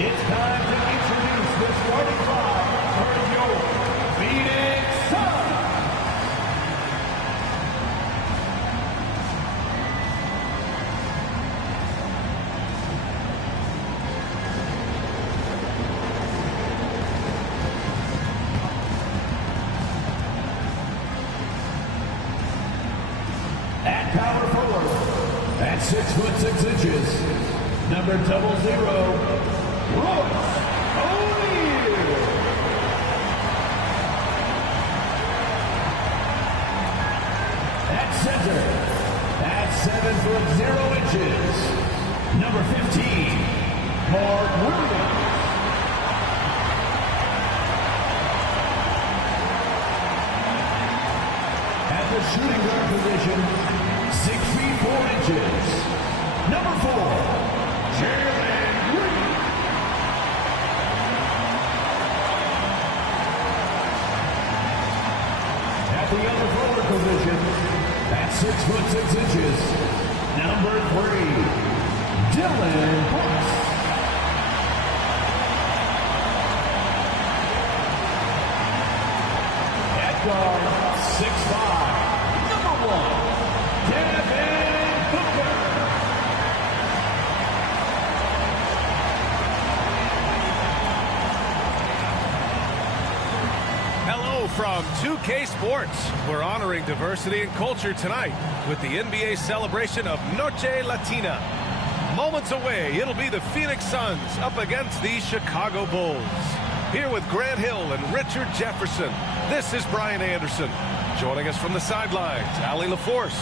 It's time to introduce the starting five for your Phoenix Suns. At power forward, at 6'6", number 00, Royce O'Neal. At center, at 7'0", number 15, Mark Williams. At the shooting guard position, 6'4", number 4, Jalen Green. At the other forward position, at 6'6", number 3, Dylan Brooks. At guard, 6'5", number 1, Devin Booker. Hello from 2K Sports. We're honoring diversity and culture tonight with the NBA celebration of Noche Latina. Moments away, it'll be the Phoenix Suns up against the Chicago Bulls. Here with Grant Hill and Richard Jefferson, this is Brian Anderson. Joining us from the sidelines, Allie LaForce.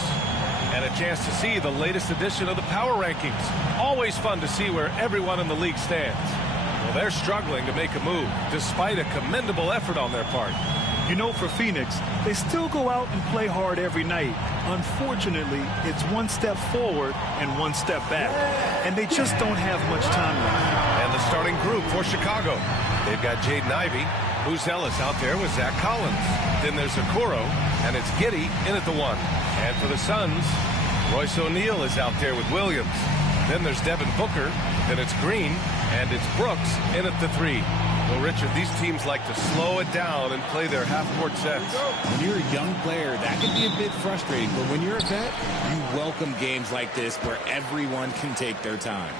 And a chance to see the latest edition of the Power Rankings. Always fun to see where everyone in the league stands. Well, they're struggling to make a move, despite a commendable effort on their part. You know, for Phoenix, they still go out and play hard every night. Unfortunately, it's one step forward and one step back. And they just don't have much time left. And the starting group for Chicago. They've got Jaden Ivey, Booz Ellis out there with Zach Collins. Then there's Okoro, and it's Giddey in at the 1. And for the Suns, Royce O'Neal is out there with Williams. Then there's Devin Booker, then it's Green, and it's Brooks in at the 3. Well, Richard, these teams like to slow it down and play their half-court sets. When you're a young player, that can be a bit frustrating. But when you're a vet, you welcome games like this where everyone can take their time.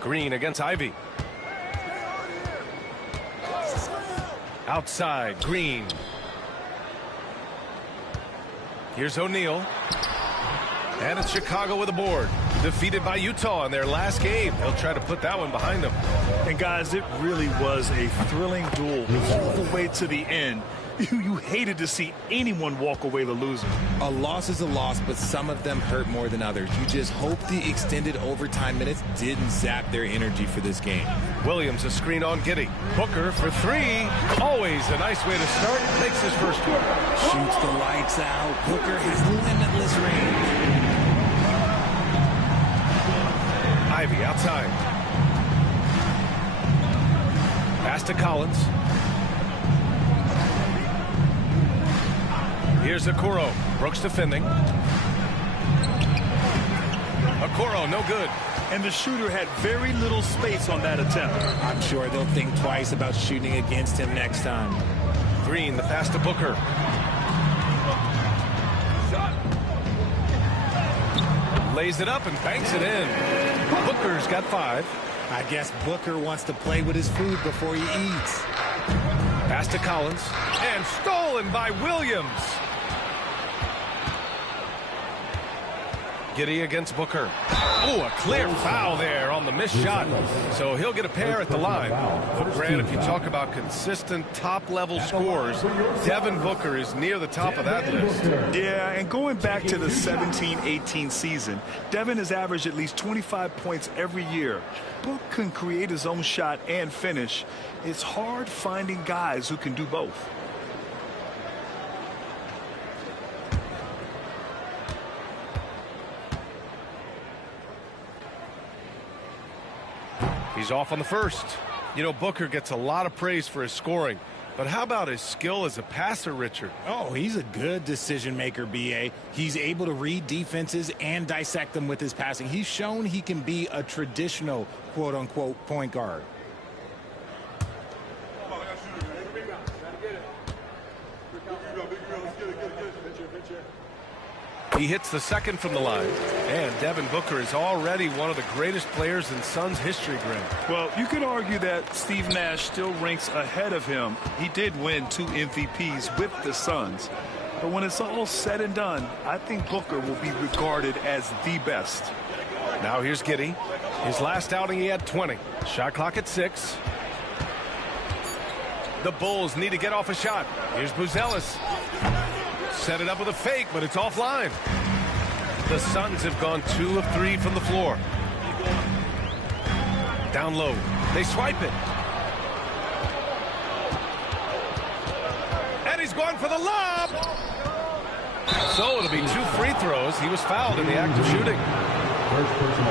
Green against Ivey. Outside, Green. Here's O'Neal. And it's Chicago with a board. Defeated by Utah in their last game. They'll try to put that one behind them. And guys, it really was a thrilling duel all the way to the end. You hated to see anyone walk away the loser. A loss is a loss, but some of them hurt more than others. You just hope the extended overtime minutes didn't zap their energy for this game. Williams a screen on Giddey. Booker for 3. Always a nice way to start. Makes his first one. Shoots the lights out. Booker has limitless range. Ivey outside. Pass to Collins. Here's Okoro. Brooks defending. Okoro, no good. And the shooter had very little space on that attempt. I'm sure they'll think twice about shooting against him next time. Green, the pass to Booker. Lays it up and banks it in. Booker's got 5. I guess Booker wants to play with his food before he eats. Pass to Collins. And stolen by Williams. Giddey against Booker. Oh, a clear foul there on the missed shot. So he'll get a pair at the line. But Grant, if you talk about consistent top-level scores, Devin Booker is near the top of that list. Yeah, and going back to the 17-18 season, Devin has averaged at least 25 points every year. Book can create his own shot and finish. It's hard finding guys who can do both. He's off on the first. You know, Booker gets a lot of praise for his scoring, But how about his skill as a passer, Richard? Oh, he's a good decision maker, B.A. He's able to read defenses and dissect them with his passing. He's shown he can be a traditional, quote-unquote, point guard. He hits the second from the line. And Devin Booker is already one of the greatest players in Suns history, Graham. Well, you could argue that Steve Nash still ranks ahead of him. He did win 2 MVPs with the Suns. But when it's all said and done, I think Booker will be regarded as the best. Now here's Giddey. His last outing, he had 20. Shot clock at 6. The Bulls need to get off a shot. Here's Buzelis. Set it up with a fake, but it's offline. The Suns have gone 2 of 3 from the floor. Down low. They swipe it. And he's going for the lob. So it'll be 2 free throws. He was fouled in the act of shooting.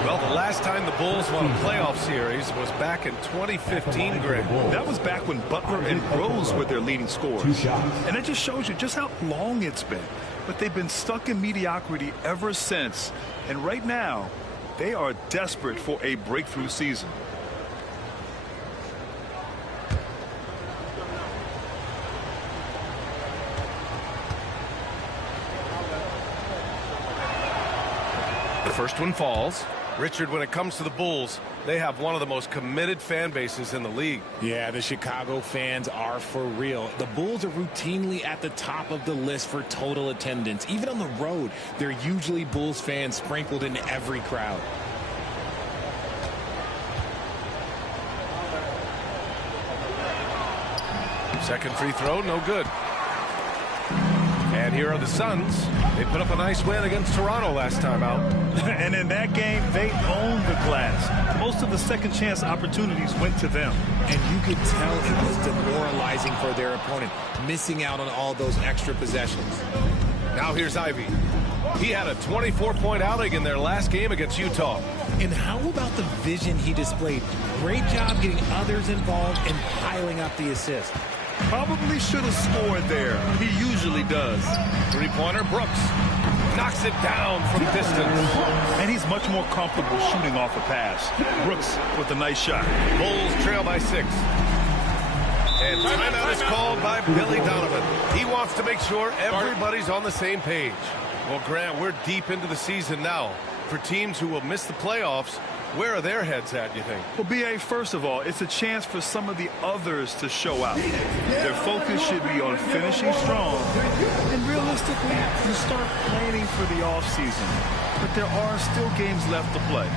Well, the last time the Bulls won a playoff series was back in 2015, Greg. That was back when Butler and Rose were their leading scorers. And it just shows you just how long it's been. But they've been stuck in mediocrity ever since. And right now, they are desperate for a breakthrough season. First one falls. Richard, when it comes to the Bulls, they have one of the most committed fan bases in the league. Yeah, the Chicago fans are for real. The Bulls are routinely at the top of the list for total attendance. Even on the road, they're usually Bulls fans sprinkled in every crowd. Second free throw, no good. And here are the Suns. They put up a nice win against Toronto last time out. And in that game, they owned the glass. Most of the second chance opportunities went to them. And you could tell it was demoralizing for their opponent, missing out on all those extra possessions. Now here's Ivy. He had a 24-point outing in their last game against Utah. And how about the vision he displayed? Great job getting others involved and piling up the assist. Probably should have scored there. He usually does. Three-pointer, Brooks. Knocks it down from distance. And he's much more comfortable shooting off a pass. Brooks with a nice shot. Bulls trail by 6. And timeout is called by Billy Donovan. He wants to make sure everybody's on the same page. Well, Grant, we're deep into the season now. For teams who will miss the playoffs, where are their heads at, you think? Well, B.A., first of all, it's a chance for some of the others to show out. Their focus should be on finishing strong. And realistically, you start planning for the offseason. But there are still games left to play.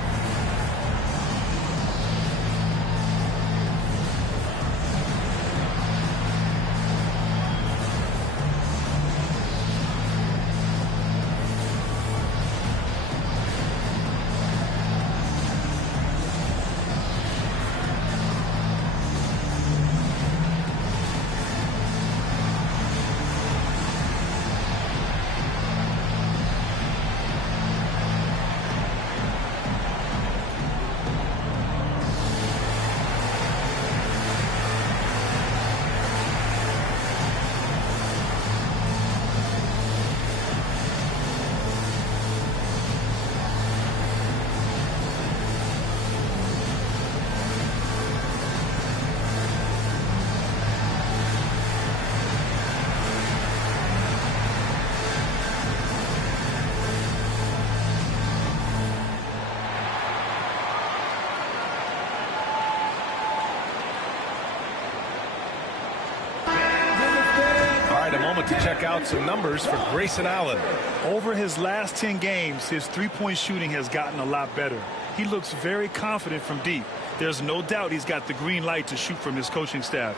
To check out some numbers for Grayson Allen. Over his last 10 games, his three-point shooting has gotten a lot better. He looks very confident from deep. There's no doubt he's got the green light to shoot from his coaching staff.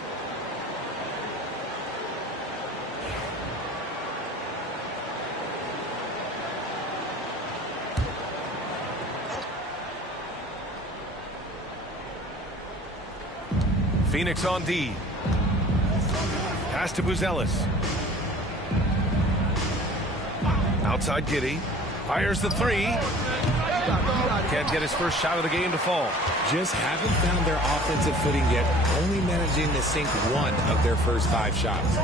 Phoenix on D. Pass to Buzelis. Outside Giddey. Fires the 3. Can't get his first shot of the game to fall. Just haven't found their offensive footing yet, only managing to sink one of their first 5 shots.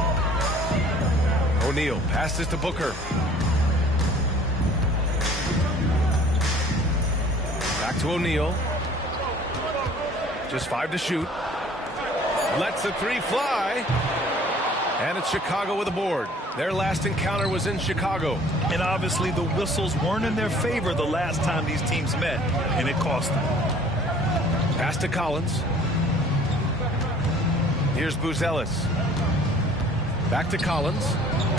O'Neal passes to Booker. Back to O'Neal. Just 5 to shoot. Lets the 3 fly. And it's Chicago with a board. Their last encounter was in Chicago. And obviously the whistles weren't in their favor the last time these teams met, and it cost them. Pass to Collins. Here's Buzelis. Back to Collins.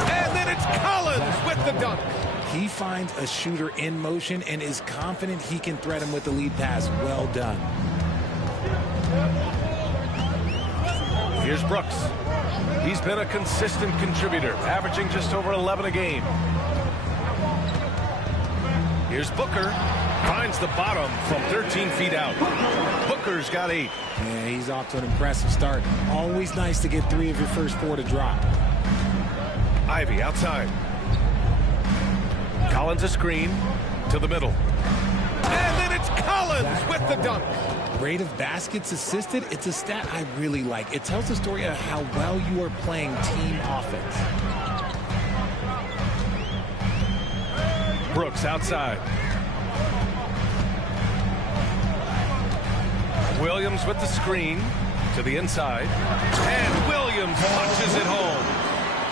And then it's Collins with the dunk. He finds a shooter in motion and is confident he can threat him with the lead pass. Well done. Here's Brooks. He's been a consistent contributor, averaging just over 11 a game. Here's Booker. Finds the bottom from 13 feet out. Booker's got 8. Yeah, he's off to an impressive start. Always nice to get 3 of your first 4 to drop. Ivy outside. Collins a screen to the middle. And then it's Collins with the dunk. Rate of baskets assisted, it's a stat I really like. It tells the story of how well you are playing team offense. Brooks outside. Williams with the screen to the inside. And Williams punches it home.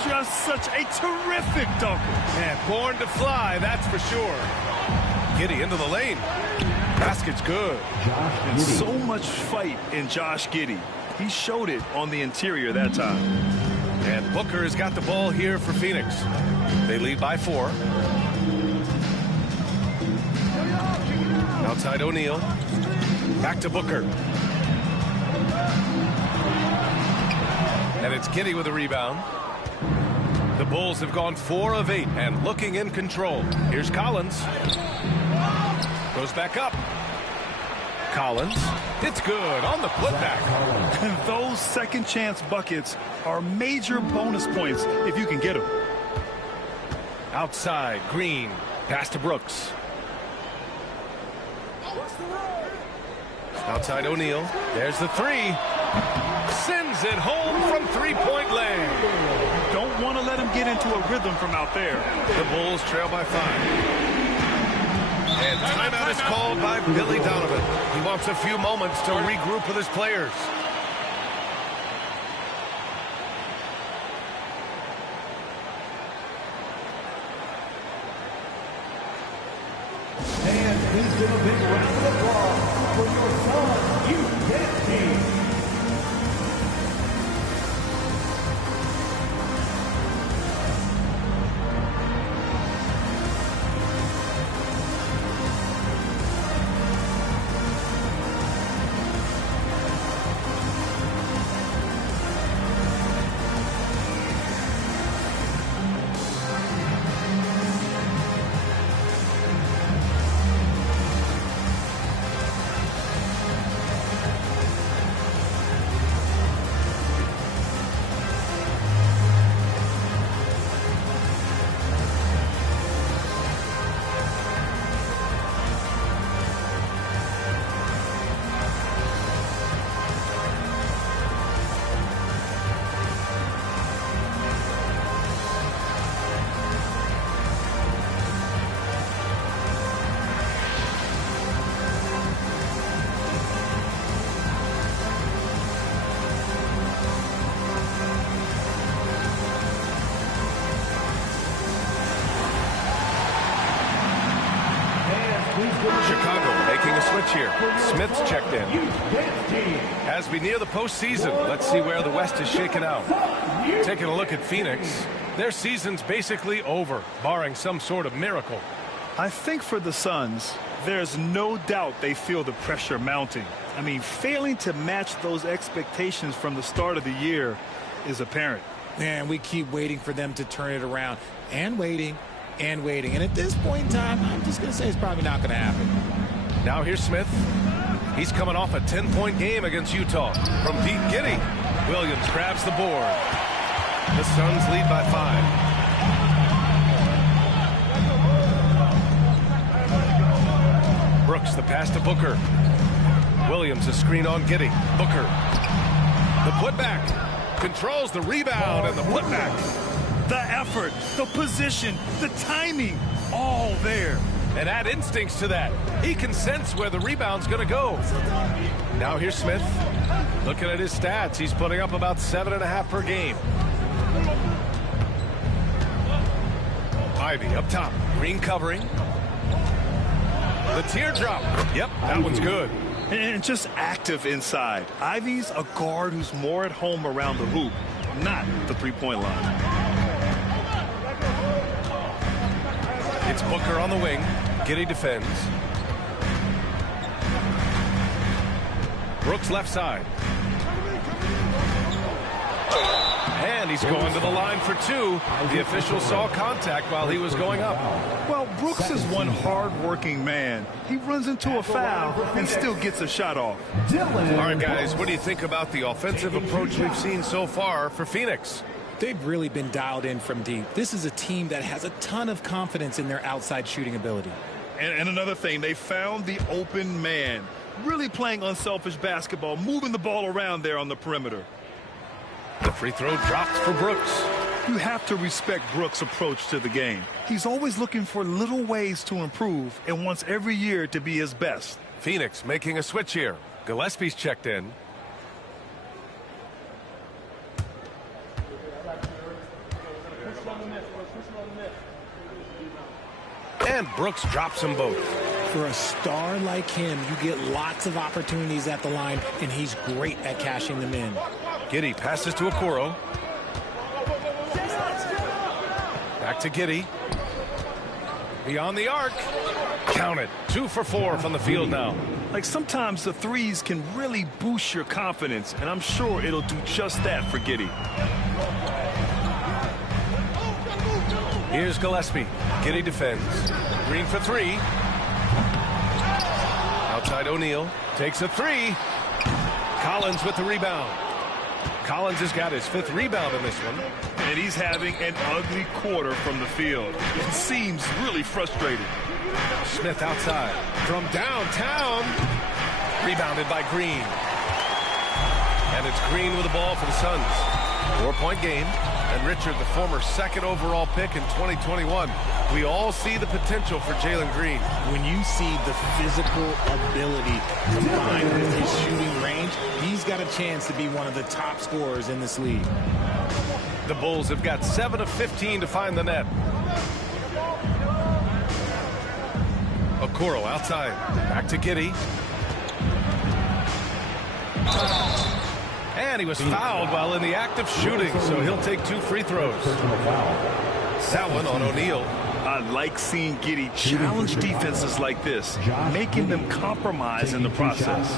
Just such a terrific dunker. And born to fly, that's for sure. Giddey into the lane. Basket's good. And so much fight in Josh Giddey. He showed it on the interior that time. And Booker has got the ball here for Phoenix. They lead by 4. Outside O'Neal. Back to Booker. And it's Giddey with a rebound. The Bulls have gone 4 of 8 and looking in control. Here's Collins. Goes back up. Collins. It's good on the putback. And those second chance buckets are major bonus points if you can get them. Outside Green. Pass to Brooks. Outside O'Neal. There's the 3. Sends it home from 3-point land. Don't want to let him get into a rhythm from out there. The Bulls trail by 5. And timeout is called by Billy Donovan. He wants a few moments to regroup with his players. And please give a big round of applause for your Suns Youth Dance Team. Chicago making a switch here. Smith's checked in. As we near the postseason, let's see where the West is shaken out. Taking a look at Phoenix, their season's basically over, barring some sort of miracle. I think for the Suns, there's no doubt they feel the pressure mounting. I mean, failing to match those expectations from the start of the year is apparent. Man, we keep waiting for them to turn it around and waiting and waiting. And at this point in time, I'm just going to say it's probably not going to happen. Now here's Smith. He's coming off a 10-point game against Utah. From deep, Giddey. Williams grabs the board. The Suns lead by 5. the pass to Booker. Williams, a screen on Giddey. Booker. The putback. Controls the rebound and the putback. The effort, the position, the timing, all there. And add instincts to that. He can sense where the rebound's going to go. Now here's Smith. Looking at his stats, he's putting up about 7.5 per game. Ivy up top. Green covering. The teardrop. Yep, that one's good. And just active inside. Ivy's a guard who's more at home around the hoop, not the three-point line. It's Booker on the wing. Giddey defends. Brooks left side. And he's going to the line for two. The official saw contact while he was going up. Well, Brooks is one hard-working man. He runs into a foul and still gets a shot off. All right, guys, what do you think about the offensive approach we've seen so far for Phoenix? They've really been dialed in from deep. This is a team that has a ton of confidence in their outside shooting ability. And another thing, they found the open man. Really playing unselfish basketball, moving the ball around there on the perimeter. The free throw dropped for Brooks. You have to respect Brooks' approach to the game. He's always looking for little ways to improve and wants every year to be his best. Phoenix making a switch here. Gillespie's checked in. And Brooks drops them both. For a star like him, you get lots of opportunities at the line, and he's great at cashing them in. Giddey passes to Okoro. Back to Giddey. Beyond the arc. Count it. 2 for 4 from the field now. Like sometimes the threes can really boost your confidence, and I'm sure it'll do just that for Giddey. Here's Gillespie. Giddey defends. Green for 3. Outside O'Neal. Takes a 3. Collins with the rebound. Collins has got his 5th rebound in this one. And he's having an ugly quarter from the field. It seems really frustrated. Smith outside. From downtown. Rebounded by Green. And it's Green with the ball for the Suns. 4-point game. And Richard, the former 2nd overall pick in 2021. We all see the potential for Jalen Green. When you see the physical ability combined with his shooting range, he's got a chance to be one of the top scorers in this league. The Bulls have got 7 of 15 to find the net. Okoro outside. Back to Giddey. And he was fouled while in the act of shooting, so he'll take 2 free throws. That one on O'Neal. I like seeing Giddey challenge defenses like this, making them compromise in the process.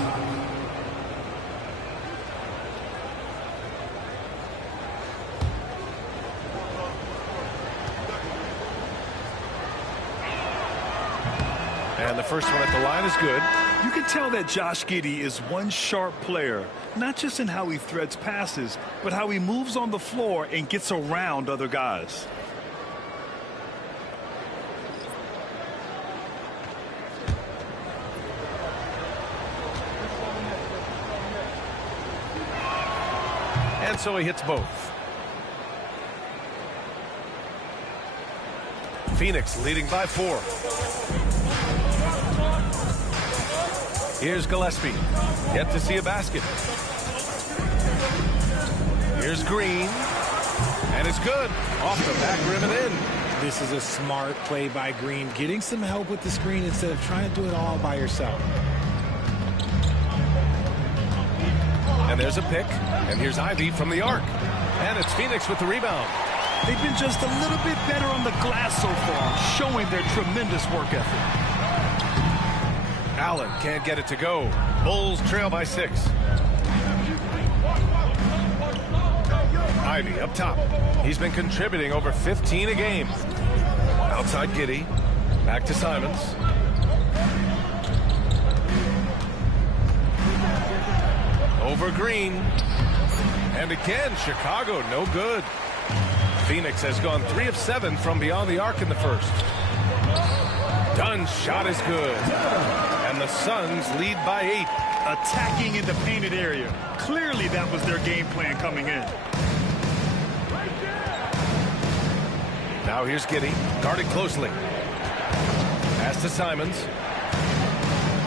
And the first one at the line is good. You can tell that Josh Giddey is one sharp player, not just in how he threads passes, but how he moves on the floor and gets around other guys. And so he hits both. Phoenix leading by 4. Here's Gillespie. Yet to see a basket. Here's Green. And it's good. Off the back rim and in. This is a smart play by Green, getting some help with the screen instead of trying to do it all by yourself. And there's a pick. And here's Ivy from the arc. And it's Phoenix with the rebound. They've been just a little bit better on the glass so far, showing their tremendous work ethic. Allen can't get it to go. Bulls trail by 6. Ivy up top. He's been contributing over 15 a game. Outside Giddey. Back to Simons. Over Green. And again, Chicago no good. Phoenix has gone 3 of 7 from beyond the arc in the first. Dunn's shot is good. And And the Suns lead by 8. Attacking in the painted area. Clearly that was their game plan coming in. Now here's Giddey, guarded closely. Pass to Simons.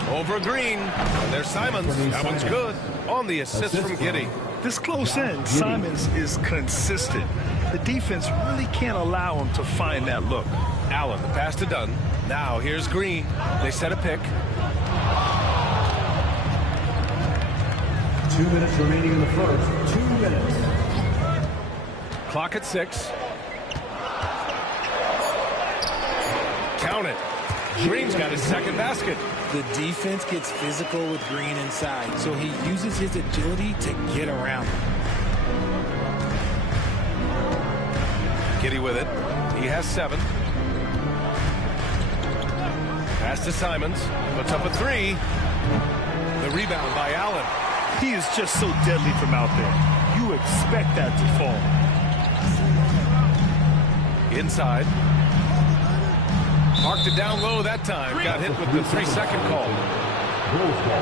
Over Green. And there's Simons. That one's good. On the assist from Giddey. This close in, Simons is consistent. The defense really can't allow him to find that look. Allen, the pass to Dunn. Now here's Green. They set a pick. 2 minutes remaining in the first. 2 minutes. Clock at 6. Count it. Green's got his second basket. The defense gets physical with Green inside, so he uses his agility to get around him. Giddey with it. He has 7. Pass to Simons. Puts up a 3. The rebound by Allen. He is just so deadly from out there. You expect that to fall. Inside. Marked it down low that time. Got hit with the 3-second call.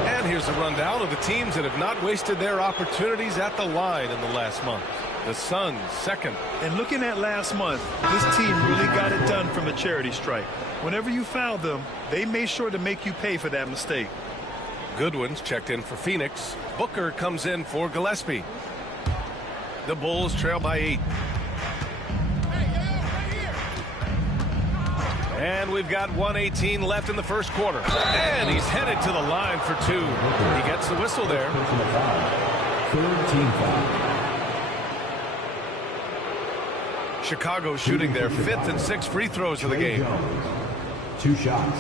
And here's a rundown of the teams that have not wasted their opportunities at the line in the last month. The Suns, second. And looking at last month, this team really got it done from a charity stripe. Whenever you fouled them, they made sure to make you pay for that mistake. Goodwin's checked in for Phoenix. Booker comes in for Gillespie. The Bulls trail by 8. And we've got 1:18 left in the first quarter. And he's headed to the line for 2. He gets the whistle there. Third team foul. Chicago shooting their 5th and 6th free throws of the game. 2 shots.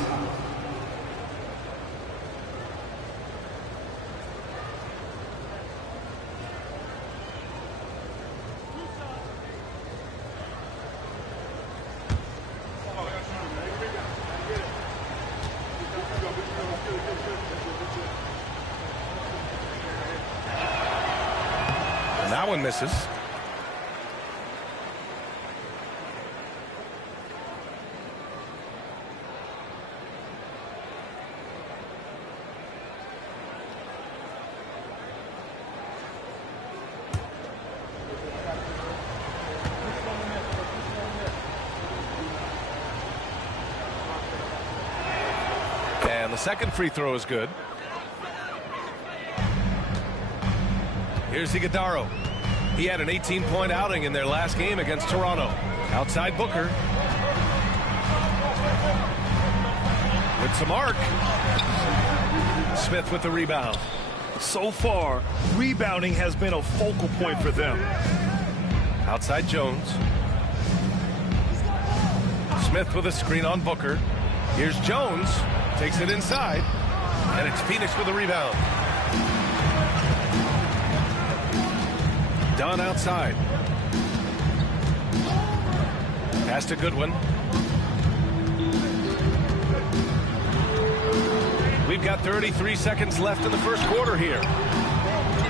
That one misses. And the second free throw is good. Here's Iguodala. He had an 18-point outing in their last game against Toronto. Outside Booker. With some arc. Smith with the rebound. So far, rebounding has been a focal point for them. Outside Jones. Smith with a screen on Booker. Here's Jones. Takes it inside. And it's Phoenix with a rebound. Dunn outside. Pass to Goodwin. We've got 33 seconds left in the first quarter here.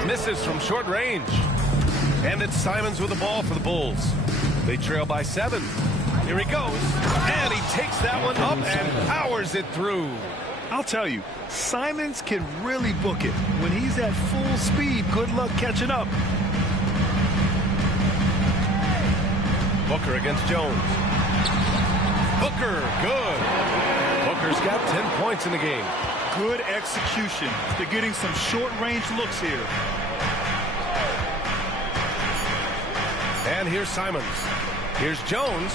Misses from short range. And it's Simons with the ball for the Bulls. They trail by 7. Here he goes. And he takes that one up and powers it through. I'll tell you, Simons can really book it. When he's at full speed, good luck catching up. Booker against Jones. Booker, good. Booker's got 10 points in the game. Good execution. They're getting some short-range looks here. And here's Simons. Here's Jones.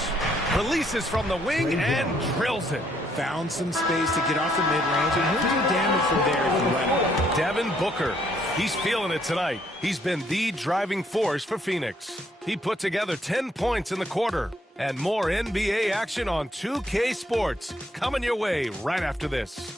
Releases from the wing and drills it. Found some space to get off the mid-range, and he'll do damage from there if you let him. Devin Booker. He's feeling it tonight. He's been the driving force for Phoenix. He put together 10 points in the quarter. And more NBA action on 2K Sports coming your way right after this.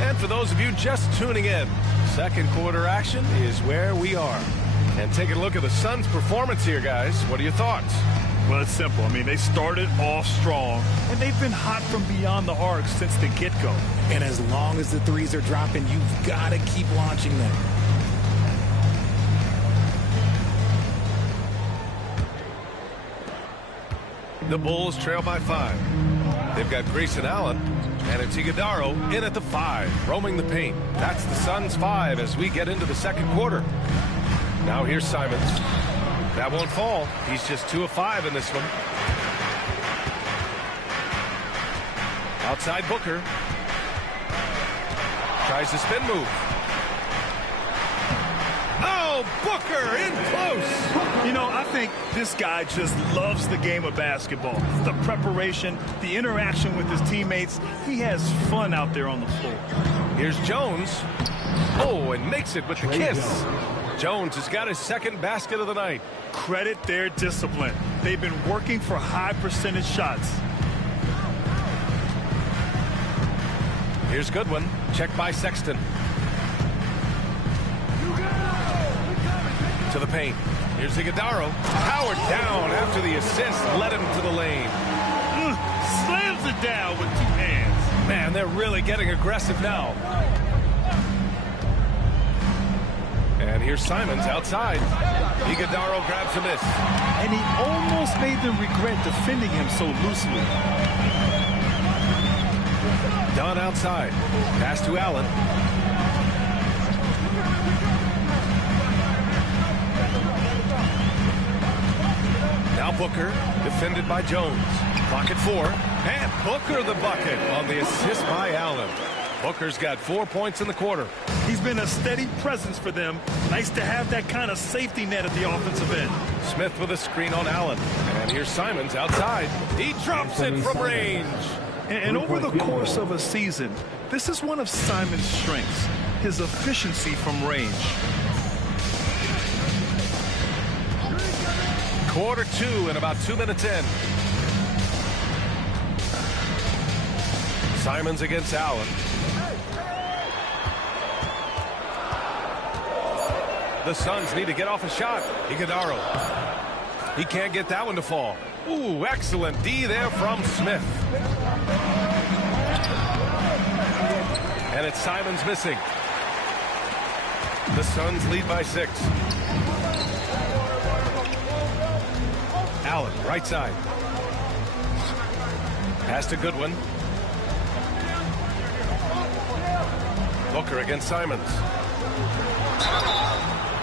And for those of you just tuning in, second quarter action is where we are. And take a look at the Suns' performance here, guys. What are your thoughts? Well, it's simple. I mean, they started off strong, and they've been hot from beyond the arc since the get-go. And as long as the threes are dropping, you've got to keep launching them. The Bulls trail by 5. They've got Grayson Allen and Iguodala in at the 5, roaming the paint. That's the Suns' 5 as we get into the second quarter. Now here's Simons. That won't fall. He's just 2 of 5 in this one. Outside Booker. Tries the spin move. Oh, Booker in close. You know, I think this guy just loves the game of basketball. The preparation, the interaction with his teammates. He has fun out there on the floor. Here's Jones. Oh, and makes it with the kiss. Jones has got his second basket of the night. Credit their discipline. They've been working for high percentage shots. Here's Goodwin. Check by Sexton. To the paint. Here's Iguodala. Powered down after the assist led him to the lane. Slams it down with 2 hands. Man, they're really getting aggressive now. And here's Simons outside. Iguodala grabs a miss. And he almost made them regret defending him so loosely. Dunn outside. Pass to Allen. Now Booker, defended by Jones. Clock at 4. And Booker the bucket on the assist by Allen. Booker's got 4 points in the quarter. He's been a steady presence for them. Nice to have that kind of safety net at the offensive end. Smith with a screen on Allen. And here's Simons outside. He drops it from range. And over the course of a season, this is one of Simon's strengths, his efficiency from range. Quarter 2 and about 2 minutes in. Simons against Allen. The Suns need to get off a shot. Iguodala. He can't get that one to fall. Ooh, excellent D there from Smith. And it's Simons missing. The Suns lead by 6. Allen, right side. Pass to Goodwin. Booker against Simons.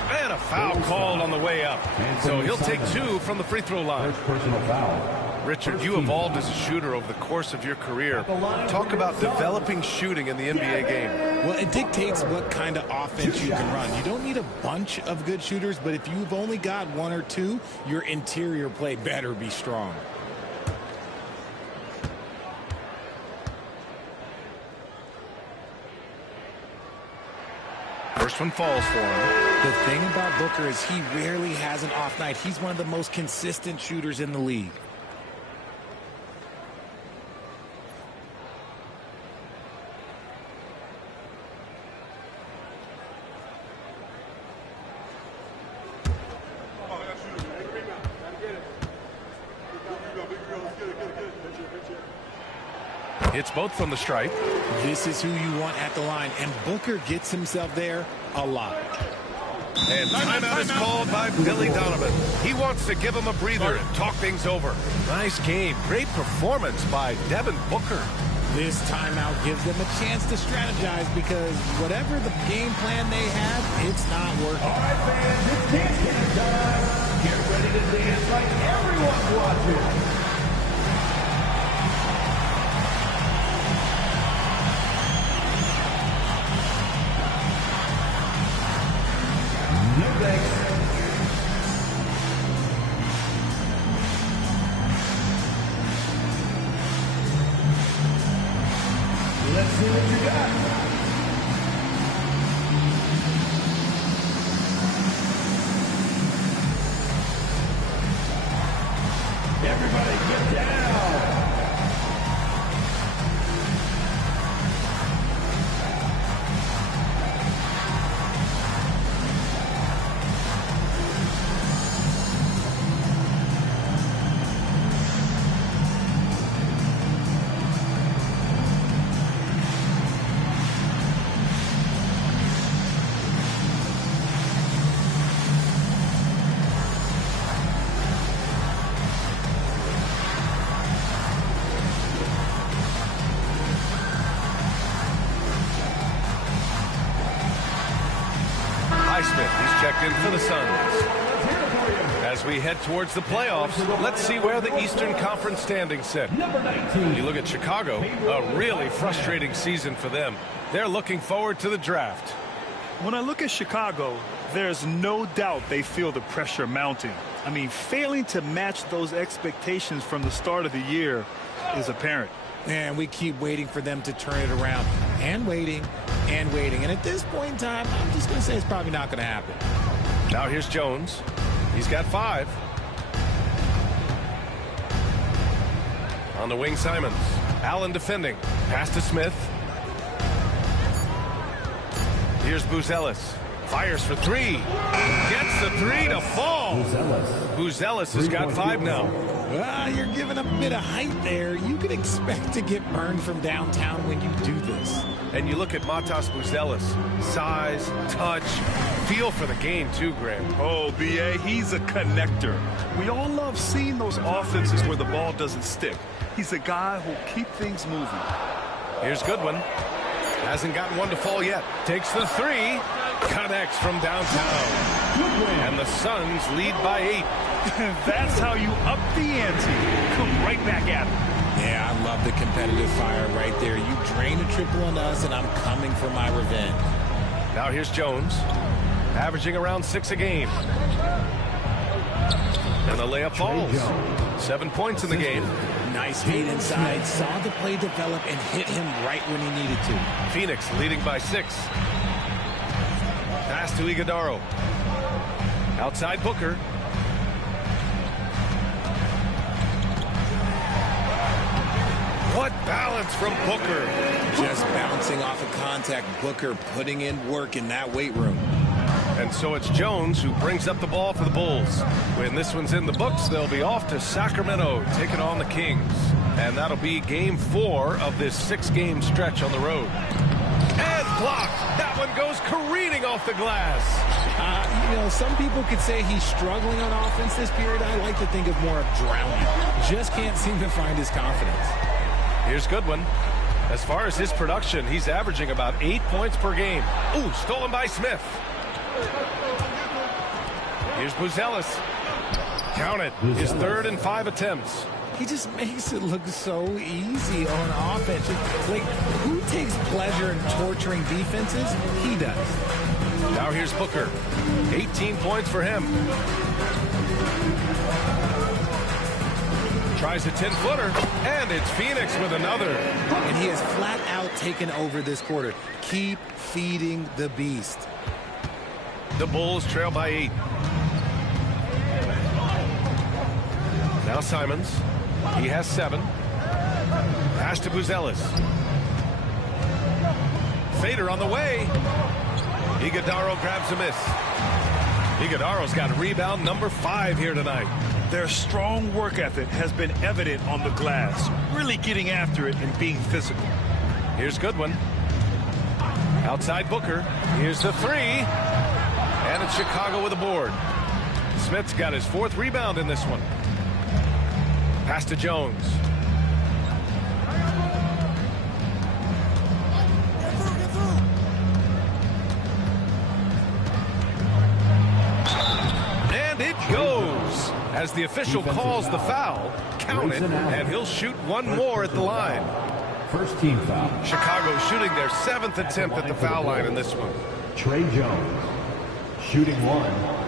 And a foul called on the way up. So he'll take 2 from the free throw line. Personal foul. Richard, you evolved as a shooter over the course of your career. Talk about developing shooting in the NBA game. Well, it dictates what kind of offense you can run. You don't need a bunch of good shooters, but if you've only got 1 or 2, your interior play better be strong. First one falls for him. The thing about Booker is he rarely has an off night. He's one of the most consistent shooters in the league. It's both from the stripe. This is who you want at the line, and Booker gets himself there a lot. And timeout is called by Billy Donovan. He wants to give him a breather and talk things over. Nice game. Great performance by Devin Booker. This timeout gives them a chance to strategize because whatever the game plan they have, it's not working. All right, fans, it's dance time. Get ready to dance like everyone's watching. Let's see what you got. Everybody get down. Smith. He's checked in for the Suns. As we head towards the playoffs, let's see where the Eastern Conference standings sit. You look at Chicago, a really frustrating season for them. They're looking forward to the draft. When I look at Chicago, there's no doubt they feel the pressure mounting. I mean, failing to match those expectations from the start of the year is apparent. And we keep waiting for them to turn it around. And waiting, and waiting. And at this point in time, I'm just going to say it's probably not going to happen. Now here's Jones. He's got 5. On the wing, Simons. Allen defending. Pass to Smith. Here's Buzelis. Fires for 3. Gets the 3 to fall. Buzelis has got 5 now. Well, you're giving up a bit of height there. You can expect to get burned from downtown when you do this. And you look at Matas Buzelis. Size, touch, feel for the game too, Graham. Oh, B.A., he's a connector. We all love seeing those offenses where the ball doesn't stick. He's a guy who'll keep things moving. Here's Goodwin. Hasn't gotten one to fall yet. Takes the 3. Connects from downtown. And the Suns lead by 8. That's how you up the ante. Come right back at him. Yeah, I love the competitive fire right there. You drain a triple on us, and I'm coming for my revenge. Now here's Jones. Averaging around 6 a game. And the layup falls. 7 points in the game. Nice feed inside. Saw the play develop and hit him right when he needed to. Phoenix leading by 6. Pass to Iguodaro. Outside Booker. What balance from Booker. Just bouncing off of contact. Booker putting in work in that weight room. And so it's Jones who brings up the ball for the Bulls. When this one's in the books, they'll be off to Sacramento, taking on the Kings. And that'll be game 4 of this 6-game stretch on the road. And blocked. That one goes careening off the glass. You know, some people could say he's struggling on offense this period. I like to think of more of drowning. Just can't seem to find his confidence. Here's Goodwin. As far as his production, he's averaging about 8 points per game. Ooh, stolen by Smith. Here's Buzelis. Count it. His 3rd and 5 attempts. He just makes it look so easy on offense. Like, who takes pleasure in torturing defenses? He does. Now here's Booker. 18 points for him. Tries a 10-footer, and it's Phoenix with another. And he has flat out taken over this quarter. Keep feeding the beast. The Bulls trail by 8. Now Simons. He has 7. Pass to Buzelis. Fader on the way. Iguodaro grabs a miss. Iguodaro's got rebound number 5 here tonight. Their strong work ethic has been evident on the glass, really getting after it and being physical. Here's Goodwin. Outside Booker. Here's the 3. And it's Chicago with a board. Smith's got his 4th rebound in this one. Pass to Jones. And it goes. As the official calls the foul, count it, and he'll shoot one more at the line. First team foul. Chicago shooting their 7th attempt at the foul line in this one. Trey Jones, shooting 1.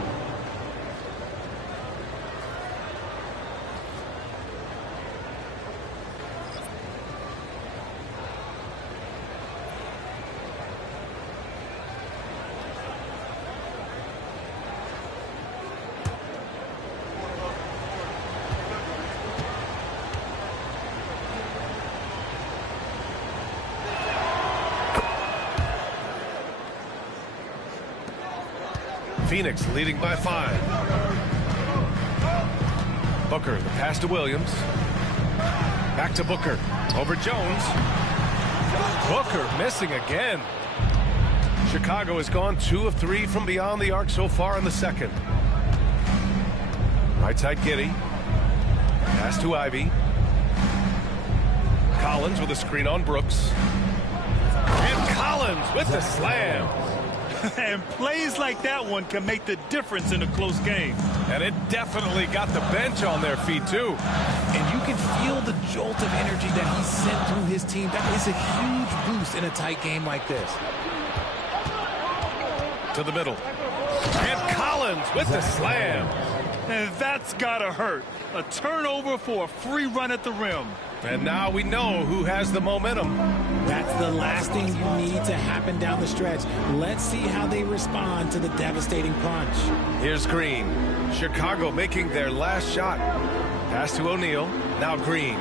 Phoenix leading by 5. Booker, the pass to Williams. Back to Booker. Over Jones. Booker missing again. Chicago has gone 2 of 3 from beyond the arc so far in the second. Right side Giddey. Pass to Ivy. Collins with a screen on Brooks. And Collins with the slam. And plays like that one can make the difference in a close game. And it definitely got the bench on their feet, too. And you can feel the jolt of energy that he sent through his team. That is a huge boost in a tight game like this. To the middle. And Collins with the slam. And that's gotta hurt. A turnover for a free run at the rim. And now we know who has the momentum. That's the last thing you need to happen down the stretch. Let's see how they respond to the devastating punch. Here's Green. Chicago making their last shot. Pass to O'Neal. Now Green.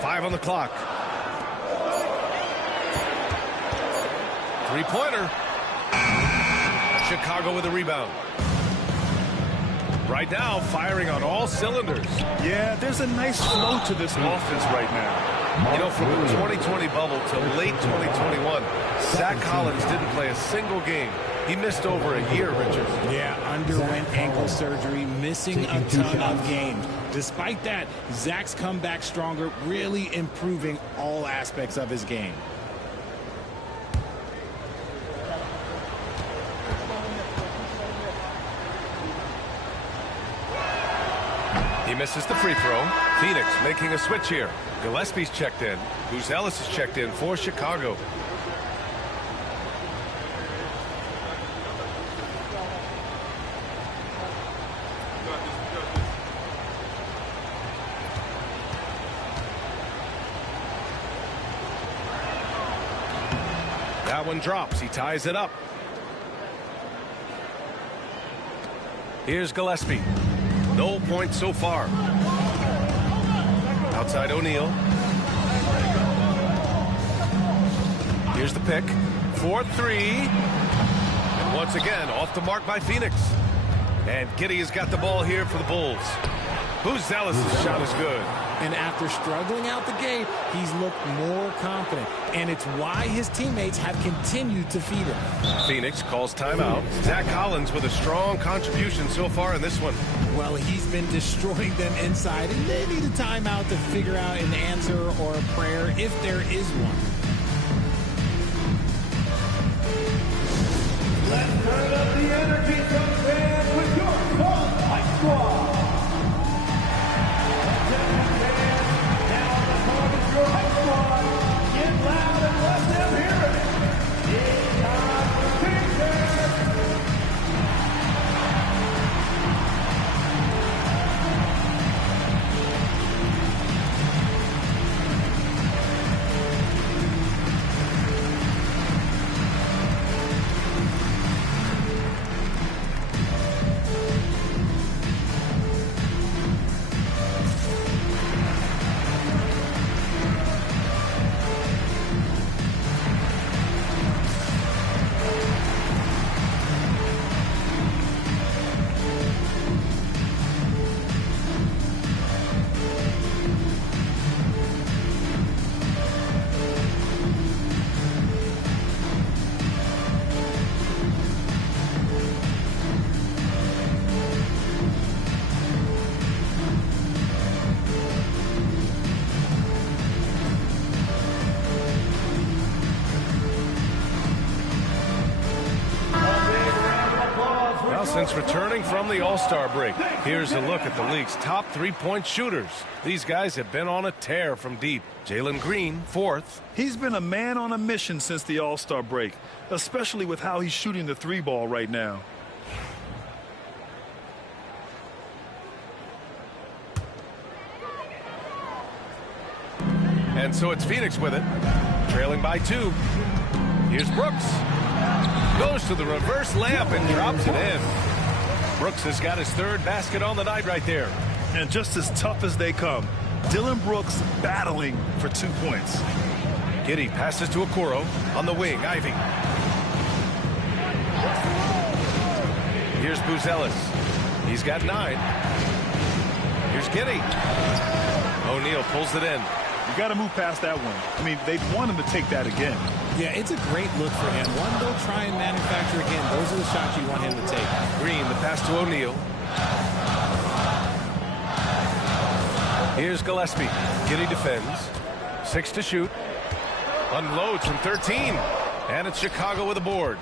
5 on the clock. Three-pointer. Chicago with a rebound. Right now, firing on all cylinders. Yeah, there's a nice flow to this offense right now. You know, from the 2020 bubble to late 2021, Zach Collins didn't play a single game. He missed over a year, Richard. Yeah, underwent ankle surgery, missing a ton of games. Despite that, Zach's come back stronger, really improving all aspects of his game. He misses the free throw. Phoenix making a switch here. Gillespie's checked in. Buzelis is checked in for Chicago. That one drops. He ties it up. Here's Gillespie. No points so far. Outside O'Neal. Here's the pick. 4-3. And once again, off the mark by Phoenix. And Giddey has got the ball here for the Bulls. Buzelis' shot is good. And after struggling out the gate, he's looked more confident. And it's why his teammates have continued to feed him. Phoenix calls timeout. Zach Collins with a strong contribution so far in this one. Well, he's been destroying them inside, and they need a timeout to figure out an answer or a prayer if there is one. Let's turn up the energy from fans with your Fun Light Squad. Now on the clock is your Light Squad. Get loud and let them hear it. It's time for Phoenix. Since returning from the All-Star break, here's a look at the league's top three-point shooters. These guys have been on a tear from deep. Jalen Green, 4th. He's been a man on a mission since the All-Star break, especially with how he's shooting the three ball right now. And so it's Phoenix with it, trailing by 2. Here's Brooks. Goes to the reverse layup and drops it in. Brooks has got his 3rd basket on the night right there. And just as tough as they come, Dillon Brooks battling for 2 points. Giddey passes to Okoro on the wing. Ivy. Here's Buzelis. He's got 9. Here's Giddey. O'Neal pulls it in. You got to move past that one. I mean, they'd want him to take that again. Yeah, it's a great look for him. One they'll try and manufacture again. Those are the shots you want him to take. Green, the pass to O'Neal. Here's Gillespie. Giddey defends. 6 to shoot. Unloads from 13. And it's Chicago with a board.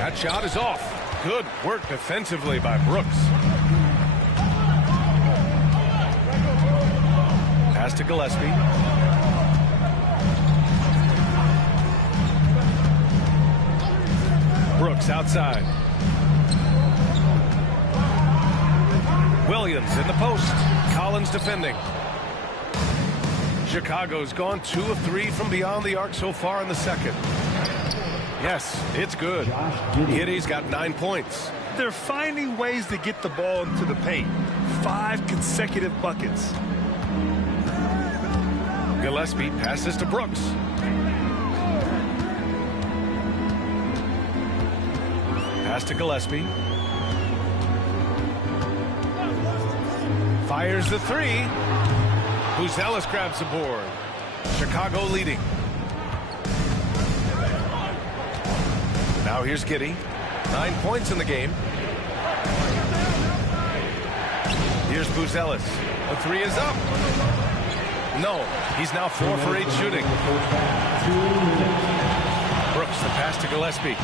That shot is off. Good work defensively by Brooks. Pass to Gillespie. Brooks outside. Williams in the post. Collins defending. Chicago's gone 2 of 3 from beyond the arc so far in the second. Yes, it's good. Giddey's got 9 points. They're finding ways to get the ball into the paint. 5 consecutive buckets. Gillespie passes to Brooks. Pass to Gillespie. Fires the 3. Buzelis grabs the board. Chicago leading. Now here's Giddey. 9 points in the game. Here's Buzelis. The 3 is up. No, he's now 4 for 8 shooting. Brooks, the pass to Gillespie.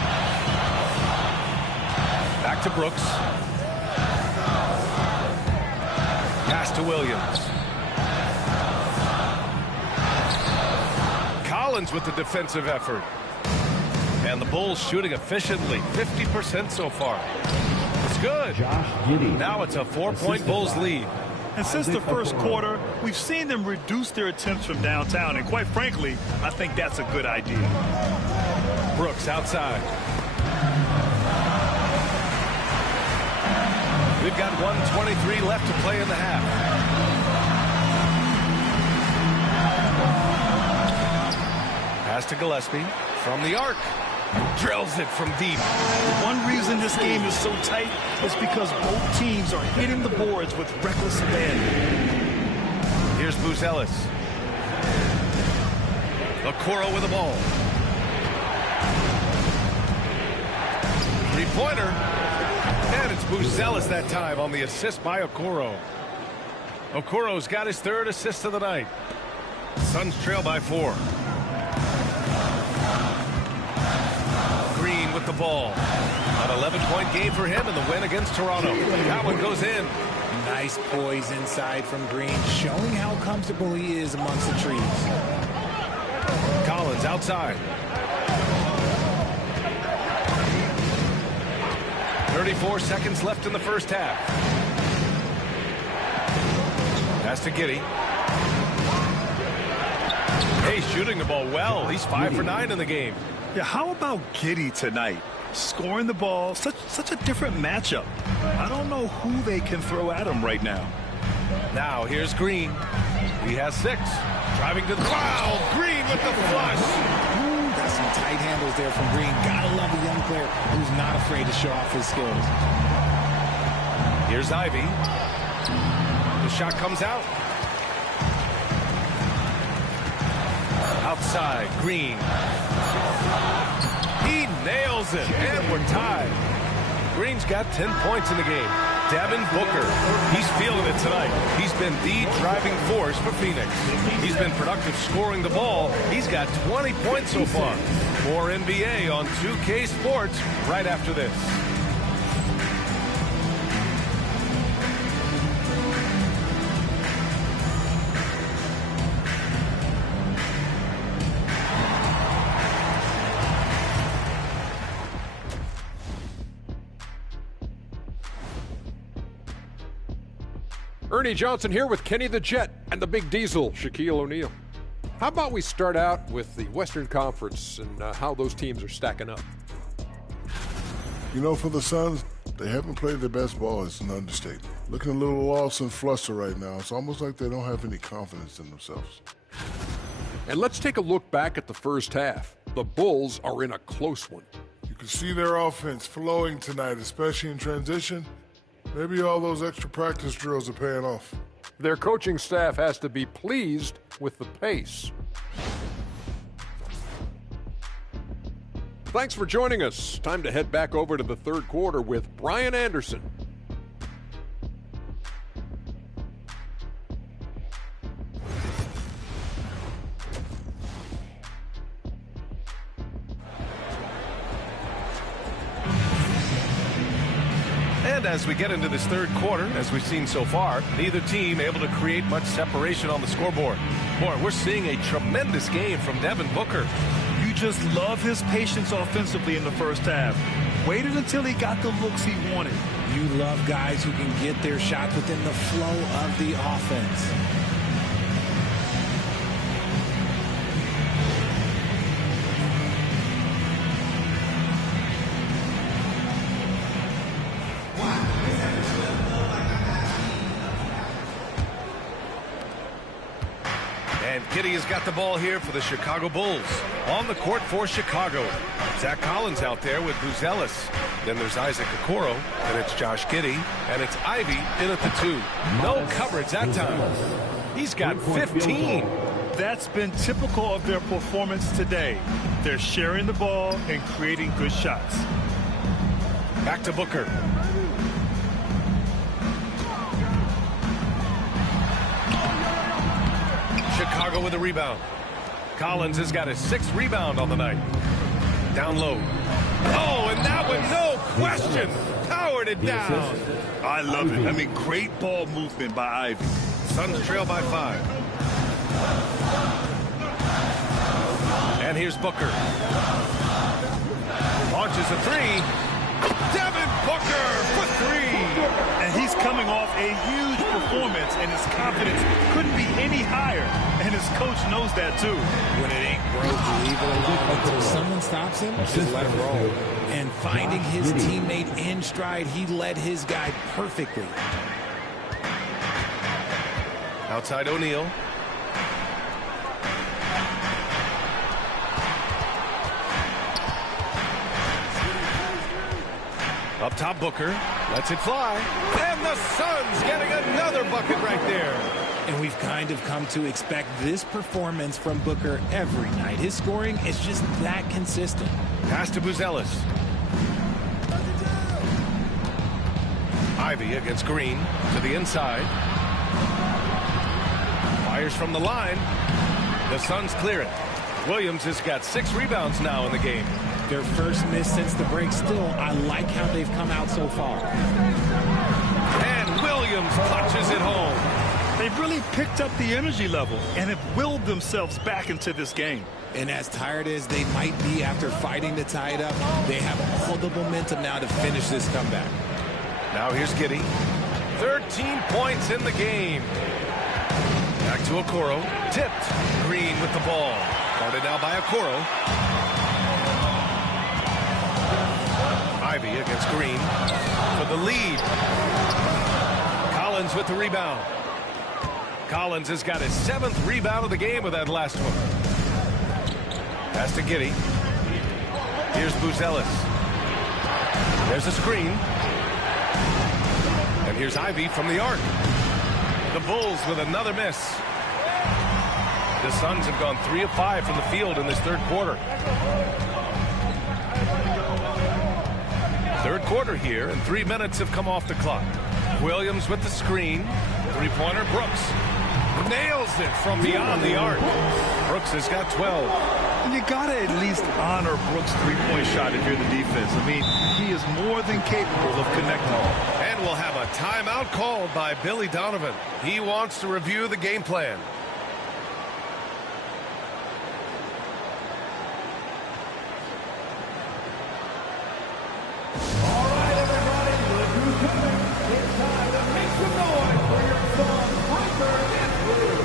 Back to Brooks. Pass to Williams. Collins with the defensive effort. And the Bulls shooting efficiently, 50% so far. It's good. Now it's a 4-point Bulls lead. And since the first quarter, we've seen them reduce their attempts from downtown. And quite frankly, I think that's a good idea. Brooks outside. We've got 1:23 left to play in the half. Pass to Gillespie from the arc. Drills it from deep. One reason this game is so tight is because both teams are hitting the boards with reckless abandon. Here's Buzelis. Okoro with the ball. Three-pointer. And it's Buzelis that time on the assist by Okoro. Okoro's got his 3rd assist of the night. Suns trail by 4. Green with the ball. An 11-point game for him in the win against Toronto. That one goes in. Nice poise inside from Green, showing how comfortable he is amongst the trees. Collins outside. 34 seconds left in the first half. Pass to Giddey. Hey, shooting the ball well. He's 5 for 9 in the game. Yeah, how about Giddey tonight? Scoring the ball, such a different matchup. I don't know who they can throw at him right now. Now here's Green. He has 6. Driving to the foul. Green with the flush. Ooh, got some tight handles there from Green. Gotta love a young player who's not afraid to show off his skills. Here's Ivy. The shot comes out. Outside, Green. He nails it, and we're tied. Green's got 10 points in the game. Devin Booker, he's feeling it tonight. He's been the driving force for Phoenix. He's been productive scoring the ball. He's got 20 points so far. More NBA on 2K Sports right after this. Ernie Johnson here with Kenny the Jet and the Big Diesel, Shaquille O'Neal. How about we start out with the Western Conference and how those teams are stacking up? You know, for the Suns, they haven't played their best ball. It's an understatement. Looking a little lost and flustered right now. It's almost like they don't have any confidence in themselves. And let's take a look back at the first half. The Bulls are in a close one. You can see their offense flowing tonight, especially in transition. Maybe all those extra practice drills are paying off. Their coaching staff has to be pleased with the pace. Thanks for joining us. Time to head back over to the third quarter with Brian Anderson. And as we get into this third quarter, as we've seen so far, neither team able to create much separation on the scoreboard. Boy, we're seeing a tremendous game from Devin Booker. You just love his patience offensively in the first half. Waited until he got the looks he wanted. You love guys who can get their shots within the flow of the offense. And Giddey has got the ball here for the Chicago Bulls. On the court for Chicago. Zach Collins out there with Buzelis. Then there's Isaac Okoro. And it's Josh Giddey. And it's Ivy in at the 2. No coverage that time. He's got 15. That's been typical of their performance today. They're sharing the ball and creating good shots. Back to Booker. Chicago with a rebound. Collins has got his 6th rebound on the night. Down low. Oh, and that one, no question, powered it down. I love it. I mean, great ball movement by Ivy. Suns trail by 5. And here's Booker. Launches a 3. Devin Booker for 3. And he's coming off a huge performance, and his confidence couldn't be any higher. And his coach knows that, too. When it ain't broke, leave it alone until someone stops him. Just let it roll. And finding his teammate in stride, he led his guy perfectly. Outside O'Neal. Up top, Booker lets it fly. And the Suns getting another bucket right there. And we've kind of come to expect this performance from Booker every night. His scoring is just that consistent. Pass to Buzelis. Ivy against Green to the inside. Fires from the line. The Suns clear it. Williams has got 6 rebounds now in the game. Their first miss since the break. Still, I like how they've come out so far. And Williams punches it home. They've really picked up the energy level and have willed themselves back into this game. And as tired as they might be after fighting to tie it up, they have all the momentum now to finish this comeback. Now here's Giddey. 13 points in the game. Back to Okoro. Tipped. Green with the ball. Guarded now by Okoro. Ivy against Green for the lead. Collins with the rebound. Collins has got his 7th rebound of the game with that last one. Pass to Giddey. Here's Buzelis. There's a screen. And here's Ivy from the arc. The Bulls with another miss. The Suns have gone 3 of 5 from the field in this third quarter. Third quarter here, and 3 minutes have come off the clock. Williams with the screen. 3-pointer, Brooks. Nails it from beyond the arc. Brooks has got 12. And you got to at least honor Brooks' 3-point shot if you're the defense. I mean, he is more than capable of connecting. And we'll have a timeout called by Billy Donovan. He wants to review the game plan. All right, everybody, look who's coming. It's time to make some noise for your Suns, Booker and Blue.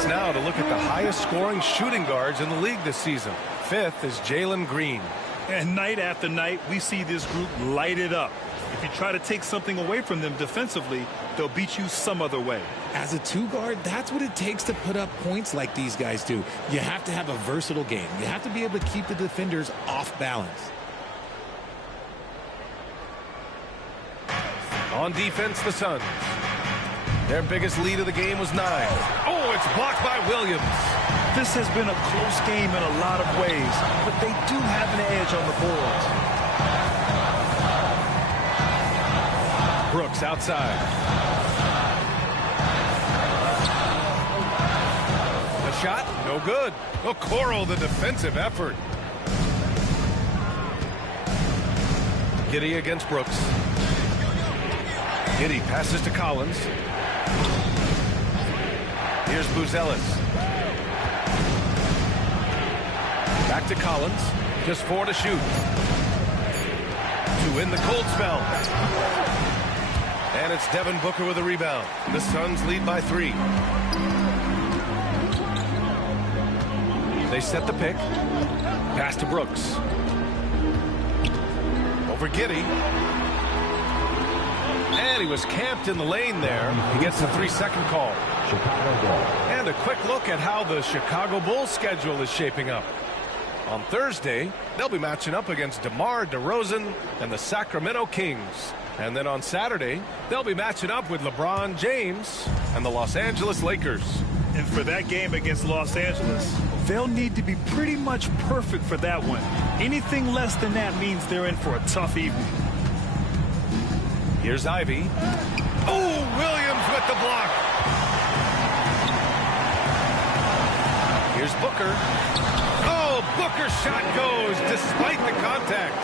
chance now to look at the highest scoring shooting guards in the league this season. 5th is Jalen Green. And night after night, we see this group light it up. If you try to take something away from them defensively, they'll beat you some other way. As a 2-guard, that's what it takes to put up points like these guys do. You have to have a versatile game. You have to be able to keep the defenders off balance. On defense, the Suns. Their biggest lead of the game was 9. Oh, it's blocked by Williams. This has been a close game in a lot of ways, but they do have an edge on the boards. Brooks outside. The shot, no good. Okoro, the defensive effort. Giddey against Brooks. Giddey passes to Collins. Here's Buzelis. Back to Collins. Just 4 to shoot. 2 in the cold spell. And it's Devin Booker with a rebound. The Suns lead by 3. They set the pick. Pass to Brooks. Over Giddey. And he was camped in the lane there. He gets the 3-second call. And a quick look at how the Chicago Bulls schedule is shaping up. On Thursday, they'll be matching up against DeMar DeRozan and the Sacramento Kings. And then on Saturday, they'll be matching up with LeBron James and the Los Angeles Lakers. And for that game against Los Angeles, they'll need to be pretty much perfect for that one. Anything less than that means they're in for a tough evening. Here's Ivy. Oh, Williams with the block. Here's Booker. Oh, Booker's shot goes despite the contact.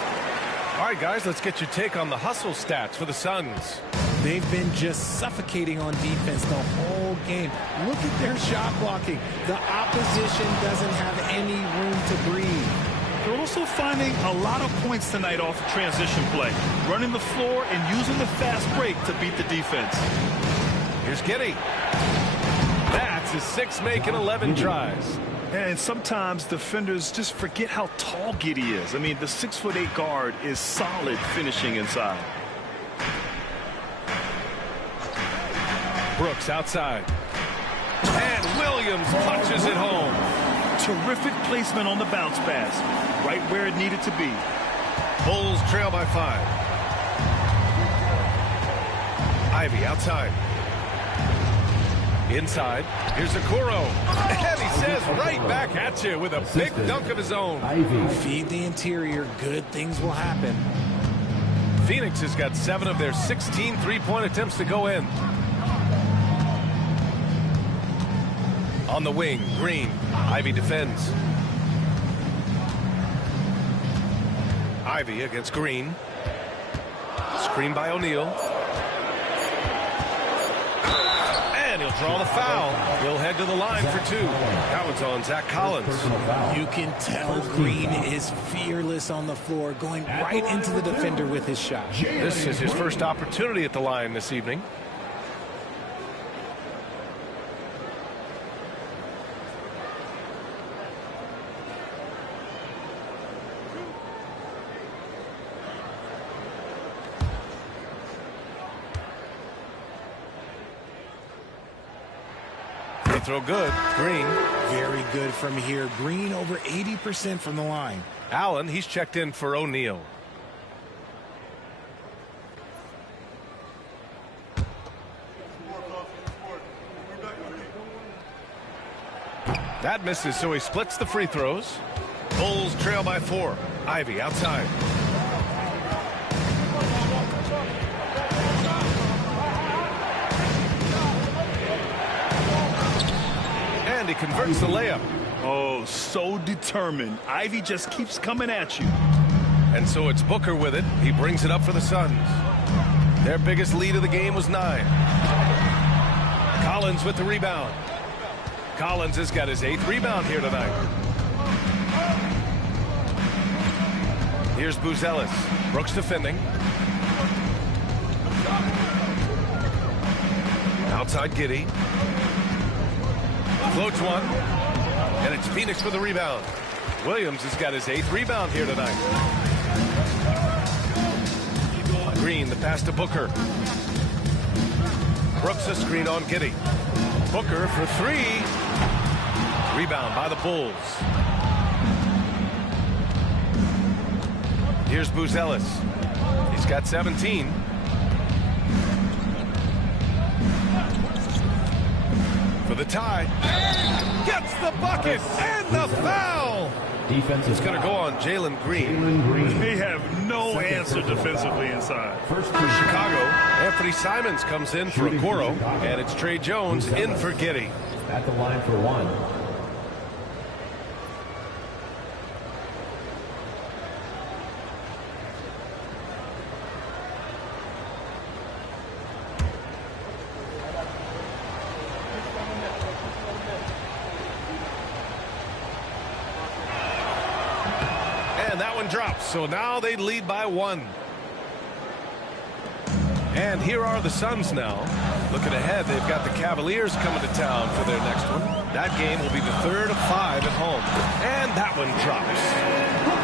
All right, guys, let's get your take on the hustle stats for the Suns. They've been just suffocating on defense the whole game. Look at their shot blocking. The opposition doesn't have any room to breathe. They're also finding a lot of points tonight off transition play, running the floor and using the fast break to beat the defense. Here's Giddey. That's his 6th make in 11 tries. And sometimes defenders just forget how tall Giddey is. I mean, the 6'8" guard is solid finishing inside. Brooks outside. And Williams punches it home. Terrific placement on the bounce pass. Right where it needed to be. Bulls trail by 5. Ivy outside. Inside. Here's Okoro. And he says right back at you with a big dunk of his own. Feed the interior. Good things will happen. Phoenix has got 7 of their 16 3-point attempts to go in. On the wing, Green. Ivy defends. Ivy against Green. Screen by O'Neal. And he'll draw the foul. He'll head to the line for 2. That one's on Zach Collins. You can tell Green is fearless on the floor, going right into the defender with his shot. This is his first opportunity at the line this evening. Throw good. Green. Very good from here. Green over 80% from the line. Allen, he's checked in for O'Neal. That misses, so he splits the free throws. Bulls trail by 4. Ivy outside. He converts the layup. Oh, so determined. Ivy just keeps coming at you. And so it's Booker with it. He brings it up for the Suns. Their biggest lead of the game was 9. Collins with the rebound. Collins has got his 8th rebound here tonight. Here's Buzelis. Brooks defending. Outside Giddey. Floats one. And it's Phoenix with the rebound. Williams has got his 8th rebound here tonight. Green, the pass to Booker. Brooks a screen on Giddey. Booker for 3. Rebound by the Bulls. Here's Buzelis. He's got 17. For the tie. Gets the bucket and the foul. Defense is going to go on Jalen Green. They have no answer defensively inside. For Chicago, Anthony Simons comes in for Okoro, and it's Trey Jones in for Giddey. at the line for one. And that one drops, so now they lead by 1. And here are the Suns now. Looking ahead, they've got the Cavaliers coming to town for their next one. That game will be the 3rd of 5 at home. And that one drops.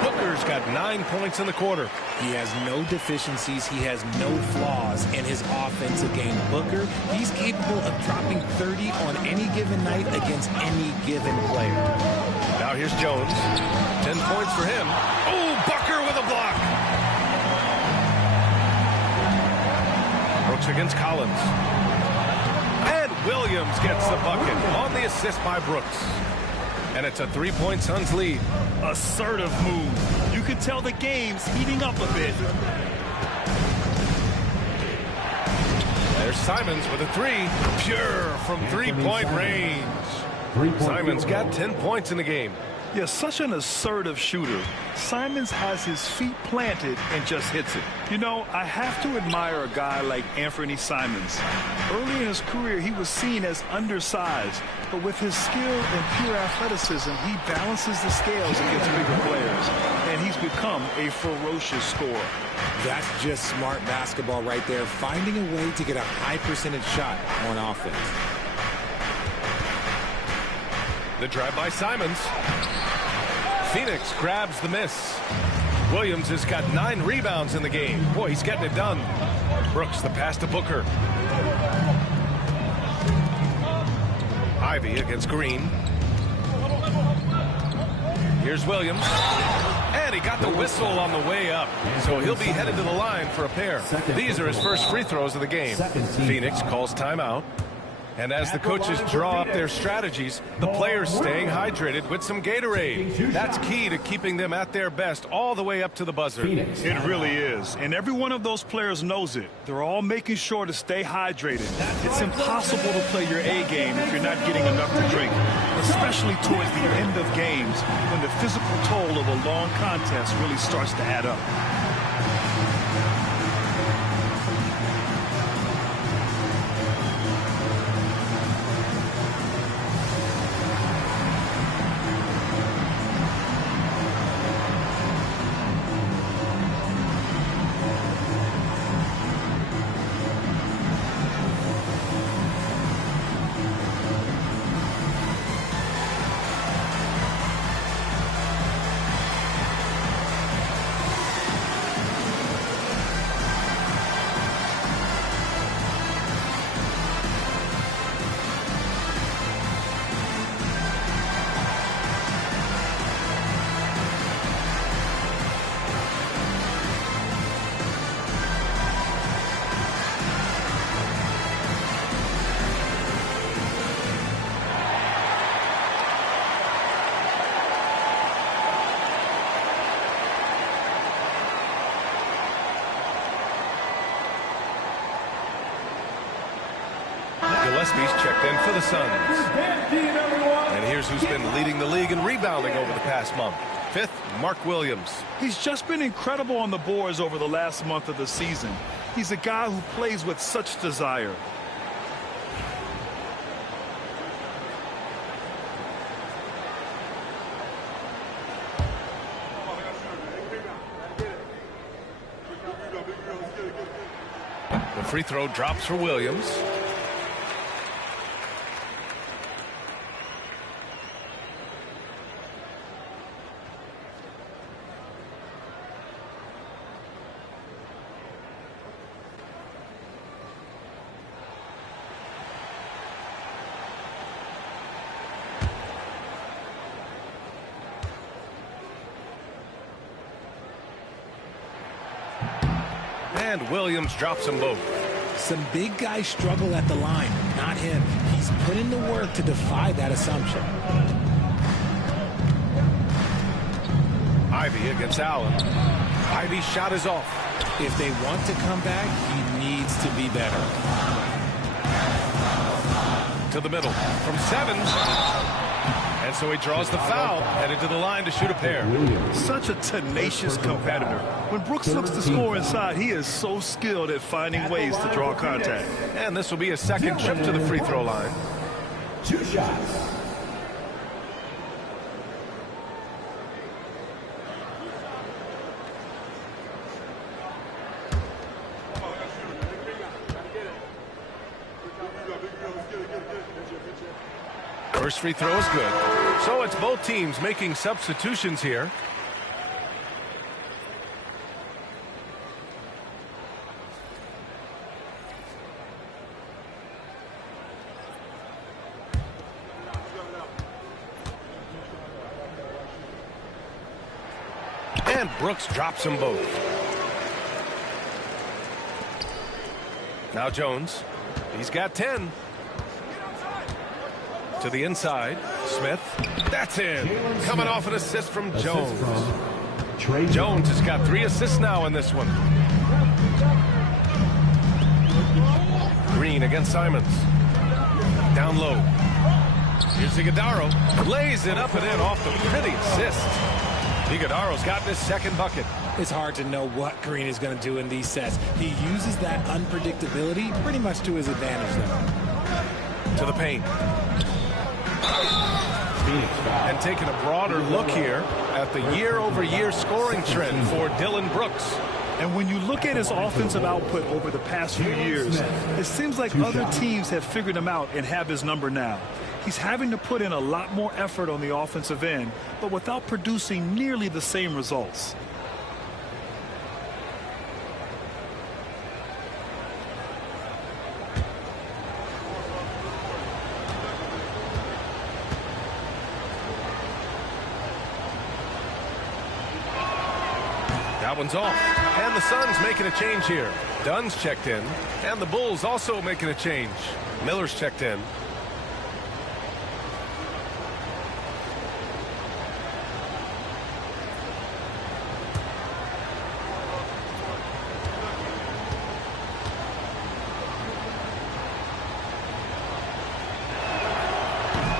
Booker's got 9 points in the quarter. He has no deficiencies. He has no flaws in his offensive game. Booker, he's capable of dropping 30 on any given night against any given player. Now here's Jones. 10 points for him. Oh, Booker with a block. Brooks against Collins. And Williams gets the bucket on the assist by Brooks. And it's a 3-point Suns lead. Assertive move. You can tell the game's heating up a bit. There's Simons with a 3. Pure from 3-point range. Simons got 10 points in the game. Yeah, such an assertive shooter. Simons has his feet planted and just hits it. You know, I have to admire a guy like Anthony Simons. Early in his career, he was seen as undersized, but with his skill and pure athleticism, he balances the scales against bigger players, and he's become a ferocious scorer. That's just smart basketball right there, finding a way to get a high percentage shot on offense. The drive by Simons. Phoenix grabs the miss. Williams has got 9 rebounds in the game. Boy, he's getting it done. Brooks, the pass to Booker. Ivy against Green. Here's Williams. And he got the whistle on the way up. So he'll be headed to the line for a pair. These are his first free throws of the game. Phoenix calls timeout. And as the coaches draw up their strategies, the players staying hydrated with some Gatorade. That's key to keeping them at their best all the way up to the buzzer. It really is. And every one of those players knows it. They're all making sure to stay hydrated. It's impossible to play your A game if you're not getting enough to drink, especially towards the end of games when the physical toll of a long contest really starts to add up. Gillespie's checked in for the Suns. And here's who's been leading the league in rebounding over the past month. 5th, Mark Williams. He's just been incredible on the boards over the last month of the season. He's a guy who plays with such desire. The free throw drops for Williams. And Williams drops them both. Some big guys struggle at the line, not him. He's put in the work to defy that assumption. Ivy against Allen. Ivy's shot is off. If they want to come back, he needs to be better. To the middle from 7. And so he draws the foul, headed to the line to shoot a pair. Such a tenacious competitor. When Brooks looks to score inside, he is so skilled at finding ways to draw contact. And this will be his second trip to the free throw line. 2 shots. First free throw is good. So it's both teams making substitutions here. And Brooks drops them both. Now Jones. He's got 10. To the inside. Smith. That's in. Coming off an assist from Jones. Jones has got 3 assists now in this one. Green against Simons. Down low. Here's Iguodaro. Lays it up and in off the pretty assist. Iguodaro's got this second bucket. It's hard to know what Green is going to do in these sets. He uses that unpredictability pretty much to his advantage, though. To the paint. And taking a broader look here at the year-over-year scoring trend for Dillon Brooks. And when you look at his offensive output over the past few years, it seems like other teams have figured him out and have his number now. He's having to put in a lot more effort on the offensive end, but without producing nearly the same results. That one's off. And the Suns making a change here. Dunn's checked in. And the Bulls also making a change. Miller's checked in.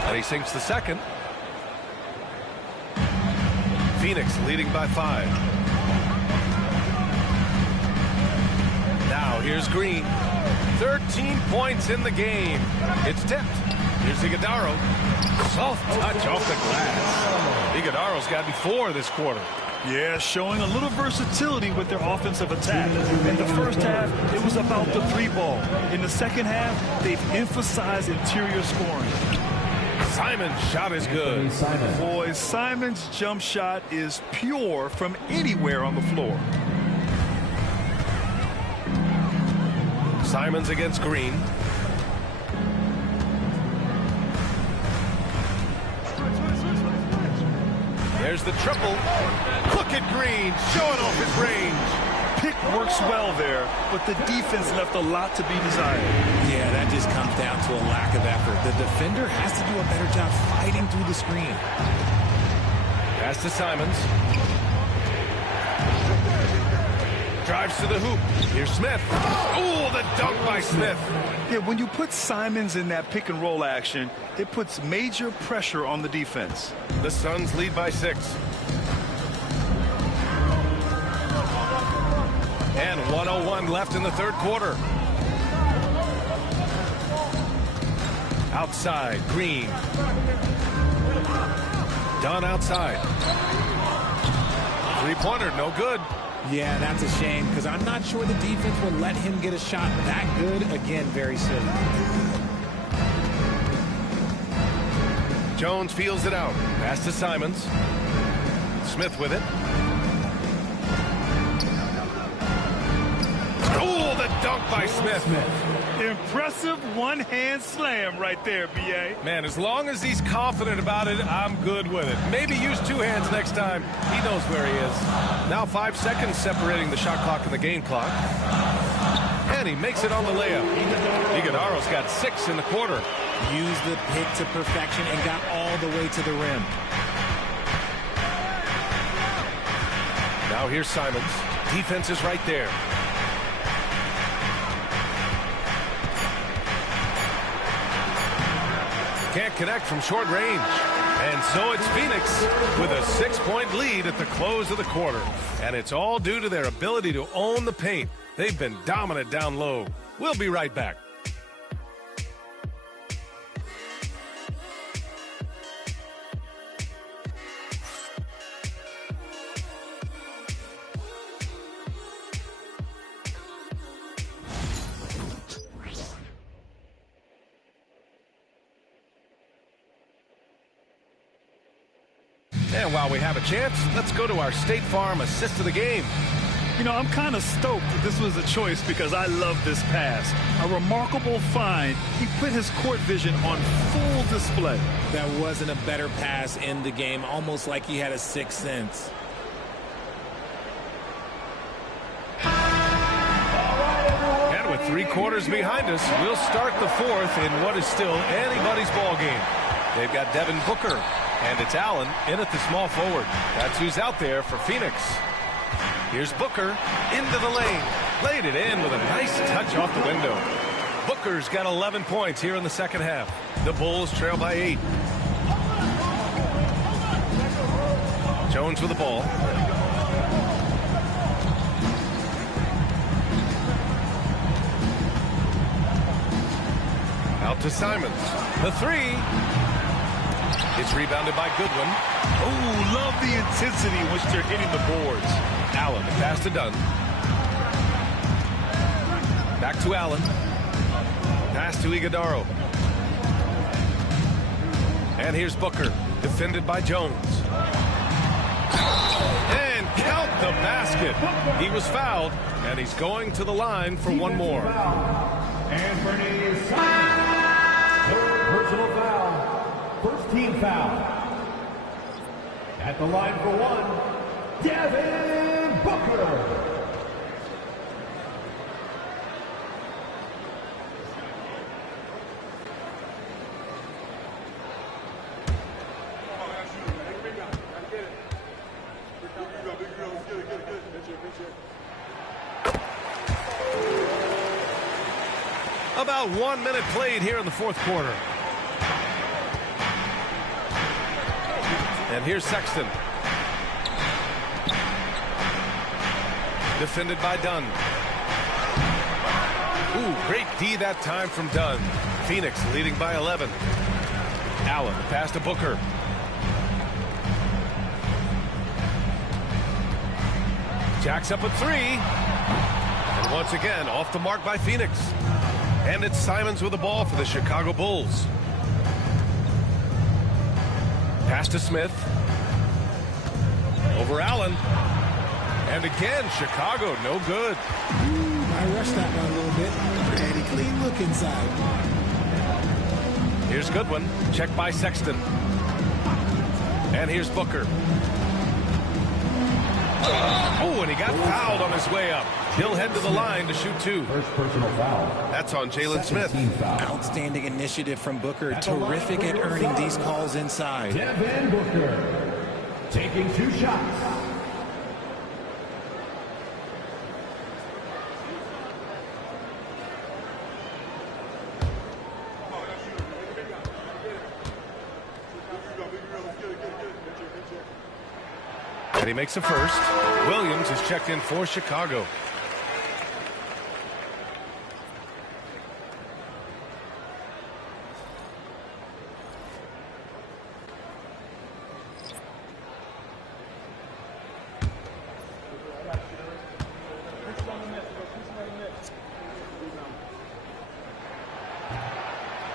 And he sinks the second. Phoenix leading by 5. Now here's Green. 13 points in the game. It's tipped. Here's Iguodaro. Soft touch off the glass. Iguodaro's gotten 4 this quarter. Yeah, showing a little versatility with their offensive attack. In the first half, it was about the 3-ball. In the second half, they've emphasized interior scoring. Simon's shot is good. Boy, Simon's jump shot is pure from anywhere on the floor. Simons against Green. There's the triple. Look at Green showing off his range. Pick works well there, but the defense left a lot to be desired. Yeah, that just comes down to a lack of effort. The defender has to do a better job fighting through the screen. Pass to Simons. Drives to the hoop. Here's Smith. Oh, the dunk by Smith. Yeah, when you put Simons in that pick and roll action, it puts major pressure on the defense. The Suns lead by 6. And 1:01 left in the third quarter. Outside, Green. Dunn outside. 3-pointer, no good. Yeah, that's a shame because I'm not sure the defense will let him get a shot that good again very soon. Jones feels it out. Pass to Simons. Smith with it. Oh, the dunk by Smith. Impressive one-hand slam right there, B.A. Man, as long as he's confident about it, I'm good with it. Maybe use two hands next time. He knows where he is. Now 5 seconds separating the shot clock and the game clock. And he makes it on the layup. Iguodaro's got 6 in the quarter. Used the pick to perfection and got all the way to the rim. Now here's Simons. Defense is right there. Can't connect from short range. And so it's Phoenix with a 6-point lead at the close of the quarter. And it's all due to their ability to own the paint. They've been dominant down low. We'll be right back. And while we have a chance, let's go to our State Farm assist of the game. You know, I'm kind of stoked that this was a choice because I love this pass. A remarkable find. He put his court vision on full display. That wasn't a better pass in the game, almost like he had a sixth sense. And with 3 quarters behind us, we'll start the 4th in what is still anybody's ball game. They've got Devin Booker, and it's Allen in at the small forward. That's who's out there for Phoenix. Here's Booker into the lane. Laid it in with a nice touch off the window. Booker's got 11 points here in the second half. The Bulls trail by 8. Jones with the ball. Out to Simons. The 3. It's rebounded by Goodwin. Oh, love the intensity in which they're hitting the boards. Allen, the pass to Dunn. Back to Allen. Pass to Iguodaro. And here's Booker, defended by Jones. And count the basket. He was fouled, and he's going to the line for one more. Anthony Simons, 3rd personal foul, 1st team foul. At the line for 1, Devin Booker. About 1 minute played here in the 4th quarter. And here's Sexton. Defended by Dunn. Ooh, great D that time from Dunn. Phoenix leading by 11. Allen, pass to Booker. Jacks up at 3. And once again, off the mark by Phoenix. And it's Simons with the ball for the Chicago Bulls. Pass to Smith. Over Allen. And again, Chicago, no good. I rushed that one a little bit. Pretty clean look inside. Here's Goodwin. Checked by Sexton. And here's Booker. Oh, and he got fouled on his way up. He'll head to the line to shoot 2. 1st personal foul. That's on Jalen Smith. Outstanding initiative from Booker. Terrific at earning these calls inside. Devin Booker taking 2 shots. And he makes a first. Williams is checked in for Chicago.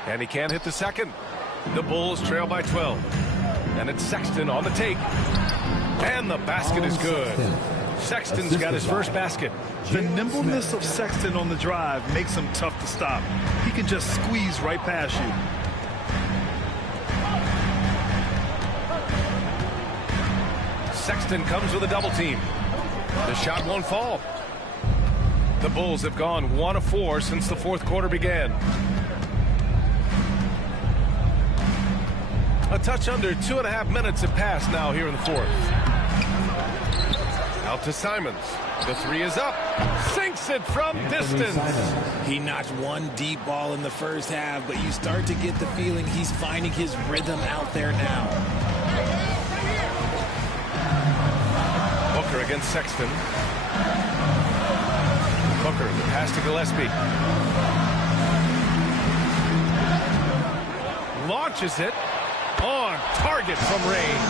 And he can't hit the second. The Bulls trail by 12. And it's Sexton on the take. And the basket is good. Sexton's got his first basket. The nimbleness of Sexton on the drive makes him tough to stop. He can just squeeze right past you. Sexton comes with a double team. The shot won't fall. The Bulls have gone 1 of 4 since the fourth quarter began. A touch under 2.5 minutes have passed now here in the fourth. Out to Simons. The three is up. Sinks it from distance. He notched one deep ball in the first half, but you start to get the feeling he's finding his rhythm out there now. Booker against Sexton. Booker, the pass to Gillespie. Launches it. On target from range.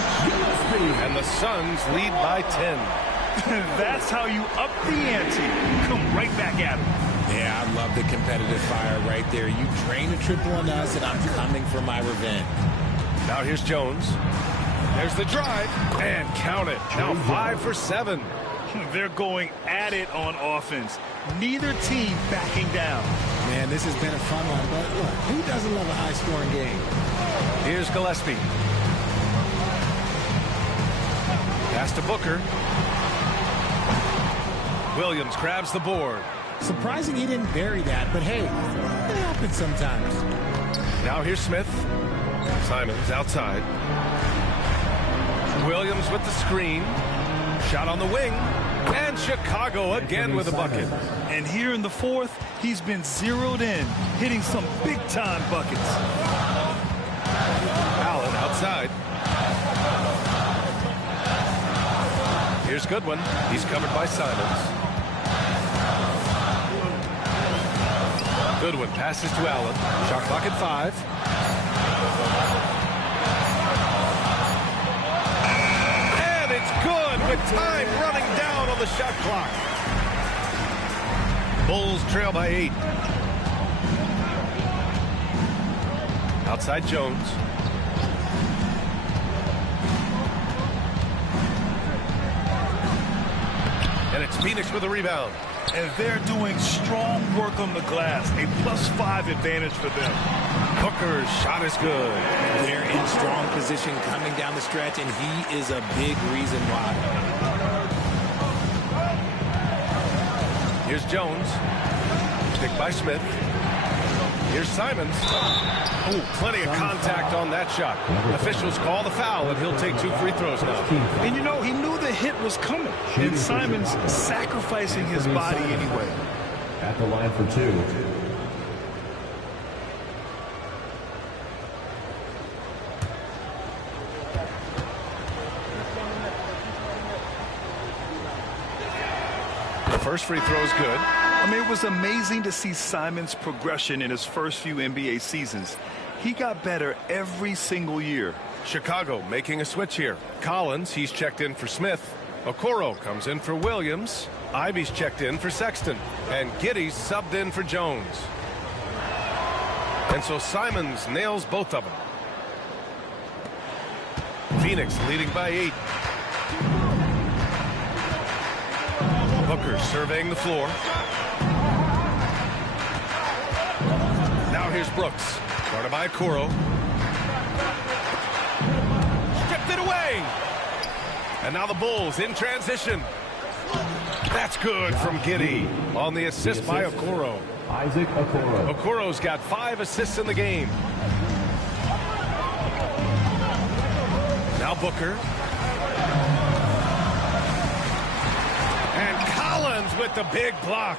And the Suns lead by 10. That's how you up the ante. Come right back at him. Yeah, I love the competitive fire right there. You drain a triple on us, and I'm coming for my revenge. Now here's Jones. There's the drive. And count it. Now 5 for 7. They're going at it on offense. Neither team backing down. Man, this has been a fun one, but look, who doesn't love a high-scoring game? Here's Gillespie. Pass to Booker. Williams grabs the board. Surprising he didn't bury that, but hey, it happens sometimes. Now here's Smith. Simons outside. Williams with the screen. Shot on the wing. And Chicago again with a bucket. And here in the fourth, he's been zeroed in, hitting some big-time buckets. Allen outside. Here's Goodwin. He's covered by Simons. Goodwin passes to Allen. Shot clock at 5. And it's good with time running down on the shot clock. Bulls trail by 8. Outside Jones. And it's Phoenix with a rebound. And they're doing strong work on the glass. A +5 advantage for them. Booker's shot is good. They're in strong position coming down the stretch, and he is a big reason why. Here's Jones. Picked by Smith. Here's Simons. Oh, plenty of contact on that shot. Officials call the foul, and he'll take 2 free throws now. And you know, he knew the hit was coming. And Simons sacrificing his body anyway. At the line for 2. The first free throw is good. I mean, it was amazing to see Simons' progression in his first few NBA seasons. He got better every single year. Chicago making a switch here. Collins, he's checked in for Smith. Okoro comes in for Williams. Ivy's checked in for Sexton. And Giddey's subbed in for Jones. And so Simons nails both of them. Phoenix leading by 8. Booker surveying the floor. Now here's Brooks. Guarded by Okoro. Stripped it away. And now the Bulls in transition. That's good from Giddey on the assist by Okoro. Isaac Okoro. Okoro's got 5 assists in the game. Now Booker. And Collins with the big block.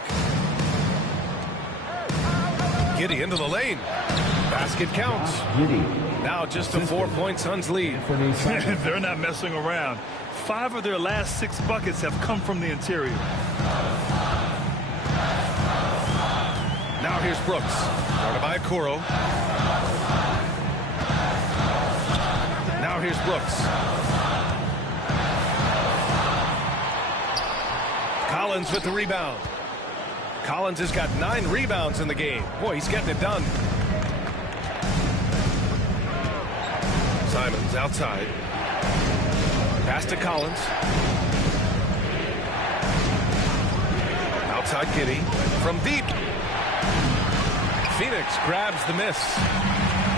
Giddey into the lane. Basket counts. Giddey. Now just a 4-point Suns lead. They're not messing around. 5 of their last 6 buckets have come from the interior. Now here's Brooks. Guarded by Okoro. Now here's Brooks. Collins with the rebound. Collins has got 9 rebounds in the game. Boy, he's getting it done. Simons outside. Pass to Collins. Outside Giddy from deep. Phoenix grabs the miss.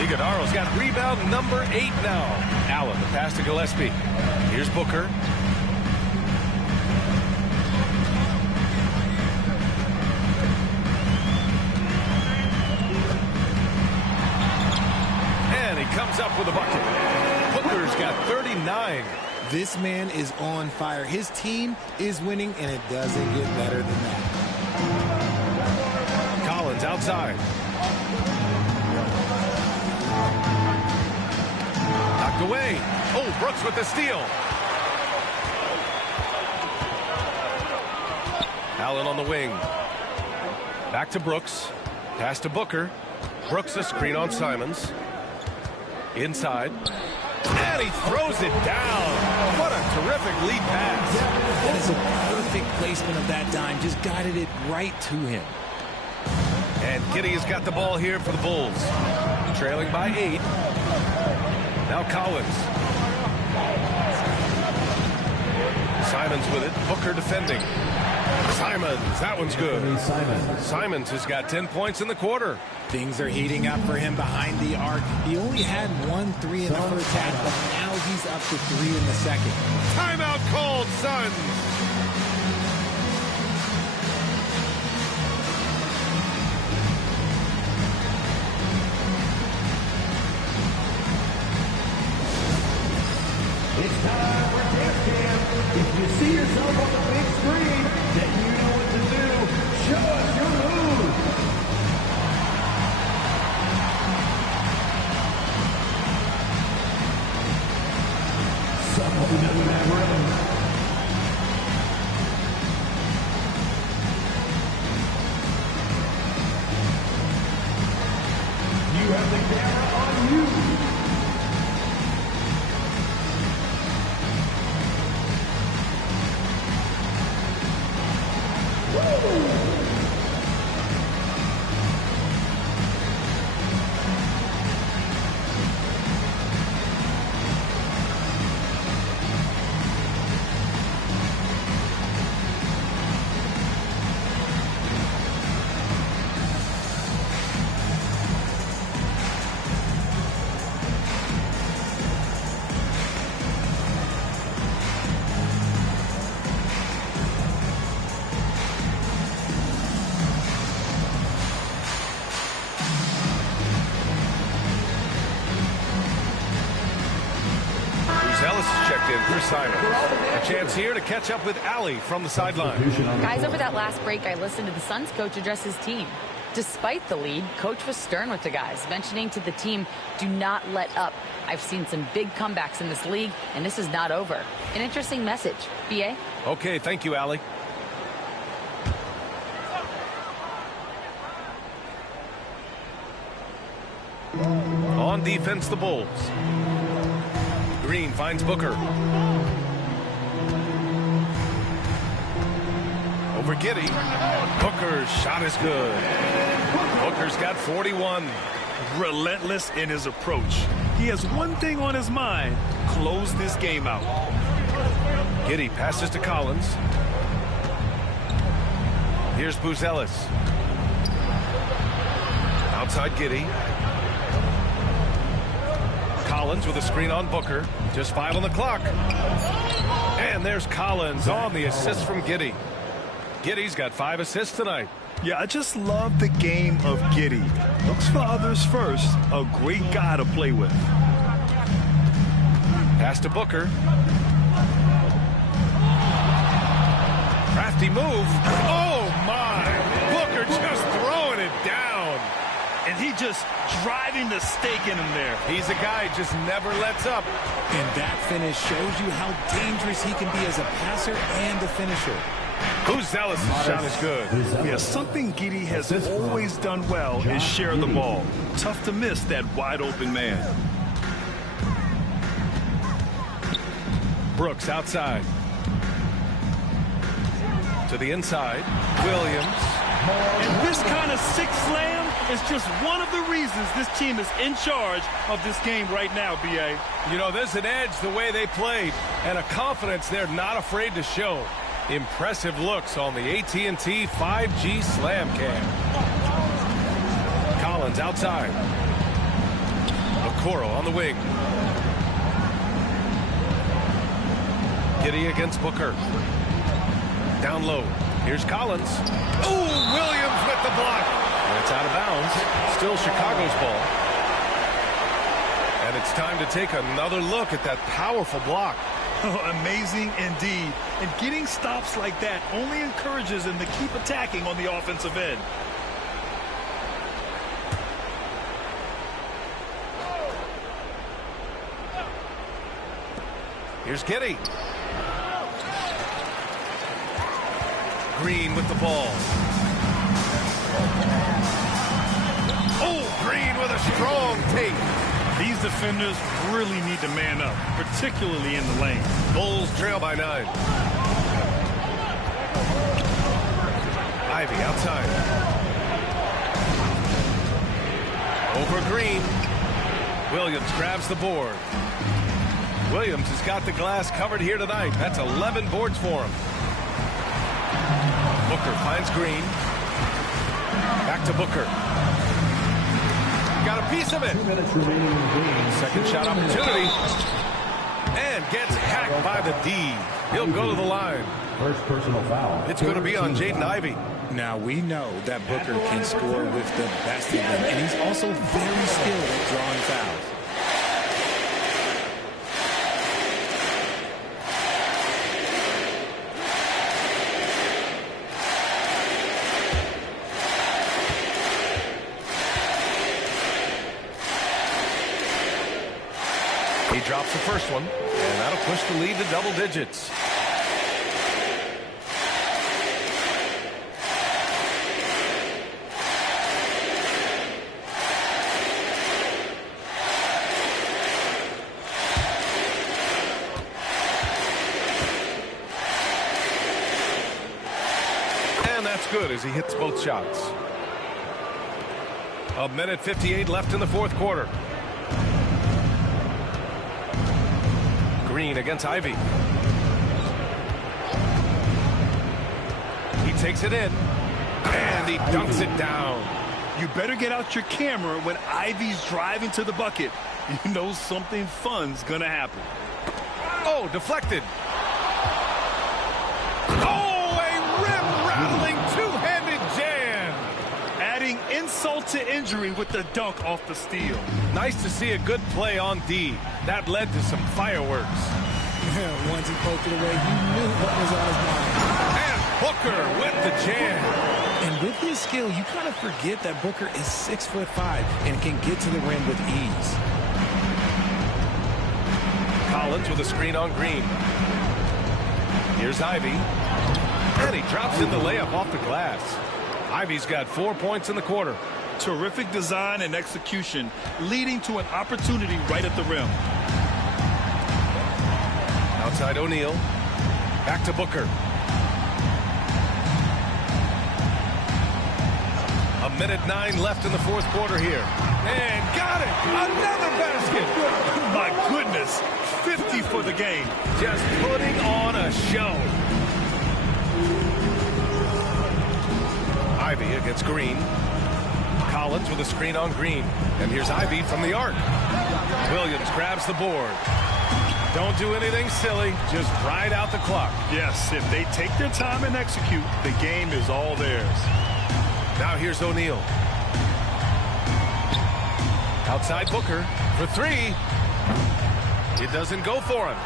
Iguodala's got rebound number 8 now. Allen, the pass to Gillespie. Here's Booker. And he comes up with a bucket. Booker's got 39. This man is on fire. His team is winning, and it doesn't get better than that. Collins outside. Knocked away. Oh, Brooks with the steal. Allen on the wing. Back to Brooks. Pass to Booker. Brooks a screen on Simons. Inside. And he throws it down. What a terrific lead pass. That is a perfect placement of that dime. Just guided it right to him. And Giddey's got the ball here for the Bulls. Trailing by 8. Now Collins. Simons with it. Booker defending. Simons. That one's good. Simons has got 10 points in the quarter. Things are heating up for him behind the arc. He only had 1 3 in the first half, but now he's up to 3 in the second. Timeout called, Suns. It's time for Dance Cam. If you see yourself on the big screen, then you know what to do. Show us your move. Someone in that room. You have the camera on you. Simon. A chance here to catch up with Allie from the sideline. Guys, over that last break, I listened to the Suns coach address his team. Despite the lead, coach was stern with the guys, mentioning to the team, do not let up. I've seen some big comebacks in this league, and this is not over. An interesting message. B.A.? Okay, thank you, Allie. On defense, the Bulls. Green finds Booker. Over Giddey. Booker's shot is good. Booker's got 41. Relentless in his approach. He has one thing on his mind: close this game out. Giddey passes to Collins. Here's Buzelis. Outside Giddey. Collins with a screen on Booker. Just 5 on the clock. And there's Collins on the assist from Giddey. Giddey's got 5 assists tonight. Yeah, I just love the game of Giddey. Looks for others first. A great guy to play with. Pass to Booker. Crafty move. Oh, my. Booker just throwing it down. And he just driving the stake in him there. He's a guy who just never lets up. And that finish shows you how dangerous he can be as a passer and a finisher. Buzelis' shot is good. Yeah, something Giddey has always done well is share the ball. Tough to miss that wide open man. Brooks outside. To the inside. Williams. And this kind of six slam is just one of the reasons this team is in charge of this game right now, B.A. You know, there's an edge the way they played and a confidence they're not afraid to show. Impressive looks on the AT&T 5G Slam Cam. Collins outside. Okoro on the wing. Giddy against Booker. Down low. Here's Collins. Oh, Williams with the block. And it's out of bounds. Still Chicago's ball. And it's time to take another look at that powerful block. Amazing indeed. And getting stops like that only encourages them to keep attacking on the offensive end. Here's Giddy. Green with the ball. Oh, Green with a strong take. These defenders really need to man up, particularly in the lane. Bulls trail by 9. Ivy outside. Over Green. Williams grabs the board. Williams has got the glass covered here tonight. That's 11 boards for him. Booker finds Green. Back to Booker. Got a piece of it. 2 minutes remaining in the game. Second shot opportunity. And gets hacked by the D. He'll go to the line. First personal foul. It's going to be on Jaden Ivey. Now, we know that Booker can score with the best of them, and he's also very skilled at drawing fouls. He drops the first one, and that'll push the lead to double digits. And that's good as he hits both shots. 1:58 left in the fourth quarter. Green against Ivy. He takes it in, and he dunks it down. You better get out your camera when Ivy's driving to the bucket. You know something fun's gonna happen. Oh, deflected. Oh, a rim-rattling two-handed jam. Adding insult to injury with the dunk off the steal. Nice to see a good play on D. That led to some fireworks. Once he poked it away, you knew what was on his mind. And Booker with the jam. And with his skill, you kind of forget that Booker is 6'5" and can get to the rim with ease. Collins with a screen on Green. Here's Ivy. And he drops in the layup off the glass. Ivy's got 4 points in the quarter. Terrific design and execution, leading to an opportunity right at the rim. Outside O'Neal. Back to Booker. 1:09 left in the fourth quarter here. And got it! Another basket! My goodness, 50 for the game. Just putting on a show. Ivy against Green. Collins with a screen on Green. And here's Ivy from the arc. Williams grabs the board. Don't do anything silly. Just ride out the clock. Yes, if they take their time and execute, the game is all theirs. Now here's O'Neal. Outside Booker for three. It doesn't go for him.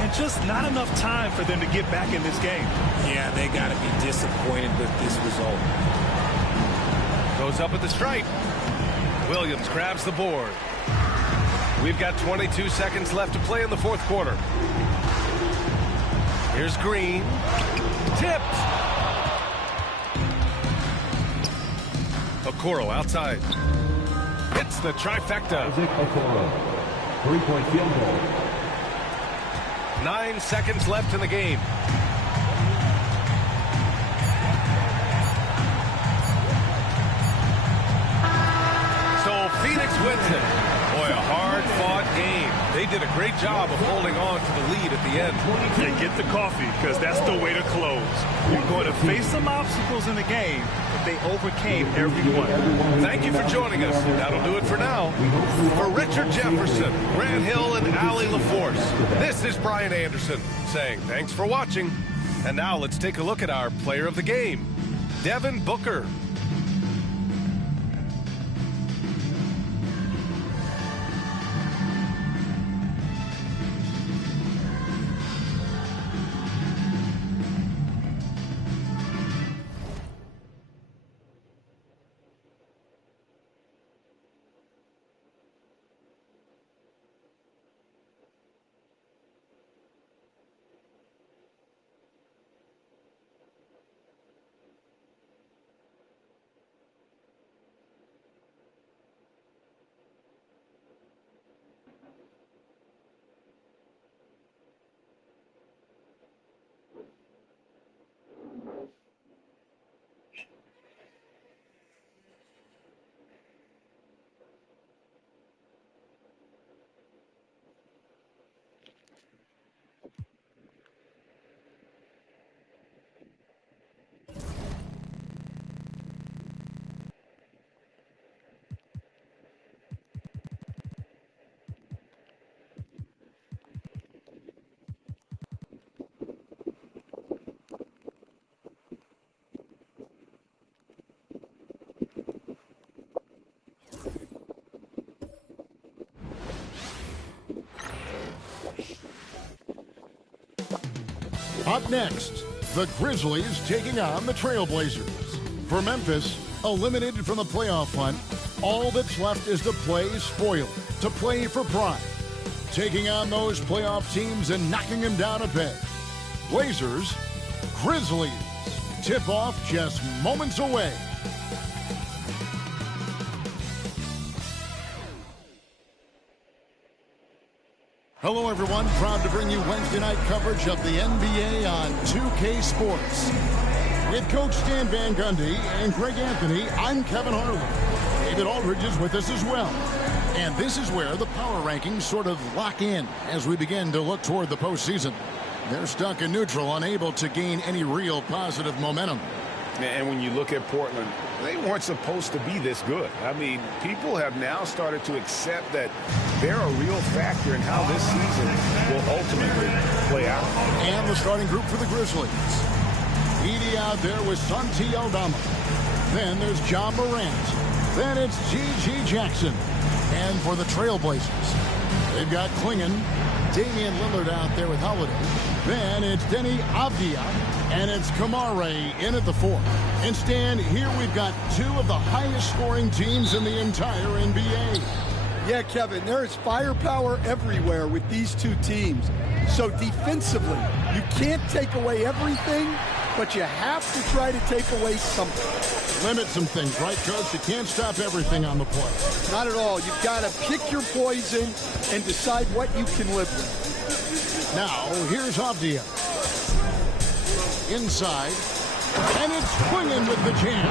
And just not enough time for them to get back in this game. Yeah, they got to be disappointed with this result. Goes up at the stripe. Williams grabs the board. We've got 22 seconds left to play in the fourth quarter. Here's Green. Tipped. Okoro outside. Hits the trifecta. Okoro, 3-point field goal. 9 seconds left in the game. So Phoenix wins it. Boy, a hard hard-fought game. They did a great job of holding on to the lead at the end. And get the coffee, because that's the way to close. You're going to face some obstacles in the game, but they overcame every one. Thank you for joining us. That'll do it for now. For Richard Jefferson, Grant Hill, and Allie LaForce, this is Brian Anderson saying thanks for watching. And now let's take a look at our player of the game, Devin Booker. Up next, the Grizzlies taking on the Trailblazers. For Memphis, eliminated from the playoff hunt, all that's left is to play spoiler, to play for pride. Taking on those playoff teams and knocking them down a peg. Blazers, Grizzlies. Tip-off just moments away. Hello, everyone. Proud to bring you Wednesday night coverage of the NBA on 2K Sports. With Coach Stan Van Gundy and Greg Anthony, I'm Kevin Harlan. David Aldridge is with us as well. And this is where the power rankings sort of lock in as we begin to look toward the postseason. They're stuck in neutral, unable to gain any real positive momentum. And when you look at Portland, they weren't supposed to be this good. I mean, people have now started to accept that they're a real factor in how this season will ultimately play out. And the starting group for the Grizzlies. Edie out there with Santi Aldama. Then there's John Morant. Then it's G.G. Jackson. And for the Trailblazers, they've got Klingon, Damian Lillard out there with Holiday. Then it's Denny Avdia. And it's Kamare in at the 4. And Stan, here we've got two of the highest scoring teams in the entire NBA. Yeah, Kevin, there is firepower everywhere with these two teams. So defensively, you can't take away everything, but you have to try to take away something. Limit some things, right, Coach? You can't stop everything on the play. Not at all. You've got to pick your poison and decide what you can live with. Now, here's Avdia. Inside, and it's Klingon with the jam.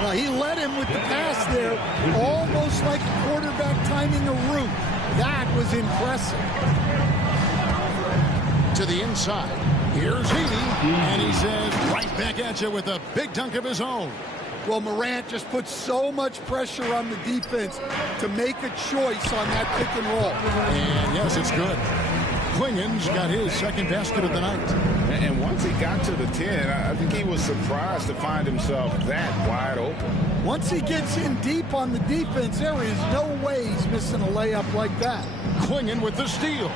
Now, he led him with the pass there, almost like a quarterback timing a route. That was impressive. To the inside, here's Edie, and he says right back at you with a big dunk of his own. Well, Morant just put so much pressure on the defense to make a choice on that pick and roll. And yes, it's good. Klingon's got his second basket of the night. And once he got to the 10, I think he was surprised to find himself that wide open. Once he gets in deep on the defense, there is no way he's missing a layup like that. Klingon with the steal.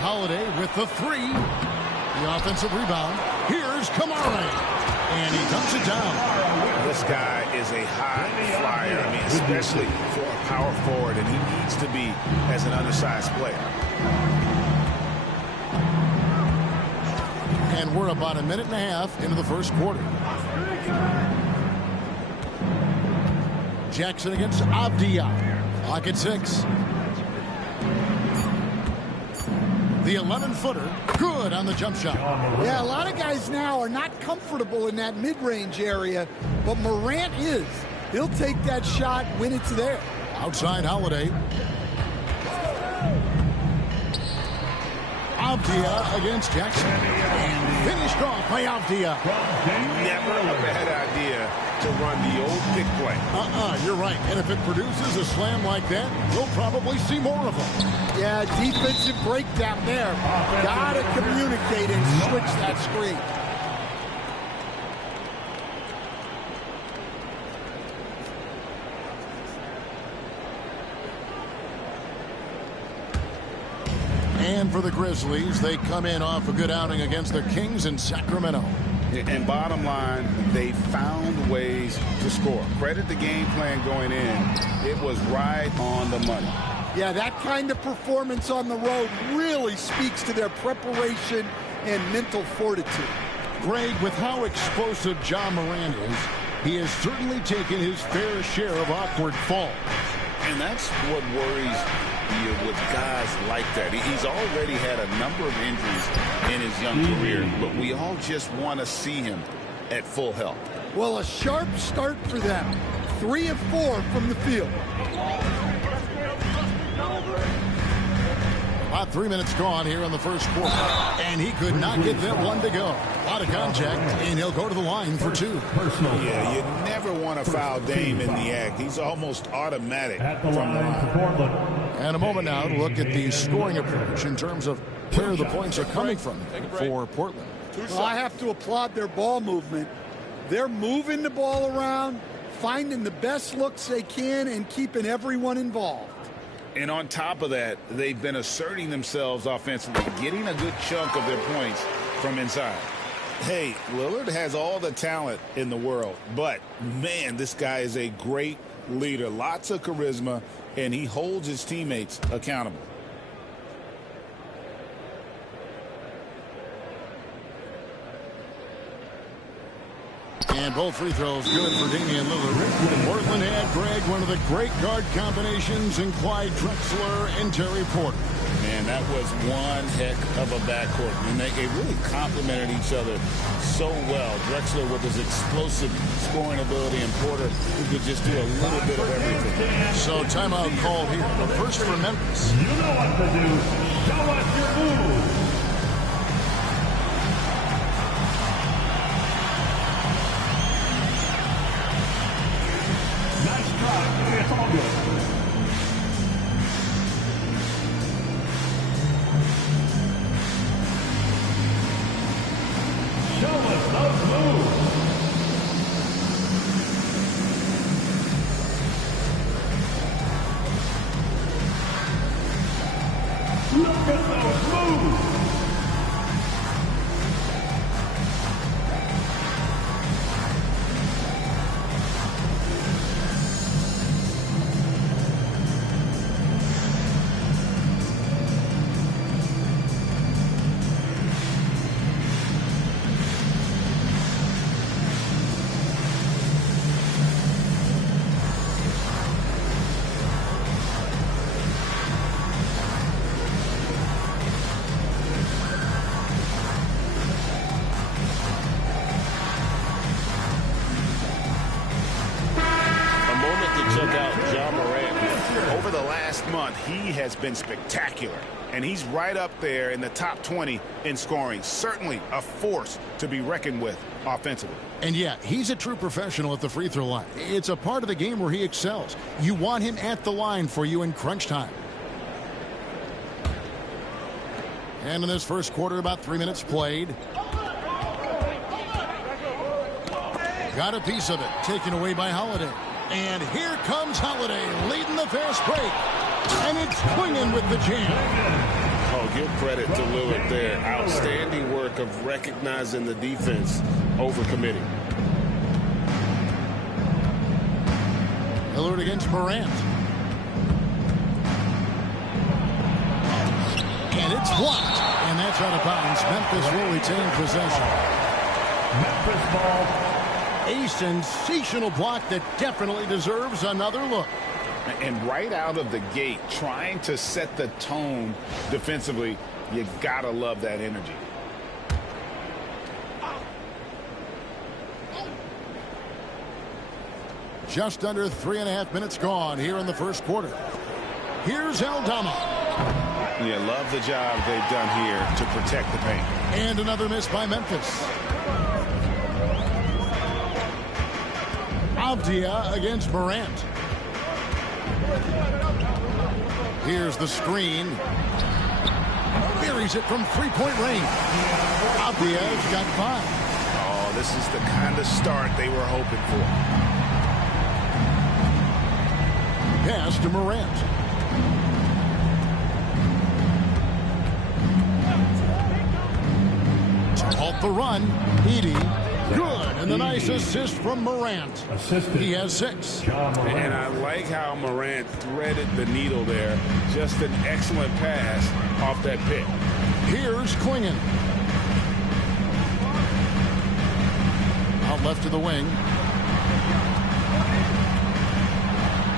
Holiday with the 3. The offensive rebound. Here's Kamare. And he dumps it down. This guy is a high flyer. I mean, especially for a power forward, and he needs to be as an undersized player. And we're about a minute and a half into the first quarter. Jackson against Avdia. Clock at 6. The 11-footer, good on the jump shot. Yeah, a lot of guys now are not comfortable in that mid-range area, but Morant is. he'll take that shot when it's there. Outside Holiday. Avdia against Jackson. And finished off by Avdia. Never a bad idea to run the old pick play. You're right. And if it produces a slam like that, we'll probably see more of them. Yeah, defensive breakdown there. Gotta communicate and switch that screen. And for the Grizzlies, they come in off a good outing against the Kings in Sacramento. And bottom line, they found ways to score. Credit the game plan going in. It was right on the money. Yeah, that kind of performance on the road really speaks to their preparation and mental fortitude. Greg, with how explosive Ja Morant is, he has certainly taken his fair share of awkward falls. And that's what worries you with guys like that. He's already had a number of injuries in his young career, but we all just want to see him at full health. Well, a sharp start for them. 3 of 4 from the field. About 3 minutes gone here in the first quarter. And he could not get that one to go. A lot of contact, and he'll go to the line for 2. Yeah, you never want to foul Dame in the act. He's almost automatic from the line. And a moment now to look at the scoring approach in terms of where the points are coming from for Portland. Well, I have to applaud their ball movement. They're moving the ball around, finding the best looks they can, and keeping everyone involved. And on top of that, they've been asserting themselves offensively, getting a good chunk of their points from inside. Hey, Lillard has all the talent in the world, but, man, this guy is a great leader. Lots of charisma, and he holds his teammates accountable. And both free throws good for Damian Lillard. Portland had, Greg, one of the great guard combinations in Clyde Drexler and Terry Porter. Man, that was one heck of a backcourt. And they really complemented each other so well. Drexler with his explosive scoring ability and Porter who could just do a little bit of everything. So timeout called here. The first for Memphis. You know what to do. Show us your move. Nice try. It's all good. Show us those moves. Look at those moves. He has been spectacular, and he's right up there in the top 20 in scoring. Certainly a force to be reckoned with offensively. And yeah, he's a true professional at the free throw line. It's a part of the game where he excels. You want him at the line for you in crunch time. And in this first quarter, about 3 minutes played. Got a piece of it, taken away by Holiday. And here comes Holiday, leading the fast break. And it's swinging with the jam. Oh, give credit to Lillard there. Outstanding work of recognizing the defense over committing. Lillard against Morant. And it's blocked. And that's out of bounds. Memphis will retain possession. Memphis ball. A sensational block that definitely deserves another look. And right out of the gate, trying to set the tone defensively, you gotta love that energy. Just under 3.5 minutes gone here in the first quarter. Here's Aldama. Yeah, love the job they've done here to protect the paint. And another miss by Memphis. Avdia against Morant. Here's the screen. Buries it from three-point range. Avdia's got 5. Oh, this is the kind of start they were hoping for. Pass to Morant. To halt the run, Edey. Good, and the nice assist from Morant. He has 6. And I like how Morant threaded the needle there. Just an excellent pass off that pick. Here's Klingon. Out left to the wing.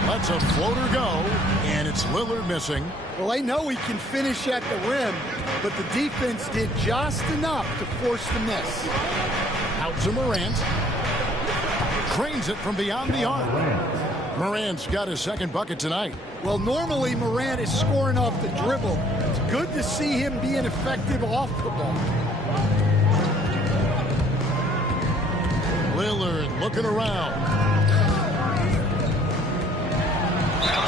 Lets a floater go, and it's Lillard missing. Well, they know he can finish at the rim, but the defense did just enough to force the miss. Out to Morant. Cranes it from beyond the arc. Morant's got his second bucket tonight. Well, normally Morant is scoring off the dribble. It's good to see him being effective off the ball. Lillard looking around.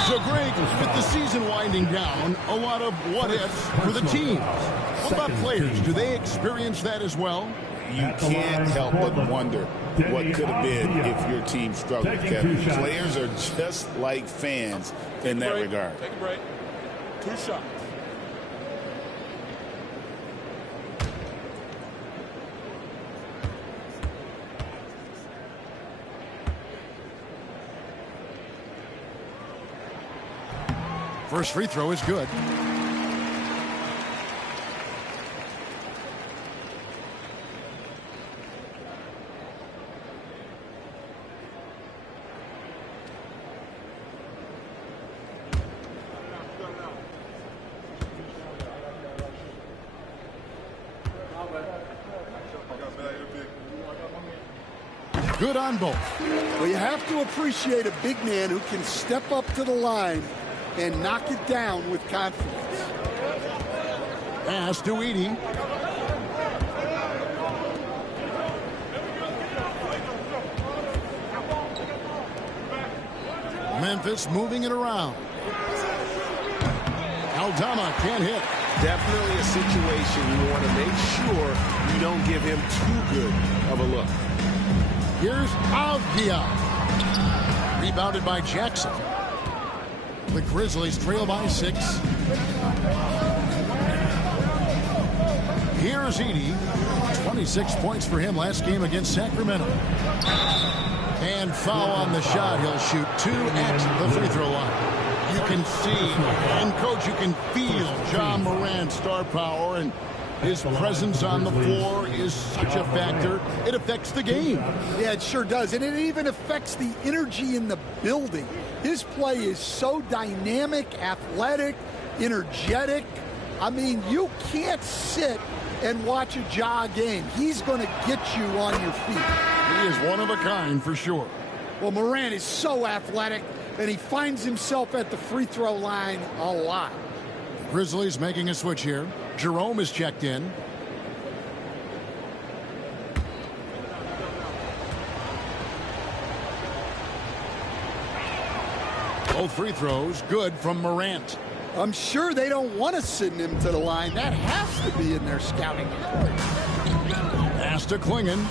So, Greg, with the season winding down, a lot of what-ifs for the teams. What about players? Do they experience that as well? You can't help but wonder what could have been if your team struggled, Kevin. Players are just like fans in that regard. Take a break. 2 shots. First free throw is good. Good on both. Well, you have to appreciate a big man who can step up to the line and knock it down with confidence. Pass to Edey. Memphis moving it around. Aldama can't hit. Definitely a situation you want to make sure you don't give him too good of a look. Here's Avdia. Rebounded by Jackson. The Grizzlies trail by 6. Here's Edey. 26 points for him last game against Sacramento. And foul on the shot. He'll shoot 2 at the free throw line. You can see, and coach, you can feel John Morant's star power, and his presence on the floor is such a factor. It affects the game. Yeah, it sure does. And it even affects the energy in the building. His play is so dynamic, athletic, energetic. I mean, you can't sit and watch a Ja game. He's going to get you on your feet. He is one of a kind for sure. Well, Morant is so athletic, and he finds himself at the free throw line a lot. Grizzlies making a switch here. Jerome is checked in. Both free throws good from Morant. I'm sure they don't want to send him to the line. That has to be in their scouting report. Pass to Klingon.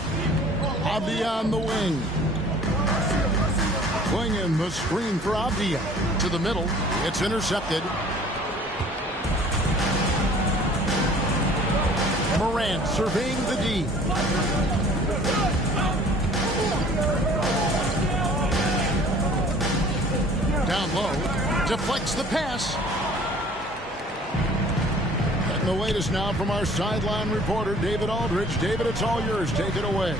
Avdia on the wing. Klingon, the screen for Avdia. To the middle. It's intercepted. Morant surveying the D. Down low. Deflects the pass. And the latest now from our sideline reporter, David Aldridge. David, it's all yours. Take it away.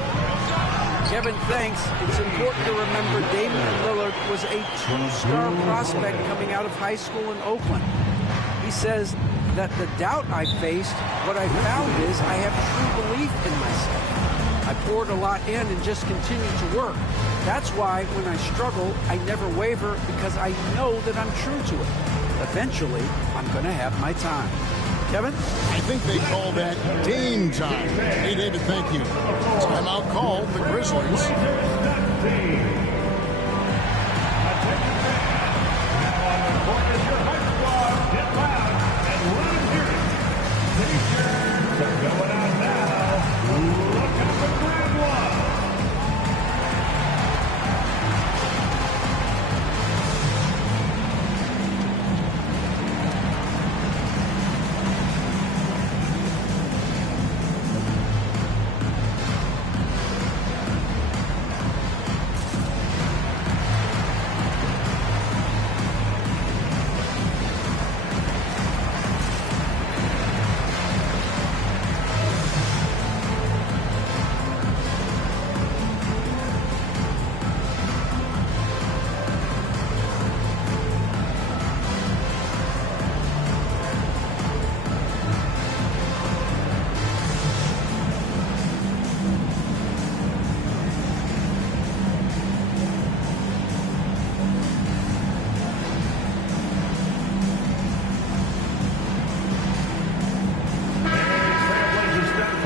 Kevin, thanks. It's important to remember Damian Lillard was a 2-star prospect coming out of high school in Oakland. He says that the doubt I faced, what I found is I have true belief in myself. I poured a lot in and just continued to work. That's why when I struggle, I never waver because I know that I'm true to it. Eventually, I'm going to have my time. Kevin? I think they call that game time. Hey, David, thank you. Timeout called the Grizzlies. Going out now. Look out for grab one.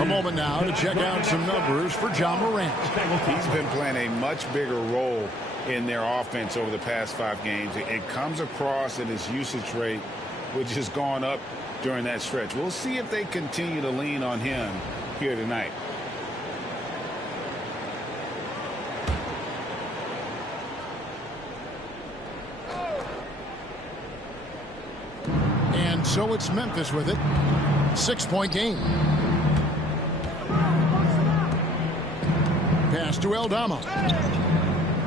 Moment now to check out some numbers for Ja Morant. He's been playing a much bigger role in their offense over the past 5 games. It comes across in his usage rate, which has gone up during that stretch. We'll see if they continue to lean on him here tonight. And so it's Memphis with it. 6-point game. Pass to Aldama.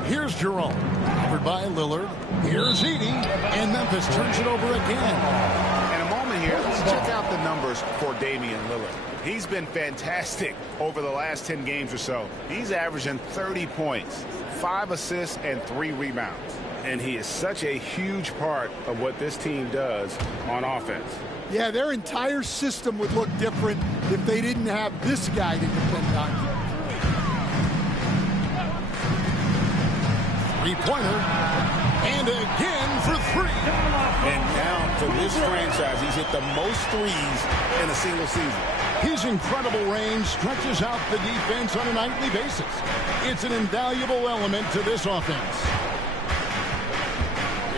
Here's Jerome. Covered by Lillard. Here's Edey. And Memphis turns it over again. In a moment here, let's check out the numbers for Damian Lillard. He's been fantastic over the last 10 games or so. He's averaging 30 points, 5 assists, and 3 rebounds. And he is such a huge part of what this team does on offense. Yeah, their entire system would look different if they didn't have this guy to depend on. Three-pointer. And again for 3. And now for this franchise, he's hit the most threes in a single season. His incredible range stretches out the defense on a nightly basis. It's an invaluable element to this offense.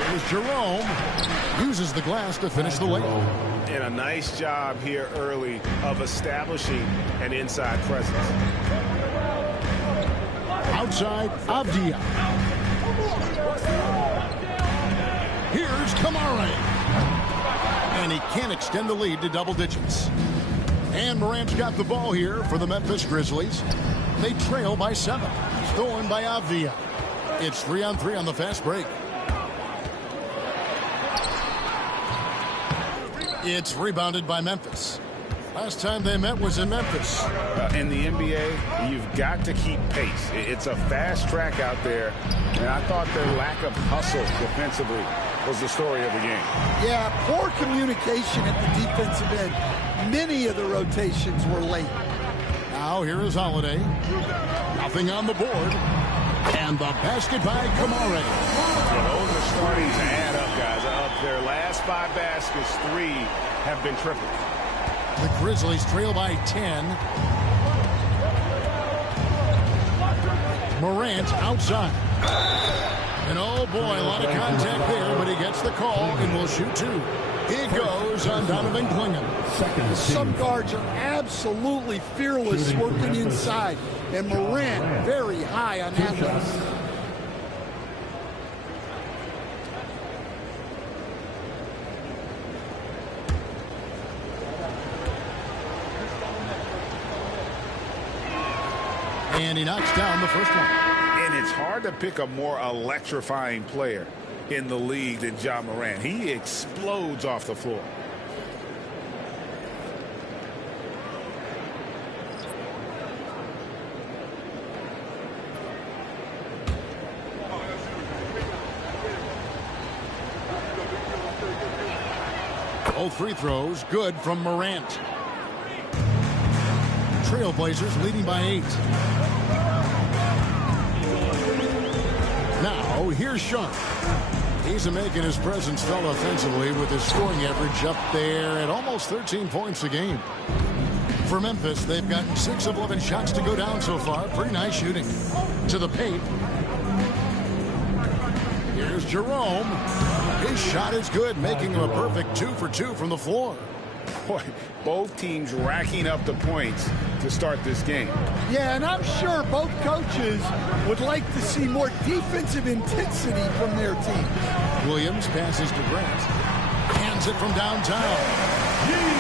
Here's Jerome. Uses the glass to finish the layup. And a nice job here early of establishing an inside presence. Outside, Avdia. Here's Kamara. And he can't extend the lead to double digits. And Morant's got the ball here for the Memphis Grizzlies. They trail by 7. Stolen by Avdia. It's 3-on-3 on the fast break. It's rebounded by Memphis. Last time they met was in Memphis. In the NBA, you've got to keep pace. It's a fast track out there, and I thought their lack of hustle defensively was the story of the game. Yeah, poor communication at the defensive end. Many of the rotations were late. Now here is Holiday. Nothing on the board. And the basket by Kamara. Well, those are starting to add up, guys. Of their last 5 baskets, 3 have been triples. The Grizzlies trail by 10. Morant outside. And oh boy, a lot of contact there, but he gets the call and will shoot 2. He goes on Donovan Clingan. Some guards are absolutely fearless working inside, and Morant very high on that list. And he knocks down the first one. And it's hard to pick a more electrifying player in the league than Ja Morant. He explodes off the floor. Both free throws good from Morant. Trailblazers leading by 8. Now, here's Sharp. He's making his presence felt offensively with his scoring average up there at almost 13 points a game. For Memphis, they've gotten 6 of 11 shots to go down so far. Pretty nice shooting. To the paint. Here's Jerome. His shot is good, making him a perfect 2 for 2 from the floor. Boy, both teams racking up the points to start this game. Yeah, and I'm sure both coaches would like to see more defensive intensity from their team. Williams passes to Grant. Hands it from downtown.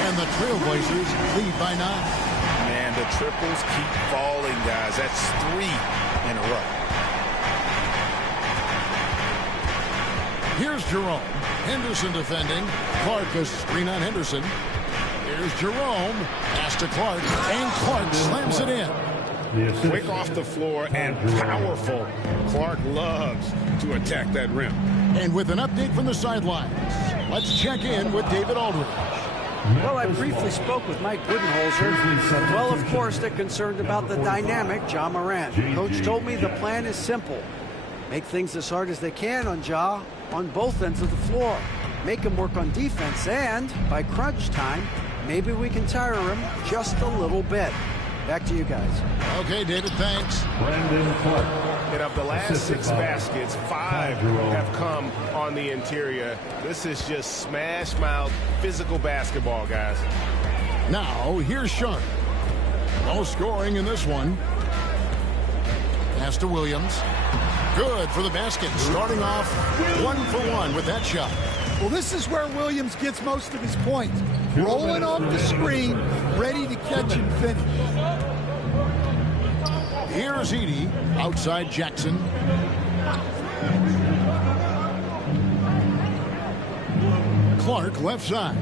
And the Trailblazers lead by 9. Man, the triples keep falling, guys. That's 3 in a row. Here's Jerome. Henderson defending. Clark a screen on Henderson. Here's Jerome. Pass to Clark. And Clark slams it in. Quick off the floor and powerful. Clark loves to attack that rim. And with an update from the sidelines, let's check in with David Aldridge. Well, I briefly spoke with Mike Budenholzer. Well, of course, they're concerned about the dynamic Ja Morant. Coach told me the plan is simple. Make things as hard as they can on Ja on both ends of the floor. Make him work on defense, and by crunch time, maybe we can tire him just a little bit. Back to you guys. Okay, David, thanks. Brandon Clark. And of the last 6 baskets, 5 have come on the interior. This is just smash mouth physical basketball, guys. Now, here's Sharp. No scoring in this one. Pass to Williams. Good for the basket. Starting off 1 for 1 with that shot. Well, this is where Williams gets most of his points. Rolling off the screen, ready to catch and finish. Here's Edey. Outside Jackson. Clark left side.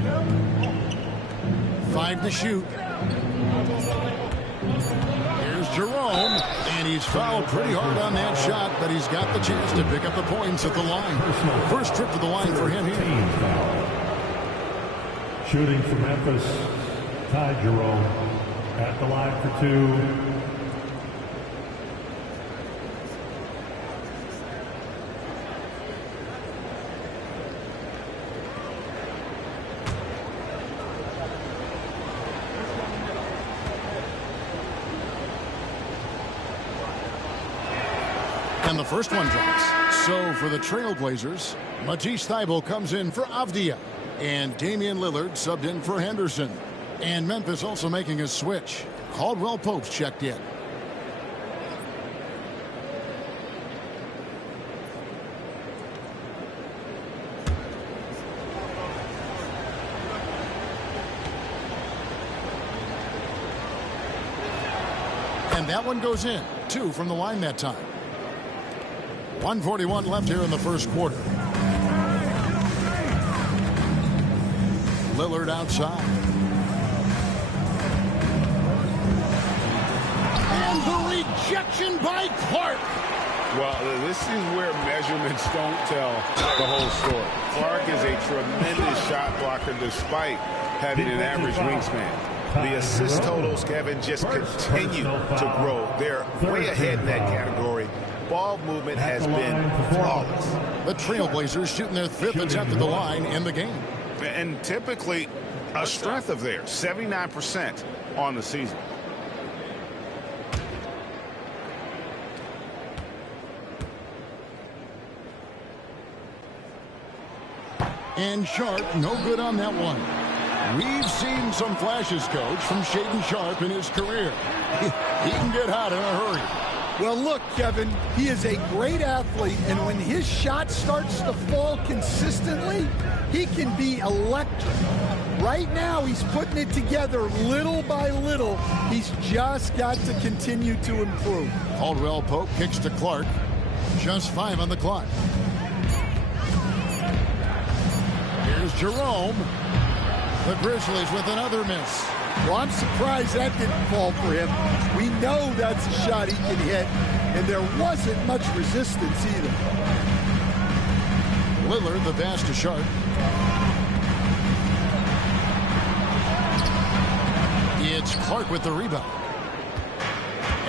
5 to shoot. Here's Jerome. And he's fouled pretty hard on that shot, but he's got the chance to pick up the points at the line. First trip to the line for him here. Shooting for Memphis, Ty Jerome at the line for 2. And the first one drops. So for the Trailblazers, Matisse Thybulle comes in for Avdia. And Damian Lillard subbed in for Henderson. And Memphis also making a switch. Caldwell Pope's checked in. And that one goes in. 2 from the line that time. 1:41 left here in the first quarter. Lillard outside. And the rejection by Clark. Well, this is where measurements don't tell the whole story. Clark is a tremendous shot blocker despite having an average wingspan. The assist totals, Kevin, just continue to grow. They're way ahead in that category. Ball movement has been flawless. The Trailblazers shooting their 5th attempt at the line in the game. And typically a strength of theirs, 79% on the season. And Sharp, no good on that one. We've seen some flashes, Coach, from Shaedon Sharp in his career. He can get hot in a hurry. Well, look, Kevin, he is a great athlete, and when his shot starts to fall consistently, he can be electric. Right now, he's putting it together little by little. He's just got to continue to improve. Caldwell Pope kicks to Clark. Just 5 on the clock. Here's Jerome. The Grizzlies with another miss. Well, I'm surprised that didn't fall for him. We know that's a shot he can hit, and there wasn't much resistance either. Lillard, the pass to Sharp. It's Clark with the rebound.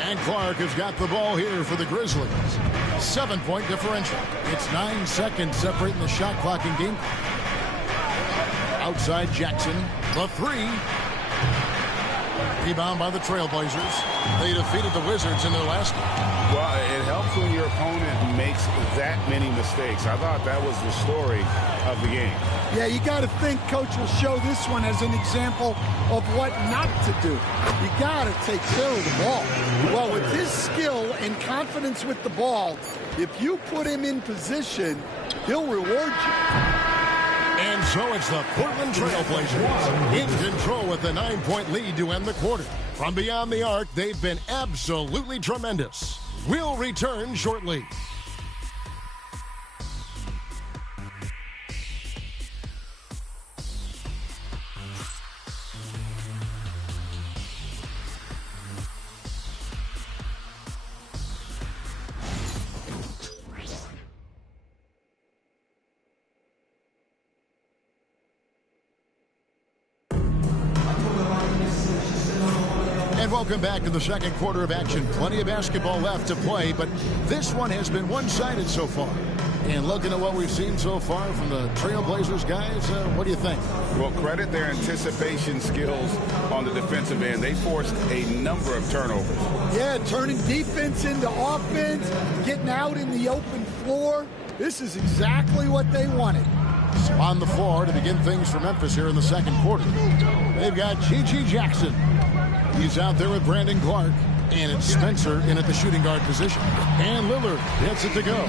And Clark has got the ball here for the Grizzlies. 7-point differential. It's 9 seconds separating the shot clock and game. Outside Jackson, the three. Rebound by the Trailblazers. They defeated the Wizards in their last game. Well, it helps when your opponent makes that many mistakes. I thought that was the story of the game. Yeah, you got to think Coach will show this one as an example of what not to do. You got to take care of the ball. Well, with his skill and confidence with the ball, if you put him in position, he'll reward you. And so it's the Portland Trailblazers in control with a 9-point lead to end the quarter. From beyond the arc, they've been absolutely tremendous. We'll return shortly. Welcome back to the second quarter of action. Plenty of basketball left to play, but this one has been one-sided so far. And looking at what we've seen so far from the Trailblazers guys, what do you think? Well, credit their anticipation skills on the defensive end. They forced a number of turnovers. Yeah, turning defense into offense, getting out in the open floor. This is exactly what they wanted. So on the floor to begin things for Memphis here in the second quarter. They've got G.G. Jackson. He's out there with Brandon Clark, and it's Spencer in at the shooting guard position. And Lillard gets it to go.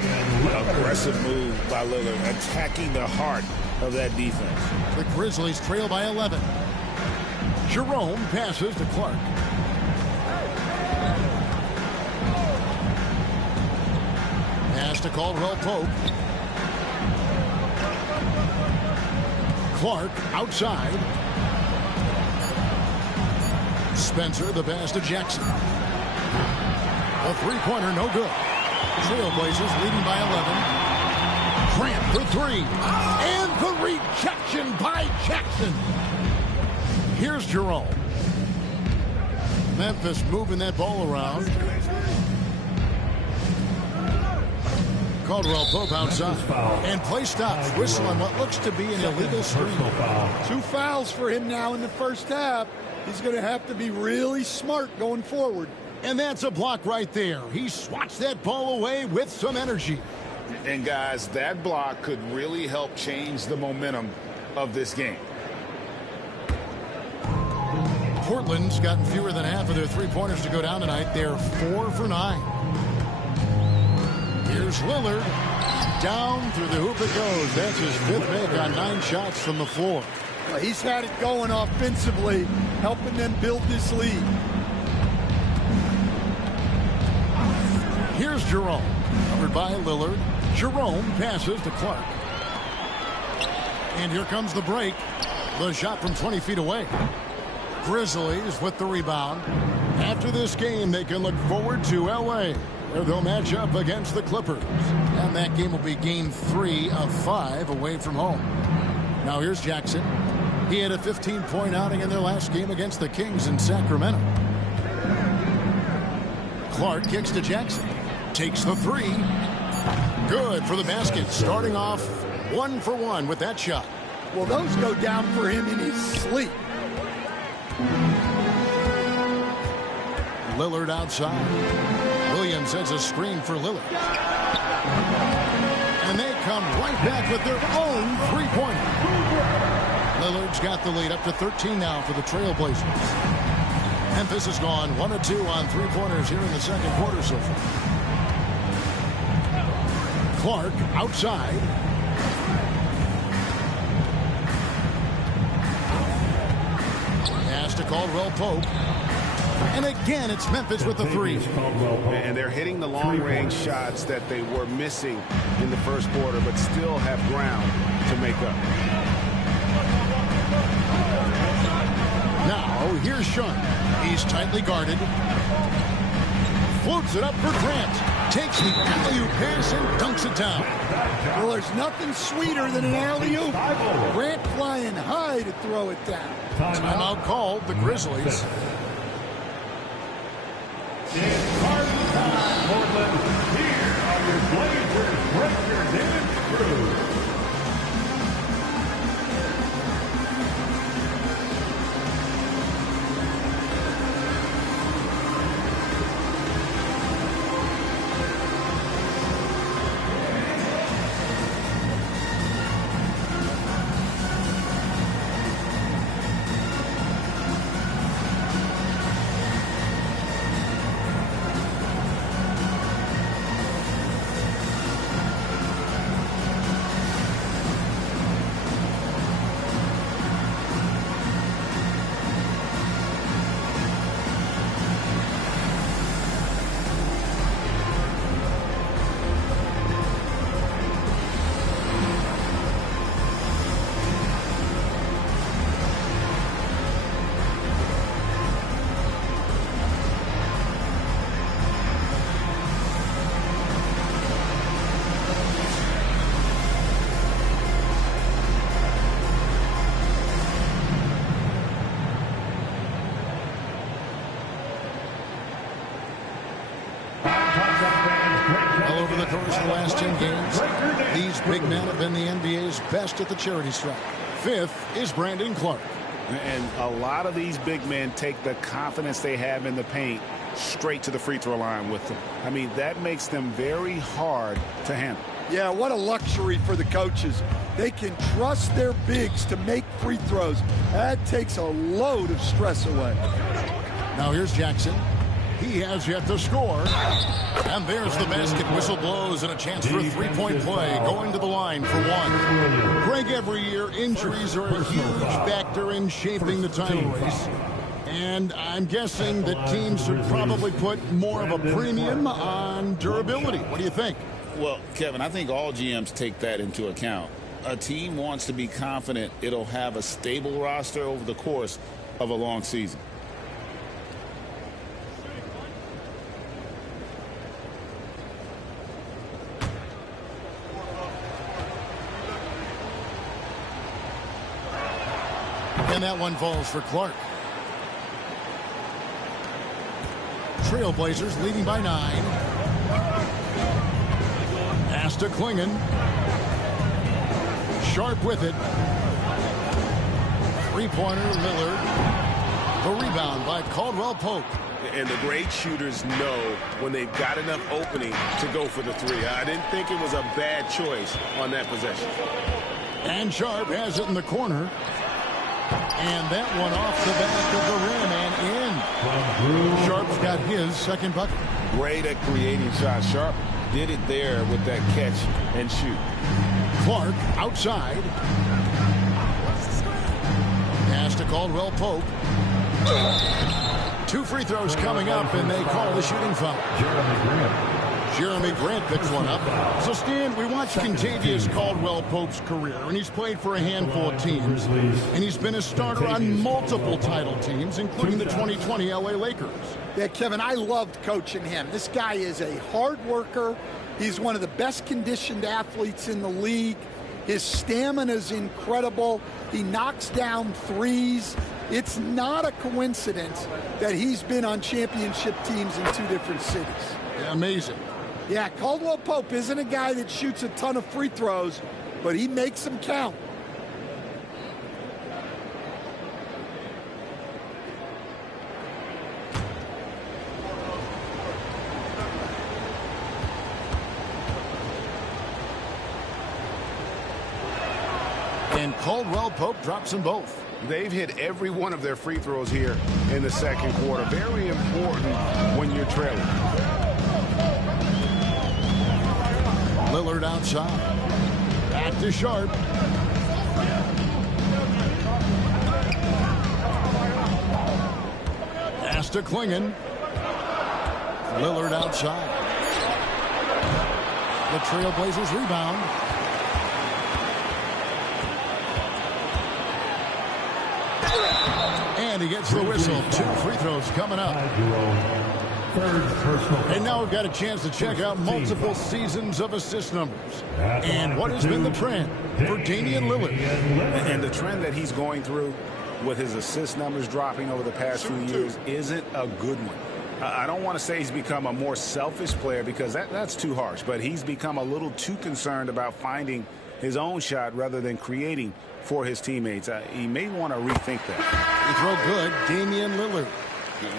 Aggressive move by Lillard, attacking the heart of that defense. The Grizzlies trail by 11. Jerome passes to Clark. Pass to Caldwell Pope. Clark outside. Spencer, the pass to Jackson. A three-pointer, no good. Trailblazers leading by 11. Grant for three. And the rejection by Jackson. Here's Jerome. Memphis moving that ball around. Caldwell Pope outside. And play stops. Whistle on what looks to be an illegal screen. 2 fouls for him now in the first half. He's going to have to be really smart going forward. And that's a block right there. He swats that ball away with some energy. And guys, that block could really help change the momentum of this game. Portland's gotten fewer than half of their three-pointers to go down tonight. They're 4 for 9. Here's Lillard. Down through the hoop it goes. That's his 5th make on 9 shots from the floor. Well, he's had it going offensively, helping them build this lead. Here's Jerome. Covered by Lillard. Jerome passes to Clark. And here comes the break. The shot from 20 feet away. Grizzlies with the rebound. After this game, they can look forward to L.A., where they'll match up against the Clippers. And that game will be game 3 of 5 away from home. Now here's Jackson. He had a 15-point outing in their last game against the Kings in Sacramento. Clark kicks to Jackson. Takes the three. Good for the basket. Starting off 1 for 1 with that shot. Well, those go down for him in his sleep. Lillard outside. Williams sends a screen for Lillard. And they come right back with their own three-pointer. Lillard's got the lead up to 13 now for the Trailblazers. Memphis has gone 1 of 2 on three-pointers here in the second quarter so far. Clark outside. Pass to Caldwell Pope. And again, it's Memphis with the three. And they're hitting the long-range shots that they were missing in the first quarter, but still have ground to make up. Now, here's Sean. He's tightly guarded. Floats it up for Grant. Takes the alley-oop pass and dunks it down. Well, there's nothing sweeter than an alley-oop. Grant flying high to throw it down. Timeout called, the Grizzlies. Portland here on Trailblazers breakers and screws. All over the course of the last 10 games, these big men have been the NBA's best at the charity stripe. Fifth is Brandon Clark. And a lot of these big men take the confidence they have in the paint straight to the free throw line with them. I mean, that makes them very hard to handle. Yeah, what a luxury for the coaches. They can trust their bigs to make free throws. That takes a load of stress away. Now here's Jackson. He has yet to score. And there's the basket. Whistle blows and a chance for a three-point play. Going to the line for one. Greg, every year injuries are a huge factor in shaping the title race. And I'm guessing that teams should probably put more of a premium on durability. What do you think? Well, Kevin, I think all GMs take that into account. A team wants to be confident it'll have a stable roster over the course of a long season. And that one falls for Clark. Trailblazers leading by 9. Pass to Klingon. Sharp with it. Three-pointer, Lillard. The rebound by Caldwell Pope. And the great shooters know when they've got enough opening to go for the three. I didn't think it was a bad choice on that possession. And Sharp has it in the corner. And that one off the back of the rim and in. Sharp's got his second bucket. Great at creating shots. Sharp did it there with that catch and shoot. Clark outside. Pass to Caldwell Pope. 2 free throws coming up, and they call the shooting foul. Jeremy Grant picks one up. So, Stan, we watched contagious Caldwell Pope's career, and he's played for a handful of teams. And he's been a starter on multiple title teams, including the 2020 LA Lakers. Yeah, Kevin, I loved coaching him. This guy is a hard worker. He's one of the best conditioned athletes in the league. His stamina is incredible. He knocks down threes. It's not a coincidence that he's been on championship teams in 2 different cities. Amazing. Yeah, Caldwell Pope isn't a guy that shoots a ton of free throws, but he makes them count. And Caldwell Pope drops them both. They've hit every one of their free throws here in the second quarter. Very important when you're trailing. Lillard outside. Back to Sharp. Pass to Klingon. Lillard outside. The Trailblazers rebound. And he gets the whistle. 2 free throws coming up. And now we've got a chance to check out multiple seasons of assist numbers. And what has been the trend for Damian Lillard? And the trend that he's going through with his assist numbers dropping over the past few years isn't a good one. I don't want to say he's become a more selfish player because that's too harsh, but he's become a little too concerned about finding his own shot rather than creating for his teammates. He may want to rethink that. He throw good, Damian Lillard.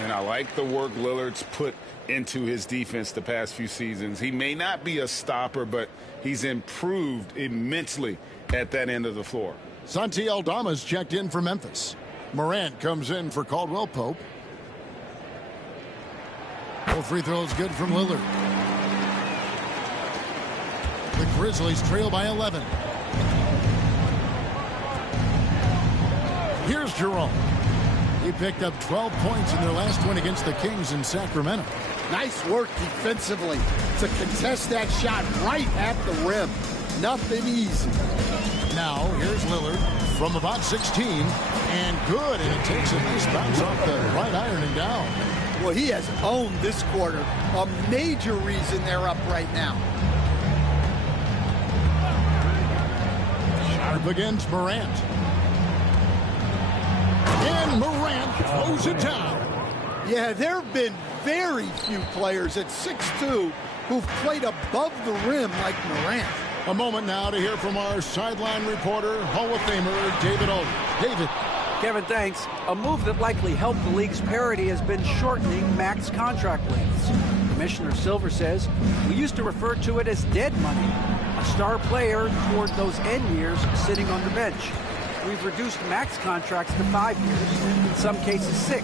And I like the work Lillard's put into his defense the past few seasons. He may not be a stopper, but he's improved immensely at that end of the floor. Santi Aldama's checked in for Memphis. Morant comes in for Caldwell Pope. Both free throws good from Lillard. The Grizzlies trail by 11. Here's Jerome. He picked up 12 points in their last win against the Kings in Sacramento. Nice work defensively to contest that shot right at the rim. Nothing easy. Now, here's Lillard from about 16, and good, and it takes a nice bounce off the right iron and down. Well, he has owned this quarter. A major reason they're up right now. Sharp against Morant. And Morant throws it down. Yeah, there have been very few players at 6'2" who've played above the rim like Morant. A moment now to hear from our sideline reporter, Hall of Famer David Aldridge. David. Kevin, thanks. A move that likely helped the league's parity has been shortening max contract lengths. Commissioner Silver says we used to refer to it as dead money, a star player toward those end years sitting on the bench. We've reduced max contracts to 5 years, in some cases 6.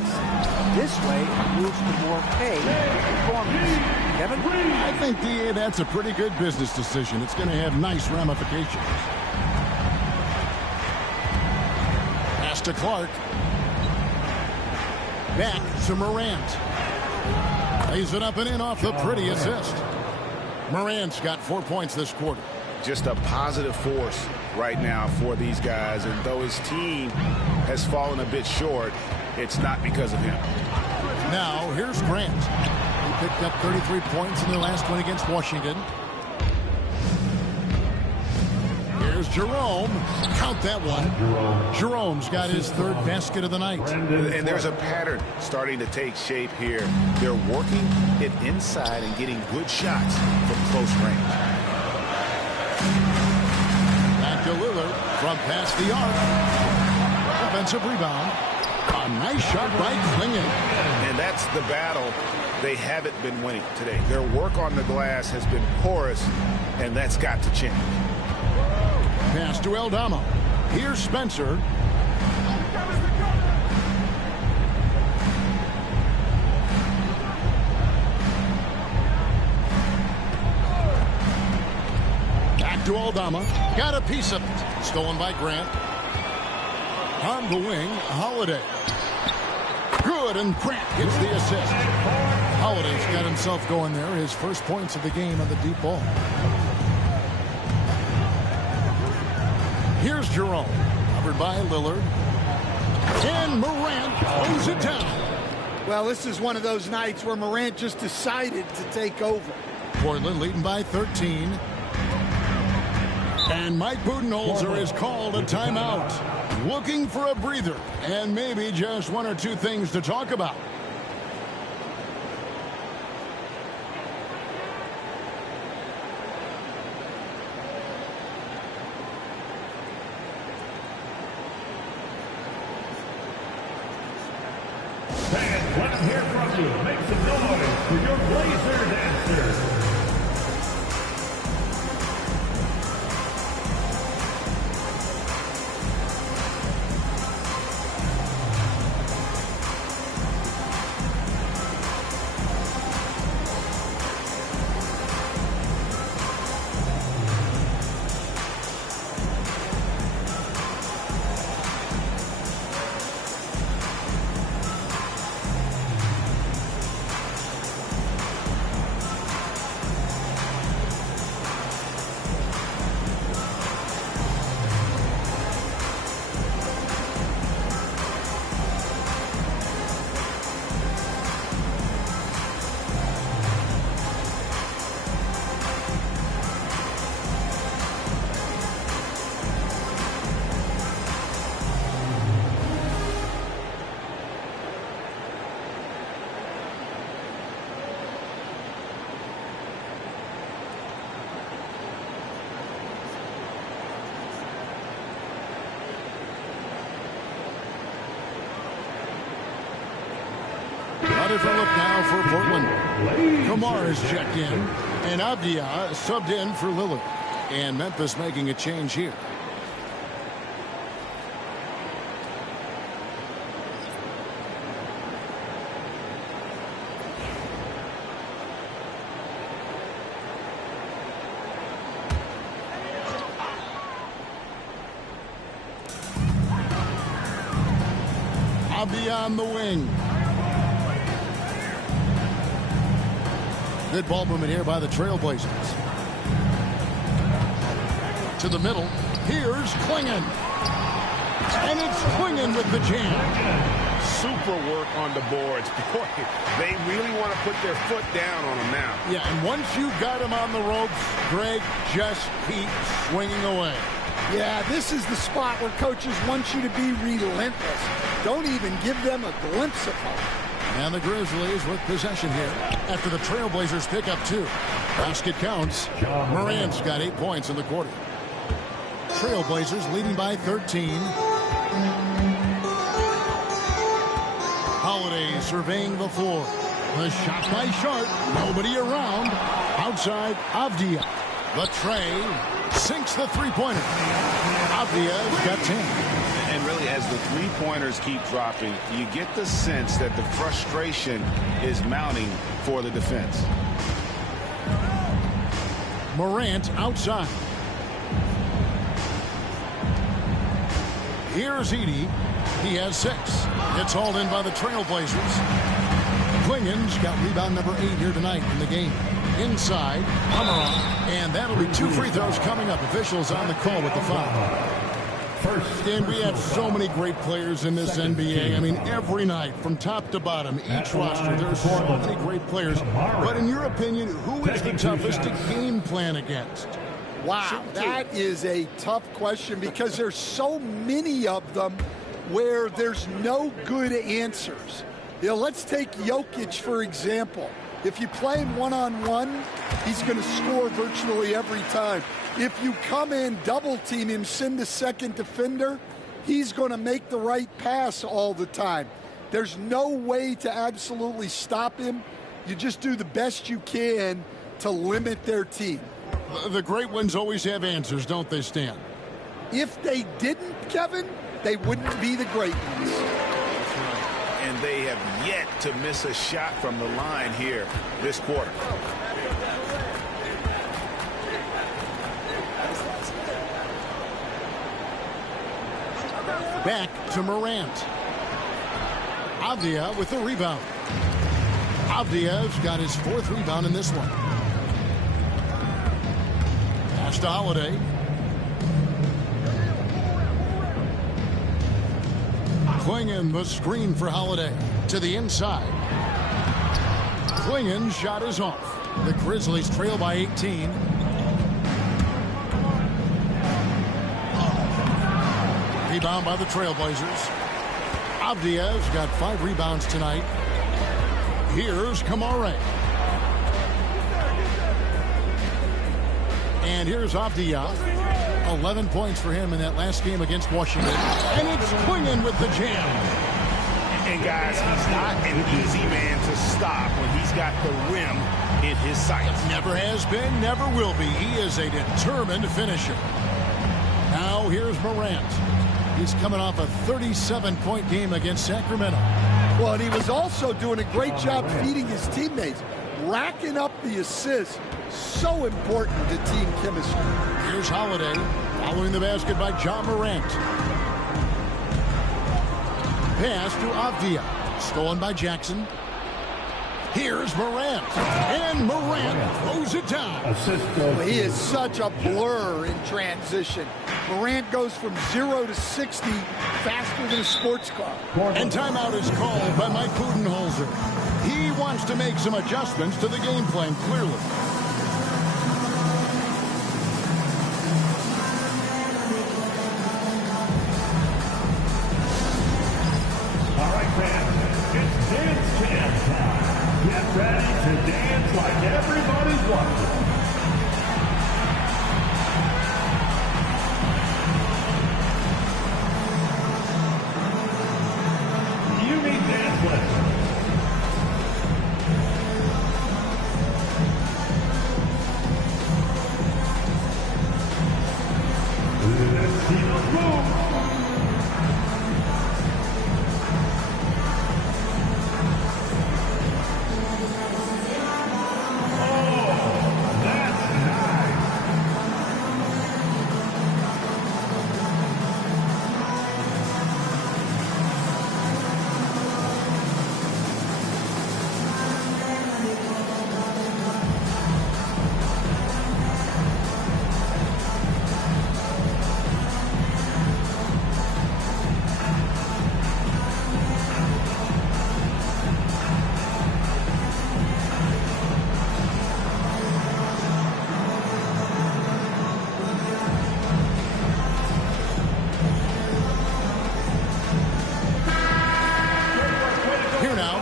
This way, it moves to more pay for performance. Kevin? I think, that's a pretty good business decision. It's going to have nice ramifications. Pass to Clark. Back to Morant. Lays it up and in off the pretty assist. Morant's got 4 points this quarter. Just a positive force right now for these guys, and though his team has fallen a bit short, it's not because of him. Now here's Grant. He picked up 33 points in their last one against Washington. Here's Jerome. Count that one. Jerome's got his third basket of the night. And there's a pattern starting to take shape here. They're working it inside and getting good shots from close range. Back to Lillard from past the arc. Offensive rebound. A nice shot by Klingon. And that's the battle they haven't been winning today. Their work on the glass has been porous, and that's got to change. Pass to Aldama. Here's Spencer. Back to Aldama. Got a piece of it. Stolen by Grant. On the wing, Holiday. Good, and Grant gets the assist. Holiday's got himself going there. His first points of the game on the deep ball. Here's Jerome. Covered by Lillard. And Morant throws it down. Well, this is one of those nights where Morant just decided to take over. Portland leading by 13. And Mike Budenholzer has called a timeout. Looking for a breather and maybe just one or two things to talk about. Fans, let's hear from you. Make some noise for your Blazer dancers. A different look now for Portland. Kamar is checked in, and Avdia subbed in for Lillard. And Memphis making a change here. Avdia on the wing. Good ball movement here by the Trailblazers. To the middle. Here's Klingon. And it's Klingon with the jam. Super work on the boards. Boy, they really want to put their foot down on them now. Yeah, and once you got him on the ropes, Greg, just keep swinging away. Yeah, this is the spot where coaches want you to be relentless. Don't even give them a glimpse of hope. And the Grizzlies with possession here after the Trailblazers pick up 2. Basket counts. Morant's got 8 points in the quarter. Trailblazers leading by 13. Holiday surveying the floor. The shot by Sharp. Nobody around. Outside, Avdia. The tray sinks the three-pointer. Avdia's got 10. And really, as the three-pointers keep dropping, you get the sense that the frustration is mounting for the defense. Morant outside. Here's Edey. He has 6. It's hauled in by the Trailblazers. Klingon's got rebound number 8 here tonight in the game. Inside, Amaron. And that'll be 2 free throws coming up. Officials on the call with the foul. And we have so many great players in this NBA. I mean, every night, from top to bottom, each roster, there's so many great players. But in your opinion, who is the toughest to game plan against? Wow, that is a tough question because there's so many of them where there's no good answers. You know, let's take Jokic, for example. If you play him one-on-one, he's going to score virtually every time. If you come in, double-team him, send a second defender, he's going to make the right pass all the time. There's no way to absolutely stop him. You just do the best you can to limit their team. The great ones always have answers, don't they, Stan? If they didn't, Kevin, they wouldn't be the great ones. And they have yet to miss a shot from the line here this quarter. Back to Morant. Avdia with the rebound. Avdia's got his 4th rebound in this one. Pass to Holiday. Klingon the screen for Holiday to the inside. Klingon's shot is off. The Grizzlies trail by 18. Rebound by the Trailblazers. Avdia's got 5 rebounds tonight. Here's Kamara. And here's Avdia. 11 points for him in that last game against Washington. And it's Klingon with the jam. And guys, he's not an easy man to stop when he's got the rim in his sights. Never has been, never will be. He is a determined finisher. Now here's Morant. He's coming off a 37-point game against Sacramento. Well, and he was also doing a great job feeding his teammates, racking up the assists. So important to team chemistry. Here's Holiday following the basket by John Morant. Pass to Avdia. Stolen by Jackson. Here's Morant. And Morant throws it down. He is such a blur in transition. Morant goes from 0 to 60 faster than a sports car. And timeout is called by Mike Budenholzer. He wants to make some adjustments to the game plan, clearly. All right, fans, it's dance jam time. Get ready to dance like everybody's watching. You need dance lessons.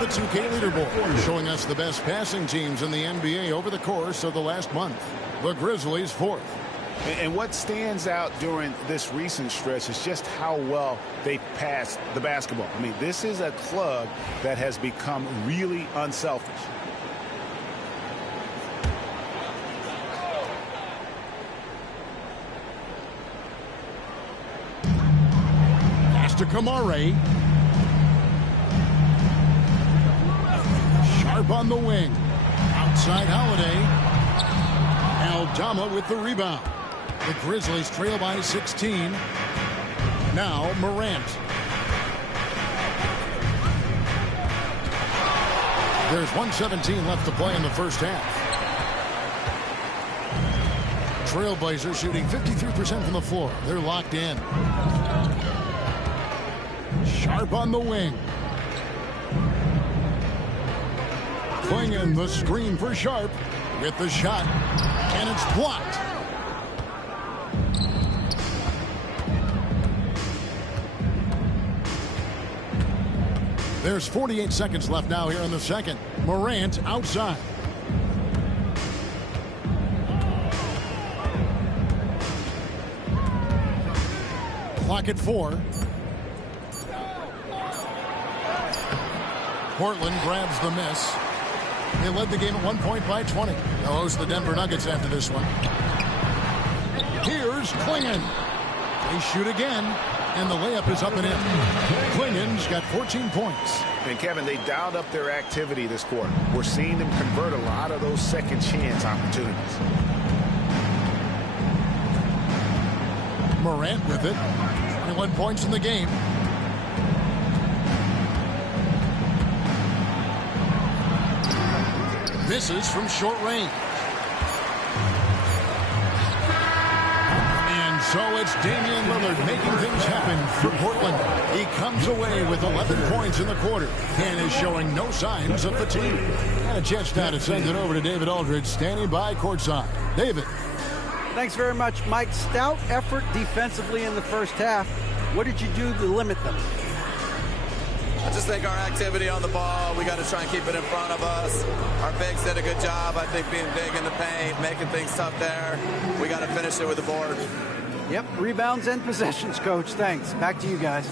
2K leaderboard, showing us the best passing teams in the NBA over the course of the last month. The Grizzlies 4th. And what stands out during this recent stretch is just how well they passed the basketball. I mean, this is a club that has become really unselfish. Pass to Kamare. Sharp on the wing. Outside Holiday. Aldama with the rebound. The Grizzlies trail by 16. Now Morant. There's 1:17 left to play in the first half. Trailblazers shooting 53% from the floor. They're locked in. Sharp on the wing. Clingan the screen for Sharp with the shot. And it's blocked. There's 48 seconds left now here in the second. Morant outside. Clock at 4. Portland grabs the miss. They led the game at 1 point by 20. They'll host the Denver Nuggets after this one. Here's Clingan. They shoot again, and the layup is up and in. Clingan's got 14 points. And Kevin, they dialed up their activity this quarter. We're seeing them convert a lot of those second chance opportunities. Morant with it. 21 points in the game. Misses from short range. And so it's Damian Lillard making things happen for Portland. He comes away with 11 points in the quarter and is showing no signs of fatigue. And a chance now to send it over to David Aldridge, standing by courtside. David. Thanks very much, Mike. Stout effort defensively in the first half. What did you do to limit them? I just think our activity on the ball, we got to try and keep it in front of us. Our bigs did a good job, I think, being big in the paint, making things tough there. We got to finish it with the board. Yep, rebounds and possessions, Coach. Thanks. Back to you guys.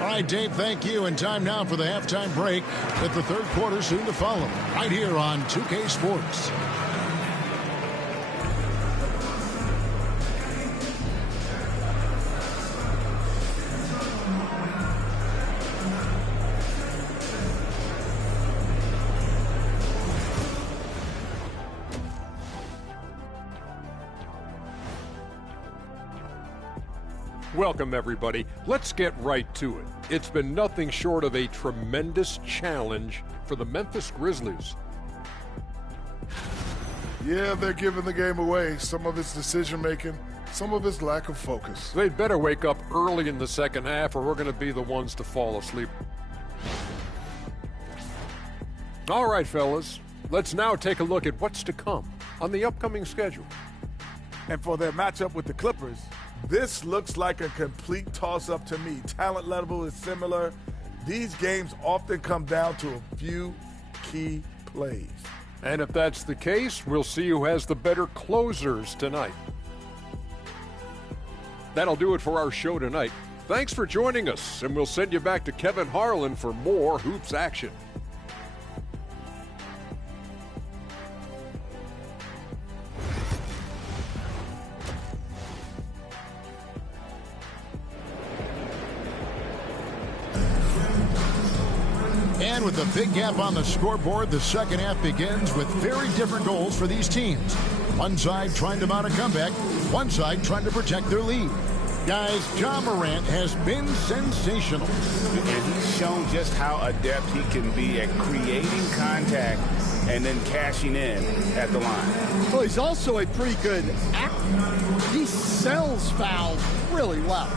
All right, Dave, thank you. And time now for the halftime break with the third quarter soon to follow. Right here on 2K Sports. Welcome, everybody. Let's get right to it. It's been nothing short of a tremendous challenge for the Memphis Grizzlies. Yeah, they're giving the game away. Some of it's decision-making, some of it's lack of focus. They'd better wake up early in the second half or we're going to be the ones to fall asleep. All right, fellas. Let's now take a look at what's to come on the upcoming schedule. And for their matchup with the Clippers, this looks like a complete toss-up to me. Talent level is similar. These games often come down to a few key plays. And if that's the case, we'll see who has the better closers tonight. That'll do it for our show tonight. Thanks for joining us, and we'll send you back to Kevin Harlan for more hoops action. And with a big gap on the scoreboard, the second half begins with very different goals for these teams. One side trying to mount a comeback, one side trying to protect their lead. Guys, Ja Morant has been sensational. And he's shown just how adept he can be at creating contact and then cashing in at the line. Well, he's also a pretty good actor. He sells fouls really well.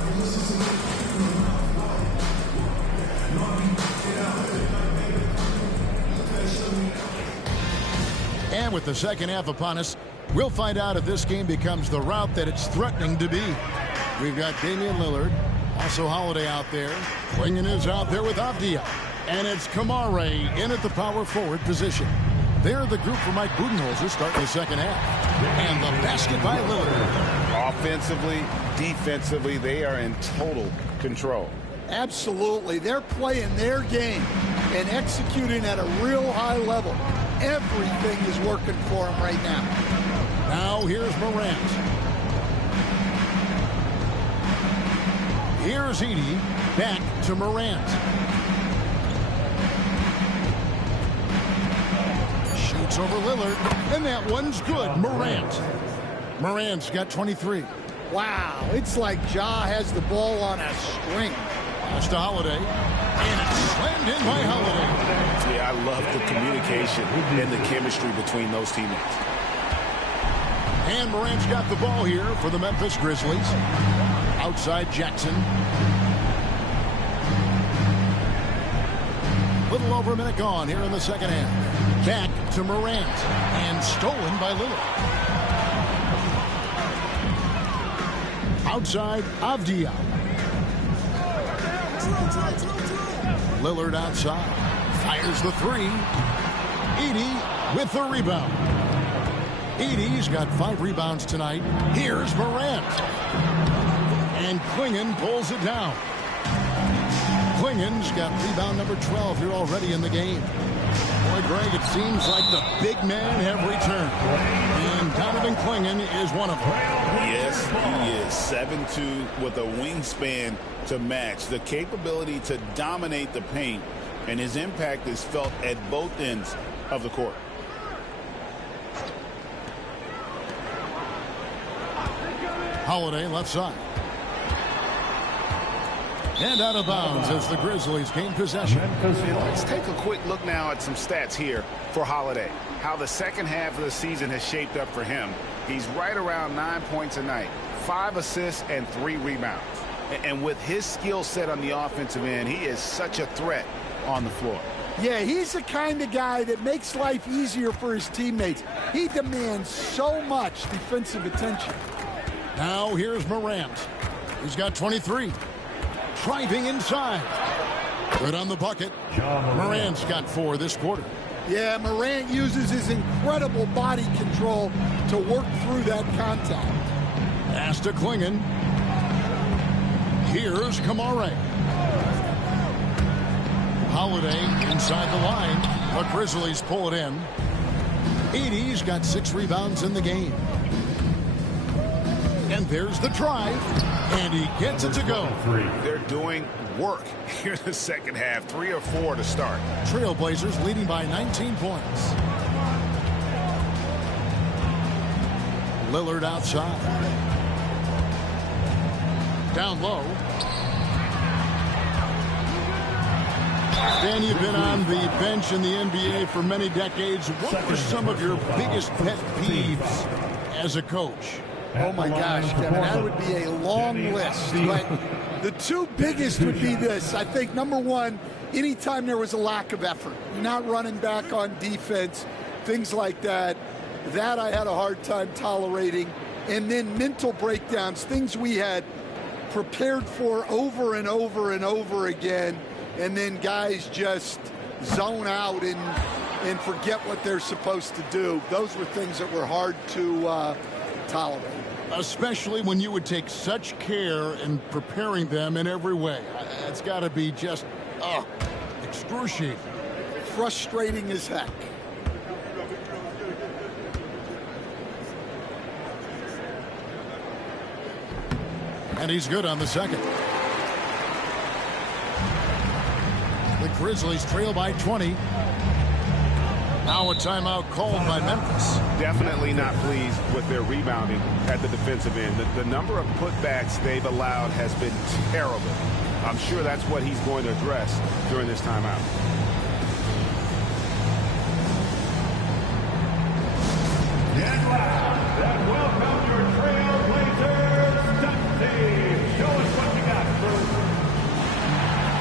And with the second half upon us, we'll find out if this game becomes the route that it's threatening to be. We've got Damian Lillard, also Holiday out there. Clingan is out there with Avdia. And it's Kamare in at the power forward position. They're the group for Mike Budenholzer starting the second half. And the basket by Lillard. Offensively, defensively, they are in total control. Absolutely. They're playing their game and executing at a real high level. Everything is working for them right now. Now here's Morant. Here's Edey. Back to Morant. Shoots over Lillard. And that one's good. Morant. Morant's got 23. Wow. It's like Ja has the ball on a string. Pass to Holiday. And it's slammed in by Holiday. Yeah, I love the communication and the chemistry between those teammates. And Morant's got the ball here for the Memphis Grizzlies. Outside Jackson. Little over a minute gone here in the second half. Back to Morant. And stolen by Lillard. Outside Avdia. Lillard outside. Fires the three. Edey with the rebound. Edey's got 5 rebounds tonight. Here's Morant. And Klingon pulls it down. Klingon's got rebound number 12 here already in the game. Boy, Greg, it seems like the big men have returned. And Donovan Klingon is one of them. Yes, he is. 7'2" with a wingspan to match. The capability to dominate the paint. And his impact is felt at both ends of the court. Holiday left side. And out of bounds as the Grizzlies gain possession. Let's take a quick look now at some stats here for Holiday. How the second half of the season has shaped up for him. He's right around 9 points a night, 5 assists and 3 rebounds. And with his skill set on the offensive end, he is such a threat on the floor. Yeah, he's the kind of guy that makes life easier for his teammates. He demands so much defensive attention. Now here's Morant. He's got 23. Driving inside. Good on the bucket. Morant's got 4 this quarter. Yeah, Morant uses his incredible body control to work through that contact. Pass to Klingon. Here's Kamare. Holiday inside the line. The Grizzlies pull it in. Edey's got 6 rebounds in the game. And there's the drive. And he gets it to go. They're doing work here in the second half. 3 or 4 to start. Trailblazers leading by 19 points. Lillard outside. Down low. Dan, you've been on the bench in the NBA for many decades. What were some of your biggest pet peeves as a coach? Oh, my gosh, Kevin, that would be a long list. But the 2 biggest would be this. I think, number 1, anytime there was a lack of effort, not running back on defense, things like that, that I had a hard time tolerating. And then mental breakdowns, things we had prepared for over and over and over again, and then guys just zone out and forget what they're supposed to do. Those were things that were hard to tolerate. Especially when you would take such care in preparing them in every way. It's got to be just excruciating. Frustrating as heck. And he's good on the second. The Grizzlies trail by 20. Now a timeout called by Memphis. Definitely not pleased with their rebounding at the defensive end. The number of putbacks they've allowed has been terrible. I'm sure that's what he's going to address during this timeout. Get loud and welcome your Trailblazers stunt team. Show us what you got, Bruce.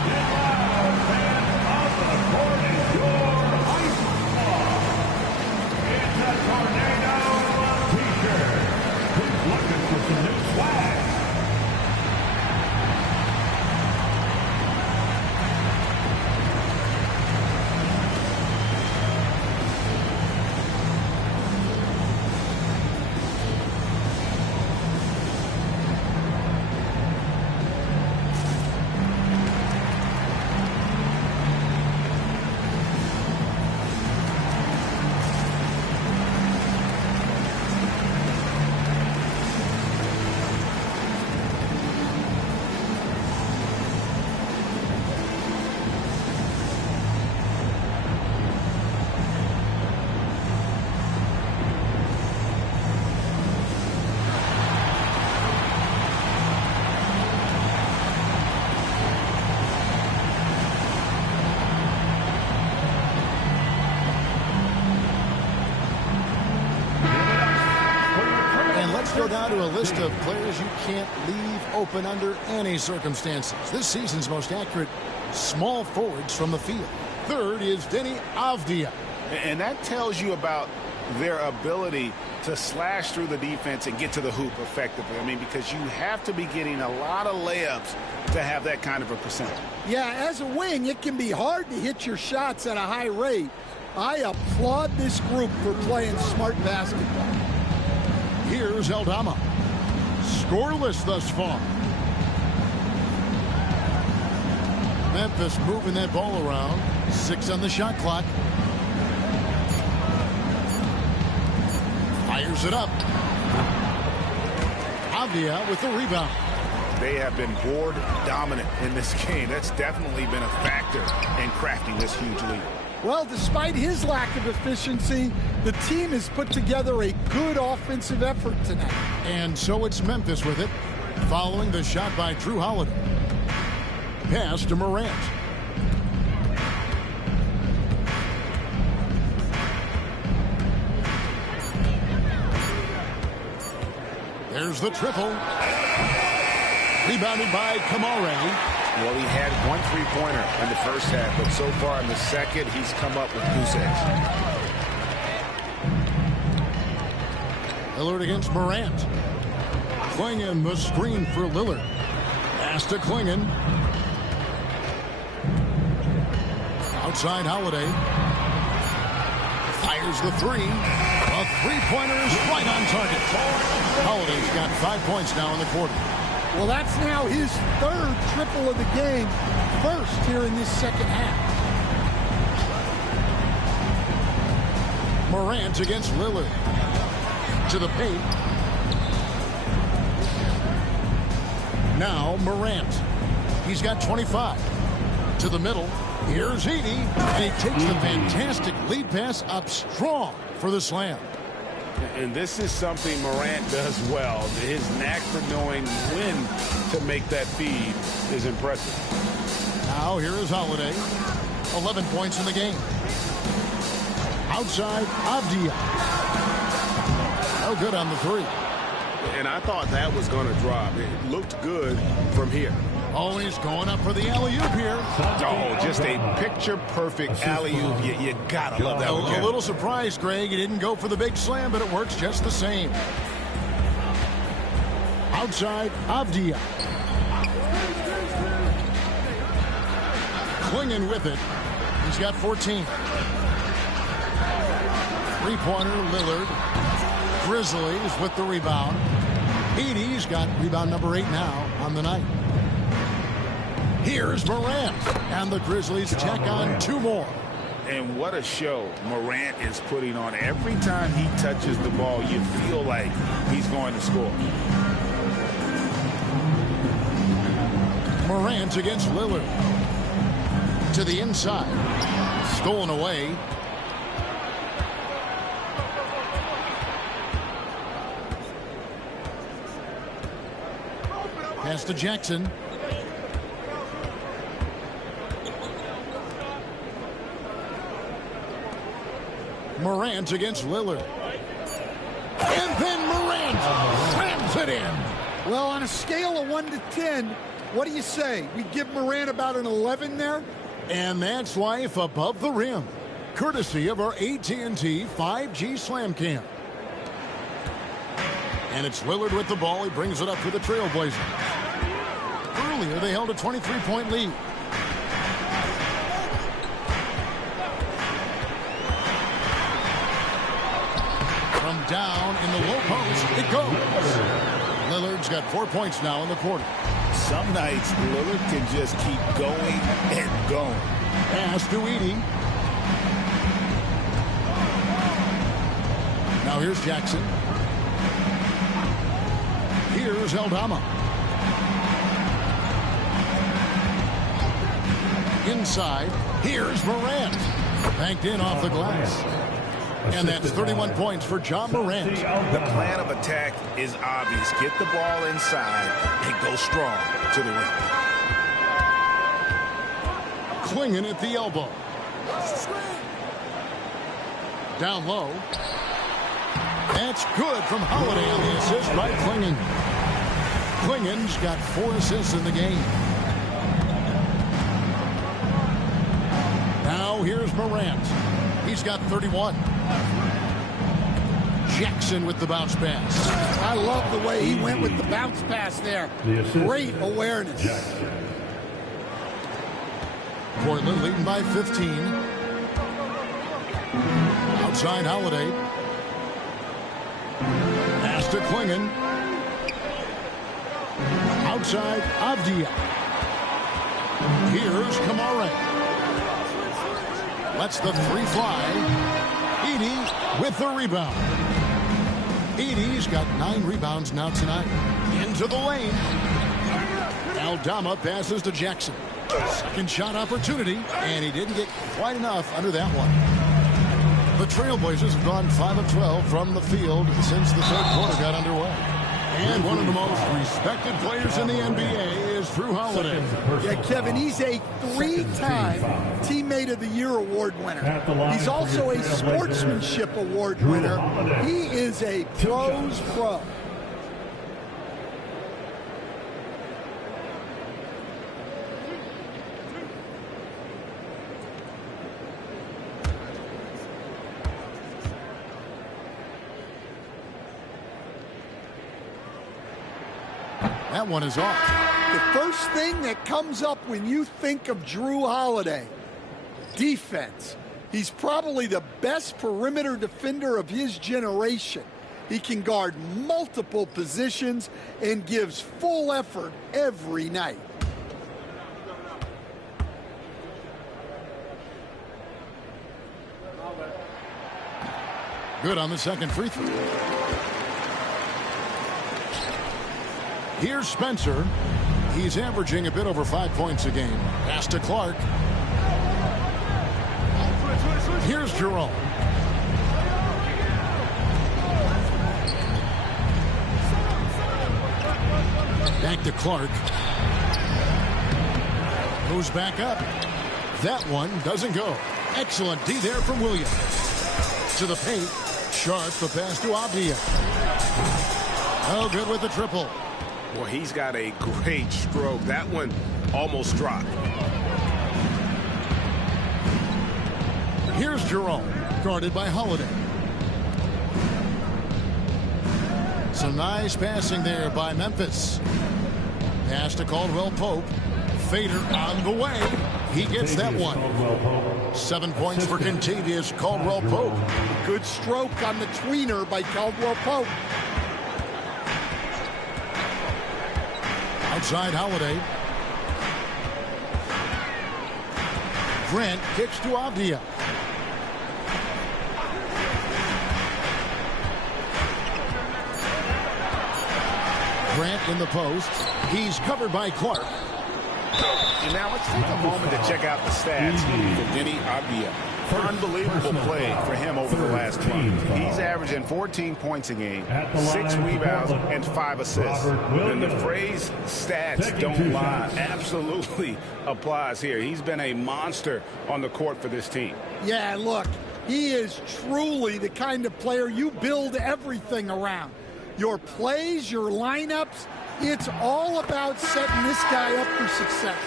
Get loud, fans of the court is your ice wall. It's a tornado t-shirt. Who's looking for some new swag? now to a list of players you can't leave open under any circumstances. This season's most accurate small forwards from the field. Third is Denny Avdia. And that tells you about their ability to slash through the defense and get to the hoop effectively. I mean, because you have to be getting a lot of layups to have that kind of a percentage. Yeah, as a wing, it can be hard to hit your shots at a high rate. I applaud this group for playing smart basketball. Here's Aldama. Scoreless thus far. Memphis moving that ball around. 6 on the shot clock. Fires it up. Avdia with the rebound. They have been board dominant in this game. That's definitely been a factor in crafting this huge lead. Well, despite his lack of efficiency, the team has put together a good offensive effort tonight. And so it's Memphis with it, following the shot by Drew Holiday. Pass to Morant. There's the triple. Rebounded by Kamare. Well, he had 1 3-pointer in the first half, but so far in the second, he's come up with goose eggs. Lillard against Morant. Klingon the screen for Lillard. Pass to Klingon. Outside Holiday. Fires the three. A three-pointer is right on target. Holiday's got 5 points now in the quarter. Well, that's now his third triple of the game, first here in this second half. Morant against Lillard. To the paint. Now Morant. He's got 25. To the middle. Here's Edey. And he takes the fantastic lead pass up strong for the slam. And this is something Morant does well. His knack for knowing when to make that feed is impressive. Now here is Holiday. 11 points in the game. Outside Avdia. No good on the three. And I thought that was going to drop. It looked good from here. Oh, he's going up for the alley-oop here. Oh, just a picture-perfect alley-oop. You gotta love that one. A little surprised, Greg. He didn't go for the big slam, but it works just the same. Outside, Avdia. Klingon with it. He's got 14. Three-pointer, Lillard. Grizzlies with the rebound. Edey's got rebound number 8 now on the night. Here's Morant, and the Grizzlies tack on 2 more. And what a show Morant is putting on. Every time he touches the ball, you feel like he's going to score. Morant against Lillard. To the inside. Stolen away. Pass to Jackson. Morant against Lillard. And then Morant slams it in. Well, on a scale of 1 to 10, what do you say? We give Morant about an 11 there? And that's life above the rim. Courtesy of our AT&T 5G Slam Cam. And it's Lillard with the ball. He brings it up for the Trailblazers. Earlier, they held a 23-point lead. From down in the low post, it goes. Lillard's got 4 points now in the quarter. Some nights, Lillard can just keep going and going. Pass to Edey. Now here's Jackson. Here's Aldama. Inside. Here's Morant. Banked in off the glass. And that's 31 points for John Morant. The plan of attack is obvious. Get the ball inside and go strong to the rim. Klingon at the elbow. Down low. That's good from Holiday on the assist by Klingon. Klingon's got 4 assists in the game. Now here's Morant. He's got 31. Jackson with the bounce pass. I love the way he went with the bounce pass there. Great awareness. Portland leading by 15. Outside Holiday. Pass to Klingon. Outside Avdia. Here's Kamara. Lets the 3 fly. Edey with the rebound. Edey's got 9 rebounds now tonight. Into the lane. Aldama passes to Jackson. Second shot opportunity, and he didn't get quite enough under that one. The Trailblazers have gone 5 of 12 from the field since the third quarter got underway. And one of the most respected players in the NBA is Drew Holiday. Yeah, Kevin, he's a 3-time Teammate of the Year award winner. He's also a Sportsmanship Award winner. He is a pro's pro. That one is off. The first thing that comes up when you think of Drew Holiday, defense. He's probably the best perimeter defender of his generation. He can guard multiple positions and gives full effort every night. Good on the second free throw. Here's Spencer. He's averaging a bit over 5 points a game. Pass to Clark. Here's Jerome. Back to Clark. Moves back up. That one doesn't go. Excellent D there from Williams. To the paint. Sharp the pass to Avdia. Oh, good with the triple. Well, he's got a great stroke. That one almost dropped. Here's Jerome, guarded by Holiday. Some nice passing there by Memphis. Pass to Caldwell Pope. Fader on the way. He gets that one. 7 points for Contavious Caldwell Pope. Good stroke on the tweener by Caldwell Pope. Outside Holiday. Grant kicks to Avdia. Grant in the post. He's covered by Clark. And now let's take a moment to check out the stats for Denny Avdia. Unbelievable play for him over the last month. He's averaging 14 points a game, 6 rebounds, and 5 assists. And the phrase stats don't lie absolutely applies here. He's been a monster on the court for this team. Yeah, look, he is truly the kind of player you build everything around. Your plays, your lineups, it's all about setting this guy up for success.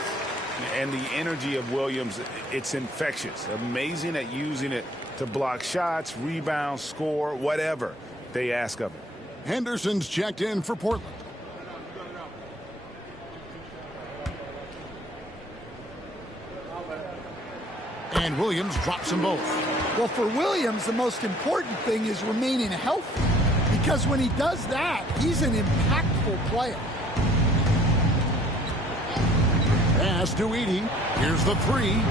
And the energy of Williams, it's infectious. Amazing at using it to block shots, rebound, score, whatever they ask of him. Henderson's checked in for Portland. And Williams drops them both. Well, for Williams, the most important thing is remaining healthy. Because when he does that, he's an impactful player. Pass to Edey. Here's the 3.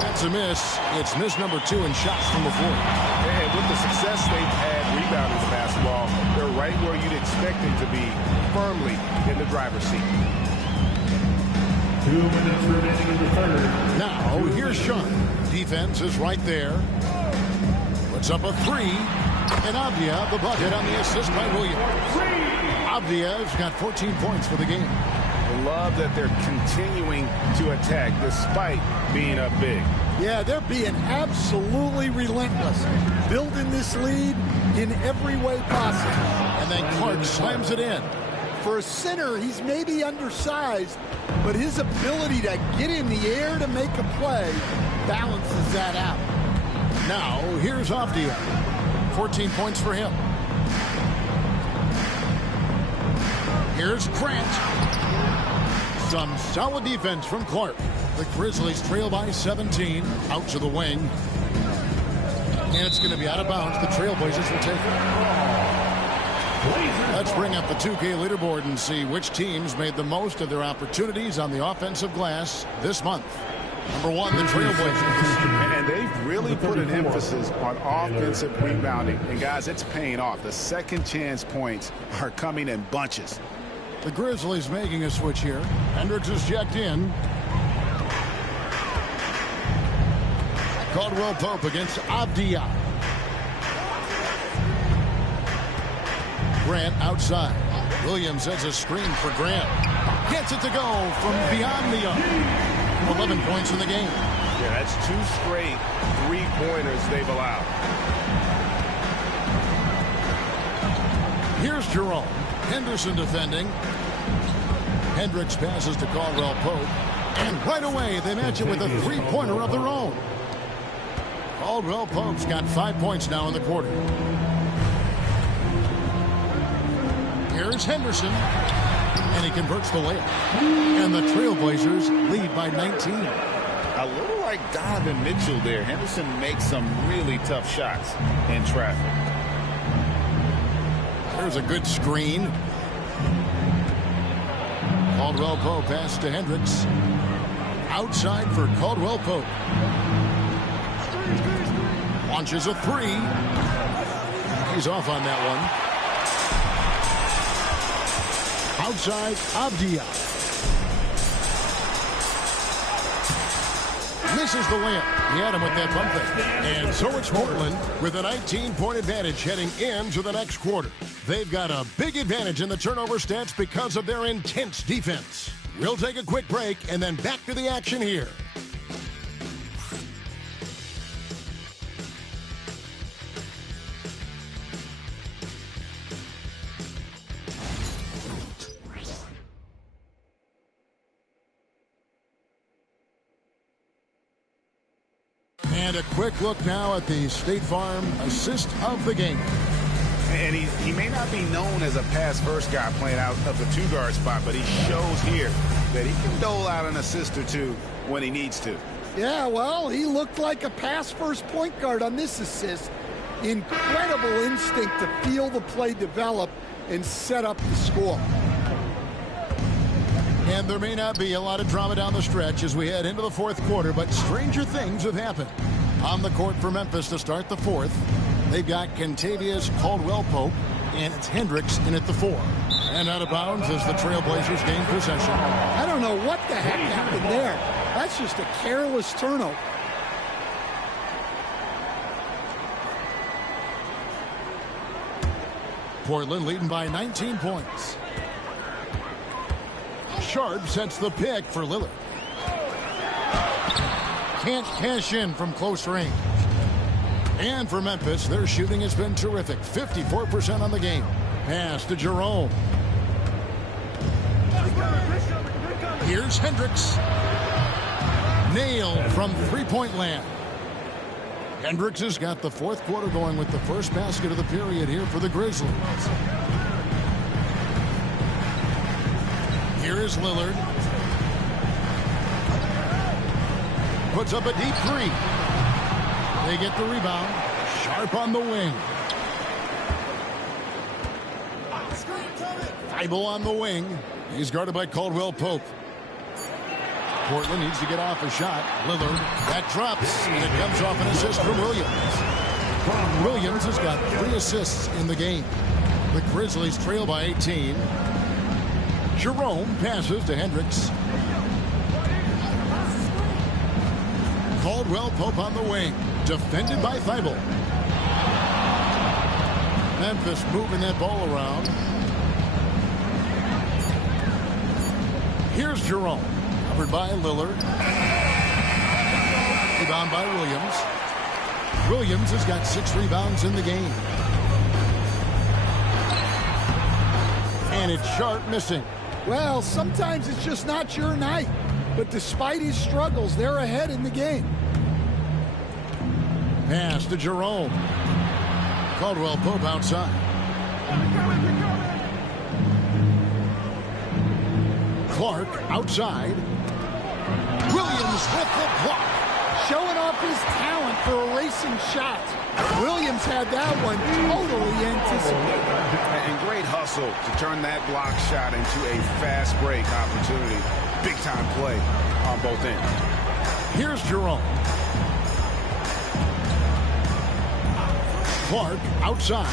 That's a miss. It's miss number 2 in shots from the floor. And with the success they've had rebounding the basketball, they're right where you'd expect them to be, firmly in the driver's seat. 2 minutes remaining in the third. Now, here's Sean. Defense is right there. Puts up a 3. And Avdia, the bucket on the assist by Williams. Avdia's got 14 points for the game. Love that they're continuing to attack despite being up big. Yeah, they're being absolutely relentless, building this lead in every way possible. And then Clark slams it in. For a center, he's maybe undersized, but his ability to get in the air to make a play balances that out. Now, here's Avdia. 14 points for him. Here's Grant. Some solid defense from Clark. The Grizzlies trail by 17. Out to the wing. And it's going to be out of bounds. The Trailblazers will take it. Let's bring up the 2K leaderboard and see which teams made the most of their opportunities on the offensive glass this month. Number 1, the Trailblazers. And they've really put an emphasis on offensive rebounding. And, guys, it's paying off. The second chance points are coming in bunches. The Grizzlies making a switch here. Hendricks is checked in. Caldwell Pope against Avdia. Grant outside. Williams has a screen for Grant. Gets it to go from beyond the arc. 11 points in the game. Yeah, that's 2 straight three-pointers they've allowed. Here's Jerome. Henderson defending. Hendricks passes to Caldwell Pope. And right away, they match it with a three-pointer of their own. Caldwell Pope's got 5 points now in the quarter. Here's Henderson. And he converts the layup. And the Trailblazers lead by 19. A little like Donovan Mitchell there. Henderson makes some really tough shots in traffic. There's a good screen. Caldwell Pope pass to Hendricks. Outside for Caldwell Pope. Launches a 3. He's off on that one. Outside, Avdia. Misses the layup. He had him with that bump there. And so it's Portland with a 19-point advantage heading into the next quarter. They've got a big advantage in the turnover stats because of their intense defense. We'll take a quick break and then back to the action here. And a quick look now at the State Farm assist of the game. And he may not be known as a pass-first guy playing out of the 2-guard spot, but he shows here that he can dole out an assist or two when he needs to. Yeah, well, he looked like a pass-first point guard on this assist. Incredible instinct to feel the play develop and set up the score. And there may not be a lot of drama down the stretch as we head into the fourth quarter, but stranger things have happened. On the court for Memphis to start the fourth, they've got Kentavious Caldwell-Pope, and it's Hendricks in at the 4. And out of bounds as the Trailblazers gain possession. I don't know what the heck happened there. That's just a careless turnover. Portland leading by 19 points. Sharp sets the pick for Lillard. Can't cash in from close range. And for Memphis, their shooting has been terrific. 54% on the game. Pass to Jerome. Here's Hendricks. Nailed from three-point land. Hendricks has got the fourth quarter going with the first basket of the period here for the Grizzlies. Here is Lillard. Puts up a deep 3. They get the rebound. Sharp on the wing. Thibault on the wing. He's guarded by Caldwell Pope. Portland needs to get off a shot. Lillard, that drops, and it comes off an assist from Williams. Williams has got 3 assists in the game. The Grizzlies trail by 18. Jerome passes to Hendricks. Caldwell Pope on the wing. Defended by Thibault. Memphis moving that ball around. Here's Jerome. Covered by Lillard. Rebound by Williams. Williams has got 6 rebounds in the game. And it's Sharp missing. Well, sometimes it's just not your night. But despite his struggles, they're ahead in the game. Pass to Jerome. Caldwell Pope outside. Clark outside. Williams with the block. Showing off his talent for erasing shots. Williams had that one totally anticipated. And great hustle to turn that block shot into a fast break opportunity. Big time play on both ends. Here's Jerome. Clark outside.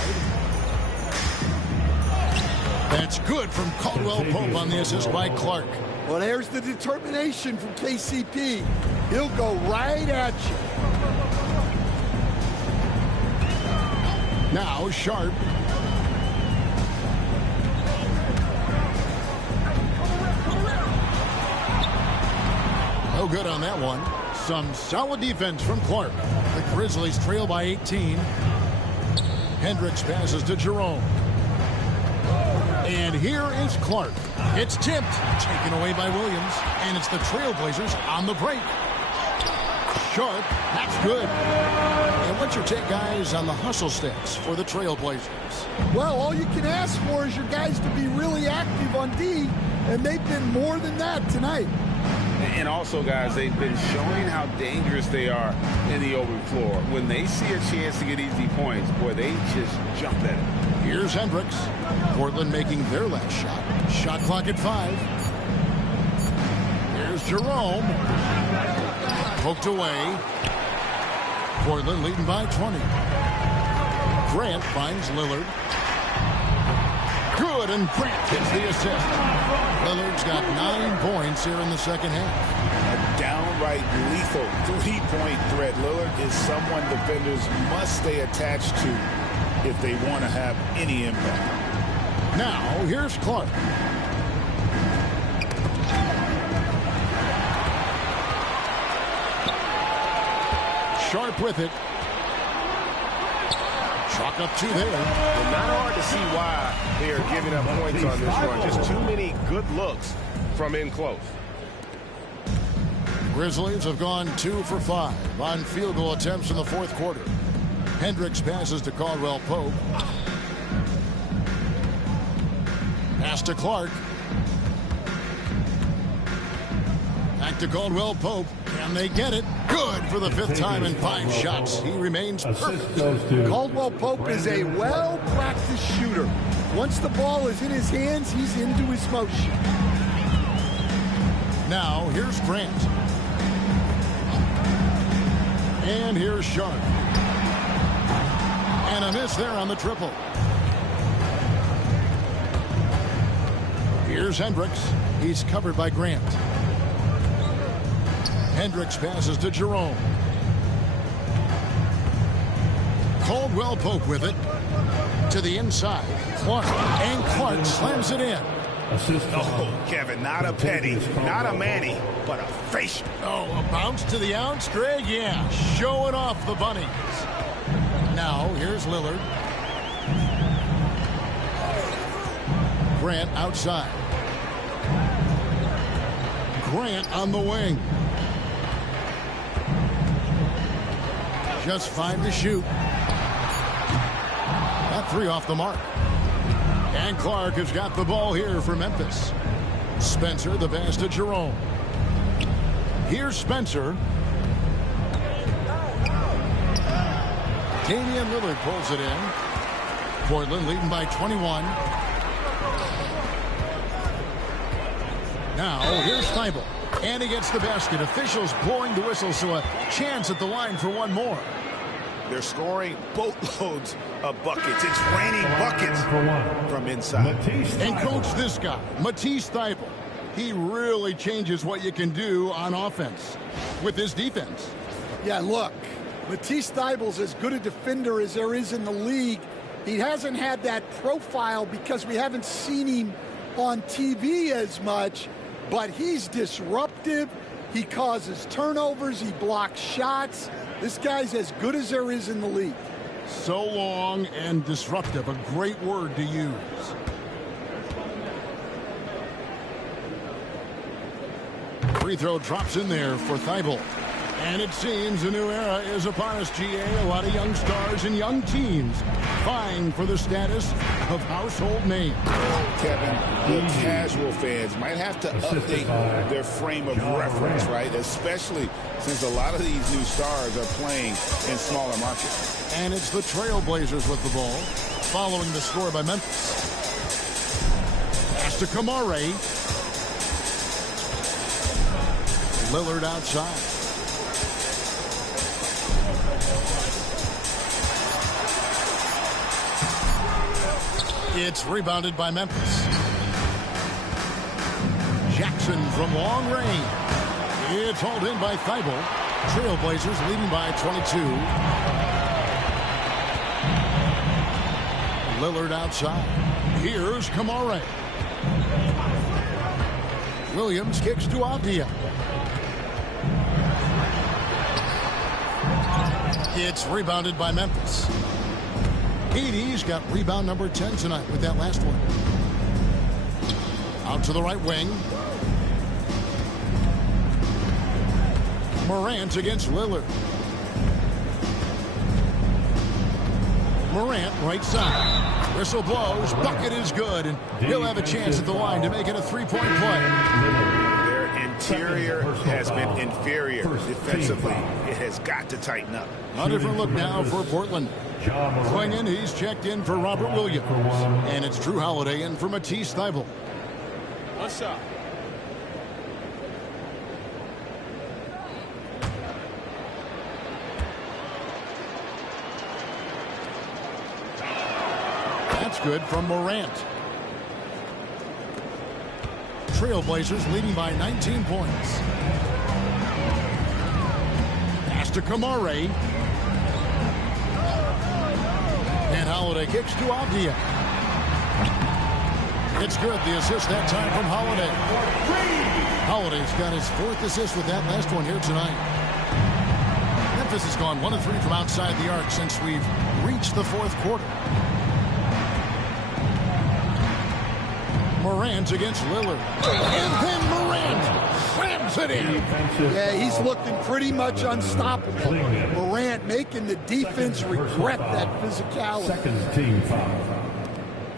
That's good from Caldwell Pope on the assist by Clark. Well, there's the determination from KCP. He'll go right at you. Now Sharp. No good on that one. Some solid defense from Clark. The Grizzlies trail by 18. Hendricks passes to Jerome. And here is Clark. It's tipped, taken away by Williams, and it's the Trailblazers on the break. Sharp, that's good. And what's your take, guys, on the hustle stats for the Trailblazers? Well, all you can ask for is your guys to be really active on D, and they've been more than that tonight. And also, guys, they've been showing how dangerous they are in the open floor. When they see a chance to get easy points, boy, they just jump at it. Here's Hendricks. Portland making their last shot. Shot clock at 5. Here's Jerome. Poked away. Portland leading by 20. Grant finds Lillard. Good, and Grant gets the assist. Lillard's got 9 points here in the second half. A downright lethal 3-point threat. Lillard is someone defenders must stay attached to if they want to have any impact. Now, here's Clark. Sharp with it. Chalk up 2 there. Well, not hard to see why they are giving up points on this run. Just too many good looks from in close. Grizzlies have gone 2 for 5 on field goal attempts in the fourth quarter. Hendricks passes to Caldwell Pope. Pass to Clark. Back to Caldwell Pope. Can they get it? Good for the 5th time in 5 shots. He remains perfect. Caldwell Pope is a well-practiced shooter. Once the ball is in his hands, he's into his motion. Now, here's Grant. And here's Sharp. And a miss there on the triple. Here's Hendricks. He's covered by Grant. Hendricks passes to Jerome. Caldwell Pope with it. To the inside. Clark. And Clark slams it in. Oh, Kevin, not a petty, not a Manny, but a facial. Oh, a bounce to the ounce, Greg? Yeah, showing off the bunnies. Now, here's Lillard. Grant outside. Grant on the wing. Just 5 to shoot. Got 3 off the mark. And Clark has got the ball here for Memphis. Spencer, the pass to Jerome. Here's Spencer. Damian Lillard pulls it in. Portland leading by 21. Now, here's Thibault. And he gets the basket. Officials blowing the whistle, so a chance at the line for one more. They're scoring boatloads of buckets. It's raining buckets from inside. And coach, this guy, Matisse Thibault, he really changes what you can do on offense with his defense. Yeah, look, Matisse Thybulle's as good a defender as there is in the league. He hasn't had that profile because we haven't seen him on TV as much, but he's disruptive. He causes turnovers. He blocks shots. This guy's as good as there is in the league. So long and disruptive, a great word to use. Free throw drops in there for Thibault. And it seems a new era is upon us, GA. A lot of young stars and young teams vying for the status of household name. Kevin, the casual fans might have to update their frame of reference, right? Especially since a lot of these new stars are playing in smaller markets. And it's the Trailblazers with the ball, following the score by Memphis. Pass to Kamare. Lillard outside. It's rebounded by Memphis. Jackson from long range. It's hauled in by Thibault. Trailblazers leading by 22. Lillard outside. Here's Kamare. Williams kicks to Avdia. It's rebounded by Memphis. Edey's got rebound number 10 tonight with that last one. Out to the right wing. Morant against Lillard. Morant right side. Whistle blows. Bucket is good. And he'll have a chance at the line to make it a three-point play. Their interior has been inferior defensively. It has got to tighten up. A different look now for Portland. Swinging, he's checked in for Robert Williams. And it's Drew Holiday in for Matisse Thybulle. What's up? That's good from Morant. Trailblazers leading by 19 points. Pass to Kamare. And Holiday kicks to Avdia. It's good. The assist that time from Holiday. Holiday's got his fourth assist with that last one here tonight. Memphis has gone 1 of 3 from outside the arc since we've reached the fourth quarter. Morant against Lillard. And then Morant slams it in. Yeah, he's looking pretty much unstoppable. Morant making the defense regret that physicality. Second team foul.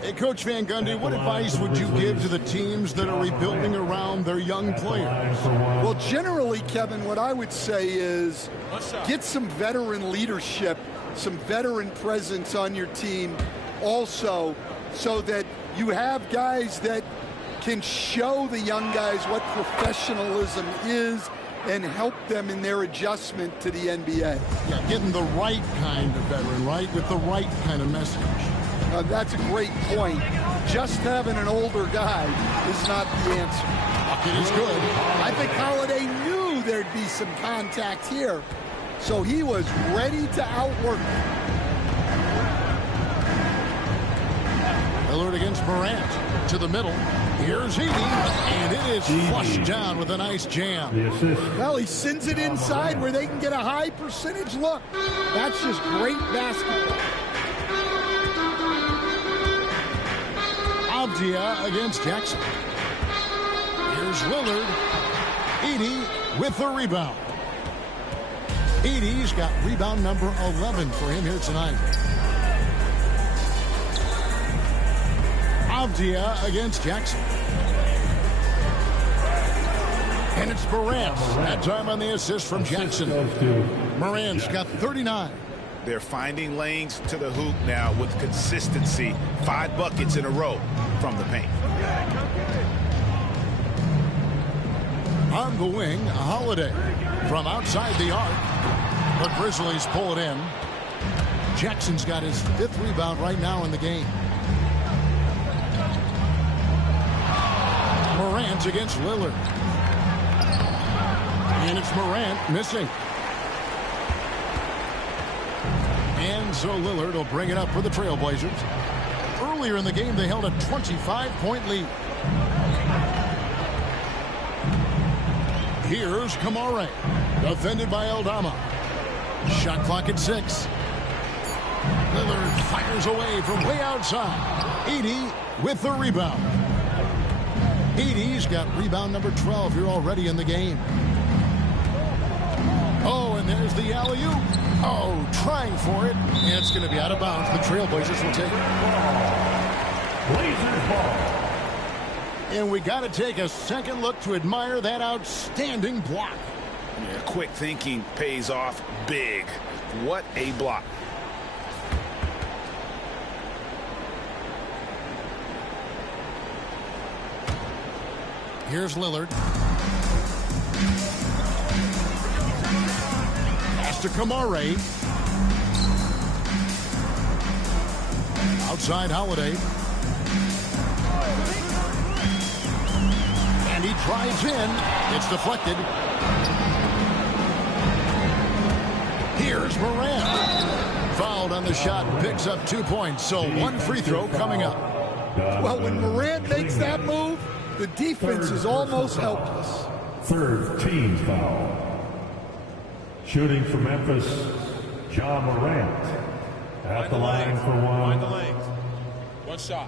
Hey, Coach Van Gundy, what advice would you give to the teams that are rebuilding around their young players? Well, generally, Kevin, what I would say is get some veteran leadership, some veteran presence on your team also, so that you have guys that can show the young guys what professionalism is and help them in their adjustment to the NBA. Yeah, getting the right kind of veteran, right, with the right kind of message. That's a great point. Just having an older guy is not the answer. Bucket is good. I think Holiday knew there'd be some contact here, so he was ready to outwork him. Lillard against Morant to the middle. Here's Edey, and it is flushed down with a nice jam. Well, he sends it inside where they can get a high percentage look. That's just great basketball. Avdia against Jackson. Here's Lillard. Edey with the rebound. Edey's got rebound number 11 for him here tonight. Avdia against Jackson. And it's Morant. That time on the assist from Jackson. Morant's got 39. They're finding lanes to the hoop now with consistency. 5 buckets in a row from the paint. On the wing, Holiday from outside the arc. The Grizzlies pull it in. Jackson's got his 5th rebound right now in the game. Morant against Lillard. And it's Morant missing. And so Lillard will bring it up for the Trailblazers. Earlier in the game, they held a 25-point lead. Here's Kamare. Defended by Aldama. Shot clock at 6. Lillard fires away from way outside. Edey with the rebound. Edey's got rebound number 12 here already in the game. Oh, and there's the alley-oop. Oh, trying for it. And it's going to be out of bounds. The Trailblazers will take it. Blazers ball. And we got to take a second look to admire that outstanding block. Yeah, quick thinking pays off big. What a block. Here's Lillard. Pass to Kamare. Outside Holiday. And he drives in. It's deflected. Here's Morant. Fouled on the shot. Picks up 2 points. So one free throw coming up. Well, when Morant makes that move, the defense is almost helpless. Third team foul. Shooting for Memphis, Ja Morant. At the line for one. Find the lanes. One shot.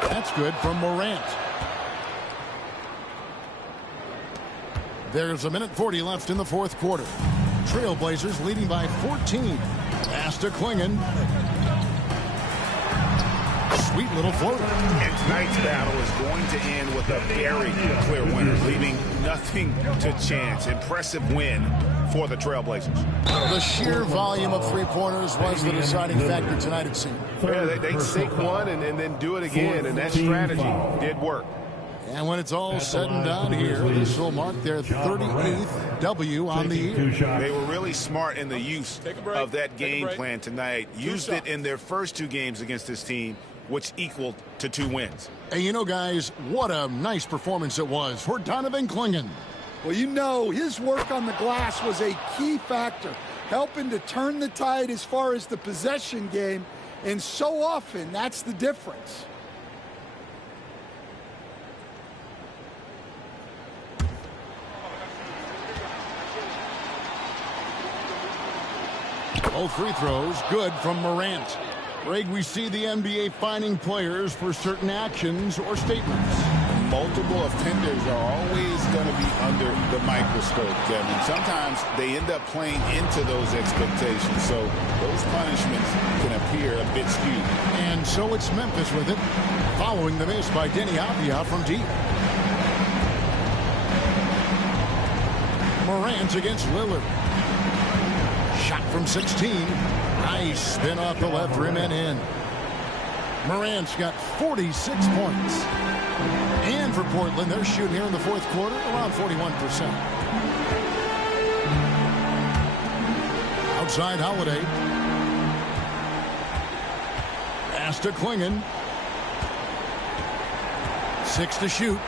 That's good from Morant. There's 1:40 left in the fourth quarter. Trailblazers leading by 14. Pass to Klingon. Sweet little floater. And tonight's battle is going to end with a very clear winner, leaving nothing to chance. Impressive win for the Trailblazers. The sheer volume of three-pointers was the deciding factor tonight, it seemed. Yeah, they sink one and then do it again, and that strategy did work. And when it's all said and done here, this will mark their 38th W on the year. They were really smart in the use of that game plan tonight. Used it in their first 2 games against this team, which equaled to 2 wins. And you know, guys, what a nice performance it was for Donovan Klingon. Well, you know, his work on the glass was a key factor, helping to turn the tide as far as the possession game, and so often that's the difference. Both free throws good from Morant. Greg, we see the NBA fining players for certain actions or statements. Multiple offenders are always going to be under the microscope, Kevin. Sometimes they end up playing into those expectations, so those punishments can appear a bit skewed. And so it's Memphis with it, following the miss by Denny Avdia from deep. Morant against Lillard. Shot from 16. Nice spin off the left rim and in. Morant's got 46 points. And for Portland, they're shooting here in the fourth quarter around 41%. Outside Holiday. Pass to Klingon. 6 to shoot.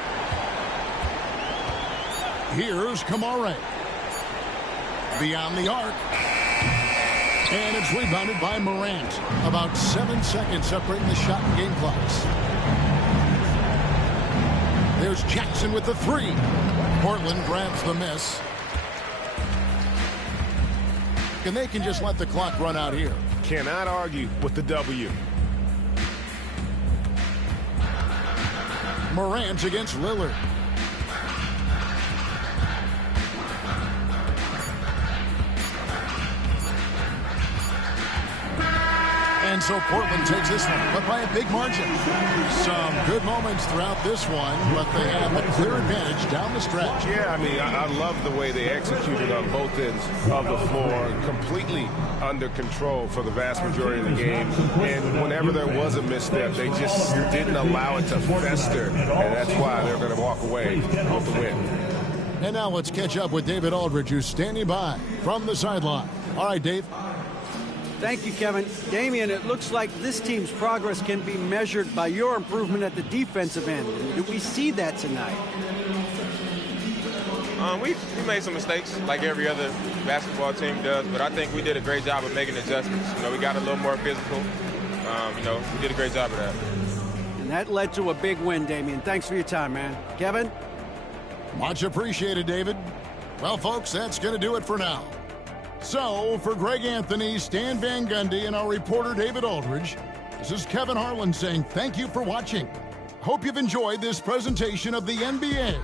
Here's Kamare. Beyond the arc. And it's rebounded by Morant. About 7 seconds separating the shot and game clocks. There's Jackson with the 3. Portland grabs the miss. And they can just let the clock run out here. Cannot argue with the W. Morant against Lillard. And so Portland takes this one, but by a big margin. Some good moments throughout this one, but they have a clear advantage down the stretch. Yeah, I mean, I love the way they executed on both ends of the floor. Completely under control for the vast majority of the game. And whenever there was a misstep, they just didn't allow it to fester. And that's why they're going to walk away with the win. And now let's catch up with David Aldridge, who's standing by from the sideline. All right, Dave. Thank you, Kevin. Damian, it looks like this team's progress can be measured by your improvement at the defensive end. Do we see that tonight? We made some mistakes like every other basketball team does, but I think we did a great job of making adjustments. You know, we got a little more physical. You know, we did a great job of that. And that led to a big win, Damian. Thanks for your time, man. Kevin? Much appreciated, David. Well, folks, that's going to do it for now. So, for Greg Anthony, Stan Van Gundy, and our reporter David Aldridge, this is Kevin Harlan saying thank you for watching. Hope you've enjoyed this presentation of the NBA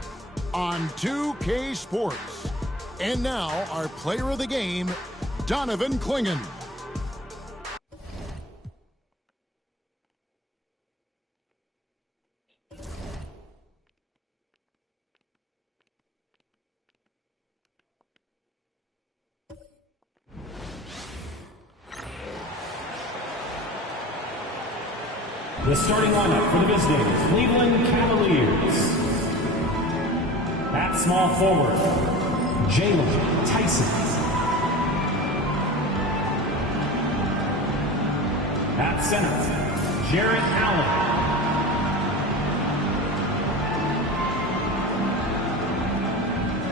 on 2K Sports. And now, our player of the game, Donovan Clingan. The starting lineup for the visiting Cleveland Cavaliers. At small forward, Jalen Tyson. At center, Jarrett Allen.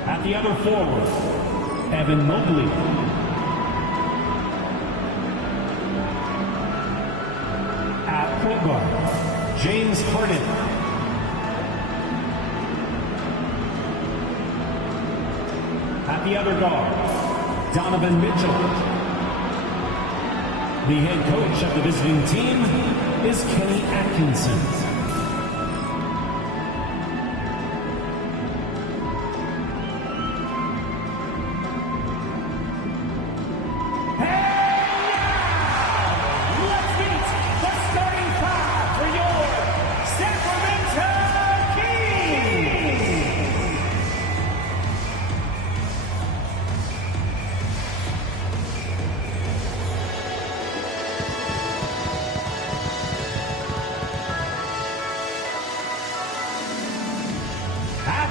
At the other forward, Evan Mobley. At point guard, James Harden. At the other guard, Donovan Mitchell. The head coach of the visiting team is Kenny Atkinson.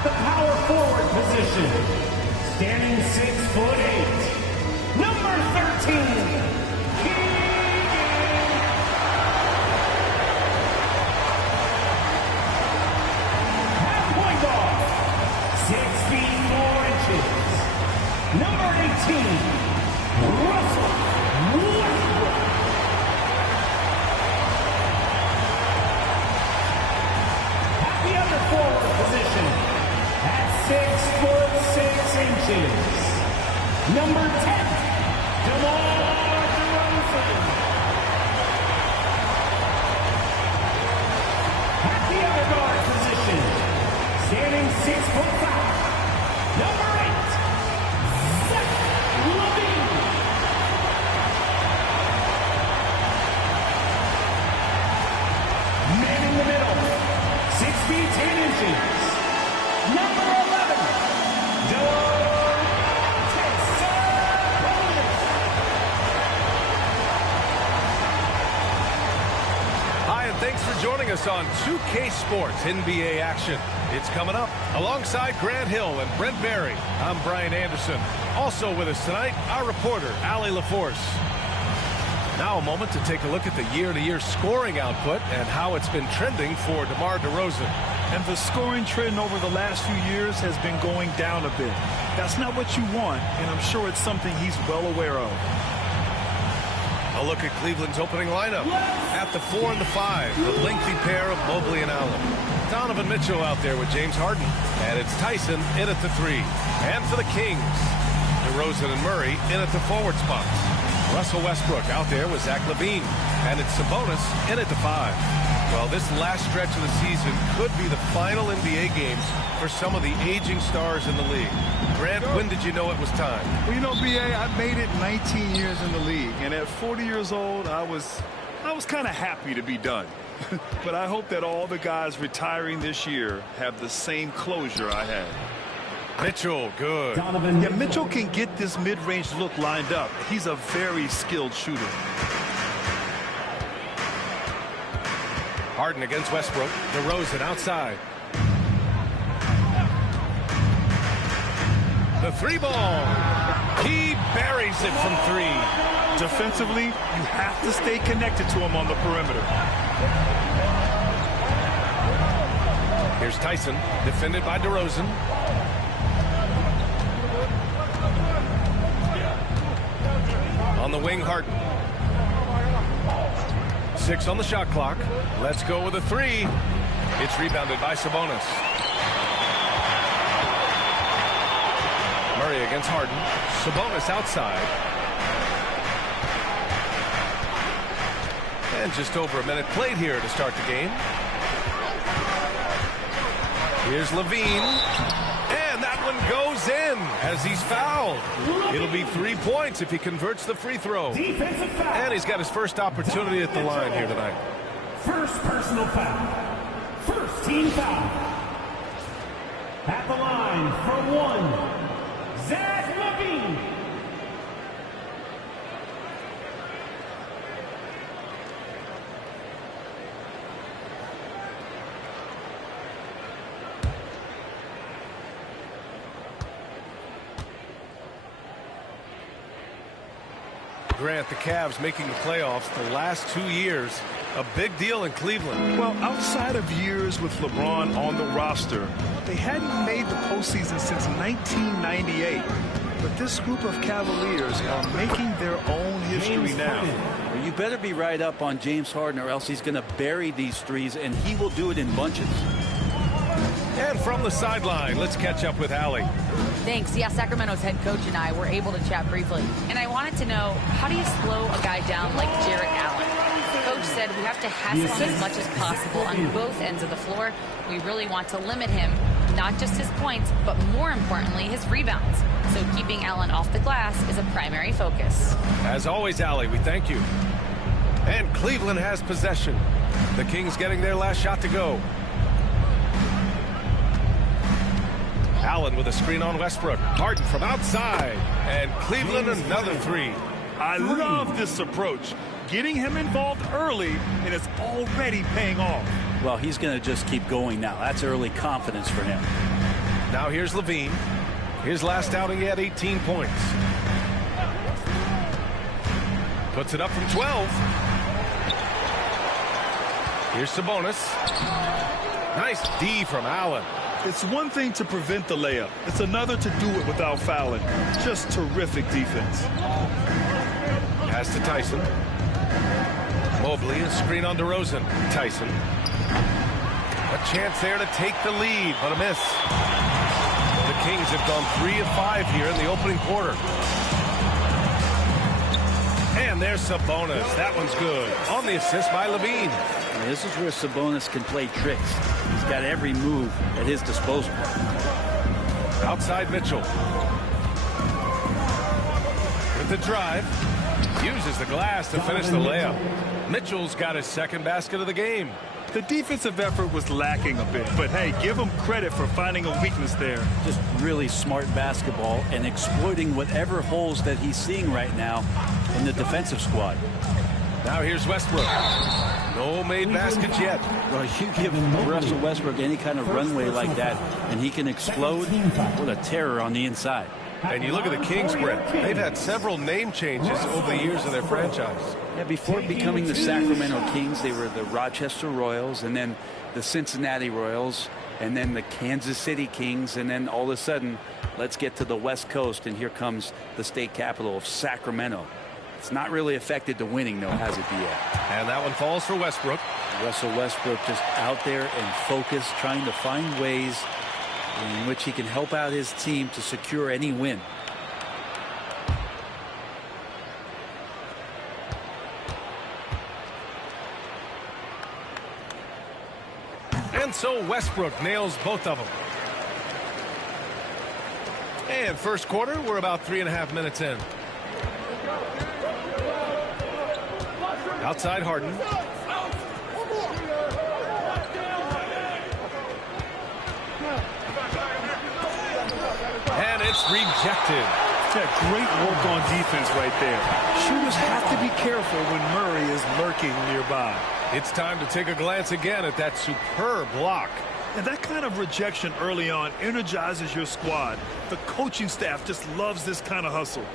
The power forward position, standing 6'8", number 13, Keegan. At point guard, 6 feet 4 inches, number 18, Russell Westbrook. At the other forward position, at 6'6" number 10, DeMar DeRozan. At the other guard position, standing 6'5", number 8, Zach LaVine. Man in the middle, 6 feet 10 inches. Number 11, Hi, and thanks for joining us on 2K Sports NBA action. It's coming up alongside Grant Hill and Brent Barry. I'm Brian Anderson. Also with us tonight, our reporter, Allie LaForce. Now a moment to take a look at the year-to-year scoring output and how it's been trending for DeMar DeRozan. And the scoring trend over the last few years has been going down a bit. That's not what you want, and I'm sure it's something he's well aware of. A look at Cleveland's opening lineup. At the 4 and the 5, the lengthy pair of Mobley and Allen. Donovan Mitchell out there with James Harden. And it's Tyson in at the 3. And for the Kings, DeRozan and Murray in at the forward spots. Russell Westbrook out there with Zach LaVine. And it's Sabonis in at the 5. Well, this last stretch of the season could be the final NBA games for some of the aging stars in the league. Grant, when did you know it was time? Well, you know, B.A., I made it 19 years in the league, and at 40 years old, I was kind of happy to be done. But I hope that all the guys retiring this year have the same closure I had. Mitchell, good. Yeah, Mitchell can get this mid-range look lined up. He's a very skilled shooter. Harden against Westbrook. DeRozan outside. The 3 ball. He buries it from 3. Defensively, you have to stay connected to him on the perimeter. Here's Tyson, defended by DeRozan. On the wing, Harden. 6 on the shot clock. Let's go with a 3. It's rebounded by Sabonis. Murray against Harden. Sabonis outside. And just over a minute played here to start the game. Here's Levine. And that one goes in as he's fouled. It'll be 3 points if he converts the free throw. And he's got his first opportunity at the line here tonight. First personal foul. First team foul. At the line for 1, Zach Levine. Grant, the Cavs making the playoffs the last 2 years. A big deal in Cleveland. Well, outside of years with LeBron on the roster, they hadn't made the postseason since 1998. But this group of Cavaliers are making their own history now. Well, you better be right up on James Harden or else he's going to bury these threes, and he will do it in bunches. And from the sideline, let's catch up with Allie. Thanks. Yeah, Sacramento's head coach and I were able to chat briefly. And I wanted to know, how do you slow a guy down like Jarrett Allen? Coach said we have to hassle him as much as possible on both ends of the floor. We really want to limit him, not just his points, but more importantly, his rebounds. So keeping Allen off the glass is a primary focus. As always, Allie, we thank you. And Cleveland has possession. The Kings getting their last shot to go. Allen with a screen on Westbrook. Harden from outside. And Cleveland another 3. I love this approach. Getting him involved early, and it's already paying off. Well, he's going to just keep going now. That's early confidence for him. Now here's Levine. His last outing, he had 18 points. Puts it up from 12. Here's Sabonis. Nice D from Allen. It's one thing to prevent the layup. It's another to do it without fouling. Just terrific defense. Pass to Tyson. Mobley, a screen on DeRozan. Tyson. A chance there to take the lead, but a miss. The Kings have gone 3 of 5 here in the opening quarter. And there's Sabonis. That one's good. On the assist by Levine. This is where Sabonis can play tricks. He's got every move at his disposal. Outside Mitchell. With the drive. Uses the glass to finish the layup. Mitchell's got his second basket of the game. The defensive effort was lacking a bit, but hey, give him credit for finding a weakness there. Just really smart basketball and exploiting whatever holes that he's seeing right now in the defensive squad. Now here's Westbrook. No made baskets yet. Well, you give Russell Westbrook any kind of runway like that, and he can explode. What a terror on the inside. And you look at the Kings, Brett. They've had several name changes over the years of their franchise. Yeah, before becoming the Sacramento Kings, they were the Rochester Royals, and then the Cincinnati Royals, and then the Kansas City Kings, and then all of a sudden, let's get to the West Coast, and here comes the state capital of Sacramento. It's not really affected the winning, though, has it yet? And that one falls for Westbrook. Russell Westbrook just out there and focused, trying to find ways in which he can help out his team to secure any win. And so Westbrook nails both of them. And first quarter, we're about 3.5 minutes in. Outside Harden. And it's rejected. Yeah, great work on defense right there. Shooters have to be careful when Murray is lurking nearby. It's time to take a glance again at that superb block. And that kind of rejection early on energizes your squad. The coaching staff just loves this kind of hustle.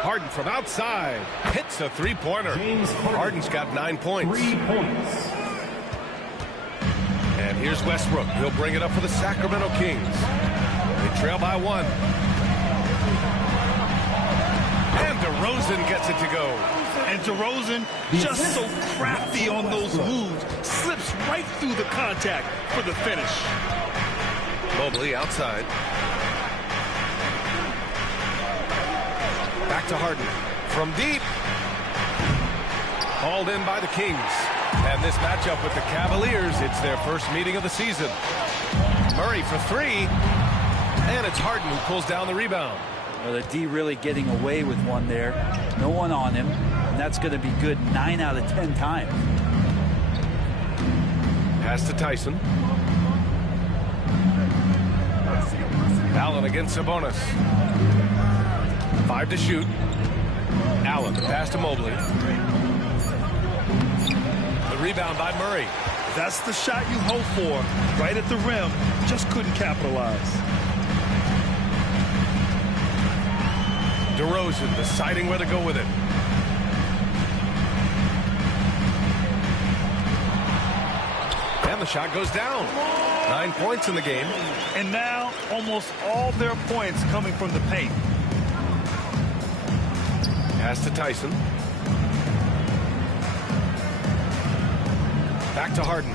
Harden from outside hits a three-pointer. Harden's got 9 points. 3 points. And Here's Westbrook. He'll bring it up for the Sacramento Kings. They trail by 1. And DeRozan gets it to go. And DeRozan, just so crafty on those moves, slips right through the contact for the finish. Mobley outside. Back to Harden. From deep. Hauled in by the Kings. And this matchup with the Cavaliers, it's their first meeting of the season. Murray for 3. And it's Harden who pulls down the rebound. Well, the D really getting away with one there. No one on him. And that's going to be good 9 out of 10 times. Pass to Tyson. Allen against Sabonis. 5 to shoot. Allen, the pass to Mobley. The rebound by Murray. That's the shot you hope for. Right at the rim. Just couldn't capitalize. DeRozan deciding where to go with it. And the shot goes down. 9 points in the game. And now almost all their points coming from the paint. Pass to Tyson. Back to Harden.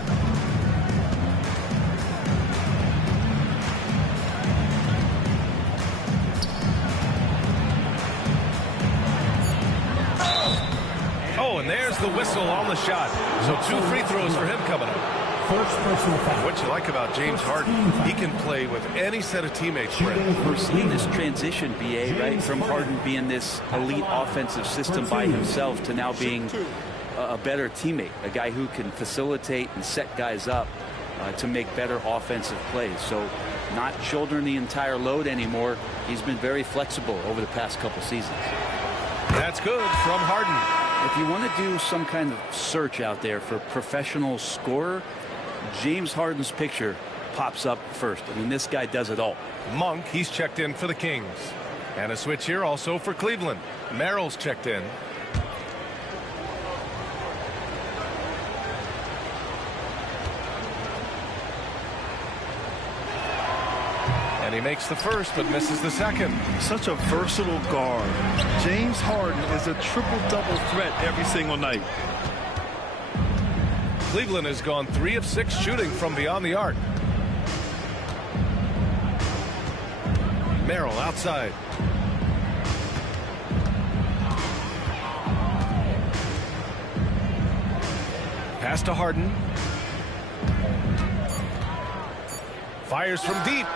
Oh, and there's the whistle on the shot. So 2 free throws for him coming up. First personal foul. What you like about James Harden, he can play with any set of teammtes. We're seeing this transition, BA, right, from Harden being this elite offensive system by himself to now being a better teammate, a guy who can facilitate and set guys up to make better offensive plays. So not shouldering the entire load anymore. He's been very flexible over the past couple seasons. That's good from Harden. If you want to do some kind of search out there for professional scorer, James Harden's picture pops up first. I mean, this guy does it all. Monk, he's checked in for the Kings. And a switch here also for Cleveland. Merrill's checked in. And he makes the first but misses the second. Such a versatile guard. James Harden is a triple-double threat every single night. Cleveland has gone 3 of 6 shooting from beyond the arc. Merrill outside. Pass to Harden. Fires from deep.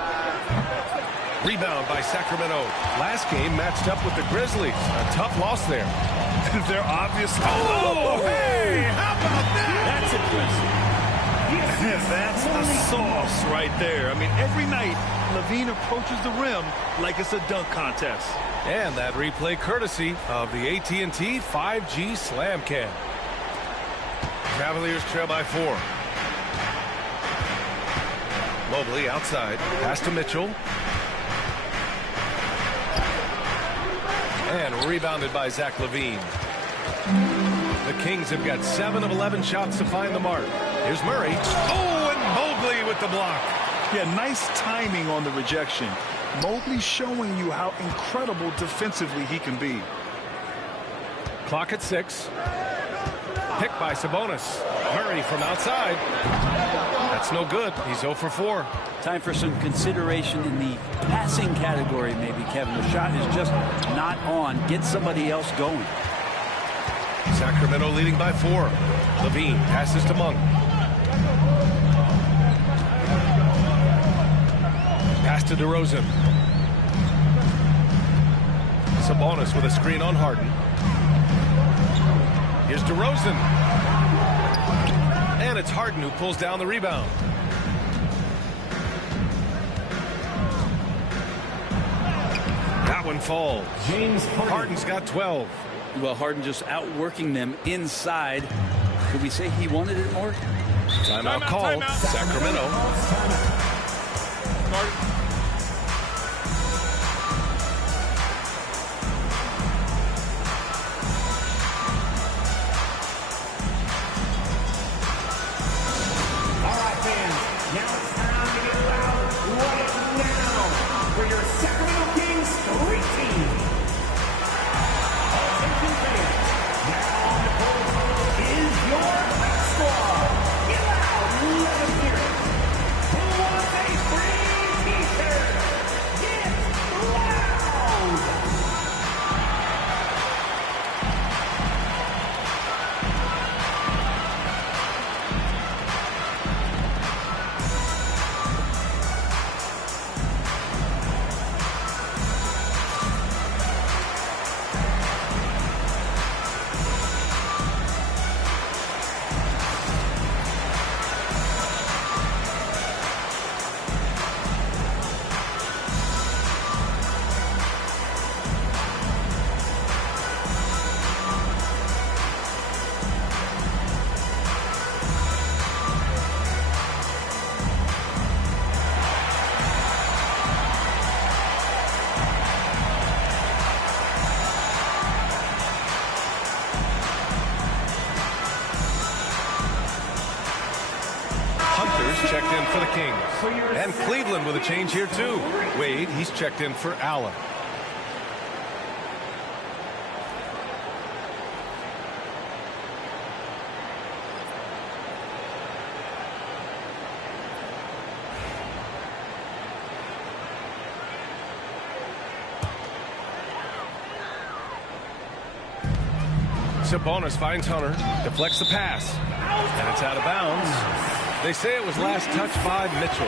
Rebound by Sacramento. Last game matched up with the Grizzlies. A tough loss there. They're obviously... Oh, hey! How about that? That's impressive. That's the sauce right there. I mean, every night, Levine approaches the rim like it's a dunk contest. And that replay courtesy of the AT&T 5G Slam Cam. Cavaliers trail by 4. Mobley outside. Pass to Mitchell. And rebounded by Zach LaVine. The Kings have got 7 of 11 shots to find the mark. Here's Murray. Oh, and Mobley with the block. Yeah, nice timing on the rejection. Mobley showing you how incredible defensively he can be. Clock at 6. Pick by Sabonis. Murray from outside. That's no good. He's 0 for 4. Time for some consideration in the passing category, maybe, Kevin. The shot is just not on. Get somebody else going. Sacramento leading by 4. LaVine passes to Monk. Pass to DeRozan. Sabonis with a screen on Harden. Here's DeRozan. And it's Harden who pulls down the rebound. That one falls. James Harden's got 12. Well, Harden just outworking them inside. Could we say he wanted it more? Timeout called. Sacramento. checked in for the Kings. And Cleveland with a change here, too. Wade, he's checked in for Allen. Sabonis finds Hunter, deflects the pass, and it's out of bounds. They say it was last touched by Mitchell.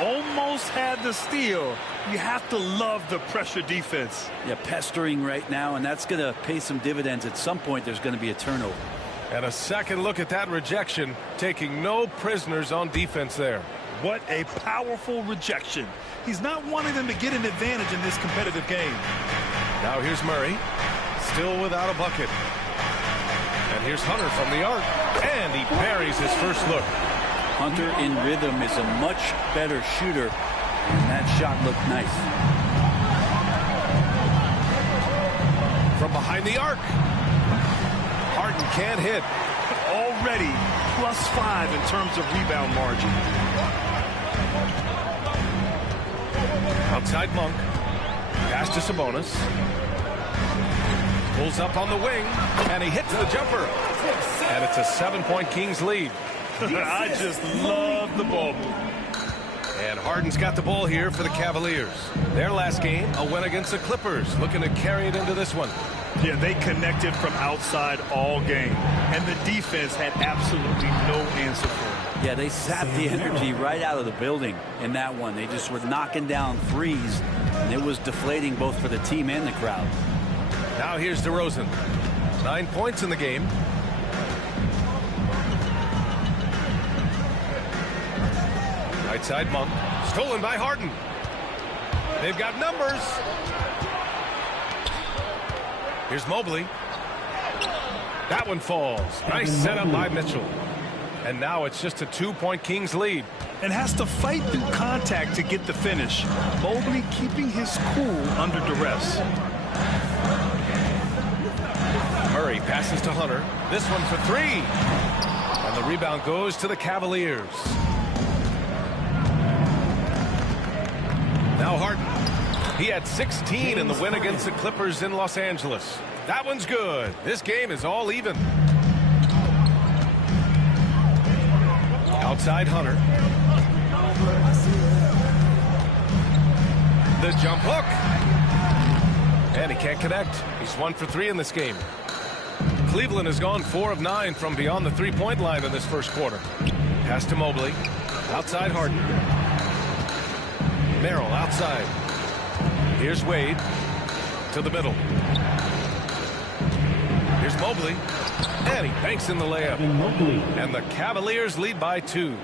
Almost had the steal. You have to love the pressure defense. Yeah, pestering right now, and that's going to pay some dividends. At some point, there's going to be a turnover. And a second look at that rejection, taking no prisoners on defense there. What a powerful rejection. He's not wanting them to get an advantage in this competitive game. Now here's Murray, still without a bucket. And here's Hunter from the arc, and he buries his first look. Hunter in rhythm is a much better shooter, and that shot looked nice. From behind the arc, Harden can't hit. Already +5 in terms of rebound margin. Outside Monk, pass to Sabonis. Pulls up on the wing, and he hits the jumper. And it's a 7-point Kings lead. I just love the ball. And Harden's got the ball here for the Cavaliers. Their last game, a win against the Clippers, looking to carry it into this one. Yeah, they connected from outside all game, and the defense had absolutely no answer for it. Yeah, they sapped the energy right out of the building in that one. They just were knocking down threes, and it was deflating both for the team and the crowd. Now here's DeRozan. 9 points in the game. Right side Monk. Stolen by Harden. They've got numbers. Here's Mobley. That one falls. Nice setup by Mitchell. And now it's just a 2-point Kings lead. And has to fight through contact to get the finish. Mobley keeping his cool under duress. Murray passes to Hunter. This one for 3. And the rebound goes to the Cavaliers. Now Harden. He had 16 in the win against the Clippers in Los Angeles. That one's good. This game is all even. Outside Hunter. The jump hook. And he can't connect. He's 1 for 3 in this game. Cleveland has gone 4 of 9 from beyond the three-point line in this first quarter. Pass to Mobley. Outside Harden. Merrill outside. Here's Wade to the middle. Here's Mobley. And he banks in the layup. And the Cavaliers lead by 2.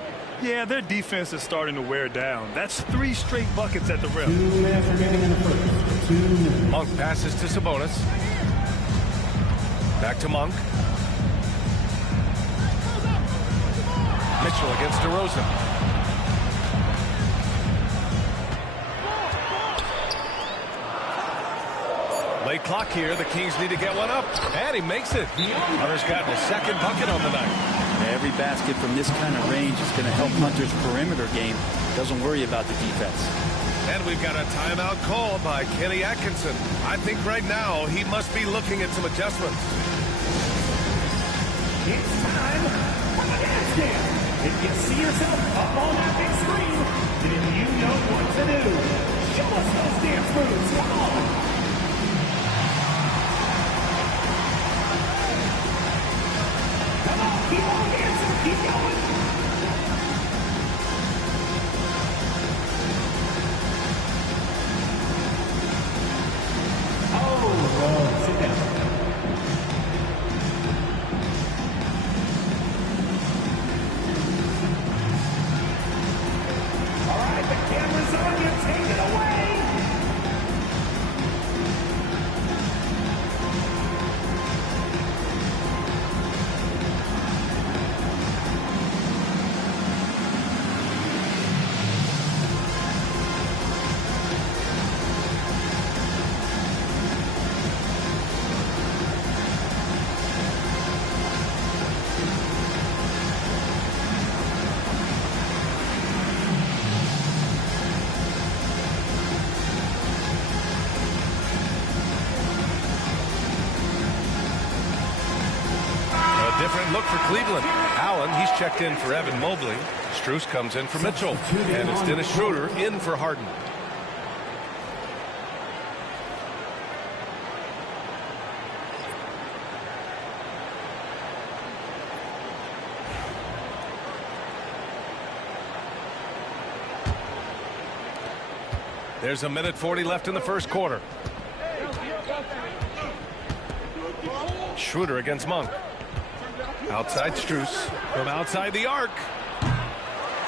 Yeah, their defense is starting to wear down. That's 3 straight buckets at the rim. Monk passes to Sabonis. Back to Monk. Mitchell against DeRozan. Late clock here. The Kings need to get one up. And he makes it. Hunter's gotten his second bucket on the night. Every basket from this kind of range is going to help Hunter's perimeter game. Doesn't worry about the defense. And we've got a timeout call by Kenny Atkinson. I think right now he must be looking at some adjustments. It's time for the dance jam. If you see yourself up on that big screen, then you know what to do. Show us those dance moves. Come on. Come on, keep on dancing. Keep going. Oh, sit down. All right, the camera's on you. Take it away. Different look for Cleveland. Allen, he's checked in for Evan Mobley. Strus comes in for Mitchell. And it's Dennis Schroeder in for Harden. There's 1:40 left in the first quarter. Schroeder against Monk. Outside Strus. From outside the arc.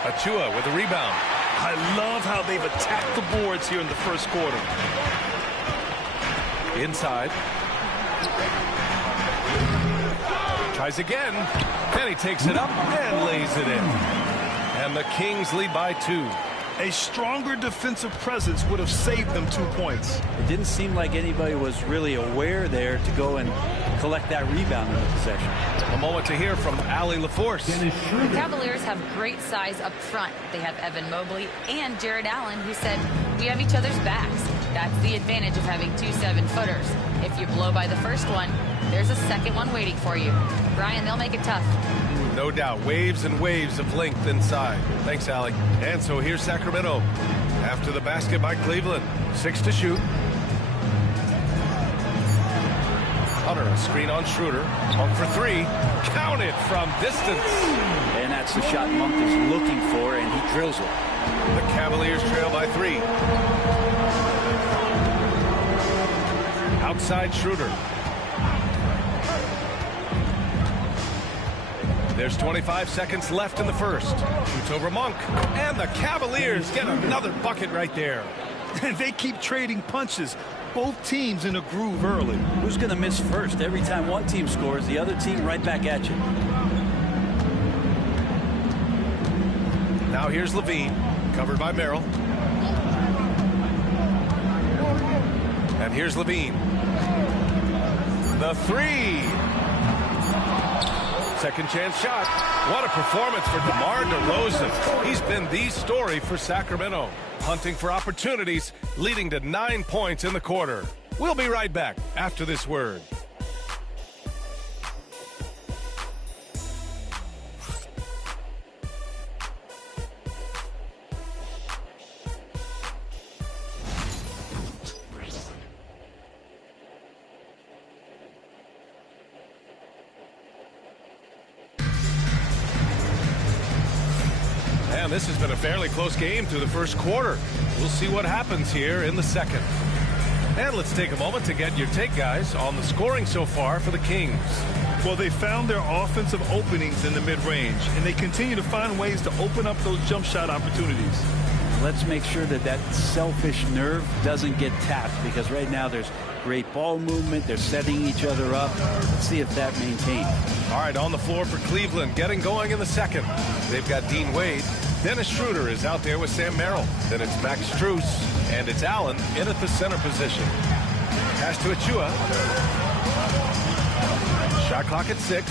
Achua with a rebound. I love how they've attacked the boards here in the first quarter. Inside. Tries again. And he takes it up and lays it in. And the Kings lead by 2. A stronger defensive presence would have saved them 2 points. It didn't seem like anybody was really aware there to go and collect that rebound in the possession. A moment to hear from Allie LaForce. The Cavaliers have great size up front. They have Evan Mobley and Jared Allen, who said, "We have each other's backs." That's the advantage of having 2 7-footers. If you blow by the first one, there's a second one waiting for you. Brian, they'll make it tough. No doubt. Waves and waves of length inside. Thanks, Allie. And so here's Sacramento. After the basket by Cleveland. 6 to shoot. Hunter, a screen on Schroeder. Monk for 3. Count it from distance. And that's the shot Monk is looking for, and he drills it. The Cavaliers trail by 3. Outside Schroeder. There's 25 seconds left in the first. Shoots over Monk. And the Cavaliers get another bucket right there. And they keep trading punches. Both teams in a groove early. Who's going to miss first? Every time one team scores, the other team right back at you. Now here's Levine. Covered by Merrill. And here's Levine. The 3. Second chance shot. What a performance for DeMar DeRozan. He's been the story for Sacramento. Hunting for opportunities, leading to 9 points in the quarter. We'll be right back after this word. This has been a fairly close game through the first quarter. We'll see what happens here in the second. And let's take a moment to get your take, guys, on the scoring so far for the Kings. Well, they found their offensive openings in the mid-range, and they continue to find ways to open up those jump shot opportunities. Let's make sure that that selfish nerve doesn't get tapped, because right now there's great ball movement. They're setting each other up. Let's see if that maintains. All right, on the floor for Cleveland, getting going in the second. They've got Dean Wade. Dennis Schroeder is out there with Sam Merrill. Then it's Max Strus, and it's Allen in at the center position. Pass to Achua. Shot clock at 6.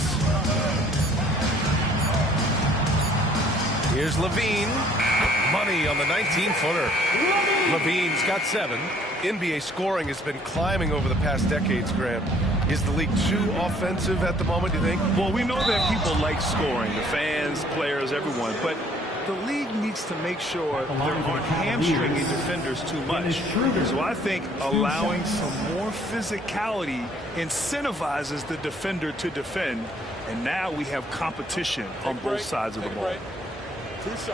Here's Levine. Money on the 19-footer. Levine's got 7. NBA scoring has been climbing over the past decades, Graham. Is the league too offensive at the moment, do you think? Well, we know that people like scoring, the fans, players, everyone, but the league needs to make sure there aren't hamstringing defenders too much. So I think allowing some more physicality incentivizes the defender to defend, and now we have competition on both sides of the ball. 2 shots.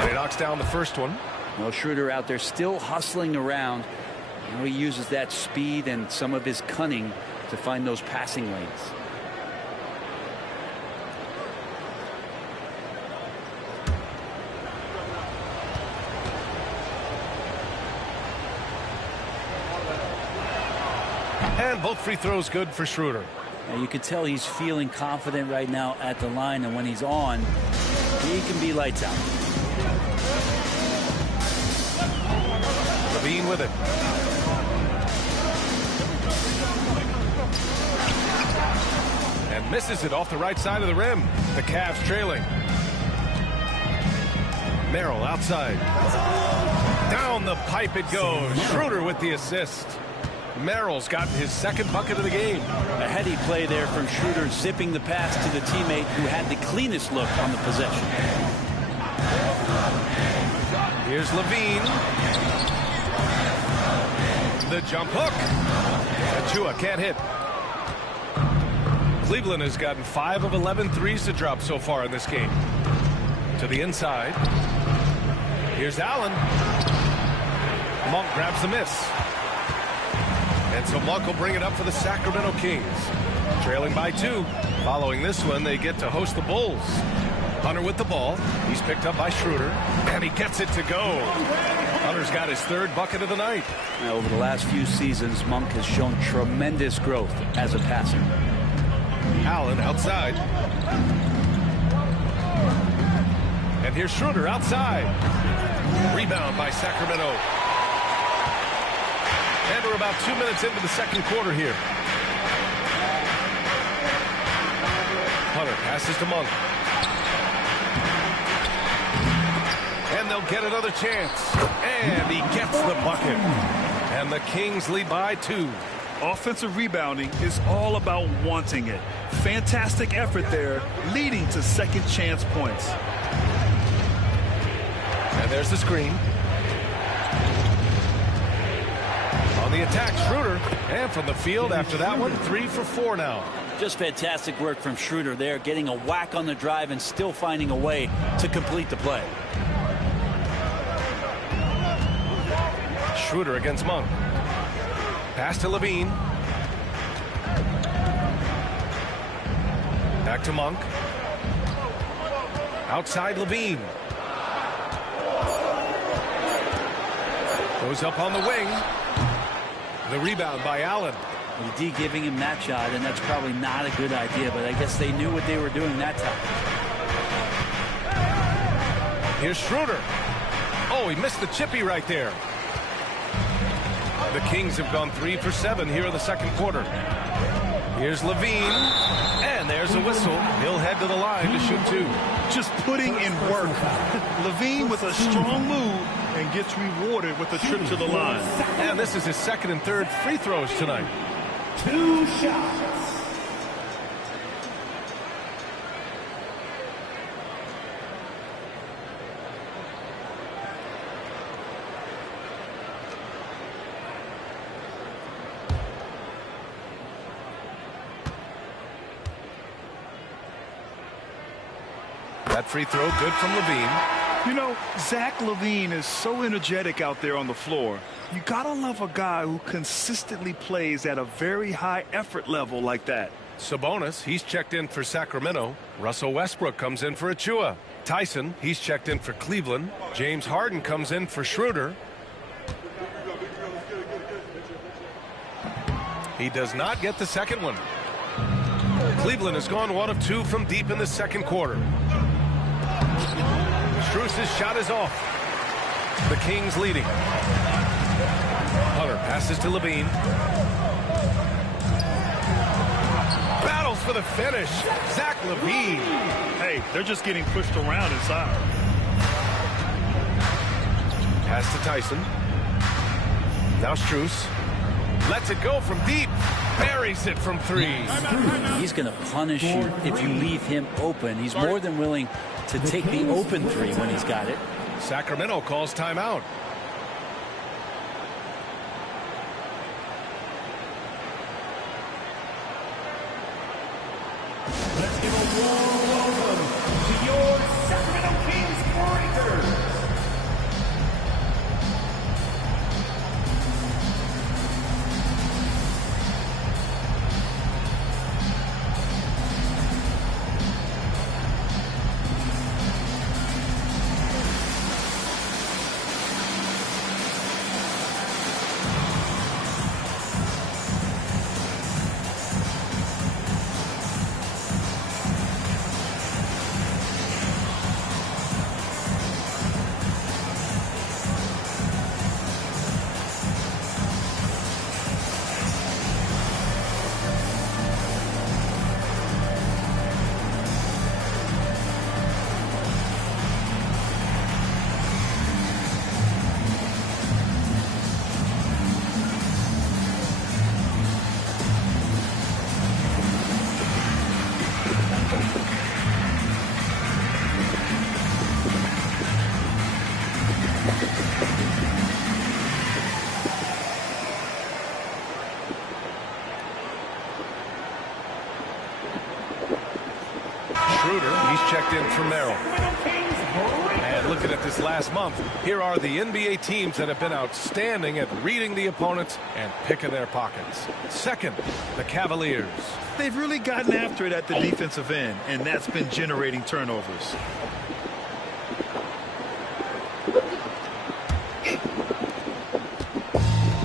And he knocks down the first one. Well, Schroeder out there still hustling around. You know, he uses that speed and some of his cunning to find those passing lanes. And both free throws good for Schroeder. Now, you can tell he's feeling confident right now at the line, and when he's on, he can be lights out. Levine with it. And misses it off the right side of the rim. The Cavs trailing. Merrill outside. Down the pipe it goes. Schroeder with the assist. Merrill's gotten his second bucket of the game. A heady play there from Schroeder, zipping the pass to the teammate who had the cleanest look on the possession. Here's Levine. The jump hook. Achua can't hit. Cleveland has gotten 5 of 11 threes to drop so far in this game. To the inside. Here's Allen. Monk grabs the miss. And so Monk will bring it up for the Sacramento Kings. Trailing by 2. Following this one, they get to host the Bulls. Hunter with the ball. He's picked up by Schroeder. And he gets it to go. Hunter's got his 3rd bucket of the night. Now, over the last few seasons, Monk has shown tremendous growth as a passer. Allen outside. And here's Schroeder outside. Rebound by Sacramento. And we're about 2 minutes into the second quarter here. Hunter passes to Monk. And they'll get another chance. And he gets the bucket. And the Kings lead by 2. Offensive rebounding is all about wanting it. Fantastic effort there, leading to second chance points. And there's the screen. On the attack, Schroeder. And from the field after that one, 3 for 4 now. Just fantastic work from Schroeder there, getting a whack on the drive and still finding a way to complete the play. Schroeder against Monk. Pass to Levine. Back to Monk. Outside Levine. Goes up on the wing. The rebound by Allen. UD giving him that shot, and that's probably not a good idea, but I guess they knew what they were doing that time. Here's Schroeder. Oh, he missed the chippy right there. The Kings have gone 3 for 7 here in the second quarter. Here's Levine. And there's a whistle. He'll head to the line to shoot 2. Just putting in work. Levine with a strong move and gets rewarded with a trip to the line. And this is his 2nd and 3rd free throws tonight. 2 shots. That free throw good from Levine. You know, Zach LaVine is so energetic out there on the floor. You gotta love a guy who consistently plays at a very high effort level like that. Sabonis, he's checked in for Sacramento. Russell Westbrook comes in for Achua. Tyson, he's checked in for Cleveland. James Harden comes in for Schroeder. He does not get the second one. Cleveland has gone 1 of 2 from deep in the second quarter. Strus's shot is off. The Kings leading. Hunter passes to Levine. Battles for the finish. Zach LaVine. Hey, they're just getting pushed around inside. Pass to Tyson. Now Strus. Lets it go from deep. Buries it from 3. He's going to punish you if you leave him open. He's more than willing to take the open 3 when he's got it. Sacramento calls timeout. Let's give a warm welcome to your Sacramento Kings Breakers. from Merrill. And looking at this last month, here are the NBA teams that have been outstanding at reading the opponents and picking their pockets. Second, the Cavaliers. They've really gotten after it at the defensive end, and that's been generating turnovers.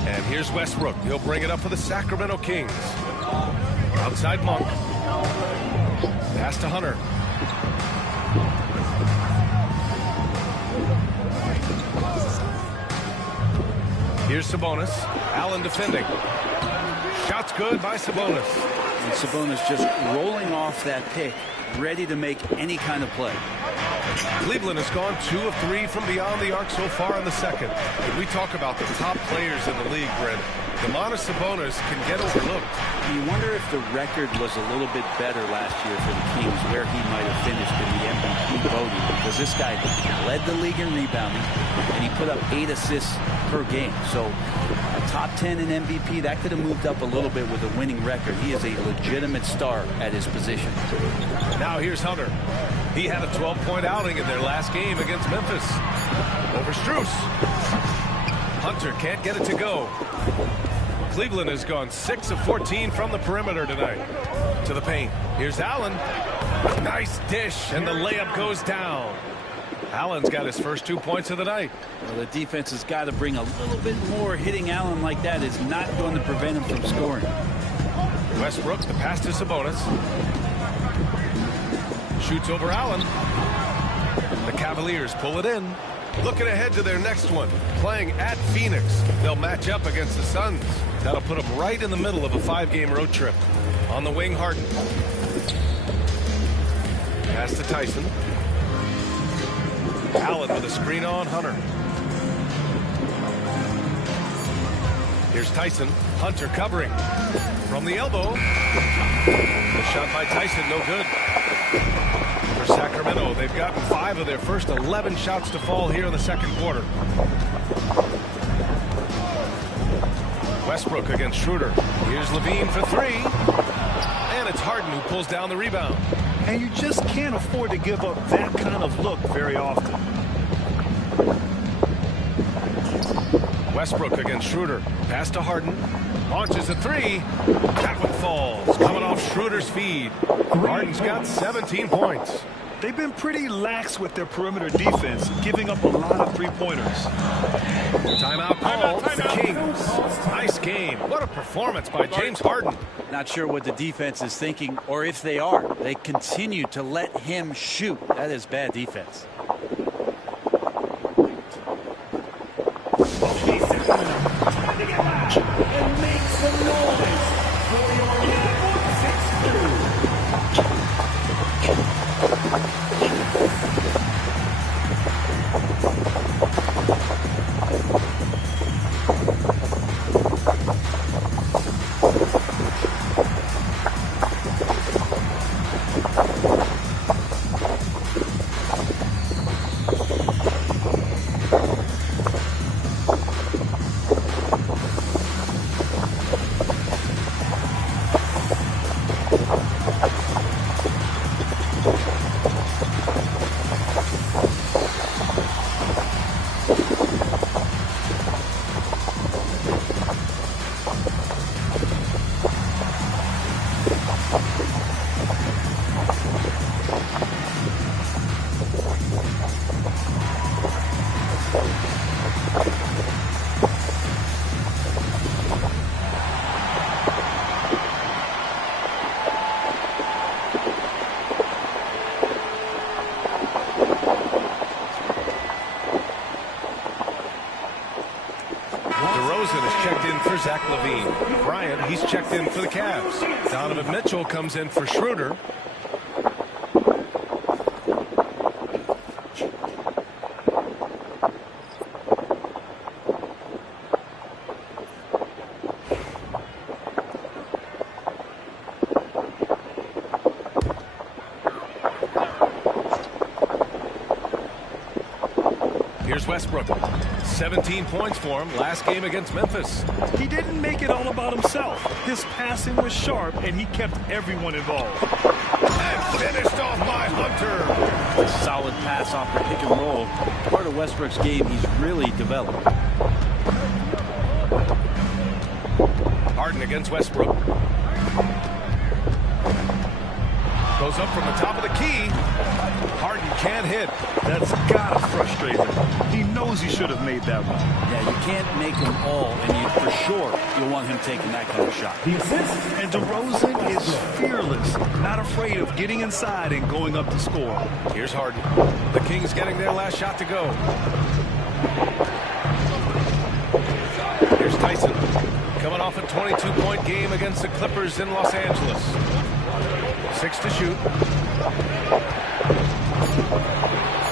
And here's Westbrook. He'll bring it up for the Sacramento Kings. Outside Monk. Pass to Hunter. Here's Sabonis. Allen defending. Shot's good by Sabonis. And Sabonis just rolling off that pick, ready to make any kind of play. Cleveland has gone 2 of 3 from beyond the arc so far in the second. When we talk about the top players in the league, Brent, Domantas Sabonis can get overlooked. You wonder if the record was a little bit better last year for the Kings, where he might have finished in the MVP voting, because this guy led the league in rebounding, and he put up 8 assists per game. So a top 10 in MVP, that could have moved up a little bit with a winning record. He is a legitimate star at his position. Now here's Hunter. He had a 12-point outing in their last game against Memphis. Over Strus. Hunter can't get it to go. Cleveland has gone 6 of 14 from the perimeter tonight. To the paint. Here's Allen. Nice dish, and the layup goes down. Allen's got his first 2 points of the night. Well, the defense has got to bring a little bit more. Hitting Allen like that is not going to prevent him from scoring. Westbrook, the pass to Sabonis. Shoots over Allen. The Cavaliers pull it in. Looking ahead to their next one. Playing at Phoenix. They'll match up against the Suns. That'll put them right in the middle of a 5-game road trip. On the wing, Harden. Pass to Tyson. Allen with a screen on Hunter. Here's Tyson. Hunter covering. From the elbow. The shot by Tyson, no good. For Sacramento, they've gotten 5 of their first 11 shots to fall here in the second quarter. Westbrook against Schroeder. Here's Levine for 3. And it's Harden who pulls down the rebound. And you just can't afford to give up that kind of look very often. Westbrook against Schroeder. Pass to Harden. Launches a 3. That one falls. Coming off Schroeder's feed. Harden's got 17 points. They've been pretty lax with their perimeter defense, giving up a lot of three-pointers. Timeout called. The Kings. Nice game. What a performance by James Harden. Not sure what the defense is thinking, or if they are. They continue to let him shoot. That is bad defense. Okay, Sacramento, time to get loud and make some noise for your number 6 crew. Zach LaVine. Bryant, he's checked in for the Cavs. Donovan Mitchell comes in for Schroeder. Here's Westbrook. 17 points for him last game against Memphis. He didn't make it all about himself. His passing was sharp, and he kept everyone involved. And finished off by Hunter. A solid pass off the pick and roll. Part of Westbrook's game he's really developed. Harden against Westbrook. Goes up from the top of the key. Harden can't hit. That's gotta frustrate him. He knows he should have made that one. Yeah, you can't make them all, and for sure you'll want him taking that kind of shot. The assist. And DeRozan is fearless, not afraid of getting inside and going up to score. Here's Harden. The Kings getting their last shot to go. Here's Tyson. Coming off a 22-point game against the Clippers in Los Angeles. 6 to shoot.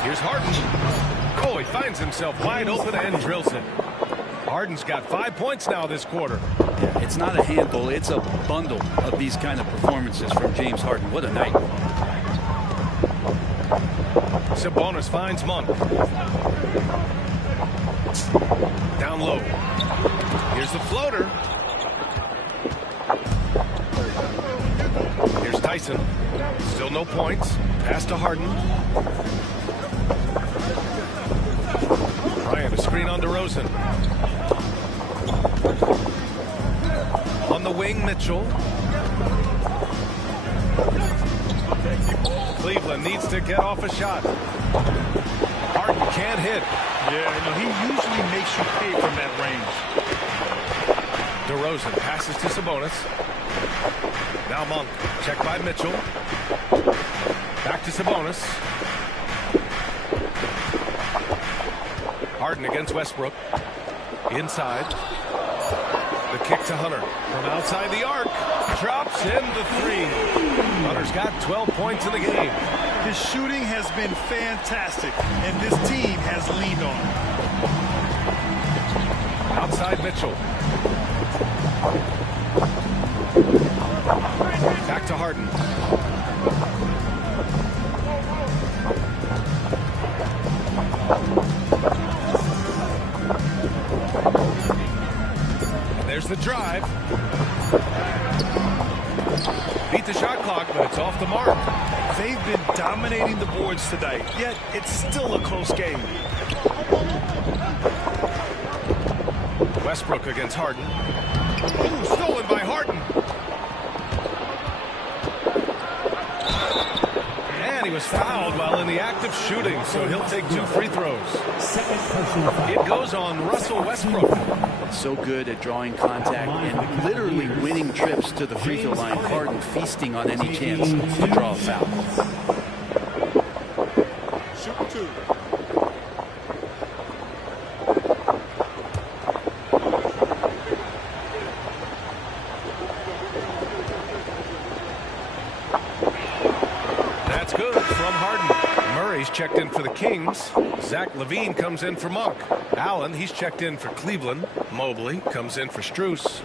Here's Harden. Oh, he finds himself wide open and drills it. Harden's got 5 points now this quarter. Yeah, it's not a handful, it's a bundle of these kind of performances from James Harden. What a night. Sabonis finds Monk. Down low. Here's the floater. Here's Tyson. Still no points. Pass to Harden. Bryant, a screen on DeRozan. On the wing, Mitchell. Cleveland needs to get off a shot. Harden can't hit. Yeah, he usually makes you pay from that range. DeRozan passes to Sabonis. Now Monk, checked by Mitchell. Back to Sabonis. Harden against Westbrook. Inside. The kick to Hunter. From outside the arc. Drops in the 3. Hunter's got 12 points in the game. His shooting has been fantastic, and this team has leaned on him. Outside Mitchell. Back to Harden. And there's the drive. Beat the shot clock, but it's off the mark. They've been dominating the boards tonight, yet it's still a close game. Westbrook against Harden. Ooh, stolen by Harden. And he was fouled while in the act of shooting, so he'll take 2 free throws. It goes on Russell Westbrook. So good at drawing contact and literally winning trips to the free throw line. Harden feasting on any chance to draw a foul. Shoot 2. That's good from Harden. Murray's checked in for the Kings. Zach LaVine comes in for Monk. Allen, he's checked in for Cleveland. Mobley comes in for Strus.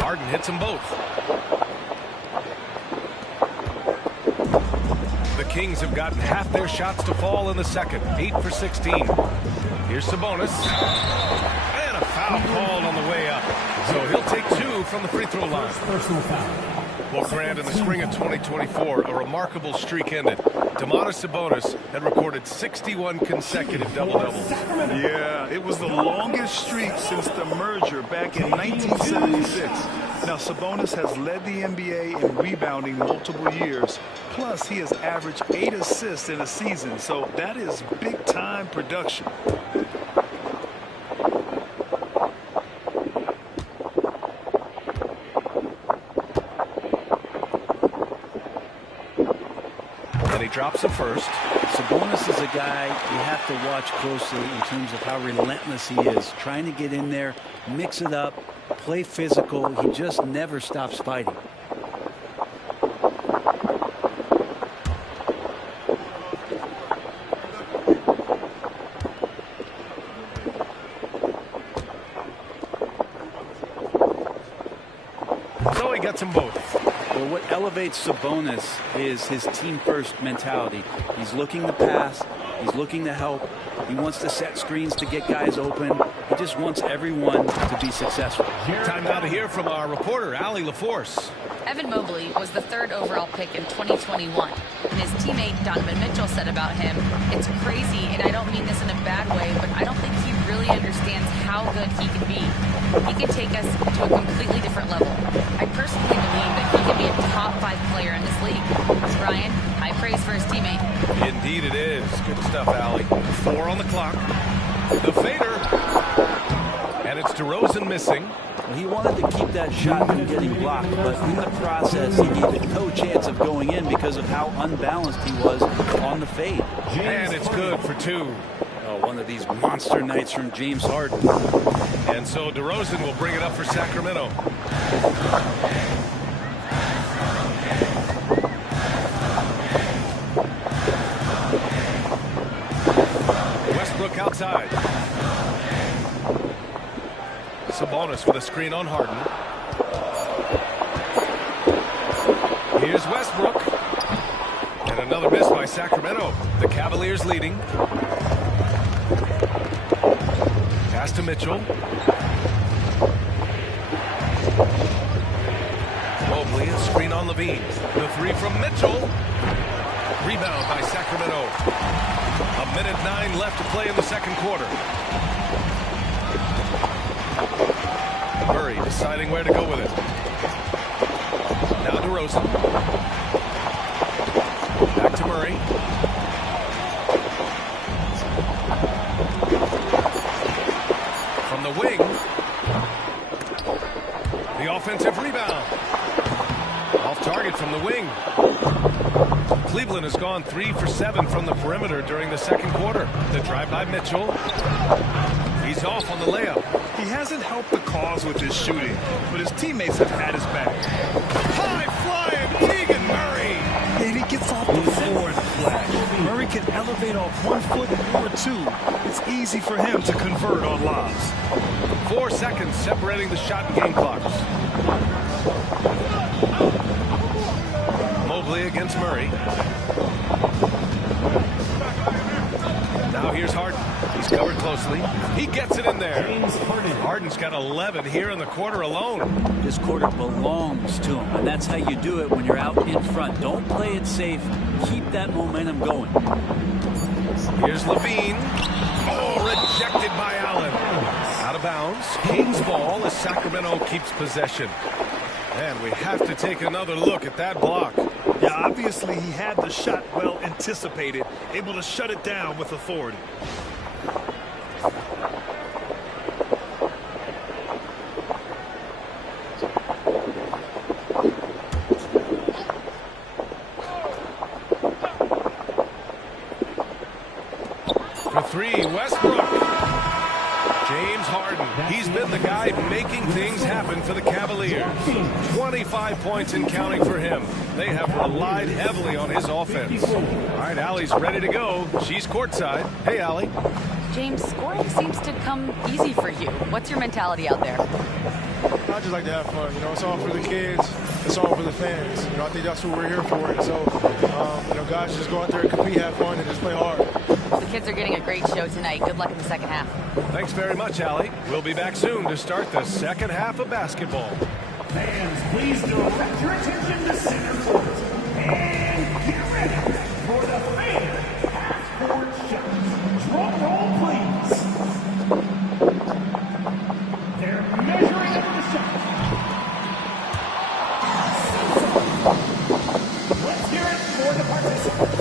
Harden hits them both. The Kings have gotten half their shots to fall in the second. 8 for 16. Here's Sabonis. And a foul called on the way up. So he'll take 2 from the free throw line. Personal foul. Well, Grant, in the spring of 2024, a remarkable streak ended. Domantas Sabonis had recorded 61 consecutive double-doubles. Yeah, it was the longest streak since the merger back in 1976. Now, Sabonis has led the NBA in rebounding multiple years. Plus, he has averaged 8 assists in a season, so that is big-time production. And he drops the first. Sabonis is a guy you have to watch closely in terms of how relentless he is. Trying to get in there, mix it up, play physical. He just never stops fighting. gets them both. Well, what elevates Sabonis is his team-first mentality. He's looking to pass. He's looking to help. He wants to set screens to get guys open. He just wants everyone to be successful. Time now to hear from our reporter, Allie LaForce. Evan Mobley was the 3rd overall pick in 2021. And his teammate Donovan Mitchell said about him, "It's crazy, and I don't mean this in a bad way, but I don't think he really understands how good he can be. He can take us to a completely different level. I personally believe that he can be a top 5 player in this league." Brian, high praise for his teammate. Indeed it is. Good stuff, Allie. 4 on the clock. The fader. And it's DeRozan missing. Well, he wanted to keep that shot from getting blocked, but in the process, he gave it no chance of going in because of how unbalanced he was on the fade. And it's good for 2. Oh, one of these monster nights from James Harden. And so DeRozan will bring it up for Sacramento. Westbrook outside. Sabonis with a screen on Harden. Here's Westbrook. And another miss by Sacramento. The Cavaliers leading. Pass to Mitchell. Mobley, a screen on Levine. The 3 from Mitchell. Rebound by Sacramento. 1:09 left to play in the second quarter. Murray deciding where to go with it. Now DeRozan. Back to Murray. From the wing. The offensive rebound. Off target from the wing. Cleveland has gone 3 for 7 from the perimeter during the second quarter. The drive by Mitchell. He's off on the layup. He hasn't helped the cause with his shooting, but his teammates have had his back. High flying Keegan Murray. And he gets off the floor in a flash. Murray can elevate off 1 foot or 2. It's easy for him to convert on lobs. 4 seconds separating the shot and game clocks. Mobley against Murray. Now here's Harden. He's covered closely. He gets it in there. Harden's got 11 here in the quarter alone. This quarter belongs to him, and that's how you do it when you're out in front. Don't play it safe. Keep that momentum going. Here's Levine. Oh, rejected by Allen. Out of bounds. King's ball as Sacramento keeps possession. And we have to take another look at that block. Yeah, obviously he had the shot well anticipated, able to shut it down with authority. For 3, Westbrook. James Harden. He's been the guy making things happen for the Cavaliers. 25 points and counting for him. They have relied heavily on his offense. All right, Allie's ready to go. She's courtside. Hey, Allie. James, scoring seems to come easy for you. What's your mentality out there? I just like to have fun. You know, it's all for the kids. It's all for the fans. You know, I think that's what we're here for. And so, you know, guys just go out there and compete, have fun, and just play hard. The kids are getting a great show tonight. Good luck in the second half. Thanks very much, Allie. We'll be back soon to start the second half of basketball. Fans, please direct your attention to center court. And get ready for the favorite half-court shots. Drum roll, please. They're measuring up the shot. Let's hear it for the participants.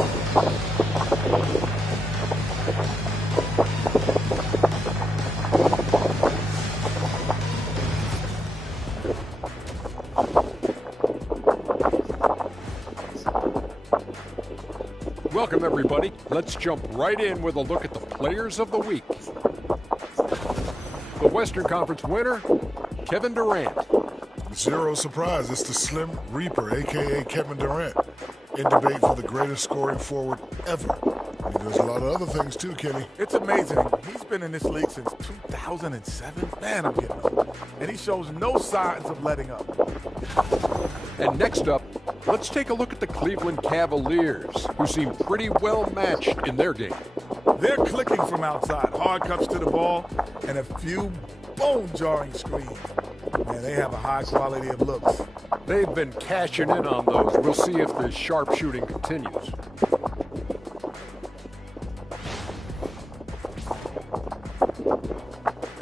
Welcome, everybody. Let's jump right in with a look at the players of the week. The Western Conference winner, Kevin Durant. Zero surprise, it's the Slim Reaper, a.k.a. Kevin Durant, in debate for the greatest scoring forward ever. He does a lot of other things too, Kenny. It's amazing. He's been in this league since 2007. Man, I'm getting old. And he shows no signs of letting up. And next up, let's take a look at the Cleveland Cavaliers, who seem pretty well matched in their game. They're clicking from outside. Hard cuts to the ball and a few bone-jarring screens. Man, they have a high quality of looks. They've been cashing in on those. We'll see if the sharp shooting continues.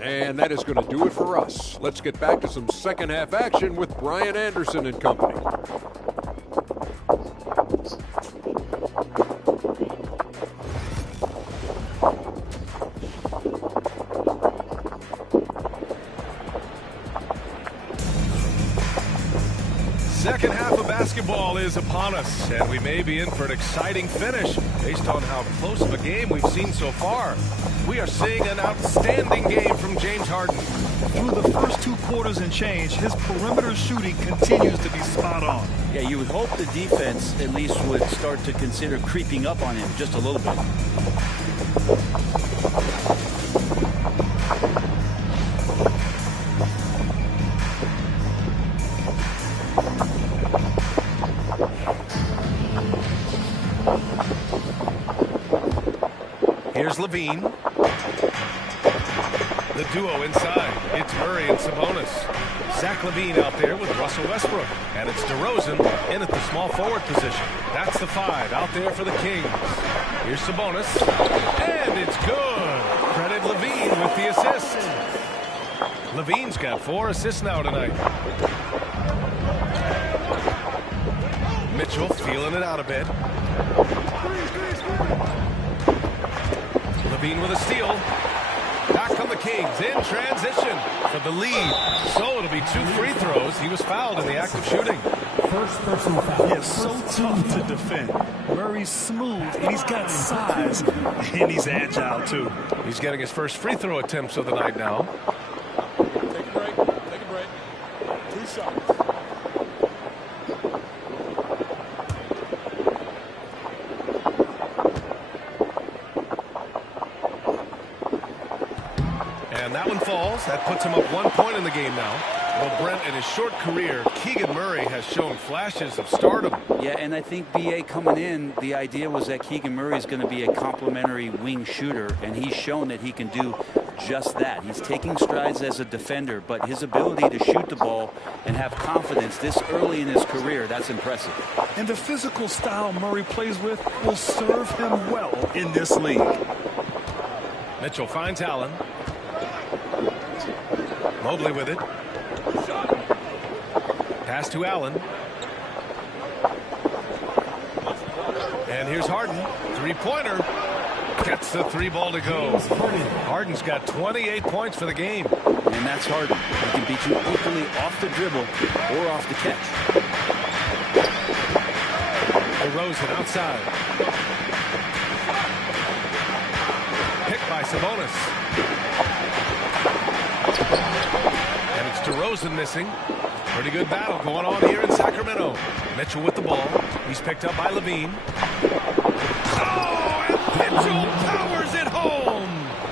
And that is going to do it for us. Let's get back to some second half action with Brian Anderson and company. Second half of basketball is upon us, and we may be in for an exciting finish based on how close of a game we've seen so far. We are seeing an outstanding game from James Harden. Through the first 2 quarters and change, his perimeter shooting continues to be spot on. Yeah, you would hope the defense at least would start to consider creeping up on him just a little bit. Here's Levine. The duo inside. It's Murray and Sabonis. Zach LaVine out there with Russell Westbrook. And it's DeRozan in at the small forward position. That's the 5 out there for the Kings. Here's Sabonis. And it's good. Credit Levine with the assist. Levine's got 4 assists now tonight. Mitchell feeling it out a bit. Levine with a steal. Back on the Kings in transition for the lead. So it'll be 2 free throws. He was fouled in the act of shooting. First personal foul. Yeah, so tough to defend. Murray's smooth, and he's got size, and he's agile, too. He's getting his first free throw attempts of the night now. Take a break. Take a break. 2 shots. And that one falls. That puts him up 1 point in the game now. Well, Brent, in his short career, Keegan Murray has shown flashes of stardom. Yeah, and I think B.A. coming in, the idea was that Keegan Murray is going to be a complimentary wing shooter, and he's shown that he can do just that. He's taking strides as a defender, but his ability to shoot the ball and have confidence this early in his career, that's impressive. And the physical style Murray plays with will serve him well in this league. Mitchell finds Allen. Mobley with it. Pass to Allen. And here's Harden. 3-pointer. Gets the 3-ball to go. Harden's got 28 points for the game. And that's Harden. He can beat you equally off the dribble or off the catch. DeRozan outside. Picked by Sabonis. And it's DeRozan missing. Pretty good battle going on here in Sacramento. Mitchell with the ball. He's picked up by Levine. Oh, and Mitchell powers it home.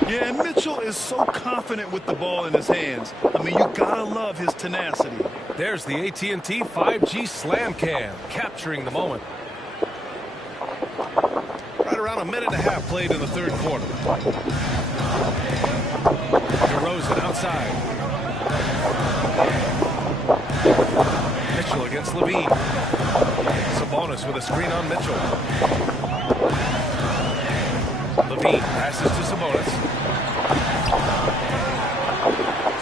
Yeah, and Mitchell is so confident with the ball in his hands. I mean, you gotta love his tenacity. There's the AT&T 5G Slam Cam, capturing the moment. Right around a minute and a half played in the third quarter. DeRozan outside. Mitchell against Levine. Sabonis with a screen on Mitchell. Levine passes to Sabonis.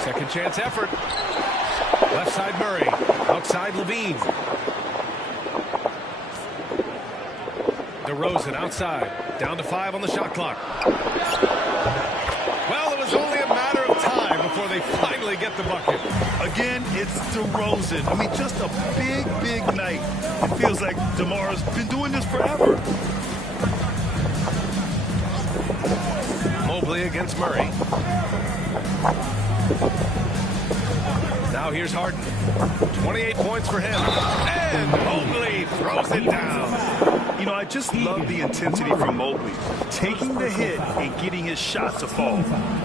Second chance effort. Left side Murray. Outside Levine. DeRozan outside. Down to 5 on the shot clock. Well, it was only a matter of time before they finally get the bucket. Again, it's DeRozan. I mean, just a big, big night. It feels like DeMar's been doing this forever. Mobley against Murray. Now here's Harden. 28 points for him. And Mobley throws it down. You know, I just love the intensity from Mobley, taking the hit and getting his shot to fall.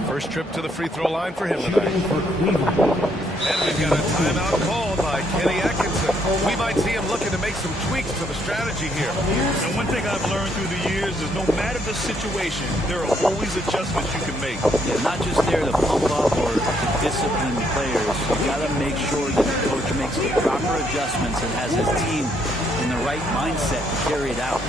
First trip to the free throw line for him tonight. And we've got a timeout called by Kenny Atkinson. We might see him looking to make some tweaks to the strategy here. And one thing I've learned through the years is no matter the situation, there are always adjustments you can make. Yeah, not just there to pump up or to discipline players. You got to make sure that the coach makes the proper adjustments and has his team in the right mindset to carry it out.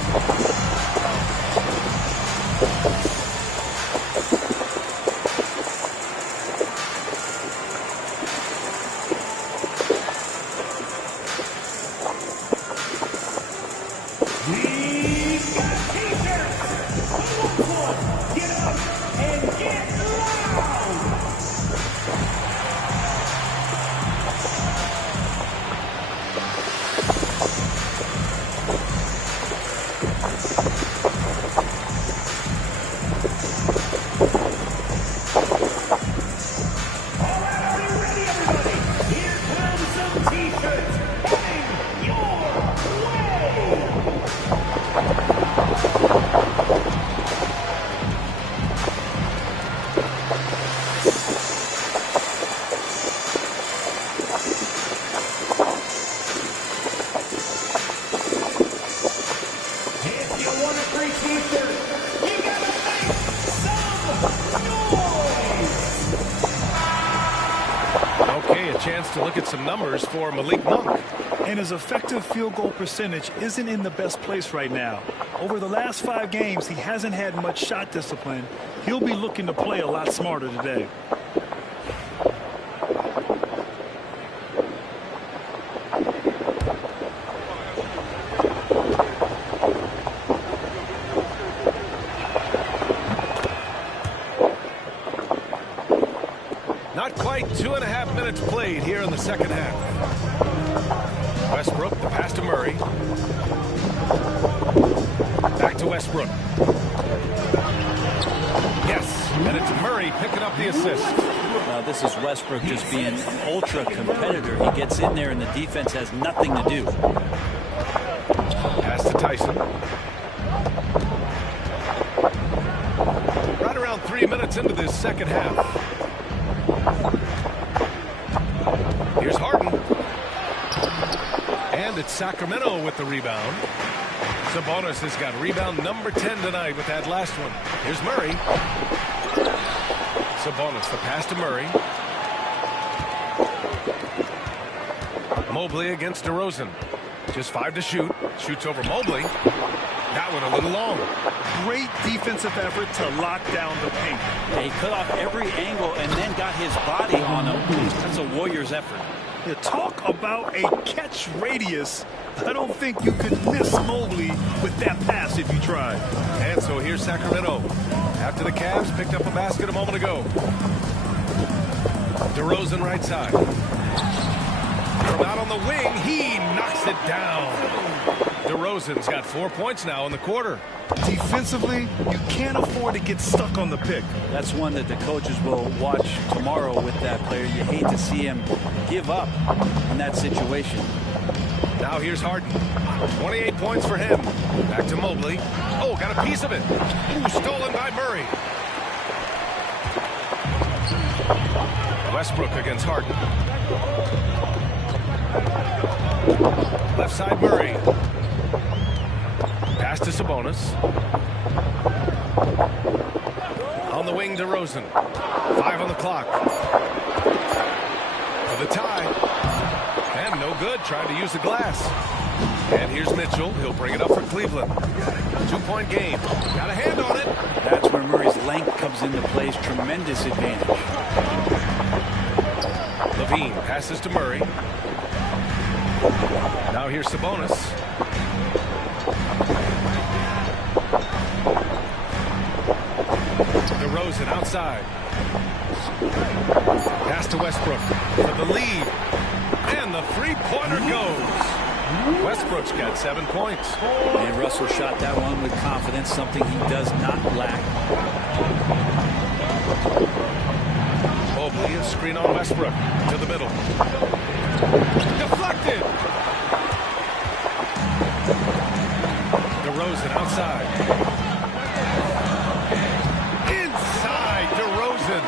To look at some numbers for Malik Monk. And his effective field goal percentage isn't in the best place right now. Over the last 5 games, he hasn't had much shot discipline. He'll be looking to play a lot smarter today. Not quite 2.5 minutes played here in the second half. Westbrook, the pass to Murray. Back to Westbrook. Yes, and it's Murray picking up the assist. Now this is Westbrook just being an ultra competitor. He gets in there and the defense has nothing to do. Pass to Tyson. Right around 3 minutes into this second half. Here's Harden. And it's Sacramento with the rebound. Sabonis has got rebound number 10 tonight with that last one. Here's Murray. Sabonis, the pass to Murray. Mobley against DeRozan. Just 5 to shoot. Shoots over Mobley. That one a little long. Great defensive effort to lock down the paint. Yeah, he cut off every angle and then got his body on him. That's a Warriors effort. You talk about a catch radius. I don't think you could miss Mobley with that pass if you tried. And so here's Sacramento. After the Cavs picked up a basket a moment ago. DeRozan right side. From out on the wing, he knocks it down. DeRozan's got 4 points now in the quarter. Defensively, you can't afford to get stuck on the pick. That's one that the coaches will watch tomorrow with that player. You hate to see him give up in that situation. Now here's Harden. 28 points for him. Back to Mobley. Oh, got a piece of it. Ooh, stolen by Murray. Westbrook against Harden. Left side Murray. Pass to Sabonis. On the wing, DeRozan. 5 on the clock. For the tie. And no good, trying to use the glass. And here's Mitchell. He'll bring it up for Cleveland. 2-point game. Got a hand on it. That's where Murray's length comes into play. Tremendous advantage. Levine passes to Murray. Now here's Sabonis. DeRozan outside. Pass to Westbrook for the lead. And the three-pointer goes. Westbrook's got 7 points. And Russell shot that one with confidence, something he does not lack. Mobley, a screen on Westbrook to the middle. Deflected. outside. Inside, DeRozan.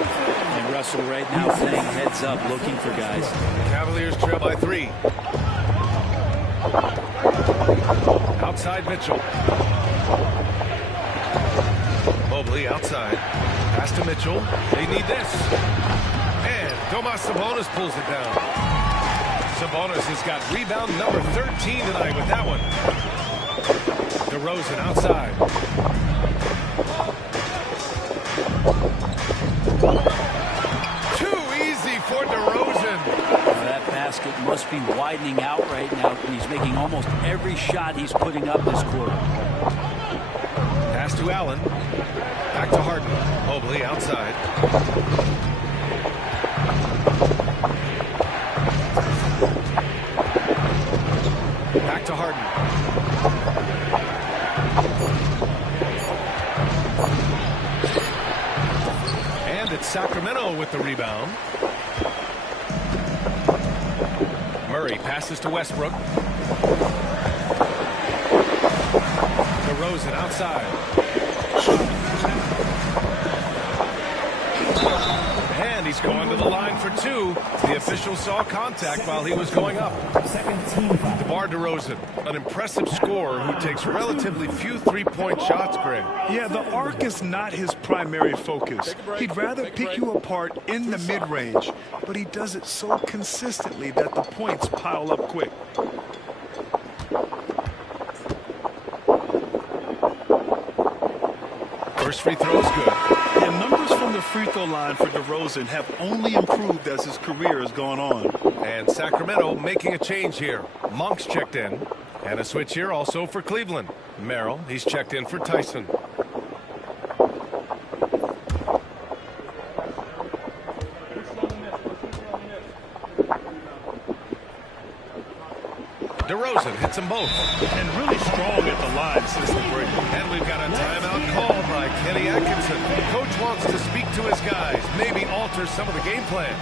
And Russell right now playing heads up, looking for guys. Cavaliers trail by 3. Outside Mitchell. Mobley outside. Pass to Mitchell. They need this. And Domas Sabonis pulls it down. Sabonis has got rebound number 13 tonight with that one. DeRozan outside. Too easy for DeRozan. That basket must be widening out right now. He's making almost every shot he's putting up this quarter. Pass to Allen. Back to Harden. Mobley outside. Back to Harden. And it's Sacramento with the rebound. Murray passes to Westbrook. DeRozan outside. And he's going to the line for 2. The official saw contact while he was going up. DeMar DeRozan, an impressive scorer who takes relatively few three-point shots, Greg. Yeah, the arc is not his primary focus. He'd rather pick you apart in the mid-range, but he does it so consistently that the points pile up quick. First free throw is good. The numbers from the free throw line for DeRozan have only improved as his career has gone on. And Sacramento making a change here. Monk's checked in. And a switch here also for Cleveland. Merrill, he's checked in for Tyson. DeRozan hits them both. And really strong at the line since the break. And we've got a timeout called by Kenny Atkinson. Coach wants to speak to his guys, maybe alter some of the game plan.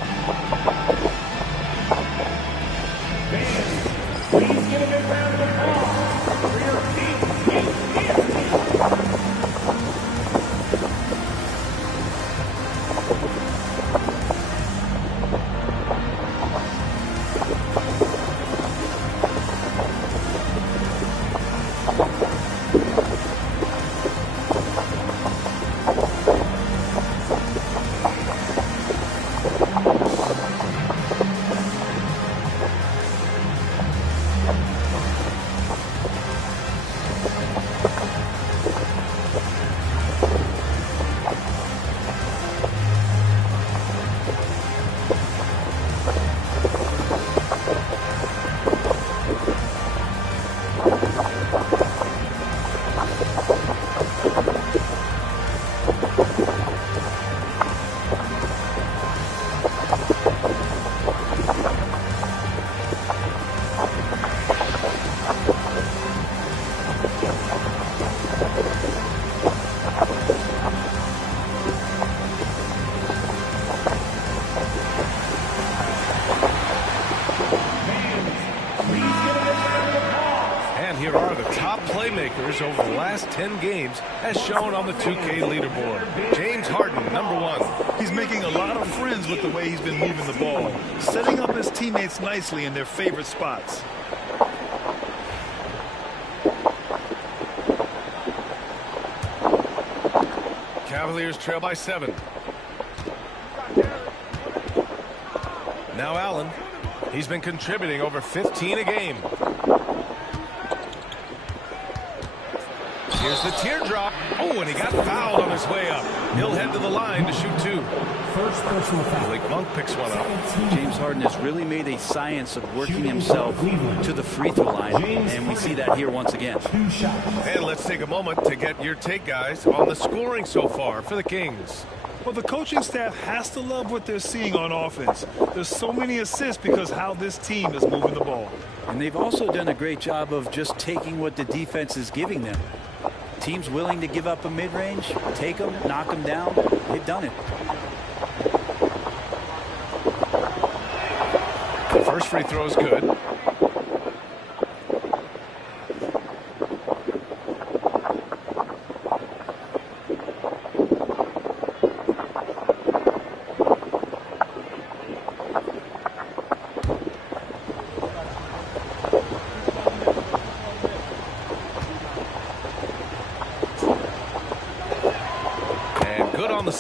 Fans, please give a big round of applause for your team. Over the last 10 games as shown on the 2K leaderboard. James Harden, number 1. He's making a lot of friends with the way he's been moving the ball, setting up his teammates nicely in their favorite spots. Cavaliers trail by 7. Now Allen. He's been contributing over 15 a game. Here's the teardrop. Oh, and he got fouled on his way up. He'll head to the line to shoot 2. First personal foul. Blake Monk picks one up. James Harden has really made a science of working himself to the free throw line, and we see that here once again. And let's take a moment to get your take, guys, on the scoring so far for the Kings. Well, the coaching staff has to love what they're seeing on offense. There's so many assists because how this team is moving the ball. And they've also done a great job of just taking what the defense is giving them. Teams willing to give up a mid-range, take them, knock them down. They've done it. First free throw is good.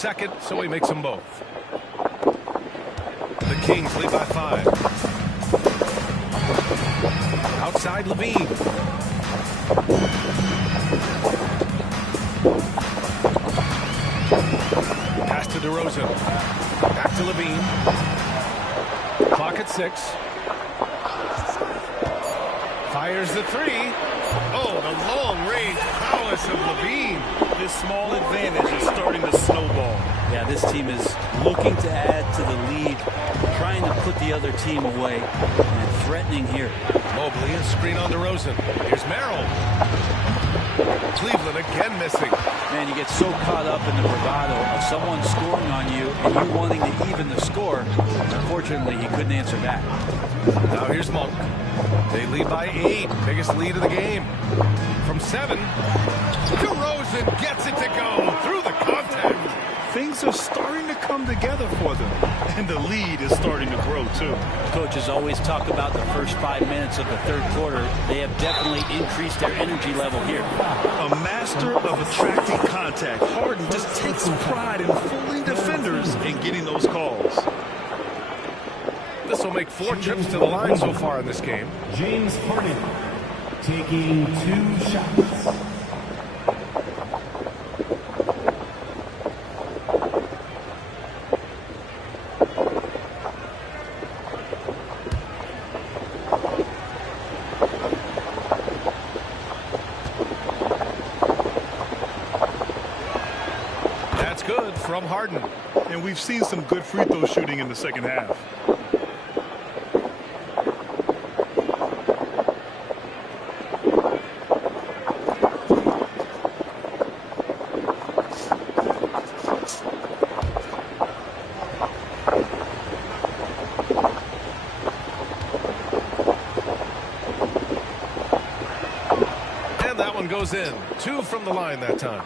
second, so he makes them both. The Kings lead by 5. Outside Levine. Pass to DeRozan. Back to Levine. Clock at 6. Fires the 3. Oh, the long-range prowess of Levine. This small advantage is starting to snowball. Yeah, this team is looking to add to the lead, trying to put the other team away, and threatening here. Mobley, a screen on DeRozan. Here's Merrill. Cleveland again missing. Man, you get so caught up in the bravado of someone scoring on you and you wanting to even the score. Unfortunately, he couldn't answer back. Now here's Monk. They lead by 8. Biggest lead of the game. From 7, DeRozan gets it to go through the contact. Things are starting to come together for them, and the lead is starting to grow too. Coaches always talk about the first 5 minutes of the third quarter. They have definitely increased their energy level here. A master of attracting contact, Harden just takes pride in fooling defenders and getting those calls. This will make 4 trips to the line so far in this game. James Harden taking 2 shots. That's good from Harden. And we've seen some good free throw shooting in the second half. Goes in. 2 from the line that time.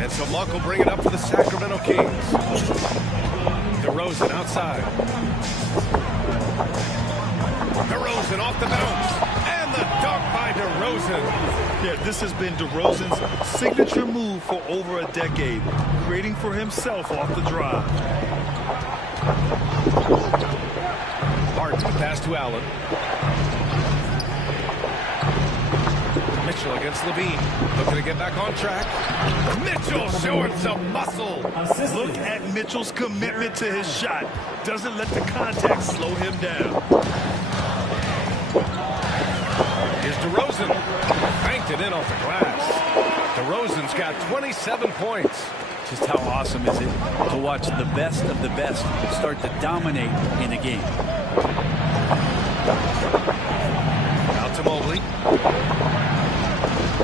And so Monk will bring it up for the Sacramento Kings. DeRozan outside. DeRozan off the bounce. And the dunk by DeRozan. Yeah, this has been DeRozan's signature move for over a decade, creating for himself off the drive. Harden pass to Allen. Mitchell against Levine. Looking to get back on track. Mitchell showing some muscle. Look at Mitchell's commitment to his shot. Doesn't let the contact slow him down. Here's DeRozan. Banked it in off the glass. DeRozan's got 27 points. Just how awesome is it to watch the best of the best start to dominate in a game. Out to Mobley.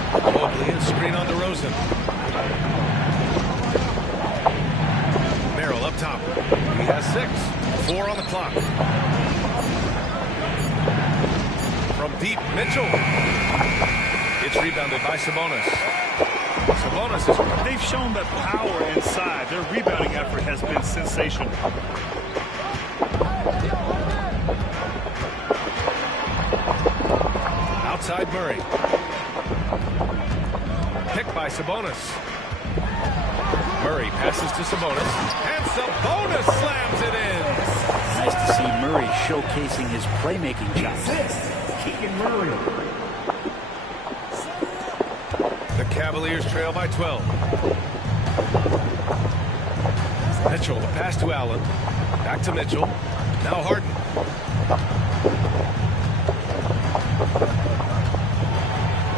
Mobley, a screen on DeRozan. Merrill up top. He has 6. 4 on the clock. From deep, Mitchell. It's rebounded by Sabonis. Sabonis is... They've shown that power inside. Their rebounding effort has been sensational. Outside Murray. Picked by Sabonis. Murray passes to Sabonis. And Sabonis slams it in. Nice to see Murray showcasing his playmaking chops. Keegan Murray. The Cavaliers trail by 12. Mitchell, the pass to Allen. Back to Mitchell. Now Harden.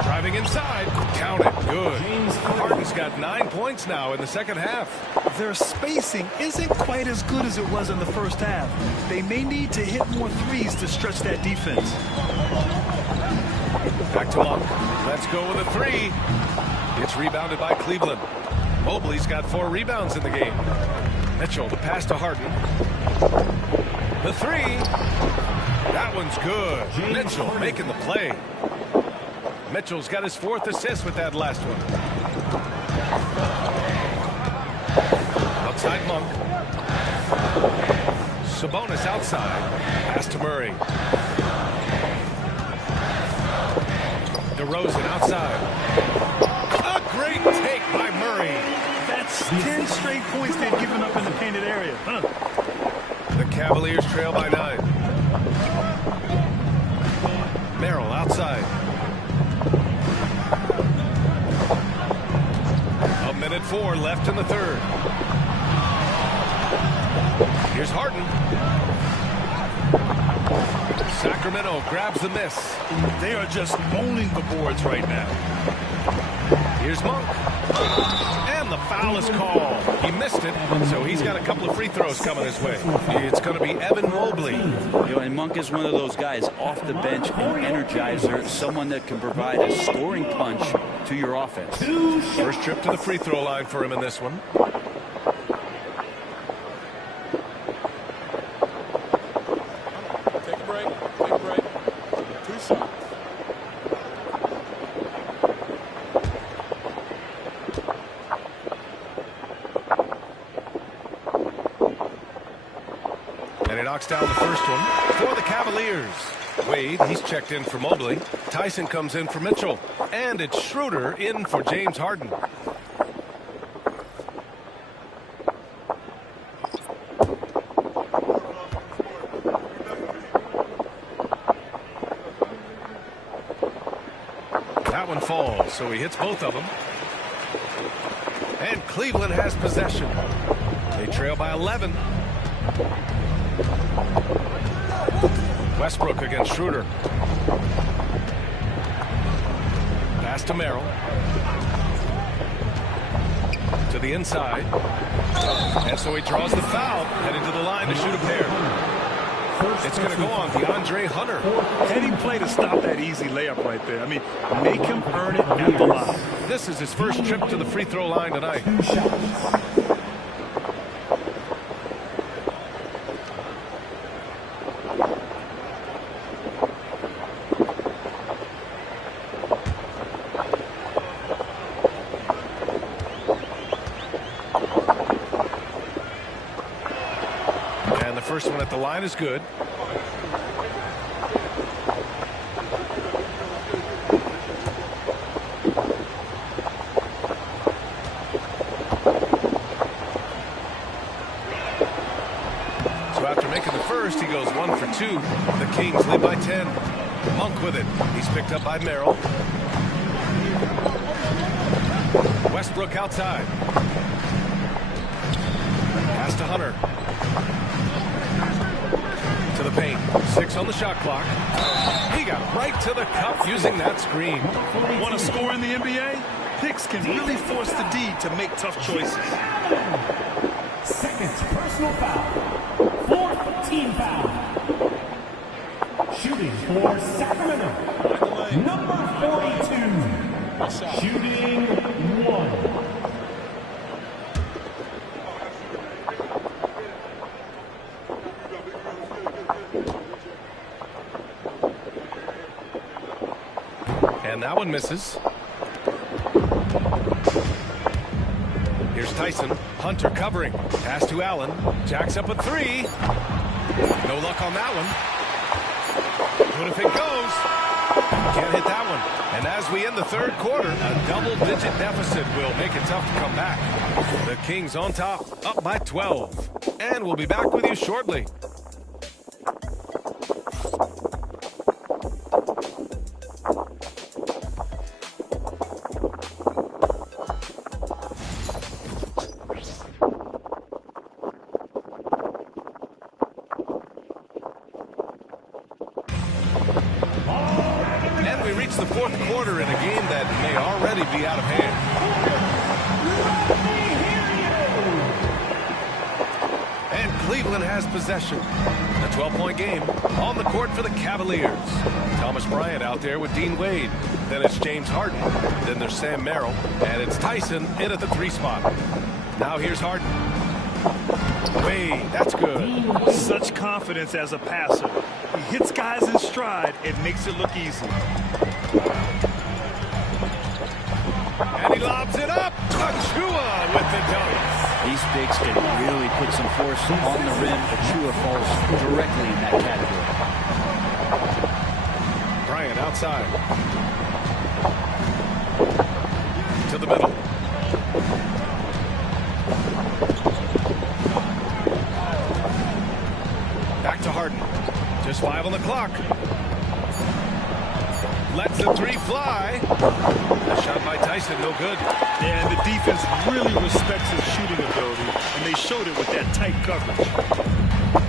Driving inside. Count it. Good. Harden's got 9 points now in the second half. Their spacing isn't quite as good as it was in the first half. They may need to hit more threes to stretch that defense. Back to Monk. Let's go with a 3. It's rebounded by Cleveland. Mobley's got 4 rebounds in the game. Mitchell, the pass to Harden. The 3. That one's good. Mitchell making the play. Mitchell's got his 4th assist with that last one. Outside Monk. Sabonis outside. Pass to Murray. DeRozan outside. A great take by Murray. That's 10 straight points they've given up in the painted area. The Cavaliers trail by 9. Merrill outside. A minute 4 left in the third. Here's Harden. Sacramento grabs the miss. They are just owning the boards right now. Here's Monk. And the foul is called. He missed it, so he's got a couple of free throws coming his way. It's going to be Evan Mobley. You know, and Monk is one of those guys off the bench, an energizer, someone that can provide a scoring punch to your offense. First trip to the free throw line for him in this one. Take a break. Take a break. 2 shots. And he knocks down the first one for the Cavaliers. Wade, he's checked in for Mobley. Tyson comes in for Mitchell. And it's Schroeder in for James Harden. That one falls, so he hits both of them. And Cleveland has possession. They trail by 11. Westbrook against Schroeder. Pass to Merrill. To the inside. And so he draws the foul, heading to the line to shoot a pair. It's going to go on DeAndre Hunter. Heading play to stop that easy layup right there. I mean, make him earn it at the line. This is his first trip to the free throw line tonight. And the first one at the line is good. So after making the first, he goes 1 for 2. The Kings lead by 10. Monk with it. He's picked up by Merrill. Westbrook outside. Pass to Hunter. To the paint. 6 on the shot clock. He got right to the cup using that screen. Want to score in the NBA? Picks can really force the D to make tough choices. Second personal foul. Fourth team foul. Shooting for Sacramento. Number 42. Shooting 1. And that one misses. Here's Tyson. Hunter covering. Pass to Allen. Jacks up a 3. No luck on that one. What if it goes? Can't hit that one. And as we end the third quarter, a double-digit deficit will make it tough to come back. The Kings on top, up by 12. And we'll be back with you shortly. The fourth quarter in a game that may already be out of hand. And Cleveland has possession. A 12-point game on the court for the Cavaliers. Thomas Bryant out there with Dean Wade. Then it's James Harden. Then there's Sam Merrill. And it's Tyson in at the 3 spot. Now here's Harden. Wade, that's good. Such confidence as a passer. He hits guys in stride and makes it look easy. And he lobs it up. Achua with the dunk. These bigs can really put some force on the rim. Achua falls directly in that category. Bryant outside. To the middle. Harden. Just 5 on the clock. Lets the three fly. A shot by Tyson, no good. Yeah, and the defense really respects his shooting ability, and they showed it with that tight coverage.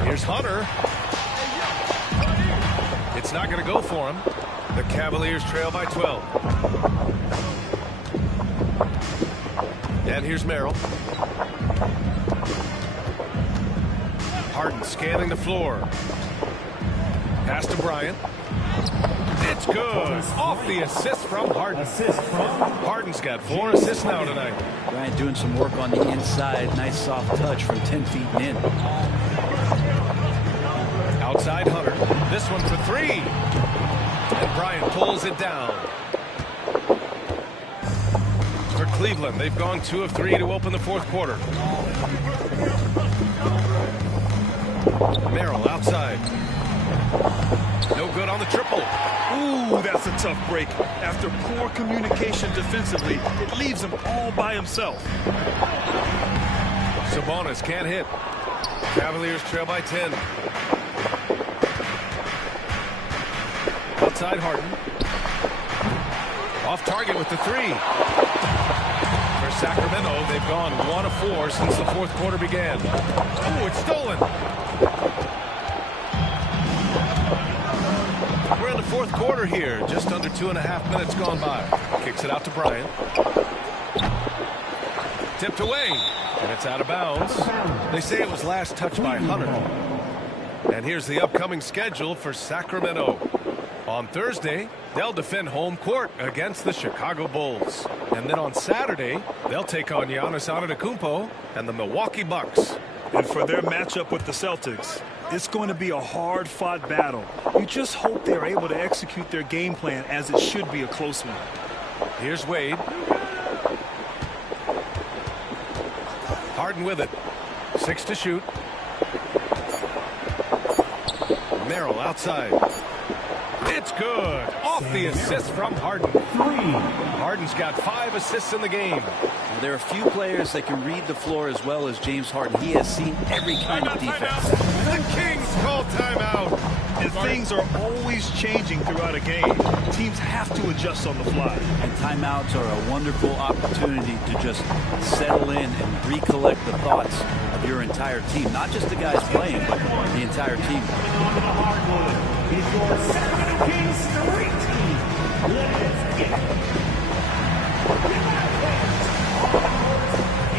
Here's Hunter. It's not going to go for him. The Cavaliers trail by 12. And here's Merrill. Harden scanning the floor. Pass to Bryant. It's good. Off the assist from Harden. Harden's got 4 assists now tonight. Bryant doing some work on the inside. Nice soft touch from 10 feet and in. Outside Hunter. This one for 3. And Bryant pulls it down. For Cleveland, they've gone 2 of 3 to open the fourth quarter. Merrill outside. No good on the triple. Ooh, that's a tough break. After poor communication defensively, it leaves him all by himself. Sabonis can't hit. Cavaliers trail by 10. Outside Harden. Off target with the 3. For Sacramento, they've gone 1 of 4 since the fourth quarter began. Oh, it's stolen. We're in the fourth quarter here. Just under 2.5 minutes gone by. Kicks it out to Bryant. Tipped away. And it's out of bounds. They say it was last touched by Hunter. And here's the upcoming schedule for Sacramento. On Thursday, they'll defend home court against the Chicago Bulls. And then on Saturday, they'll take on Giannis Antetokounmpo and the Milwaukee Bucks. And for their matchup with the Celtics, it's going to be a hard-fought battle. You just hope they're able to execute their game plan as it should be a close one. Here's Wade. Harden with it. 6 to shoot. Merrill outside. It's good. Off the assist from Harden. 3. Harden's got 5 assists in the game. Well, there are a few players that can read the floor as well as James Harden. He has seen every kind of defense. The Kings call timeout. And things are always changing throughout a game. Teams have to adjust on the fly. And timeouts are a wonderful opportunity to just settle in and recollect the thoughts of your entire team. Not just the guys playing, but the entire team. Is your Sacramento Kings street team. Let's get it.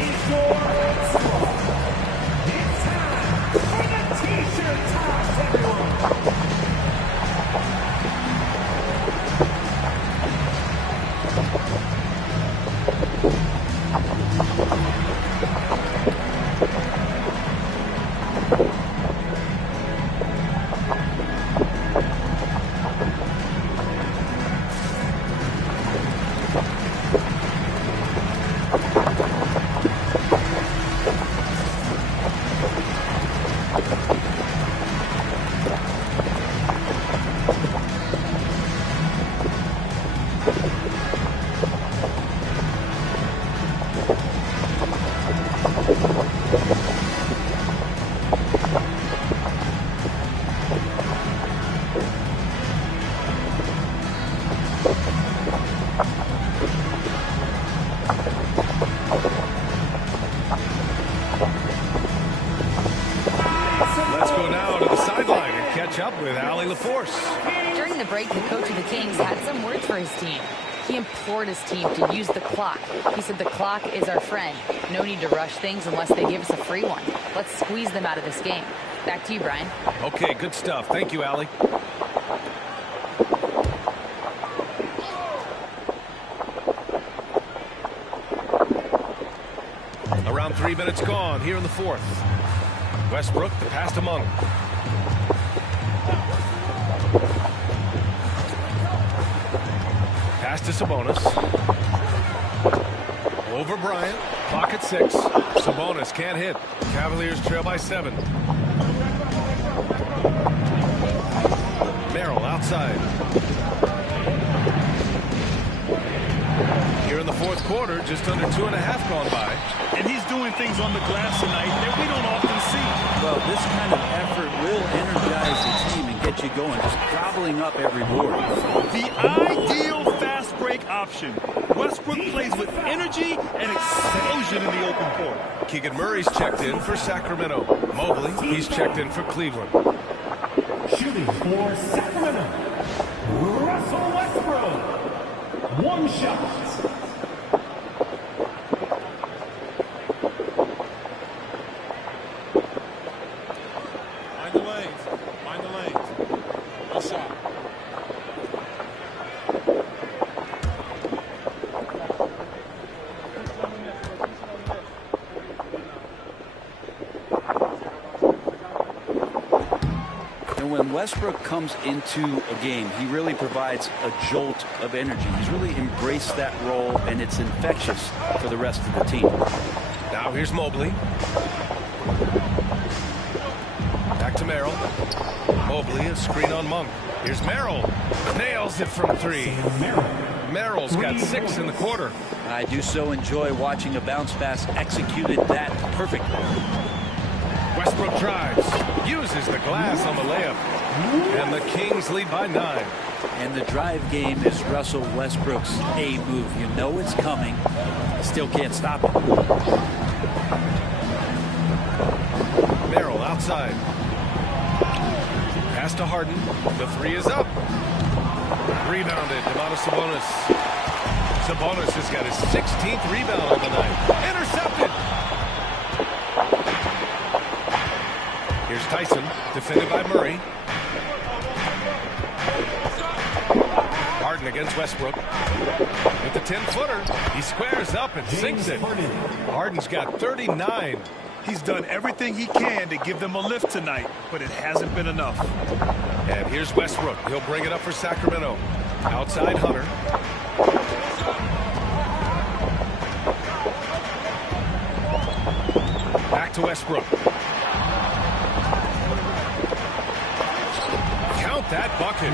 Is your squad. It's time for the t-shirt toss, everyone. During the break, the coach of the Kings had some words for his team. He implored his team to use the clock. He said the clock is our friend. No need to rush things unless they give us a free one. Let's squeeze them out of this game. Back to you, Brian. Okay, good stuff. Thank you, Allie. Around 3 minutes gone here in the fourth. Westbrook, the pass to Monk. Pass to Sabonis. Over Bryant. Clock at 6. Sabonis can't hit. Cavaliers trail by 7. Merrill outside. Here in the fourth quarter, just under 2.5 gone by. And he's doing things on the glass tonight that we don't often see. Well, this kind of effort will energize get you going, just gobbling up every board. The ideal fast break option. Westbrook plays with energy and explosion in the open court. Keegan Murray's checked in for Sacramento. Mobley, he's checked in for Cleveland. Shooting for Sacramento, Russell Westbrook. One shot. Mind the lanes. Mind the lanes. One shot. And when Westbrook comes into a game, he really provides a jolt of energy. He's really embraced that role, and it's infectious for the rest of the team. Now here's Mobley. Back to Merrill. Mobley, a screen on Monk. Here's Merrill. Nails it from three. Merrill's got 6 in the quarter. I do so enjoy watching a bounce pass executed that perfectly. Westbrook drives, uses the glass on the layup, and the Kings lead by 9. And the drive game is Russell Westbrook's A move. You know it's coming, still can't stop it. Merrill outside. Pass to Harden. The 3 is up. Rebounded. Domantas Sabonis. Sabonis has got his 16th rebound of the night. Intercepted. Here's Tyson, defended by Murray. Harden against Westbrook. With the 10-footer, he squares up and sinks it. Harden's got 39. He's done everything he can to give them a lift tonight, but it hasn't been enough. And here's Westbrook. He'll bring it up for Sacramento. Outside Hunter. Back to Westbrook. Count that bucket.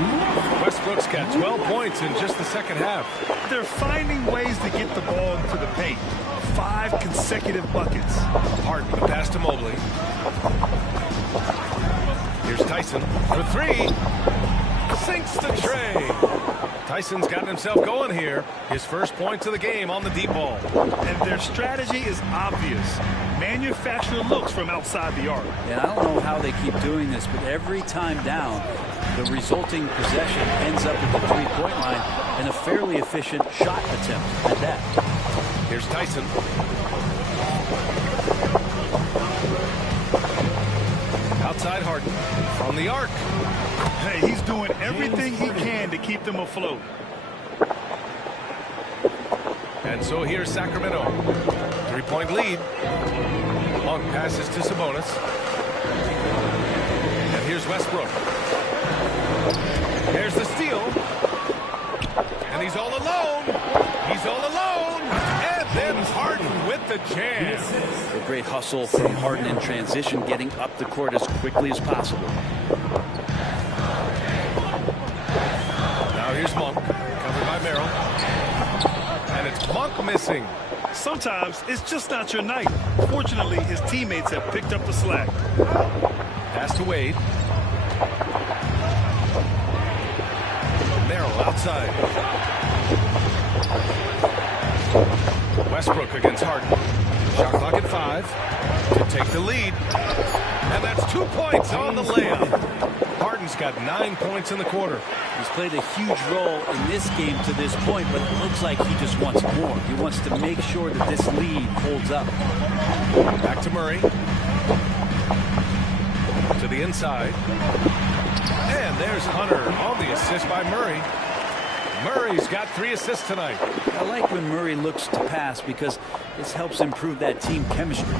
Westbrook's got 12 points in just the second half. They're finding ways to get the ball into the paint. 5 consecutive buckets. Harden, the pass to Mobley. Here's Tyson for 3. Sinks the tray. Tyson's gotten himself going here. His first points of the game on the deep ball. And their strategy is obvious. Manufacture looks from outside the arc. And I don't know how they keep doing this, but every time down, the resulting possession ends up at the three-point line and a fairly efficient shot attempt at that. Here's Tyson. Outside Harden from the arc. Hey, he's doing everything he can to keep them afloat. And so here's Sacramento. 3-point lead. Monk passes to Sabonis. And here's Westbrook. There's the steal. And he's all alone. He's all alone. And then Harden with the jam. A great hustle from Harden in transition, getting up the court as quickly as possible. Now here's Monk, covered by Merrill. And it's Monk missing. Sometimes it's just not your night. Fortunately, his teammates have picked up the slack. Pass to Wade. Merrill outside. Westbrook against Harden. Shot clock at 5 to take the lead. And that's 2 points on the layup. Harden's got 9 points in the quarter. He's played a huge role in this game to this point, but it looks like he just wants more. He wants to make sure that this lead holds up. Back to Murray. To the inside. And there's Hunter on the assist by Murray. Murray's got 3 assists tonight. I like when Murray looks to pass because this helps improve that team chemistry.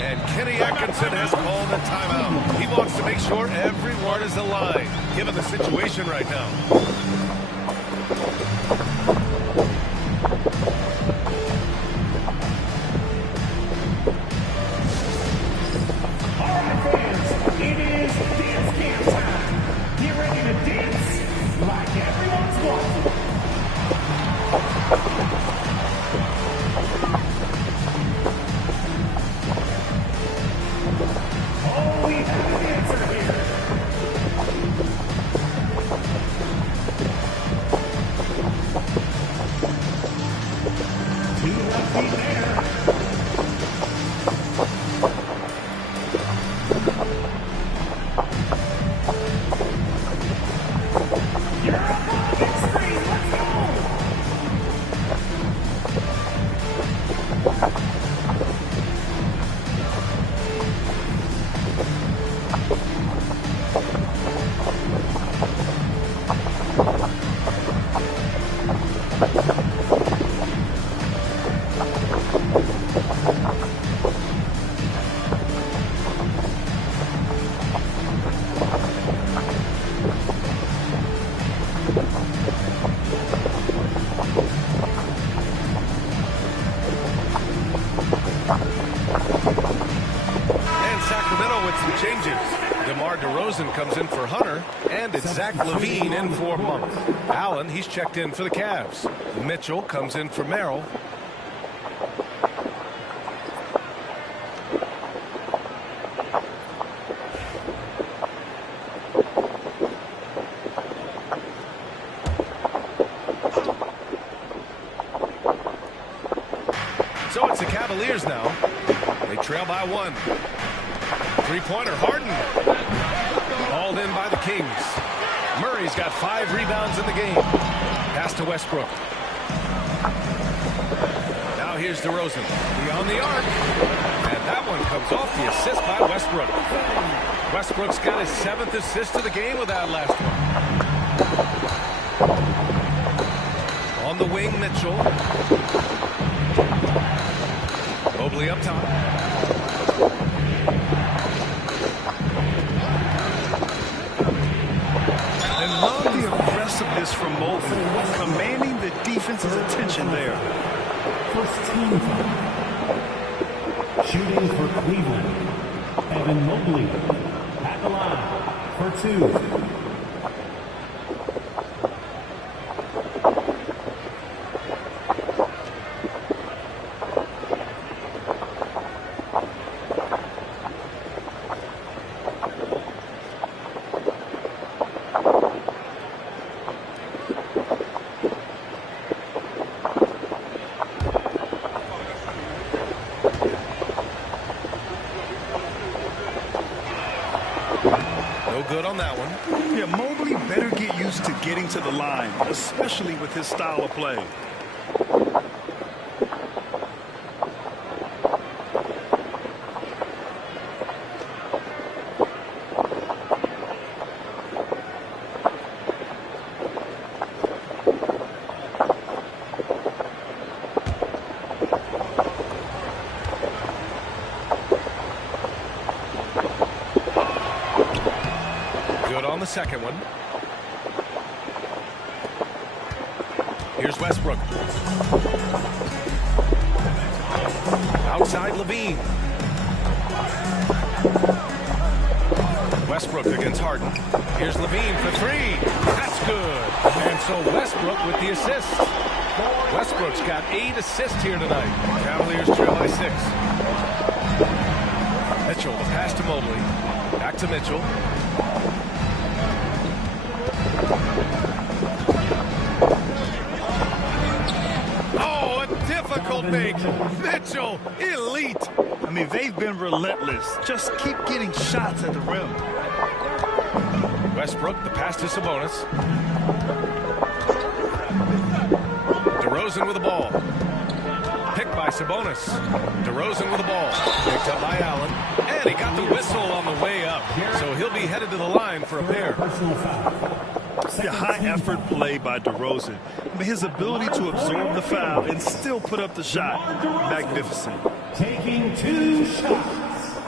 And Kenny Atkinson has called a timeout. He wants to make sure everyone is aligned, given the situation right now. All right, fans, it is dance camp time. Get ready to dance like everyone's watching. Oh, we have an answer with some changes. DeMar DeRozan comes in for Hunter, and it's Zach LaVine in for Monk. Allen, he's checked in for the Cavs. Mitchell comes in for Merrill. So it's the Cavaliers now. They trail by 1. Three-pointer, Harden. Hauled in by the Kings. Murray's got 5 rebounds in the game. Pass to Westbrook. Now here's DeRozan. Beyond the arc. And that one comes off the assist by Westbrook. Westbrook's got his 7th assist of the game with that last one. On the wing, Mitchell. Mobley up top. And love the aggressiveness from Mobley, commanding the defense's attention there. First team foul. Shooting for Cleveland, Evan Mobley at the line for 2. Good on that one. Yeah, Mobley better get used to getting to the line, especially with his style of play. On the second one. Here's Westbrook. Outside LaVine. Westbrook against Harden. Here's LaVine for 3. That's good. And so Westbrook with the assist. Westbrook's got 8 assists here tonight. Cavaliers trail by 6. Mitchell, the pass to Mobley. Back to Mitchell. Oh, a difficult make. Mitchell, elite. I mean, they've been relentless. Just keep getting shots at the rim. Westbrook, the pass to Sabonis. DeRozan with the ball. Picked by Sabonis. DeRozan with the ball. Picked up by Allen. And he got the whistle on the way up. So he'll be headed to the line for a pair. A high-effort play by DeRozan. I mean, his ability to absorb the foul and still put up the shot. Magnificent. Taking 2 shots.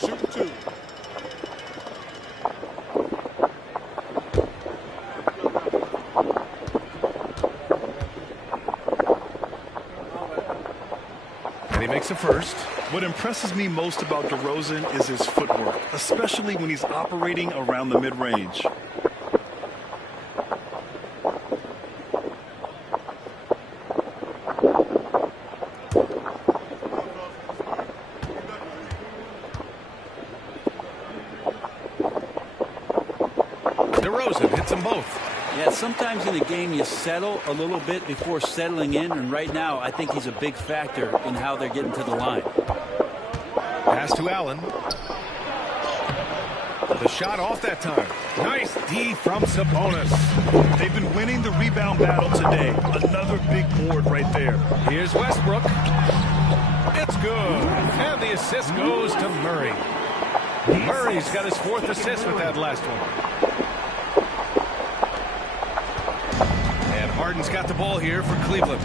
Shoot 2. And he makes a first. What impresses me most about DeRozan is his footwork, especially when he's operating around the mid-range. DeRozan hits them both. Yeah, sometimes in a game you settle a little bit before settling in, and right now I think he's a big factor in how they're getting to the line. Pass to Allen. The shot off that time. Nice D from Sabonis. They've been winning the rebound battle today. Another big board right there. Here's Westbrook. It's good. And the assist goes to Murray. Murray's got his 4th assist with that last one. And Harden's got the ball here for Cleveland.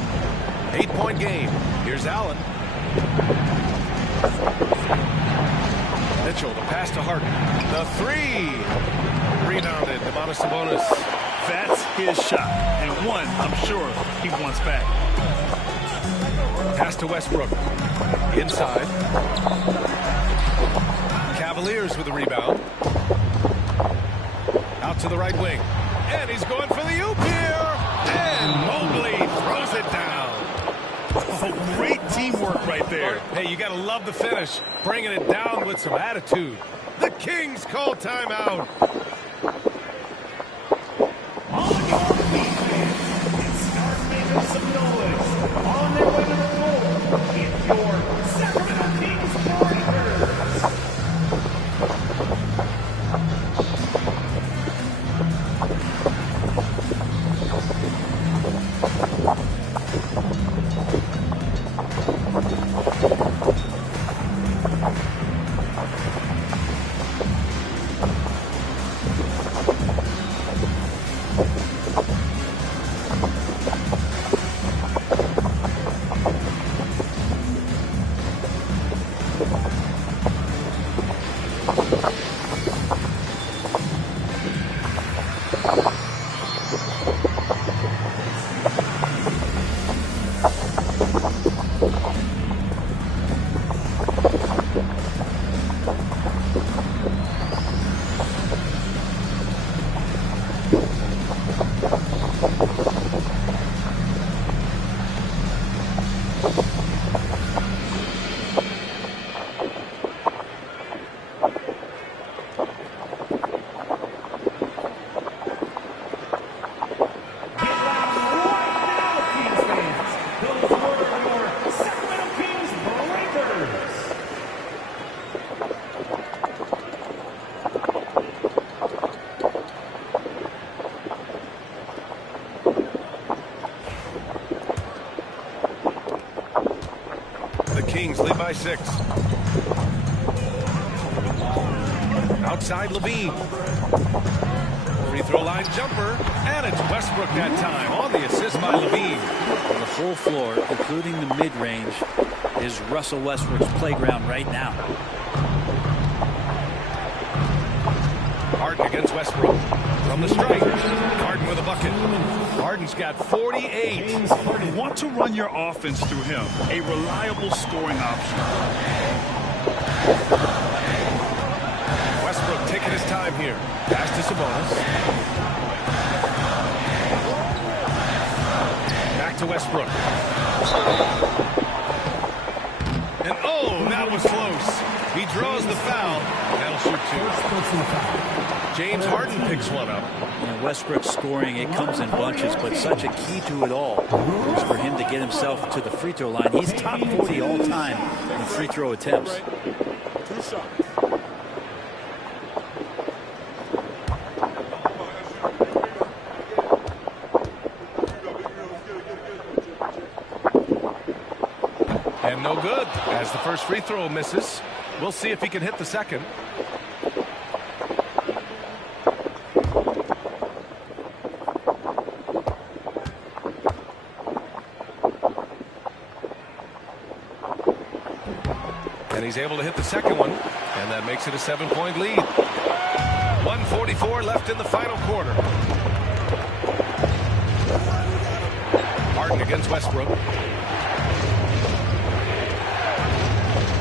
8-point game. Here's Allen. Mitchell, the pass to Harden. The 3. Rebounded. Domantas Sabonis. That's his shot. And one, I'm sure, he wants back. Pass to Westbrook. Inside. Cavaliers with the rebound. Out to the right wing. And he's going for the oop here. And Mobley throws it down. Oh, great teamwork right there. Hey, you got to love the finish. Bringing it down with some attitude. The Kings call timeout. Some noise on their way to the floor. It's your Sacramento Kings Breakers. Kings lead by 6. Outside Levine. Free throw line jumper. And it's Westbrook that time on the assist by Levine. The full floor, including the mid-range, is Russell Westbrook's playground right now. Harden against Westbrook. From the strike. Harden with a bucket. Harden's got 48. You want to run your offense through him. A reliable scoring option. Westbrook taking his time here. Pass to Sabonis. Back to Westbrook. And oh, that was close. He draws the foul. That'll shoot 2. James Harden picks one up. You know, Westbrook scoring, it comes in bunches, but such a key to it all is for him to get himself to the free throw line. He's top 40 all time in free throw attempts. 2 shots. And no good as the first free throw misses. We'll see if he can hit the second. And he's able to hit the second one, and that makes it a 7-point lead. 1:44 left in the final quarter. Harden against Westbrook.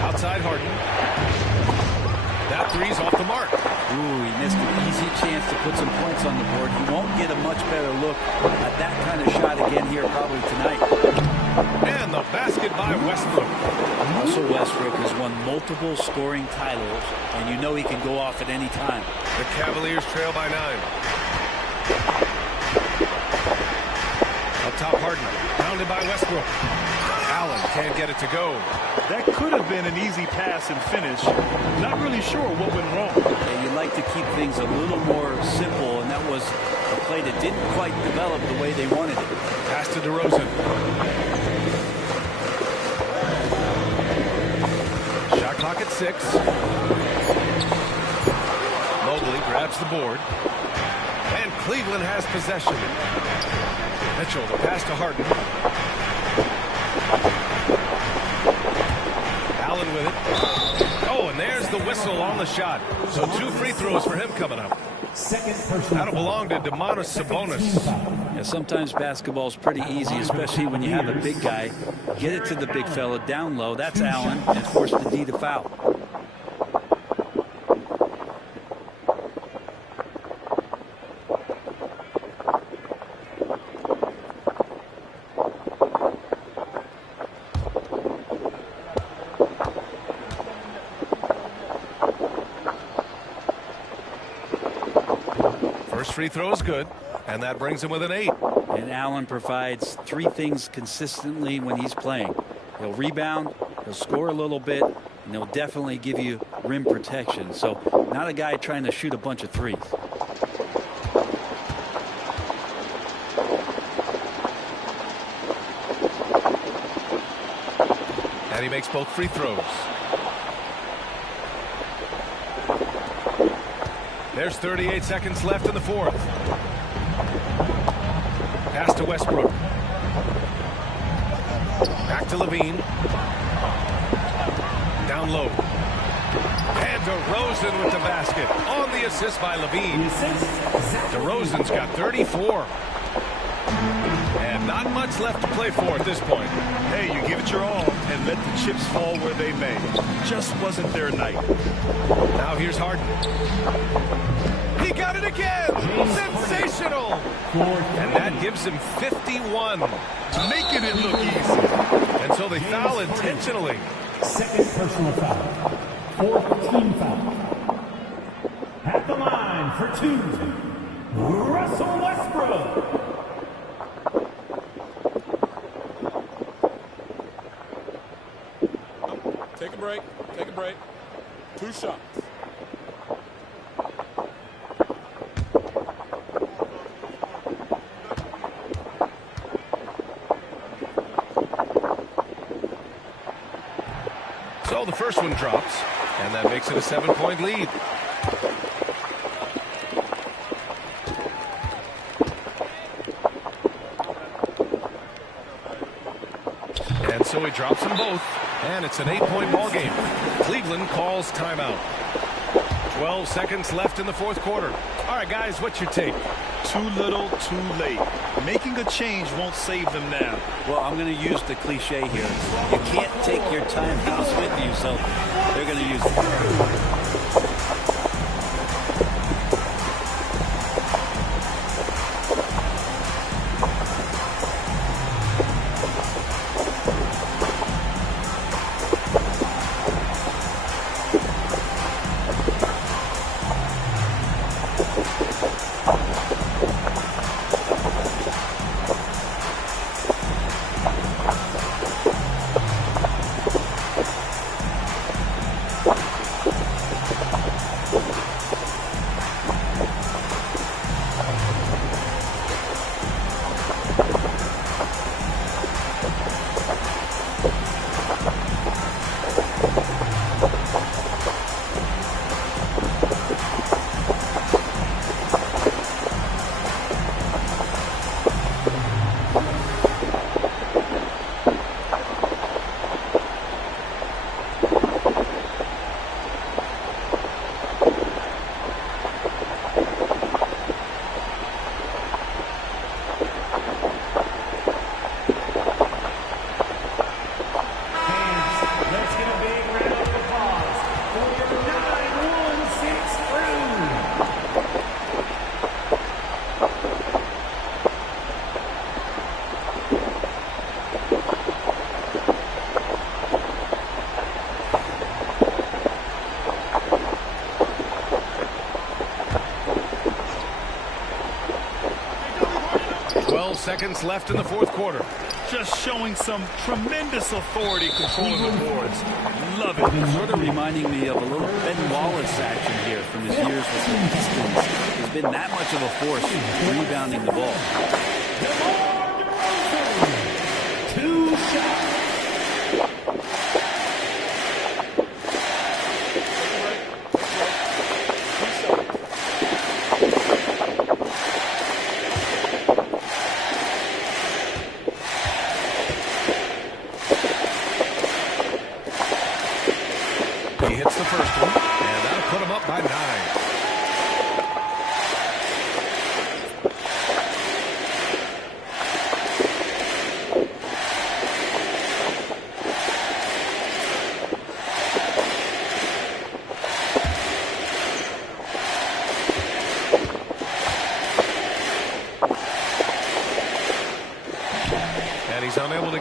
Outside Harden. That three's off the mark. Ooh, he missed an easy chance to put some points on the board. He won't get a much better look at that kind of shot again here probably tonight. And the basket by Westbrook. Russell Westbrook has won multiple scoring titles, and you know he can go off at any time. The Cavaliers trail by 9. Up top Harden. Pounded by Westbrook. Allen can't get it to go. That could have been an easy pass and finish. Not really sure what went wrong. Yeah, you like to keep things a little more simple, and that was a play that didn't quite develop the way they wanted it. Pass to DeRozan. Shot clock at 6. Mobley grabs the board. And Cleveland has possession. Mitchell, the pass to Harden. Allen with it. Oh, and there's the whistle on the shot. So 2 free throws for him coming up. Second personal That'll belong to Domantas Sabonis. Yeah, sometimes basketball is pretty easy, especially when you have a big guy. Get it to the big fella down low. That's Allen, and force the D to foul. First free throw is good, and that brings him with an 8. And Allen provides 3 things consistently when he's playing. He'll rebound, he'll score a little bit, and he'll definitely give you rim protection. So not a guy trying to shoot a bunch of threes. And he makes both free throws. There's 38 seconds left in the fourth. Pass to Westbrook. Back to Levine. Down low. And DeRozan with the basket. On the assist by Levine. DeRozan's got 34. And not much left to play for at this point. Hey, you give it your all and let the chips fall where they may. Just wasn't their night. Now here's Harden. He got it again! Sensational! And that gives him 51. Making it look easy. And so they foul intentionally. Second personal foul. Fourth team foul. At the line for 2, Russell Westbrook. Take a break. Take a break. 2 shots. So the first one drops, and that makes it a 7-point lead. And so he drops them both, and it's an 8-point ball game. Cleveland calls timeout. 12 seconds left in the fourth quarter. All right, guys, what's your take? Too little, too late. Making a change won't save them now. Well, I'm going to use the cliche here. You can't take your timeouts with you, so they're going to use it. Seconds left in the fourth quarter. Just showing some tremendous authority controlling the boards. Love it. Sort of reminding me of a little Ben Wallace action here from his years with the Pistons. He's been that much of a force rebounding the ball. 2 shots.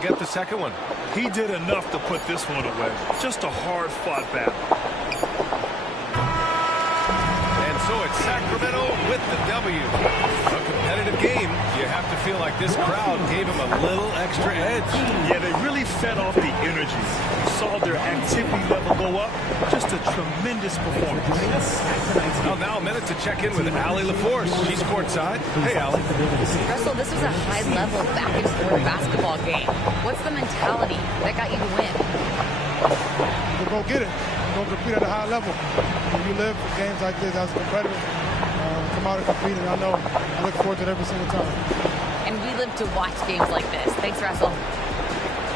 get the second one. He did enough to put this one away. Just a hard-fought battle. And so it's Sacramento with the W. A competitive game. You have to feel like this crowd gave him a little extra edge. Yeah, they really fed off the energy. You saw their activity level go up. Just a tremendous performance. Well, now a minute to check in with Allie LaForce. She's courtside. Hey, Allie. Russell, this was a high-level back-and-forth basketball game. What's the mentality that got you to win? We'll go get it. We'll go compete at a high level. When you live for games like this as a competitor, come out and compete, and I look forward to it every single time. And we live to watch games like this. Thanks, Russell.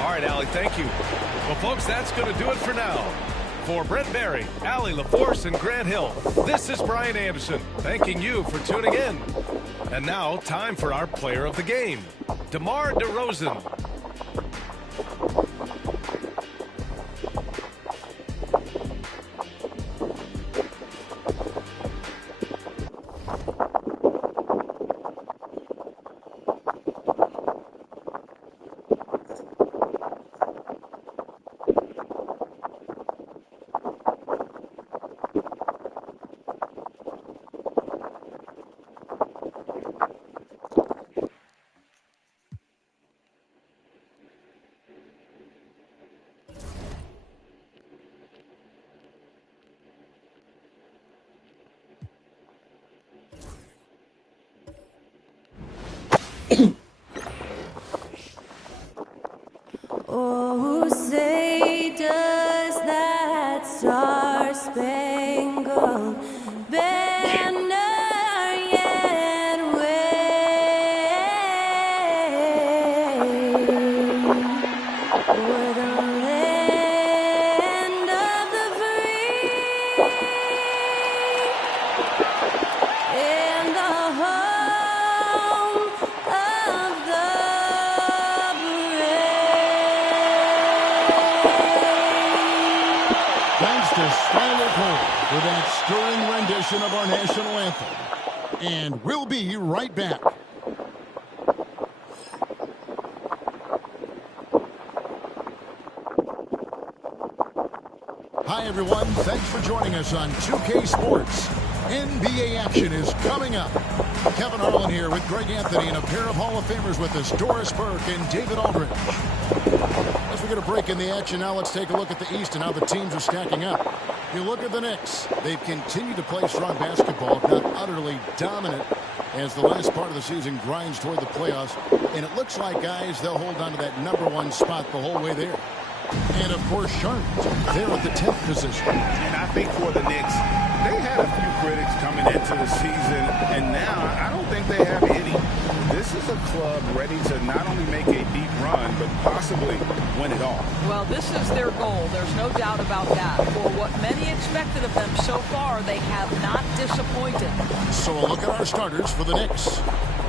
All right, Allie, thank you. Well, folks, that's going to do it for now. For Brent Barry, Allie LaForce, and Grant Hill, this is Brian Anderson, thanking you for tuning in. And now, time for our player of the game, DeMar DeRozan. Oh, say does that star-spangled banner yet wave o'er the land of the free and the home of the Thanks to Skylar Cole for that stirring rendition of our national anthem. And we'll be right back. Hi, everyone. Thanks for joining us on 2K Sports. NBA action is coming up. Kevin Harlan here with Greg Anthony and a pair of Hall of Famers with us, Doris Burke and David Aldridge. As we get a break in the action now, let's take a look at the East and how the teams are stacking up. If you look at the Knicks, they've continued to play strong basketball, if not utterly dominant, as the last part of the season grinds toward the playoffs. And it looks like, guys, they'll hold on to that #1 spot the whole way there. And, of course, Charlotte, they're at the 10th position. And I think for the Knicks, they had a few critics coming into the season, and now I don't think they have any. This is a club ready to not only make a deep run, but possibly win it all. Well, this is their goal. There's no doubt about that. For what many expected of them so far, they have not disappointed. So a look at our starters for the Knicks.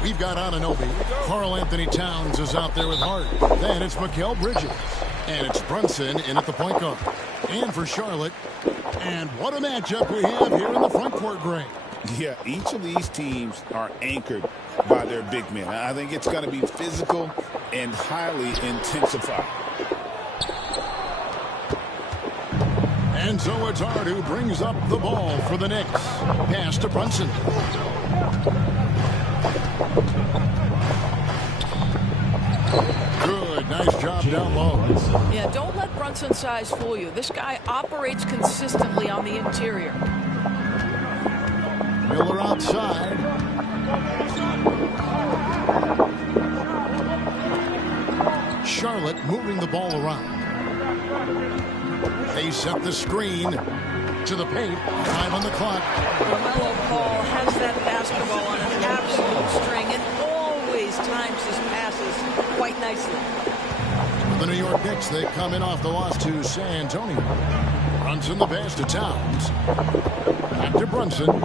We've got Anunoby. Karl Anthony Towns is out there with Hart. Then it's Mikal Bridges. And it's Brunson in at the point guard. And for Charlotte, and what a matchup we have here in the front court, Greg. Yeah, each of these teams are anchored by their big men. I think it's going to be physical and highly intensified. And so it's Hart who brings up the ball for the Knicks. Pass to Brunson. Good, nice job down low. Yeah, don't let Brunson's size fool you. This guy operates consistently on the interior. Miller outside. Charlotte moving the ball around. They set the screen to the paint. 5 on the clock. Carmelo Paul has that basketball on an absolute string and always times his passes quite nicely. The New York Knicks, they come in off the loss to San Antonio. Brunson the pass to Towns. Back to Brunson.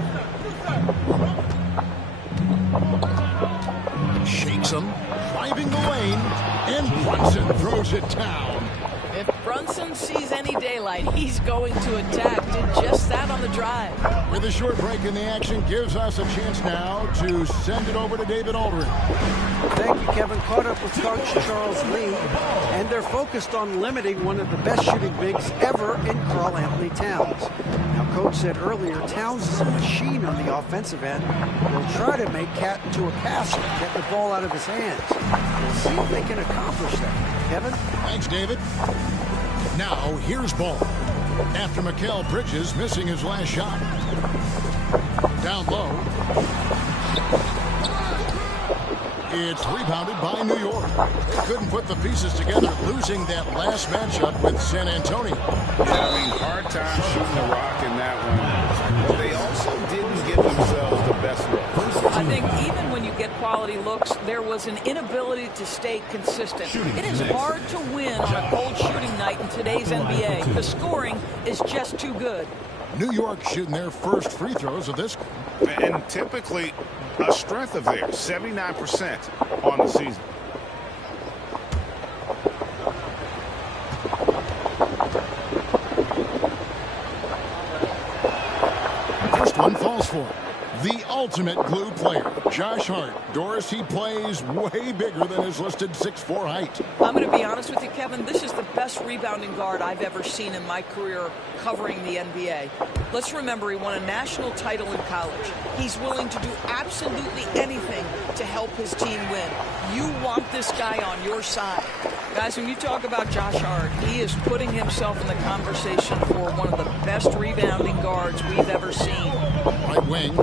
Shakes him, driving the lane, and Brunson throws it down. If Brunson Clemson sees any daylight, he's going to attack. Did just that on the drive. With a short break in the action, gives us a chance now to send it over to David Aldridge. Thank you, Kevin. Caught up with Coach Charles Lee, and they're focused on limiting one of the best shooting bigs ever in Karl Anthony Towns. Now, Coach said earlier, Towns is a machine on the offensive end. They'll try to make Cat into a passer, get the ball out of his hands. We'll see if they can accomplish that. Kevin? Thanks, David. Now, here's Ball. After Mikal Bridges missing his last shot. Down low. It's rebounded by New York. They couldn't put the pieces together, losing that last matchup with San Antonio. Yeah, I mean, hard time shooting the rock in that one. But they also didn't give themselves the best look. I think even when you get quality looks, there was an inability to stay consistent. It is hard to win on a cold shooting night in today's NBA. The scoring is just too good. New York shooting their first free throws of this game. And typically a strength of theirs, 79% on the season. First one falls for it. The ultimate glue player, Josh Hart. Doris, he plays way bigger than his listed 6'4" height. I'm going to be honest with you, Kevin. This is the best rebounding guard I've ever seen in my career covering the NBA. Let's remember he won a national title in college. He's willing to do absolutely anything to help his team win. You want this guy on your side. Guys, when you talk about Josh Hart, he is putting himself in the conversation for one of the best rebounding guards we've ever seen. Right wing.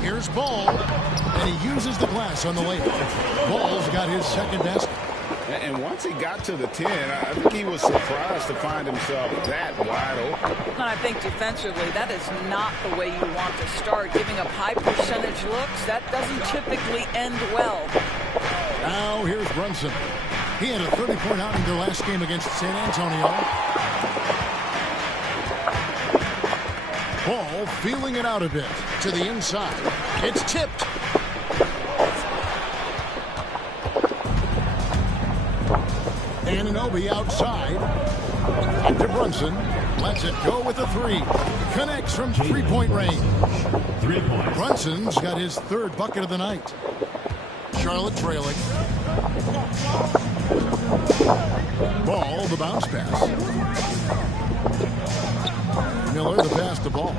Here's Ball, and he uses the glass on the layup. Ball's got his second basket. And once he got to the 10, I think he was surprised to find himself that wide open. And I think defensively, that is not the way you want to start. Giving up high percentage looks, that doesn't typically end well. Now here's Brunson. He had a 30-point outing their last game against San Antonio. Ball feeling it out a bit to the inside. It's tipped. Anunoby outside. Up to Brunson. Lets it go with a three. Connects from three-point range. 3 points. Brunson's got his third bucket of the night. Charlotte trailing. Ball, the bounce pass. Miller, the pass to Ball.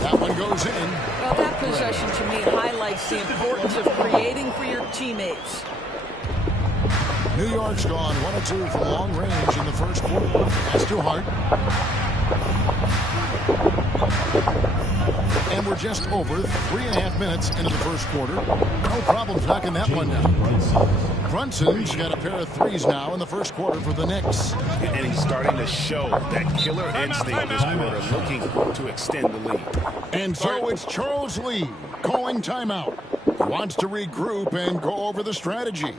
That one goes in. Well, that possession to me highlights the importance of creating for your teammates. New York's gone 1 of 2 from long range in the first quarter. That's too hard. And we're just over 3.5 minutes into the first quarter. No problems knocking that one down. Brunson's got a pair of threes now in the first quarter for the Knicks. And he's starting to show that killer instinct this quarter, looking to extend the lead. And so it's Charles Lee calling timeout. He wants to regroup and go over the strategy.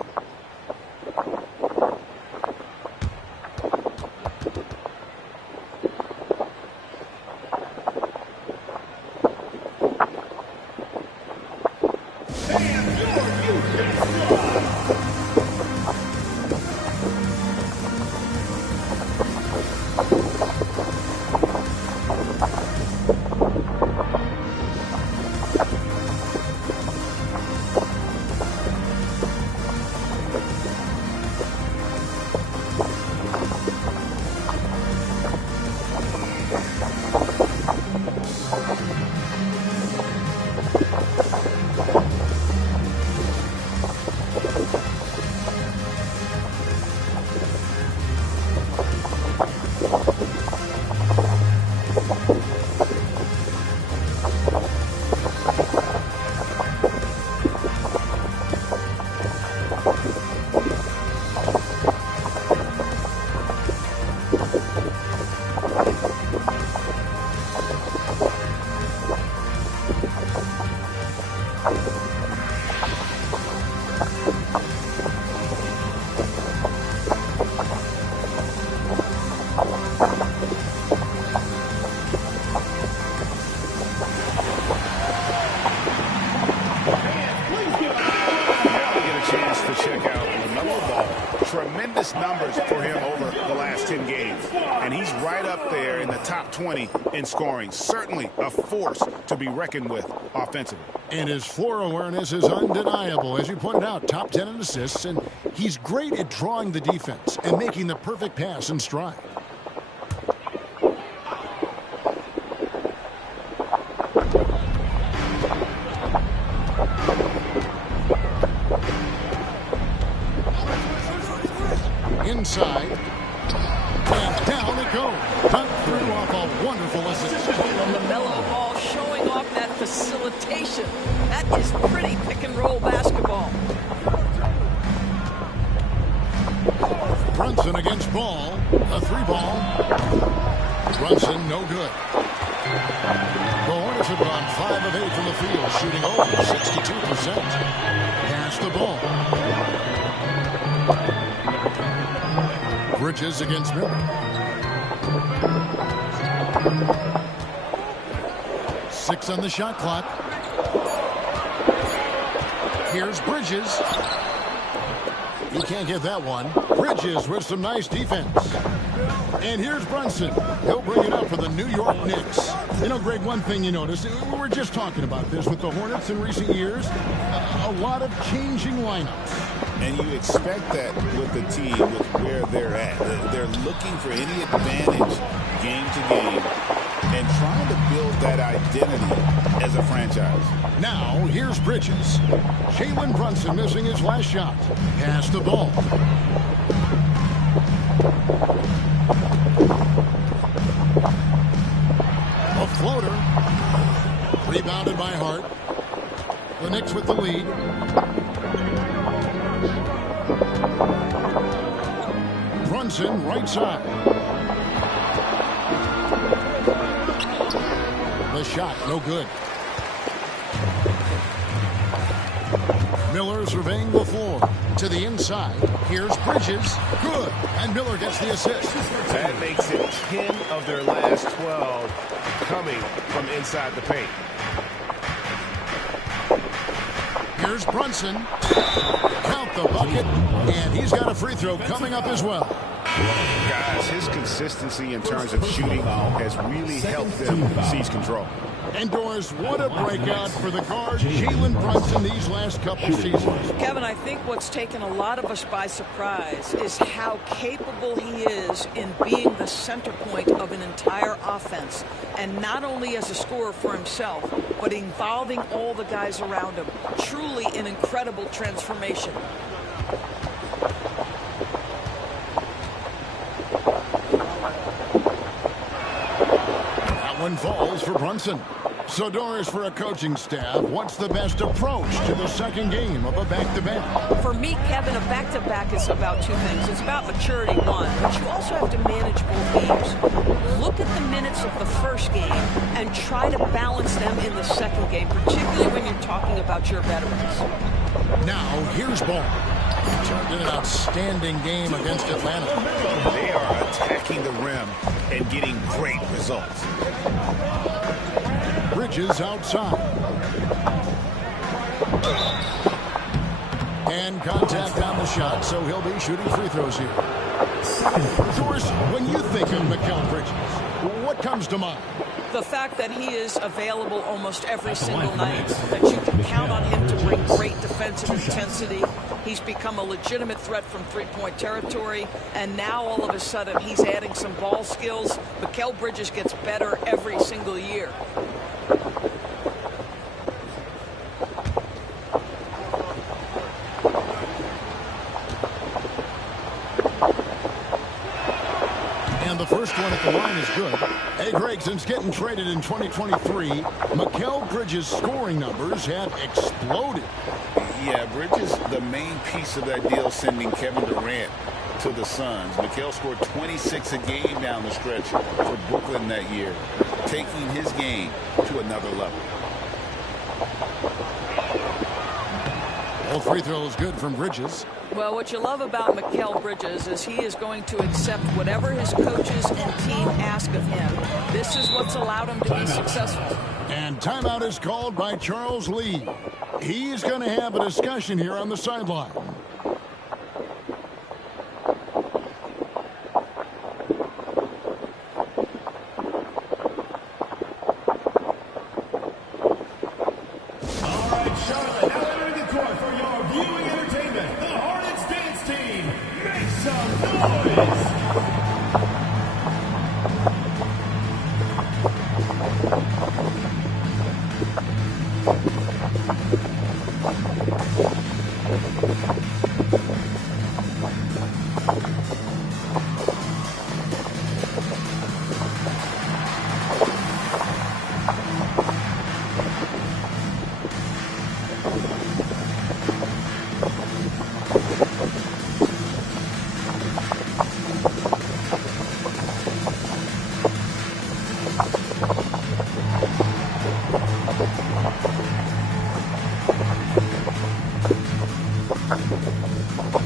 check out LaMelo Ball. Tremendous numbers for him over the last 10 games. And he's right up there in the top 20 in scoring. Certainly a force to be reckoned with offensively. And his floor awareness is undeniable. As you pointed out, top 10 in assists, and he's great at drawing the defense and making the perfect pass in stride. Inside, and down it goes. Dunk through off a wonderful assist. And LaMelo Ball showing off that facilitation. That is pretty pick-and-roll basketball. Brunson against Ball. A 3-ball. Brunson, no good. The Hornets have gone 5 of 8 from the field, shooting over 62%. Pass the ball. Bridges against Miller. 6 on the shot clock. Here's Bridges. He can't get that one. Bridges with some nice defense. And here's Brunson. He'll bring it up for the New York Knicks. You know, Greg, one thing you notice, we were just talking about this with the Hornets in recent years, a lot of changing lineups. And you expect that with the team, with where they're at. They're looking for any advantage game to game and trying to build that identity as a franchise. Now, here's Bridges. Jalen Brunson missing his last shot. Pass the ball. A floater. Rebounded by Hart. The Knicks with the lead. Brunson, right side. The shot, no good. Miller surveying the floor. To the inside. Here's Bridges. Good. And Miller gets the assist. That makes it 10 of their last 12 coming from inside the paint. Here's Brunson. Count the bucket. And he's got a free throw coming up as well. Guys, his consistency in terms of shooting has really helped them seize control. And Doris, what a breakout for the guard Jalen Brunson these last couple seasons. Kevin, I think what's taken a lot of us by surprise is how capable he is in being the center point of an entire offense. And not only as a scorer for himself, but involving all the guys around him. Truly an incredible transformation. That one falls for Brunson. So, Doris, for a coaching staff, what's the best approach to the second game of a back-to-back? For me, Kevin, a back-to-back is about two things. It's about maturity, one, but you also have to manage both games. Look at the minutes of the first game and try to balance them in the second game, particularly when you're talking about your veterans. Now, here's Ball. Turned in an outstanding game against Atlanta. They are attacking the rim and getting great results. Bridges outside. And contact on the shot, so he'll be shooting free throws here. Doris, when you think of Mikal Bridges, what comes to mind? The fact that he is available almost every single night, that you can count on him to bring great defensive intensity. He's become a legitimate threat from three-point territory, and now all of a sudden he's adding some ball skills. Mikal Bridges gets better every single year. First one at the line is good. Hey, Greg, since getting traded in 2023, Mikal Bridges' scoring numbers have exploded. Yeah, Bridges, the main piece of that deal, sending Kevin Durant to the Suns. Mikal scored 26 a game down the stretch for Brooklyn that year, taking his game to another level. All free throws good from Bridges. Well, what you love about Mikal Bridges is he is going to accept whatever his coaches and team ask of him. This is what's allowed him to be successful. And timeout is called by Charles Lee. He's going to have a discussion here on the sideline. See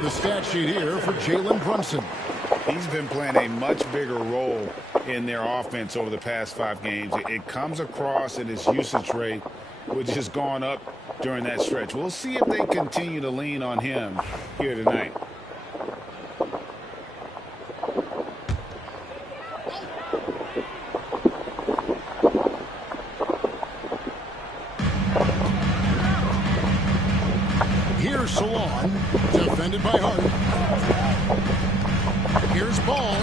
the stat sheet here for Jalen Brunson. He's been playing a much bigger role in their offense over the past 5 games. It comes across in his usage rate, which has gone up during that stretch. We'll see if they continue to lean on him here tonight. Here's Salon, defended by Hart. Here's Ball.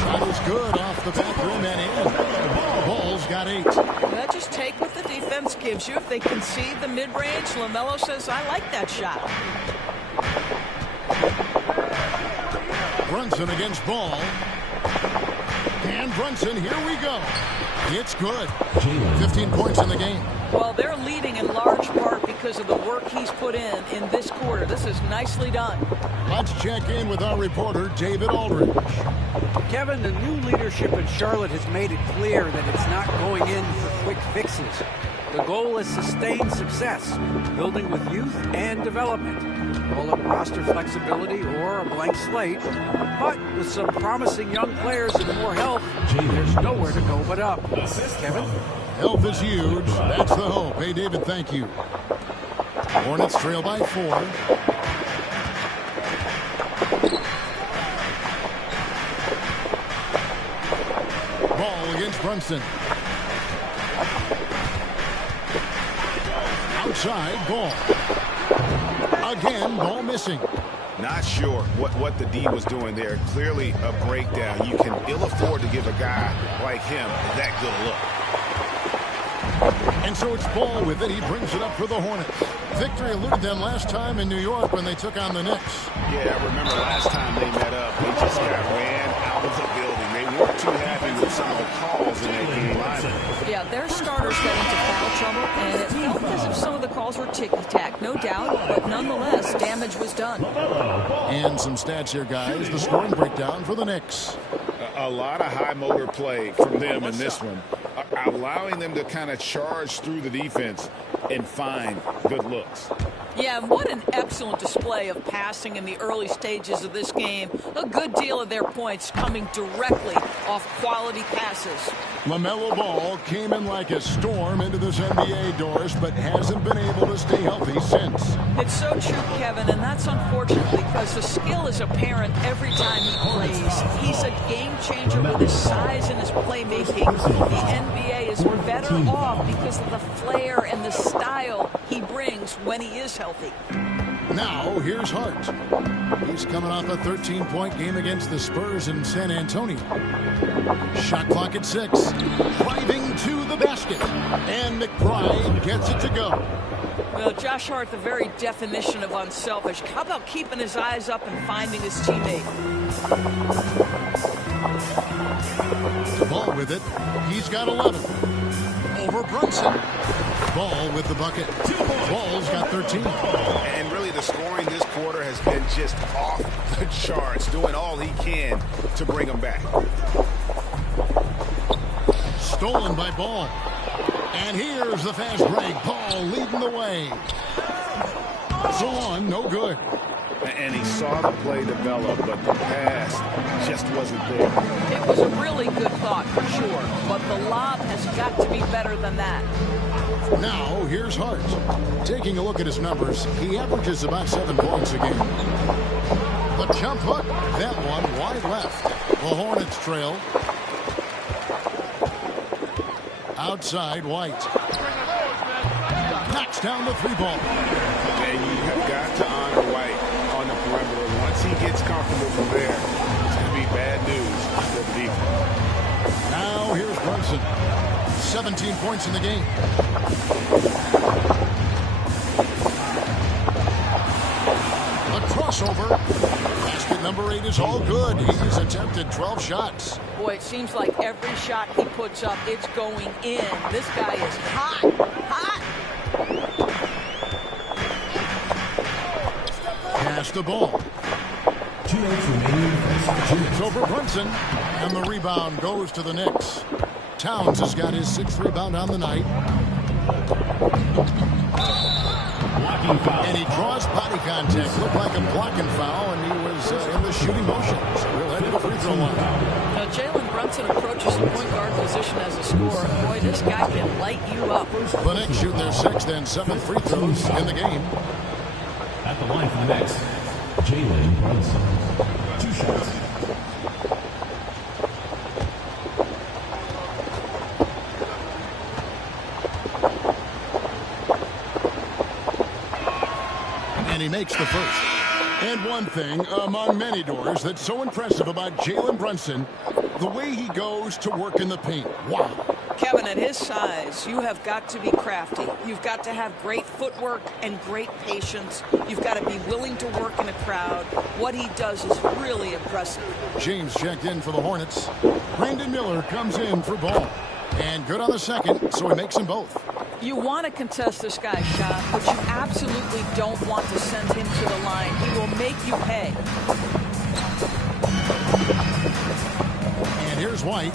Shot is good off the back rim and in. Ball's got 8. Well, just take what the defense gives you. If they concede the mid-range, LaMelo says, I like that shot. Brunson against Ball. And Brunson, here we go. It's good. 15 points in the game. Well, they're leading in large part because of the work he's put in this quarter. This is nicely done. Let's check in with our reporter, David Aldridge. Kevin, the new leadership in Charlotte has made it clear that it's not going in for quick fixes. The goal is sustained success, building with youth and development. Call it roster flexibility or a blank slate. But with some promising young players and more health, there's nowhere to go but up. Kevin? Health is huge. That's the hope. Hey, David, thank you. Hornets trail by 4. Ball against Brunson. Outside, Ball. Again, Ball missing. Not sure what the D was doing there. Clearly a breakdown. You can ill afford to give a guy like him that good a look. And so it's Ball with it. He brings it up for the Hornets. Victory eluded them last time in New York when they took on the Knicks. Yeah, I remember last time they met up, they just got ran out of the building. They weren't too happy with some of the calls in that game either. Yeah, their starters got into foul trouble, and it felt as if some of the calls were ticky-tack, no doubt, but nonetheless, damage was done. And some stats here, guys. The scoring breakdown for the Knicks. A lot of high motor play from them in this one, allowing them to kind of charge through the defense and find good looks. Yeah, what an excellent display of passing in the early stages of this game. A good deal of their points coming directly off quality passes. LaMelo Ball came in like a storm into this NBA, Doris, but hasn't been able to stay healthy since. It's so true, Kevin, and that's unfortunate because the skill is apparent every time he plays. He's a game changer with his size and his playmaking. The NBA is better off because of the flair and the style he brings when he is healthy. Now, here's Hart. He's coming off a 13-point game against the Spurs in San Antonio. Shot clock at 6. Driving to the basket. And McBride gets it to go. Well, Josh Hart, the very definition of unselfish. How about keeping his eyes up and finding his teammate? Ball with it. He's got 11. Over Brunson. Ball with the bucket. Ball's got 13. And really the scoring this quarter has been just off the charts, doing all he can to bring them back. Stolen by Ball. And here's the fast break. Ball leading the way. Salon, no good. And he saw the play develop, but the pass just wasn't there. It was a really good thought, for sure, but the lob has got to be better than that. Now, here's Hart. Taking a look at his numbers, he averages about 7 points a game. The jump hook, that one wide left. The Hornets trail. Outside, White. Knocks down the 3-ball. And you have got to honor White on the perimeter. Once he gets comfortable from there, it's going to be bad news for the defense. Now here's Brunson. 17 points in the game. A crossover. over. Basket number 8 is all good. He's attempted 12 shots. Boy, it seems like every shot he puts up, it's going in. This guy is hot, hot. Pass the ball. 2 minutes remaining. It's over Brunson. And the rebound goes to the Knicks. Towns has got his 6th rebound on the night. And he draws body contact. Looked like a blocking foul, and he was in the shooting motion. So he'll head to the free throw line. Now, Jalen Brunson approaches the point guard position as a scorer. Boy, this guy can light you up. The Knicks shoot their 6th and 7th free throws in the game. At the line for the Knicks, Jalen Brunson. 2 shots. And he makes the first. And one thing among many doors that's so impressive about Jalen Brunson, the way he goes to work in the paint. Wow. Kevin, at his size, you have got to be crafty. You've got to have great footwork and great patience. You've got to be willing to work in a crowd. What he does is really impressive. James checked in for the Hornets. Brandon Miller comes in for ball. And good on the second, so he makes them both. You want to contest this guy's shot, but you absolutely don't want to send him to the line. He will make you pay. And here's White.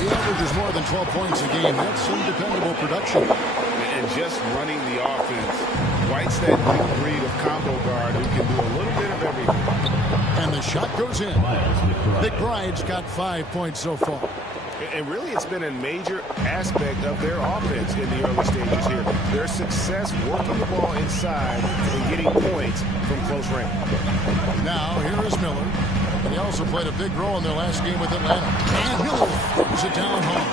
He averages more than 12 points a game. That's some dependable production. And just running the offense, White's that new breed of combo guard who can do a little bit of everything. And the shot goes in. McBride's got 5 points so far. And really, it's been a major aspect of their offense in the early stages here. Their success working the ball inside and getting points from close range. Now, here is Miller. And he also played a big role in their last game with Atlanta. And Miller throws it down home.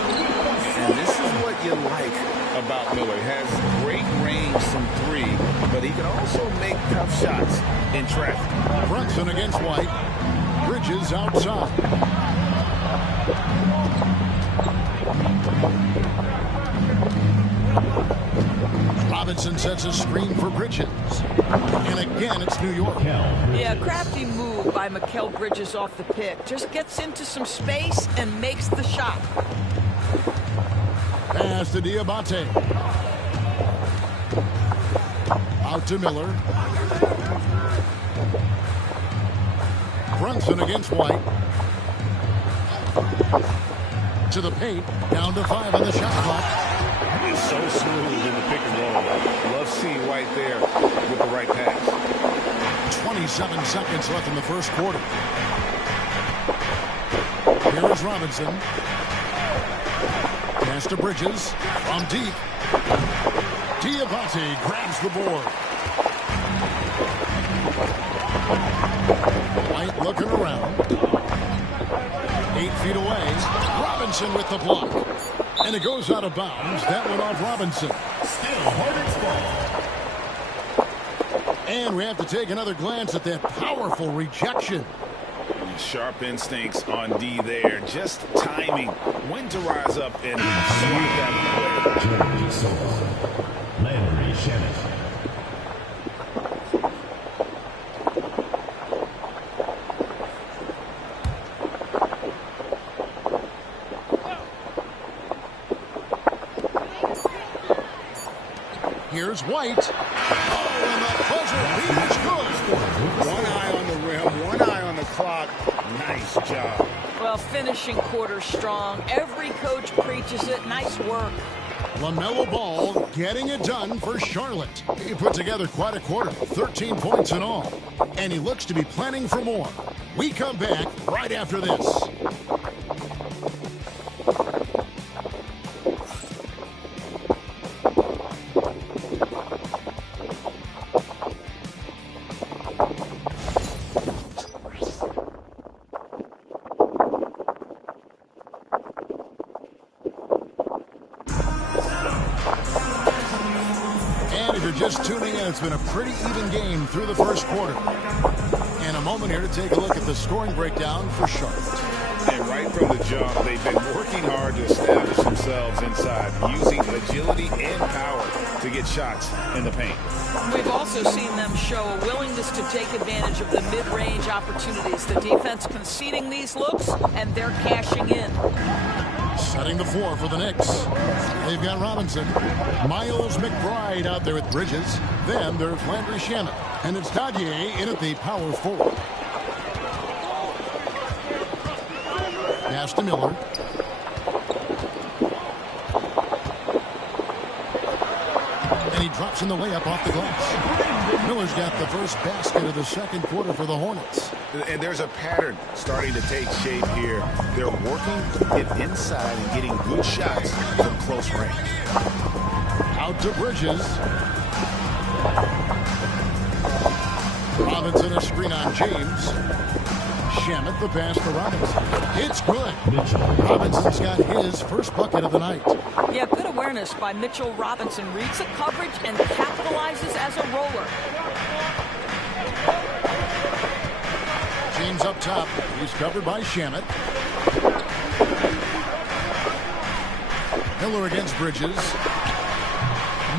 And this is what you like about Miller. He has great range from 3, but he can also make tough shots in traffic. Brunson against White. Bridges outside. Robinson sets a screen for Bridges. And again, it's New York. Yeah, crafty move by Mikal Bridges off the pick. Just gets into some space and makes the shot. Pass to Diabate. Out to Miller. Brunson against White. To the paint. Down to 5 on the shot clock. He's so smooth in the pick and roll. Love seeing White there with the right pass. 27 seconds left in the first quarter. Here is Robinson. Pass to Bridges. From deep. Diabate grabs the board. White looking around. 8 feet away. Robinson with the block. And it goes out of bounds. That went off Robinson. Still Hornets ball. And we have to take another glance at that powerful rejection. Sharp instincts on D there. Just timing. When to rise up and swat that play. Jeremy Sosa. Landry Shannon. Here's White. Oh, and the buzzer beat is good. One eye on the rim, one eye on the clock. Nice job. Well, finishing quarter strong. Every coach preaches it. Nice work. LaMelo Ball getting it done for Charlotte. He put together quite a quarter, 13 points in all. And he looks to be planning for more. We come back right after this. Just tuning in, it's been a pretty even game through the first quarter. And a moment here to take a look at the scoring breakdown for Charlotte. And right from the jump, they've been working hard to establish themselves inside, using agility and power to get shots in the paint. We've also seen them show a willingness to take advantage of the mid-range opportunities. The defense conceding these looks, and they're cashing in. Setting the floor for the Knicks. They've got Robinson. Miles McBride out there with Bridges. Then there's Landry Shamet. And it's Dadier in at the power forward. Pass to Miller. And he drops in the layup off the glass. Miller's got the first basket of the second quarter for the Hornets. And there's a pattern starting to take shape here. They're working to get inside and getting good shots from close range. Out to Bridges. Robinson a screen on James. Shamet the pass to Robinson. It's good. Robinson's got his first bucket of the night. Yeah, good awareness by Mitchell Robinson. Reads the coverage and capitalizes as a roller. James up top. He's covered by Shamet. Miller against Bridges.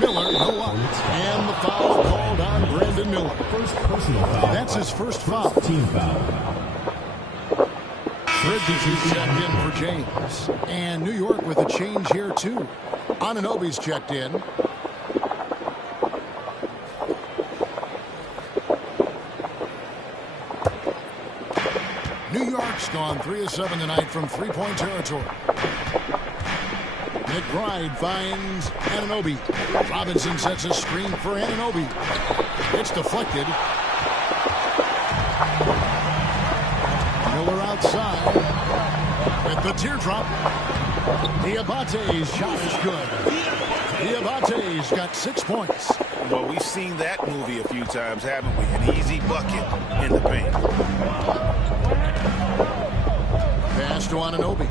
Miller, no luck. And the foul called on Brandon Miller. First personal foul. That's his first foul. Team foul. Bridges is checked in for James. And New York with a change here, too. Anunoby's checked in. New York's gone 3 of 7 tonight from three-point territory. McBride finds Anunoby. Robinson sets a screen for Anunoby. It's deflected. Miller outside with the teardrop. Diabate's shot is good. Diabate's got 6 points. Well, we've seen that movie a few times, haven't we? An easy bucket in the paint. Pass to Anunoby.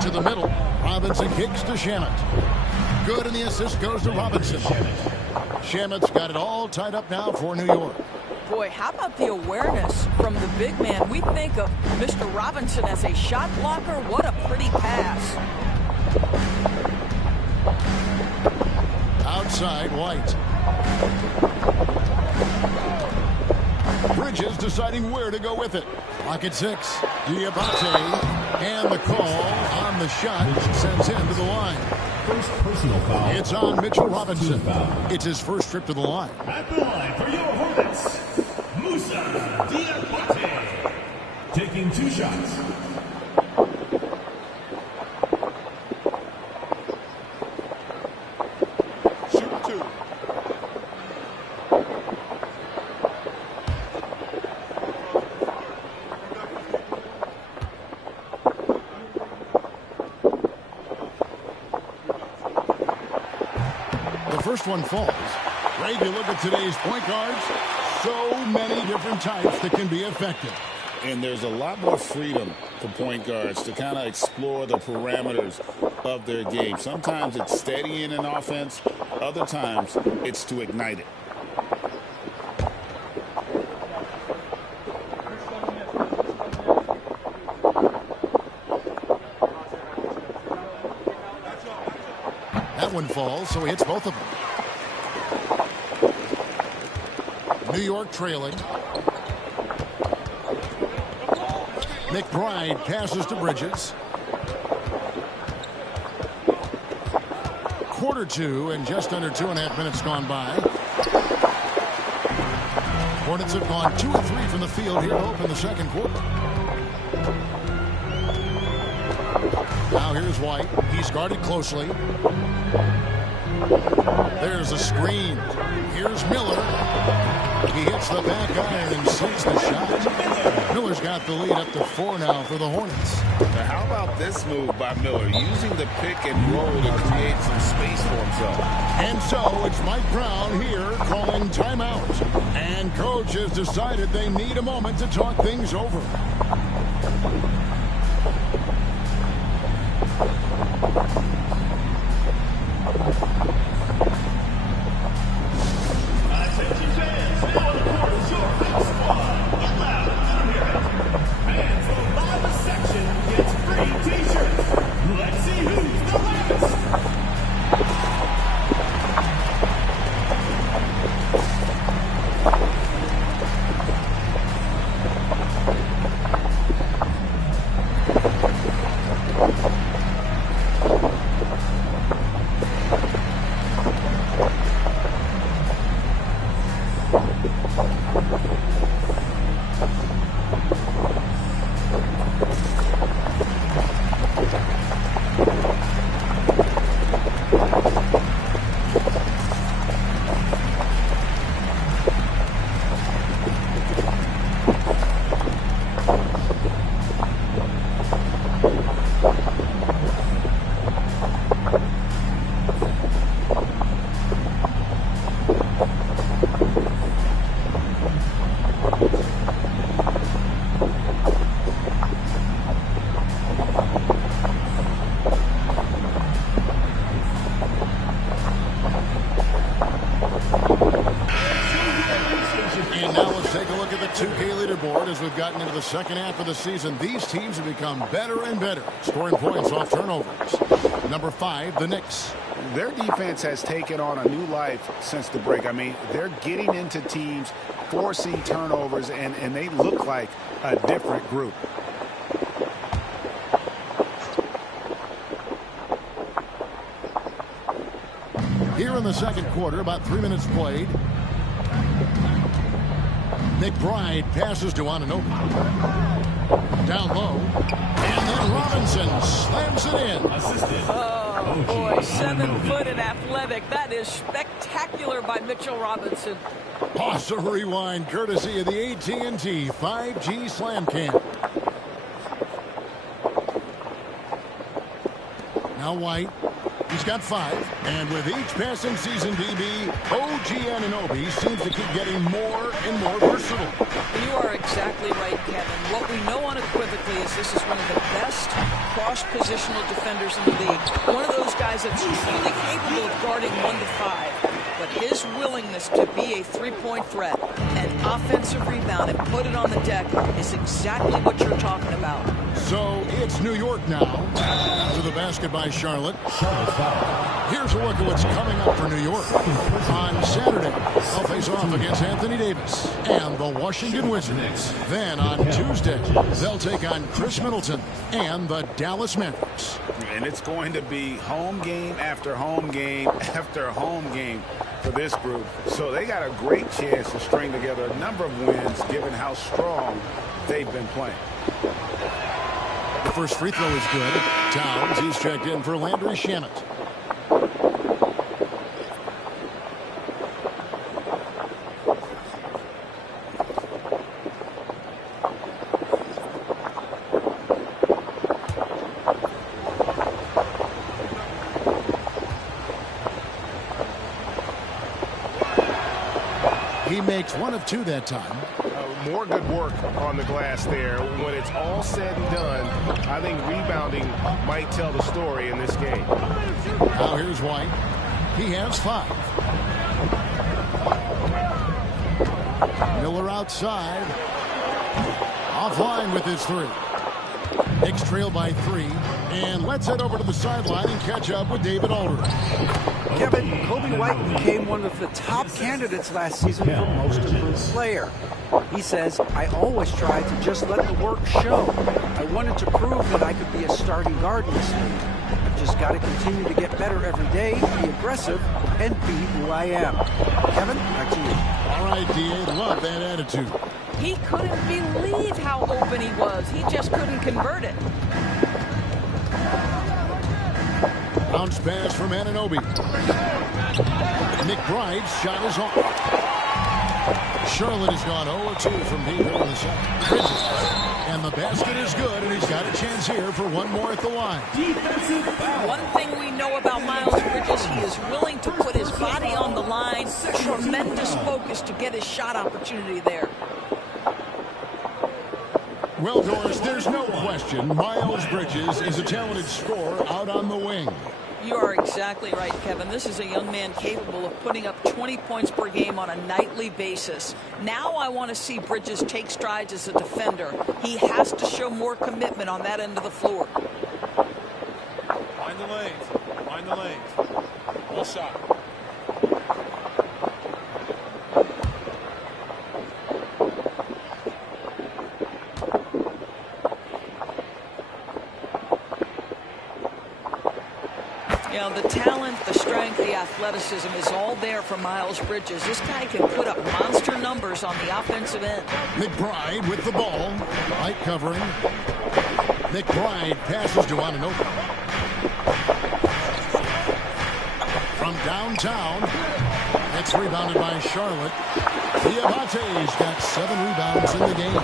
To the middle. Robinson kicks to Shamet. Good, and the assist goes to Robinson. Shamet's got it all tied up now for New York. Boy, how about the awareness from the big man? We think of Mr. Robinson as a shot blocker. What a pretty pass. Outside, White. Bridges deciding where to go with it. Lock at 6. Diabate. And the call on the shot sends him to the line. First personal foul. It's on Mitchell Robinson. It's his first trip to the line. At the line for your Hornets, Musa Diabate. Taking 2 shots. Shoot 2. First one falls. Ray, you look at today's point guards, so many different types that can be effective. And there's a lot more freedom for point guards to kind of explore the parameters of their game. Sometimes it's steadying an offense. Other times it's to ignite it. That one falls, so he hits both of them. New York trailing. McBride passes to Bridges. Quarter 2 and just under 2.5 minutes gone by. Hornets have gone 2 of 3 from the field here to open the second quarter. Now here's White. He's guarded closely. There's a screen. Here's Miller. He hits the back iron and sinks the shot. Miller's got the lead up to 4 now for the Hornets. Now, how about this move by Miller, using the pick and roll to create some space for himself? And so it's Mike Brown here calling timeout. And coach has decided they need a moment to talk things over. Attention fans, 2K leaderboard as we've gotten into the second half of the season. These teams have become better and better, scoring points off turnovers. Number 5, the Knicks. Their defense has taken on a new life since the break. I mean, they're getting into teams, forcing turnovers, and they look like a different group. Here in the second quarter, about 3 minutes played. McBride passes to Anunoby. Down low. And then Robinson slams it in. Oh, boy, 7 foot and athletic. That is spectacular by Mitchell Robinson. Awesome rewind courtesy of the AT&T 5G Slam Cam. Now White. He's got 5. And with each passing season, DB, OG Anunoby seems to keep getting more and more versatile. You are exactly right, Kevin. What we know unequivocally is this is one of the best cross-positional defenders in the league. One of those guys that's truly capable of guarding 1 to 5. But his willingness to be a three-point threat and offensive rebound and put it on the deck is exactly what you're talking about. So it's New York now. To the basket by Charlotte. Here's a look at what's coming up for New York. On Saturday, they'll face off against Anthony Davis and the Washington Wizards. Then on Tuesday, they'll take on Chris Middleton and the Dallas Mavericks. And it's going to be home game after home game after home game for this group. So they got a great chance to string together a number of wins given how strong they've been playing. The first free throw is good. Towns, he's checked in for Landry Shamet. He makes 1 of 2 that time. More good work on the glass there. When it's all said and done, I think rebounding might tell the story in this game. Now here's White. He has 5. Miller outside. Offline with his 3. Knicks trail by 3. And let's head over to the sideline and catch up with David Aldridge. Kevin, Kobe White became one of the top candidates last season for most improved player. He says, I always tried to just let the work show. I wanted to prove that I could be a starting guard in this league. I've just got to continue to get better every day, be aggressive, and be who I am. Kevin, back to you. All right, D.A., love that attitude. He couldn't believe how open he was. He just couldn't convert it. Bounce pass from Anunoby. McBride's shot is off. Charlotte has gone 0-2 from deep in the second. Bridges. And the basket is good, and he's got a chance here for 1 more at the line. One thing we know about Miles Bridges, he is willing to put his body on the line. Tremendous focus to get his shot opportunity there. Well, Doris, there's no question Miles Bridges is a talented scorer out on the wing. You are exactly right, Kevin. This is a young man capable of putting up 20 points per game on a nightly basis. Now I want to see Bridges take strides as a defender. He has to show more commitment on that end of the floor. Find the lanes. Find the lanes. Well shot. The talent, the strength, the athleticism is all there for Miles Bridges. This guy can put up monster numbers on the offensive end. McBride with the ball. Light covering. McBride passes to Anunoby. From downtown. It's rebounded by Charlotte. Diabate's got 7 rebounds in the game.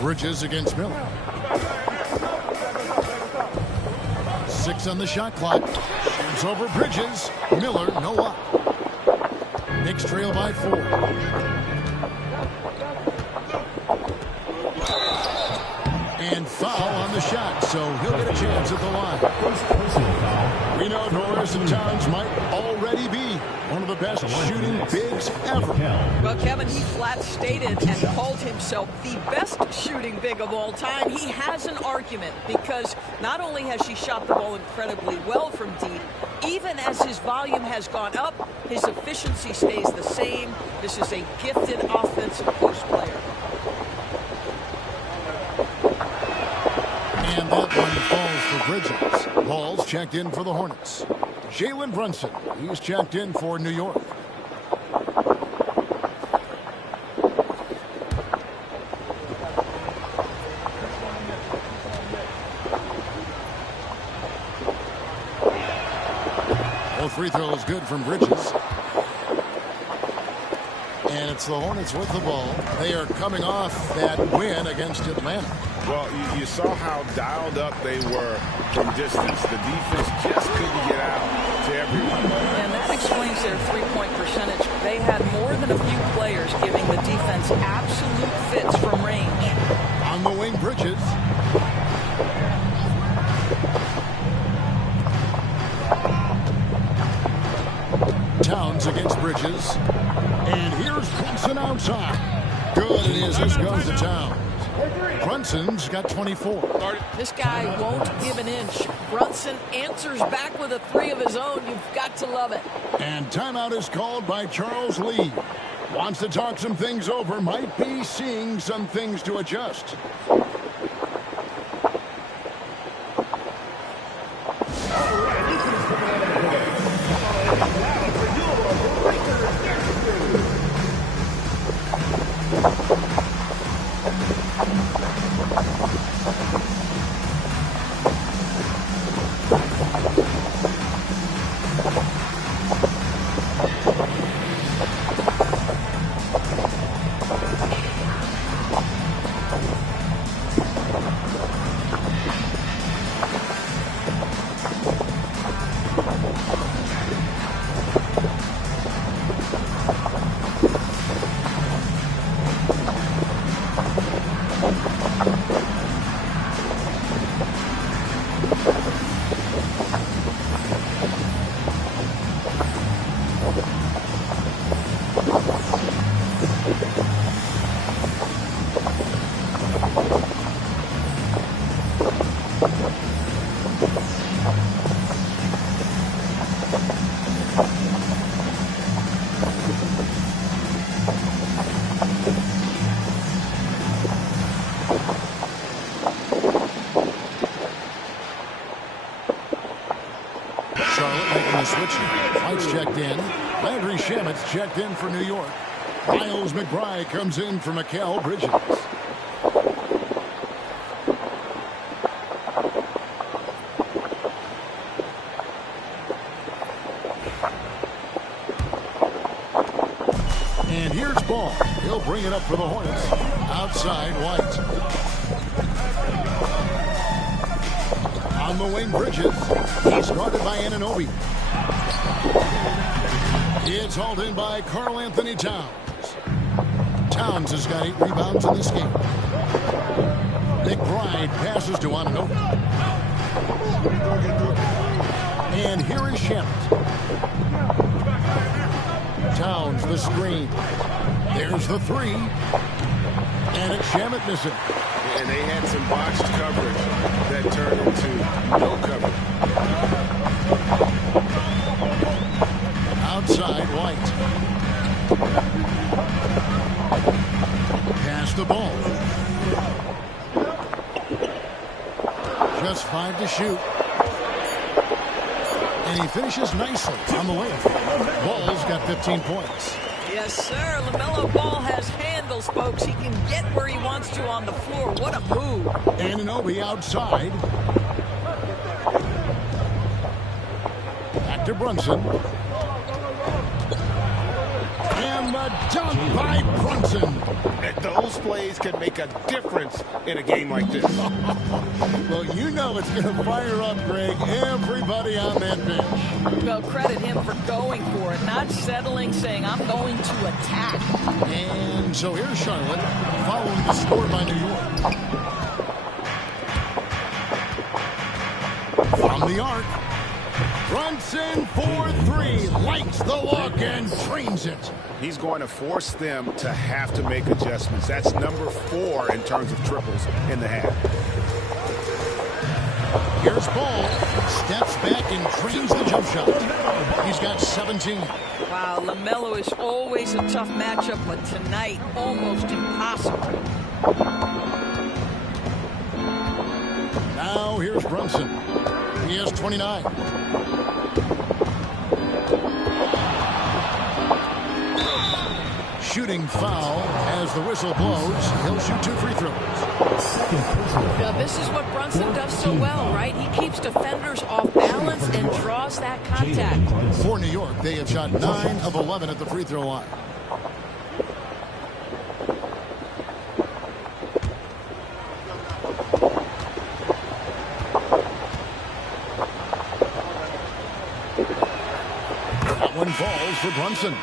Bridges against Miller. 6 on the shot clock. Shoots over Bridges. Miller, no luck. Knicks trail by 4. And foul on the shot, so he'll get a chance at the line. We know Norris and Towns might already be one of the best shooting bigs ever. Well, Kevin, he flat stated and called himself the best shooting big of all time. He has an argument because not only has he shot the ball incredibly well from deep, even as his volume has gone up, his efficiency stays the same. This is a gifted offensive post player. And that one falls for Bridges. Ball's checked in for the Hornets. Jalen Brunson, he's checked in for New York. Both free throws good from Bridges. And it's the Hornets with the ball. They are coming off that win against Atlanta. Well, you saw how dialed up they were from distance. The defense just couldn't get out to everyone. And that explains their three-point percentage. They had more than a few players giving the defense absolute fits from range. On the wing, Bridges. Towns against Bridges. And here's Brunson outside. Good it is. This goes to Towns. Brunson's got 24. This guy won't give an inch. Brunson answers back with a three of his own. You've got to love it. And timeout is called by Charles Lee. Wants to talk some things over. Might be seeing some things to adjust. Checked in for New York. Miles McBride comes in for Mikal Bridges. And here's Ball. He'll bring it up for the Hornets. Outside White. On the wing, Bridges. He's guarded by Anunoby. It's hauled in by Karl Anthony Towns. Towns has got 8 rebounds in this game. McBride passes to Anunoby. And here is Shamet. Towns the screen. There's the three. And it's Shamet missing. And they had some botched coverage that turned into no coverage. Outside White. Pass the ball. Just 5 to shoot. And he finishes nicely on the left. Ball's got 15 points. Yes, sir. LaMelo Ball has handles, folks. He can get where he wants to on the floor. What a move. Anunoby outside. Back to Brunson. And the dunk by Brunson. Those plays can make a difference in a game like this. Well, you know it's going to fire up, Greg, everybody on that bench. Well, credit him for going for it, not settling, saying, I'm going to attack. And so here's Charlotte, following the score by New York. From the arc. Brunson for three. Likes the look and trains it. He's going to force them to have to make adjustments. That's number 4 in terms of triples in the half. Here's Ball. Steps back and trains the jump shot. He's got 17. Wow, LaMelo is always a tough matchup, but tonight almost impossible. Now here's Brunson. He has 29. Shooting foul as the whistle blows. He'll shoot 2 free throws. Now, this is what Brunson does so well, right? He keeps defenders off balance and draws that contact. For New York, they have shot 9 of 11 at the free throw line. That one falls for Brunson.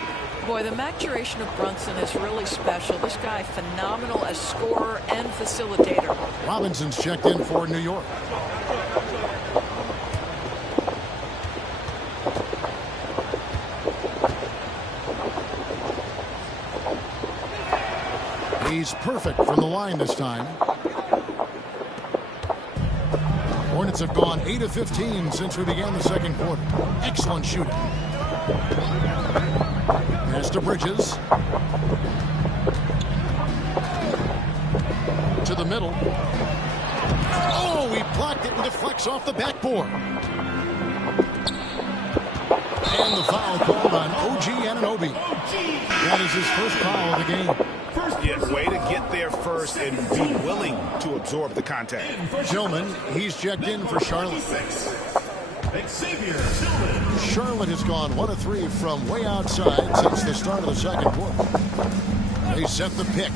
Boy, the maturation of Brunson is really special. This guy, phenomenal as scorer and facilitator. Robinson's checked in for New York. He's perfect from the line this time. Hornets have gone 8 of 15 since we began the second quarter. Excellent shooting. Pass to Bridges. To the middle. Oh, he blocked it and deflects off the backboard. And the foul called on OG Anunoby. That is his first foul of the game. Yeah, way to get there first and be willing to absorb the contact. Tillman, he's checked in for Charlotte. Charlotte has gone 1 of 3 from way outside since the start of the second quarter. They set the pick,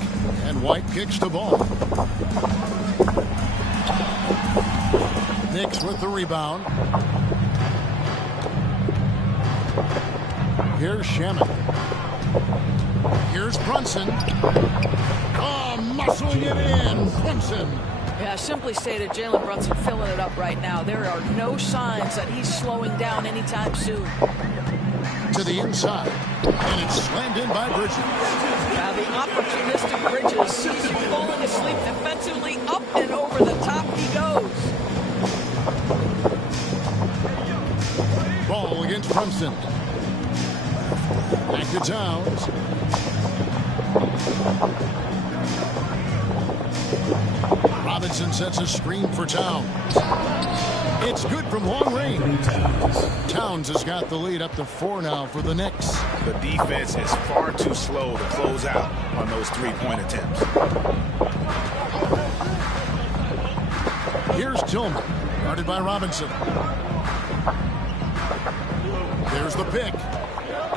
and White kicks the ball. Knicks with the rebound. Here's Shaman. Here's Brunson. Oh, muscling it in. Brunson. Yeah, simply stated, Jalen Brunson filling it up right now. There are no signs that he's slowing down anytime soon. To the inside, and it's slammed in by Bridges. Now the opportunistic Bridges sees you falling asleep defensively. Up and over the top he goes. Ball against Brunson. Back to Towns. Robinson sets a screen for Towns. It's good from long range. Towns has got the lead up to 4 now for the Knicks. The defense is far too slow to close out on those 3-point attempts. Here's Tillman, guarded by Robinson. There's the pick.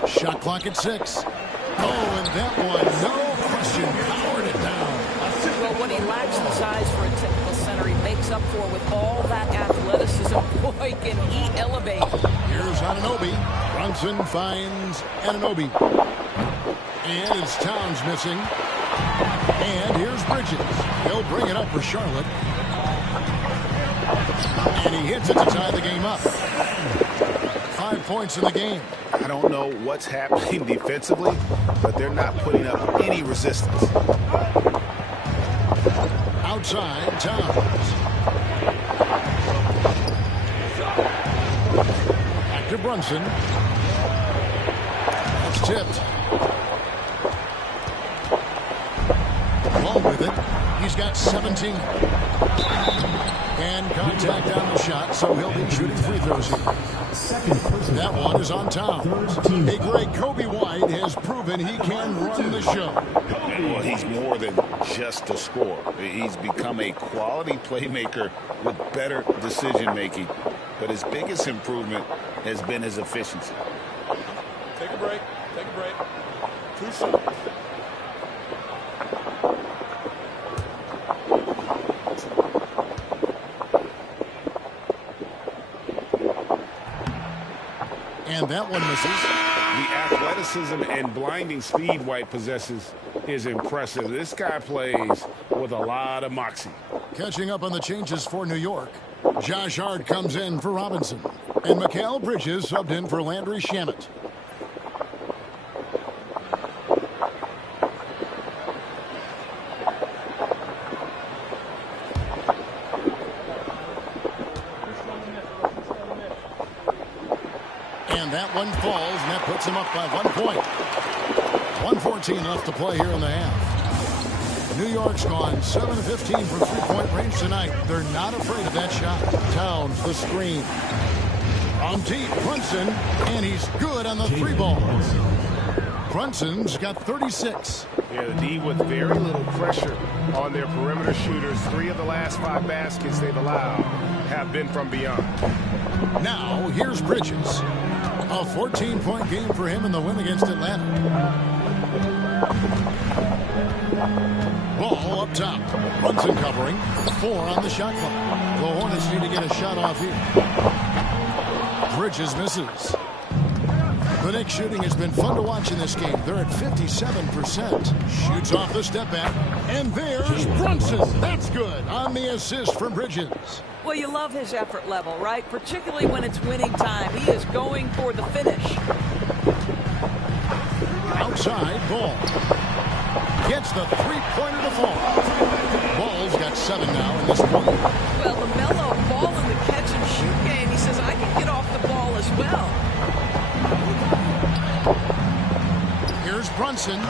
Shot clock at 6. Oh, and that one, no question, powered it down. Well, when he lacks the size for a typical center, he makes up for with all that athleticism. Boy, can he elevate. Here's Anunoby. Brunson finds Anunoby. And it's Towns missing. And here's Bridges. He'll bring it up for Charlotte. And he hits it to tie the game up. 5 points in the game. I don't know what's happening defensively, but they're not putting up any resistance. Outside, Towns. Back to Brunson. That's tipped. Ball with it. He's got 17. And contact on the shot, so he'll be shooting free throws here. That one is on Towns. A great Kobe White has proven he can run the show. Well, he's more than just a scorer. He's become a quality playmaker with better decision-making. But his biggest improvement has been his efficiency. Take a break. Take a break. 2 shots. And that one misses. The athleticism and blinding speed White possesses is impressive. This guy plays with a lot of moxie. Catching up on the changes for New York. Josh Hart comes in for Robinson. And Mikal Bridges subbed in for Landry Shamet. And that one falls, and that puts him up by 1 point. 1:14 left to play here in the half. New York's gone 7 of 15 from three-point range tonight. They're not afraid of that shot. Towns, the screen. On deep, Brunson, and he's good on the three ball. Brunson's got 36. Yeah, the D with very little pressure on their perimeter shooters. 3 of the last 5 baskets they've allowed have been from beyond. Now, here's Bridges. A 14-point game for him in the win against Atlanta. Ball up top. Brunson covering. 4 on the shot clock. The Hornets need to get a shot off here. Bridges misses. The Knicks shooting has been fun to watch in this game. They're at 57%. Shoots off the step back. And there's Brunson. That's good on the assist from Bridges. Well, you love his effort level, right? Particularly when it's winning time. He is going for the finish. Outside, Ball. Gets the three-pointer to fall. Ball's got 7 now in this one. Well, LaMelo Ball in the catch-and-shoot game. He says, I can get off the ball as well. Here's Brunson.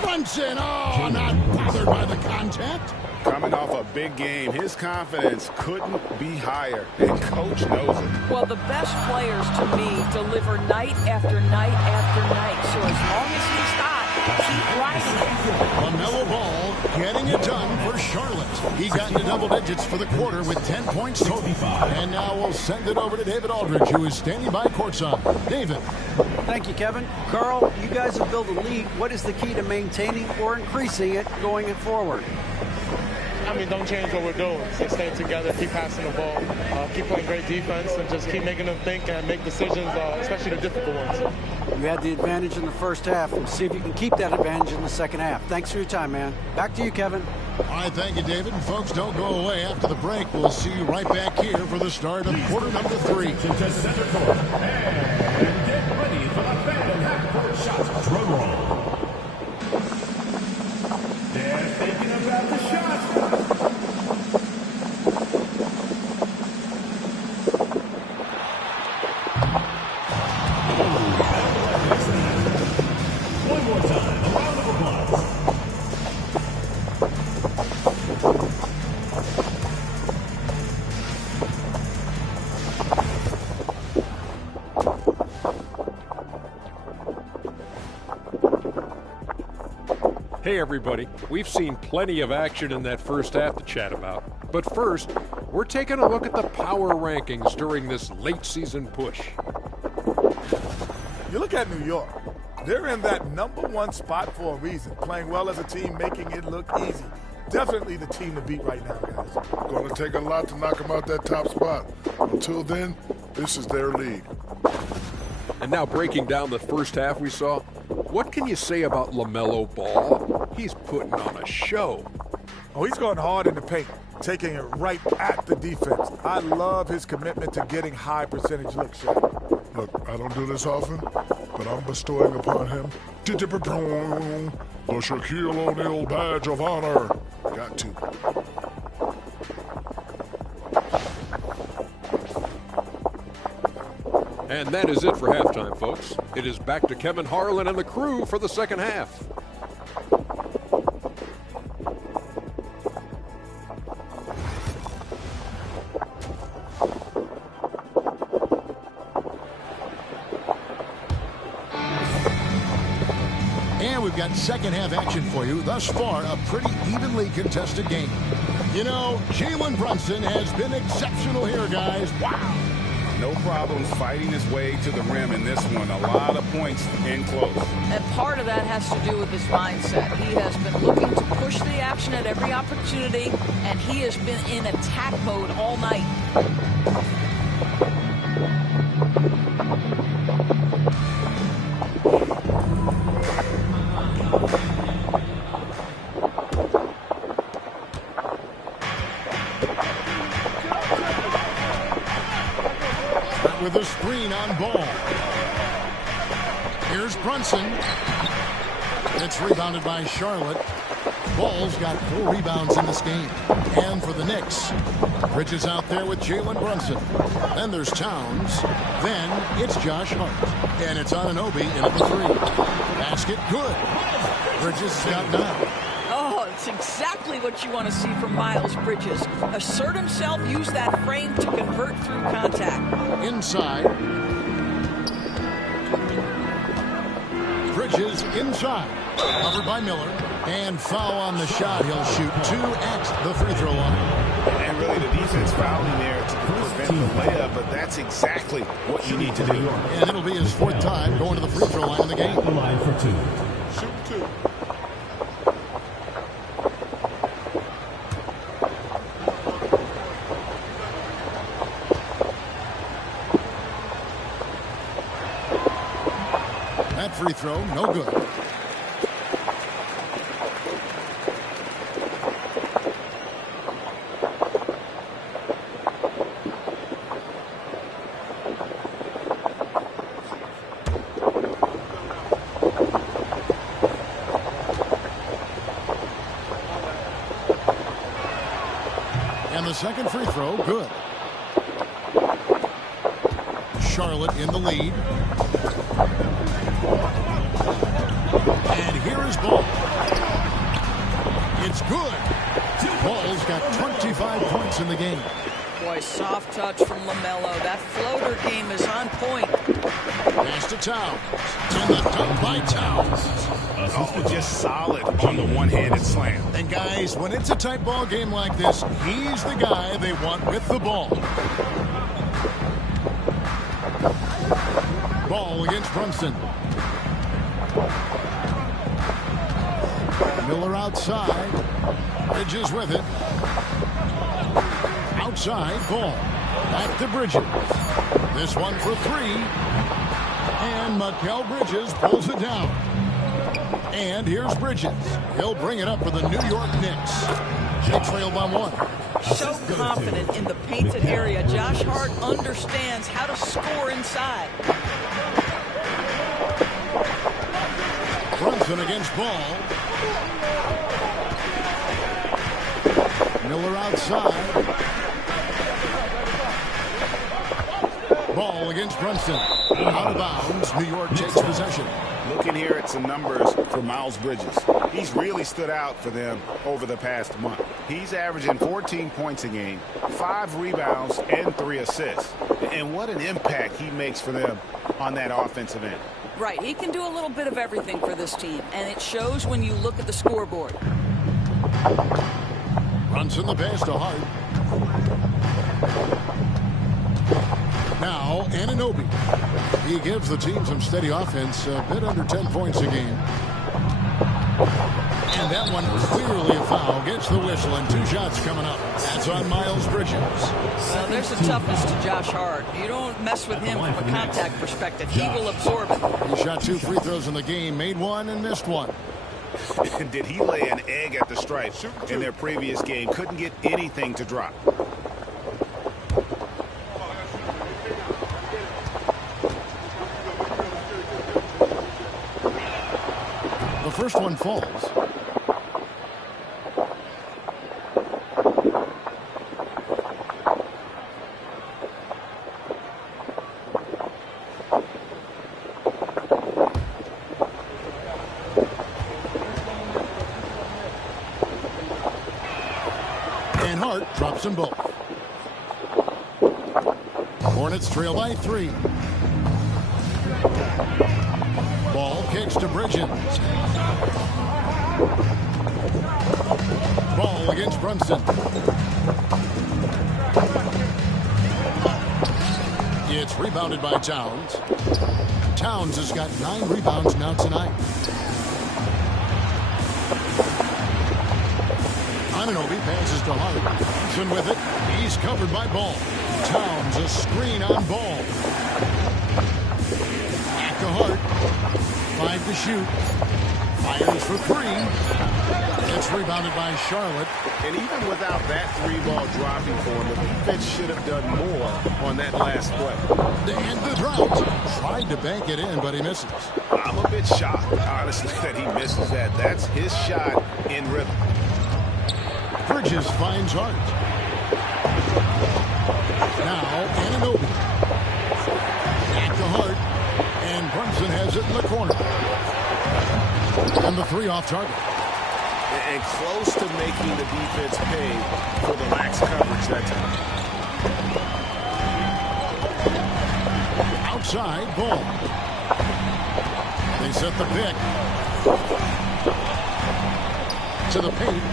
Brunson, oh, not bothered by the contact. Coming off a big game, his confidence couldn't be higher, and Coach knows it. Well, the best players, to me, deliver night after night after night. So as long as he's hot, keep riding it. LaMelo Ball getting it done for Charlotte. He got into double digits for the quarter with 10 points total. And now we'll send it over to David Aldridge, who is standing by courtside. David. Thank you, Kevin. Carl, you guys have built a lead. What is the key to maintaining or increasing it going forward? I mean, don't change what we're doing. So stay together, keep passing the ball, keep playing great defense, and just keep making them think and make decisions, especially the difficult ones. You had the advantage in the first half. We'll see if you can keep that advantage in the second half. Thanks for your time, man. Back to you, Kevin. All right, thank you, David. And folks, don't go away. After the break, we'll see you right back here for the start of quarter number 3. To center court. And get ready for the Phantom half-court shots. Drum roll. They're thinking about the shots. One more time, a round of applause. Hey everybody, we've seen plenty of action in that first half to chat about. But first, we're taking a look at the power rankings during this late season push. You look at New York. They're in that #1 spot for a reason. Playing well as a team, making it look easy. Definitely the team to beat right now, guys. Going to take a lot to knock them out that top spot. Until then, this is their league. And now breaking down the first half we saw, what can you say about LaMelo Ball? He's putting on a show. Oh, he's going hard in the paint, taking it right at the defense. I love his commitment to getting high percentage looks, Shaq. Look, I don't do this often, but I'm bestowing upon him the Shaquille O'Neal badge of honor. Got to. And that is it for halftime, folks. It is back to Kevin Harlan and the crew for the second half. And we've got second half action for you. Thus far, a pretty evenly contested game. You know, Jalen Brunson has been exceptional here, guys. Wow. No problems fighting his way to the rim in this one. A lot of points in close. And part of that has to do with his mindset. He has been looking to push the action at every opportunity, and he has been in attack mode all night. with a screen on Ball. Here's Brunson. It's rebounded by Charlotte. Ball's got 4 rebounds in this game. And for the Knicks, Bridges out there with Jalen Brunson. Then there's Towns. Then it's Josh Hart. And it's Anunoby in at the 3. Basket good. Bridges has got 9. Oh, it's exactly what you want to see from Miles Bridges. Assert himself, use that frame to convert through contact. Inside. Bridges inside. Covered by Miller. And foul on the shot. He'll shoot 2 at the free throw line. And really the defense fouling there to prevent the layup, but that's exactly what you need to do. And it'll be his 4th time going to the free throw line in the game. The line for 2. Shoot 2. That free throw, no good. And the second free throw, good. Charlotte in the lead. And here is Ball. It's good. Ball's got 25 points in the game. Boy, soft touch from LaMelo. That floater game is on point. Pass to Towns. And the dunk by Towns. Oh, just solid on the one-handed slam. And guys, when it's a tight ball game like this, he's the guy they want with the ball. Ball against Brunson. Miller outside. Bridges with it. Outside, Ball. Back to Bridges. This one for 3. And Mikal Bridges pulls it down. And here's Bridges. He'll bring it up for the New York Knicks. They trail by 1. So confident in the painted area. Josh Hart understands how to score inside. Brunson against Ball. Miller outside. Ball against Brunson. Out of bounds. New York takes possession. Looking here at some numbers for Miles Bridges. He's really stood out for them over the past month. He's averaging 14 points a game, 5 rebounds, and 3 assists. And what an impact he makes for them on that offensive end. Right, he can do a little bit of everything for this team, and it shows when you look at the scoreboard. Brunson the pass to Hart. Now, Anunoby. He gives the team some steady offense, a bit under 10 points a game. And that one clearly a foul. Gets the whistle, and 2 shots coming up. That's on Miles Bridges. So there's the toughness to Josh Hart. You don't mess with him from a contact perspective. He will absorb it. He shot 2 free throws in the game, made 1 and missed 1. Did he lay an egg at the stripe in their previous game? Couldn't get anything to drop. The first one falls. And Hart drops them both. Hornets trail by 3. Ball kicks to Bridges. Ball against Brunson. It's rebounded by Towns. Towns has got 9 rebounds now tonight. Anunoby passes to Hart. Brunson with it. He's covered by Ball. Towns a screen on Ball. Back to Hart. 5 to shoot. Fires for 3. It's rebounded by Charlotte. And even without that three-ball dropping for him, the defense should have done more on that last play. And the drought. Tried to bank it in, but he misses. I'm a bit shocked, honestly, that he misses that. That's his shot in rhythm. Bridges finds Hart. Now, Anunoby. Back to Hart. And Brunson has it in the corner. And the three off target. And close to making the defense pay for the lax coverage that time. Outside, Ball. They set the pick. To the paint.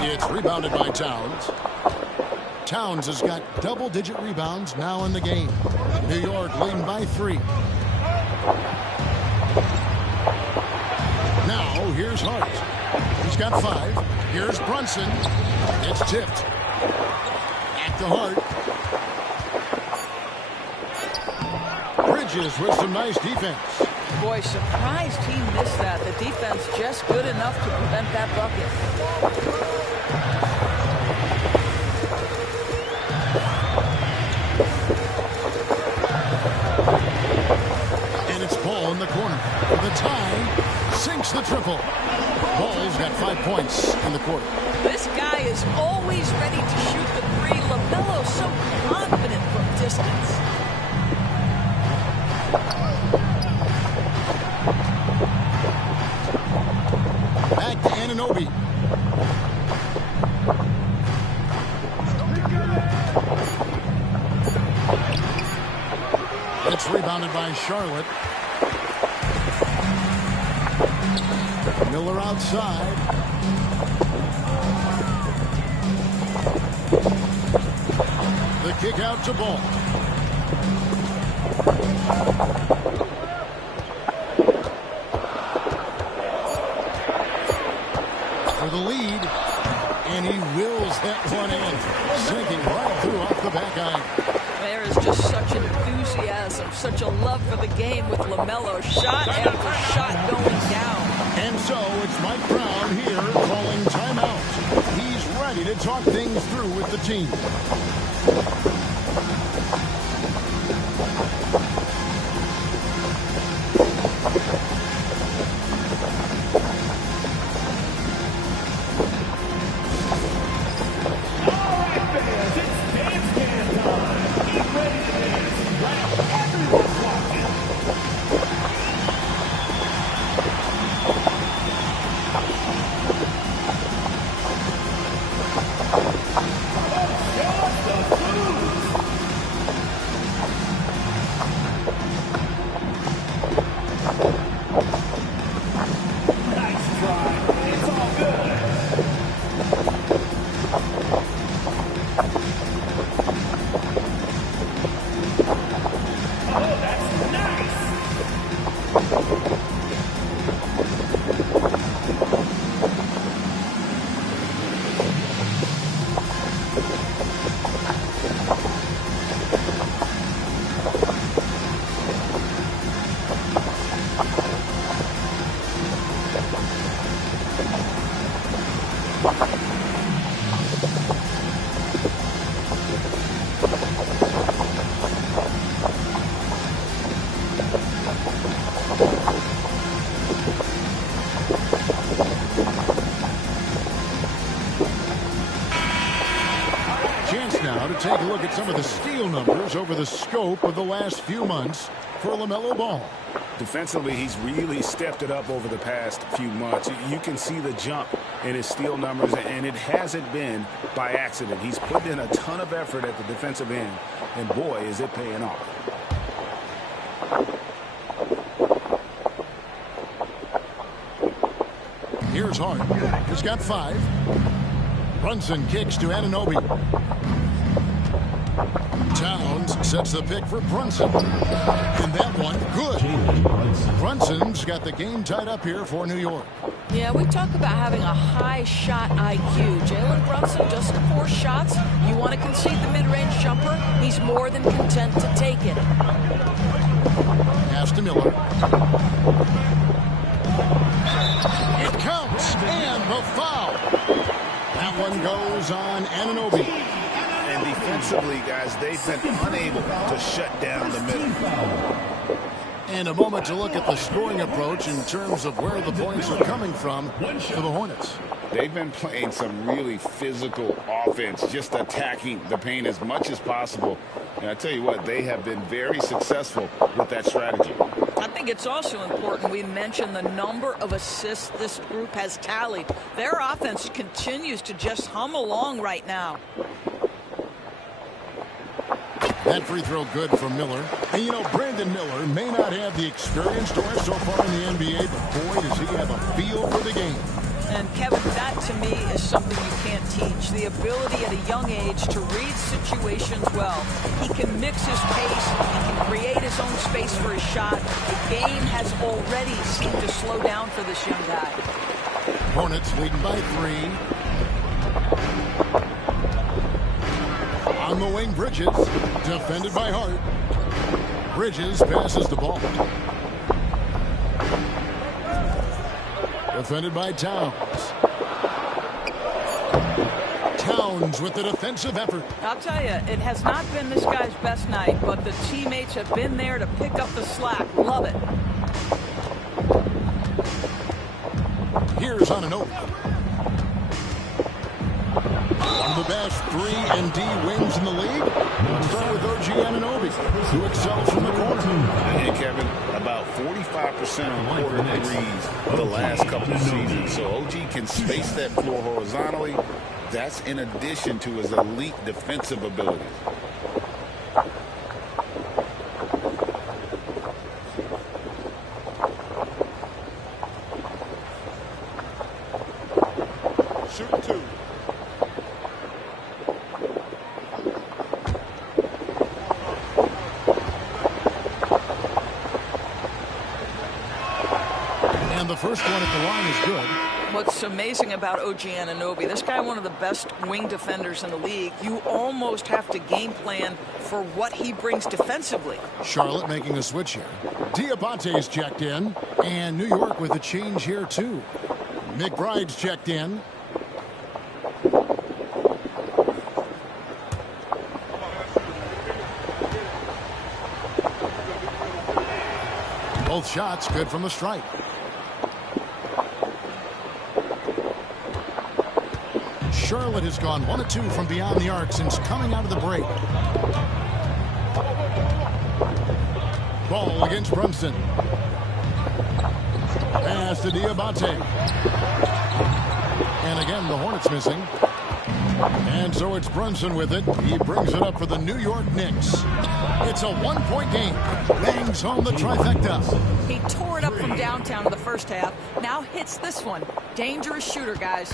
It's rebounded by Towns. Towns has got double-digit rebounds now in the game. New York leading by 3. Now, here's Hart. He's got 5. Here's Brunson. It's tipped. Back to Hart. Bridges with some nice defense. Boy, surprised he missed that. The defense just good enough to prevent that bucket. And it's Ball in the corner. The tie sinks the triple. Ball's got 5 points in the quarter. This guy is always ready to shoot the three. LaMelo so confident from distance. Back to Anunoby. It's rebounded by Charlotte. Miller outside. The kick out to Ball. For the lead. And he wills that one in. Sinking right through off the back iron. There is just such enthusiasm, such a love for the game with LaMelo. Shot after shot going down. And so it's Mike Brown here calling timeout. He's ready to talk things through with the team. Take a look at some of the steal numbers over the scope of the last few months for LaMelo Ball. Defensively, he's really stepped it up over the past few months. You can see the jump in his steal numbers, and it hasn't been by accident. He's put in a ton of effort at the defensive end, and boy, is it paying off. Here's Hart. He's got 5. Brunson kicks to Anunoby. Towns sets the pick for Brunson. And that one, good. Brunson's got the game tied up here for New York. Yeah, we talk about having a high shot IQ. Jalen Brunson, just 4 shots. You want to concede the mid-range jumper? He's more than content to take it. Pass to Miller. It counts. the foul. That one goes on Anunoby. And defensively, guys, they've been unable to shut down the middle. And a moment to look at the scoring approach in terms of where the points are coming from for the Hornets. They've been playing some really physical offense, just attacking the paint as much as possible. And I tell you what, they have been very successful with that strategy. I think it's also important we mention the number of assists this group has tallied. Their offense continues to just hum along right now. That free throw good from Miller. And you know, Brandon Miller may not have the experience to so far in the NBA, but boy, does he have a feel for the game. And Kevin, that to me is something you can't teach. The ability at a young age to read situations well. He can mix his pace. He can create his own space for his shot. The game has already seemed to slow down for this young guy. Hornets leading by 3. On the wing, Bridges, defended by Hart. Bridges passes the ball. Defended by Towns. Towns with the defensive effort. I'll tell you, it has not been this guy's best night, but the teammates have been there to pick up the slack. Love it. Here's Anunoby. One of the best 3-and-D wings in the league. Let's start with OG Anunoby, who excels from the corner. And Kevin, about 45% on quarter threes the last couple of seasons. So OG can space that floor horizontally. That's in addition to his elite defensive abilities. Shoot 2. And the first one at the line is good. What's amazing about OG Anunoby, this guy one of the best wing defenders in the league. You almost have to game plan for what he brings defensively. Charlotte making a switch here. Diabate's checked in. And New York with a change here, too. McBride's checked in. Both shots good from the stripe. Charlotte has gone 1 of 2 from beyond the arc since coming out of the break. Ball against Brunson. Pass to Diabate. And again, the Hornets missing. And so it's Brunson with it. He brings it up for the New York Knicks. It's a 1-point game. Bangs home the trifecta. He tore it up from downtown in the first half. Now hits this one. Dangerous shooter, guys.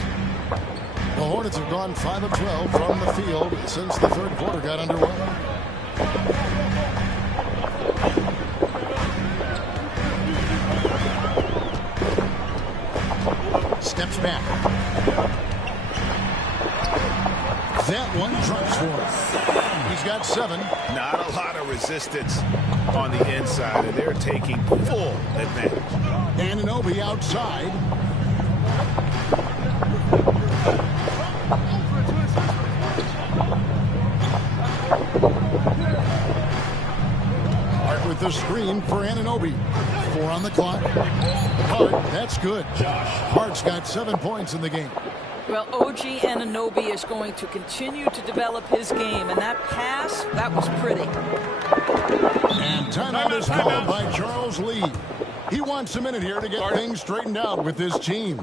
The Hornets have gone 5 of 12 from the field since the third quarter got underway. Steps back. That one drops for him. He's got 7. Not a lot of resistance on the inside, and they're taking full advantage. Anunoby outside. Hart with the screen for Anunoby. 4 on the clock. Hart, that's good. Hart's got 7 points in the game. Well, OG Anunoby is going to continue to develop his game, and that pass, that was pretty. And timeout is called by Charles Lee. He wants a minute here to get things straightened out with his team.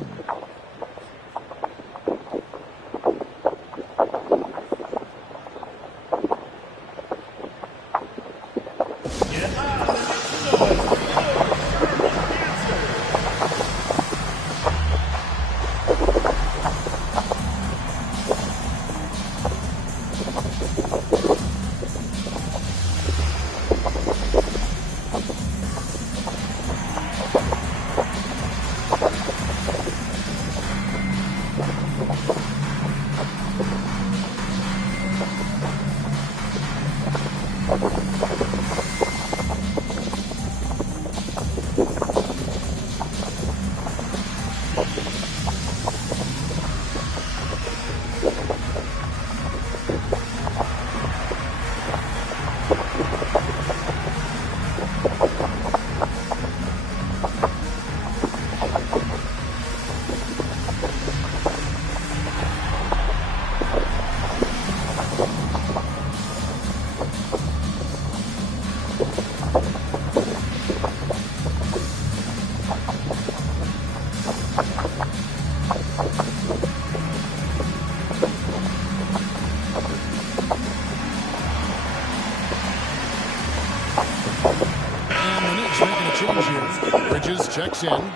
Bridges checks in.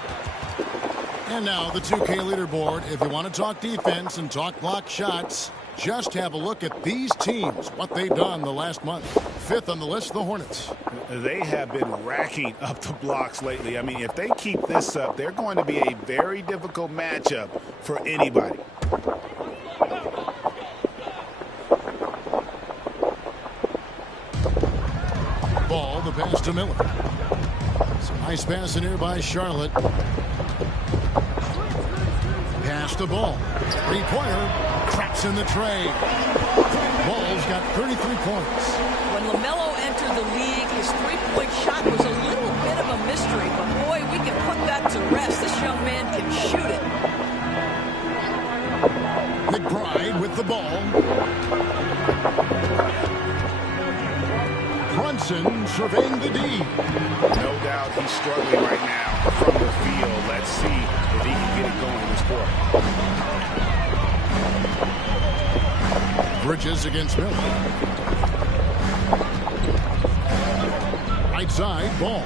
And now the 2K leaderboard. If you want to talk defense and talk block shots, just have a look at these teams, what they've done the last month. Fifth on the list, the Hornets. They have been racking up the blocks lately. I mean, if they keep this up, they're going to be a very difficult matchup for anybody. Ball, the pass to Miller. Some nice pass in here by Charlotte. Pass to Ball. Three-pointer. Traps in the tray. Ball's got 33 points. When LaMelo entered the league, his three-point shot was a little bit of a mystery, but boy, we can put that to rest. This young man can shoot it. McBride with the ball. Brunson surveying the D. No doubt he's struggling right now from the field. Let's see if he can get it going this quarter. Bridges against Miller. Right side, Ball.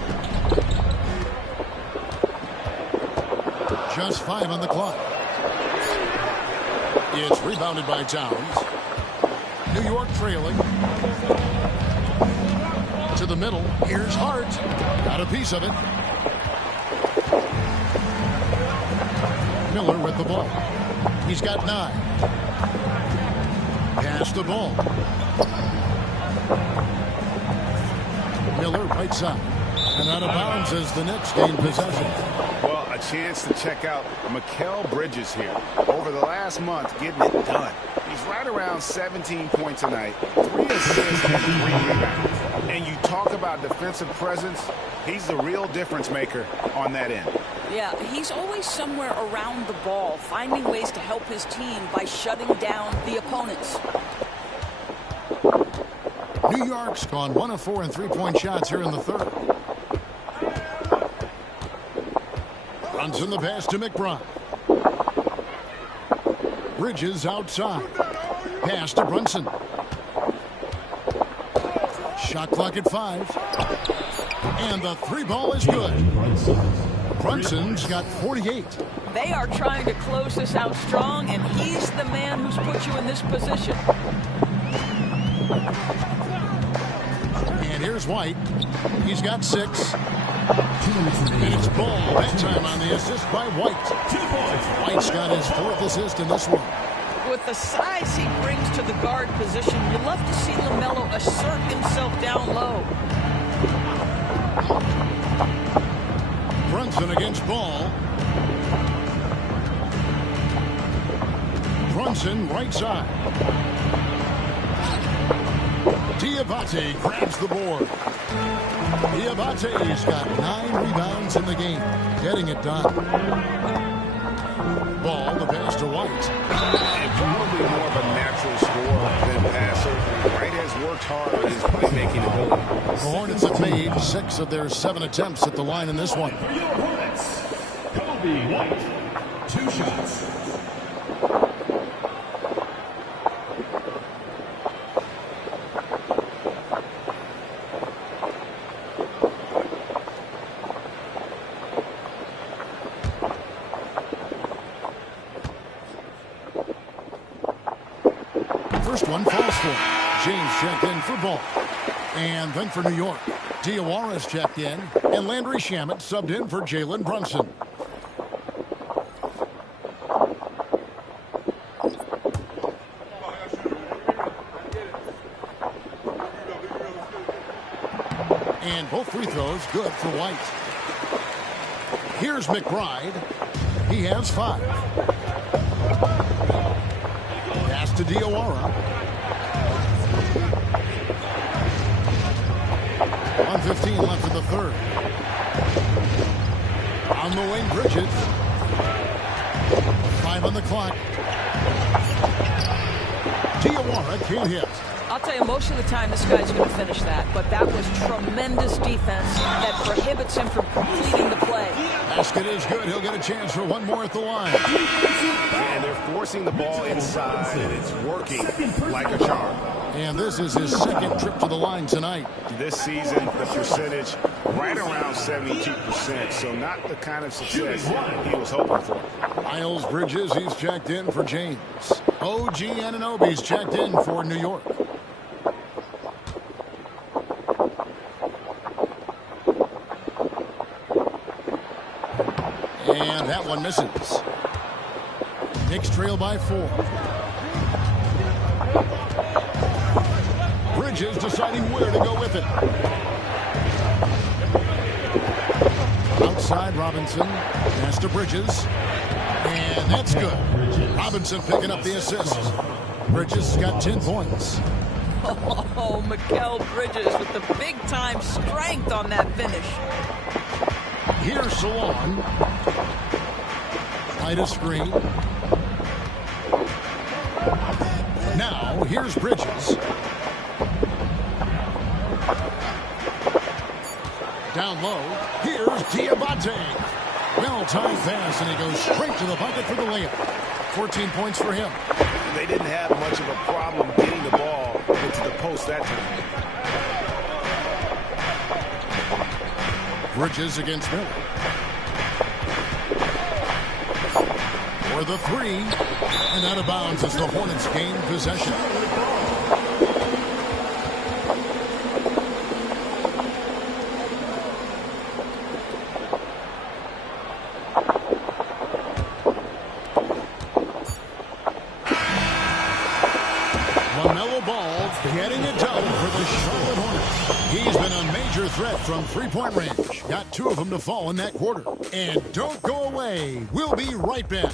Just 5 on the clock. It's rebounded by Towns. New York trailing. To the middle. Here's Hart. Got a piece of it. Miller with the ball. He's got 9. Pass the ball. Miller right side. And out of bounds as the Knicks gain possession. Well, a chance to check out Mikal Bridges here. Over the last month, getting it done. He's right around 17 points a night, 3 assists and 3 rebounds. And you talk about defensive presence, he's the real difference maker on that end. Yeah, he's always somewhere around the ball, finding ways to help his team by shutting down the opponents. New York's gone 1 of 4 in three-point shots here in the third. Runs in the pass to McBride. Bridges outside. Pass to Brunson. Shot clock at 5. And the 3-ball is good. Brunson's got 48. They are trying to close this out strong, and he's the man who's put you in this position. And here's White. He's got 6. And it's Ball. That time on the assist by White. White's got his 4th assist in this one. With the size he brings to the guard position, you love to see LaMelo assert himself down low. Brunson against Ball. Brunson right side. Diabate grabs the board. Diabate's got 9 rebounds in the game. Getting it done. Ball, the pass to White. And probably more of a natural scorer than passer. White has worked hard on his playmaking ability. The Hornets have made 6 of their 7 attempts at the line in this one. For your Hornets, Kobe White, 2 shots. First one falls for. James checked in for Ball. And then for New York, Diawara's checked in. And Landry Shamet subbed in for Jalen Brunson. And both free throws good for White. Here's McBride. He has 5. Pass to Diawara. 2:15 left in the third. On the wing, Bridges. 5 on the clock. Diawara can't hit. I'll tell you, most of the time this guy's going to finish that, but that was tremendous defense that prohibits him from completing the play. Basket is good. He'll get a chance for one more at the line. And they're forcing the ball inside, and it's working like a charm. And this is his second trip to the line tonight. This season, the percentage right around 72%, so not the kind of success he was hoping for. Miles Bridges, he's checked in for James. OG Anunoby's checked in for New York. And that one misses. Knicks trail by 4. Bridges deciding where to go with it. Outside Robinson. Pass to Bridges. And that's good. Robinson picking up the assist. Bridges got 10 points. Oh, Mikal Bridges with the big-time strength on that finish. Here's Salon. Tight screen. Now, here's Bridges. Down low. Here's Diabate. Well-timed pass, and he goes straight to the bucket for the layup. 14 points for him. They didn't have much of a problem getting the ball into the post that time. Bridges against Miller. For the 3. And out of bounds as the Hornets gain possession. LaMelo Ball getting it done for the Charlotte Hornets. He's been a major threat from three-point range. Got 2 of them to fall in that quarter. And don't go away. We'll be right back.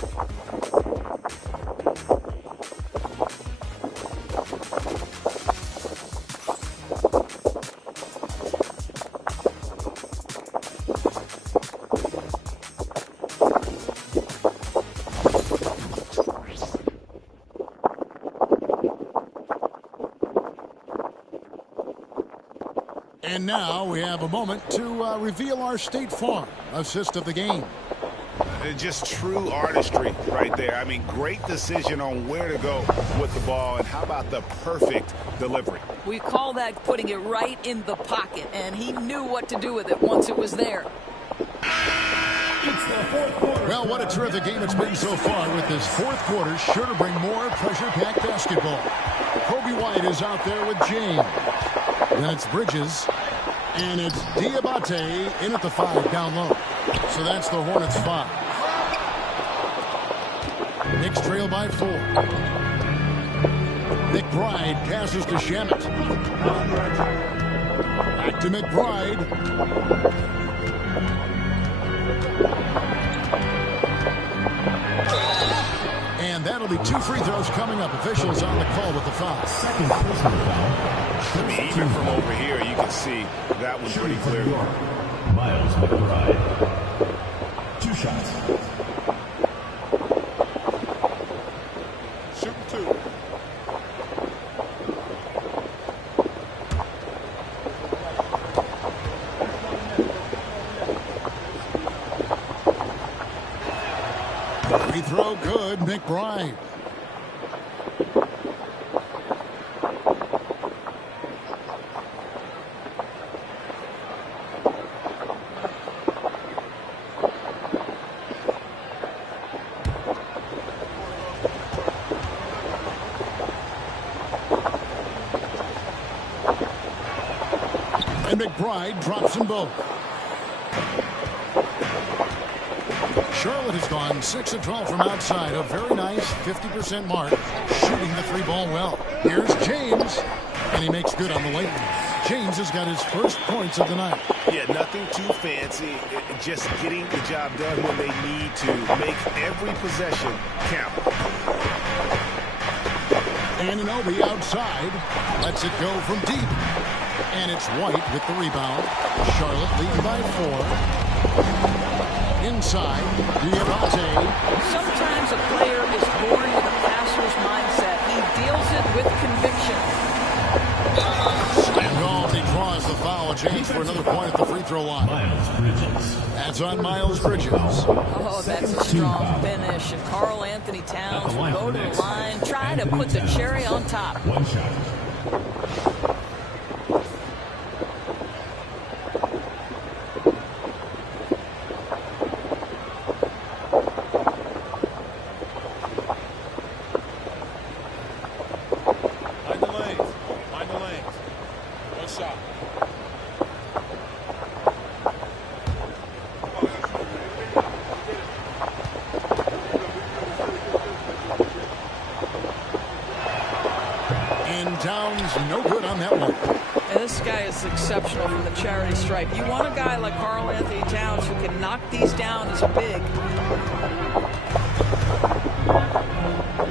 And now we have a moment to reveal our State Farm assist of the game. Just true artistry right there. I mean, great decision on where to go with the ball, and how about the perfect delivery? We call that putting it right in the pocket, and he knew what to do with it once it was there. Well, what a terrific game it's been so far, with this fourth quarter sure to bring more pressure-packed basketball. Kobe White is out there with James. That's Bridges. And it's Diabate in at the 5 down low. So that's the Hornets 5. Knicks trail by 4. McBride passes to Shamet. Back to McBride. And that'll be 2 free throws coming up. Officials on the call with the foul. Second personal foul. I mean, even from over here, you can see that one pretty clear. Miles McBride. 2 shots. Shooting 2. Free throw good, McBride. And McBride drops them both. Charlotte has gone 6 of 12 from outside. A very nice 50% mark. Shooting the 3-ball well. Here's James. And he makes good on the layup. James has got his first points of the night. Yeah, nothing too fancy. Just getting the job done when they need to. Make every possession count. Anunoby outside. Lets it go from deep. And it's White with the rebound. Charlotte leading by 4. Inside, Diabate. Sometimes a player is born with a passer's mindset. He deals it with conviction. And Goff, he draws the foul. James for another point at the free throw line. That's on Miles Bridges. Oh, that's a strong finish. And Karl Anthony Towns will go to the line, try to put the cherry on top. One shot. No good on that one. And this guy is exceptional from the charity stripe. You want a guy like Karl Anthony Towns who can knock these down as a big.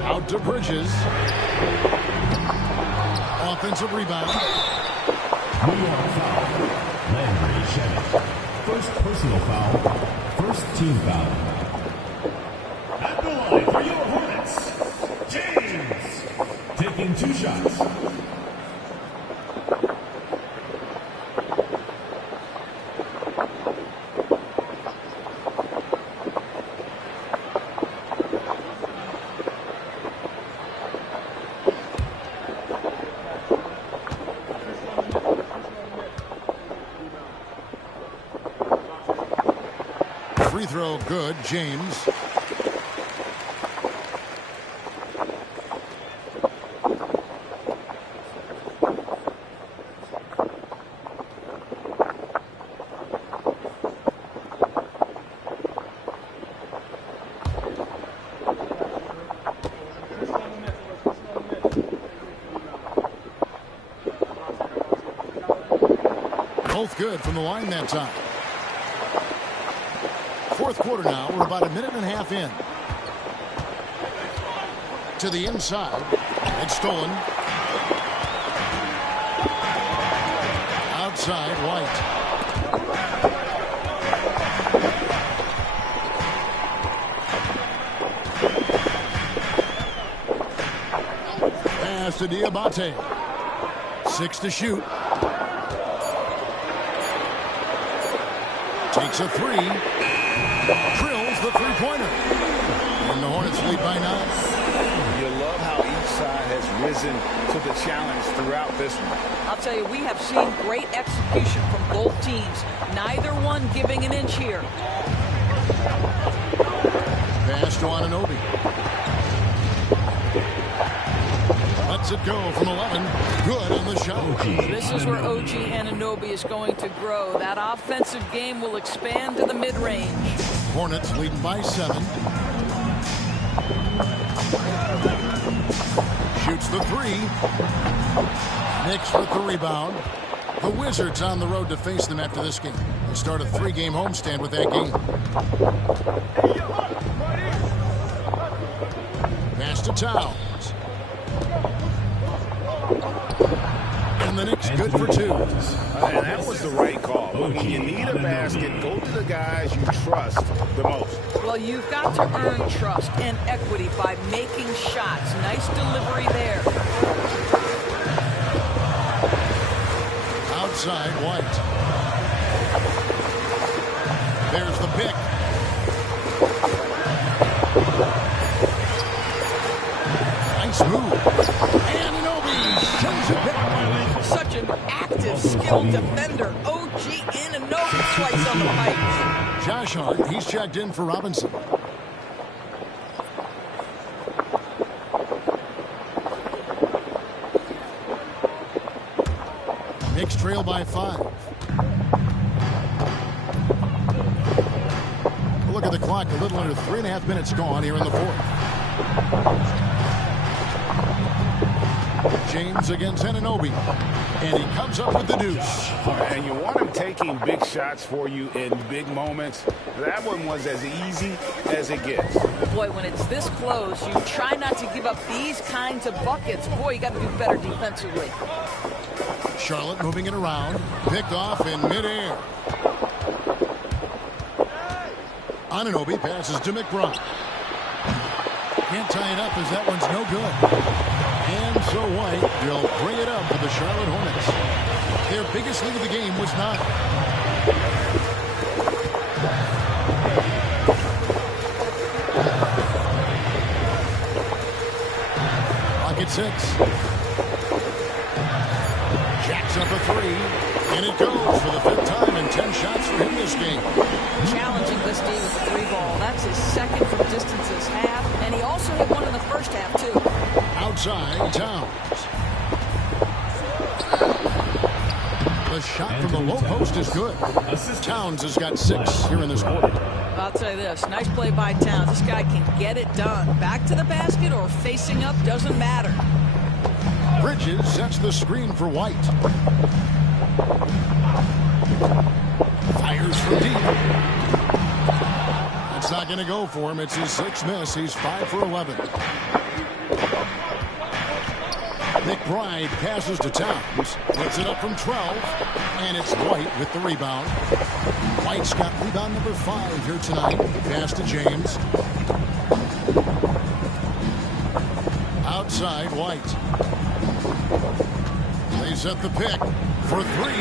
Out to Bridges. Offensive rebound. New York foul. Landry Shamet. First personal foul. First team foul. At the line for your Hornets, James. Taking 2 shots. Free throw good, James. Both good from the line that time. Fourth quarter now. We're about a minute and a half in. To the inside. It's stolen. Outside, White. Pass to Diabate. 6 to shoot. Takes a 3. Drills the three-pointer. And the Hornets lead by 9. You love how each side has risen to the challenge throughout this one. I'll tell you, we have seen great execution from both teams. Neither one giving an inch here. Pass to Anunoby. Lets it go from 11. Good on the shot. This is where OG Anunoby is going to grow. That offensive game will expand to the mid-range. Hornets leading by 7. Shoots the 3. Knicks with the rebound. The Wizards on the road to face them after this game. They start a 3-game homestand with that game. Pass to Towns. And the Knicks good for 2. And that was the right call. When you need a basket, go to the guys you trust the most. Well, you've got to earn trust and equity by making shots. Nice delivery there. Outside, White. There's the pick. Nice move. Anunoby sends it back. Such an active, skilled defender. OG Anunoby twice on the pipe. Josh Hart, he's checked in for Robinson. Knicks trail by 5. Look at the clock, a little under 3.5 minutes gone here in the 4th. James against Anunoby. And he comes up with the deuce. And you want him taking big shots for you in big moments. That one was as easy as it gets. Boy, when it's this close, you try not to give up these kinds of buckets. Boy, you got to do better defensively. Charlotte moving it around. Picked off in midair. Anunoby passes to McBride. Can't tie it up as that one's no good. And so White will bring it up for the Charlotte Hornets. Their biggest lead of the game was 9. Clock at 6. Jacks up a 3. And it goes for the 5th time in 10 shots for him this game. Challenging this D with the 3 ball. That's his second from distance this half. And he also hit one in the first half, too. Outside, Towns. The shot from the low post is good. Towns has got 6 here in this quarter. I'll say this. Nice play by Towns. This guy can get it done. Back to the basket or facing up, doesn't matter. Bridges sets the screen for White. Fires from deep. That's not going to go for him. It's his 6th miss. He's 5 for 11. McBride passes to Towns. Puts it up from 12. And it's White with the rebound. White's got rebound number 5 here tonight. Pass to James. Outside, White. They set the pick for 3.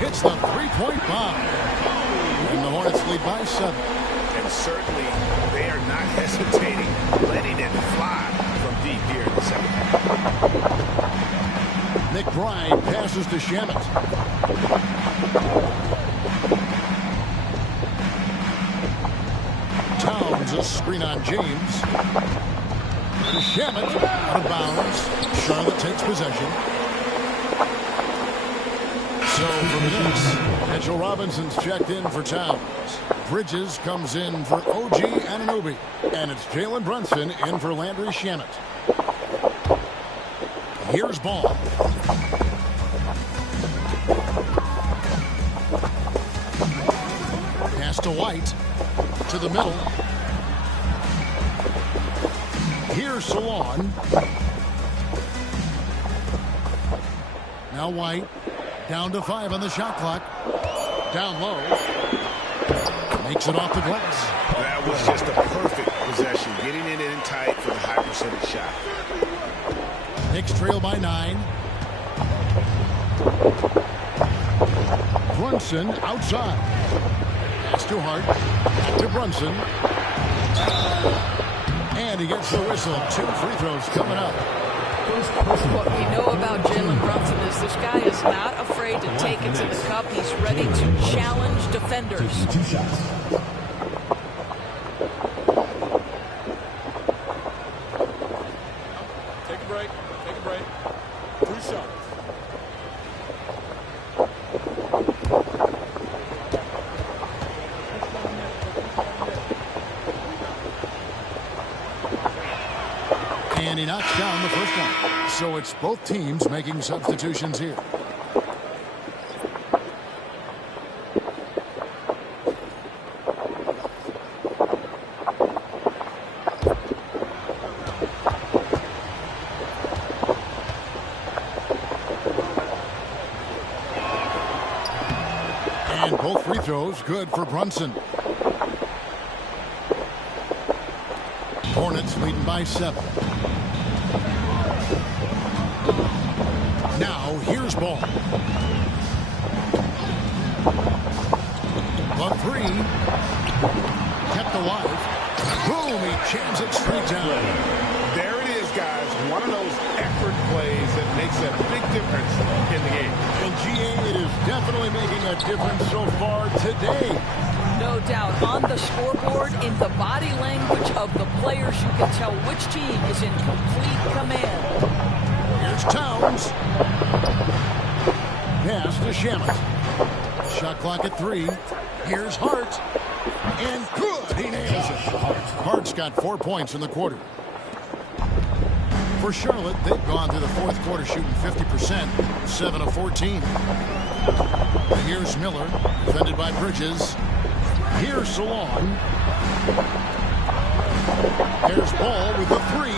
Hits the 3-point bomb. And the Hornets lead by 7. And certainly they are not hesitating, letting it fly from deep here in the second half. McBride passes to Shamet. Towns a screen on James. Shamet out of bounds. Charlotte takes possession. So from the Knicks, Mitchell Robinson's checked in for Towns. Bridges comes in for OG Anunoby. And it's Jalen Brunson in for Landry Shamet. Here's Ball. Pass to White. To the middle. Here's Salon. Now White. Down to 5 on the shot clock. Down low. Makes it off the glass. That was just a perfect possession. Getting it in tight for the high percentage shot. Knicks trail by 9. Brunson outside. Pass to Hart. Back to Brunson. And he gets the whistle. 2 free throws coming up. What we know about Jalen Brunson is this guy is not afraid to take it to the cup. He's ready to challenge defenders. 2 shots. Take a break. Take a break. 2 shots. And he knocks down the first one. So it's both teams making substitutions here. And both free throws good for Brunson. Hornets leading by 7. Now, here's Ball. The 3. Kept alive. Boom, he jams it straight down. There it is, guys. One of those effort plays that makes a big difference in the game. And GA, it is definitely making a difference so far today. No doubt. On the scoreboard, in the body language of the players, you can tell which team is in complete command. Here's Towns. Pass to Shamet. Shot clock at 3. Here's Hart. And good. He nails it. Hart's got 4 points in the quarter. For Charlotte, they've gone through the 4th quarter shooting 50%, 7 of 14. Here's Miller, defended by Bridges. Here's Salon. There's Ball with the 3.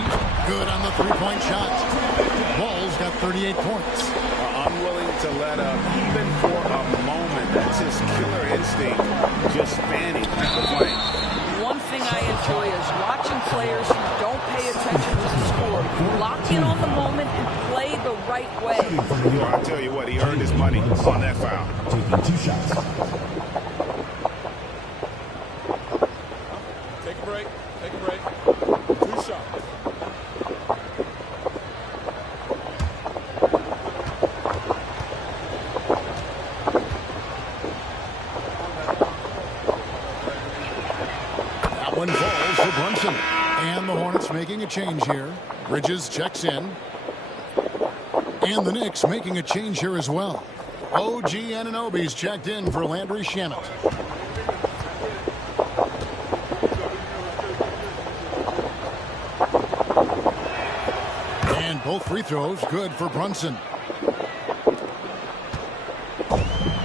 Good on the 3-point shot. Ball's got 38 points. willing to let up, even for a moment. That's his killer instinct, just spanning the flank. One thing I enjoy is watching players who don't pay attention to the score lock in on the moment and play the right way. Well, I'll tell you what, he earned his money on that foul. Taking 2 shots. Take a break. Take a break. 2 shots. That one falls for Brunson. And the Hornets making a change here. Bridges checks in. And the Knicks making a change here as well. OG Anunoby's checked in for Landry Shamet. And both free throws good for Brunson.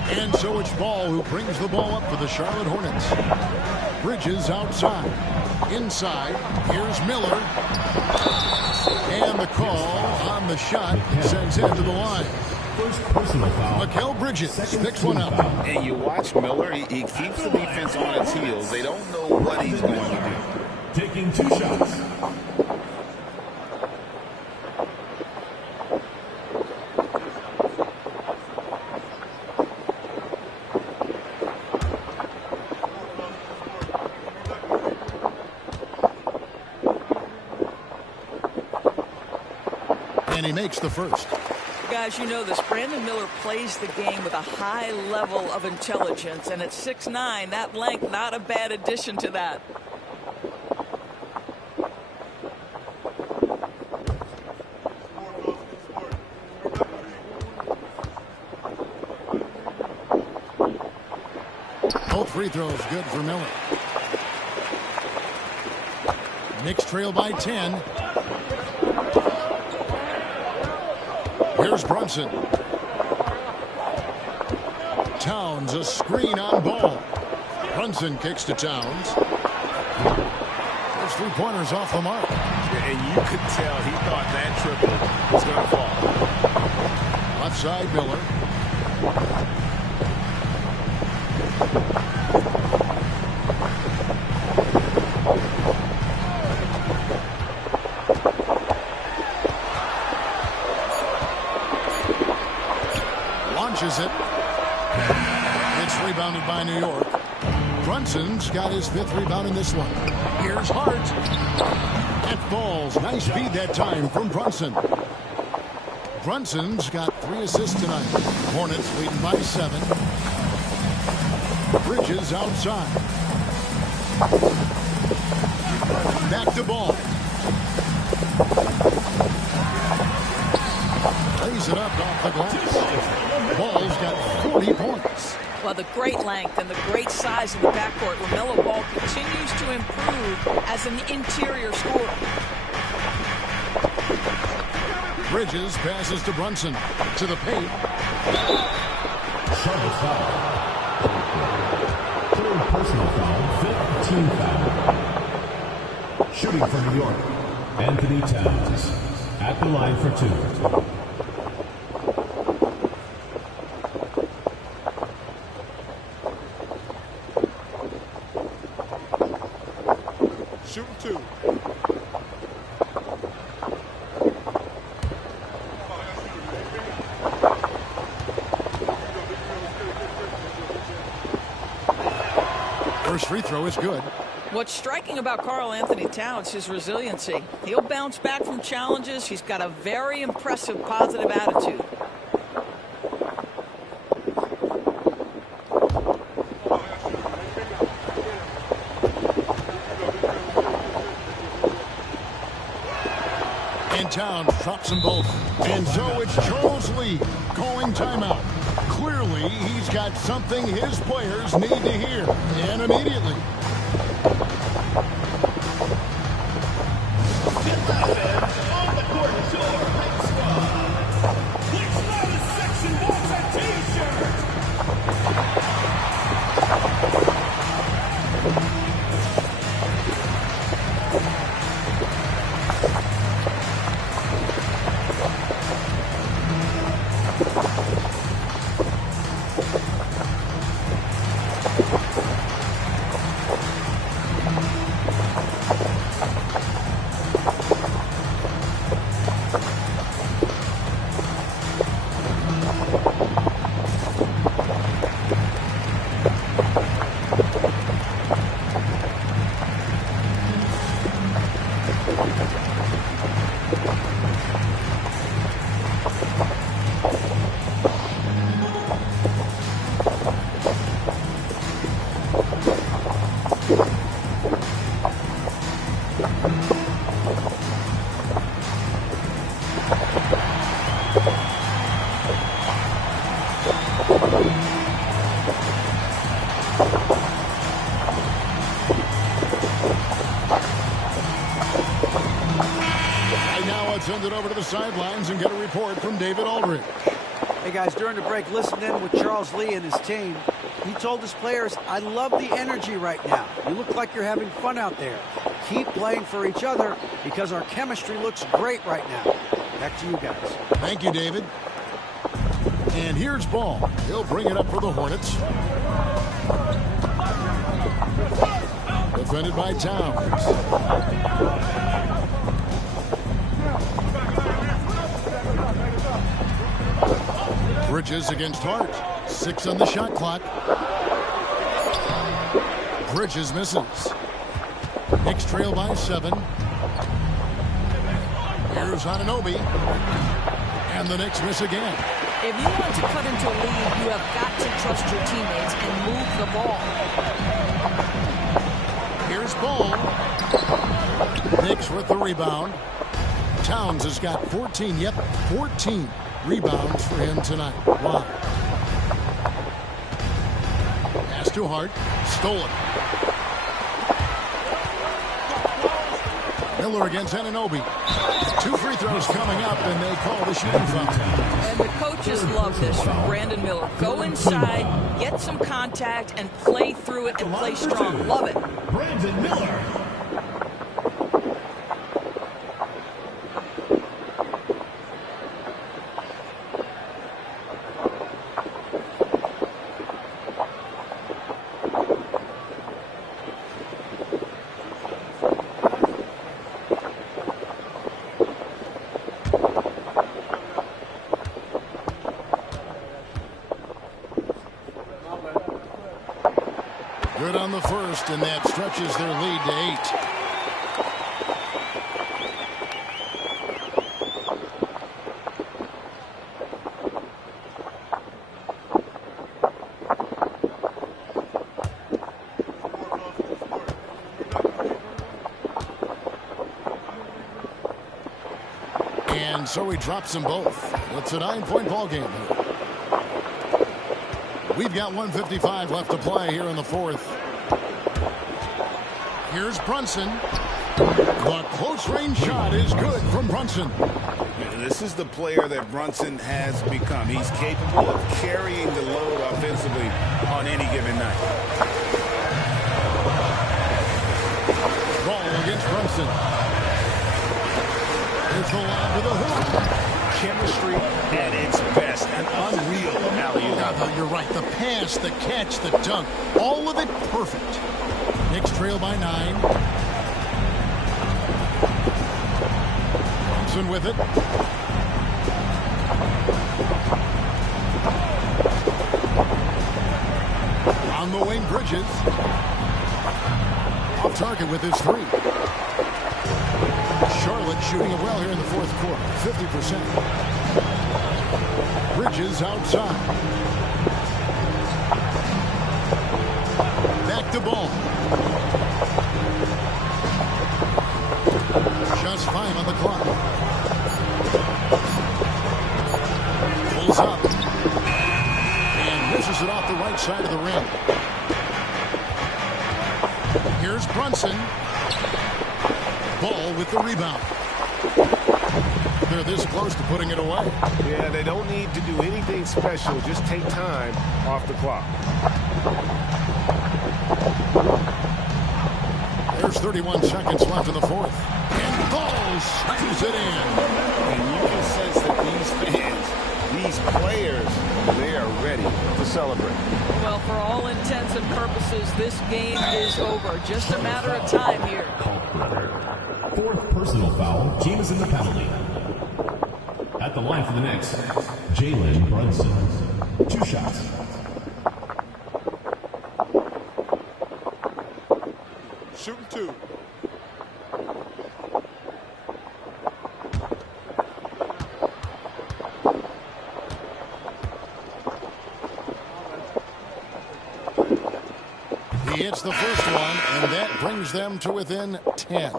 And so it's Ball who brings the ball up for the Charlotte Hornets. Bridges outside. Inside. Here's Miller. And the call on the shot sends him to the line. First personal foul. Mikal Bridges picks one up. And you watch Miller, he keeps the defense on its heels. They don't know what he's going to do. Taking 2 shots. And he makes the first. Guys, you know this. Brandon Miller plays the game with a high level of intelligence, and at 6'9", that length, not a bad addition to that. Both free throws good for Miller. Knicks trail by 10. Here's Brunson. Towns, a screen on Ball. Brunson kicks to Towns. There's 3-pointers off the mark. And you could tell he thought that triple was going to fall. Left side, Miller. Launches it. It's rebounded by New York. Brunson's got his 5th rebound in this one. Here's Hart. That falls. Nice feed that time from Brunson. Brunson's got 3 assists tonight. Hornets leading by 7. Bridges outside. Back to Ball. Lays it up off the glass. Ball's got 40 points. Well, the great length and the great size in the backcourt. LaMelo Ball continues to improve as an interior scorer. Bridges passes to Brunson. To the paint. Charlotte foul. 3rd personal foul. 5th team foul. Shooting for New York, Anthony Towns. At the line for 2. Shooting 2. First free throw is good. What's striking about Karl Anthony Towns, his resiliency. He'll bounce back from challenges. He's got a very impressive positive attitude. And Towns drops them both. And so it's Charles Lee calling timeout. Clearly, he's got something his players need to hear. And immediately. Send it over to the sidelines and get a report from David Aldridge. Hey guys, during the break, listen in with Charles Lee and his team. He told his players, I love the energy right now. You look like you're having fun out there. Keep playing for each other because our chemistry looks great right now. Back to you guys. Thank you, David. And here's Ball. He'll bring it up for the Hornets. Defended by Towns. Bridges against Hart. 6 on the shot clock. Bridges misses. Knicks trail by 7. Here's Anunoby. And the Knicks miss again. If you want to cut into a lead, you have got to trust your teammates and move the ball. Here's Ball. Knicks with the rebound. Towns has got 14. Yep, 14 rebounds for him tonight. Wow. Pass to Hart. Stolen. Miller against Anunoby. 2 free throws coming up, and they call the shooting foul. And the coaches love this from Brandon Miller. Go inside, get some contact, and play through it and play strong. Love it. Brandon Miller. Good on the first, and that stretches their lead to 8. And so he drops them both. It's a 9-point ball game here. We've got 1:55 left to play here in the fourth. Here's Brunson. The close-range shot is good from Brunson. This is the player that Brunson has become. He's capable of carrying the load offensively on any given night. Ball against Brunson. It's the line to the hoop. Chemistry at its best. An unreal alley-oop. You're right. The pass, the catch, the dunk. All of it perfect. Knicks trail by 9. Thompson with it. On the wing, Bridges. Off target with his 3. Charlotte shooting it well here in the fourth quarter. 50%. Bridges outside. Back to Ball. Just 5 on the clock. Pulls up. And misses it off the right side of the rim. Here's Brunson. Ball with the rebound. They're this close to putting it away. Yeah, they don't need to do anything special. Just take time off the clock. There's 31 seconds left in the fourth. And Ball slams it in. And you can sense that these fans these players, they are ready to celebrate. Well, for all intents and purposes, this game is over. Just a matter of time here. Fourth personal foul. Team is in the penalty. At the line for the Knicks, Jalen Brunson. 2 shots. Shooting 2. He hits the first one, and that brings them to within 10.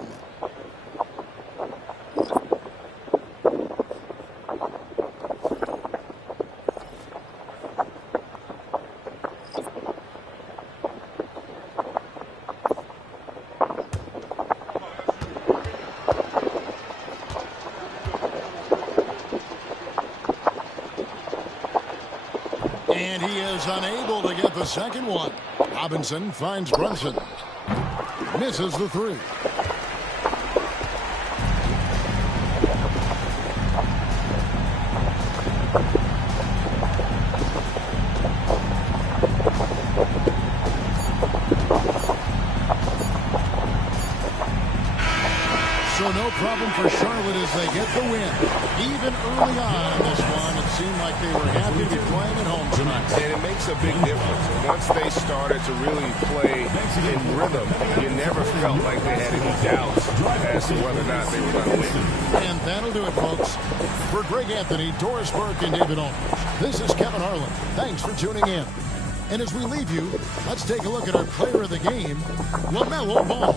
And he is unable to get the second one. Robinson finds Brunson. Misses the 3. So no problem for Charlotte as they get the win. Even early on in this one, it seemed like they were happy to be playing at home tonight. And it makes a big difference. Once they started to really play in rhythm, you never felt like they had any doubts as to whether or not they were going to win. And that'll do it, folks. For Greg Anthony, Doris Burke, and David Aldridge, this is Kevin Harlan. Thanks for tuning in. And as we leave you, let's take a look at our player of the game, LaMelo Ball.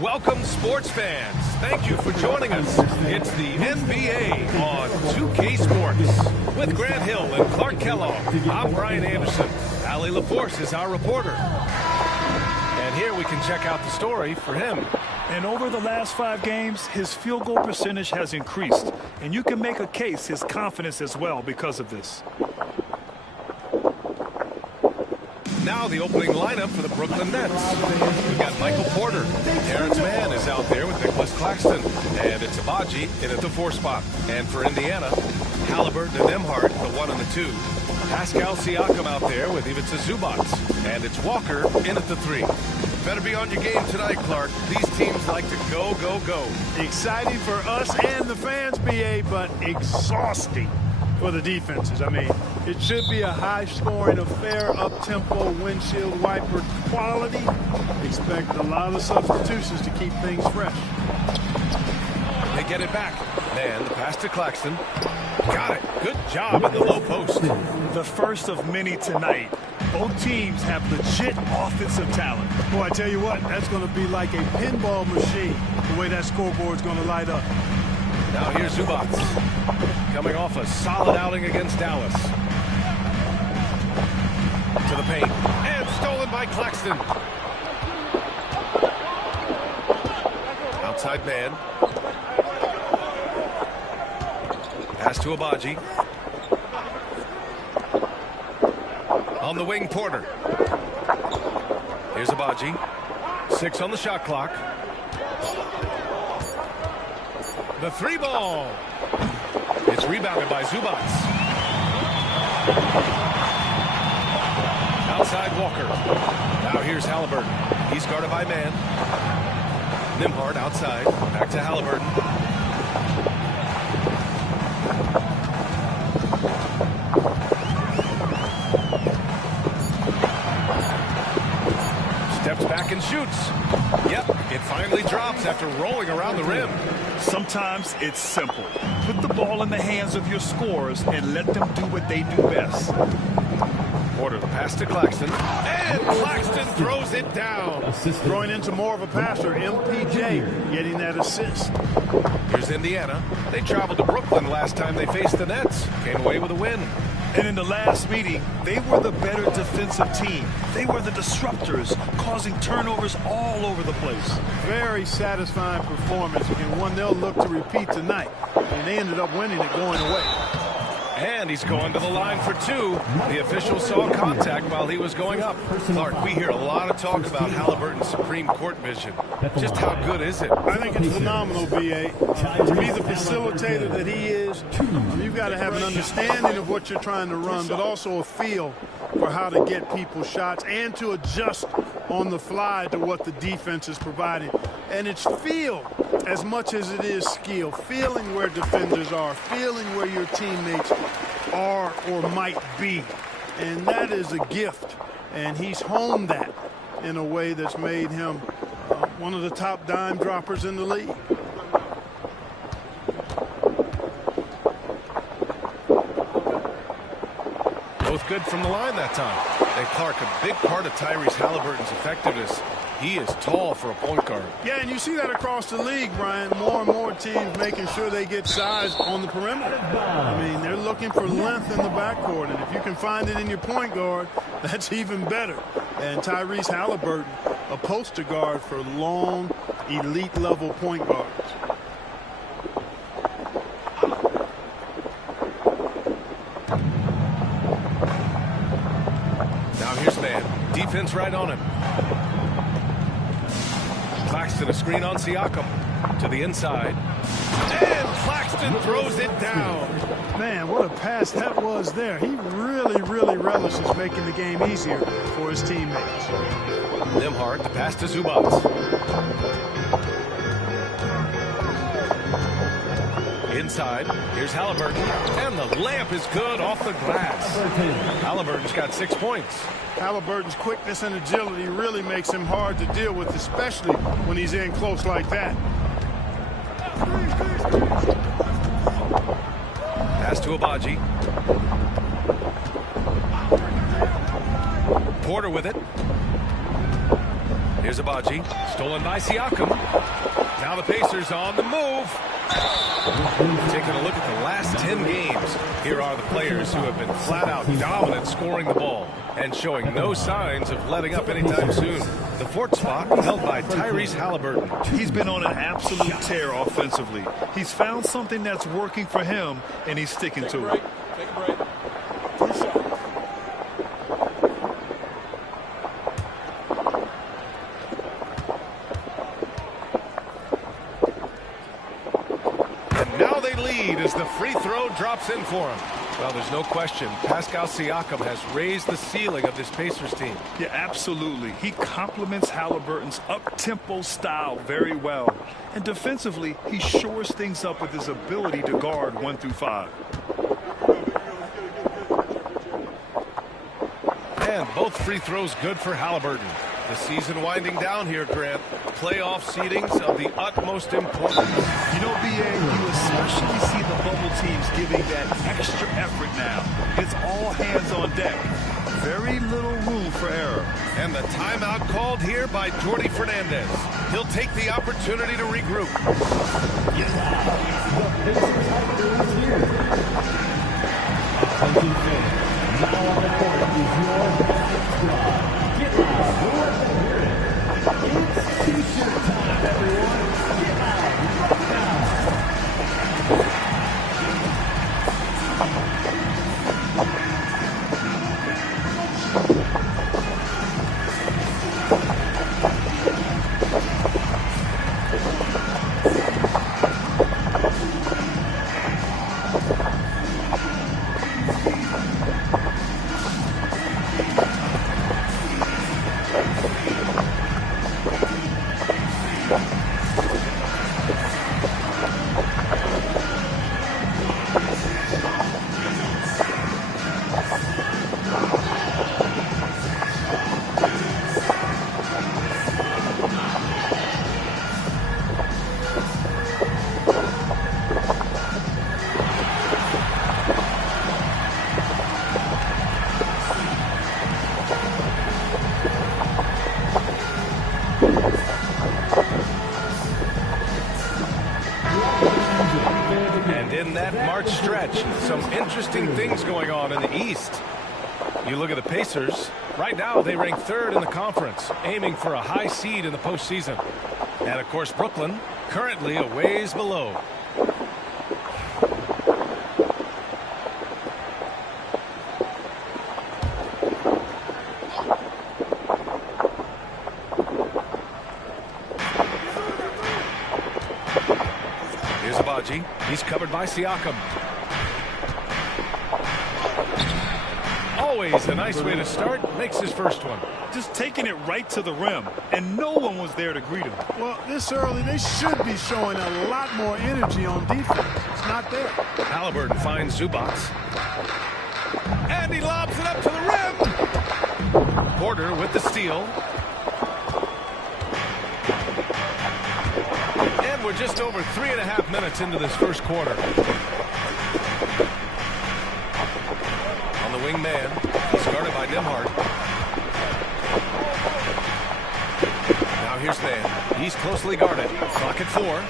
Welcome, sports fans. Thank you for joining us. It's the NBA on 2K Sports. With Grant Hill and Clark Kellogg, I'm Brian Anderson. Allie LaForce is our reporter. And here we can check out the story for him. And over the last 5 games, his field goal percentage has increased. And you can make a case his confidence as well because of this. Now the opening lineup for the Brooklyn Nets. We've got Michael Porter. Terrence Mann is out there with Nicholas Claxton. And it's Abaji in at the 4 spot. And for Indiana, Halliburton and Nembhard, the 1 and the 2. Pascal Siakam out there with Ivica Zubac. And it's Walker in at the 3. Better be on your game tonight, Clark. These teams like to go, go, go. Exciting for us and the fans, BA, but exhausting for the defenses. I mean, it should be a high-scoring affair, up-tempo, windshield wiper quality. Expect a lot of substitutions to keep things fresh. They get it back. Man, the pass to Claxton. Got it. Good job in the low post. The first of many tonight. Both teams have legit offensive talent. Boy, I tell you what, that's going to be like a pinball machine, the way that scoreboard's going to light up. Now here's Zubac, coming off a solid outing against Dallas. To the paint, and stolen by Claxton. Outside man. Pass to Abaji. On the wing, Porter. Here's Abaji. 6 on the shot clock. The 3 ball. It's rebounded by Zubac. Outside Walker. Now here's Halliburton. He's guarded by man. Nembhard outside. Back to Halliburton. Steps back and shoots. Yep, it finally drops after rolling around the rim. Sometimes it's simple. Put the ball in the hands of your scorers and let them do what they do best. Porter, the pass to Claxton. And Claxton throws it down. Growing into more of a passer, MPJ getting that assist. Here's Indiana. They traveled to Brooklyn last time they faced the Nets. Came away with a win. And in the last meeting, they were the better defensive team. They were the disruptors, causing turnovers all over the place. Very satisfying performance, and one they'll look to repeat tonight. And they ended up winning it going away. And he's going to the line for 2. The official saw contact while he was going up. Clark, we hear a lot of talk about Halliburton's supreme court vision. Just how good is it? I think it's phenomenal, B.A. To be the facilitator that he is, you've got to have an understanding of what you're trying to run, but also a feel for how to get people shots and to adjust on the fly to what the defense is providing. And it's feel as much as it is skill. Feeling where defenders are, feeling where your teammates are or might be. And that is a gift. And he's honed that in a way that's made him one of the top dime droppers in the league. Both good from the line that time. And Clark, a big part of Tyrese Halliburton's effectiveness, he is tall for a point guard. Yeah, and you see that across the league, Brian. More and more teams making sure they get size on the perimeter. I mean, they're looking for length in the backcourt, and if you can find it in your point guard, that's even better. And Tyrese Halliburton, a poster guard for long, elite-level point guards. Now here's man. Defense right on him. Claxton, a screen on Siakam. To the inside. And Claxton throws it down. Man, what a pass that was there. He really, really relishes making the game easier for his teammates. Nembhard, the pass to Zubac. Inside, here's Halliburton, and the layup is good off the glass. Halliburton's got 6 points. Halliburton's quickness and agility really makes him hard to deal with, especially when he's in close like that. Pass to Abaji. Porter with it. Here's Abaji, stolen by Siakam. Now the Pacers on the move. Taking a look at the last 10 games, here are the players who have been flat out dominant scoring the ball and showing no signs of letting up anytime soon. The fourth spot held by Tyrese Halliburton. He's been on an absolute tear offensively. He's found something that's working for him, and he's sticking to it. Take a break. 2 shots. As the free throw drops in for him. Well, there's no question. Pascal Siakam has raised the ceiling of this Pacers team. Yeah, absolutely. He complements Halliburton's up-tempo style very well. And defensively, he shores things up with his ability to guard 1 through 5. And both free throws good for Halliburton. The season winding down here, Grant. Playoff seedings of the utmost importance. You know, B.A., you especially see the bubble teams giving that extra effort now. It's all hands on deck. Very little room for error. And the timeout called here by Jordi Fernandez. He'll take the opportunity to regroup. Now on the court is your squad. Get loud. Who let them hear it? It's t-shirt time, everyone. Get loud right now. Some interesting things going on in the East. You look at the Pacers. Right now, they rank 3rd in the conference, aiming for a high seed in the postseason. And, of course, Brooklyn, currently a ways below. Here's Abaji. He's covered by Siakam. Always a nice way to start. Makes his first one. Just taking it right to the rim, and no one was there to greet him. Well, this early, they should be showing a lot more energy on defense. It's not there. Halliburton finds Zubac. And he lobs it up to the rim. Porter with the steal. And we're just over 3.5 minutes into this first quarter. On the wing man, he's guarded by Nembhard. Now here's Van. He's closely guarded. Clock at 4.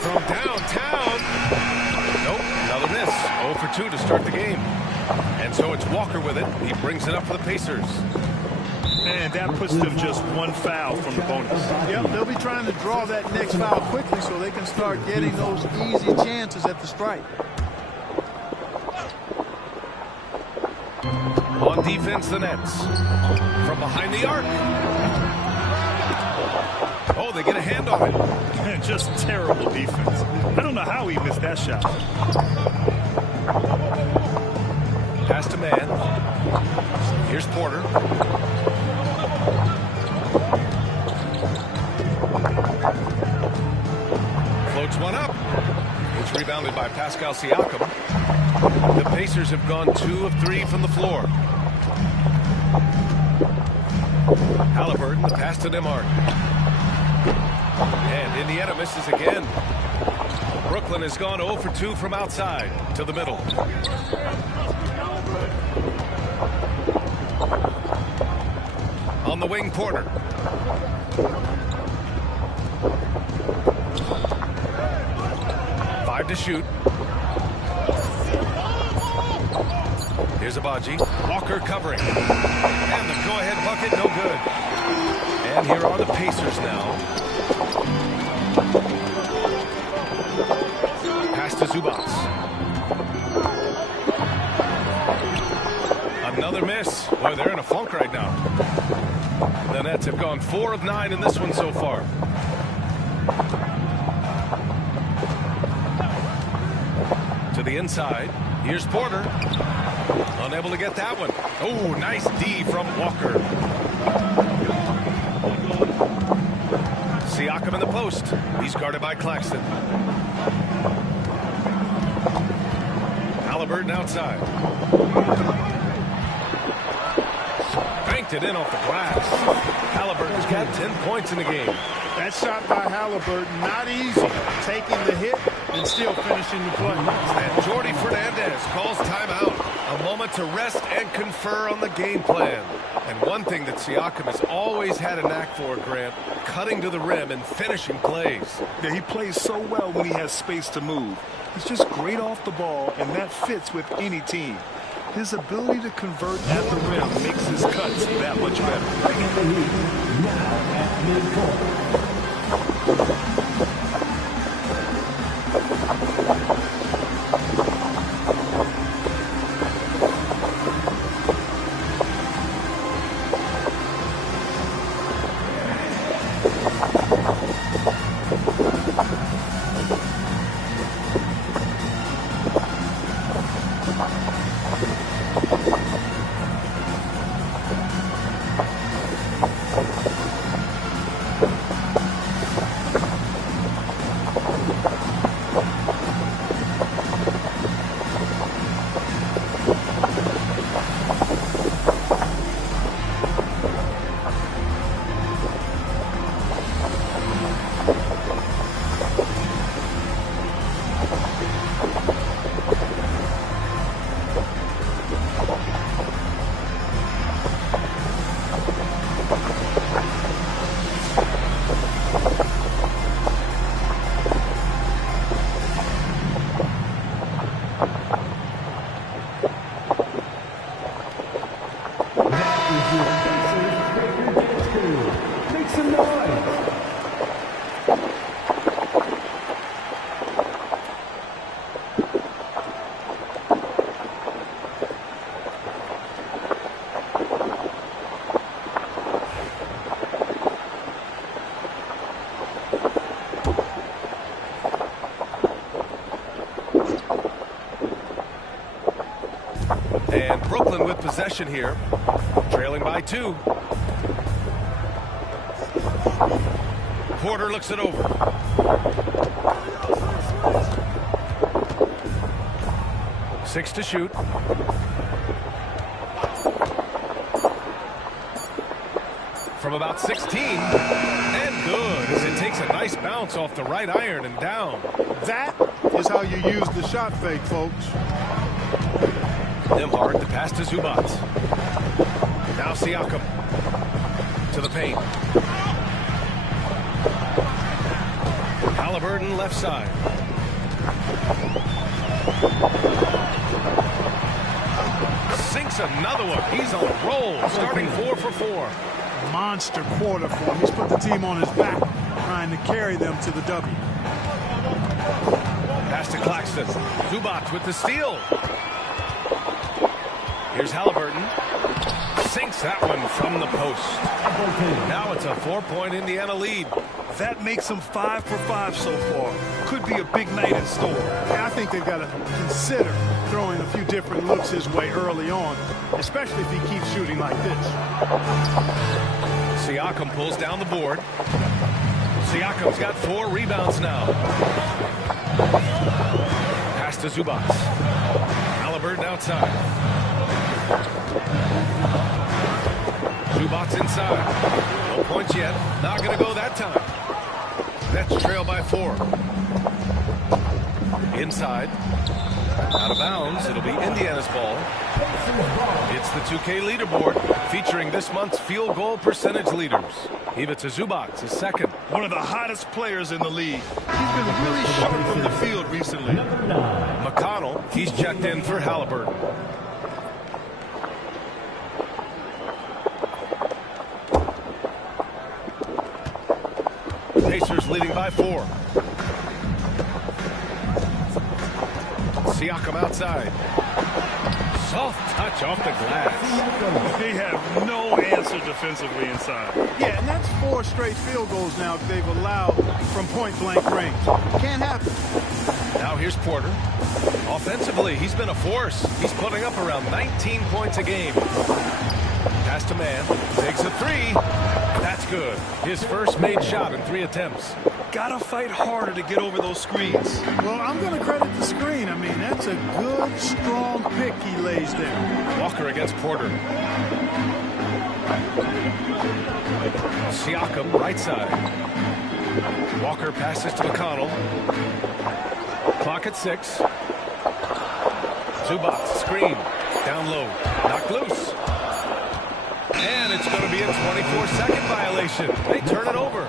From downtown. Nope, another miss. 0 for 2 to start the game. And so it's Walker with it. He brings it up for the Pacers. And that puts them just 1 foul from the bonus. Yep, they'll be trying to draw that next foul quickly so they can start getting those easy chances at the strike. On defense, the Nets. From behind the arc. Oh, they get a hand on it. Just terrible defense. I don't know how he missed that shot. Pass to man. Here's Porter. Floats one up. It's rebounded by Pascal Siakam. The Pacers have gone 2 of 3 from the floor. Halliburton, the pass to Nembhard. And Indiana misses again. Brooklyn has gone 0 for 2 from outside to the middle. On the wing, Porter. Five to shoot. Here's Abaji. Walker covering. And the go-ahead bucket, no good. And here are the Pacers now. Pass to Zubats. Another miss. Boy, they're in a funk right now. The Nets have gone 4 of 9 in this one so far. To the inside. Here's Porter. Unable to get that one. Oh, nice D from Walker. Siakam in the post. He's guarded by Claxton. Halliburton outside. Banked it in off the glass. Halliburton's got 10 points in the game. That shot by Halliburton, not easy. Taking the hit and still finishing the play. And Jordi Fernandez calls timeout. A moment to rest and confer on the game plan. And one thing that Siakam has always had a knack for, Grant, cutting to the rim and finishing plays. Yeah, he plays so well when he has space to move. He's just great off the ball, and that fits with any team. His ability to convert at the rim makes his cuts that much better. Now at midcourt. And Brooklyn with possession here, trailing by 2. Porter looks it over. Six to shoot. From about 16. And good, as it takes a nice bounce off the right iron and down. That is how you use the shot fake, folks. Nimhard, the pass to Zubats. Now Siakam to the paint. Halliburton left side. Sinks another one. He's on a roll, starting 4 for 4. Monster quarter for him. He's put the team on his back, trying to carry them to the W. Pass to Claxton. Zubats with the steal. Here's Halliburton. Sinks that one from the post. Now it's a 4-point Indiana lead. That makes them 5 for 5 so far. Could be a big night in store. I think they've got to consider throwing a few different looks his way early on, especially if he keeps shooting like this. Siakam pulls down the board. Siakam's got 4 rebounds now. Pass to Zubats. Halliburton outside. Zubats inside. No points yet. Not going to go that time. Nets trail by 4. Inside. Out of bounds. It'll be Indiana's ball. It's the 2K leaderboard featuring this month's field goal percentage leaders. Ivica Zubac is second. One of the hottest players in the league. He's been really sharp from the field recently. McConnell, he's checked in for Halliburton. Pacers leading by 4. Siakam outside. Soft touch off the glass. They have no answer defensively inside. Yeah, and that's 4 straight field goals now they've allowed from point-blank range. Can't happen. Now here's Porter. Offensively, he's been a force. He's putting up around 19 points a game. Pass to man. Takes a 3. That's good. His first made shot in 3 attempts. Gotta fight harder to get over those screens. Well, I'm going to credit the screen. I mean, that's a good, strong pick he lays there. Walker against Porter. Siakam, right side. Walker passes to McConnell. Clock at 6. Zubac, screen. Down low. Knocked loose. And it's going to be a 24-second violation. They turn it over.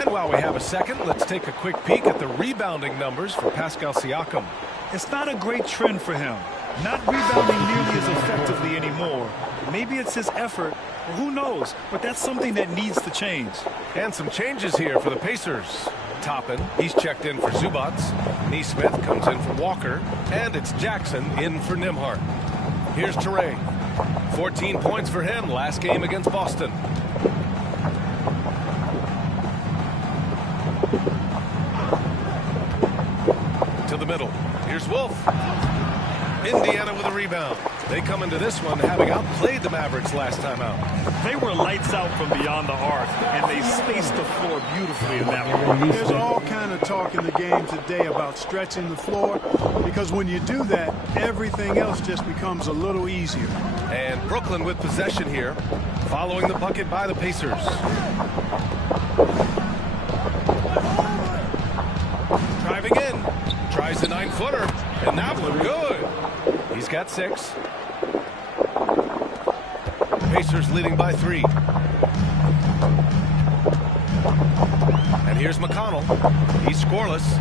And while we have a second, let's take a quick peek at the rebounding numbers for Pascal Siakam. It's not a great trend for him. Not rebounding nearly as effectively anymore. Maybe it's his effort, or who knows, but that's something that needs to change. And some changes here for the Pacers. Toppin, he's checked in for Zubac. Neesmith comes in for Walker. And it's Jackson in for Nembhard. Here's Toure. 14 points for him last game against Boston. To the middle. Here's Wolf. Indiana with a rebound. They come into this one having outplayed the Mavericks last time out. They were lights out from beyond the arc, and they spaced the floor beautifully in that one. There's all kind of talk in the game today about stretching the floor, because when you do that, everything else just becomes a little easier. And Brooklyn with possession here, following the bucket by the Pacers. Driving in, tries the 9-footer, and that one good. He's got 6. Pacers leading by 3. And here's McConnell. He's scoreless.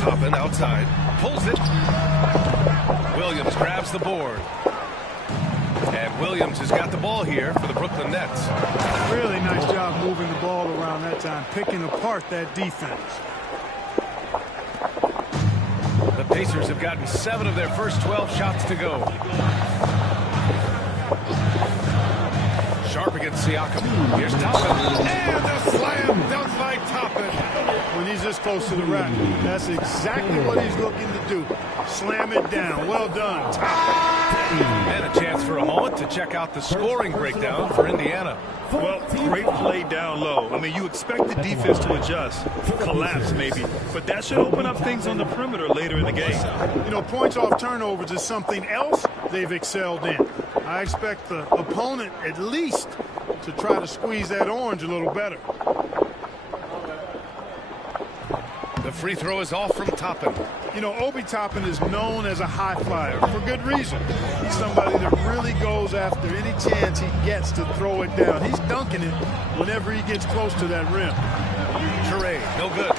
Toppin outside. Pulls it. Williams grabs the board. And Williams has got the ball here for the Brooklyn Nets. Really nice job moving the ball around that time, picking apart that defense. The Pacers have gotten 7 of their first 12 shots to go. Sharp against Siakam. Here's Toppin. And a slam dunk by Toppin. When he's this close to the rack, that's exactly what he's looking to do. Slam it down. Well done, Toppin. And a chance for a moment to check out the scoring breakdown for Indiana. Well, great play down low. I mean, you expect the defense to adjust, collapse maybe, but that should open up things on the perimeter later in the game. You know, points off turnovers is something else they've excelled in. I expect the opponent at least to try to squeeze that orange a little better. The free throw is off from Toppin. You know, Obi Toppin is known as a high flyer for good reason. He's somebody that really goes after any chance he gets to throw it down. He's dunking it whenever he gets close to that rim. Toure, no good.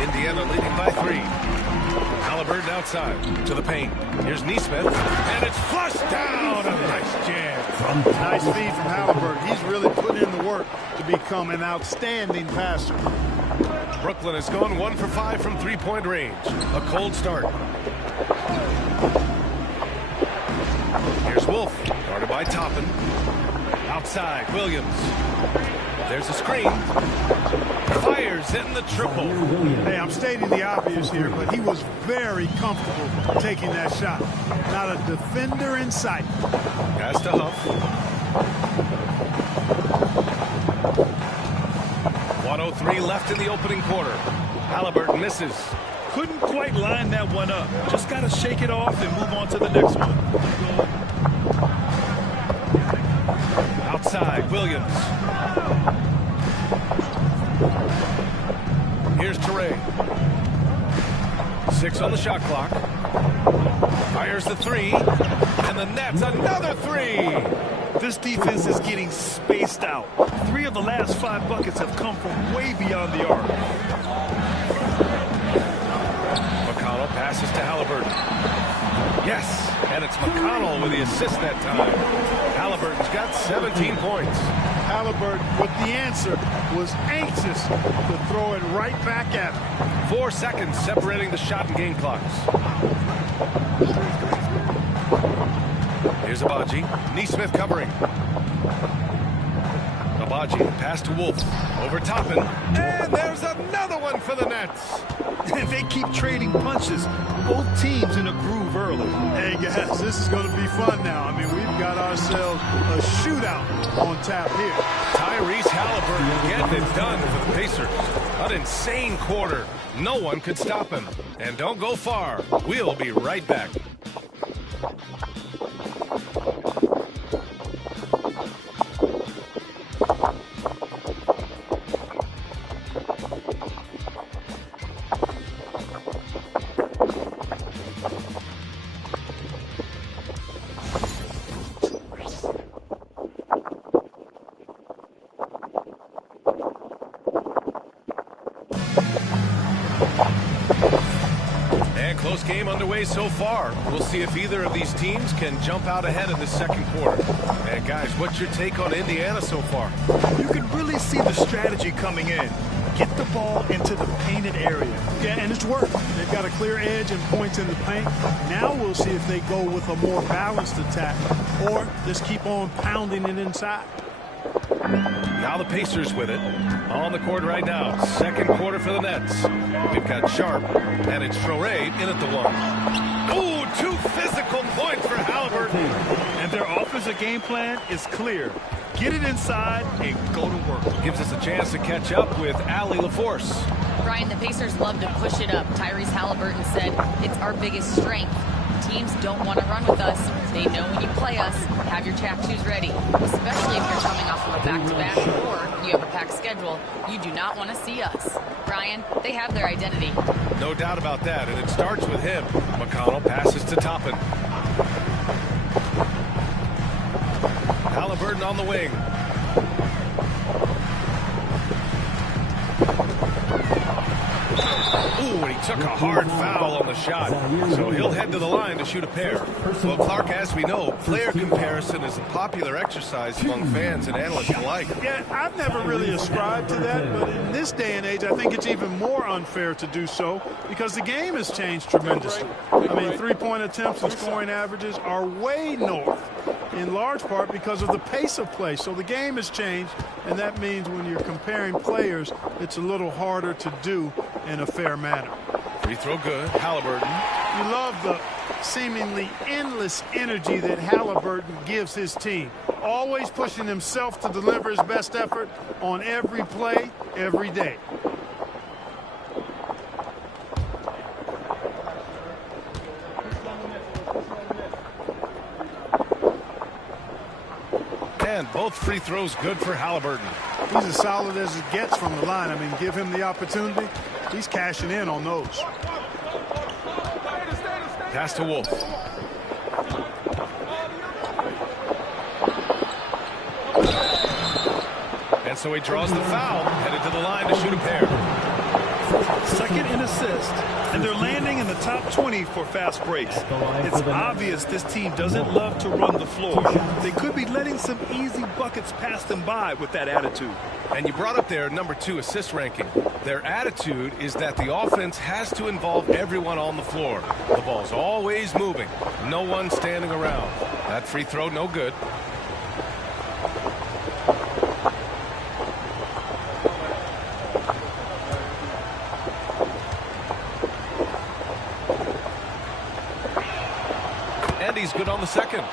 Indiana leading by 3. Halliburton outside to the paint. Here's Neesmith, and it's flushed down. A nice jam. Nice feed from Halliburton. He's really put in the work to become an outstanding passer. Brooklyn has gone 1 for 5 from 3-point range. A cold start. Here's Wolf, guarded by Toppin. Outside, Williams. There's a screen. Fires in the triple. Hey, I'm stating the obvious here, but he was very comfortable taking that shot. Not a defender in sight. Pass to Huff. 1:03 left in the opening quarter. Halliburton misses. Couldn't quite line that one up. Just got to shake it off and move on to the next one. Outside, Williams. Here's Toure. 6 on the shot clock. Fires the 3. And the net's another 3. This defense is getting spaced out. 3 of the last 5 buckets have come from way beyond the arc. McConnell passes to Halliburton. Yes, and it's McConnell with the assist that time. Halliburton's got 17 points. Halliburton, with the answer, was anxious to throw it right back at him. 4 seconds separating the shot and game clocks. Here's Abaji. Neesmith covering. Abaji, pass to Wolf. Over Toppin. And there's another one for the Nets. They keep trading punches. Both teams in a groove early. Hey, guys, this is going to be fun now. I mean, we've got ourselves a shootout on tap here. Tyrese Halliburton getting it done for the Pacers. An insane quarter. No one could stop him. And don't go far. We'll be right back. Close game underway so far. We'll see if either of these teams can jump out ahead in the second quarter. And guys, what's your take on Indiana so far? You can really see the strategy coming in. Get the ball into the painted area. Yeah, and it's worked. They've got a clear edge and points in the paint. Now we'll see if they go with a more balanced attack or just keep on pounding it inside. Now the Pacers with it. On the court right now. Second quarter for the Nets. We've got Sharp, and it's Traoré in at the 1. Ooh, 2 physical points for Halliburton. And their offensive game plan is clear. Get it inside and go to work. Gives us a chance to catch up with Allie LaForce. Brian, the Pacers love to push it up. Tyrese Halliburton said it's our biggest strength. Teams don't want to run with us. They know when you play us, have your track shoes ready, especially if you're coming off of a back-to-back or you have a packed schedule. You do not want to see us. Brian, they have their identity. No doubt about that, and it starts with him. McConnell passes to Toppin. Halliburton on the wing. Ooh, and he took a hard foul on the shot. So he'll head to the line to shoot a pair. Well, Clark, as we know, player comparison is a popular exercise among fans and analysts alike. Yeah, I've never really ascribed to that, but in this day and age, I think it's even more unfair to do so because the game has changed tremendously. I mean, three-point attempts and scoring averages are way north, in large part because of the pace of play. So the game has changed, and that means when you're comparing players, it's a little harder to do in a fair manner. Free throw good. Halliburton. You love the seemingly endless energy that Halliburton gives his team. Always pushing himself to deliver his best effort on every play, every day. And both free throws good for Halliburton. He's as solid as it gets from the line. I mean, give him the opportunity. He's cashing in on those. Pass to Wolf. And so he draws the foul, headed to the line to shoot a pair. Second in assist, and they're landing in the top 20 for fast breaks. It's obvious this team doesn't love to run the floor. They could be letting some easy buckets pass them by with that attitude. And you brought up their number 2 assist ranking. Their attitude is that the offense has to involve everyone on the floor. The ball's always moving. No one standing around. That free throw, no good. And he's good on the second.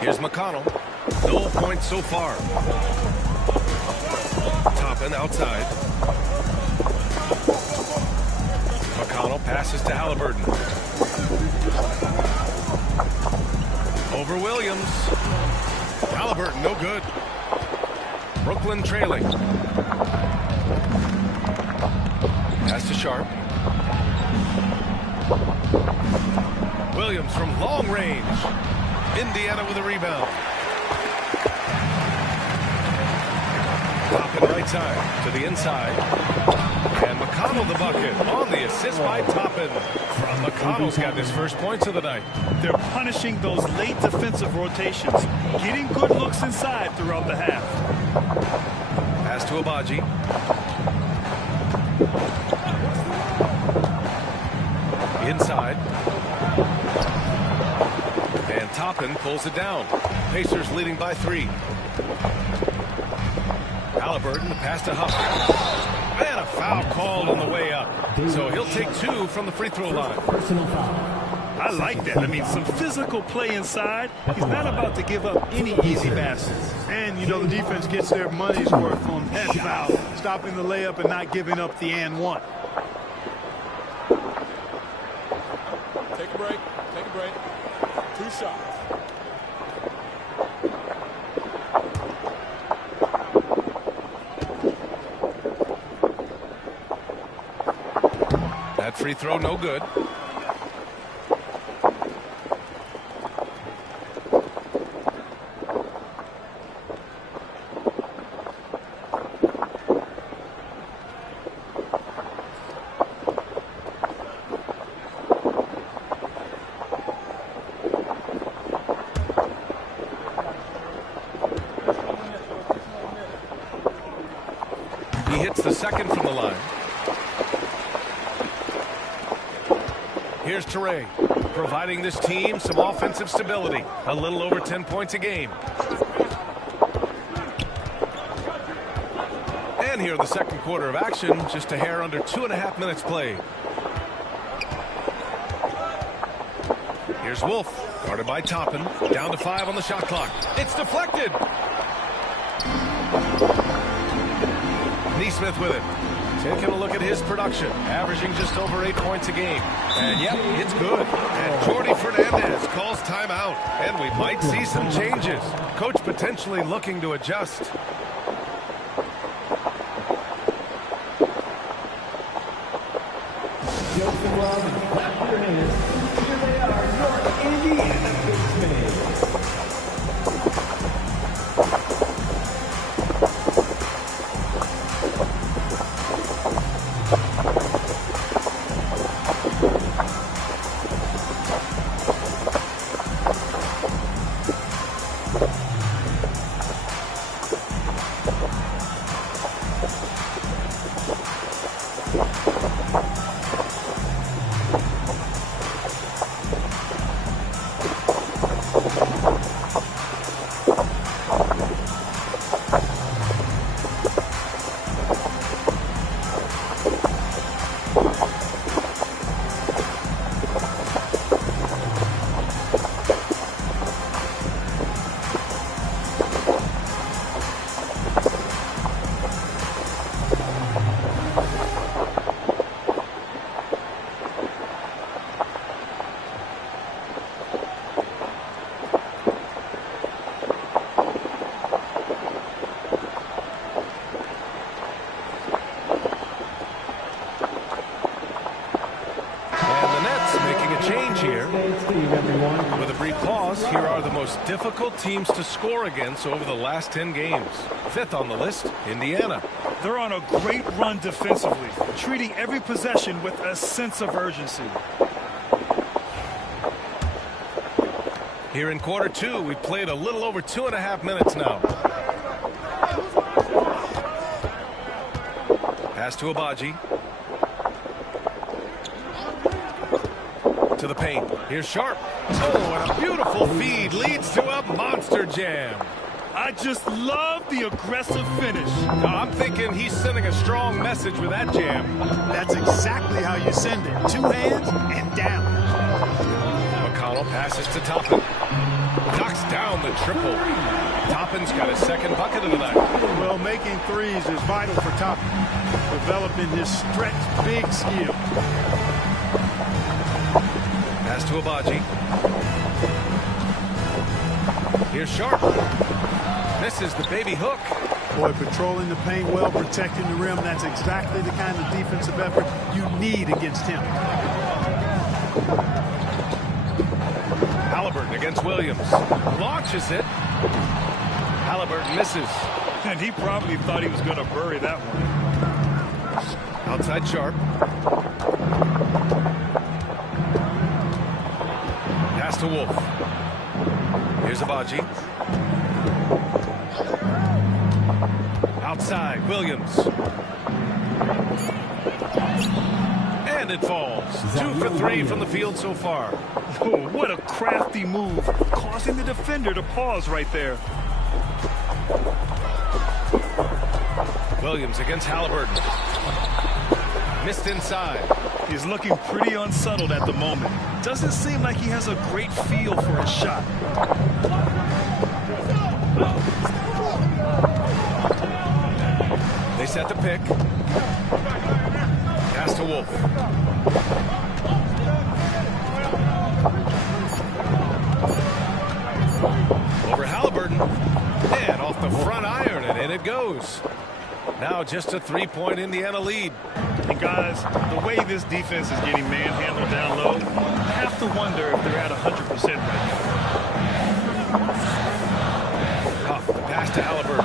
Here's McConnell. No points so far. Toppin outside. McConnell passes to Halliburton. Over Williams. Halliburton, no good. Brooklyn trailing. Pass to Sharp. Williams from long range. Indiana with a rebound. Toppin right side to the inside. And McConnell the bucket on the assist by Toppin. McConnell's got his first points of the night. They're punishing those late defensive rotations, getting good looks inside throughout the half. Pass to Abaji. Inside. And Toppin pulls it down. Pacers leading by 3. Halliburton, the pass to Huff. And a foul called on the way up. So he'll take 2 from the free throw line. I like that. I mean, some physical play inside. He's not about to give up any easy baskets. And, you know, the defense gets their money's worth on that foul, stopping the layup and not giving up the and one. Take a break. Take a break. 2 shots. That free throw no good. He hits the second from the line. Here's Teray, providing this team some offensive stability. A little over 10 points a game. And here in the second quarter of action, just a hair under 2.5 minutes played. Here's Wolf, guarded by Toppin. Down to 5 on the shot clock. It's deflected. Neesmith with it. Taking a look at his production, averaging just over 8 points a game. And yep, it's good. And Jordi Fernandez calls timeout. And we might see some changes. Coach potentially looking to adjust. Clap your hands. Here they are, your Indiana big men. With a brief pause, here are the most difficult teams to score against over the last 10 games. 5th on the list, Indiana. They're on a great run defensively, treating every possession with a sense of urgency. Here in quarter 2, we've played a little over 2.5 minutes now. Pass to Abaji. To the paint. Here's Sharp. Oh, and a beautiful feed leads to a monster jam. I just love the aggressive finish. I'm thinking he's sending a strong message with that jam. That's exactly how you send it. 2 hands and down. McConnell passes to Toppin. Knocks down the triple. Toppin's got his second bucket of the night. Well, making threes is vital for Toppin. Developing his stretch big skill. Pass to Abaji. Here's Sharp. Misses the baby hook. Boy, patrolling the paint well, protecting the rim, that's exactly the kind of defensive effort you need against him. Halliburton against Williams. Launches it. Halliburton misses. And he probably thought he was going to bury that one. Outside Sharp. Pass to Wolf. Here's Abaji. Outside, Williams. And it falls. 2 for 3 from the field so far. Oh, what a crafty move, causing the defender to pause right there. Williams against Halliburton. Missed inside. He's looking pretty unsettled at the moment. Doesn't seem like he has a great feel for his shot. They set the pick. Pass to Wolf. Over Halliburton. And off the front iron, and in it goes. Now just a 3-point Indiana lead. And guys, the way this defense is getting manhandled down low, I have to wonder if they're at 100% right now. Huff, the pass to Halliburton.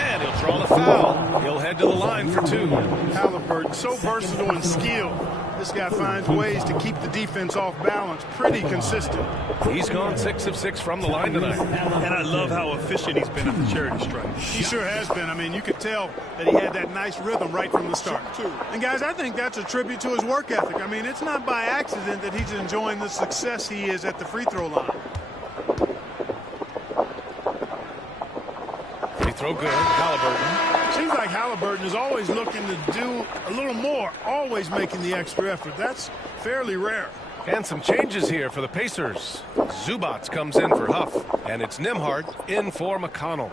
And he'll draw the foul. He'll head to the line for 2. Halliburton, so versatile and skilled. This guy finds ways to keep the defense off balance. Pretty consistent. He's gone 6 of 6 from the line tonight. And I love how efficient he's been at the charity stripe. He sure has been. I mean, you could tell that he had that nice rhythm right from the start. And guys, I think that's a tribute to his work ethic. I mean, it's not by accident that he's enjoying the success he is at the free throw line. Free throw good. Halliburton. Seems like Halliburton is always looking to do a little more, always making the extra effort. That's fairly rare. And some changes here for the Pacers. Zubats comes in for Huff, and it's Nembhard in for McConnell.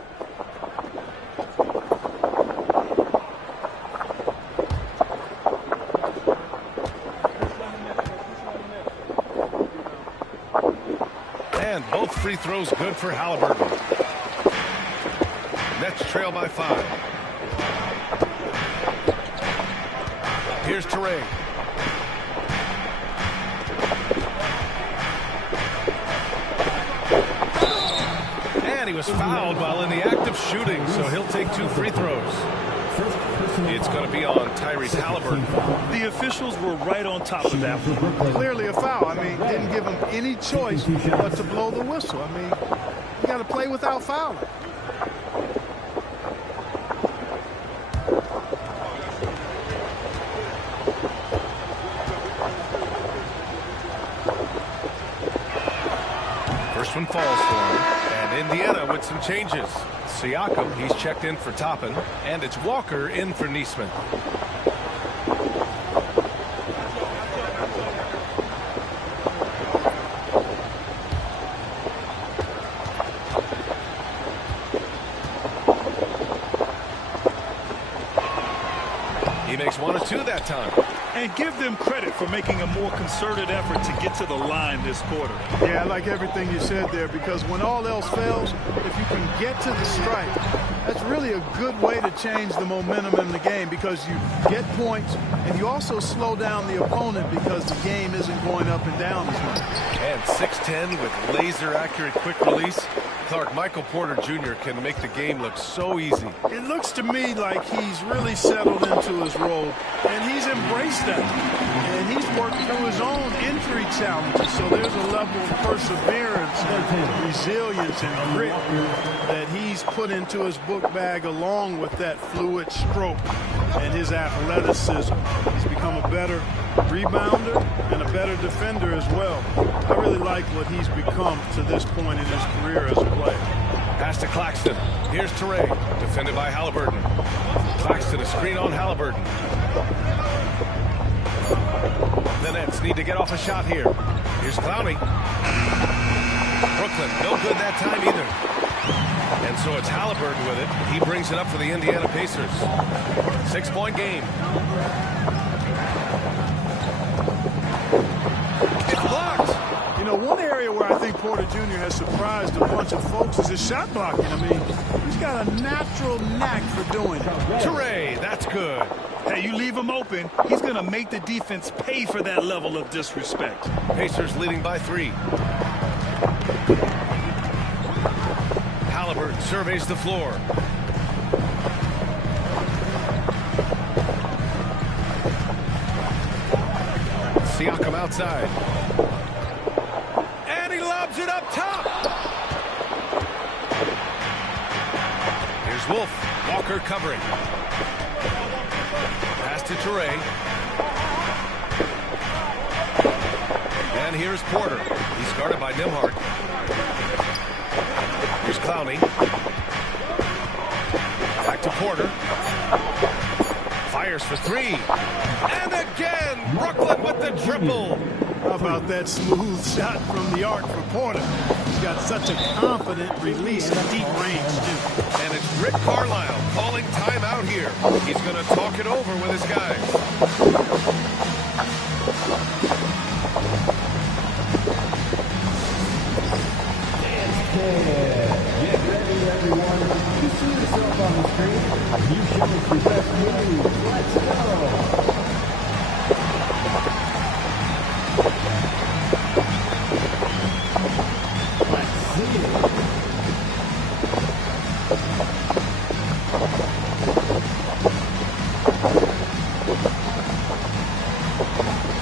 And both free throws good for Halliburton. Nets trail by 5. Here's Teray. And he was fouled while in the act of shooting, so he'll take 2 free throws. It's going to be on Tyrese Halliburton. The officials were right on top of that one. Clearly a foul. I mean, didn't give him any choice but to blow the whistle. I mean, you got to play without fouling. First one falls for him. And Indiana with some changes. Siakam, he's checked in for Toppin. And it's Walker in for Neesmith. He makes 1 or 2 that time. And give them credit for making a more concerted effort to get to the line this quarter. Yeah, I like everything you said there, because when all else fails, if you can get to the stripe, that's really a good way to change the momentum in the game, because you get points and you also slow down the opponent because the game isn't going up and down as much. And 6'10" with laser-accurate quick release. Clark, Michael Porter Jr. can make the game look so easy. It looks to me like he's really settled into his role, and he's embraced that. And he's worked through his own injury challenges, so there's a level of perseverance and resilience and grit that he's put into his book bag, along with that fluid stroke and his athleticism. He's become a better rebounder and a better defender as well. I really like what he's become to this point in his career as a player. Pass to Claxton. Here's Teray, defended by Halliburton. Claxton, a screen on Halliburton. The Nets need to get off a shot here. Here's Clowney. Brooklyn, no good that time either. And so it's Halliburton with it. He brings it up for the Indiana Pacers. 6-point game. It's blocked. You know, one area area where I think Porter Jr. has surprised a bunch of folks is his shot blocking. I mean, he's got a natural knack for doing it. Toure, that's good. Hey, you leave him open, he's going to make the defense pay for that level of disrespect. Pacers leading by 3. Halliburton surveys the floor. Siakam outside. And he lobs it up top. Here's Wolf. Walker covering. Pass to Toure. And here's Porter. He's guarded by Nembhard. Here's Clowney. Back to Porter. Fires for 3. And again, Brooklyn with the triple. How about that smooth shot from the arc for Porter? He's got such a confident release in deep range, too. And it's Rick Carlisle calling timeout here. He's going to talk it over with his guys. Get ready, everyone. You see yourself on the screen. You show us your best move. Let's go. Let's see it.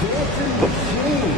Dancing machine.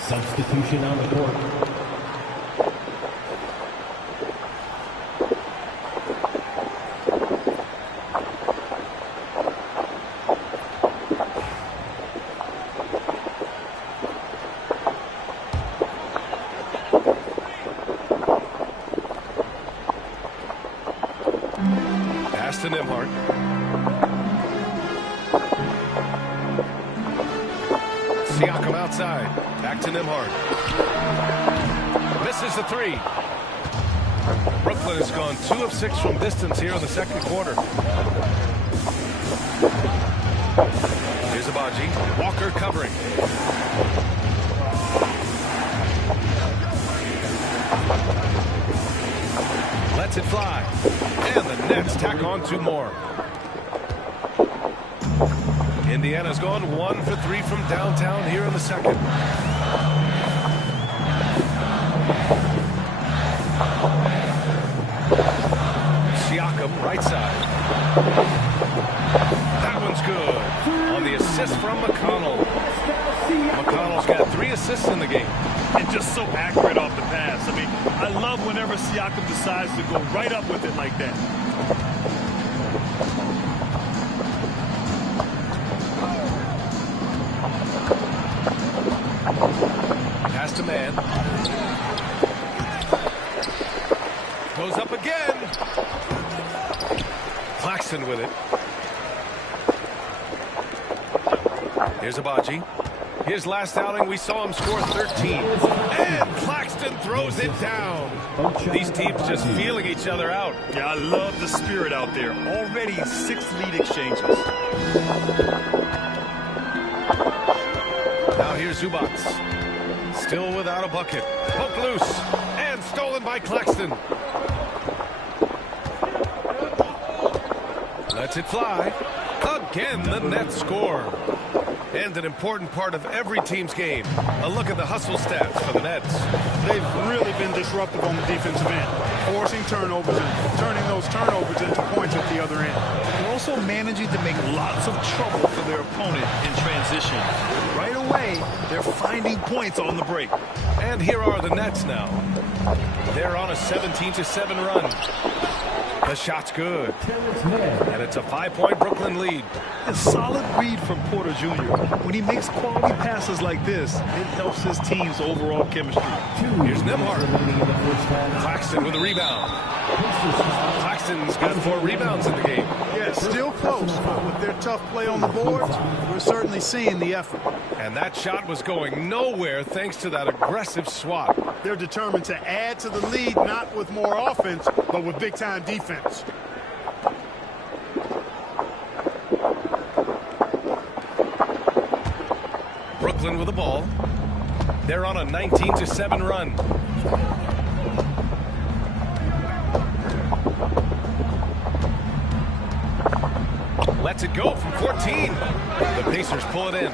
Substitution on the court. Pass to Nembhard. Siakam outside. Back to Nembhard. Misses the 3. Brooklyn has gone 2 of 6 from distance here in the second quarter. Here's Abaji. Walker covering. Lets it fly. And the Nets tack on 2 more. Indiana's gone 1 for 3 from downtown here in the second. Siakam, right side. That one's good. On the assist from McConnell. McConnell's got 3 assists in the game. And just so accurate off the pass. I mean, I love whenever Siakam decides to go right up with it like that. Pass to man. Goes up again. Claxton with it. Here's Abaji. His last outing, we saw him score 13. And Claxton throws it down. These teams just feeling each other out. Yeah, I love the spirit out there. Already 6 lead exchanges. Now here's Zubats. Still without a bucket. Poked loose. And stolen by Claxton. Lets it fly. Again, the Nets score. And an important part of every team's game. A look at the hustle stats for the Nets. They've really been disruptive on the defensive end, forcing turnovers and turning those turnovers into points at the other end. They're also managing to make lots of trouble for their opponent in transition. Right away, they're finding points on the break. And here are the Nets now. They're on a 17-7 run. The shot's good. And it's a 5-point Brooklyn lead. A solid read from Porter Jr. When he makes quality passes like this, it helps his team's overall chemistry. Here's Nembhard. Claxton with a rebound. Claxton's got 4 rebounds in the game. Yeah, still close, but with their tough play on the boards, we're certainly seeing the effort. And that shot was going nowhere thanks to that aggressive swat. They're determined to add to the lead, not with more offense, but with big-time defense. Brooklyn with the ball. They're on a 19-7 run. Lets it go from 14. The Pacers pull it in.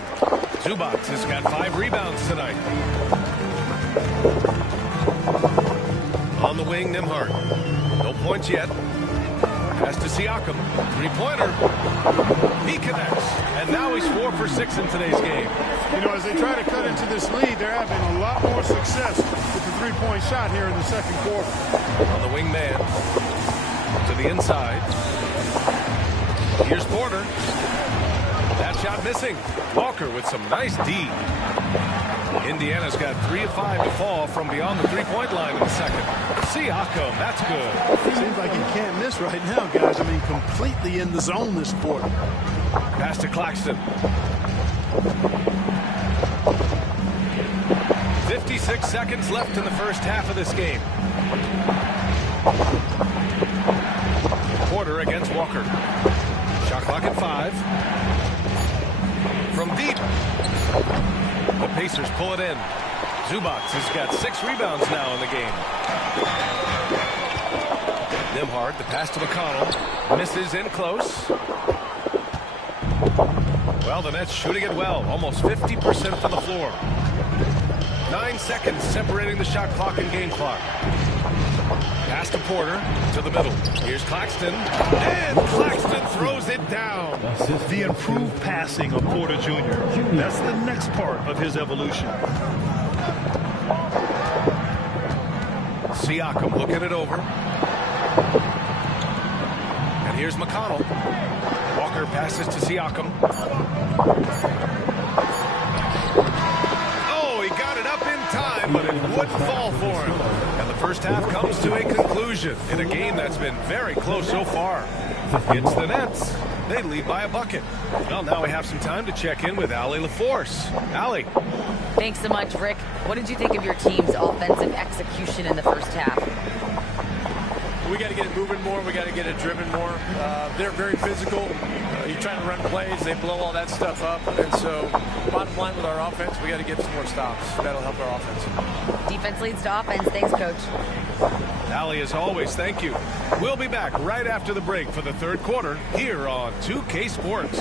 Zubac has got 5 rebounds tonight. On the wing, Nembhard. No points yet. Pass to Siakam. 3-pointer. He connects. And now he's 4 for 6 in today's game. You know, as they try to cut into this lead, they're having a lot more success with the 3-point shot here in the second quarter. On the wing man. To the inside. Here's Porter. That shot missing. Walker with some nice D. Indiana's got 3 of 5 to fall from beyond the 3-point line in the second. Siakam, that's good. Seems like he can't miss right now, guys. I mean, completely in the zone this quarter. Pass to Claxton. 56 seconds left in the first half of this game. Porter against Walker. Shot clock at 5. From deep. The Pacers pull it in. Zubac has got 6 rebounds now in the game. Nembhard, the pass to McConnell. Misses in close. Well, the Nets shooting it well. Almost 50% from the floor. 9 seconds separating the shot clock and game clock. Pass to Porter, to the middle. Here's Claxton, and Claxton throws it down. The improved passing of Porter Jr. That's the next part of his evolution. Siakam looking it over. And here's McConnell. Walker passes to Siakam. Oh, he got it up in time, but it wouldn't fall for him. And the first half comes to a conclusion in a game that's been very close so far. It's the Nets. They lead by a bucket. Well, now we have some time to check in with Allie LaForce. Allie. Thanks so much, Rick. What did you think of your team's offensive execution in the first half? We got to get it moving more. We got to get it driven more. They're very physical. You're trying to run plays. They blow all that stuff up. And so, bottom line with our offense, we got to get some more stops. That'll help our offense. Defense leads to offense. Thanks, Coach. Allie, as always, thank you. We'll be back right after the break for the third quarter here on 2K Sports.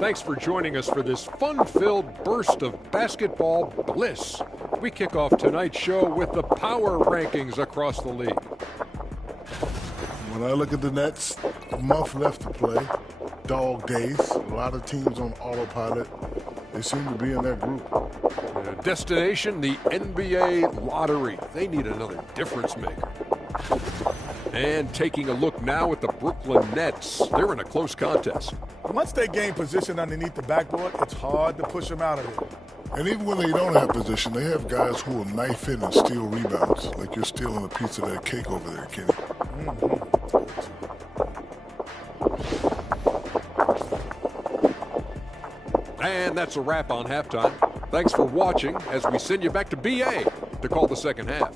Thanks for joining us for this fun-filled burst of basketball bliss. We kick off tonight's show with the power rankings across the league. When I look at the Nets, a month left to play, dog days, a lot of teams on autopilot. They seem to be in that group. Destination, the NBA lottery. They need another difference maker. And taking a look now at the Brooklyn Nets. They're in a close contest. Once they gain position underneath the backboard, it's hard to push them out of it. And even when they don't have position, they have guys who will knife in and steal rebounds. Like you're stealing a piece of that cake over there, Kenny. And that's a wrap on halftime. Thanks for watching as we send you back to BA to call the second half.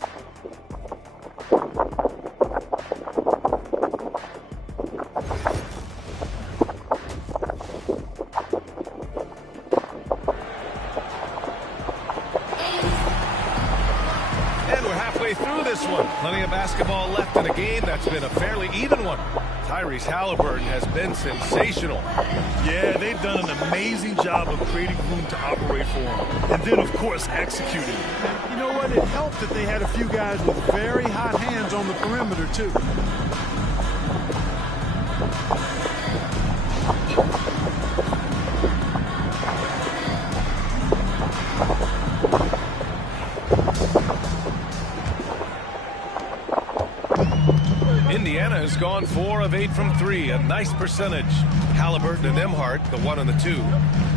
halfway through this one. Plenty of basketball left in a game that's been a fairly even one. Tyrese Halliburton has been sensational. Yeah, they've done an amazing job of creating room to operate for him. And then, of course, executing. You know what? It helped that they had a few guys with very hot hands on the perimeter, too. Indiana has gone 4 of 8 from 3, a nice percentage. Halliburton and Emhart, the 1 and the 2.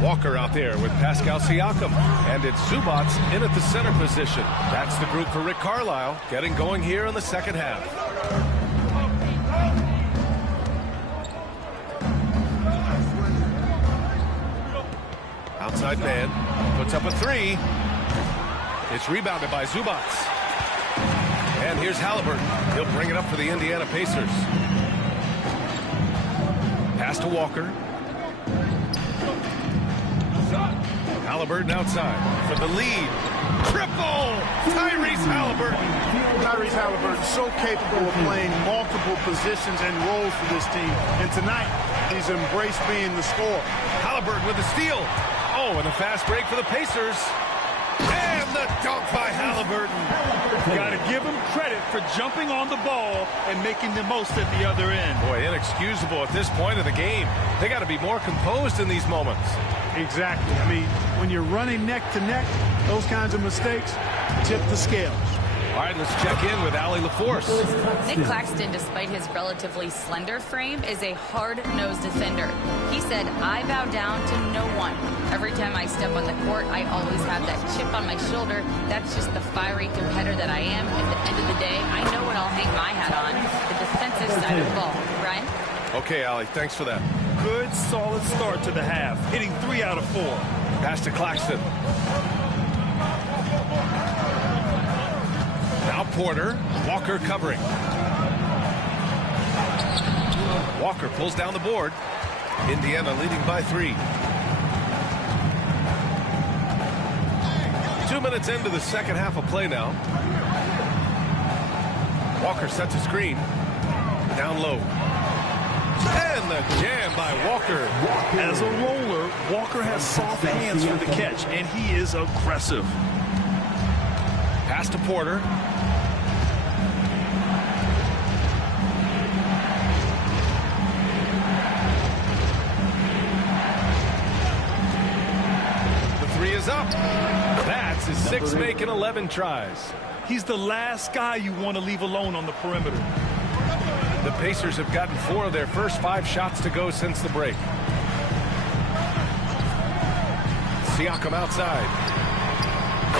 Walker out there with Pascal Siakam. And it's Zubats in at the center position. That's the group for Rick Carlisle, getting going here in the second half. Outside man, puts up a 3. It's rebounded by Zubats. And here's Halliburton. He'll bring it up for the Indiana Pacers. Pass to Walker. Halliburton outside for the lead. Triple! Tyrese Halliburton. Tyrese Halliburton so capable of playing multiple positions and roles for this team. And tonight, he's embraced being the scorer. Halliburton with the steal. Oh, and a fast break for the Pacers. And the dunk by Halliburton. Got to give him credit for jumping on the ball and making the most at the other end. Boy, inexcusable at this point of the game. They got to be more composed in these moments. Exactly. I mean, when you're running neck to neck, those kinds of mistakes tip the scales. All right, let's check in with Allie LaForce. Nick Claxton, despite his relatively slender frame, is a hard-nosed defender. He said, "I bow down to no one. Every time I step on the court, I always have that chip on my shoulder. That's just the fiery competitor that I am. At the end of the day, I know what I'll hang my hat on, the defensive side of the ball." Ryan? Okay, Allie, thanks for that. Good, solid start to the half, hitting 3 out of 4. Pass to Claxton. Now Porter. Walker covering. Walker pulls down the board. Indiana leading by 3. 2 minutes into the second half of play now. Walker sets a screen. Down low. And the jam by Walker. As a roller, Walker has soft hands for the catch, and he is aggressive. Pass to Porter. The 3 is up. That's his 6th make in 11 tries. He's the last guy you want to leave alone on the perimeter. The Pacers have gotten 4 of their first 5 shots to go since the break. Siakam outside.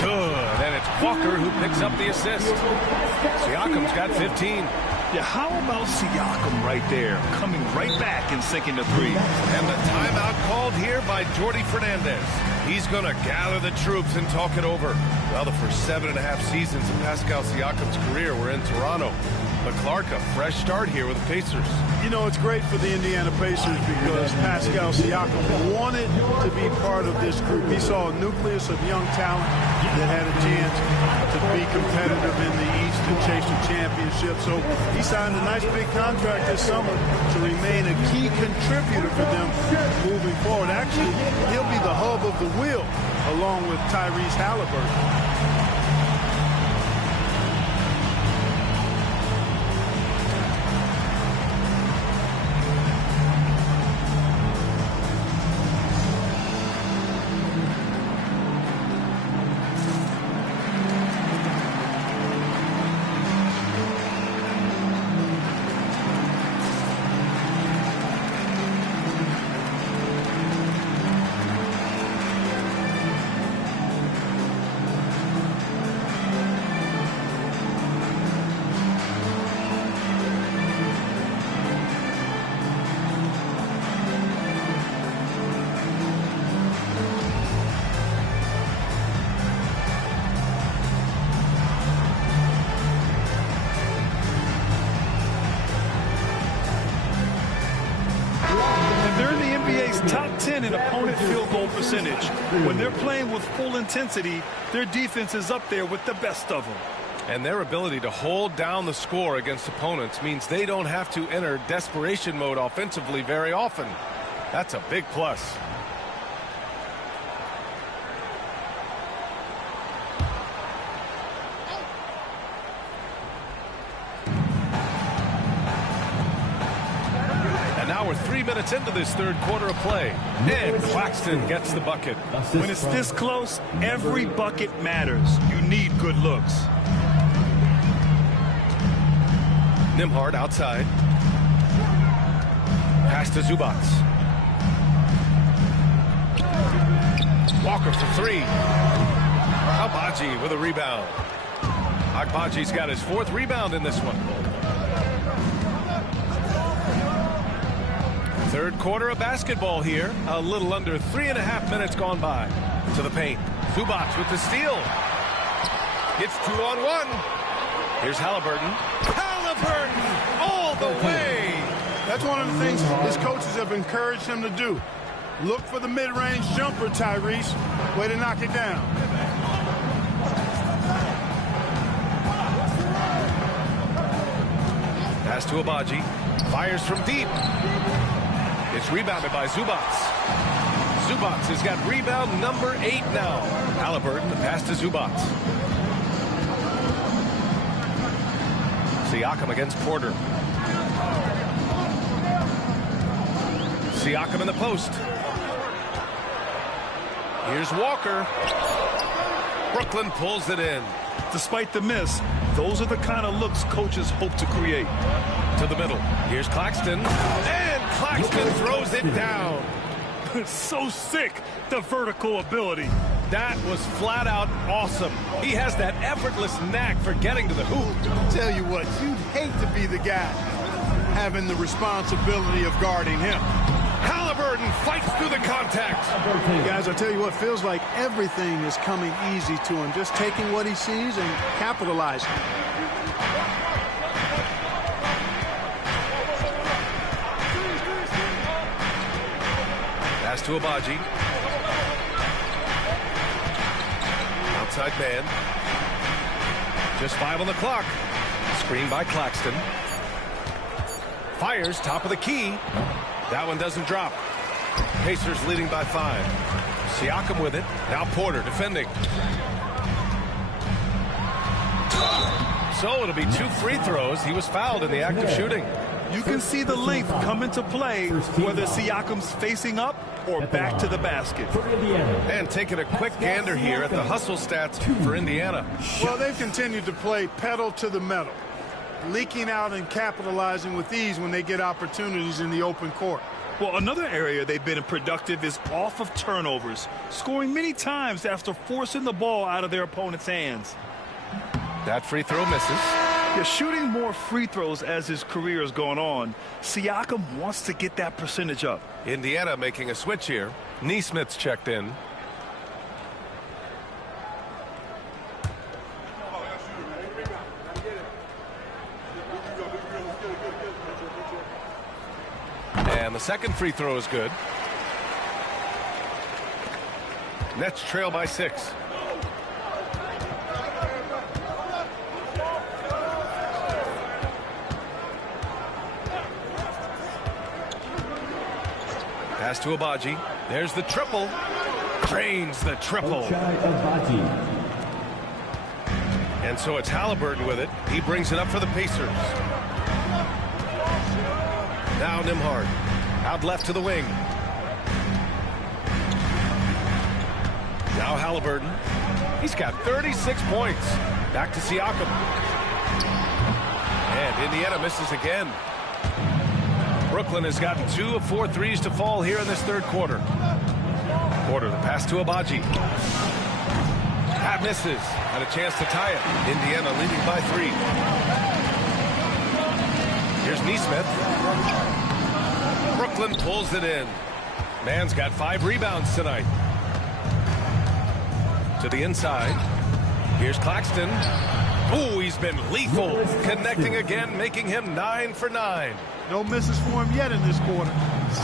Good, and it's Walker who picks up the assist. Siakam's got 15. Yeah, how about Siakam right there, coming right back and sinking the 3. And the timeout called here by Jordi Fernandez. He's going to gather the troops and talk it over. Well, the first 7.5 seasons of Pascal Siakam's career were in Toronto. But Clark, a fresh start here with the Pacers. You know, it's great for the Indiana Pacers because Pascal Siakam wanted to be part of this group. He saw a nucleus of young talent that had a chance to be competitive in the East and chase a championship. So he signed a nice big contract this summer to remain a key contributor for them moving forward. Actually, he'll be the hub of the wheel along with Tyrese Halliburton. Top 10 in opponent field goal percentage. When they're playing with full intensity, their defense is up there with the best of them. And their ability to hold down the score against opponents means they don't have to enter desperation mode offensively very often. That's a big plus. And now we're 3 minutes into this third quarter of play. And Claxton gets the bucket. When it's this close, every bucket matters. You need good looks. Nembhard outside. Pass to Zubac. Walker for three. Agbaji with a rebound. Agbaji's got his 4th rebound in this one. Third quarter of basketball here. A little under 3.5 minutes gone by. To the paint. Zubac with the steal. It's 2-on-1. Here's Halliburton. All the way. That's one of the things his coaches have encouraged him to do. Look for the mid-range jumper, Tyrese. Way to knock it down. Pass to Agbaji. Fires from deep. It's rebounded by Zubac. Zubac has got rebound number 8 now. Halliburton, the pass to Zubac. Siakam against Porter. Siakam in the post. Here's Walker. Brooklyn pulls it in. Despite the miss, those are the kind of looks coaches hope to create. To the middle. Here's Claxton. And Claxton throws it down. So sick, the vertical ability. That was flat out awesome. He has that effortless knack for getting to the hoop. Tell you what, you'd hate to be the guy having the responsibility of guarding him. Halliburton fights through the contact. Guys, I tell you what, feels like everything is coming easy to him. Just taking what he sees and capitalizing. Pass to Agbaji. Outside man. Just 5 on the clock. Screen by Claxton. Fires top of the key. That one doesn't drop. Pacers leading by 5. Siakam with it. Now Porter defending. So it'll be 2 free throws. He was fouled in the act of shooting. You can see the length come into play, whether Siakam's facing up or back to the basket. And taking a quick gander here at the hustle stats for Indiana. Well, they've continued to play pedal to the metal, leaking out and capitalizing with ease when they get opportunities in the open court. Well, another area they've been productive is off of turnovers, scoring many times after forcing the ball out of their opponent's hands. That free throw misses. Yeah, shooting more free throws as his career has gone on. Siakam wants to get that percentage up. Indiana making a switch here. Neesmith's checked in. And the second free throw is good. Nets trail by 6. Pass to Agbaji. There's the triple. Drains the triple. And so it's Halliburton with it. He brings it up for the Pacers. Now Nembhard. Out left to the wing. Now Halliburton. He's got 36 points. Back to Siakam. And Indiana misses again. Brooklyn has gotten 2 of 4 threes to fall here in this third quarter. Porter, the pass to Agbaji. That misses. Had a chance to tie it. Indiana leading by 3. Here's Neesmith. Brooklyn pulls it in. Man's got 5 rebounds tonight. To the inside. Here's Claxton. Ooh, he's been lethal. Connecting again, making him 9 for 9. No misses for him yet in this quarter.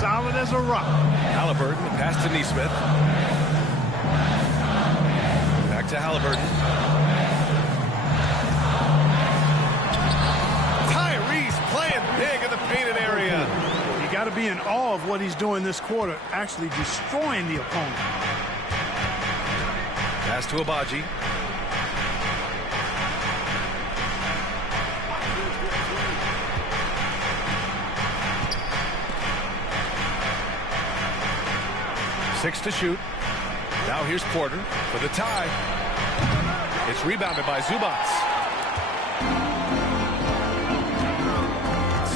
Solid as a rock. Halliburton, pass to Neesmith. Back to Halliburton. be in awe of what he's doing this quarter, actually destroying the opponent. Pass to Abaji. Six to shoot. Now here's Porter for the tie. It's rebounded by Zubats.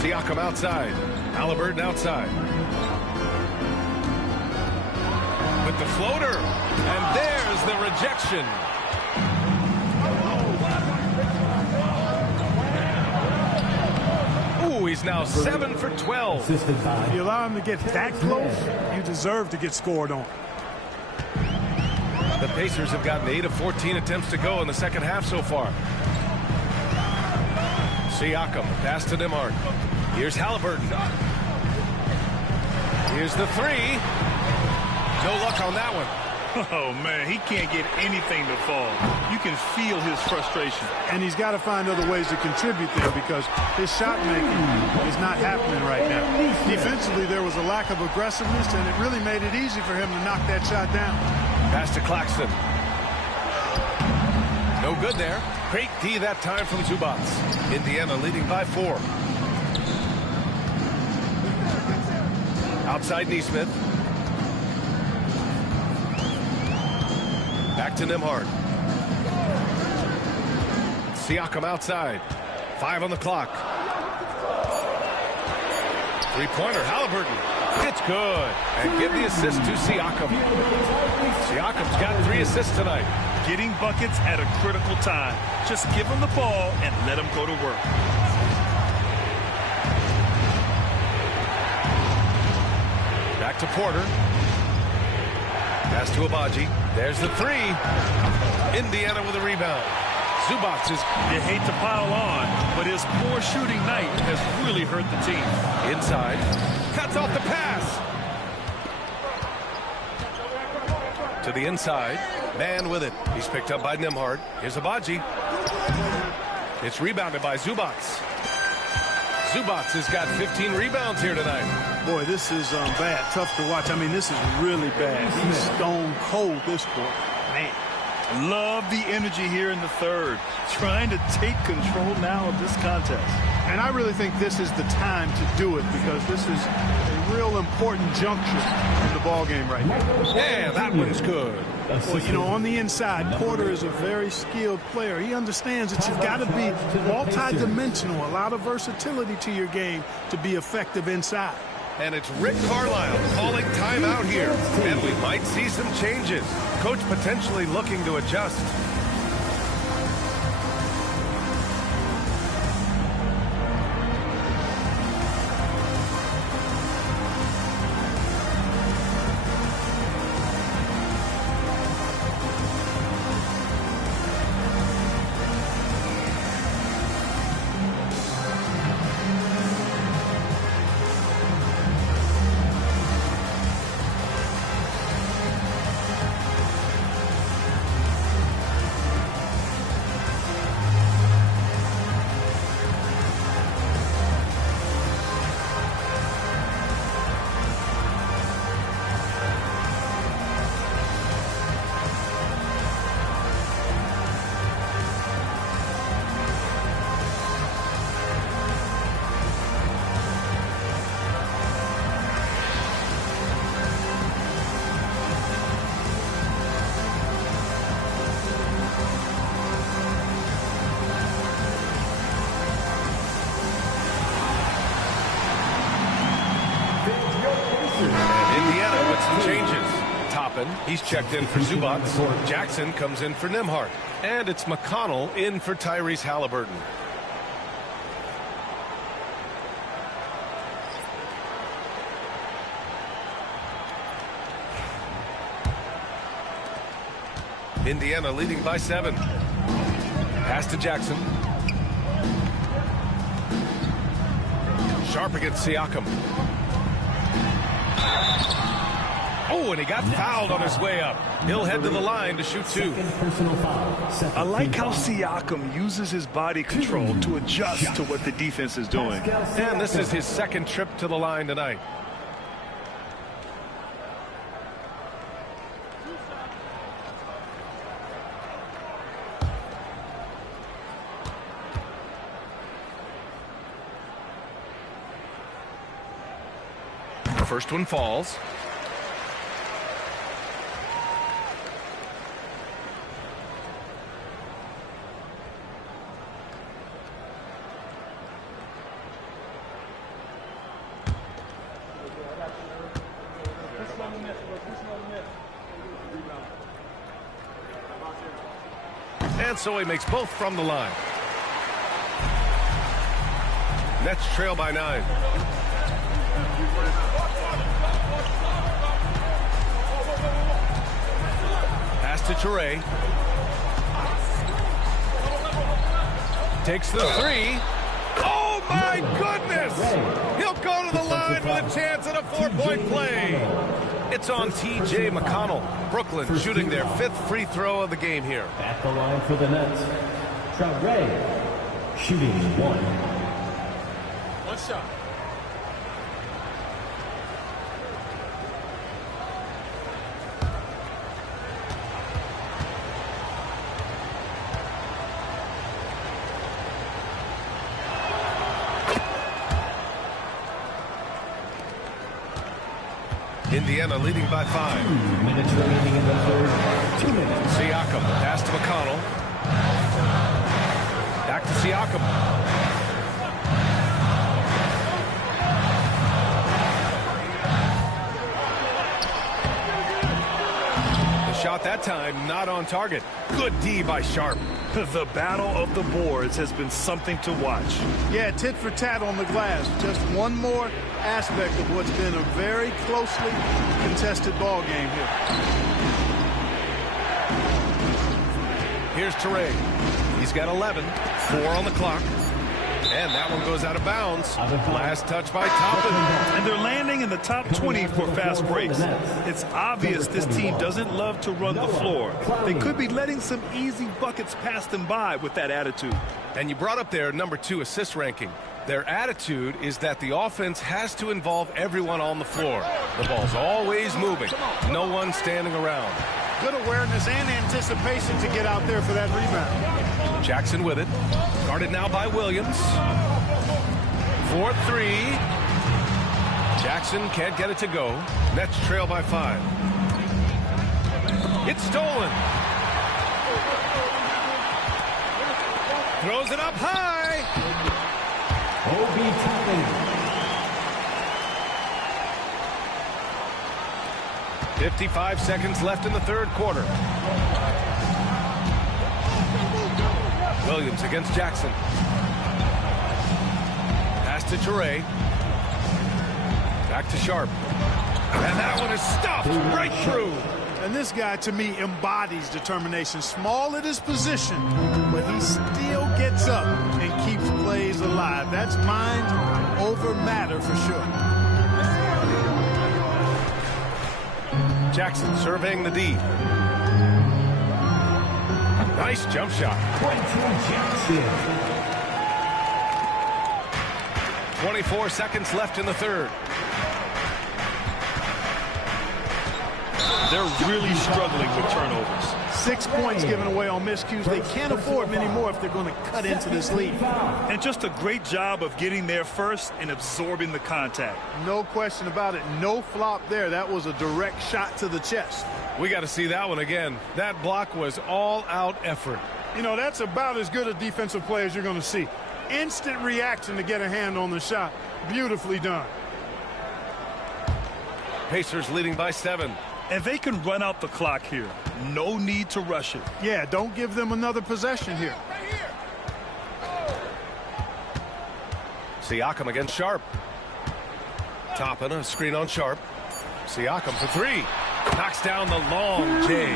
Siakam outside. Halliburton outside. With the floater. And there's the rejection. Ooh, he's now 7 for 12. If you allow him to get that close, you deserve to get scored on. The Pacers have gotten 8 of 14 attempts to go in the second half so far. Siakam, pass to Nembhard. Here's Halliburton. Here's the three. No luck on that one. Oh, man, he can't get anything to fall. You can feel his frustration. And he's got to find other ways to contribute there because his shot making is not happening right now. Defensively, there was a lack of aggressiveness, and it really made it easy for him to knock that shot down. Pass to Claxton. No good there. Great D that time from Zubats. Indiana leading by 4. Outside Nesmith. Back to Nembhard. Siakam outside. 5 on the clock. Three-pointer, Halliburton. It's good. And give the assist to Siakam. Siakam's got 3 assists tonight. Getting buckets at a critical time. Just give him the ball and let him go to work. Back to Porter. Pass to Abaji. There's the three. Indiana with a rebound. Zubats is... You hate to pile on, but his poor shooting night has really hurt the team. Inside. Cuts off the pass. To the inside. Man with it. He's picked up by Nembhard. Here's Abaji. It's rebounded by Zubats. Zubats has got 15 rebounds here tonight. Boy, this is bad. Tough to watch. I mean, this is really bad. He's stone cold this quarter. Man. Love the energy here in the third. Trying to take control now of this contest. And I really think this is the time to do it because this is a real important juncture in the ball game right now. Yeah, that one's good. Well, you know, on the inside, Porter is a very skilled player. He understands that you've got to be multi-dimensional, a lot of versatility to your game to be effective inside. And it's Rick Carlisle calling timeout here. And we might see some changes. Coach potentially looking to adjust. He's checked in for Zubats. Jackson comes in for Nembhard. And it's McConnell in for Tyrese Halliburton. Indiana leading by 7. Pass to Jackson. Sharp against Siakam. Oh, and he got fouled on his way up. He'll head to the line to shoot 2. I like how Siakam uses his body control to adjust to what the defense is doing. And this is his second trip to the line tonight. First one falls. And so he makes both from the line. Nets trail by 9. Pass to Toure. Takes the 3. Oh, my goodness! He'll go to the line with a chance at a 4-point play. It's on T.J. McConnell. Brooklyn shooting their 5th free throw of the game here. At the line for the Nets, Toure, shooting 1. One shot. Indiana leading by 5. 2 minutes remaining in the third. 2 minutes. Siakam, pass to McConnell. Back to Siakam. The shot that time not on target. Good D by Sharp. The battle of the boards has been something to watch. Yeah, tit for tat on the glass. Just one more aspect of what's been a very closely contested ball game here. Here's Toure. He's got 11. 4 on the clock. And that one goes out of bounds. Last touch by Toppin. And they're landing in the top 20 for fast breaks. It's obvious this team doesn't love to run the floor. They could be letting some easy buckets pass them by with that attitude. And you brought up their number 2 assist ranking. Their attitude is that the offense has to involve everyone on the floor. The ball's always moving. No one standing around. Good awareness and anticipation to get out there for that rebound. Jackson with it. Guarded now by Williams. 4-3. Jackson can't get it to go. Nets trail by 5. It's stolen. Throws it up high. Obi Toppin. 55 seconds left in the third quarter. Williams against Jackson. Pass to Toure. Back to Sharp. And that one is stuffed right through. And this guy, to me, embodies determination. Small at his position, but he still gets up and keeps plays alive. That's mind over matter for sure. Jackson surveying the D. Nice jump shot. 24 seconds left in the third. They're really struggling with turnovers. 6 points given away on miscues. They can't afford many more if they're going to cut into this lead. And just a great job of getting there first and absorbing the contact. No question about it. No flop there. That was a direct shot to the chest. We got to see that one again. That block was all-out effort. You know, that's about as good a defensive play as you're going to see. Instant reaction to get a hand on the shot. Beautifully done. Pacers leading by 7. And they can run out the clock here. No need to rush it. Yeah, don't give them another possession here. Siakam against Sharp. Toppin, a screen on Sharp. Siakam for 3. Knocks down the long J.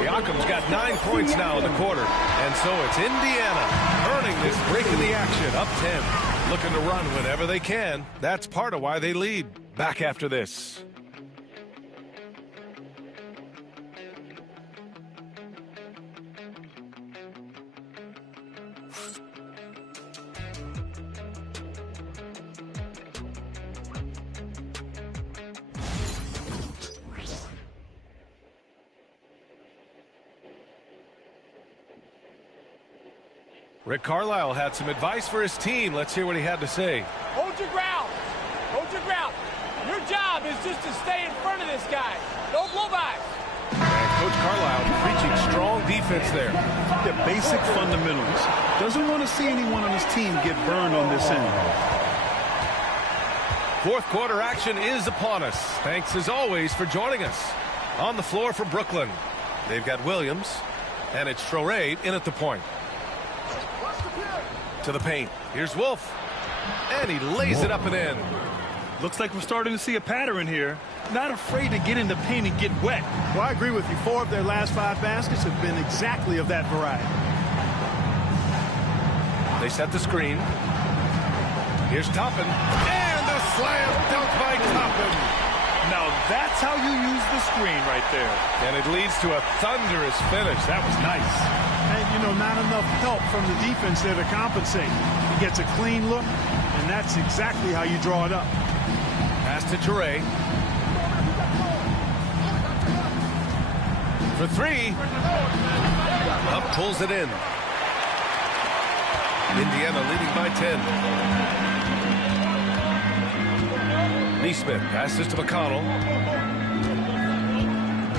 Siakam's got 9 points now in the quarter. And so it's Indiana earning this break in the action. Up 10. Looking to run whenever they can. That's part of why they lead. Back after this. Rick Carlisle had some advice for his team. Let's hear what he had to say. Hold your ground. Hold your ground. You're job is just to stay in front of this guy. No blow-bys. And Coach Carlisle preaching strong defense there. The basic fundamentals. Doesn't want to see anyone on his team get burned on this end. Fourth quarter action is upon us. Thanks as always for joining us. On the floor for Brooklyn, they've got Williams, and it's Traoré in at the point. To the paint. Here's Wolf, and he lays it up and in. Looks like we're starting to see a pattern here. Not afraid to get in the paint and get wet. Well, I agree with you. 4 of their last 5 baskets have been exactly of that variety. They set the screen. Here's Toppin, and a slam dunk by Toppin. Now that's how you use the screen right there. And it leads to a thunderous finish. That was nice. And, you know, not enough help from the defense there to compensate. He gets a clean look, and that's exactly how you draw it up. Pass to Traoré. For 3. Up pulls it in. Indiana leading by 10. Neesmith passes to McConnell.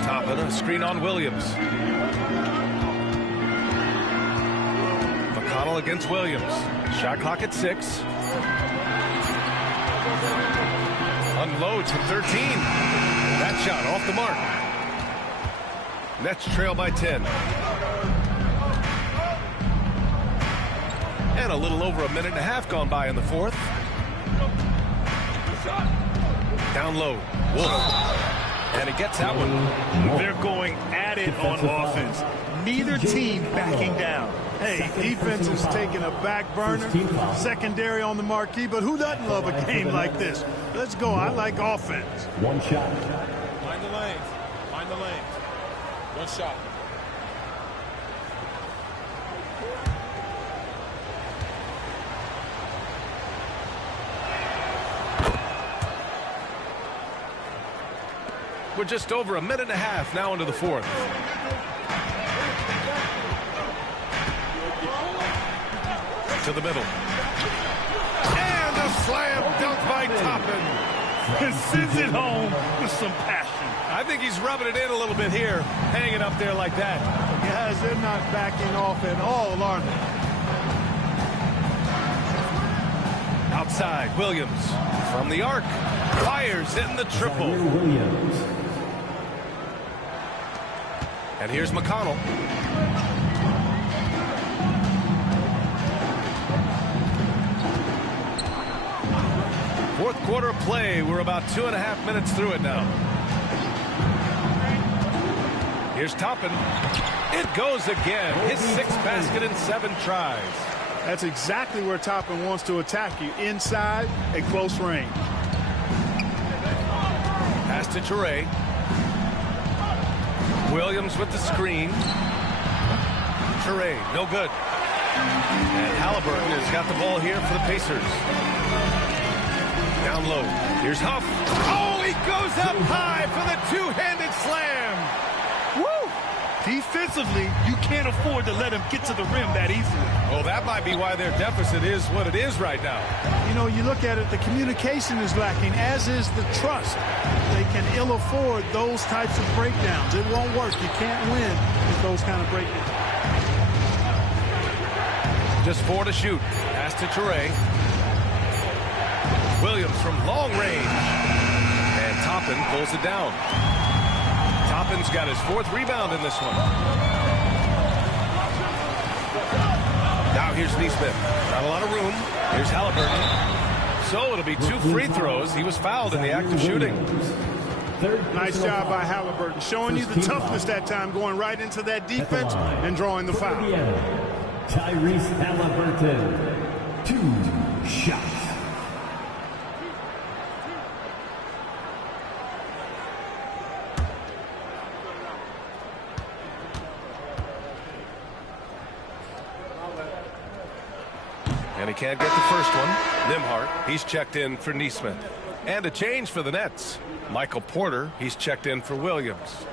Toppin, a screen on Williams. McConnell against Williams. Shot clock at 6. Unloads from 13. That shot off the mark. Nets trail by 10. And a little over a minute and a half gone by in the fourth. Down low. Wolf. And he gets that one. They're going at it on offense. Neither team backing down. Hey, defense is taking a back burner. Secondary on the marquee, but who doesn't love a game like this? Let's go. I like offense. One shot. Find the lanes. Find the lanes. One shot. We're just over a minute and a half now into the fourth. To the middle. And a slam dunk by Toppin. Sends it home with some passion. I think he's rubbing it in a little bit here, hanging up there like that. Guys, they're not backing off at all, are they? Outside, Williams from the arc. Fires in the triple. Williams. And here's McConnell. Fourth quarter of play. We're about 2.5 minutes through it now. Here's Toppin. It goes again. His 6th basket in 7 tries. That's exactly where Toppin wants to attack you, inside at close range. Pass to Traoré. Williams with the screen. Traoré, no good. And Halliburton has got the ball here for the Pacers. Down low. Here's Huff. Oh, he goes up high for the 2-handed slam. Woo! Defensively, you can't afford to let him get to the rim that easily. Oh, that might be why their deficit is what it is right now. You know, you look at it, the communication is lacking, as is the trust. They can ill afford those types of breakdowns. It won't work. You can't win with those kind of breakdowns. Just 4 to shoot. Pass to Traoré. Williams from long range. And Toppin pulls it down. Toppin's got his 4th rebound in this one. Now here's Neesmith. Not a lot of room. Here's Halliburton. So it'll be 2 free throws. He was fouled in the act of shooting. Nice job by Halliburton, showing you the toughness that time, going right into that defense and drawing the foul. Tyrese Halliburton, 2 shots. And he can't get the first one. Nimhart, he's checked in for Neesmith. And a change for the Nets. Michael Porter, he's checked in for Williams.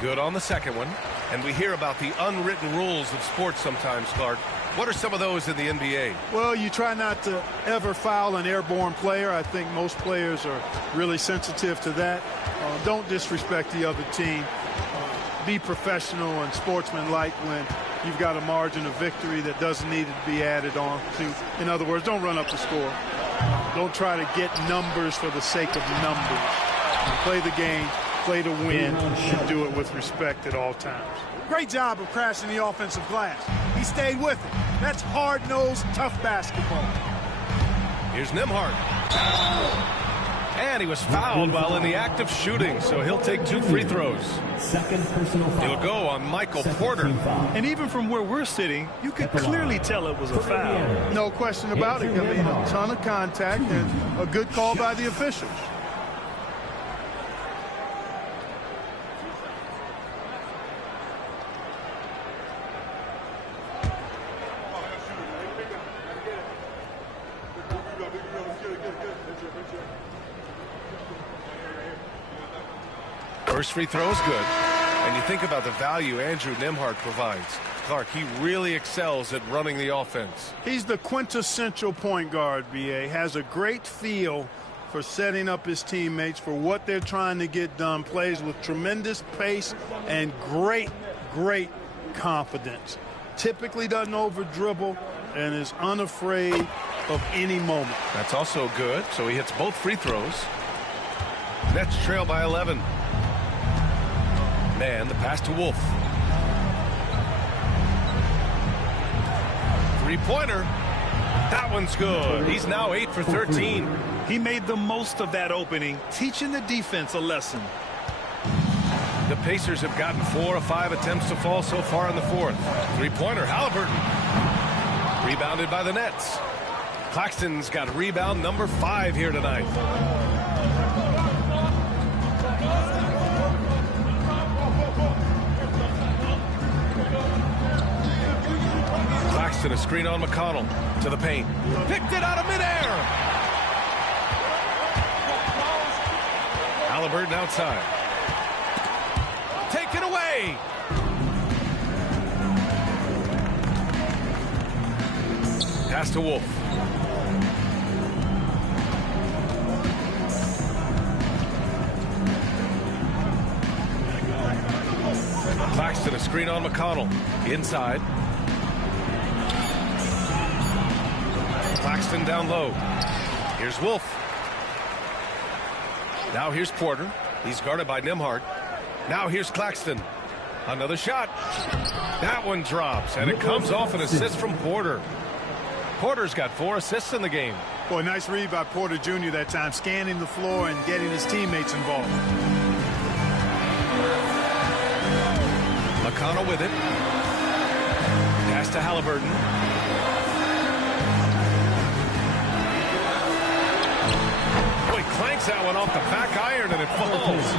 Good on the second one. And we hear about the unwritten rules of sports sometimes, Clark. What are some of those in the NBA? Well, you try not to ever foul an airborne player. I think most players are really sensitive to that. Don't disrespect the other team. Be professional and sportsmanlike when you've got a margin of victory that doesn't need to be added on to. In other words, don't run up the score. Don't try to get numbers for the sake of numbers. Play the game, play to win, and do it with respect at all times. Great job of crashing the offensive glass. He stayed with it. That's hard-nosed, tough basketball. Here's Nembhard. And he was fouled while in the act of shooting, so he'll take 2 free throws. Second personal foul. He'll go on Michael Porter. And even from where we're sitting, you could clearly tell it was a foul. No question about it. I mean, a ton of contact and a good call by the officials. First free throw is good. And you think about the value Andrew Nembhard provides. Clark, he really excels at running the offense. He's the quintessential point guard, B.A. Has a great feel for setting up his teammates for what they're trying to get done. Plays with tremendous pace and great confidence. Typically doesn't over-dribble and is unafraid of any moment. That's also good. So he hits both free throws. Nets trail by 11. Man, the pass to Wolf. Three-pointer. That one's good. He's now 8 for 13. He made the most of that opening, teaching the defense a lesson. The Pacers have gotten 4 of 5 attempts to fall so far in the fourth. Three-pointer, Halliburton. Rebounded by the Nets. Claxton's got rebound number 5 here tonight. Claxton, a screen on McConnell to the paint. Picked it out of midair. Halliburton outside. Taken away. Pass to Wolf. Claxton, a screen on McConnell. Inside. Claxton down low. Here's Wolf. Now here's Porter. He's guarded by Nembhard. Now here's Claxton. Another shot. That one drops, and it comes off an assist from Porter. Porter's got 4 assists in the game. Boy, nice read by Porter Jr. that time, scanning the floor and getting his teammates involved. McConnell with it. Pass to Halliburton. Boy, clanks that one off the back iron and it falls.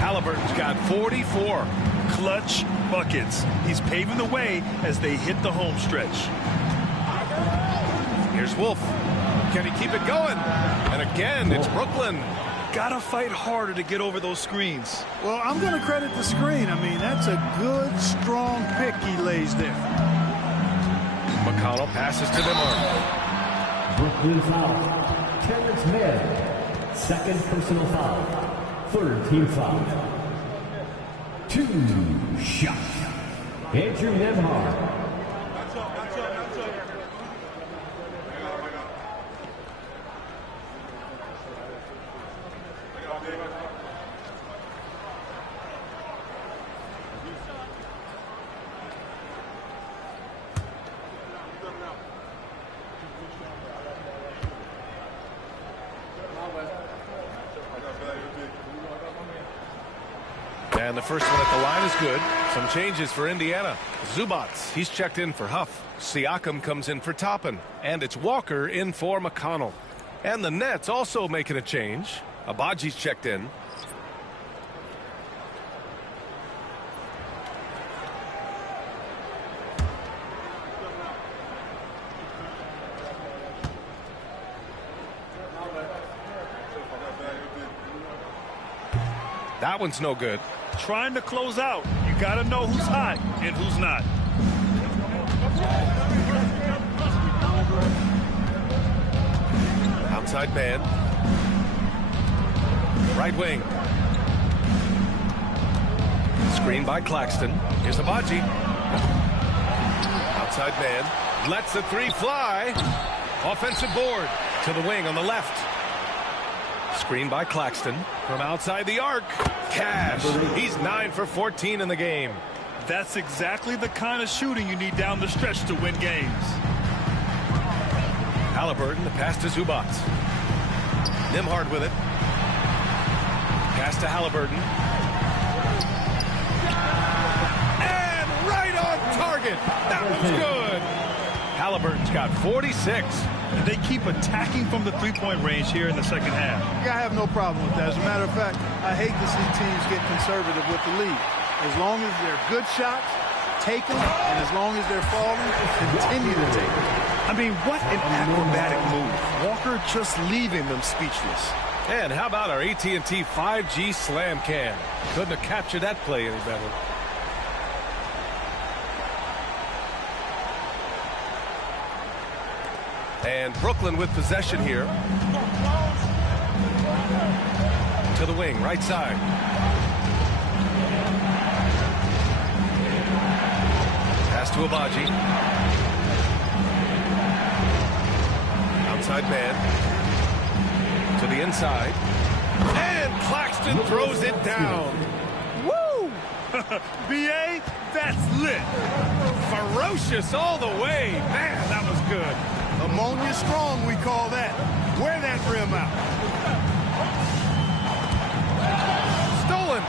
Halliburton's got 44. Clutch buckets. He's paving the way as they hit the home stretch. Here's Wolf. Can he keep it going? And again, it's Brooklyn. Gotta fight harder to get over those screens. Well, I'm going to credit the screen. I mean, that's a good, strong pick he lays there. McConnell passes to Nembhard. Brooklyn foul. Terrence Mann. Second personal foul. Third team foul. 2 shots. Andrew Nembhard. And the first one at the line is good. Some changes for Indiana. Zubats, he's checked in for Huff. Siakam comes in for Toppin. And it's Walker in for McConnell. And the Nets also making a change. Abaji's checked in. That one's no good. Trying to close out. You got to know who's hot and who's not. Outside man. Right wing. Screen by Claxton. Here's Abaji. Outside man. Lets the three fly. Offensive board to the wing on the left. Screen by Claxton from outside the arc. Cash. He's 9 for 14 in the game. That's exactly the kind of shooting you need down the stretch to win games. Halliburton, the pass to Zubac. Nembhard with it. Pass to Halliburton. And right on target. That was good. Halliburton's got 46. And they keep attacking from the three-point range here in the second half. I have no problem with that. As a matter of fact, I hate to see teams get conservative with the lead. As long as they're good shots, take them, and as long as they're falling, continue to take them. I mean, what an acrobatic move. Walker just leaving them speechless. And how about our AT&T 5G slam cam? Couldn't have captured that play any better. And Brooklyn with possession here. To the wing, right side. Pass to Abaji. Outside man. To the inside. And Claxton throws it down. Woo! B.A., that's lit. Ferocious all the way. Man, that was good. Ammonia strong, we call that. Wear that rim out. Stolen.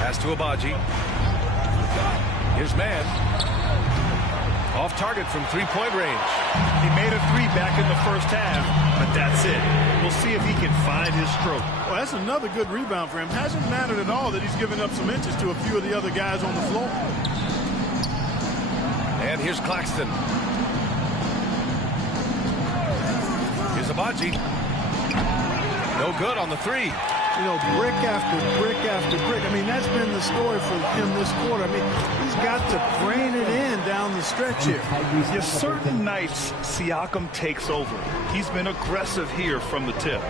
Pass to Abaji. Here's man. Off target from three-point range. He made a three back in the first half, but that's it. We'll see if he can find his stroke. Well, that's another good rebound for him. Hasn't mattered at all that he's given up some inches to a few of the other guys on the floor. And here's Claxton. Here's Abaji. No good on the three. You know, brick after brick after brick. I mean, that's been the story for him this quarter. I mean, he's got to brain it in down the stretch here. Yes, certain nights, Siakam takes over. He's been aggressive here from the tip.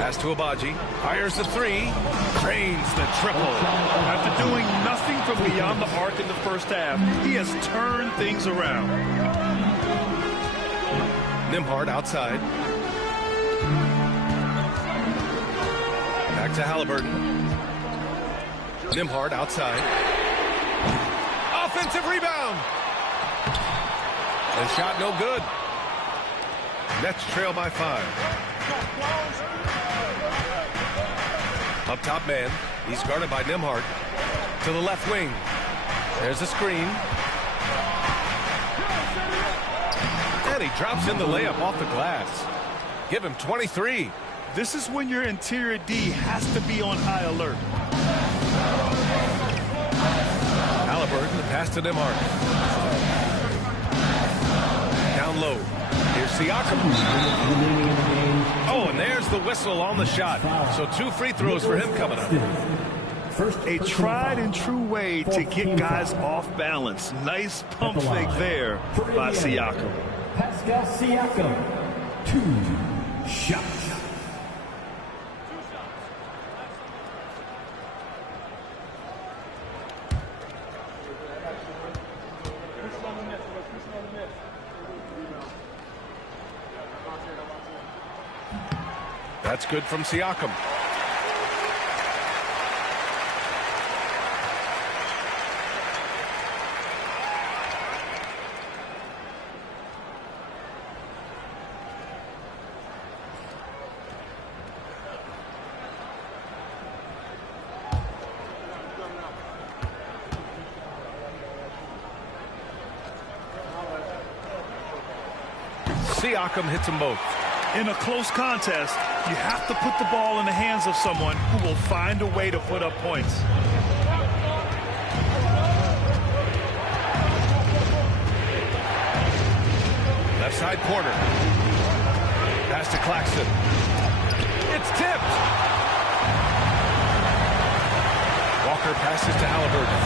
Pass to Abaji. Fires the three. Cranes the triple. After doing nothing from beyond the arc in the first half, he has turned things around. Nembhard outside. Back to Halliburton. Nembhard outside. Offensive rebound. And shot no good. Nets trail by 5. Up top man. He's guarded by Nembhard. To the left wing. There's a screen. And he drops in the layup off the glass. Give him 23. This is when your interior D has to be on high alert. Halliburton, the pass to Nembhard. Down low. Here's Siakam. Oh, and there's the whistle on the shot. So 2 free throws for him coming up. A tried and true way to get guys off balance. Nice pump fake there by Siakam. Pascal Siakam, 2 shots. That's good from Siakam. Siakam hits them both. In a close contest, you have to put the ball in the hands of someone who will find a way to put up points. Left side Porter. Pass to Claxton. It's tipped. Walker passes to Halliburton.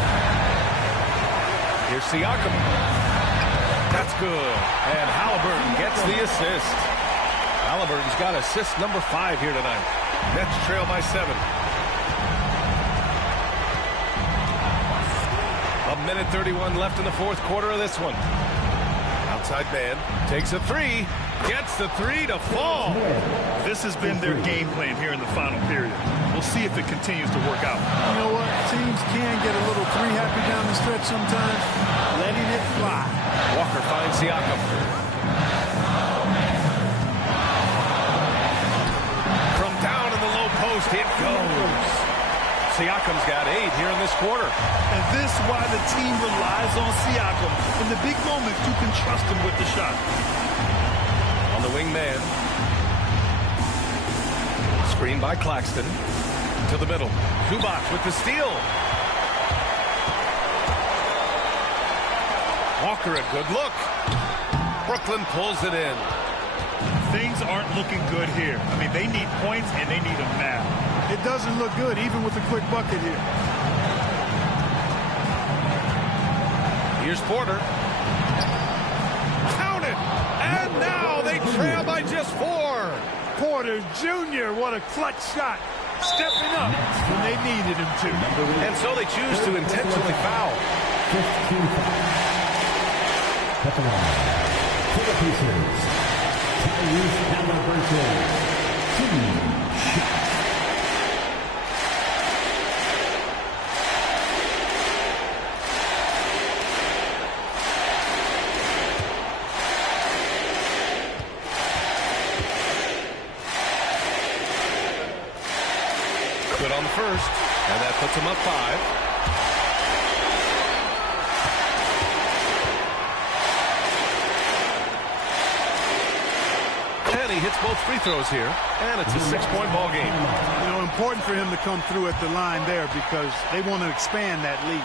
Here's Siakam. That's good. And Halliburton gets the assist. Halliburton's got assist number 5 here tonight. Nets trail by 7. 1:31 left in the fourth quarter of this one. Outside man takes a 3. Gets the 3 to fall. This has been their game plan here in the final period. We'll see if it continues to work out. You know what? Teams can get a little 3-happy down the stretch sometimes. Letting it fly. Walker finds Siakam. From down in the low post, it goes. Siakam's got 8 here in this quarter. And this is why the team relies on Siakam. In the big moments, you can trust him with the shot. On the wing man. Screen by Claxton. To the middle. Kubac with the steal. Walker, a good look. Brooklyn pulls it in. Things aren't looking good here. I mean, they need points, and they need them now. It doesn't look good, even with a quick bucket here. Here's Porter. Count it! And now they trail by just 4. Porter Jr., what a clutch shot. Stepping up when they needed him to. And so they choose to intentionally foul. 15 At the line. For the Pacers, Tyrese Halliburton. 2 shots. Good on the first, and that puts him up 5. And he hits both free throws here, and it's a 6-point ball game. You know, important for him to come through at the line there because they want to expand that lead.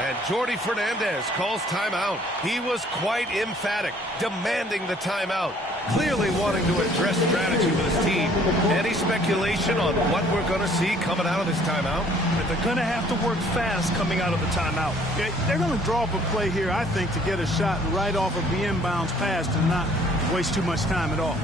And Jordi Fernandez calls timeout. He was quite emphatic, demanding the timeout. Clearly wanting to address strategy with his team. Any speculation on what we're going to see coming out of this timeout? But they're going to have to work fast coming out of the timeout. They're going to draw up a play here, I think, to get a shot right off of the inbounds pass and not waste too much time at all.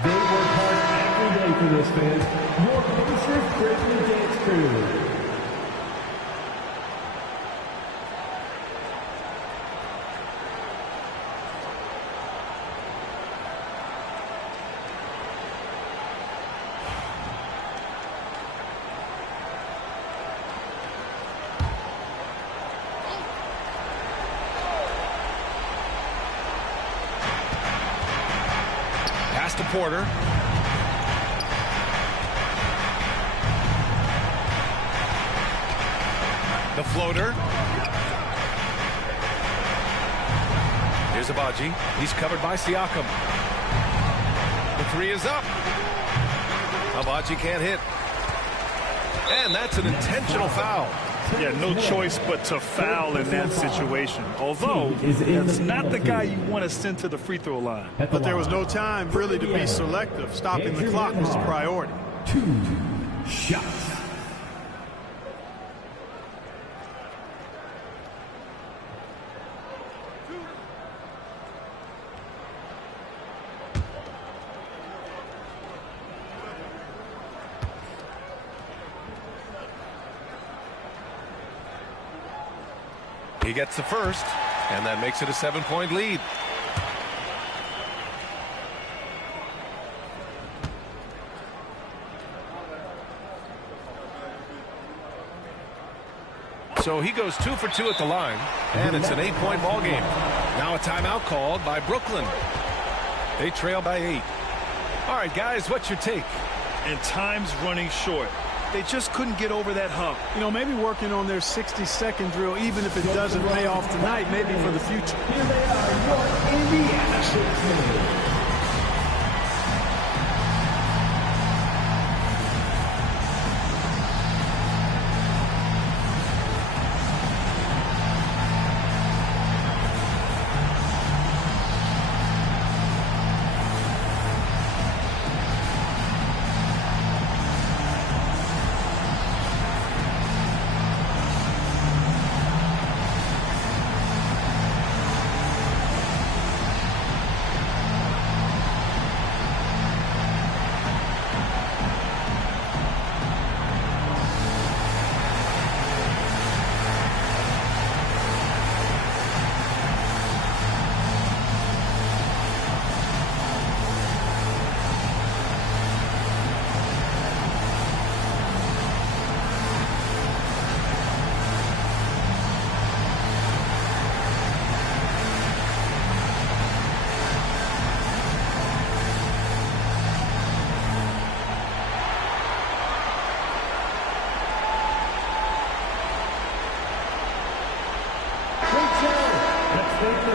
They work hard every day for this, fans. Your Pacers Grizzly Dance Crew. To Porter. The floater. Here's Abaji. He's covered by Siakam. The 3 is up. Abaji can't hit. And that's an intentional foul. Yeah, no choice but to foul in that situation. Although, that's not the guy you want to send to the free throw line. But there was no time really to be selective. Stopping the clock was the priority. 2 shots. He gets the first, and that makes it a 7-point lead. So he goes 2 for 2 at the line, and it's an 8-point ball game. Now a timeout called by Brooklyn. They trail by 8. All right, guys, what's your take? And time's running short. They just couldn't get over that hump. You know, maybe working on their 60-second drill, even if it doesn't pay off tonight, maybe for the future. Here they are, your Indiana Sixers.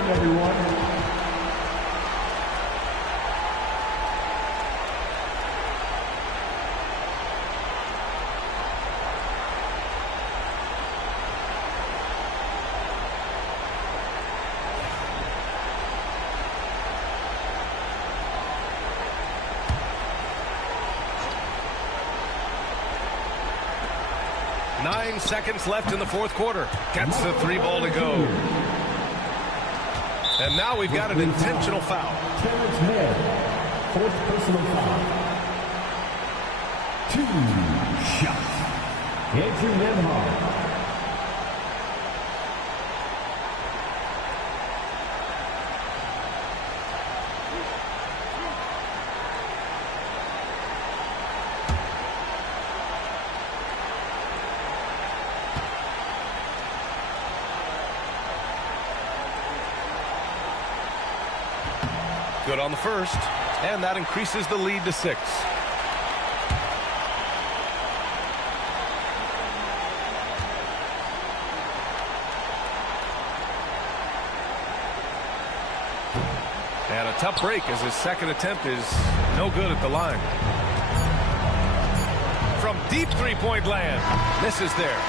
Everyone. Nine seconds left in the fourth quarter. Gets the 3 ball to go. And now we've got an intentional foul. Terrence Mann, 4th personal foul. 2 shots. Andrew Nemhard. Good on the first, and that increases the lead to 6. And a tough break as his second attempt is no good at the line. From deep three-point land, misses there.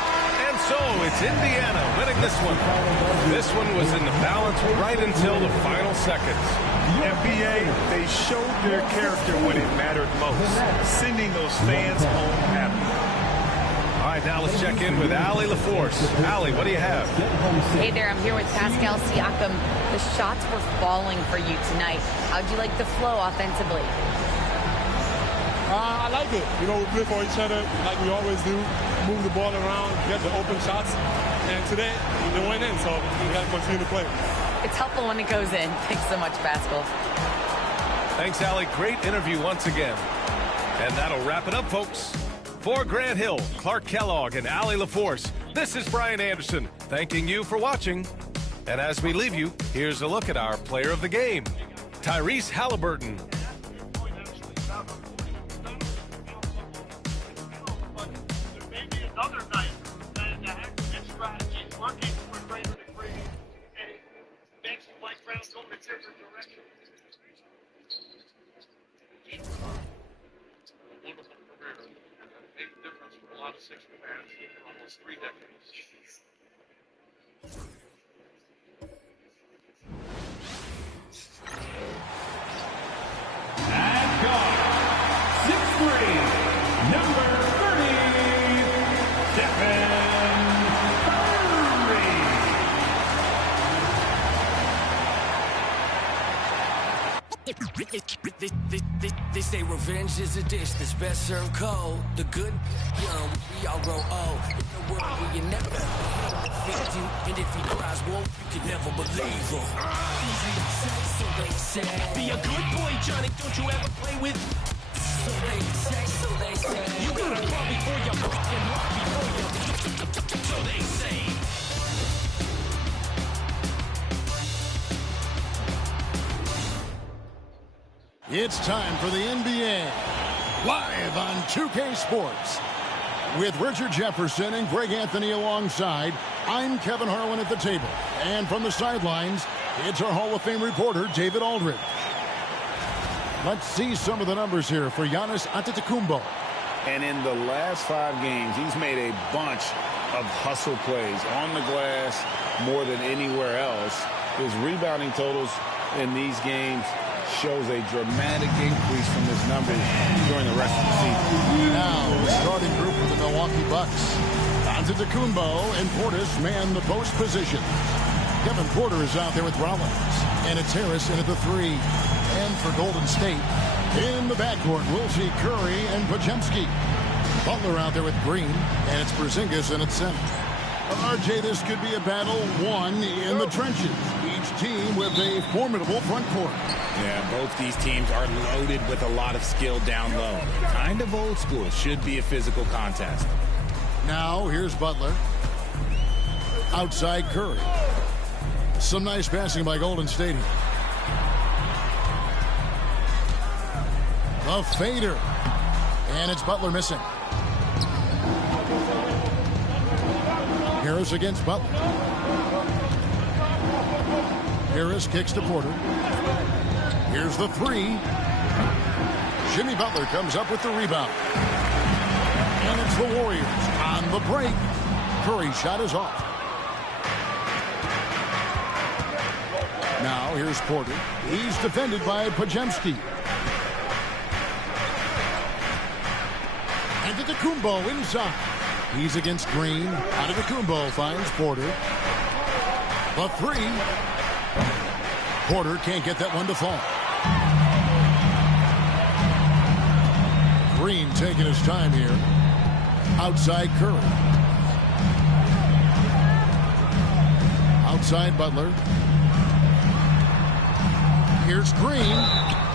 And so it's Indiana winning this one. This one was in the balance right until the final seconds. NBA, they showed their character when it mattered most, sending those fans home happy. All right, now let's check in with Allie LaForce. Allie, what do you have? Hey there, I'm here with Pascal Siakam. The shots were falling for you tonight. How'd you like the flow offensively? I like it. You know, we play for each other like we always do. Move the ball around, get the open shots. And today, they went in, so we got to continue to play. It's helpful when it goes in. Thanks so much, Pascal. Thanks, Allie. Great interview once again. And that'll wrap it up, folks. For Grant Hill, Clark Kellogg, and Allie LaForce, this is Brian Anderson, thanking you for watching. And as we leave you, here's a look at our player of the game, Tyrese Halliburton. Almost 3 decades. And gone. 6'3", number 30, Stephen They say revenge is a dish that's best served cold. The good young, we all grow old. world where you never defeat you. And if he cries wolf, you can never believe him. Easy to say, so they say. Be a good boy, Johnny, don't you ever play with. So they say, so they say. You gotta crawl before you fucking walk before you. So they say. It's time for the NBA, live on 2K Sports. With Richard Jefferson and Greg Anthony alongside, I'm Kevin Harlan at the table. And from the sidelines, it's our Hall of Fame reporter, David Aldridge. Let's see some of the numbers here for Giannis Antetokounmpo. And in the last 5 games, he's made a bunch of hustle plays on the glass more than anywhere else. His rebounding totals in these games shows a dramatic increase from his numbers during the rest of the season. Now, the starting group for the Milwaukee Bucks. Antetokounmpo and Portis man the post position. Kevin Porter is out there with Rollins. And it's Harris in at the 3. And for Golden State, in the backcourt, we'll see Curry and Podziemski. Butler out there with Green. And it's Porzingis in at center. RJ, this could be a battle won in the trenches. Each team with a formidable front court. Yeah, both these teams are loaded with a lot of skill down low. Kind of old school. Should be a physical contest. Now, here's Butler. Outside Curry. Some nice passing by Golden State. The fader. And it's Butler missing. Harris against Butler. Harris kicks to Porter. Here's the 3. Jimmy Butler comes up with the rebound. And it's the Warriors on the break. Curry's shot is off. Now here's Porter. He's defended by Podziemski. Antetokounmpo inside. He's against Green. Antetokounmpo finds Porter. The 3. Porter can't get that one to fall. Green taking his time here. Outside Curry. Outside Butler. Here's Green.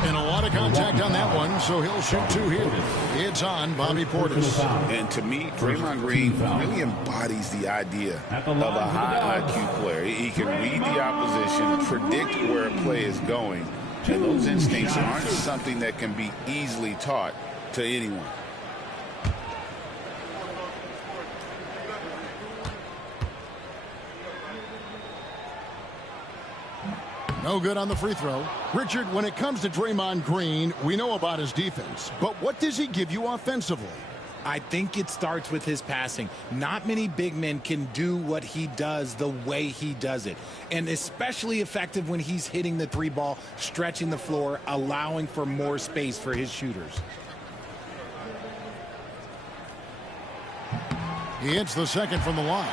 And a lot of contact on that one, so he'll shoot 2 here. It's on Bobby Portis. And to me, Draymond Green really embodies the idea of a high IQ player. He can read the opposition, predict where a play is going, and those instincts aren't something that can be easily taught to anyone. No good on the free throw. Richard, when it comes to Draymond Green, we know about his defense. But what does he give you offensively? I think it starts with his passing. Not many big men can do what he does the way he does it. And especially effective when he's hitting the 3 ball, stretching the floor, allowing for more space for his shooters. He hits the second from the line.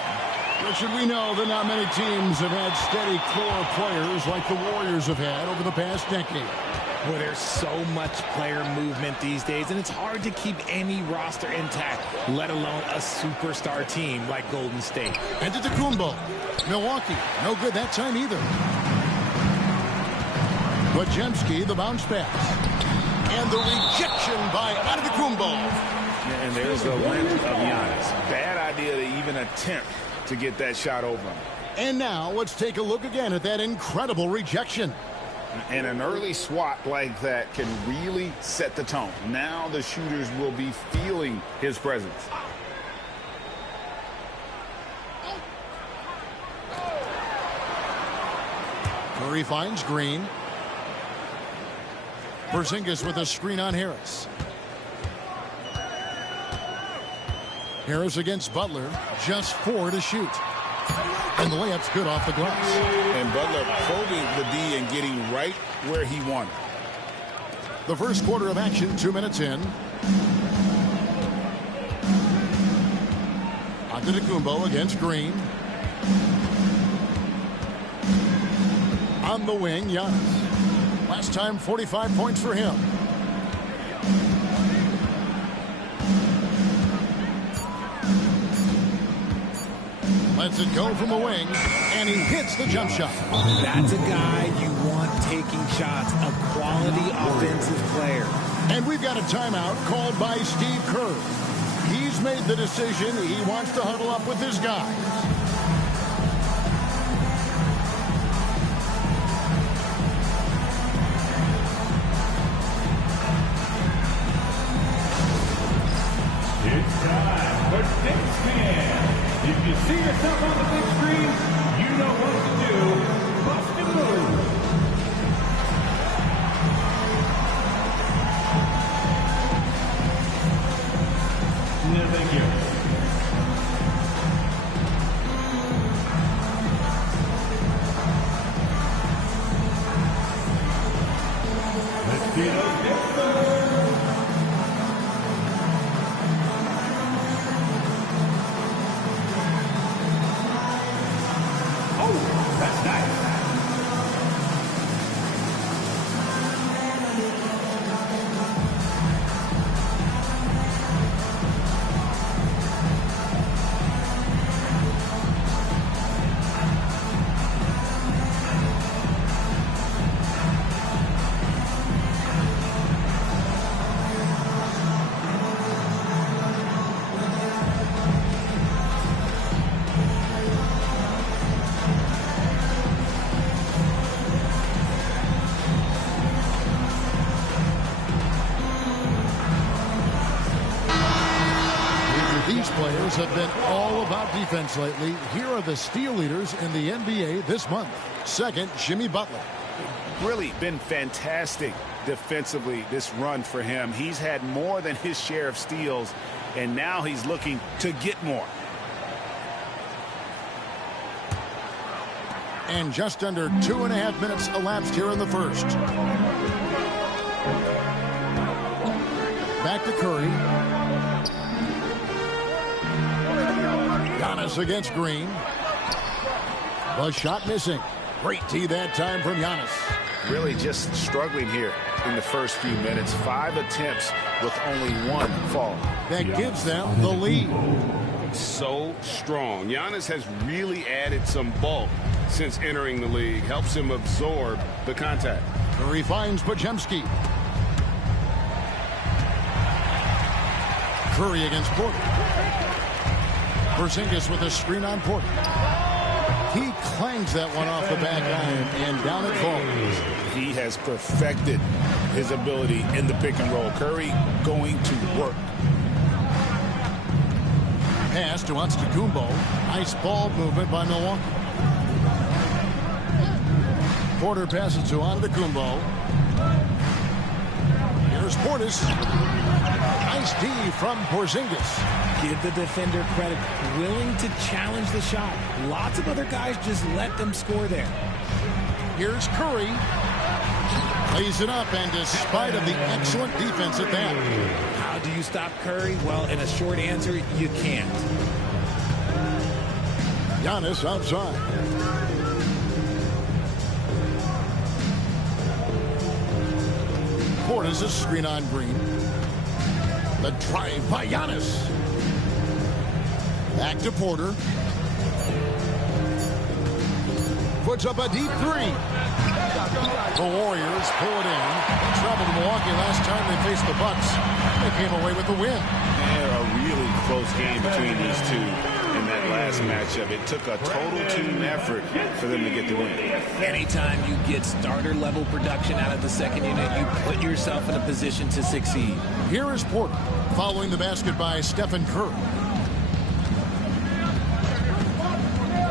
Richard, we know that not many teams have had steady core players like the Warriors have had over the past decade. Well, there's so much player movement these days, and it's hard to keep any roster intact, let alone a superstar team like Golden State. Antetokounmpo. Milwaukee. No good that time either. Podziemski, the bounce pass. And the rejection by Antetokounmpo. And there's the length of Giannis. Bad idea to even attempt to get that shot over him. And now let's take a look again at that incredible rejection. And an early swat like that can really set the tone. Now the shooters will be feeling his presence. Curry finds Green. Porzingis with a screen on Harris. Harris against Butler. Just 4 to shoot. And the layup's good off the glass. And Butler probing the D and getting right where he wanted. The first quarter of action, 2 minutes in. Antetokounmpo against Green. On the wing, Giannis. Last time, 45 points for him. Lets it go from the wing, and he hits the jump shot. That's a guy you want taking shots, a quality offensive player. And we've got a timeout called by Steve Kerr. He's made the decision he wants to huddle up with his guys. It's time for Big Scan. If you see yourself on the big screen, you know what to do. Bust and move. No, thank you. Let's see those Dixons. That's nice. These players have been all about defense lately. Here are the steal leaders in the NBA this month. Second, Jimmy Butler. Really been fantastic defensively this run for him. He's had more than his share of steals, and now he's looking to get more. And just under 2.5 minutes elapsed here in the first. Back to Curry. Giannis against Green. The shot missing. Great tee that time from Giannis. Really just struggling here in the first few minutes. 5 attempts with only 1 fall. That gives them the lead. So strong. Giannis has really added some bulk since entering the league. Helps him absorb the contact. Curry finds Podziemski. Curry against Porter. Porzingis with a screen on Porter. He clangs that one off the back iron, and down it falls. He has perfected his ability in the pick and roll. Curry going to work. Pass to Antetokounmpo. Nice ball movement by Milwaukee. Porter passes to Antetokounmpo. Here's Portis. Nice D from Porzingis. Give the defender credit. Willing to challenge the shot. Lots of other guys just let them score there. Here's Curry. Lays it up, and despite of the excellent defense at that. How do you stop Curry? Well, in a short answer, you can't. Giannis outside. Portis a screen on Green. The drive by Giannis. Back to Porter. Puts up a deep 3. The Warriors pull it in. They traveled to Milwaukee last time they faced the Bucks. They came away with the win. A really close game between these two in that last matchup. It took a total team effort for them to get the win. Anytime you get starter level production out of the second unit, you put yourself in a position to succeed. Here is Porter following the basket by Stephen Curry.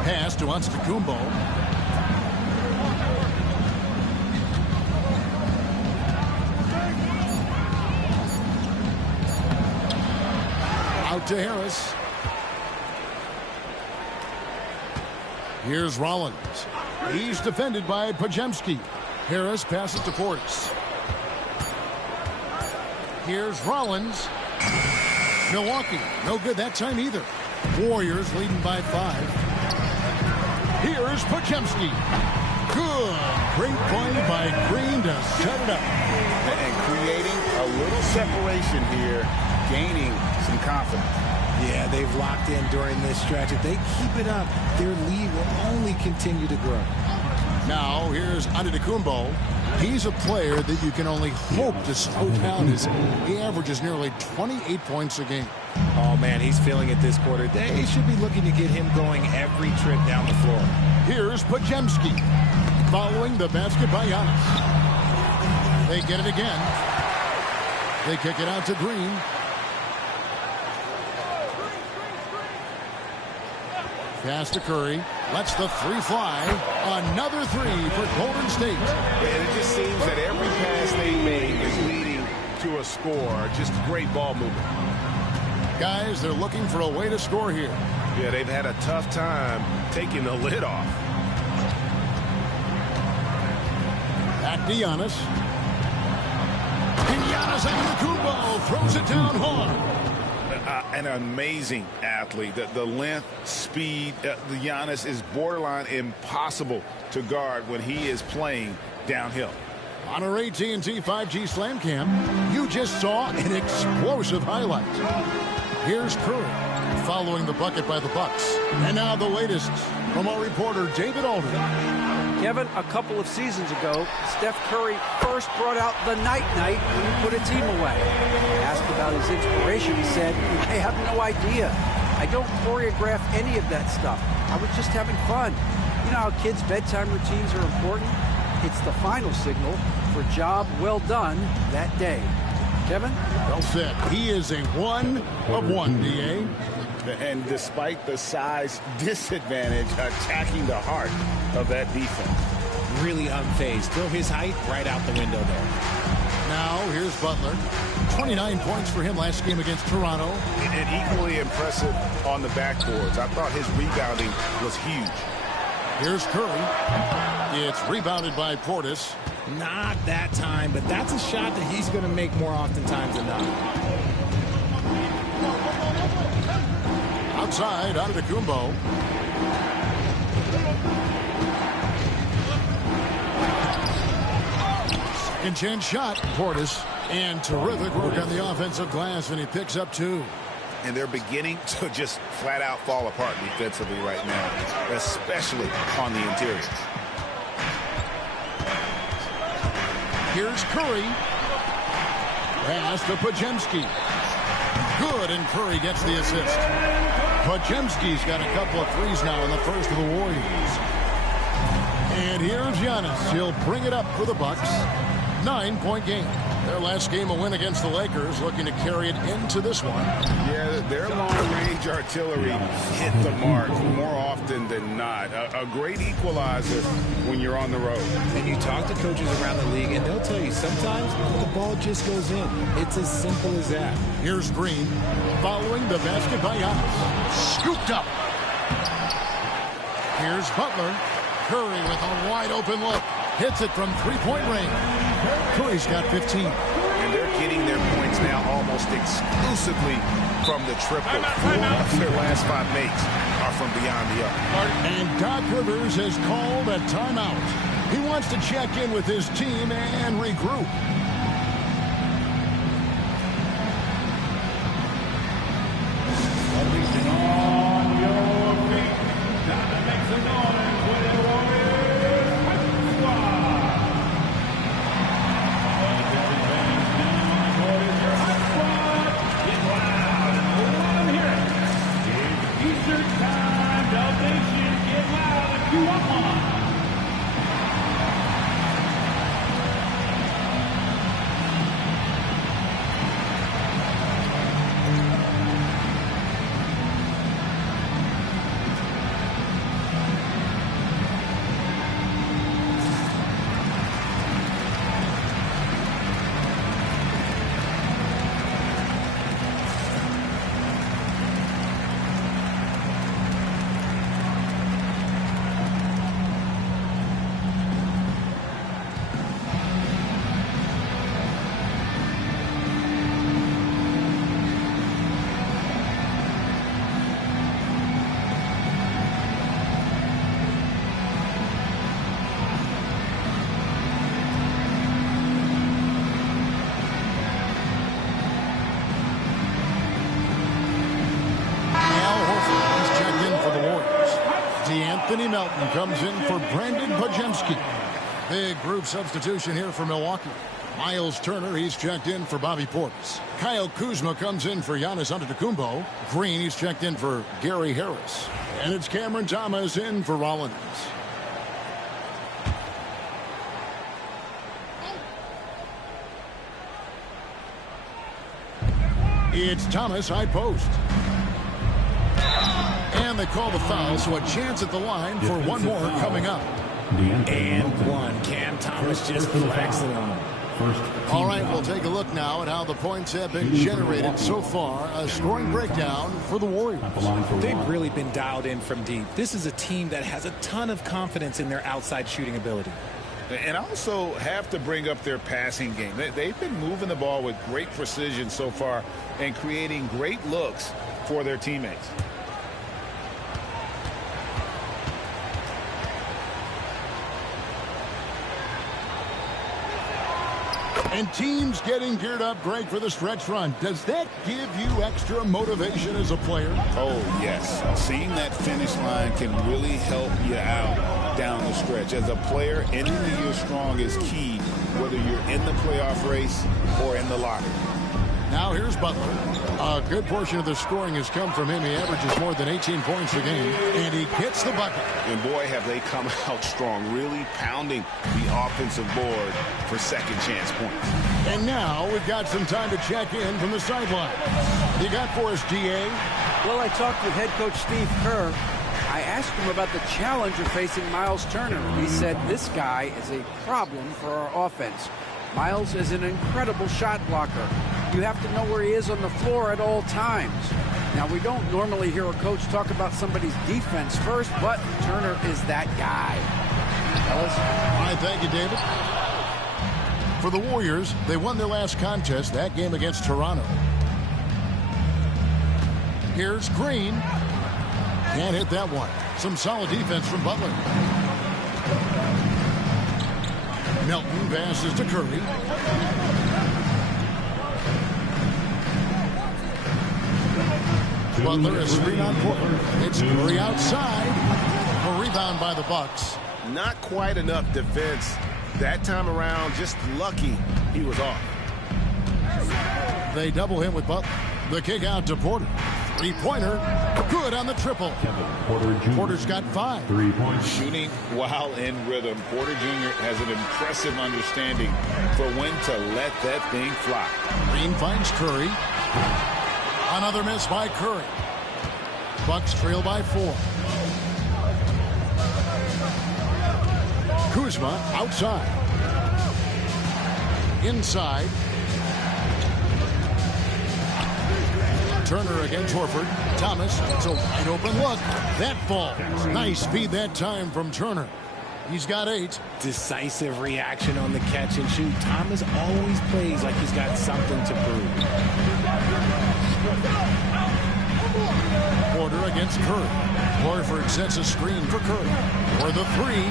Pass to Antetokounmpo. Out to Harris. Here's Rollins. He's defended by Podziemski. Harris passes to Portis. Here's Rollins. Milwaukee, no good that time either. Warriors leading by 5. Here's Podziemski. Good. Great play by Green to set it up. And creating a little separation here, gaining some confidence. Yeah, they've locked in during this stretch. If they keep it up, their lead will only continue to grow. Now, here's Antetokounmpo. He's a player that you can only hope to slow down. He averages nearly 28 points a game. Oh, man, he's feeling it this quarter. They should be looking to get him going every trip down the floor. Here's Pajemski. Following the basket by Giannis. They get it again. They kick it out to Green. Pass to Curry. Lets the three fly. Another three for Golden State. And it just seems that every pass they make is leading to a score. Just great ball movement. Guys, they're looking for a way to score here. Yeah, they've had a tough time taking the lid off. Back to Giannis. And Giannis Antetokounmpo throws it down hard. An amazing athlete. The length, speed, the Giannis is borderline impossible to guard when he is playing downhill. On our AT&T 5G Slam Cam, you just saw an explosive highlight. Here's Curry following the bucket by the Bucks. And now the latest from our reporter David Aldridge. Kevin, a couple of seasons ago, Steph Curry first brought out the night-night when he put a team away. Asked about his inspiration, he said, I have no idea. I don't choreograph any of that stuff. I was just having fun. You know how kids' bedtime routines are important? It's the final signal for job well done that day. Kevin? Well said. He is a 1 of 1, D.A. And despite the size disadvantage, attacking the heart of that defense. Really unfazed. Throw his height right out the window there. Now, here's Butler. 29 points for him last game against Toronto. And equally impressive on the backboards. I thought his rebounding was huge. Here's Curry. It's rebounded by Portis. Not that time, but that's a shot that he's going to make more oftentimes than not. Outside, Antetokounmpo. Second chance shot, Portis. And terrific work on the offensive glass, and he picks up 2. And they're beginning to just flat out fall apart defensively right now, especially on the interior. Here's Curry. Pass to Pajemski. Good, and Curry gets the assist. Pajemski's got a couple of threes now in the first of the Warriors. And here's Giannis. He'll bring it up for the Bucks. 9-point game. Their last game, a win against the Lakers, looking to carry it into this one. Yeah, their long-range artillery hit the mark more often than not. A great equalizer when you're on the road. And you talk to coaches around the league, and they'll tell you sometimes the ball just goes in. It's as simple as that. Here's Green following the basket by Giannis. Scooped up. Here's Butler. Curry with a wide-open look. Hits it from three-point range. Curry's got 15. And they're getting their points now almost exclusively from the triple. 4 of their last 5 makes are from beyond the arc. And Doc Rivers has called a timeout. He wants to check in with his team and regroup. Everything on your feet. Time to make some noise with the Warriors squad. Get loud and let them hear it. It's Eastern time. Dub Nation, get loud if you want one. Anthony Melton comes in for Brandon Pajemski. Big group substitution here for Milwaukee. Miles Turner, he's checked in for Bobby Portis. Kyle Kuzma comes in for Giannis Antetokounmpo. Green, he's checked in for Gary Harris. And it's Cameron Thomas in for Rollins. It's Thomas, high post. And they call the foul, so a chance at the line for one more coming up. And one. Cam Thomas just flags it on him. All right, we'll take a look now at how the points have been generated so far. A scoring breakdown for the Warriors. They've really been dialed in from deep. This is a team that has a ton of confidence in their outside shooting ability. And also have to bring up their passing game. They've been moving the ball with great precision so far and creating great looks for their teammates. And teams getting geared up great for the stretch run. Does that give you extra motivation as a player? Oh, yes. Seeing that finish line can really help you out down the stretch. As a player, ending the year strong is key, whether you're in the playoff race or in the locker room. Now here's Butler. A good portion of the scoring has come from him. He averages more than 18 points a game, and he gets the bucket. And boy, have they come out strong, really pounding the offensive board for second chance points. And now we've got some time to check in from the sideline. You got for us, DA? Well, I talked with head coach Steve Kerr. I asked him about the challenge of facing Miles Turner. He said this guy is a problem for our offense. Miles is an incredible shot blocker. You have to know where he is on the floor at all times. Now, we don't normally hear a coach talk about somebody's defense first, but Turner is that guy. Ellis? All right, thank you, David. For the Warriors, they won their last contest, that game against Toronto. Here's Green. Can't hit that one. Some solid defense from Butler. Melton passes to Curry. Butler is screen on Portland. It's Curry outside. A rebound by the Bucks. Not quite enough defense that time around. Just lucky he was off. They double him with Butler. The kick out to Porter. Three-pointer. Good on the triple. Porter's got 5. 3 points. Shooting while in rhythm. Porter Jr. has an impressive understanding for when to let that thing fly. Green finds Curry. Another miss by Curry. Bucks trail by 4. Kuzma outside. Inside. Turner against Horford. Thomas, it's a wide open look. That falls. Nice speed that time from Turner. He's got 8. Decisive reaction on the catch and shoot. Thomas always plays like he's got something to prove. Porter against Curry. Horford sets a screen for Curry. For the 3.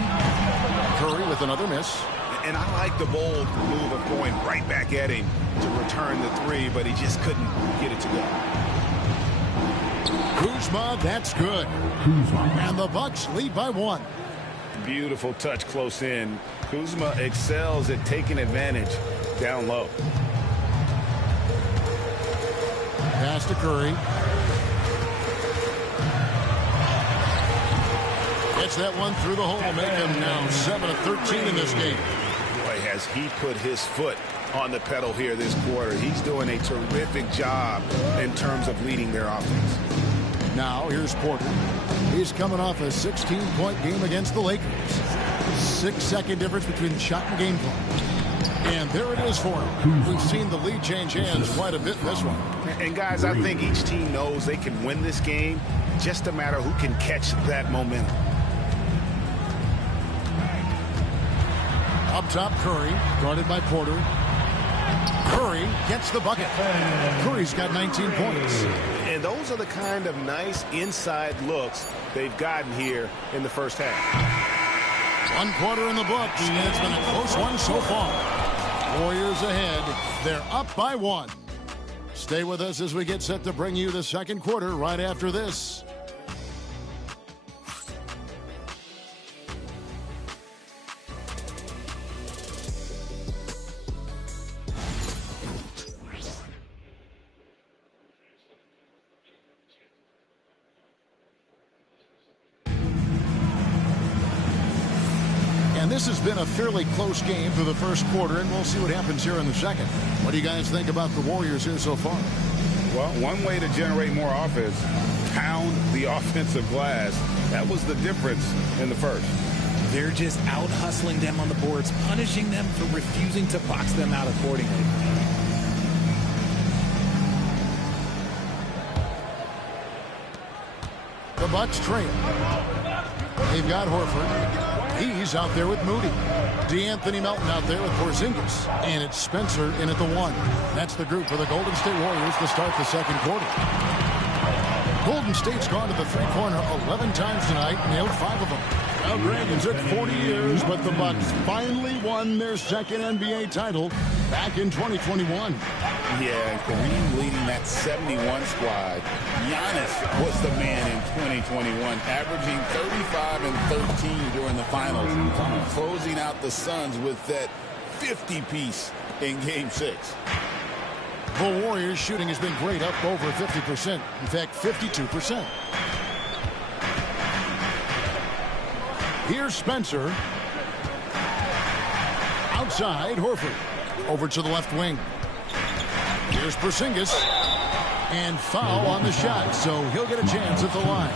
Curry with another miss. And I like the bold move of going right back at him to return the 3, but he just couldn't get it to go. Kuzma, that's good. And the Bucks lead by 1. Beautiful touch close in. Kuzma excels at taking advantage down low. Pass to Curry. Gets that one through the hole, make him now 7 of 13 in this game. Boy, has he put his foot on the pedal here this quarter. He's doing a terrific job in terms of leading their offense. Now here's Porter. He's coming off a 16-point game against the Lakers. 6-second difference between shot and game clock. And there it is for him. We've seen the lead change hands quite a bit in this one. And guys, I think each team knows they can win this game. Just a matter who can catch that momentum. Up top, Curry, guarded by Porter. Curry gets the bucket. Curry's got 19 points. And those are the kind of nice inside looks they've gotten here in the first half. 1 quarter in the books, and it's been a close one so far. Warriors ahead. They're up by 1. Stay with us as we get set to bring you the second quarter right after this. this has been a fairly close game through the first quarter, and we'll see what happens here in the second. What do you guys think about the Warriors here so far? Well, one way to generate more offense, pound the offensive glass. That was the difference in the first. They're just out hustling them on the boards, punishing them for refusing to box them out accordingly. The Bucks trail. They've got Horford. He's out there with Moody. DeAnthony Melton out there with Porzingis. And it's Spencer in at the 1. That's the group for the Golden State Warriors to start the second quarter. Golden State's gone to the three-pointer 11 times tonight, nailed 5 of them. Now, Greg, it took 40 years, but the Bucks finally won their second NBA title back in 2021. Yeah, and Kareem leading that 71 squad. Giannis was the man in 2021, averaging 35 and 13 during the finals, closing out the Suns with that 50-piece in Game 6. The Warriors' shooting has been great, up over 50%. In fact, 52%. Here's Spencer. Outside, Horford. Over to the left wing. Here's Porzingis. And foul on the shot, so he'll get a chance at the line.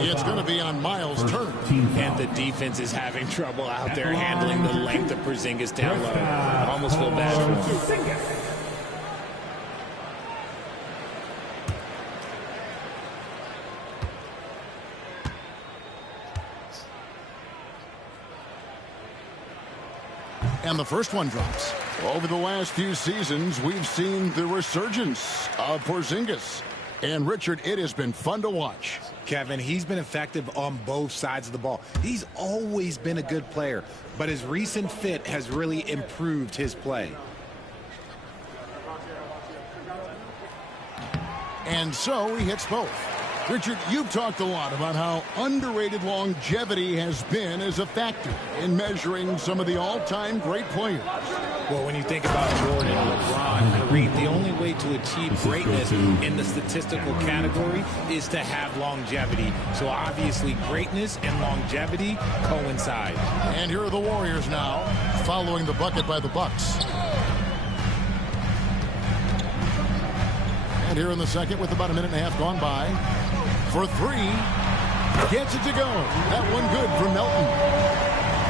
It's going to be on Miles Turner. And the defense is having trouble out there handling the length of Porzingis down low. I almost feel bad for him. And the first one drops. Over the last few seasons, we've seen the resurgence of Porzingis. And, Richard, it has been fun to watch. Kevin, he's been effective on both sides of the ball. He's always been a good player, but his recent fit has really improved his play. And so he hits both. Richard, you've talked a lot about how underrated longevity has been as a factor in measuring some of the all-time great players. Well, when you think about Jordan, LeBron, Kareem, the only way to achieve greatness in the statistical category is to have longevity. So obviously greatness and longevity coincide. And here are the Warriors now, following the bucket by the Bucks. And here in the second with about a minute and a half gone by. For 3, gets it to go. That one good for Melton.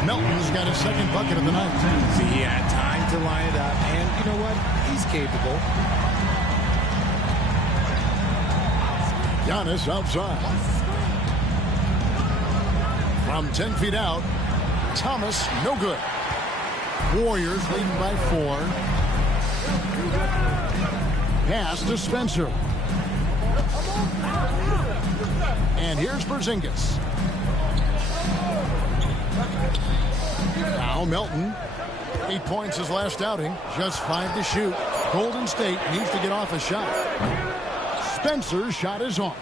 Melton's got his second bucket of the night. See, he had time to line it up, and you know what? He's capable. Giannis outside. From 10 feet out, Thomas, no good. Warriors leading by 4. Pass to Spencer. And here's Porzingis. Now Melton. 8 points his last outing. Just 5 to shoot. Golden State needs to get off a shot. Spencer's shot is off.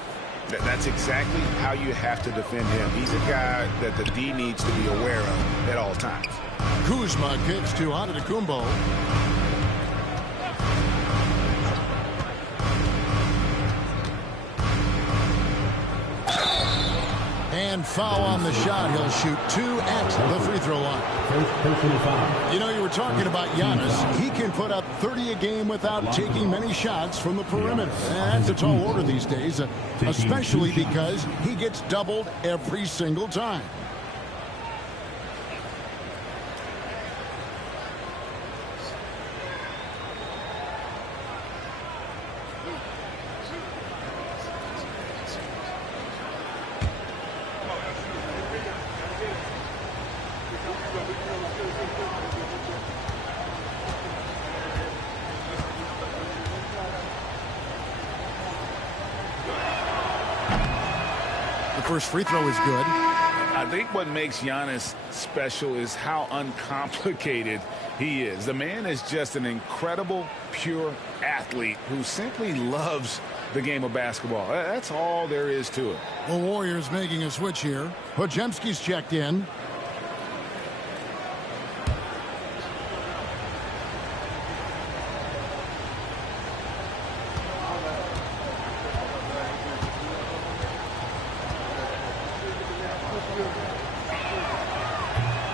That's exactly how you have to defend him. He's a guy that the D needs to be aware of at all times. Kuzma kicks to Antetokounmpo. And foul on the shot. He'll shoot 2 at the free throw line. You know, you were talking about Giannis. He can put up 30 a game without taking many shots from the perimeter. And that's a tall order these days, especially because he gets doubled every single time. First free throw is good. I think what makes Giannis special is how uncomplicated he is. The man is just an incredible, pure athlete who simply loves the game of basketball. That's all there is to it. The Warriors making a switch here. Podziemski's checked in.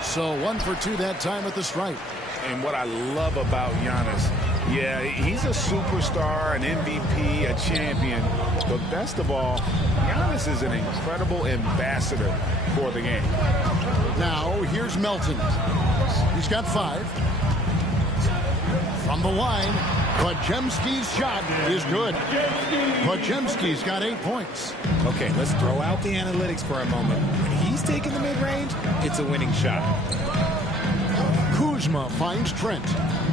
So 1 for 2 that time at the stripe. And what I love about Giannis, yeah, he's a superstar, an MVP, a champion. But best of all, Giannis is an incredible ambassador for the game. Now, here's Melton. He's got 5. From the line, Podziemski's shot is good. Podziemski's got 8 points. Okay, let's throw out the analytics for a moment. When he's taking the mid-range, it's a winning shot. Kuzma finds Trent.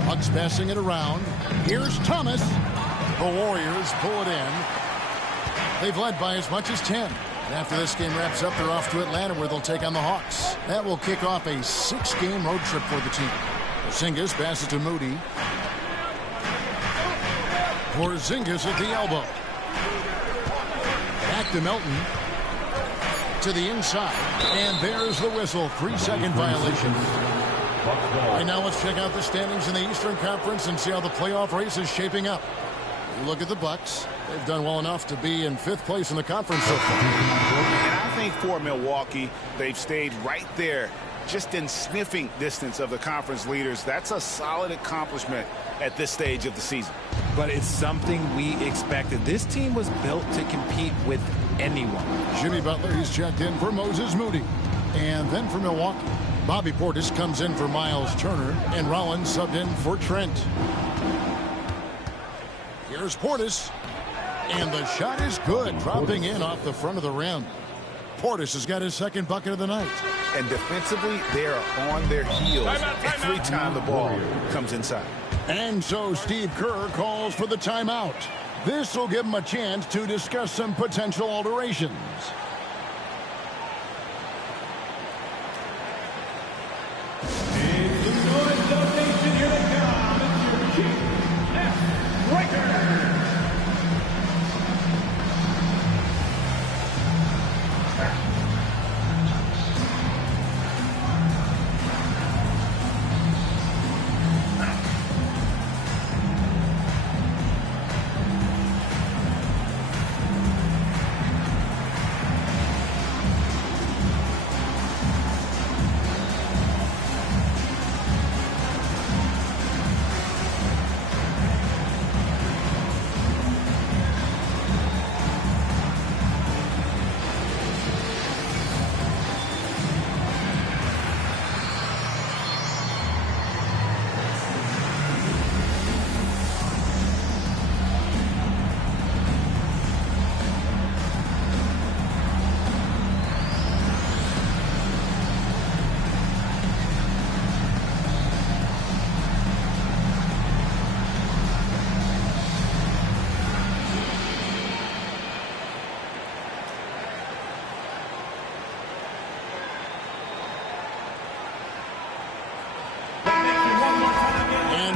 Bucks passing it around. Here's Thomas. The Warriors pull it in. They've led by as much as 10. And after this game wraps up, they're off to Atlanta where they'll take on the Hawks. That will kick off a 6-game road trip for the team. Porzingis passes to Moody. Porzingis at the elbow. Back to Melton. To the inside. And there's the whistle. 3-second violation. Right now, let's check out the standings in the Eastern Conference and see how the playoff race is shaping up. You look at the Bucks. They've done well enough to be in 5th place in the conference so far. And I think for Milwaukee, they've stayed right there, just in sniffing distance of the conference leaders. That's a solid accomplishment at this stage of the season. But it's something we expected. This team was built to compete with anyone. Jimmy Butler, he's checked in for Moses Moody. And then for Milwaukee, Bobby Portis comes in for Miles Turner, and Rollins subbed in for Trent. Here's Portis, and the shot is good, dropping in off the front of the rim. Portis has got his 2nd bucket of the night. And defensively, they are on their heels every time the ball comes inside. And so Steve Kerr calls for the timeout. This will give him a chance to discuss some potential alterations.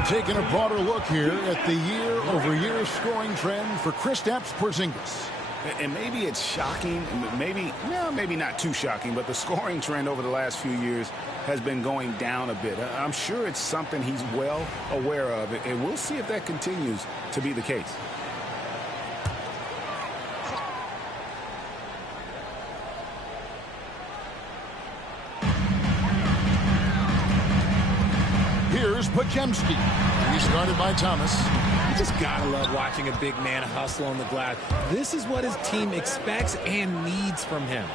Taking a broader look here at the year-over-year scoring trend for Kristaps Porzingis. And maybe it's shocking, maybe not too shocking, but the scoring trend over the last few years has been going down a bit. I'm sure it's something he's well aware of, and we'll see if that continues to be the case. Here's Podziemski. He's guarded by Thomas. You just gotta love watching a big man hustle on the glass. This is what his team expects and needs from him.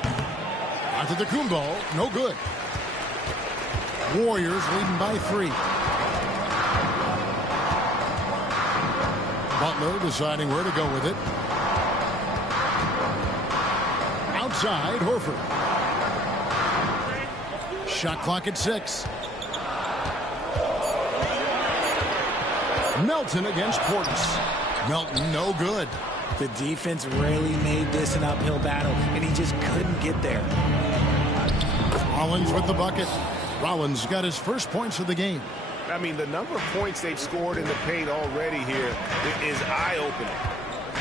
Antetokounmpo, no good. Warriors leading by 3. Butler deciding where to go with it. Outside, Horford. Shot clock at 6. Melton against Portis. Melton, no good. The defense really made this an uphill battle, and he just couldn't get there. Rollins with the bucket. Rollins got his first points of the game. I mean, the number of points they've scored in the paint already here is eye-opening.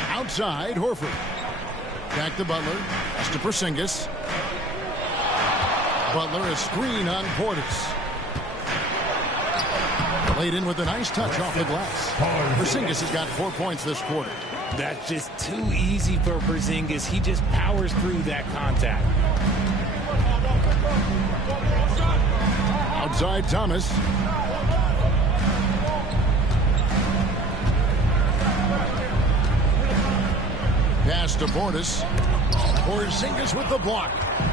Outside, Horford. Back to Butler. That's to Porzingis. Butler, a screen on Portis. Laid in with a nice touch off the glass. Porzingis has got 4 points this quarter. That's just too easy for Porzingis. He just powers through that contact. Outside Thomas. Pass to Portis. Porzingis with the block.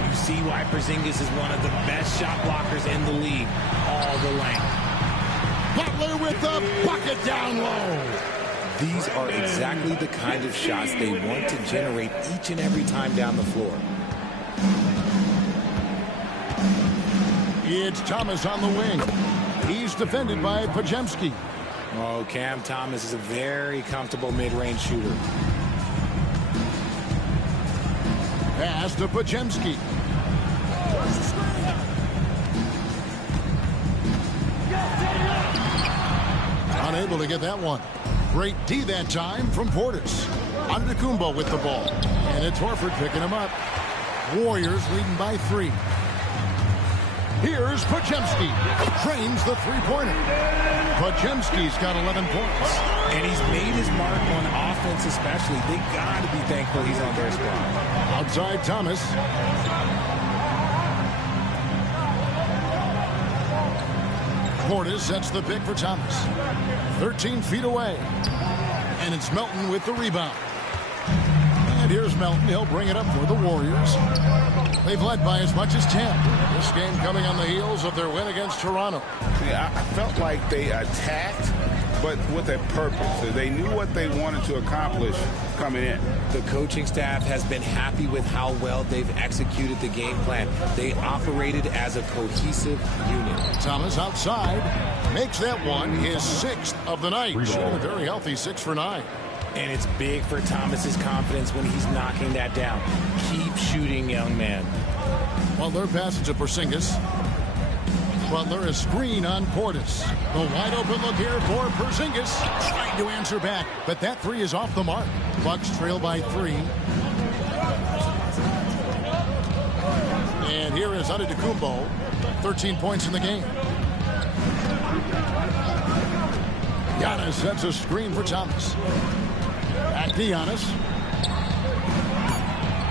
You see why Porzingis is one of the best shot blockers in the league. All the length. Butler with the bucket down low. These are exactly the kind of shots they want to generate each and every time down the floor. It's Thomas on the wing. He's defended by Podziemski. Oh, Cam Thomas is a very comfortable mid-range shooter. Pass to Podziemski. Unable to get that one. Great D that time from Portis. Antetokounmpo with the ball. And it's Horford picking him up. Warriors leading by 3. Here's Podziemski. Drains the three-pointer. Podziemski's got 11 points. And he's made his mark on offense especially. They got to be thankful he's on their squad. Outside Thomas. Portis sets the pick for Thomas. 13 feet away. And it's Melton with the rebound. And here's Melton. He'll bring it up for the Warriors. They've led by as much as 10. This game coming on the heels of their win against Toronto. Yeah, I felt like they attacked, but with a purpose. They knew what they wanted to accomplish coming in. The coaching staff has been happy with how well they've executed the game plan. They operated as a cohesive unit. Thomas outside. Makes that one his 6th of the night. Shooting a very healthy 6 for 9. And it's big for Thomas's confidence when he's knocking that down. Keep shooting, young man. Butler passes to Porzingis. Butler a screen on Portis. The wide open look here for Porzingis. Trying to answer back, but that 3 is off the mark. Bucks trail by 3. And here is Antetokounmpo. 13 points in the game. Giannis sets a screen for Thomas. Back to Giannis.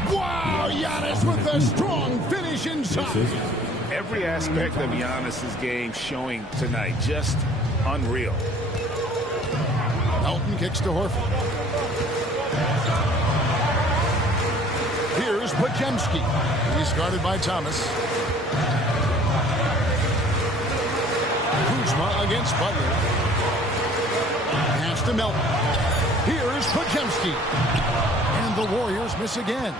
Wow, Giannis with a strong finish inside. Every aspect of Giannis's game showing tonight, just unreal. Melton kicks to Horford. Here's Podziemski. He's guarded by Thomas. Kuzma against Butler. Pass to Melton. Here's Podziemski. And the Warriors miss again.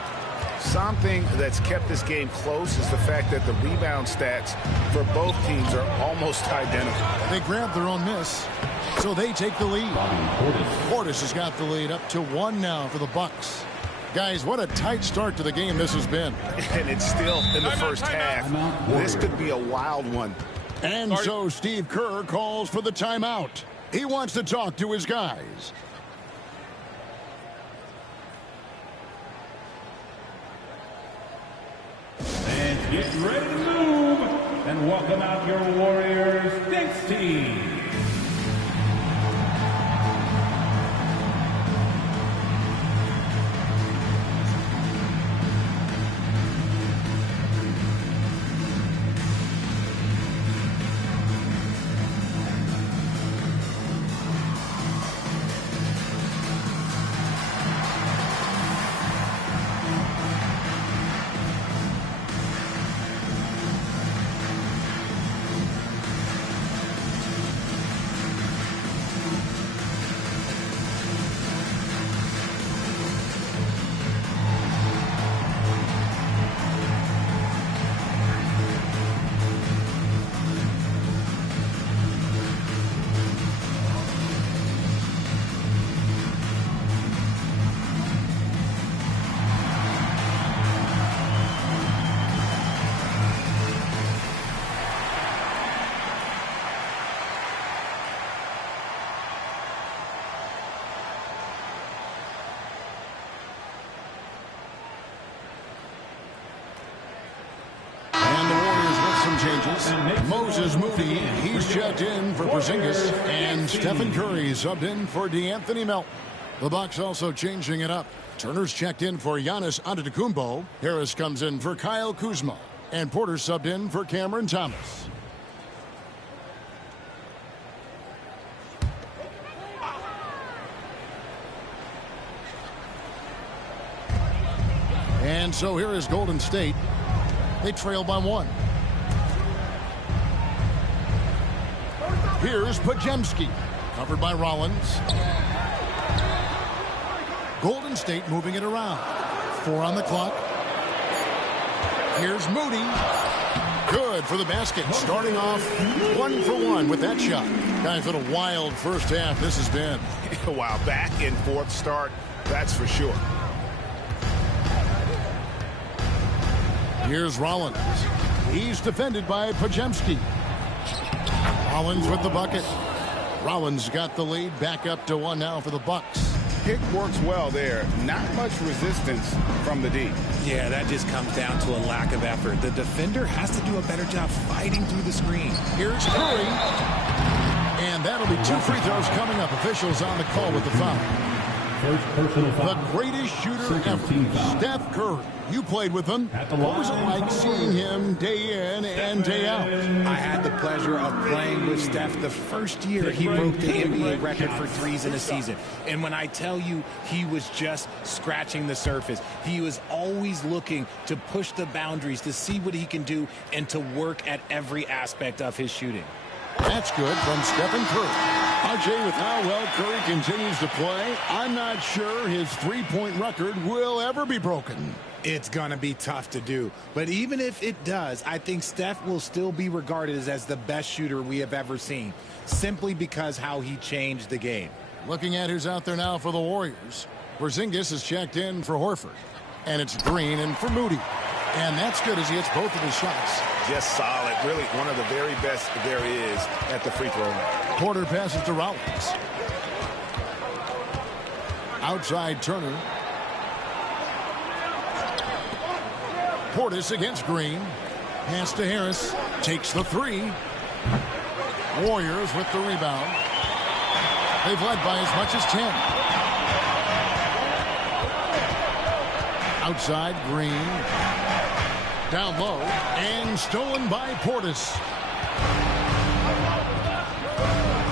Something that's kept this game close is the fact that the rebound stats for both teams are almost identical. They grab their own miss, so they take the lead. Portis has got the lead up to 1 now for the Bucks. Guys, what a tight start to the game this has been. And it's still in the first half. This could be a wild one. And so Steve Kerr calls for the timeout. He wants to talk to his guys. And get ready to move. And welcome out your Warriors Thanks team. Moses Moody, he's checked in for Porzingis, and Stephen Curry subbed in for DeAnthony Melton. The Bucks also changing it up. Turner's checked in for Giannis Antetokounmpo. Harris comes in for Kyle Kuzma. And Porter subbed in for Cameron Thomas. And so here is Golden State. They trail by 1. Here's Podziemski. Covered by Rollins. Golden State moving it around. 4 on the clock. Here's Moody. Good for the basket. Starting off 1 for 1 with that shot. Guys, what a wild first half this has been. Wow, back and forth start, that's for sure. Here's Rollins. He's defended by Podziemski. Rollins with the bucket. Rollins got the lead. Back up to 1 now for the Bucks. Pick works well there. Not much resistance from the D. Yeah, that just comes down to a lack of effort. The defender has to do a better job fighting through the screen. Here's Curry. And that'll be 2 free throws coming up. Officials on the call with the foul. First personal foul. The greatest shooter ever, Steph Curry. You played with him. What was it like seeing him day in and day out? I had the pleasure of playing with Steph the first year he broke the NBA record for threes in a season. And when I tell you he was just scratching the surface, he was always looking to push the boundaries, to see what he can do, and to work at every aspect of his shooting. That's good from Stephen Curry. RJ, with how well Curry continues to play, I'm not sure his three-point record will ever be broken. It's going to be tough to do. But even if it does, I think Steph will still be regarded as the best shooter we have ever seen, simply because how he changed the game. Looking at who's out there now for the Warriors. Porzingis is checked in for Horford. And it's Green and for Moody. And that's good as he hits both of his shots. Just solid. Really one of the very best there is at the free throw line. Porter passes to Rollins. Outside Turner. Portis against Green. Pass to Harris. Takes the 3. Warriors with the rebound. They've led by as much as 10. Outside Green. Down low. And stolen by Portis.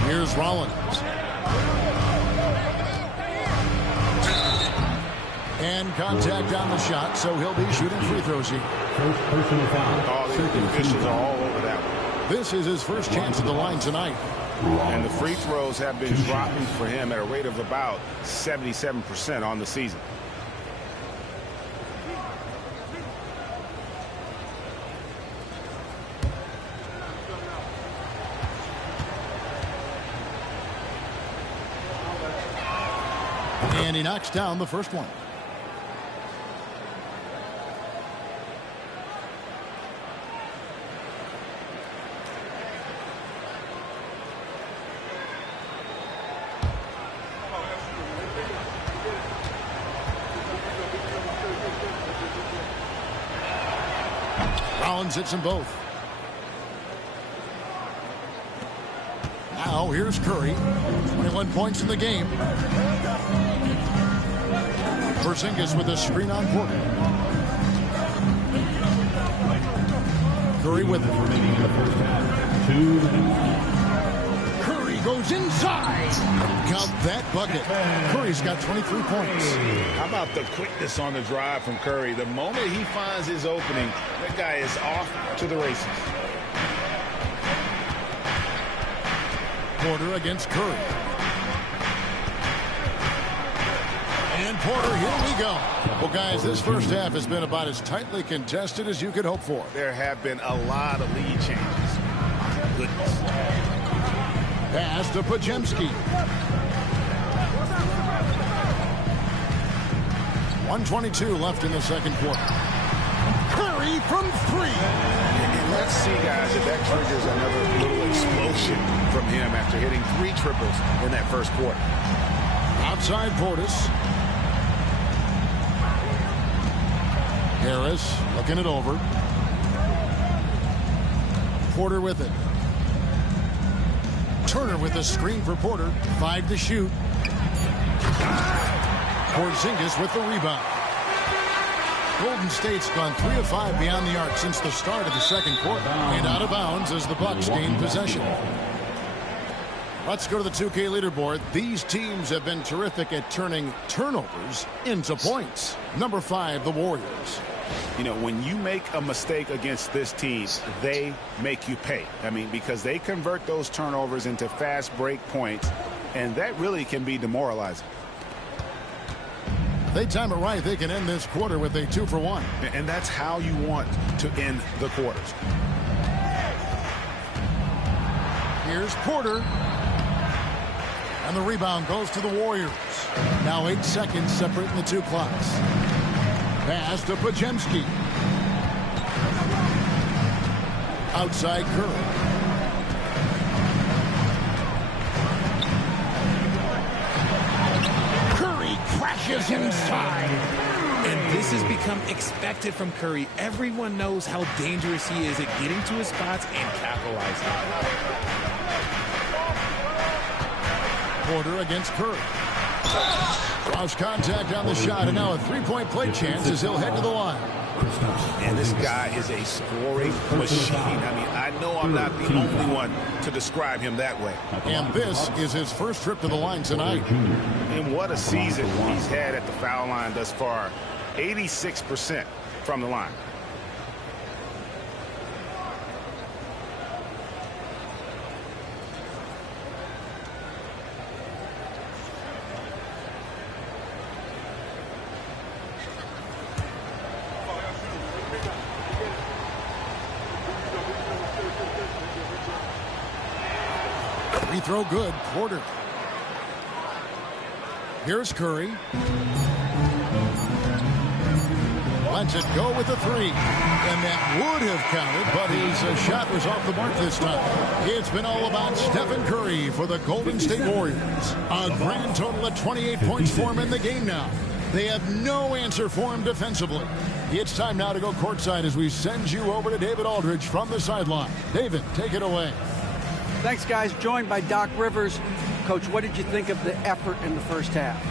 Here's Rollins. And contact on the shot, so he'll be shooting free throws here. First personal foul. Oh, the officials are all over that one. This is his first chance at the line tonight. And the free throws have been dropping for him at a rate of about 77% on the season. And he knocks down the first one. Rollins hits them both. Now here's Curry. 21 points in the game. Porzingis with a screen on Porter. Curry with it. Curry goes inside. Count that bucket. Curry's got 23 points. How about the quickness on the drive from Curry? The moment he finds his opening, that guy is off to the races. Porter against Curry. And Porter, here we go. Well, guys, this first half has been about as tightly contested as you could hope for. There have been a lot of lead changes. Goodness. Pass to Podziemski. 1:22 left in the second quarter. Curry from 3. And let's see, guys, if that triggers another little explosion from him after hitting 3 triples in that first quarter. Outside Portis. Harris looking it over. Porter with it. Turner with a screen for Porter. 5 to shoot. Porzingis with the rebound. Golden State's gone 3 of 5 beyond the arc since the start of the second quarter. And out of bounds as the Bucks gain possession. Let's go to the 2K leaderboard. These teams have been terrific at turning turnovers into points. Number 5, the Warriors. You know, when you make a mistake against this team, they make you pay. I mean, because they convert those turnovers into fast break points, and that really can be demoralizing. They time it right. They can end this quarter with a 2-for-1. And that's how you want to end the quarters. Here's Porter. And the rebound goes to the Warriors. Now 8 seconds separating the two clocks. Pass to Pajemski. Outside Curry. Curry crashes inside. And this has become expected from Curry. Everyone knows how dangerous he is at getting to his spots and capitalizing. Porter against Curry. Lost contact on the shot, and now a three-point play chance as he'll head to the line. And this guy is a scoring machine. I mean, I know I'm not the only one to describe him that way. And this is his first trip to the line tonight. And what a season he's had at the foul line thus far. 86% from the line. Free throw good. Porter. Here's Curry. Lets it go with a 3. And that would have counted, but his shot was off the mark this time. It's been all about Stephen Curry for the Golden State Warriors. A grand total of 28 points for him in the game now. They have no answer for him defensively. It's time now to go courtside as we send you over to David Aldridge from the sideline. David, take it away. Thanks, guys. Joined by Doc Rivers. Coach, what did you think of the effort in the first half?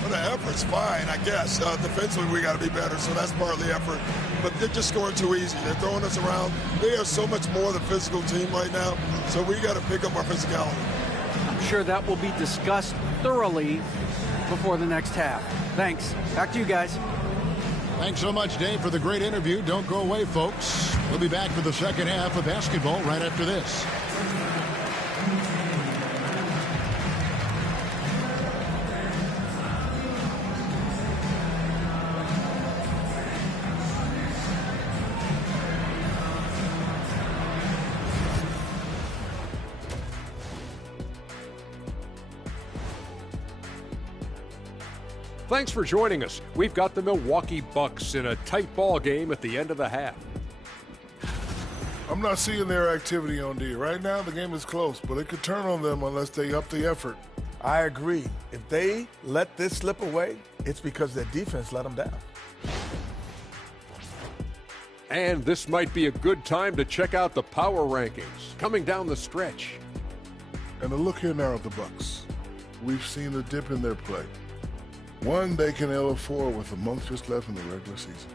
Well, the effort's fine, I guess. Defensively, we got to be better, so that's part of the effort. But they're just scoring too easy. They're throwing us around. They are so much more than a physical team right now, so we got to pick up our physicality. I'm sure that will be discussed thoroughly before the next half. Thanks. Back to you guys. Thanks so much, Dave, for the great interview. Don't go away, folks. We'll be back for the second half of basketball right after this. Thanks for joining us. We've got the Milwaukee Bucks in a tight ball game at the end of the half. I'm not seeing their activity on D. Right now, the game is close, but it could turn on them unless they up the effort. I agree. If they let this slip away, it's because their defense let them down. And this might be a good time to check out the power rankings coming down the stretch. And a look here now at the Bucks. We've seen a dip in their play. One, they can L4 with a month just left in the regular season.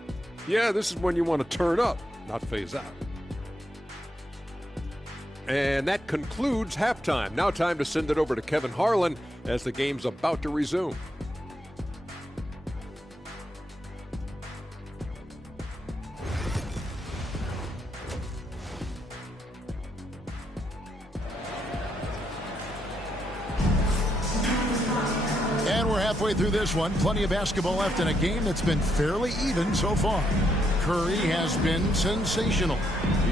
Yeah, this is when you want to turn up, not phase out. And that concludes halftime. Now time to send it over to Kevin Harlan as the game's about to resume. Halfway through this one, plenty of basketball left in a game that's been fairly even so far. Curry has been sensational.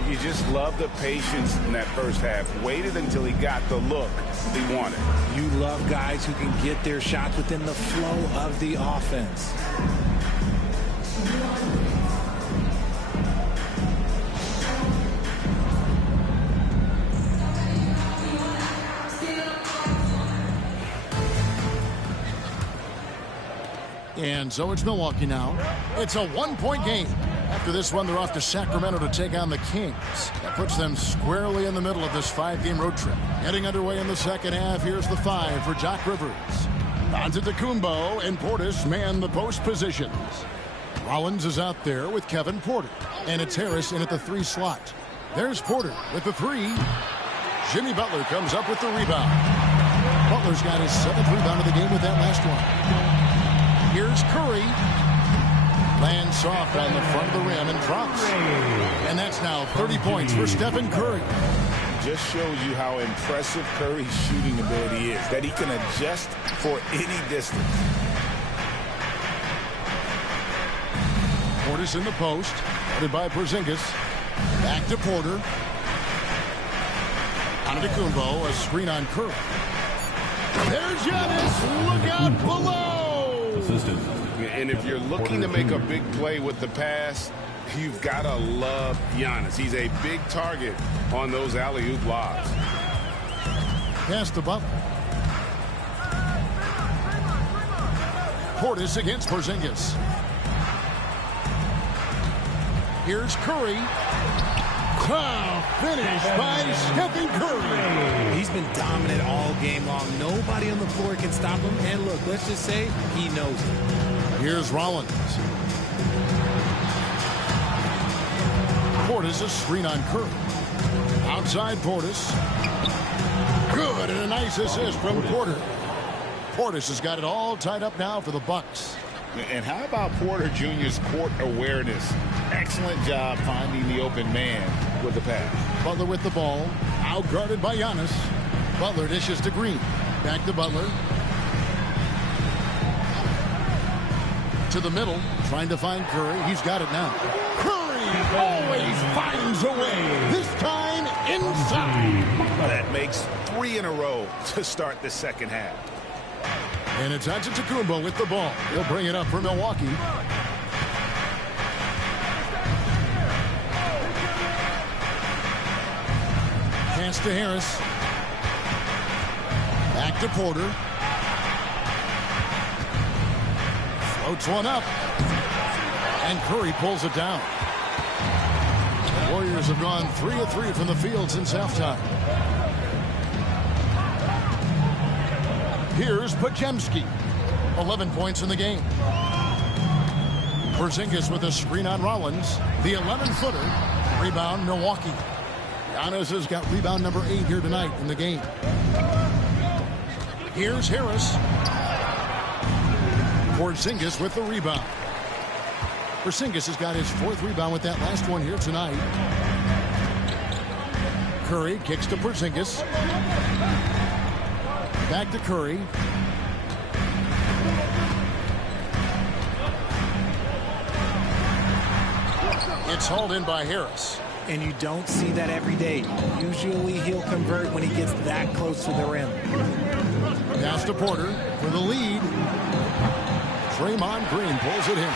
You just love the patience in that first half. Waited until he got the look he wanted. You love guys who can get their shots within the flow of the offense. And so it's Milwaukee now. It's a one-point game. After this one, they're off to Sacramento to take on the Kings. That puts them squarely in the middle of this 5-game road trip. Heading underway in the second half, here's the 5 for Doc Rivers. Antetokounmpo and Portis man the post positions. Rollins is out there with Kevin Porter. And it's Harris in at the 3 slot. There's Porter with the 3. Jimmy Butler comes up with the rebound. Butler's got his 7th rebound of the game with that last one. Here's Curry. Lands soft on the front of the rim and drops. And that's now 30 points for Stephen Curry. Just shows you how impressive Curry's shooting ability is, that he can adjust for any distance. Porter's in the post, headed by Porzingis. Back to Porter. Antetokounmpo, a screen on Curry. There's Giannis. Look out below. Assistant. And if you're looking to make a big play with the pass, you've got to love Giannis. He's a big target on those alley-oop lobs. Pass to Butler. Portis against Porzingis. Here's Curry. Finish by Stephen Curry. He's been dominant all game long. Nobody on the floor can stop him. And look, let's just say he knows it. Here's Rollins. Portis a screen on Curry. Outside Portis. Good, and a nice assist from Porter. Portis has got it all tied up now for the Bucks. And how about Porter Jr.'s court awareness? Excellent job finding the open man with the pass. Butler with the ball. Outguarded by Giannis. Butler dishes to Green. Back to Butler. To the middle. Trying to find Curry. He's got it now. Curry always finds a way. This time inside. That makes 3 in a row to start the second half. And it's Antetokounmpo with the ball. He'll bring it up for Milwaukee. Pass to Harris. Back to Porter. Floats one up. And Curry pulls it down. The Warriors have gone 3 of 3 from the field since halftime. Here's Podziemski. 11 points in the game. Porzingis with a screen on Rollins. The 11-footer. Rebound, Milwaukee. Giannis has got rebound number 8 here tonight in the game. Here's Harris. Porzingis with the rebound. Porzingis has got his 4th rebound with that last one here tonight. Curry kicks to Porzingis. Back to Curry. It's hauled in by Harris. And you don't see that every day. Usually he'll convert when he gets that close to the rim. Pass to Porter for the lead. Draymond Green pulls it in.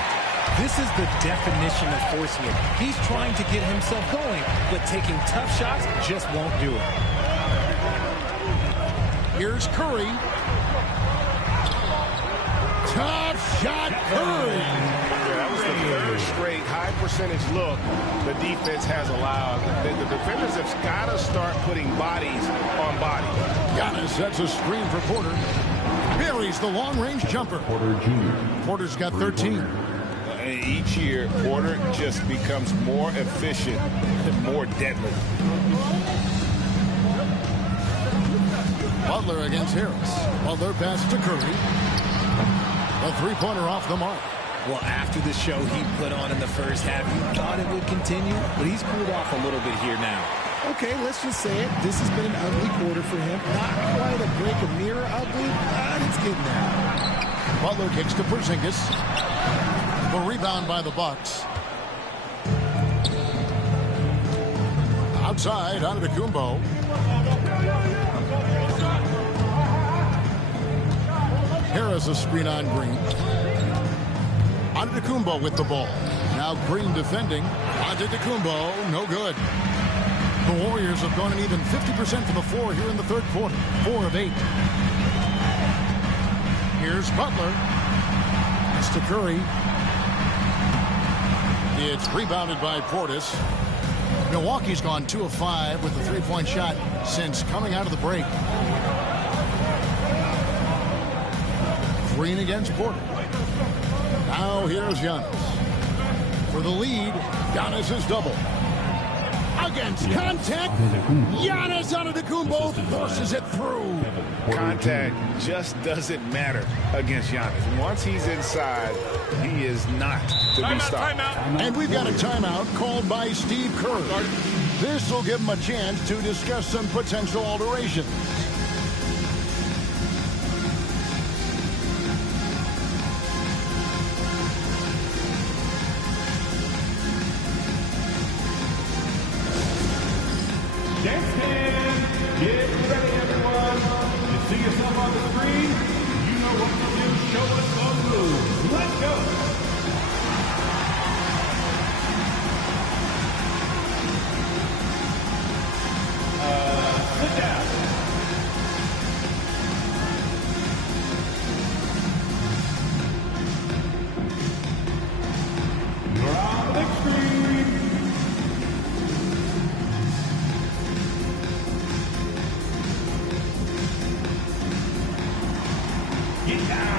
This is the definition of forcing it. He's trying to get himself going, but taking tough shots just won't do it. Here's Curry. Tough shot, Curry. That was the 3rd straight high percentage look the defense has allowed. The defenders have got to start putting bodies on bodies. Giannis sets a screen for Porter. Buries the long-range jumper. Porter Jr. Porter's got 13. Each year, Porter just becomes more efficient and more deadly. Butler against Harris. Butler pass to Curry. A 3-pointer off the mark. Well, after the show he put on in the first half, you thought it would continue, but he's cooled off a little bit here now. Okay, let's just say it. This has been an ugly quarter for him. Not quite a break a mirror ugly, but it's getting there. Butler kicks to Porzingis. The rebound by the Bucks. Outside, Antetokounmpo. Harris a screen on Green. Antetokounmpo with the ball. Now Green defending. Antetokounmpo, no good. The Warriors have gone an even 50% from the floor here in the 3rd quarter. 4 of 8. Here's Butler. It's to Curry. It's rebounded by Portis. Milwaukee's gone 2 of 5 with the 3-point shot since coming out of the break. Green against Porter. Now here's Giannis. For the lead, Giannis' double. Against contact, Giannis Antetokounmpo forces it through. Contact just doesn't matter against Giannis. Once he's inside, he is not to be stopped. And we've got a timeout called by Steve Kerr. This will give him a chance to discuss some potential alterations. Get ready, everyone. You see yourself on the screen? You know what to do. Show us the move. Let's go. Sit down. You're on the big screen. Get down!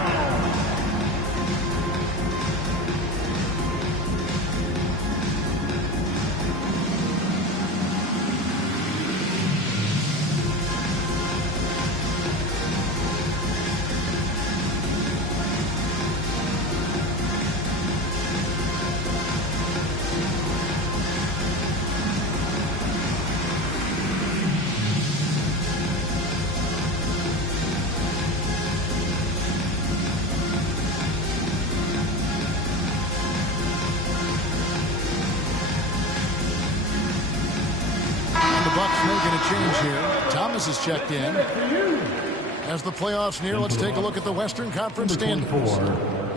Making a change here. Thomas is checked in. As the playoffs near, let's take a look at the Western Conference standings.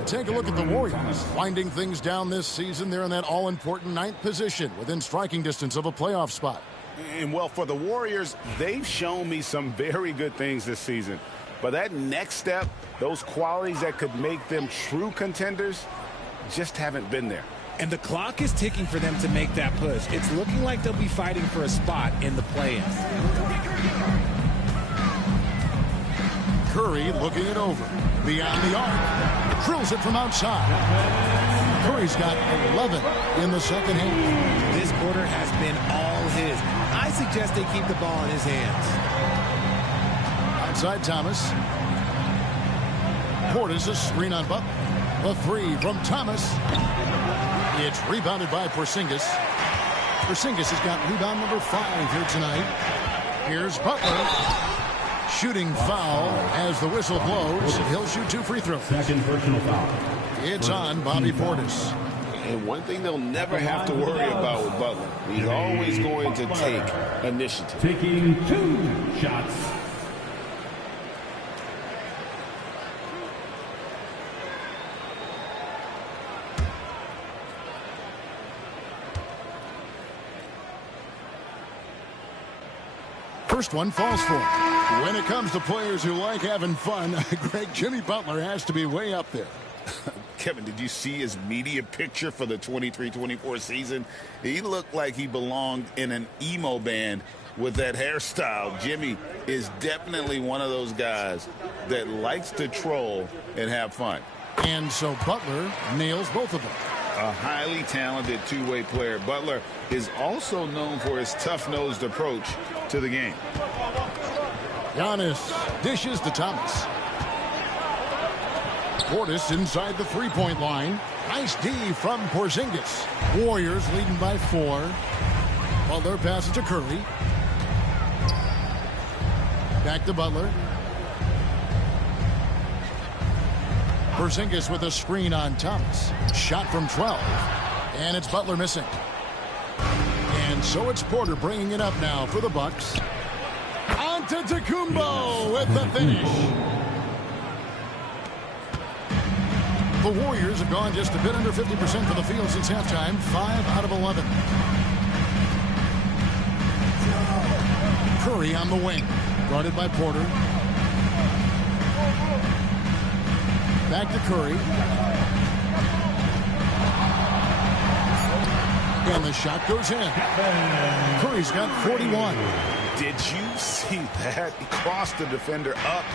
Take a look at the Warriors. Winding things down this season, they're in that all-important 9th position within striking distance of a playoff spot. And, well, for the Warriors, they've shown me some very good things this season. But that next step, those qualities that could make them true contenders, just haven't been there. And the clock is ticking for them to make that push. It's looking like they'll be fighting for a spot in the play-in. Curry looking it over. Beyond the arc. Drills it from outside. Curry's got 11 in the second half. This quarter has been all his. I suggest they keep the ball in his hands. Outside Thomas. Portis a screen on Butler. A three from Thomas. It's rebounded by Porzingis. Porzingis has got rebound number 5 here tonight. Here's Butler. Shooting foul as the whistle blows. He'll shoot 2 free throws. Second personal foul. It's on Bobby Portis. And one thing they'll never have to worry about with Butler, he's always going to take initiative. Taking 2 shots. First one falls for him. When it comes to players who like having fun, Greg, Jimmy Butler has to be way up there. Kevin, did you see his media picture for the 23-24 season? He looked like he belonged in an emo band with that hairstyle. Jimmy is definitely one of those guys that likes to troll and have fun. And so Butler nails both of them. A highly talented two-way player. Butler is also known for his tough-nosed approach to the game. Giannis dishes to Thomas. Portis inside the three-point line. Nice D from Porzingis. Warriors leading by 4. Butler passes to Curry. Back to Butler. Porzingis with a screen on Thomas. Shot from 12. And it's Butler missing. And so it's Porter bringing it up now for the Bucks. Antetokounmpo with the finish. The Warriors have gone just a bit under 50% for the field since halftime. 5 out of 11. Curry on the wing. Guarded by Porter. Back to Curry. And the shot goes in. Curry's got 41. Did you see that? He crossed the defender up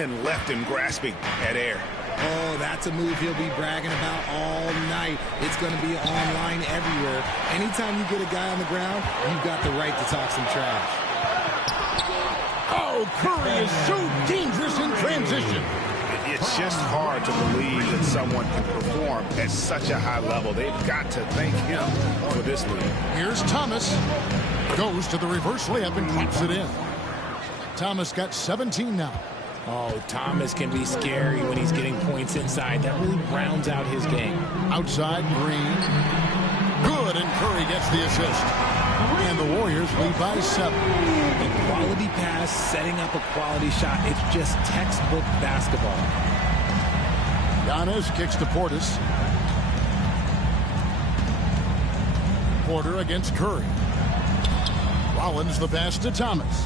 and left him grasping at air. Oh, that's a move he'll be bragging about all night. It's going to be online everywhere. Anytime you get a guy on the ground, you've got the right to talk some trash. Oh, Curry is so dangerous in transition. It's just hard to believe that someone can perform at such a high level. They've got to thank him for this lead. Here's Thomas. Goes to the reverse layup and claps it in. Thomas got 17 now. Oh, Thomas can be scary when he's getting points inside. That really rounds out his game. Outside, Green. Good, and Curry gets the assist. And the Warriors lead by 7. A quality pass, setting up a quality shot. It's just textbook basketball. Giannis kicks to Portis. Porter against Curry. Rollins the pass to Thomas.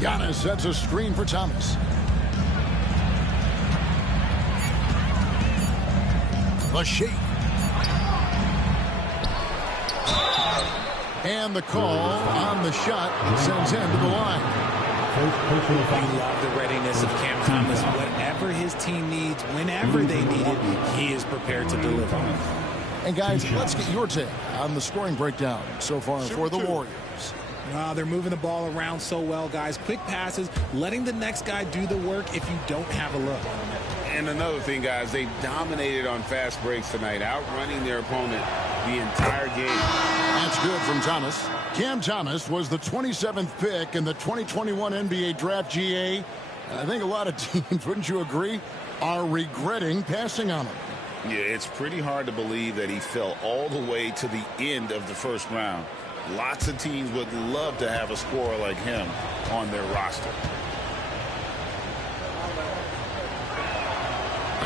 Giannis sets a screen for Thomas. The shake. And the call on the shot sends him to the line. We love the readiness of Cam Thomas. Whatever his team needs, whenever they need it, he is prepared to deliver. And guys, let's get your take on the scoring breakdown so far for the Warriors. They're moving the ball around so well, guys. Quick passes, letting the next guy do the work if you don't have a look. And another thing, guys, they dominated on fast breaks tonight, outrunning their opponent the entire game. That's good from Thomas. Cam Thomas was the 27th pick in the 2021 NBA Draft GA. And I think a lot of teams, wouldn't you agree, are regretting passing on him. Yeah, it's pretty hard to believe that he fell all the way to the end of the first round. Lots of teams would love to have a scorer like him on their roster.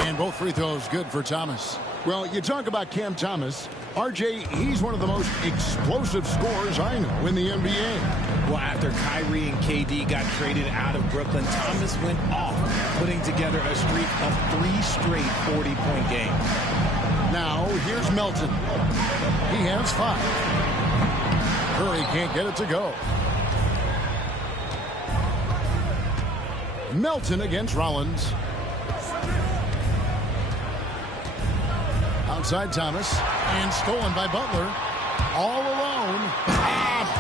And both free throws good for Thomas. Well, you talk about Cam Thomas. RJ, he's one of the most explosive scorers I know in the NBA. Well, after Kyrie and KD got traded out of Brooklyn, Thomas went off, putting together a streak of 3 straight 40-point games. Now, here's Melton. He has 5. Curry can't get it to go. Melton against Rollins. Outside Thomas. And stolen by Butler. All alone.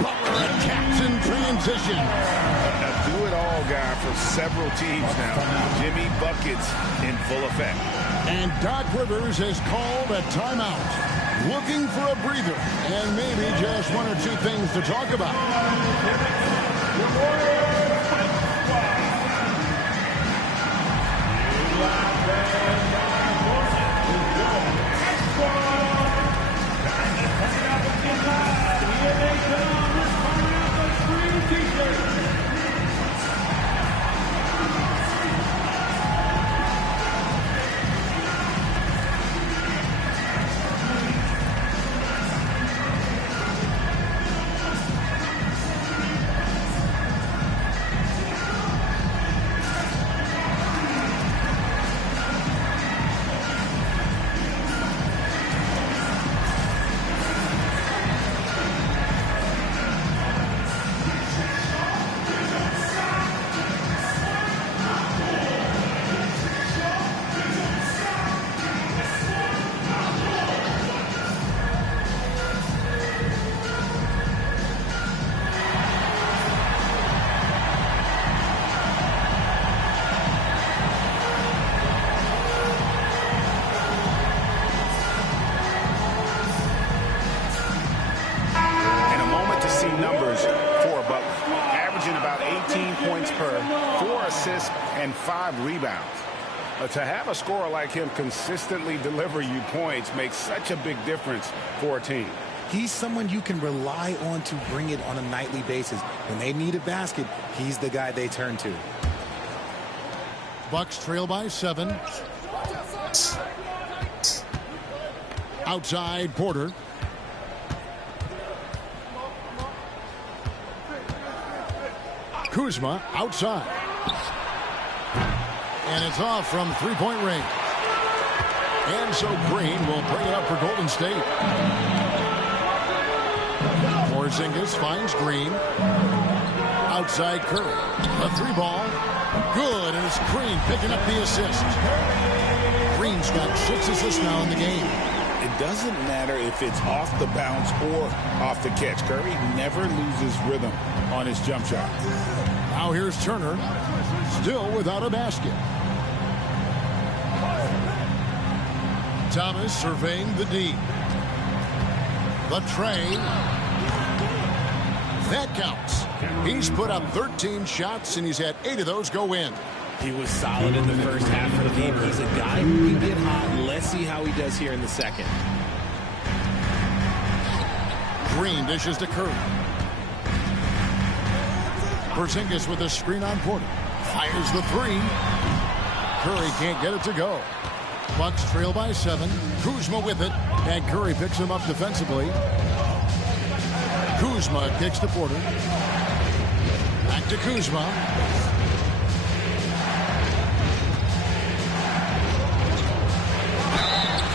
Butler attacks in transition. A do-it-all guy for several teams now. Jimmy buckets in full effect. And Doc Rivers has called a timeout. Looking for a breather. And maybe just 1 or 2 things to talk about. And 5 rebounds. To have a scorer like him consistently deliver you points makes such a big difference for a team. He's someone you can rely on to bring it on a nightly basis. When they need a basket, he's the guy they turn to. Bucks trail by 7. Outside Porter. Kuzma outside. And it's off from 3-point range. And so Green will bring it up for Golden State. Porzingis finds Green. Outside Curry. A 3 ball. Good, and it's Green picking up the assist. Green's got 6 assists now in the game. It doesn't matter if it's off the bounce or off the catch. Curry never loses rhythm on his jump shot. Now here's Turner, still without a basket. Thomas surveying the D. The tray. That counts. He's put up 13 shots, and he's had 8 of those go in. He was solid in the first half of the game. He's a guy who can get hot. Let's see how he does here in the second. Green dishes to Curry. Porzingis with a screen on Porter. Fires the 3. Curry can't get it to go. Bucks trail by 7. Kuzma with it, and Curry picks him up defensively. Kuzma kicks to Porter. Back to Kuzma.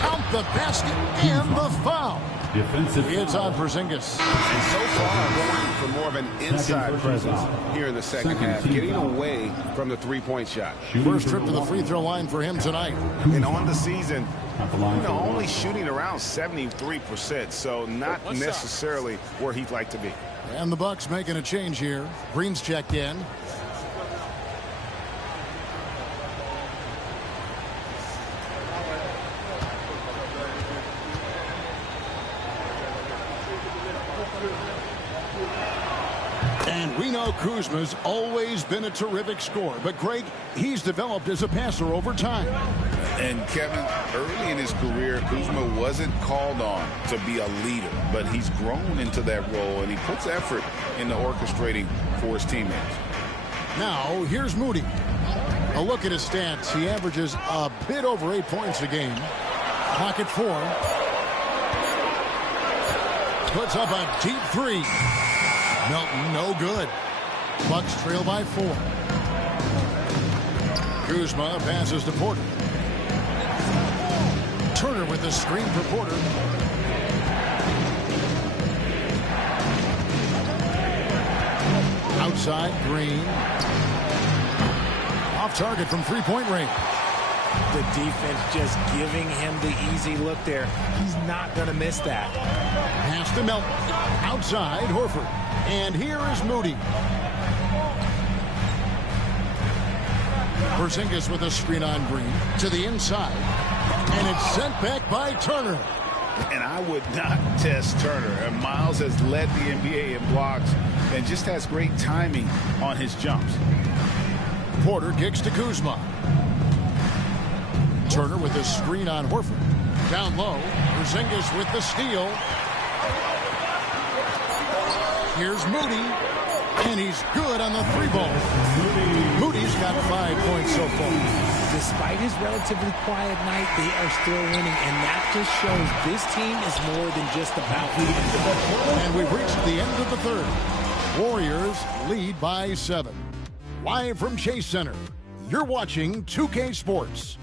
Count the basket and the foul. It's on Porzingis. And so far, going for more of an inside presence here in the second half, getting away from the three-point shot. First trip to the free throw line for him tonight. And on the season, only shooting around 73%, so not necessarily where he'd like to be. And the Bucks making a change here. Green's checked in. And we know Kuzma's always been a terrific scorer, but Greg, he's developed as a passer over time. And Kevin, early in his career, Kuzma wasn't called on to be a leader, but he's grown into that role, and he puts effort into orchestrating for his teammates. Now, here's Moody. A look at his stats. He averages a bit over 8 points a game. Pocket 4. Puts up a deep 3. Melton, no good. Bucks trail by 4. Kuzma passes to Porter. Turner with the screen for Porter. Outside, Green. Off target from three-point range. The defense just giving him the easy look there. He's not going to miss that. Pass to Melton. Outside, Horford. And here is Moody. Porzingis with a screen on Green. To the inside. And it's sent back by Turner. And I would not test Turner. And Miles has led the NBA in blocks and just has great timing on his jumps. Porter kicks to Kuzma. Turner with a screen on Horford. Down low. Porzingis with the steal. Here's Moody. And he's good on the 3-ball. Moody's got 5 points so far. Despite his relatively quiet night, they are still winning, and that just shows this team is more than just about winning. And we've reached the end of the third. Warriors lead by 7. Live from Chase Center, you're watching 2K Sports.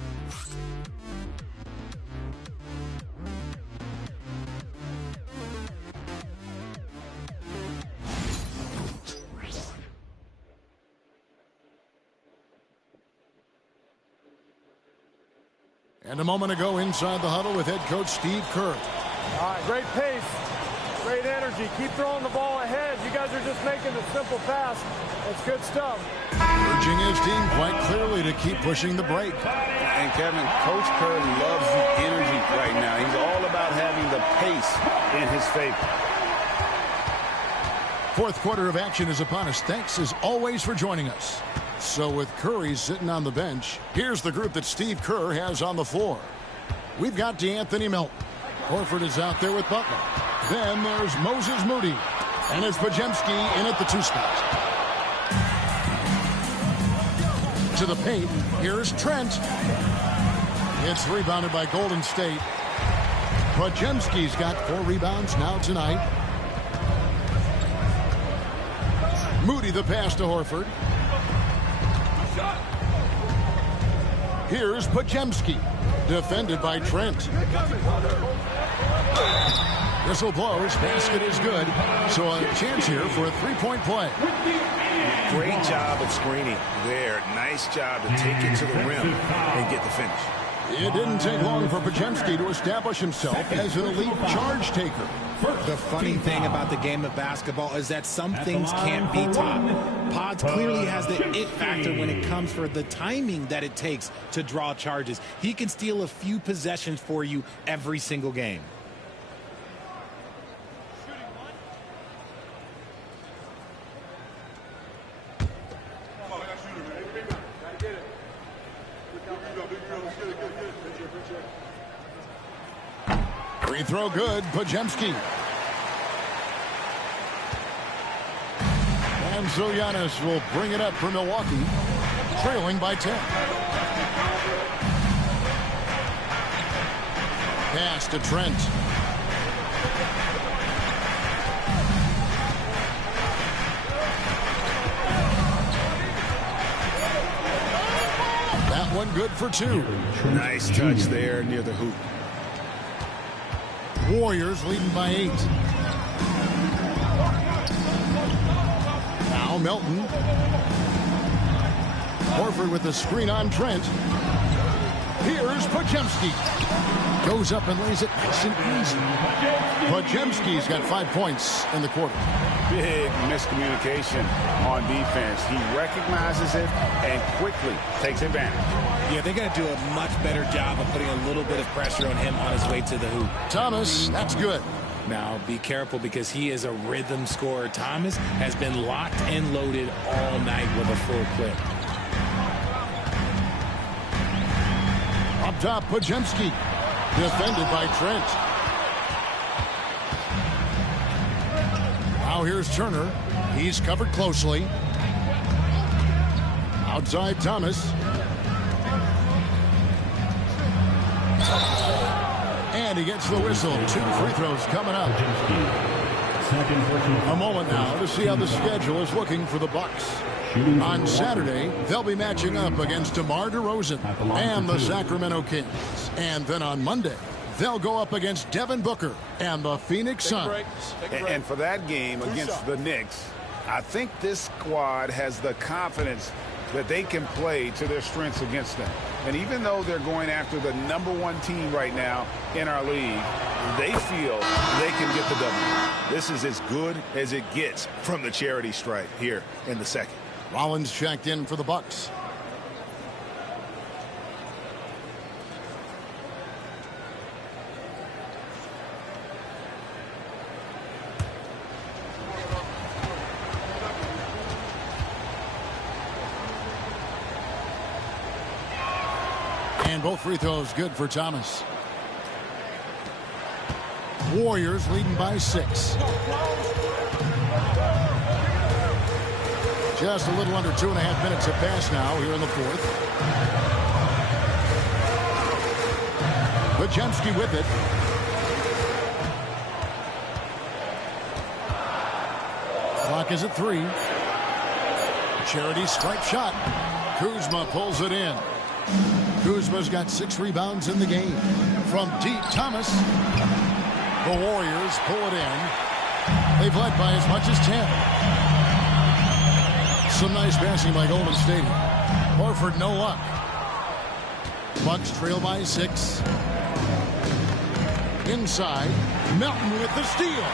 And a moment ago, inside the huddle with head coach Steve Kerr. All right, great pace, great energy. Keep throwing the ball ahead. You guys are just making the simple pass. That's good stuff. Urging his team quite clearly to keep pushing the break. And Kevin, Coach Kerr loves the energy right now. He's all about having the pace in his favor. Fourth quarter of action is upon us. Thanks as always for joining us. So with Curry sitting on the bench, here's the group that Steve Kerr has on the floor. We've got DeAnthony Melton. Horford is out there with Butler. Then there's Moses Moody. And it's Podziemski in at the 2 spot. To the paint, here's Trent. It's rebounded by Golden State. Podziemski's got 4 rebounds now tonight. Moody the pass to Horford. Here's Podziemski, defended by Trent. Whistle blows, basket is good, so a chance here for a 3-point play. Great job of screening there. Nice job to take it to the rim and get the finish. It didn't take long for Podziemski to establish himself as an elite charge taker. The funny thing about the game of basketball is that some things can't be taught. Pods clearly has the it factor when it comes for the timing that it takes to draw charges. He can steal a few possessions for you every single game. Free throw good, Podziemski. And so Giannis will bring it up for Milwaukee, trailing by 10. Pass to Trent. That one good for 2. Nice touch there near the hoop. Warriors leading by 8. Now Melton. Horford with the screen on Trent. Here's Podziemski. Goes up and lays it nice and easy. Podziemski's got 5 points in the quarter. Big miscommunication on defense. He recognizes it and quickly takes advantage. Yeah, they got to do a much better job of putting a little bit of pressure on him on his way to the hoop. Thomas, that's good. Now, be careful because he is a rhythm scorer. Thomas has been locked and loaded all night with a full clip. Up top, Podziemski. Defended by Trent. Now here's Turner. He's covered closely. Outside Thomas. And he gets the whistle. 2 free throws coming up. A moment now to see how the schedule is looking for the Bucks. On Saturday, they'll be matching up against DeMar DeRozan and the Sacramento Kings. And then on Monday, they'll go up against Devin Booker and the Phoenix Suns. And for that game against the Knicks, I think this squad has the confidence that they can play to their strengths against them. And even though they're going after the #1 team right now in our league, they feel they can get the W. This is as good as it gets from the charity stripe here in the second. Rollins checked in for the Bucks. And both free throws good for Thomas. Warriors leading by 6. Just a little under 2.5 minutes have passed now here in the fourth. Podziemski with it. Clock is at 3. Charity stripe shot. Kuzma pulls it in. Kuzma's got 6 rebounds in the game. From deep, Thomas. The Warriors pull it in. They've led by as much as 10. Some nice passing by Golden State. Horford, no luck. Bucks trail by 6. Inside, Melton with the steal.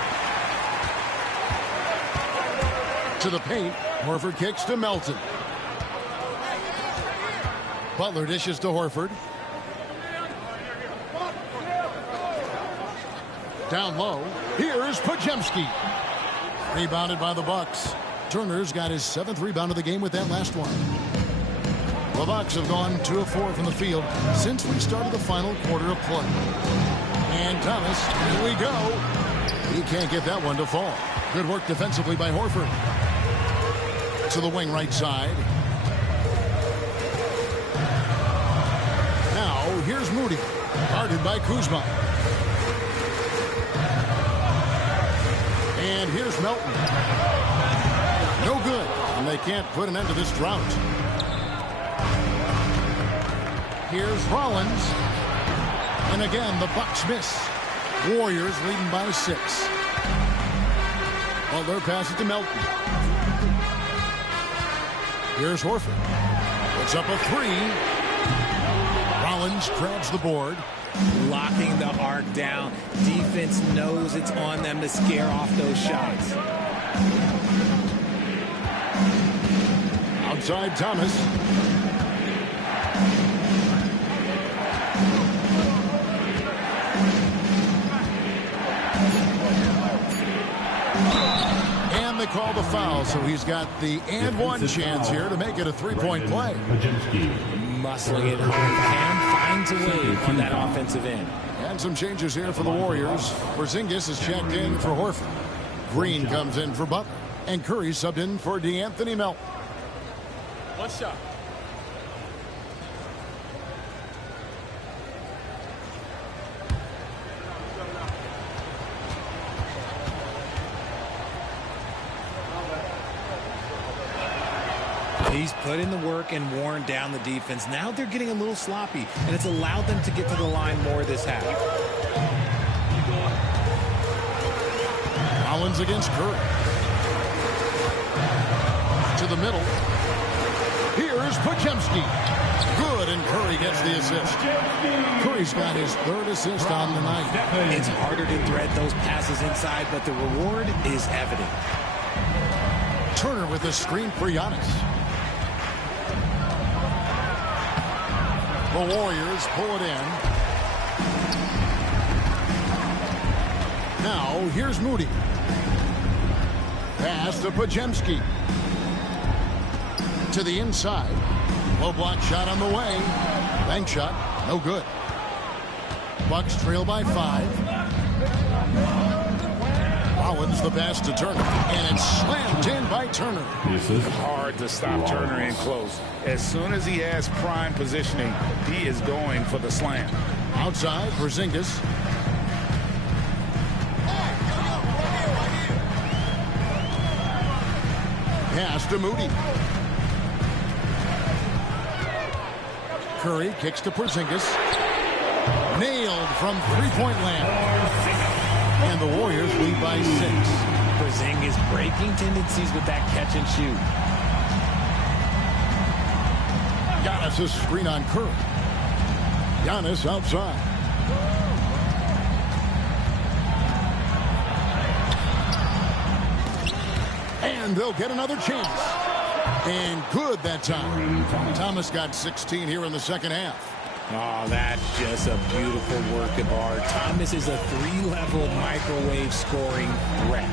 To the paint, Horford kicks to Melton. Butler dishes to Horford. Down low, here's Podziemski. Rebounded by the Bucks. Turner's got his 7th rebound of the game with that last one. The Bucks have gone 2 of 4 from the field since we started the final quarter of play. And Thomas, here we go. He can't get that one to fall. Good work defensively by Horford. To the wing right side. Now, here's Moody. Guarded by Kuzma. And here's Melton. No good. And they can't put an end to this drought. Here's Rollins. And again, the Bucks miss. Warriors leading by 6. Butler passes to Melton. Here's Horford. Puts up a three. Rollins grabs the board. Locking the arc down. Defense knows it's on them to scare off those shots. Outside Thomas. And they call the foul, so he's got the and one chance here to make it a three-point play. Muscling it hard. Cam finds a way on that offensive end. And some changes here for the Warriors. Porzingis is checked in for Horford. Green comes in for Butler. And Curry subbed in for DeAnthony Melton. One shot. He's put in the work and worn down the defense. Now they're getting a little sloppy, and it's allowed them to get to the line more this half. Rollins against Curry. To the middle. Here's Podziemski. Good, and Curry gets the assist. Curry's got his third assist on the night. It's harder to thread those passes inside, but the reward is evident. Turner with the screen for Giannis. The Warriors pull it in. Now, here's Moody. Pass to Podziemski. To the inside. Low block shot on the way. Bank shot. No good. Bucks trail by 5. Rollins the pass to Turner. And it's slammed in by Turner. This is hard to stop Turner in close. As soon as he has prime positioning, he is going for the slam. Outside, Porzingis. Pass to Moody. Curry kicks to Porzingis. Nailed from three-point land. And the Warriors lead by 6. Porzingis breaking tendencies with that catch and shoot. Giannis' screen on Curry. Giannis outside. And they'll get another chance. And good that time. Thomas got 16 here in the second half. Oh, that's just a beautiful work of art. Thomas is a 3-level microwave scoring threat.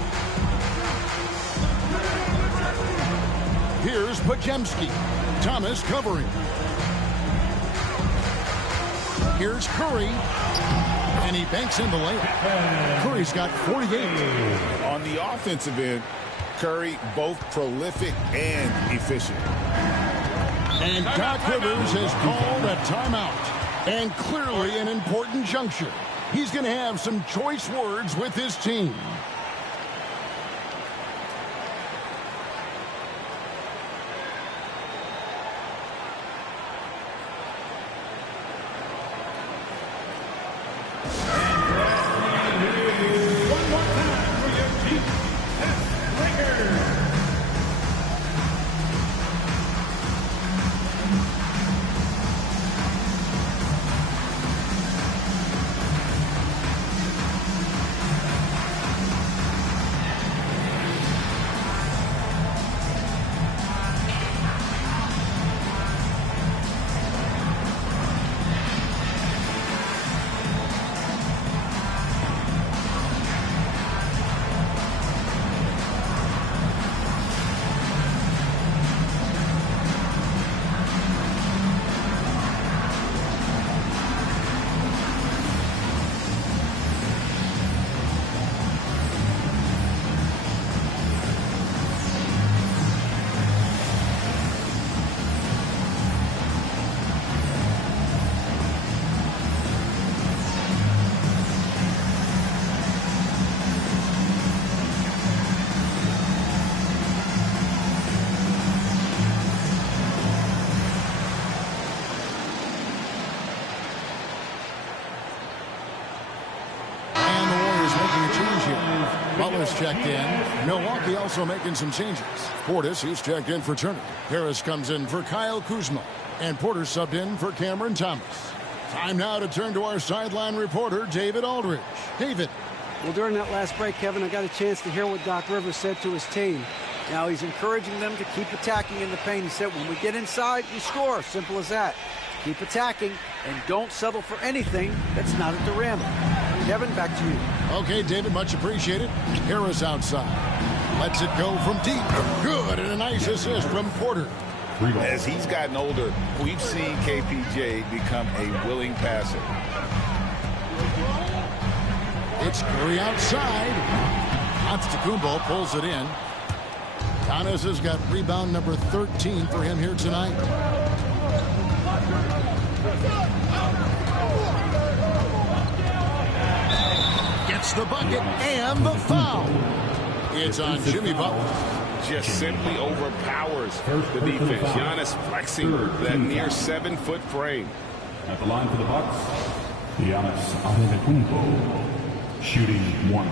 Here's Podziemski. Thomas covering. Here's Curry. And he banks in the layup. Curry's got 48. On the offensive end, Curry both prolific and efficient. And Doc Rivers has called a timeout. And clearly an important juncture. He's going to have some choice words with his team. Butler's checked in. Milwaukee also making some changes. Portis, he's checked in for Turner. Harris comes in for Kyle Kuzma. And Porter subbed in for Cameron Thomas. Time now to turn to our sideline reporter, David Aldridge. David. Well, during that last break, Kevin, I got a chance to hear what Doc Rivers said to his team. Now, he's encouraging them to keep attacking in the paint. He said, when we get inside, we score. Simple as that. Keep attacking and don't settle for anything that's not at the rim. Kevin, back to you. Okay, David, much appreciated. Harris outside. Lets it go from deep. Good, and a nice assist from Porter. As he's gotten older, we've seen KPJ become a willing passer. It's Curry outside. Antetokounmpo pulls it in. Giannis has got rebound number 13 for him here tonight. Gets the bucket and the foul. It's on Jimmy Butler. Just simply overpowers the defense. Giannis flexing that near 7-foot frame. At the line for the Bucks, Giannis Antetokounmpo, shooting 1.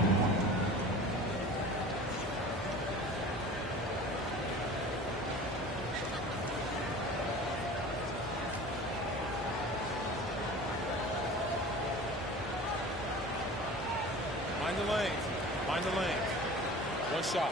Mind the lane. Mind the lane. One shot.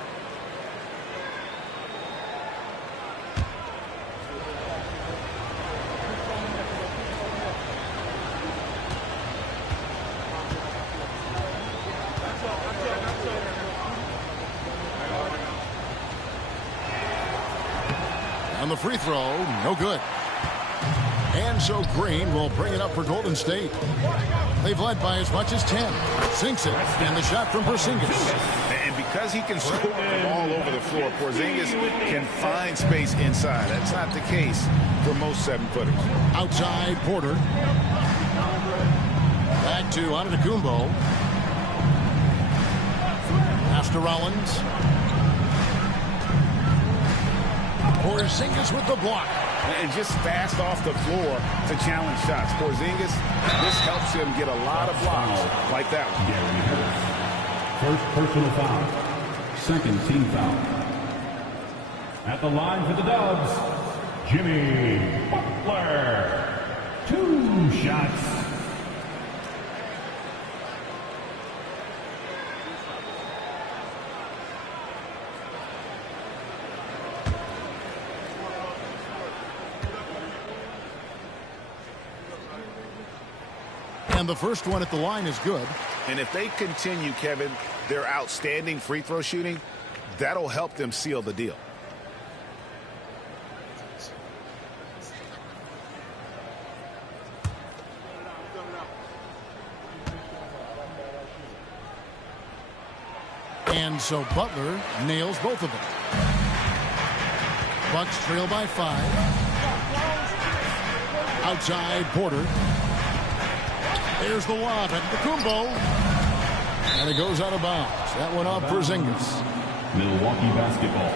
And the free throw, no good. And so Green will bring it up for Golden State. They've led by as much as 10. Sinks it, and the shot from Porzingis. And because he can score the ball over the floor, Porzingis can find space inside. That's not the case for most 7-footers. Outside, Porter. Back to Antetokounmpo. Pass to Rollins. Porzingis with the block. And just fast off the floor to challenge shots. Porzingis, this helps him get a lot of blocks like that one. First personal foul. Second team foul. At the line for the Dubs, Jimmy Butler. 2 shots. And the first one at the line is good. And if they continue, Kevin, their outstanding free throw shooting, that'll help them seal the deal. And so Butler nails both of them. Bucks trail by 5. Outside, Porter. There's the lob at Antetokounmpo. And it goes out of bounds. That one off Porzingis. Milwaukee basketball.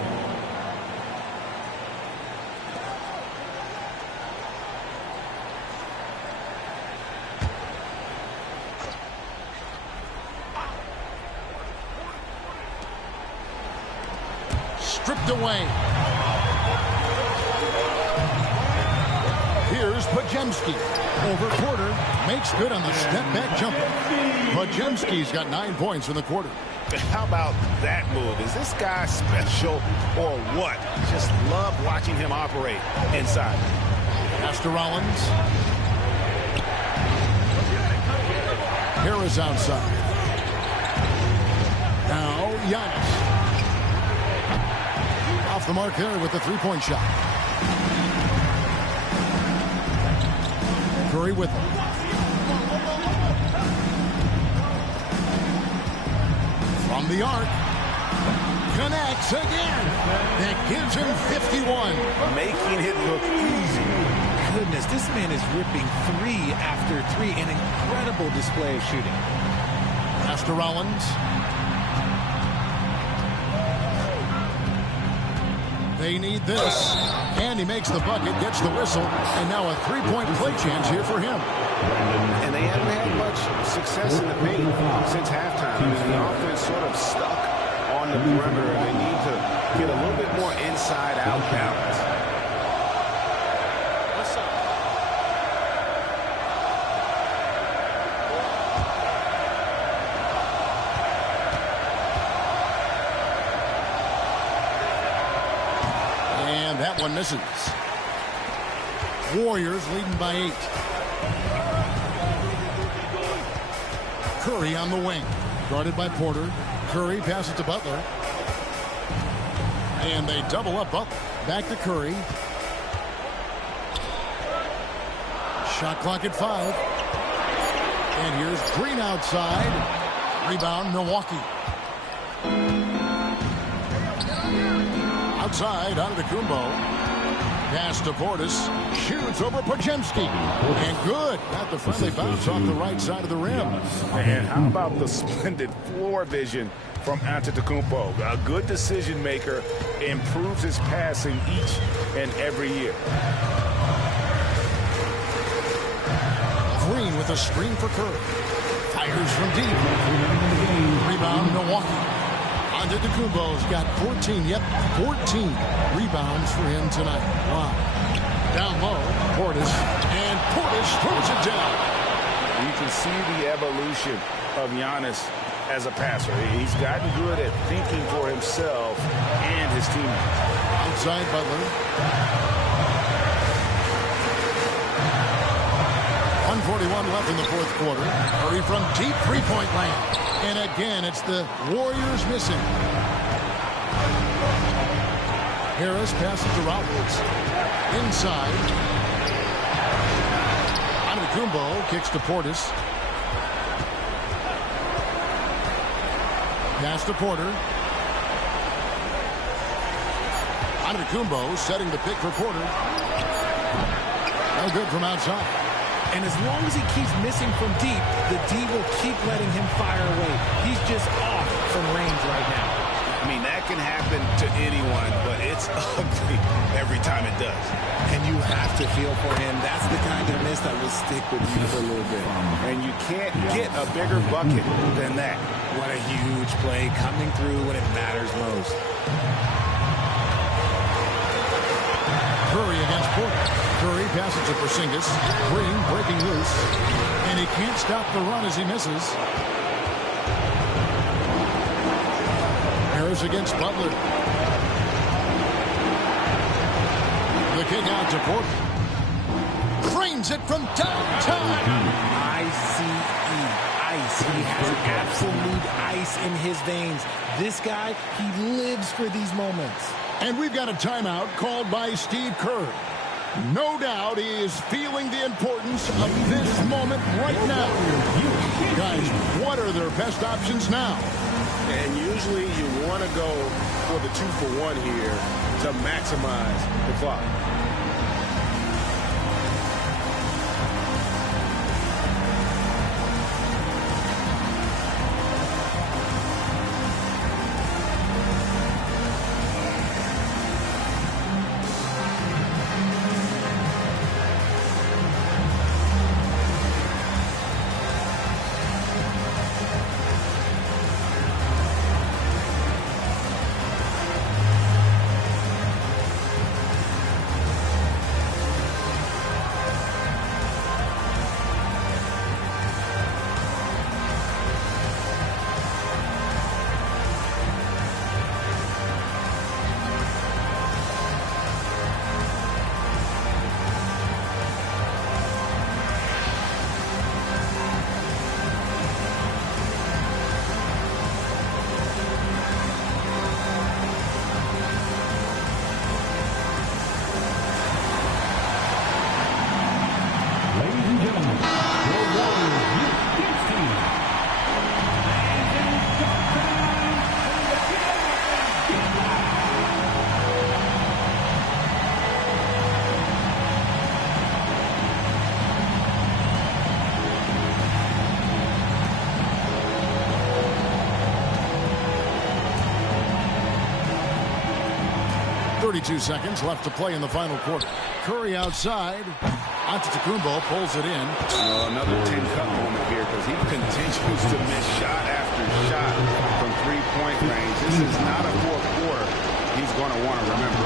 Stripped away. Here's Podziemski. Over Porter. Makes good on the step-back jumper. Podziemski's got 9 points in the quarter. How about that move? Is this guy special or what? Just love watching him operate inside. Pass to Rollins. Harris outside. Now Giannis. Off the mark there with the 3-point shot. Curry with him. From the arc. Connects again. That gives him 51. Making it look easy. Goodness, this man is ripping 3 after 3. An incredible display of shooting. Pass to Rollins. They need this. And he makes the bucket, gets the whistle, and now a 3-point play chance here for him. And they haven't had much success in the paint since halftime. And the offense sort of stuck on the perimeter. They need to get a little bit more inside-out balance. What's up? And that one misses. Warriors leading by 8. Curry on the wing. Guarded by Porter. Curry passes to Butler. And they double up Butler. Back to Curry. Shot clock at 5. And here's Green outside. Rebound, Milwaukee. Outside, out of the Kumbo. Pass to Portis. Shoots over Podziemski. And good. Got the friendly bounce off the right side of the rim. And how about the splendid floor vision from Antetokounmpo? A good decision maker, improves his passing each and every year. Green with a screen for Curry. Fires from deep. Rebound, Milwaukee. Antetokounmpo's got 14. Yep, 14 rebounds for him tonight. Wow. Down low, Portis. And Portis throws it down. You can see the evolution of Giannis as a passer. He's gotten good at thinking for himself and his teammates. Outside Butler. 141 left in the fourth quarter. Curry from deep three-point land. And again, it's the Warriors missing. Harris passes to Roberts. Inside. Antetokounmpo kicks to Portis. Pass to Porter. Antetokounmpo setting the pick for Porter. No good from outside. And as long as he keeps missing from deep, the D will keep letting him fire away. He's just off from range right now. I mean, that can happen to anyone, but it's ugly every time it does. And you have to feel for him. That's the kind of miss that will stick with you for a little bit. And you can't get a bigger bucket than that. What a huge play coming through when it matters most. Curry against Porter. Curry passes to Porzingis. Green breaking loose. And he can't stop the run as he misses. Harris against Butler. The kick out to Porter. Frames it from downtown. ICE. Ice. He has absolute ice in his veins. This guy, he lives for these moments. And we've got a timeout called by Steve Kerr. No doubt he is feeling the importance of this moment right now. Guys, what are their best options now? And usually you want to go for the 2-for-1 here to maximize the clock. Seconds left to play in the final quarter. Curry outside. Antetokounmpo pulls it in. Another 10-cut moment here because he continues to miss shot after shot from three-point range. His this is not a fourth quarter he's going to want to remember.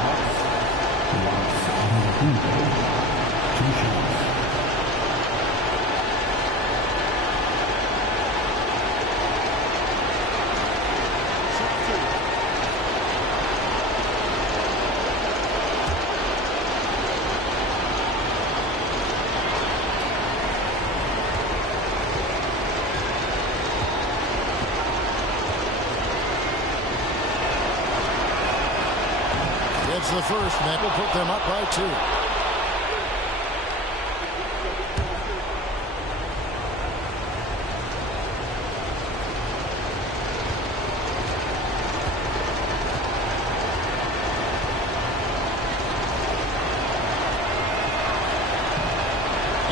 The first, and that will put them up by 2.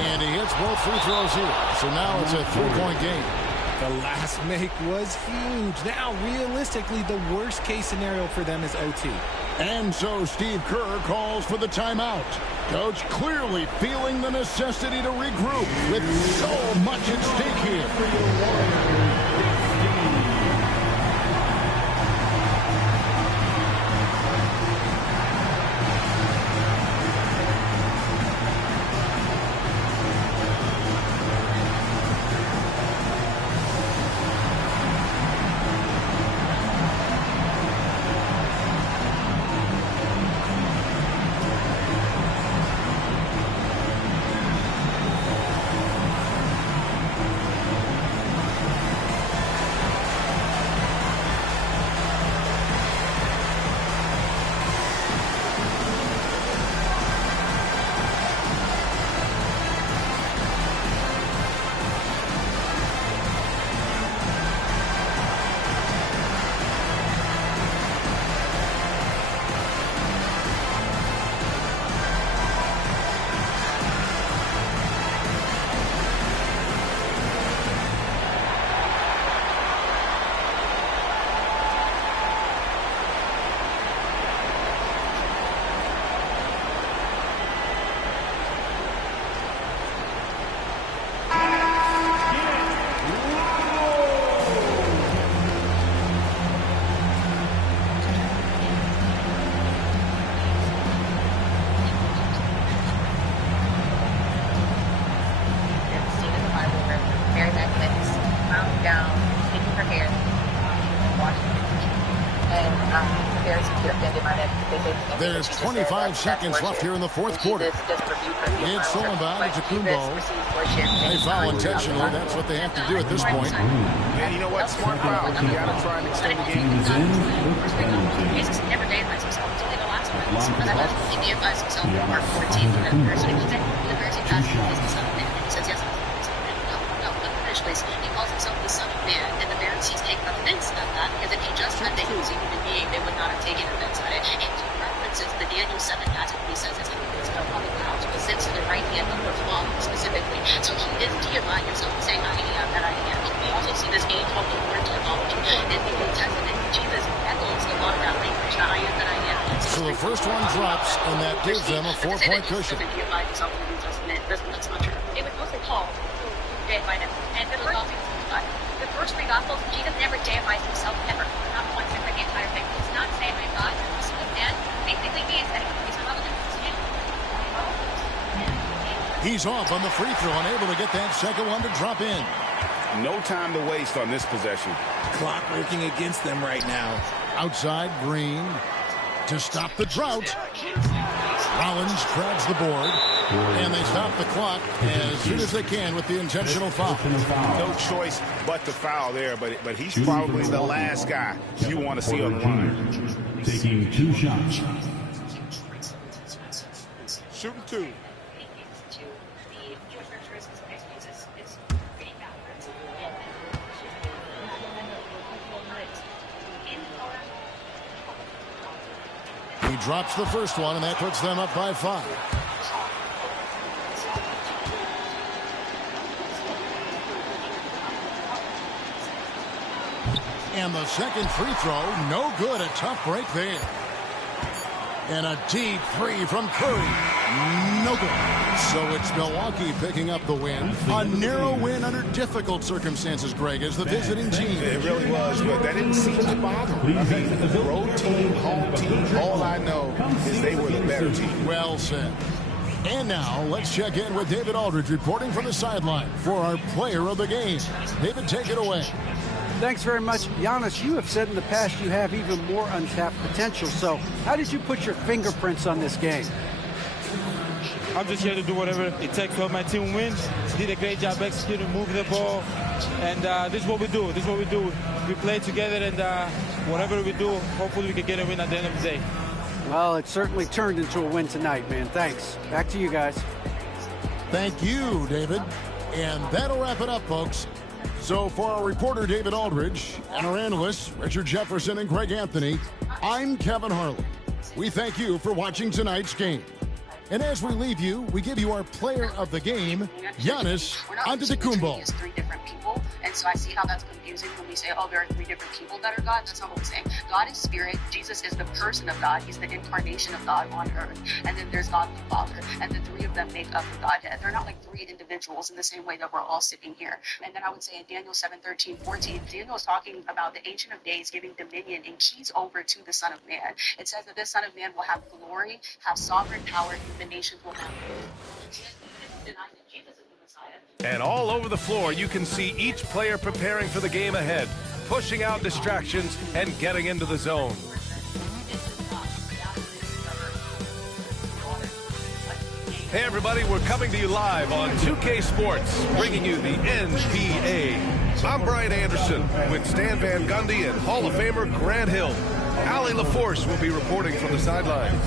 And he hits both free throws here. So now it's a 3-point game. The last make was huge. Now, realistically, the worst case scenario for them is OT. And so Steve Kerr calls for the timeout. Coach clearly feeling the necessity to regroup with so much at stake here. There's 25 seconds left here in the fourth quarter. It's Sullivan to Kumbo. They foul intentionally. That's what they have to do at this point. And you know what? Smart foul. You got to try and extend the game. Jesus never vandalized himself until the last one. He vandalized himself in Mark 14. The embarrassing pass is the son of man. He says, yes, no, finish, please. He calls himself the son of man, and the Pharisees take offense at that, because if he just meant that he was a human being, they would not have taken offense at it. And references the Daniel 7 passage, he says it's no public house, who sits to the right hand of the law specifically. So he is deifying himself and saying, I am that I am. We also see this age of the word typology in the New Testament. Jesus echoes a lot of that language, that I am that I am. So the first one drops, and that gives them a 4-point cushion. That's not true. It was mostly Paul who deified him. And the first three Gospels, Jesus never deifies himself, ever. Not once in the entire thing. It's not saying, I'm God, I'm a son of man. Basically means that he's not relevant. He's off on the free throw, unable to get that second one to drop in. No time to waste on this possession. Clock working against them right now. Outside, Green to stop the drought. Rollins grabs the board, and they stop the clock as soon as they can with the intentional foul. No choice but to foul there, but he's probably the last guy you want to see on the line. Taking 2 shots. Shooting 2. He drops the first one, and that puts them up by 5. And the second free throw, no good. A tough break there. And a deep three from Curry. No good. So it's Milwaukee picking up the win. A narrow win under difficult circumstances, Greg, as the visiting team. It really was, but that didn't seem to bother them. I mean, road team, home team, all I know is they were the better team. Well said. And now, let's check in with David Aldridge reporting from the sideline for our player of the game. David, take it away. Thanks very much. Giannis, you have said in the past you have even more untapped potential. So how did you put your fingerprints on this game? I'm just here to do whatever it takes to help my team win. Did a great job executing, moving the ball. And this is what we do. This is what we do. We play together, and whatever we do, hopefully we can get a win at the end of the day. Well, it certainly turned into a win tonight, man. Thanks. Back to you guys. Thank you, David. And that'll wrap it up, folks. So for our reporter, David Aldridge, and our analysts, Richard Jefferson and Greg Anthony, I'm Kevin Harlan. We thank you for watching tonight's game. And as we leave you, we give you our player of the game, Giannis Antetokounmpo. Is three different people, and so I see how that's confusing when we say, oh, there are three different people that are God. That's not what we're saying. God is spirit. Jesus is the person of God. He's the incarnation of God on earth. And then there's God the Father, and the three of them make up the Godhead. They're not like three individuals in the same way that we're all sitting here. And then I would say in Daniel 7:13-14, Daniel is talking about the Ancient of Days giving dominion and keys over to the Son of Man. It says that this Son of Man will have glory, have sovereign power, and the nations will have And all over the floor, you can see each player preparing for the game ahead, pushing out distractions and getting into the zone. Hey everybody, we're coming to you live on 2K Sports, bringing you the NBA. I'm Brian Anderson with Stan Van Gundy and Hall of Famer Grant Hill. Allie LaForce will be reporting from the sidelines.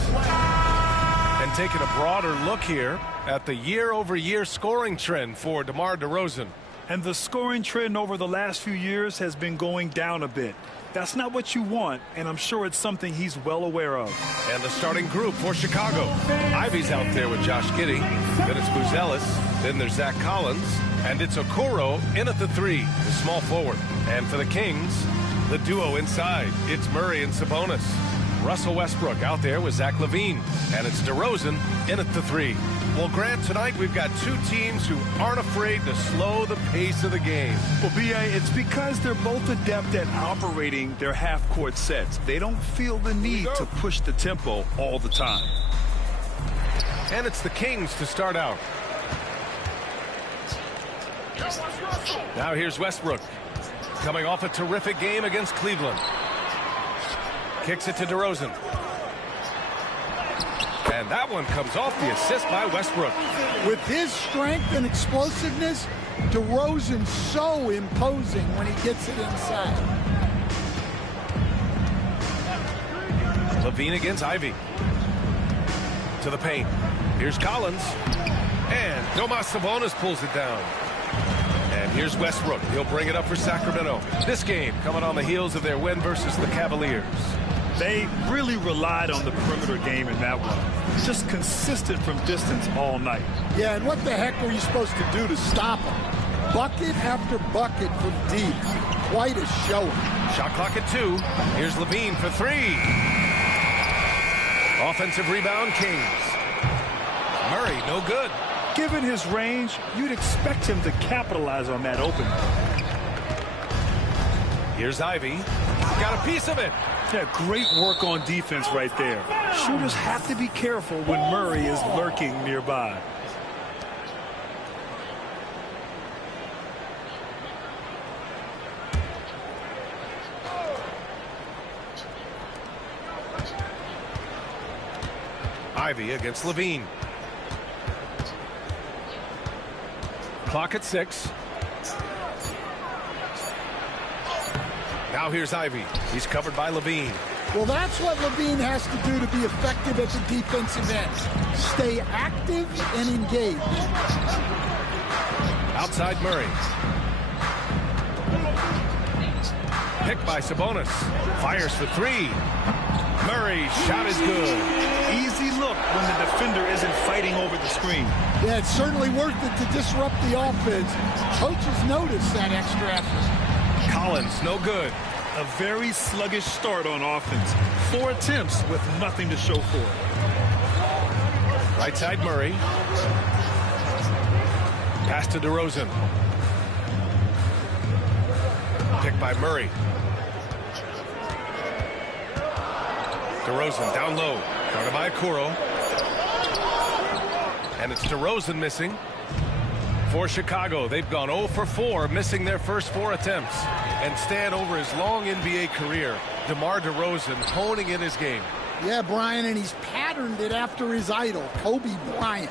And taking a broader look here at the year-over-year scoring trend for DeMar DeRozan. And the scoring trend over the last few years has been going down a bit. That's not what you want, and I'm sure it's something he's well aware of. And the starting group for Chicago. Ivy's out there with Josh Giddey. Then it's Buzelis. Then there's Zach Collins. And it's Okoro in at the three, the small forward. And for the Kings, the duo inside. It's Murray and Sabonis. Russell Westbrook out there with Zach LaVine. And it's DeRozan in at the three. Well, Grant, tonight we've got two teams who aren't afraid to slow the pace of the game. Well, B.A., it's because they're both adept at operating their half-court sets. They don't feel the need to push the tempo all the time. And it's the Kings to start out. Now here's Westbrook, coming off a terrific game against Cleveland. Kicks it to DeRozan. And that one comes off the assist by Westbrook. With his strength and explosiveness, DeRozan's so imposing when he gets it inside. LaVine against Ivy. To the paint. Here's Collins. And Domas Sabonis pulls it down. And here's Westbrook. He'll bring it up for Sacramento. This game coming on the heels of their win versus the Cavaliers. They really relied on the perimeter game in that one. Just consistent from distance all night. Yeah, and what the heck were you supposed to do to stop them? Bucket after bucket from deep. Quite a showing. Shot clock at 2. Here's LaVine for 3. Offensive rebound, Kings. Murray, no good. Given his range, you'd expect him to capitalize on that opening. Here's Ivy. Got a piece of it. Yeah, great work on defense right there. Shooters have to be careful when Murray is lurking nearby. Ivy against LaVine. Clock at 6. Now here's Ivy. He's covered by LaVine. Well, that's what LaVine has to do to be effective at the defensive end. Stay active and engaged. Outside Murray. Picked by Sabonis. Fires for 3. Murray's shot is good. Easy look when the defender isn't fighting over the screen. Yeah, it's certainly worth it to disrupt the offense. Coaches notice that extra effort. Collins, no good. A very sluggish start on offense. 4 attempts with nothing to show for it. Right side Murray. Pass to DeRozan. Picked by Murray. DeRozan down low. Guarded by Okoro. And it's DeRozan missing. For Chicago, they've gone 0 for 4, missing their first 4 attempts. And Stan, over his long NBA career, DeMar DeRozan honing in his game. Yeah, Brian, and he's patterned it after his idol, Kobe Bryant.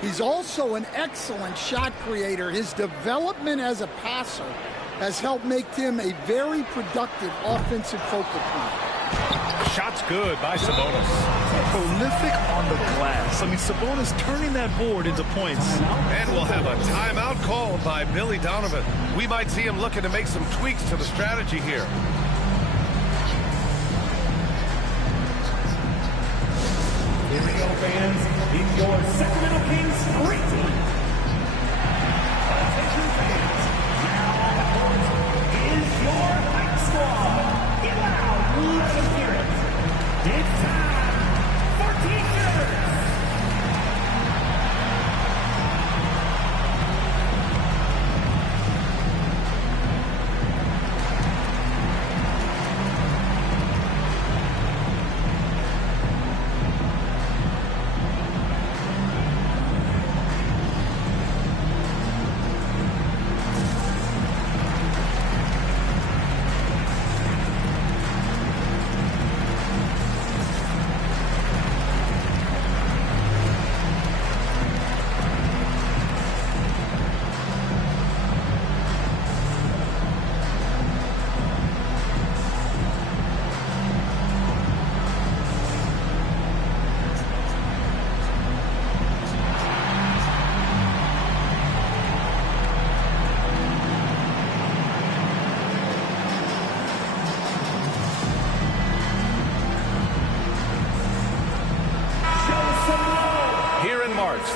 He's also an excellent shot creator. His development as a passer has helped make him a very productive offensive focal point. Shots good by Sabonis. Prolific on the glass. I mean, Sabonis turning that board into points. And we'll have a timeout called by Billy Donovan. We might see him looking to make some tweaks to the strategy here. Here we go, fans. It's your Sacramento Kings great team. Attention fans. Now on the court is your hype squad. Get loud, let's hear it. It's time for T-shirts.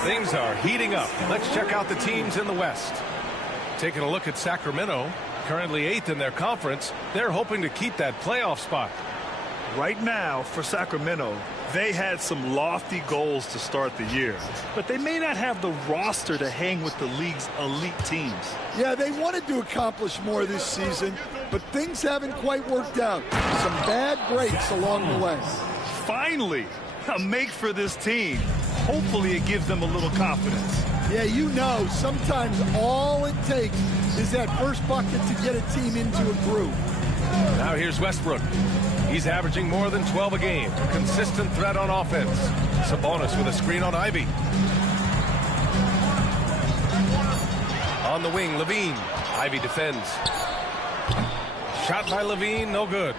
Things are heating up. Let's check out the teams in the West. Taking a look at Sacramento, currently 8th in their conference. They're hoping to keep that playoff spot. Right now, for Sacramento, they had some lofty goals to start the year, but they may not have the roster to hang with the league's elite teams. Yeah, they wanted to accomplish more this season, but things haven't quite worked out. Some bad breaks along the way. Finally, a make for this team. Hopefully it gives them a little confidence. Yeah, you know, sometimes all it takes is that first bucket to get a team into a groove. Now here's Westbrook. He's averaging more than 12 a game. A consistent threat on offense. Sabonis with a screen on Ivy. On the wing, Levine. Ivy defends. Shot by Levine, no good.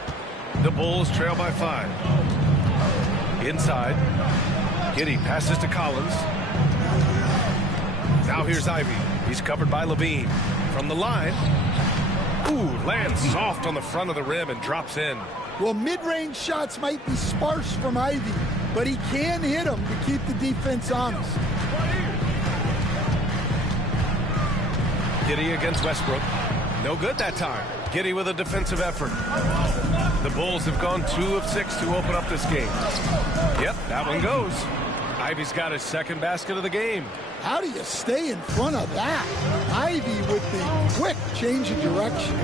The Bulls trail by 5. Inside. Giddey passes to Collins. Now here's Ivy. He's covered by Levine. From the line. Ooh, lands soft on the front of the rim and drops in. Well, mid-range shots might be sparse from Ivy, but he can hit them to keep the defense honest. Giddey against Westbrook. No good that time. Giddey with a defensive effort. The Bulls have gone 2 of 6 to open up this game. Yep, that one goes. Ivy's got his second basket of the game. How do you stay in front of that? Ivy with the quick change of direction.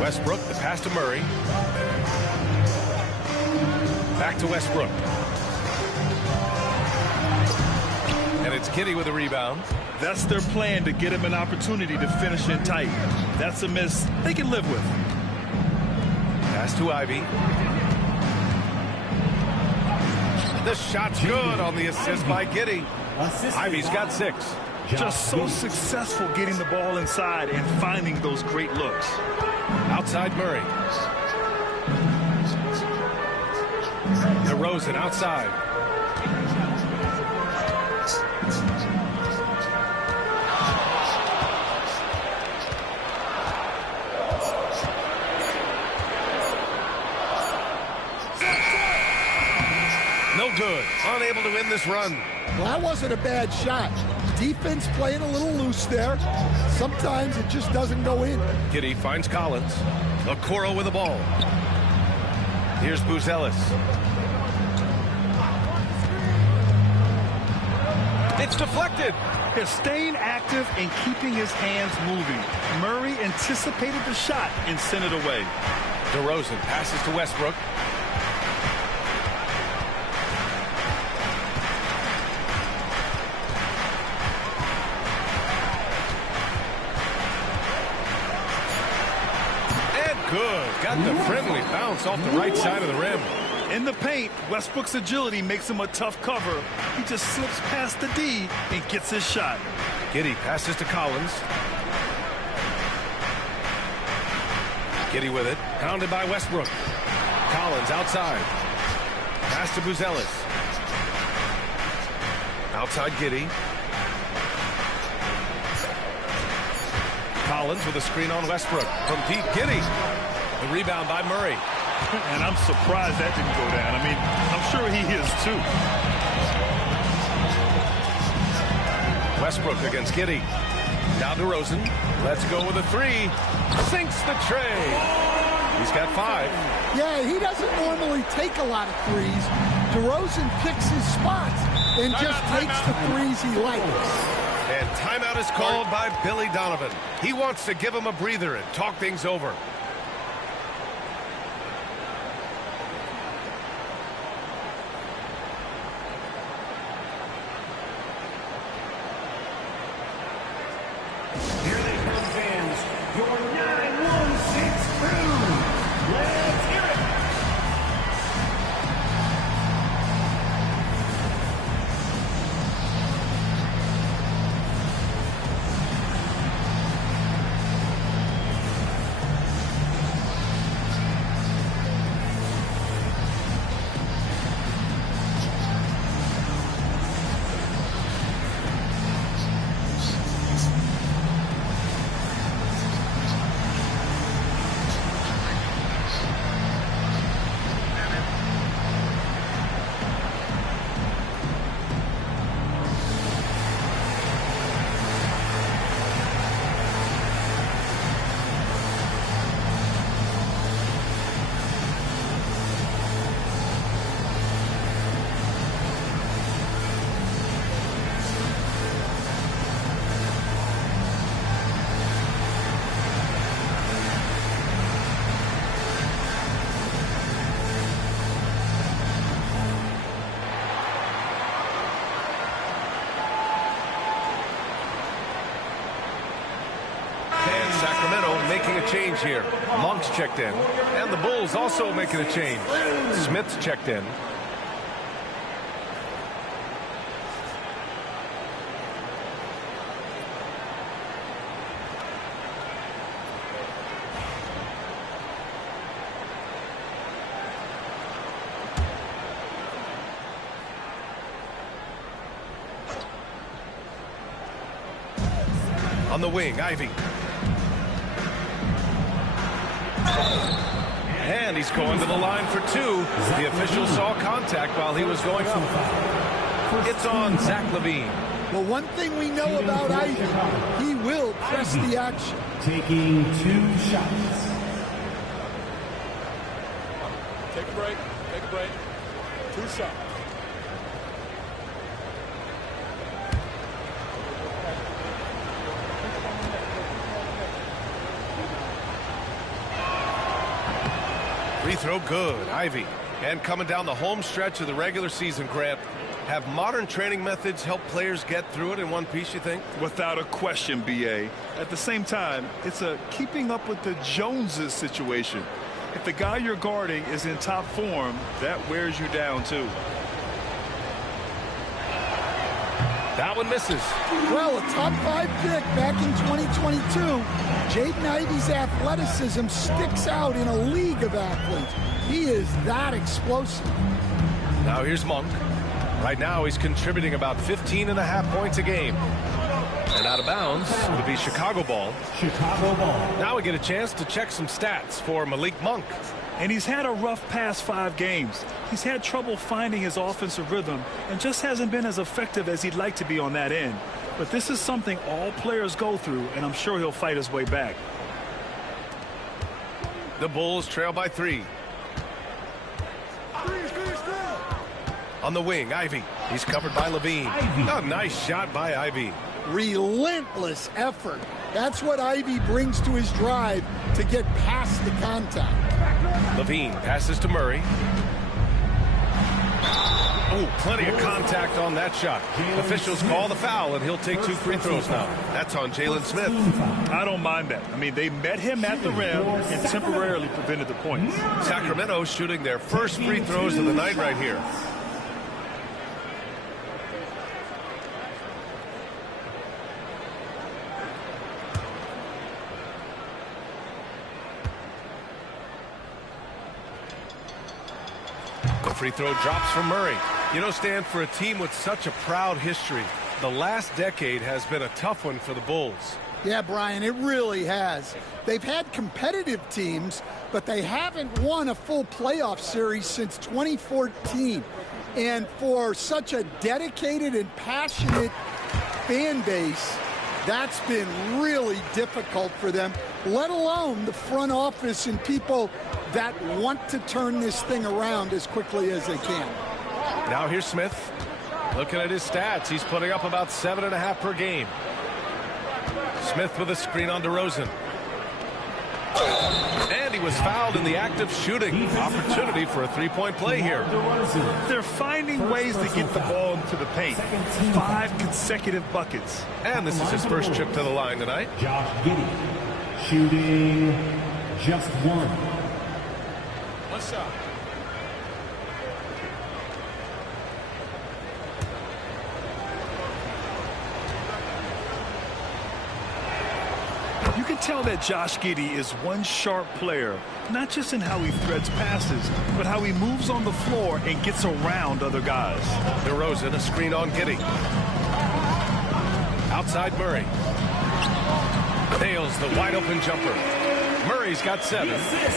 Westbrook, the pass to Murray. Back to Westbrook. And it's Giddey with a rebound. That's their plan, to get him an opportunity to finish in tight. That's a miss they can live with. Pass to Ivy. The shot's good on the assist by Giddey. Ivy's got 6. Just so successful getting the ball inside and finding those great looks. Outside Murray. DeRozan outside. No good. Unable to win this run. Well, that wasn't a bad shot. Defense playing a little loose there. Sometimes it just doesn't go in. Giddey finds Collins. Okoro with the ball. Here's Buzelis. It's deflected. They're staying active and keeping his hands moving. Murray anticipated the shot and sent it away. DeRozan passes to Westbrook. And good. Got the friendly bounce off the right side of the rim. In the paint, Westbrook's agility makes him a tough cover. He just slips past the D and gets his shot. Giddey passes to Collins. Giddey with it. Pounded by Westbrook. Collins outside. Pass to Buzelis. Outside Giddey. Collins with a screen on Westbrook. From deep, Giddey. The rebound by Murray. And I'm surprised that didn't go down. I mean, I'm sure he is too. Westbrook against Giddey. Now DeRozan. Let's go with a three. Sinks the tray. He's got 5. Yeah, he doesn't normally take a lot of threes. DeRozan picks his spots and just takes the threes he likes. And timeout is called by Billy Donovan. He wants to give him a breather and talk things over. Here they come, fans. Your 916 crew. Let's hear it. Sacramento making a change here. Monk's checked in. And the Bulls also making a change. Smith's checked in. On the wing, Ivy. And he's going to the line for 2. The official saw contact while he was going up. It's on Zach LaVine. Well, one thing we know about Ivy, he will press the action. Taking 2 shots. Take a break. Take a break. 2 shots. Free throw good. Ivy. And coming down the home stretch of the regular season, Grant, have modern training methods helped players get through it in one piece, you think? Without a question, B.A. At the same time, it's a keeping up with the Joneses situation. If the guy you're guarding is in top form, that wears you down, too. That one misses. Well, a top 5 pick back in 2022. Jaden Ivey's athleticism sticks out in a league of athletes. He is that explosive. Now here's Monk. Right now he's contributing about 15.5 points a game. And out of bounds, it'll be Chicago ball. Chicago ball. Now we get a chance to check some stats for Malik Monk. And he's had a rough past 5 games. He's had trouble finding his offensive rhythm and just hasn't been as effective as he'd like to be on that end. But this is something all players go through, and I'm sure he'll fight his way back. The Bulls trail by 3. On the wing, Ivy. He's covered by Levine. A nice shot by Ivy. Relentless effort. That's what Ivy brings to his drive to get past the contact. Levine passes to Murray. Oh, plenty of contact on that shot. Officials call the foul, and he'll take 2 free throws now. That's on Jalen Smith. I don't mind that. I mean, they met him at the rim and temporarily prevented the points. Sacramento shooting their first free throws of the night right here. The free throw drops from Murray. You know, Stan, for a team with such a proud history, the last decade has been a tough one for the Bulls. Yeah, Brian, it really has. They've had competitive teams, but they haven't won a full playoff series since 2014. And for such a dedicated and passionate fan base, that's been really difficult for them, let alone the front office and people that want to turn this thing around as quickly as they can. Now here's Smith. Looking at his stats, he's putting up about 7.5 per game. Smith with a screen on DeRozan. And he was fouled in the act of shooting. Opportunity for a three-point play here. They're finding ways to get the ball into the paint. 5 consecutive buckets. And this is his first trip to the line tonight. Josh Giddey shooting just 1. What's up? You can tell that Josh Giddey is one sharp player, not just in how he threads passes, but how he moves on the floor and gets around other guys. DeRozan, a screen on Giddey. Outside Murray. Nails the wide open jumper. Murray's got 7.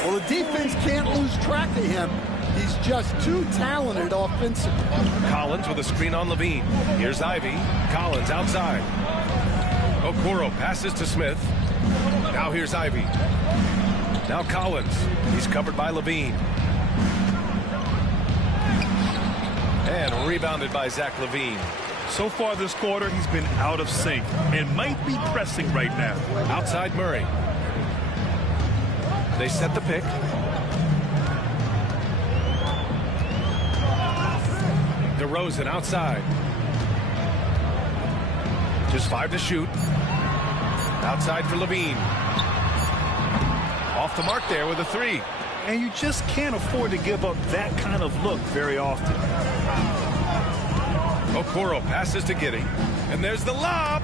Well, the defense can't lose track of him. He's just too talented offensively. Collins with a screen on Levine. Here's Ivy. Collins outside. Okoro passes to Smith. Now here's Ivy. Now Collins. He's covered by Levine. And rebounded by Zach Levine. So far this quarter, he's been out of sync and might be pressing right now. Outside Murray. They set the pick. DeRozan outside. Just 5 to shoot. Outside for Levine. Off the mark there with a 3. And you just can't afford to give up that kind of look very often. Okoro passes to Giddey. And there's the lob.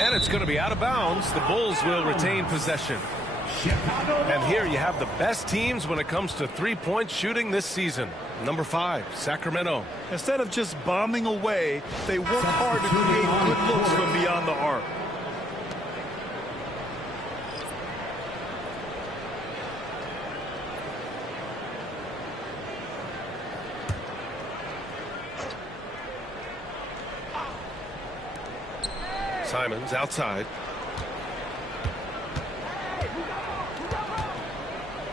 And it's going to be out of bounds. The Bulls will retain possession. And here you have the best teams when it comes to three-point shooting this season. Number 5, Sacramento. Instead of just bombing away, they work hard to create good looks from beyond the arc. Simons outside.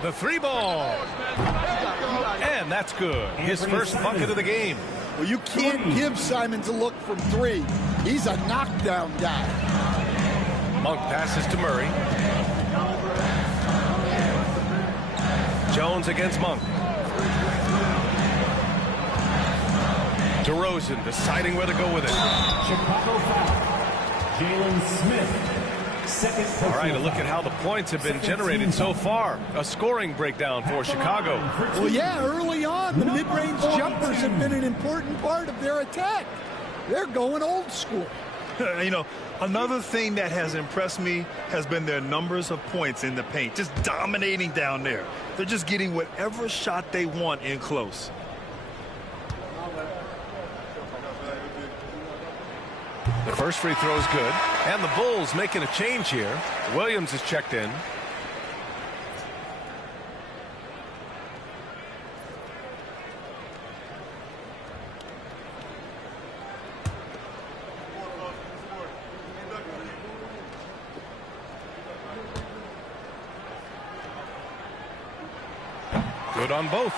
The 3 ball. And that's good. His first bucket of the game. Well, you can't give Simons a look from 3. He's a knockdown guy. Monk passes to Murray. Jones against Monk. DeRozan deciding where to go with it. Chicago foul. Jalen Smith. All right, a look at how the points have been generated so far. A scoring breakdown for Chicago. Well, yeah, early on, the mid-range jumpers have been an important part of their attack. They're going old school. You know, another thing that has impressed me has been their numbers of points in the paint, just dominating down there. They're just getting whatever shot they want in close. The first free throw is good. And the Bulls making a change here. Williams is checked in. Good on both.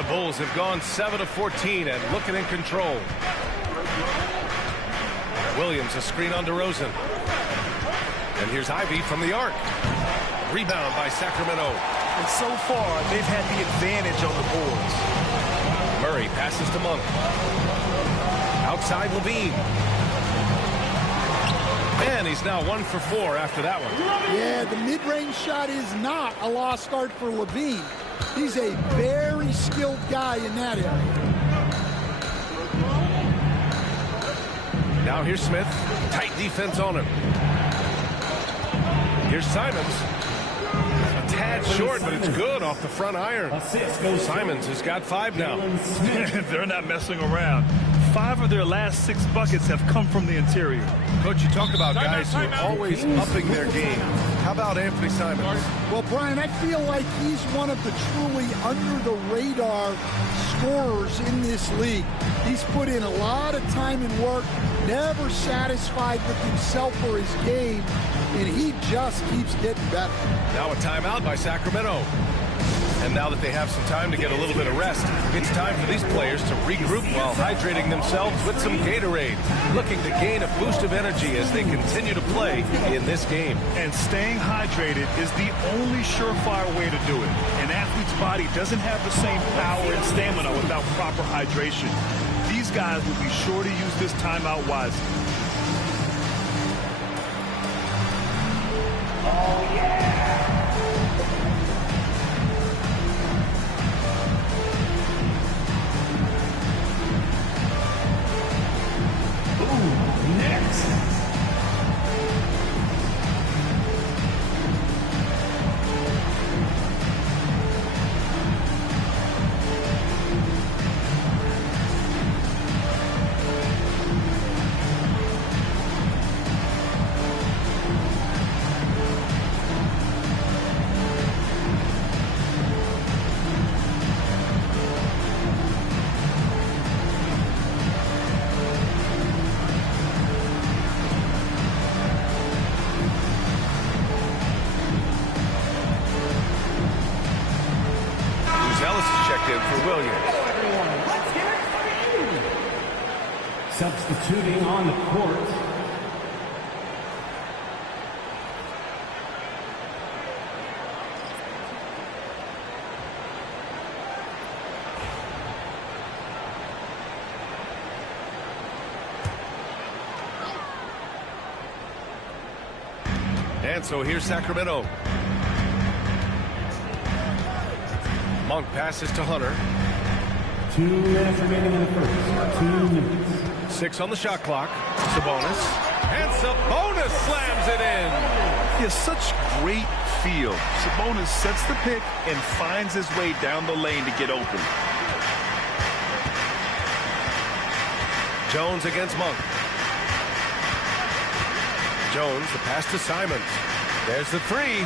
The Bulls have gone 7 of 14 and looking in control. Williams, a screen on DeRozan. And here's Ivy from the arc. Rebound by Sacramento. And so far, they've had the advantage on the boards. Murray passes to Monk. Outside Levine. And he's now 1 for 4 after that one. Yeah, the mid-range shot is not a lost start for Levine. He's a very skilled guy in that area. Now here's Smith. Tight defense on him. Here's Simons. A tad short, but it's good off the front iron. Simons has got 5 now. They're not messing around. 5 of their last 6 buckets have come from the interior. Coach, you talk about guys who are always upping their game. How about Anthony Simons? Well, Brian, I feel like he's one of the truly under-the-radar scorers in this league. He's put in a lot of time and work, never satisfied with himself or his game, and he just keeps getting better. Now a timeout by Sacramento. And now that they have some time to get a little bit of rest, it's time for these players to regroup while hydrating themselves with some Gatorade, looking to gain a boost of energy as they continue to play in this game. And staying hydrated is the only surefire way to do it. An athlete's body doesn't have the same power and stamina without proper hydration. These guys will be sure to use this timeout wisely. Oh, yeah! Next. Substituting on the court. And so here's Sacramento. Monk passes to Hunter. 2 minutes remaining in the first. 2 minutes. 6 on the shot clock. Sabonis. And Sabonis slams it in. He has such great feel. Sabonis sets the pick and finds his way down the lane to get open. Jones against Monk. Jones, the pass to Simons. There's the 3.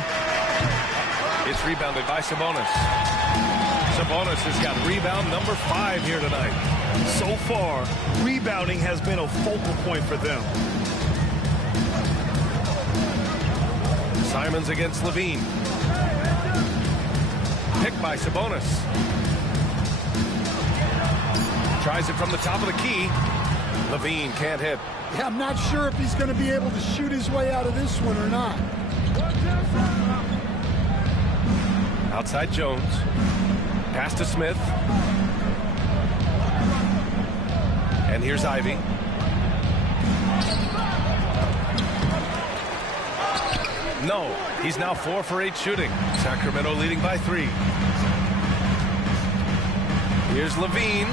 It's rebounded by Sabonis. Sabonis has got rebound number 5 here tonight. So far, rebounding has been a focal point for them. Simons against Levine. Picked by Sabonis. Tries it from the top of the key. Levine can't hit. Yeah, I'm not sure if he's going to be able to shoot his way out of this one or not. Outside Jones. Pass to Smith. And here's Ivy. No, he's now 4 for 8 shooting. Sacramento leading by 3. Here's Levine.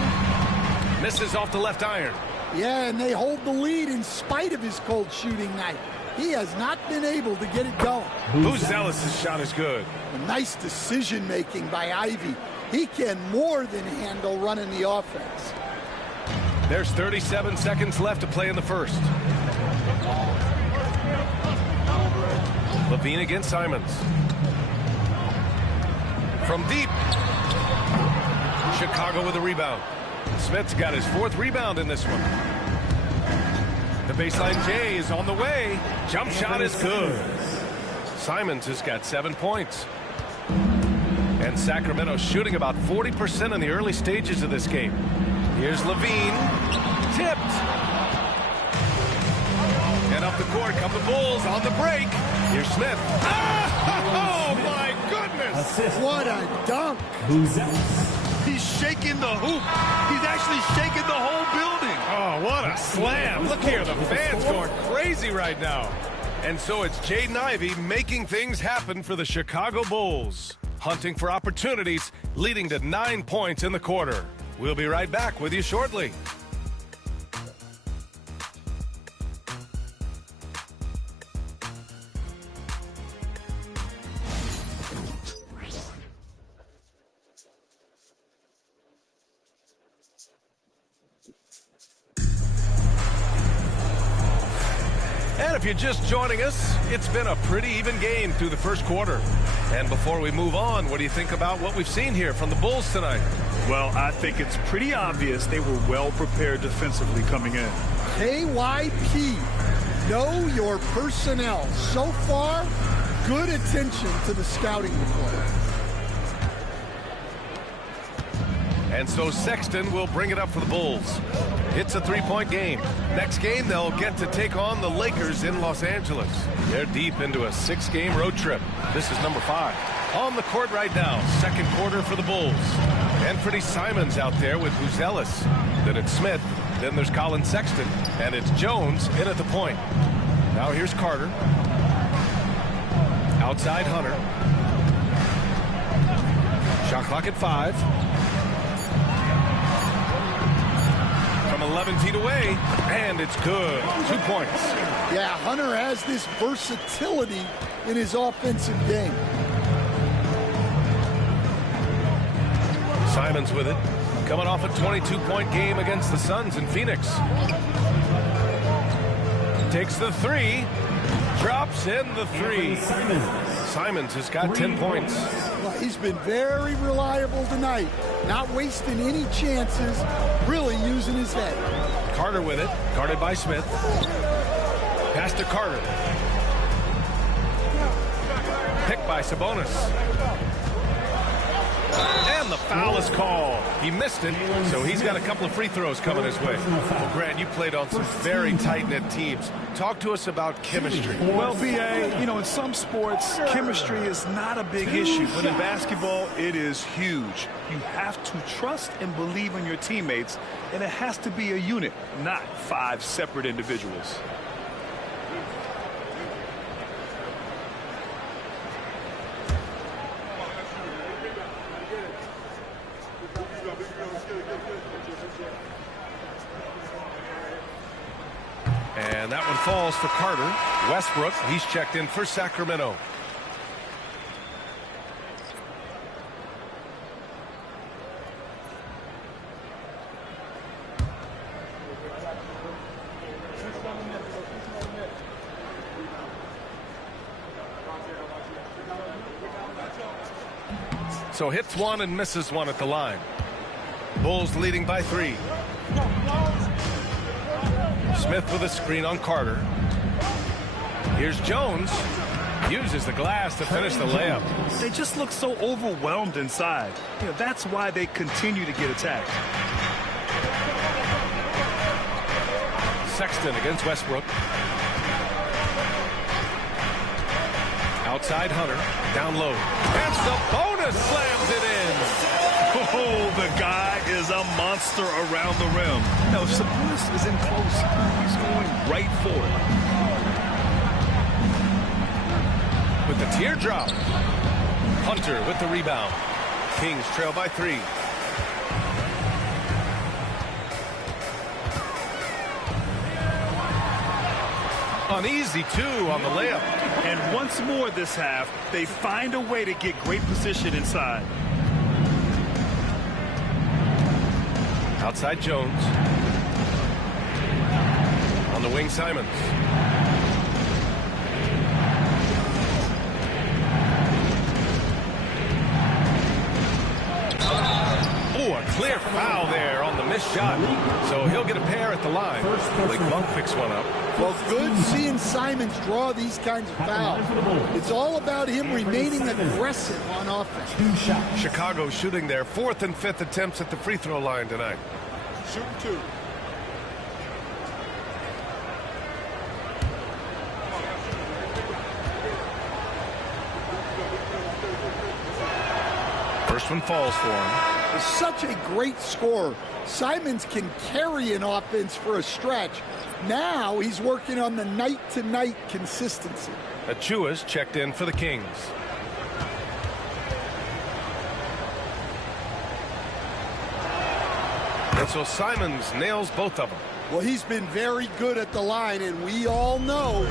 Misses off the left iron. Yeah, and they hold the lead in spite of his cold shooting night. He has not been able to get it going. Buzelis' shot is good. A nice decision-making by Ivy. He can more than handle running the offense. There's 37 seconds left to play in the first. Levine against Simons. From deep. Chicago with a rebound. Smith's got his 4th rebound in this one. The baseline J is on the way. Jump shot is good. Simons has got 7 points. And Sacramento shooting about 40% in the early stages of this game. Here's Levine. Tipped. And up the court come the Bulls on the break. Here's Smith. Oh, my goodness. What a dunk. He's shaking the hoop. He's actually shaking the whole building. Oh, what a slam. Look here, the fans going crazy right now. And so it's Jaden Ivey making things happen for the Chicago Bulls. Hunting for opportunities, leading to 9 points in the quarter. We'll be right back with you shortly. And if you're just joining us, it's been a pretty even game through the first quarter. And before we move on, what do you think about what we've seen here from the Bulls tonight? Well, I think it's pretty obvious they were well prepared defensively coming in. KYP, know your personnel. So far, good attention to the scouting report. And so Sexton will bring it up for the Bulls. It's a 3-point game. Next game, they'll get to take on the Lakers in Los Angeles. They're deep into a 6-game road trip. This is number 5. On the court right now, second quarter for the Bulls. Anthony Simons out there with Buzelis. Then it's Smith. Then there's Colin Sexton. And it's Jones in at the point. Now here's Carter. Outside Hunter. Shot clock at 5. 11 feet away, and it's good. 2 points. Yeah, Hunter has this versatility in his offensive game. Simons with it. Coming off a 22-point game against the Suns in Phoenix. Takes the 3. Drops in the 3. Simons has got 10 points. Well, he's been very reliable tonight. Not wasting any chances, really using his head. Carter with it, guarded by Smith. Pass to Carter. Picked by Sabonis. And the foul is called. He missed it, so he's got a couple of free throws coming his way. Well, Grant, you played on some very tight-knit teams. Talk to us about chemistry. Well, B.A., you know, in some sports, chemistry is not a big issue. But in basketball, it is huge. You have to trust and believe in your teammates, and it has to be a unit, not 5 separate individuals. And that one falls for Carter. Westbrook, he's checked in for Sacramento. So hits one and misses one at the line. Bulls leading by 3. Smith with a screen on Carter. Here's Jones. Uses the glass to finish the layup. They just look so overwhelmed inside. You know, that's why they continue to get attacked. Sexton against Westbrook. Outside Hunter. Down low. And Sabonis slams it in. Oh, the guy is a monster around the rim. Now, if Sabonis is in close, he's going right for it. With the teardrop. Hunter with the rebound. Kings trail by 3. An easy 2 on the layup. And once more this half, they find a way to get great position inside. Outside Jones. On the wing, Simons. Oh, a clear foul there on the missed shot. So he'll get a pair at the line. Blake Monk picks one up. Well, good seeing Simons draw these kinds of fouls. It's all about him remaining aggressive on offense. Chicago shooting their 4th and 5th attempts at the free throw line tonight. Shooting 2. First one falls for him. He's such a great scorer. Simons can carry an offense for a stretch. Now he's working on the night-to-night consistency. Achua's checked in for the Kings. And so Simons nails both of them. Well, he's been very good at the line, and we all know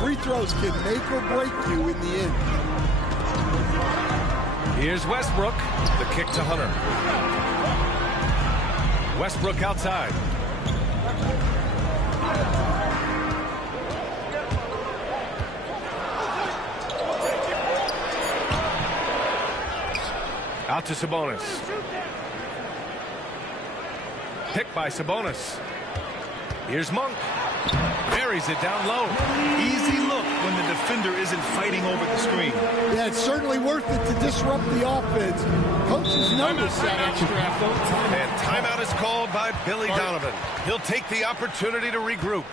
free throws can make or break you in the end. Here's Westbrook. The kick to Hunter. Westbrook outside. Out to Sabonis. Picked by Sabonis. Here's Monk. Buries it down low. Easy look when the defender isn't fighting over the screen. Yeah, it's certainly worth it to disrupt the offense. Coaches notice that extra effort. And timeout is called by Billy Donovan. He'll take the opportunity to regroup.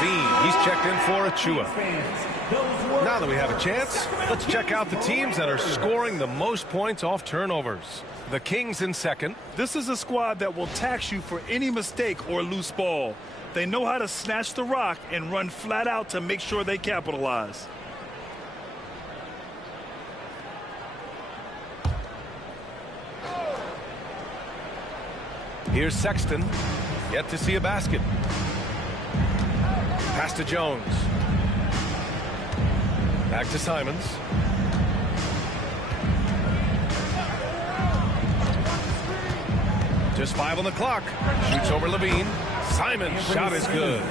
He's checked in for Achua. Now that we have a chance, let's check out the teams that are scoring the most points off turnovers. The Kings in second. This is a squad that will tax you for any mistake or loose ball. They know how to snatch the rock and run flat out to make sure they capitalize. Here's Sexton. Yet to see a basket. Pass to Jones. Back to Simons. Just 5 on the clock. Shoots over Levine. Simons' shot is good.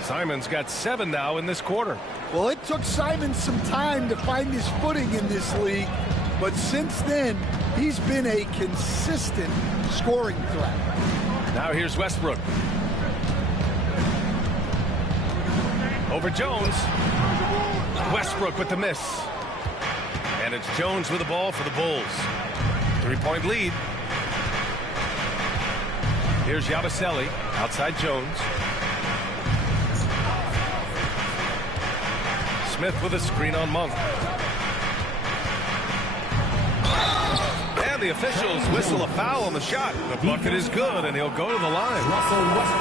Simons got 7 now in this quarter. Well, it took Simons some time to find his footing in this league, but since then, he's been a consistent scoring threat. Now here's Westbrook. Over Jones. Westbrook with the miss. And it's Jones with the ball for the Bulls. 3-point lead. Here's Yabusele outside Jones. Smith with a screen on Monk. And the officials whistle a foul on the shot. The bucket is good, and he'll go to the line.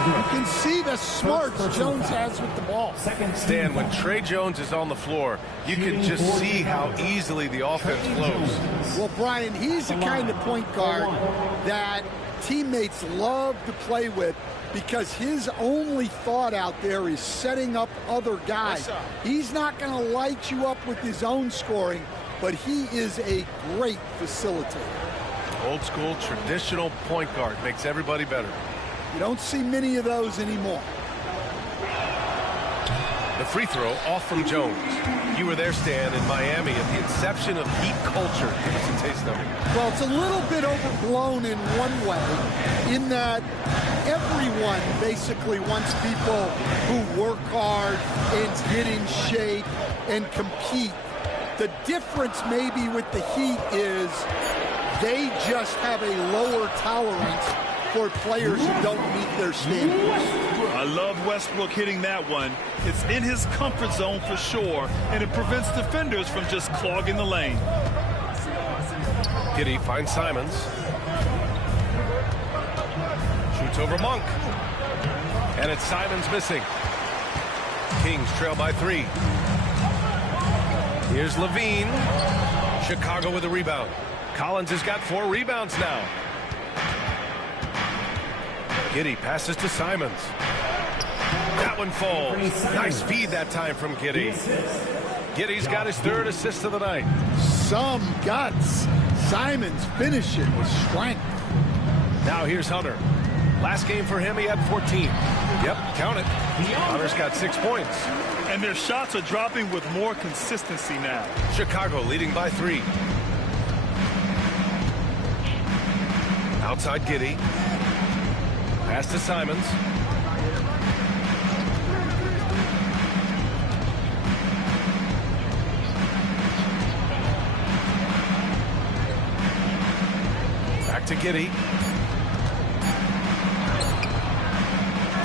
You can see the smarts Jones has with the ball. Stan, when Trey Jones is on the floor, you can just see how easily the offense flows. Well, Brian, he's the kind of point guard that teammates love to play with because his only thought out there is setting up other guys. He's not going to light you up with his own scoring, but he is a great facilitator. Old school, traditional point guard makes everybody better. You don't see many of those anymore. The free throw off from Jones. You were there, Stan, in Miami at the inception of Heat culture. Give us a taste of it. Well, it's a little bit overblown in one way, in that everyone basically wants people who work hard and get in shape and compete. The difference maybe with the Heat is they just have a lower tolerance for players who don't meet their standards. I love Westbrook hitting that one. It's in his comfort zone for sure, and it prevents defenders from just clogging the lane. Giddey finds Simons. Shoots over Monk. And it's Simons missing. Kings trail by 3. Here's Levine. Chicago with a rebound. Collins has got 4 rebounds now. Giddey passes to Simons. That one falls. Nice feed that time from Giddey. Giddey's got his 3rd assist of the night. Some guts. Simons finishing with strength. Now here's Hunter. Last game for him, he had 14. Yep, count it. Hunter's got 6 points. And their shots are dropping with more consistency now. Chicago leading by 3. Outside Giddey. Pass to Simons. Back to Giddey.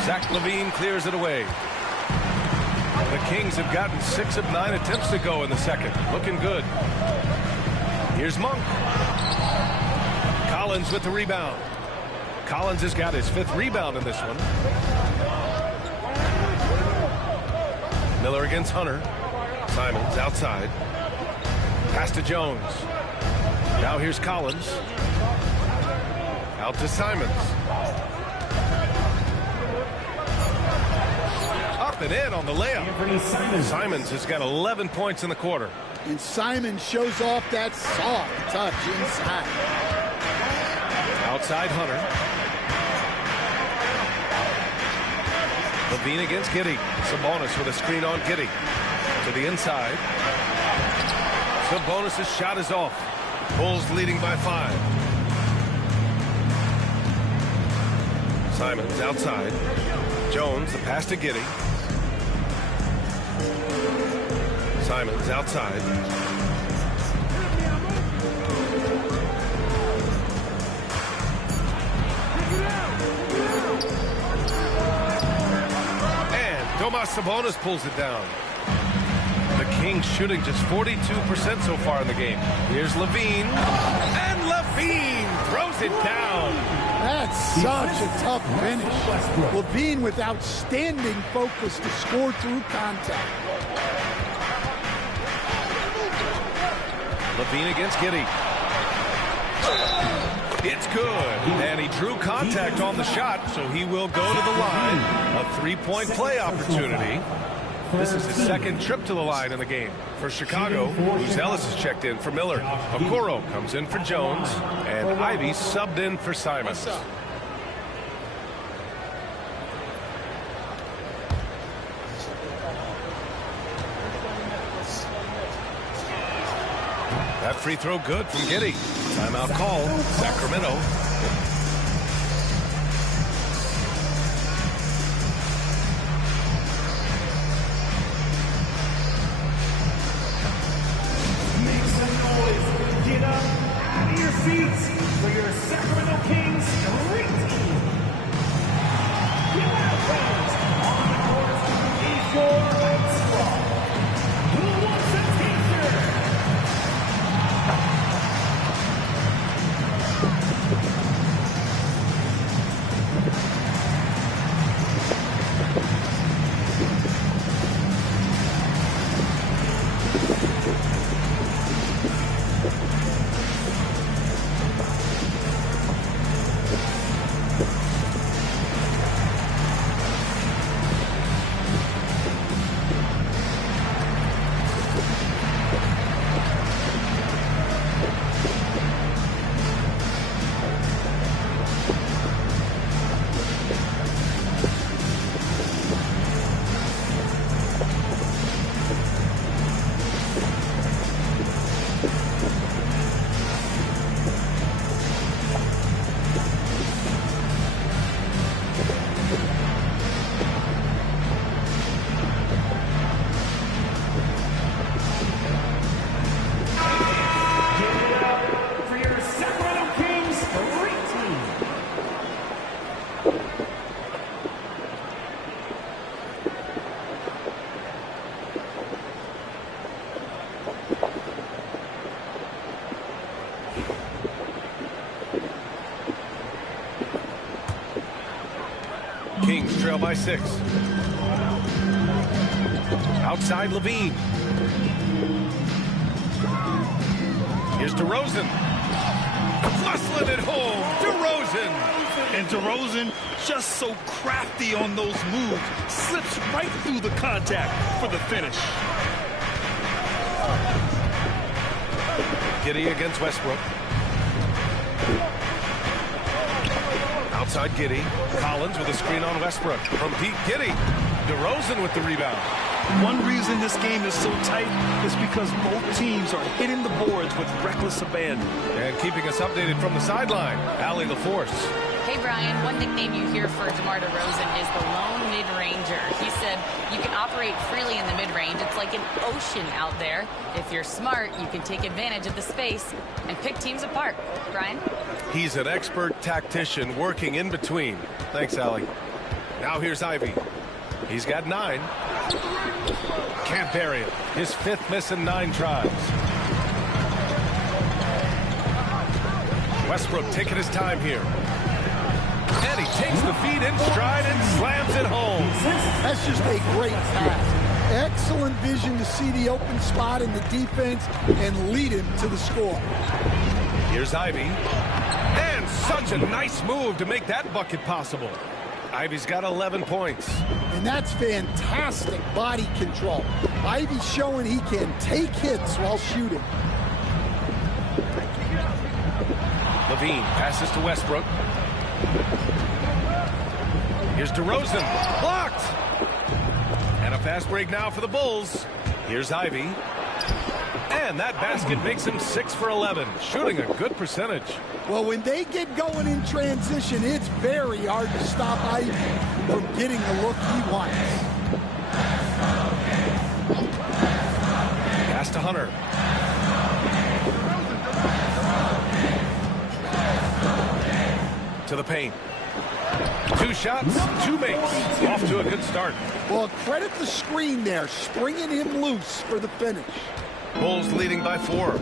Zach Levine clears it away. The Kings have gotten 6 of 9 attempts to go in the second. Looking good. Here's Monk. Collins with the rebound. Collins has got his 5th rebound in this one. Miller against Hunter. Simons outside. Pass to Jones. Now here's Collins. Out to Simons. Up and in on the layup. Simons has got 11 points in the quarter. And Simons shows off that soft touch inside. Outside Hunter. Levine against Giddey. Sabonis with a screen on Giddey. To the inside. Sabonis' shot is off. Bulls leading by 5. Simons outside. Jones, the pass to Giddey. Simons outside. Domas Sabonis pulls it down. The Kings shooting just 42% so far in the game. Here's Levine. And Levine throws it down. That's such a tough finish. Levine with outstanding focus to score through contact. Levine against Giddey. It's good, and he drew contact on the shot, so he will go to the line. A 3-point play opportunity. This is his 2nd trip to the line in the game. For Chicago, Bruce Ellis has checked in for Miller. Okoro comes in for Jones, and Ivy subbed in for Simons. That free throw good from Giddey. Timeout called. Sacramento. Make some noise. Get up out of your seats for your Sacramento Kings great team. Give out fans on the court is your squad. Who wants a t-shirt? Kings trail by 6. Outside Levine. Here's DeRozan. Musselin at home. DeRozan. And DeRozan just so crafty on those moves. Slips right through the contact for the finish. Giddey against Westbrook. Outside Giddey. Collins with a screen on Westbrook. From Pete Giddey. DeRozan with the rebound. One reason this game is so tight is because both teams are hitting the boards with reckless abandon. And keeping us updated from the sideline, Allie LaForce. Hey, Brian, one nickname you hear for DeMar DeRozan is the lone mid-ranger. He said you can operate freely in the mid-range. It's like an ocean out there. If you're smart, you can take advantage of the space and pick teams apart. Brian? He's an expert tactician working in between. Thanks, Allie. Now here's Ivy. He's got 9. Can't bury him. His 5th miss in 9 tries. Westbrook taking his time here. And he takes the feed in stride and slams it home. That's just a great pass. Excellent vision to see the open spot in the defense and lead him to the score. Here's Ivy. And such a nice move to make that bucket possible. Ivy's got 11 points. And that's fantastic body control. Ivy's showing he can take hits while shooting. Levine passes to Westbrook. Here's DeRozan. Blocked! And a fast break now for the Bulls. Here's Ivy. And that basket makes him 6 for 11, shooting a good percentage. Well, when they get going in transition, it's very hard to stop Ivy from getting the look he wants. Pass to Hunter. To the paint. 2 shots, 2 makes. Off to a good start. Well, credit the screen there, springing him loose for the finish. Bulls leading by 4.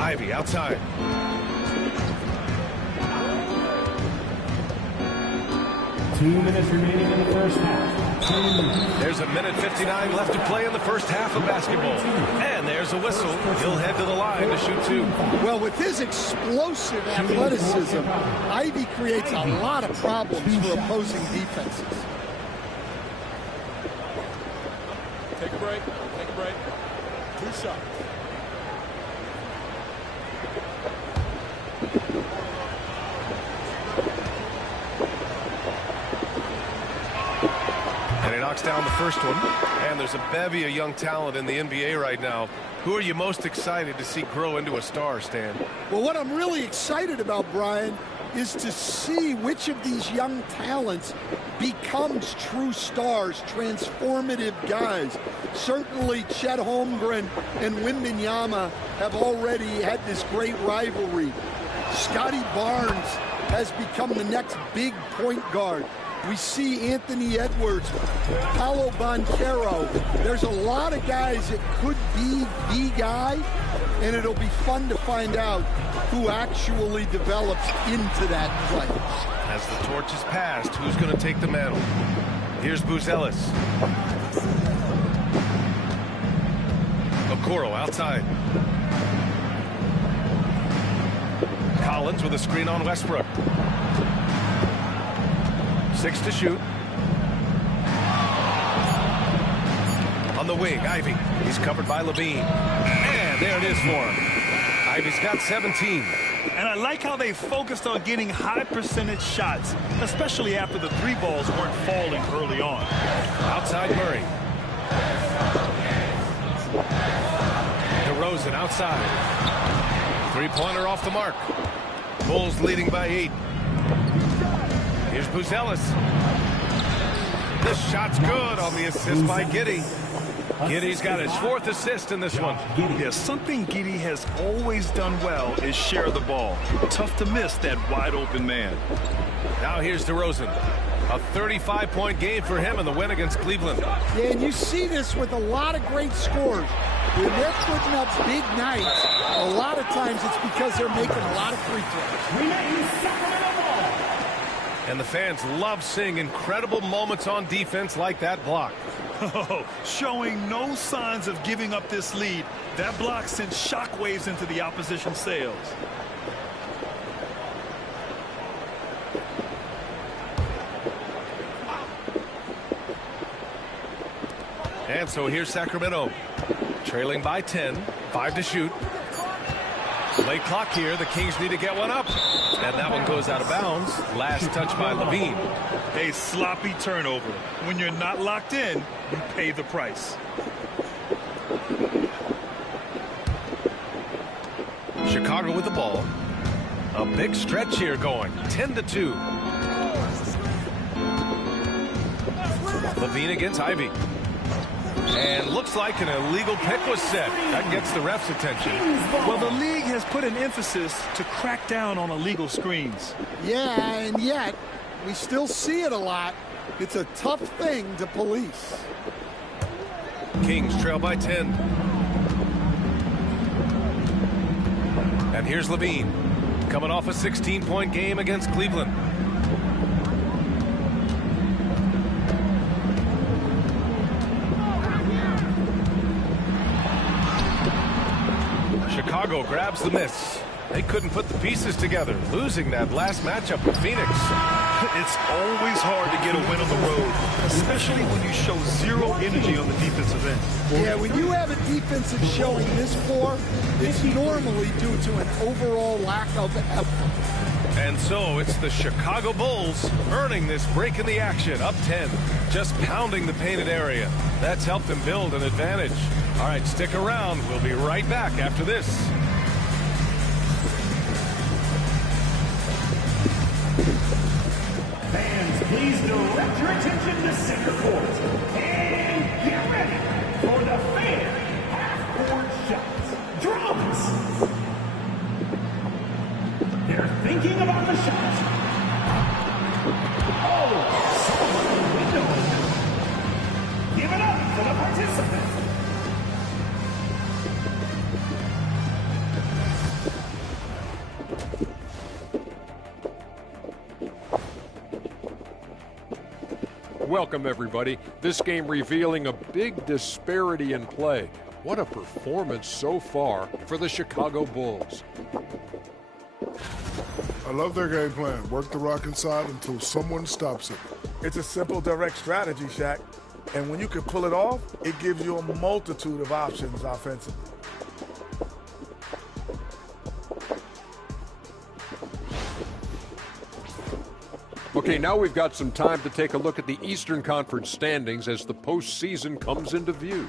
Ivy outside. Two minutes remaining in the first half. There's a minute 59 left to play in the first half of basketball. And there's a whistle. He'll head to the line to shoot 2. Well, with his explosive athleticism, Ivy creates a lot of problems for opposing defenses. Take a break. Take a break. 2 shots. And he knocks down the first one. And there's a bevy of young talent in the NBA right now. Who are you most excited to see grow into a star, Stan? Well, what I'm really excited about, Brian, is to see which of these young talents becomes true stars, transformative guys. Certainly Chet Holmgren and Wembanyama have already had this great rivalry. Scotty Barnes has become the next big point guard. We see Anthony Edwards, Paolo Banchero. There's a lot of guys that could be the guy, and it'll be fun to find out who actually develops into that play. As the torch is passed, who's going to take the mantle? Here's Buzelis. Okoro outside. Collins with a screen on Westbrook. 6 to shoot. On the wing, Ivy. He's covered by Levine. And there it is for him. Ivy's got 17. And I like how they focused on getting high percentage shots, especially after the 3 balls weren't falling early on. Outside Murray. DeRozan outside. 3-pointer off the mark. Bulls leading by 8. Here's Buzelis. This shot's good on the assist by Giddey. Giddey's got his 4th assist in this one. Yeah, something Giddey has always done well is share the ball. Tough to miss that wide open man. Now here's DeRozan. A 35-point game for him in the win against Cleveland. Yeah, and you see this with a lot of great scores. When they're putting up big nights, a lot of times it's because they're making a lot of free throws. And the fans love seeing incredible moments on defense like that block. Oh, showing no signs of giving up this lead. That block sent shockwaves into the opposition sails. And so here's Sacramento, trailing by 10, 5 to shoot. Late clock here. The Kings need to get one up. And that one goes out of bounds. Last touch by Levine. A sloppy turnover. When you're not locked in, you pay the price. Chicago with the ball. A big stretch here going. 10-2. Levine against Ivy. And looks like an illegal pick was set. That gets the ref's attention. Well, the league has put an emphasis to crack down on illegal screens. Yeah, and yet we still see it a lot. It's a tough thing to police. Kings trail by 10. And here's Levine, coming off a 16-point game against Cleveland. Chicago grabs the miss. They couldn't put the pieces together, losing that last matchup with Phoenix. It's always hard to get a win on the road, especially when you show zero energy on the defensive end. Yeah, when you have a defensive showing this poor, it's normally due to an overall lack of effort. And so it's the Chicago Bulls earning this break in the action, up 10, just pounding the painted area. That's helped them build an advantage. All right, stick around. We'll be right back after this. Fans, please direct your attention to center court. And get ready for the fan half-court shots. Drums! They're thinking about the shot. Oh, someone in the window. Give it up for the participant. Welcome, everybody. This game revealing a big disparity in play. What a performance so far for the Chicago Bulls. I love their game plan. Work the rock inside until someone stops it. It's a simple, direct strategy, Shaq. And when you can pull it off, it gives you a multitude of options offensively. Okay, now we've got some time to take a look at the Eastern Conference standings as the postseason comes into view.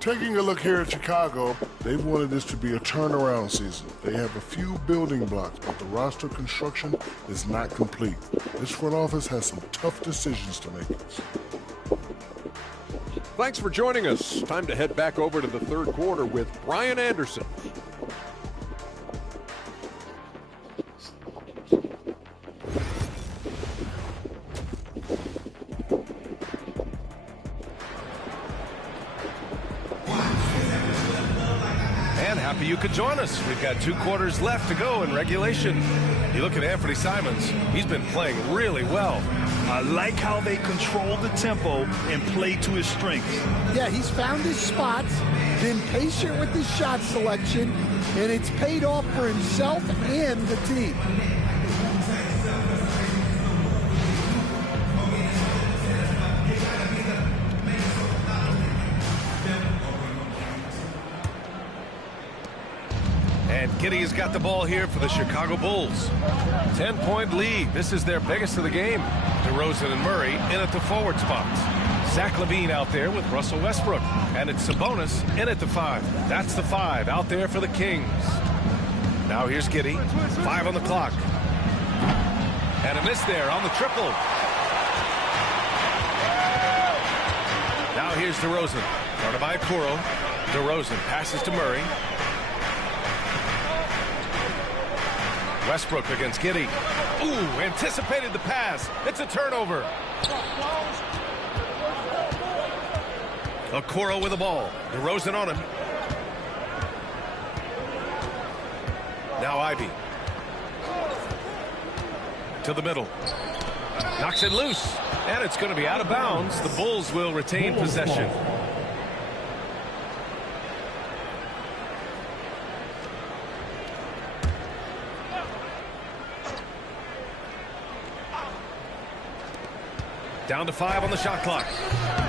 Taking a look here at Chicago, they've wanted this to be a turnaround season. They have a few building blocks, but the roster construction is not complete. This front office has some tough decisions to make. Thanks for joining us. Time to head back over to the third quarter with Brian Anderson. Happy you could join us. We've got 2 quarters left to go in regulation. You look at Anthony Simons. He's been playing really well. I like how they control the tempo and play to his strengths. Yeah, he's found his spots, been patient with his shot selection, and it's paid off for himself and the team. And Giddey has got the ball here for the Chicago Bulls. 10-point lead. This is their biggest of the game. DeRozan and Murray in at the forward spots. Zach LaVine out there with Russell Westbrook. And it's Sabonis in at the 5. That's the 5 out there for the Kings. Now here's Giddey. 5 on the clock. And a miss there on the triple. Now here's DeRozan. Guarded by Okoro. DeRozan passes to Murray. Westbrook against Giddey. Ooh, anticipated the pass. It's a turnover. Okoro with the ball. DeRozan on him. Now Ivy. to the middle. Knocks it loose, and it's going to be out of bounds. The Bulls will retain possession. Down to 5 on the shot clock.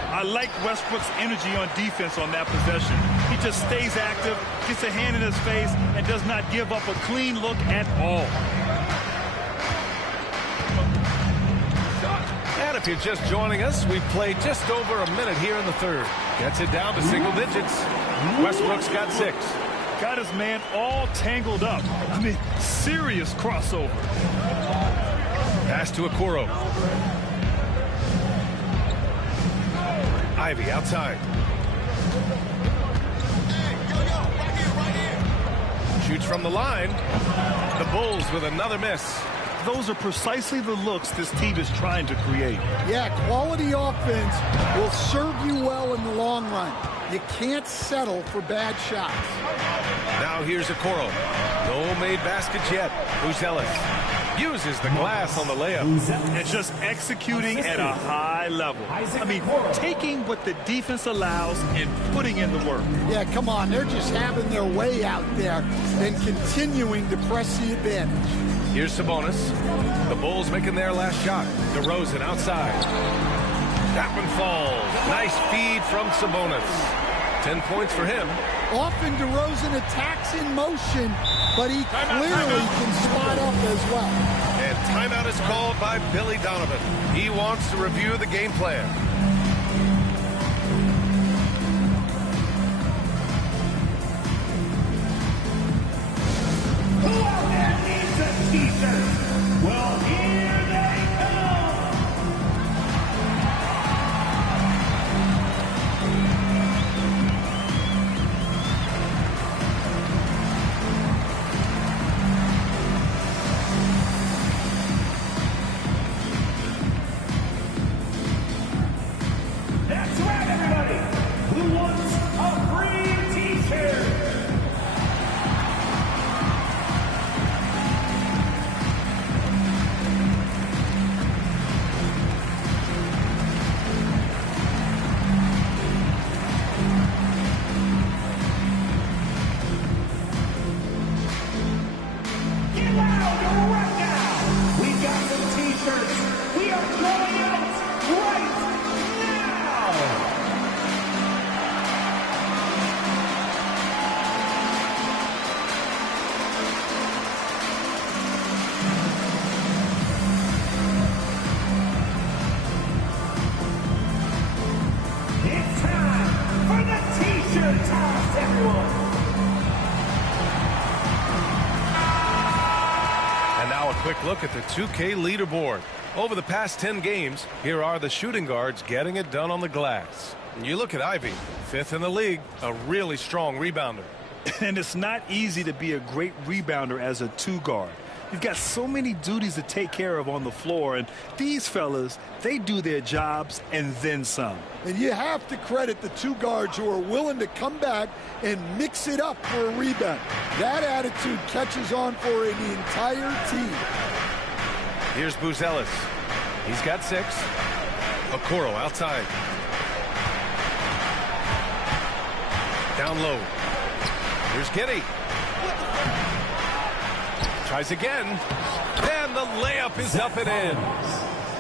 I like Westbrook's energy on defense on that possession. He just stays active, gets a hand in his face, and does not give up a clean look at all. And if you're just joining us, we've played just over a minute here in the third. Gets it down to single digits. Westbrook's got 6. Got his man all tangled up. I mean, serious crossover. Pass to Okoro. Ivy outside. Shoots from the line. The Bulls with another miss. Those are precisely the looks this team is trying to create. Yeah, quality offense will serve you well in the long run. You can't settle for bad shots. Now here's Okoro. No made baskets yet. Buzelis uses the glass on the layup. And just executing at a high level. I mean, taking what the defense allows and putting in the work. Yeah, come on. They're just having their way out there and continuing to press the advantage. Here's Sabonis. The Bulls making their last shot. DeRozan outside. That one falls. Nice feed from Sabonis. 10 points for him. Often DeRozan attacks in motion, but he clearly can spot up as well. And timeout is called by Billy Donovan. He wants to review the game plan. Who out there needs a t-shirt? Well, here they come. That's right, everybody. Who wants a free t-shirt? Get loud right now. We got some t-shirts. We are going out right now. It's time for the t-shirt toss, everyone. And now a quick look at the 2K leaderboard. Over the past 10 games, here are the shooting guards getting it done on the glass. And you look at Ivy, 5th in the league, a really strong rebounder. And it's not easy to be a great rebounder as a 2-guard. You've got so many duties to take care of on the floor, and these fellas, they do their jobs and then some. And you have to credit the 2 guards who are willing to come back and mix it up for a rebound. That attitude catches on for the entire team. Here's Buzelis. He's got 6. Okoro outside. Down low. Here's Giddey. Tries again. And the layup is up and in.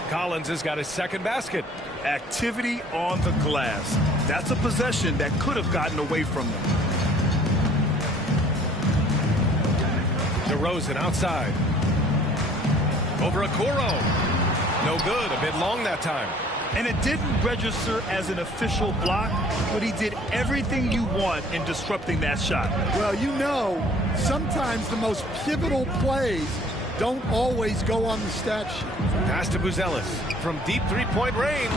Collins has got his second basket. Activity on the glass. That's a possession that could have gotten away from them. DeRozan outside. Over Okoro. No good. A bit long that time. And it didn't register as an official block, but he did everything you want in disrupting that shot. Well, you know, sometimes the most pivotal plays don't always go on the stat sheet. Pass to Buzelis from deep three-point range.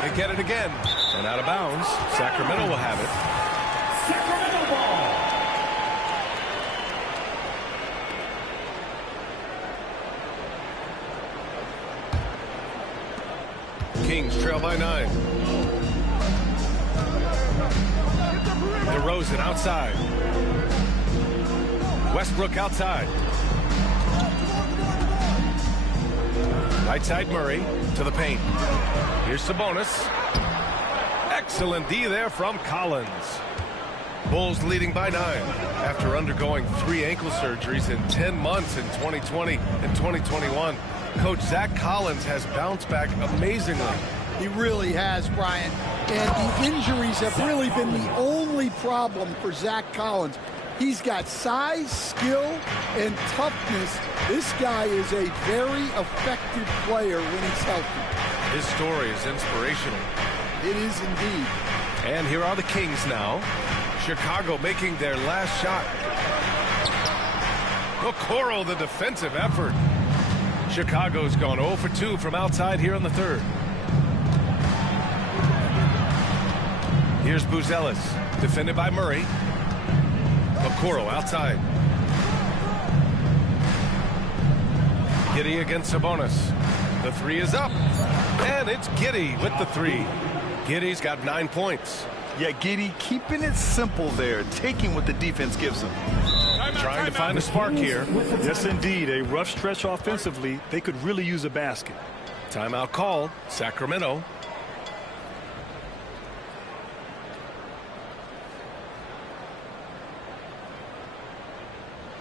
They get it again. And out of bounds. Sacramento will have it. Sacramento ball. Kings trail by 9. DeRozan outside. Westbrook outside. Right side Murray to the paint. Here's Sabonis. Excellent D there from Collins. Bulls leading by 9 after undergoing 3 ankle surgeries in 10 months in 2020 and 2021. Coach Zach Collins has bounced back amazingly. He really has, Brian. And the injuries have really been the only problem for Zach Collins. He's got size, skill, and toughness. This guy is a very effective player when he's healthy. His story is inspirational. It is indeed. And here are the Kings now. Chicago making their last shot. Okoro, the defensive effort. Chicago's gone 0 for 2 from outside here in the third. Here's Buzelis, defended by Murray. Okoro outside. Giddey against Sabonis. The 3 is up. And it's Giddey with the 3. Giddey's got 9 points. Yeah, Giddey keeping it simple there, taking what the defense gives him. Trying to find a spark here. Yes, indeed. A rough stretch offensively. They could really use a basket. Timeout call, Sacramento.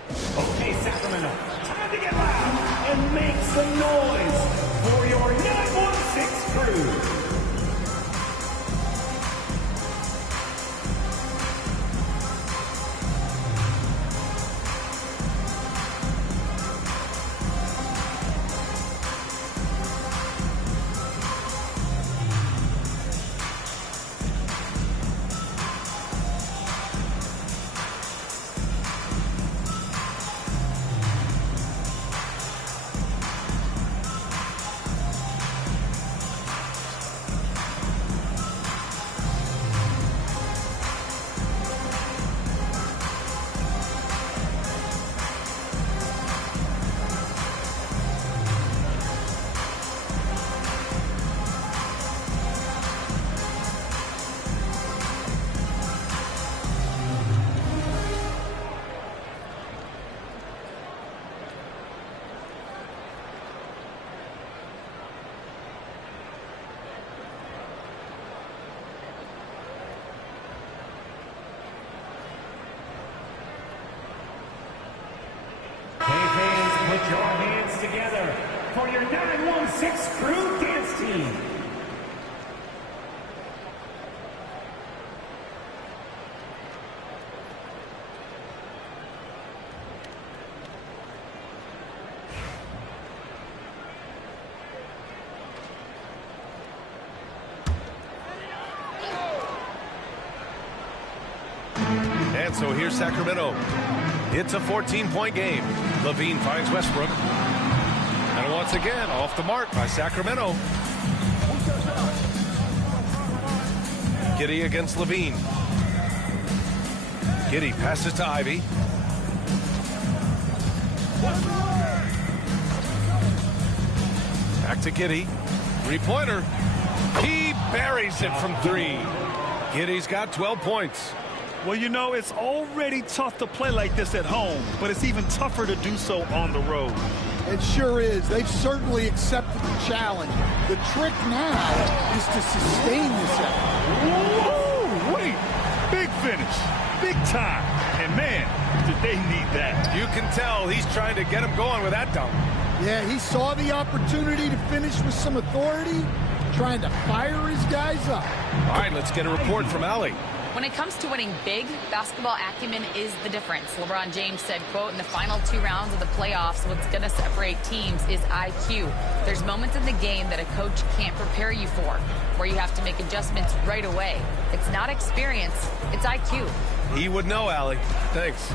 Okay, Sacramento, time to get loud and make some noise for your 916 crew. Put your hands together for your 916 crew dance team. And so here's Sacramento. It's a 14-point game. Levine finds Westbrook. And once again, off the mark by Sacramento. Giddey against Levine. Giddey passes to Ivy. Back to Giddey. 3-pointer. He buries it from 3. Giddey's got 12 points. Well, you know, it's already tough to play like this at home, but it's even tougher to do so on the road. It sure is. They've certainly accepted the challenge. The trick now is to sustain this effort. Whoa, wait. Big finish. Big time. And, man, did they need that. You can tell he's trying to get him going with that dunk. Yeah, he saw the opportunity to finish with some authority, trying to fire his guys up. All right, let's get a report from Allie. When it comes to winning big, basketball acumen is the difference. LeBron James said, quote, in the final 2 rounds of the playoffs, what's going to separate teams is IQ. There's moments in the game that a coach can't prepare you for, where you have to make adjustments right away. It's not experience, it's IQ. He would know, Allie. Thanks.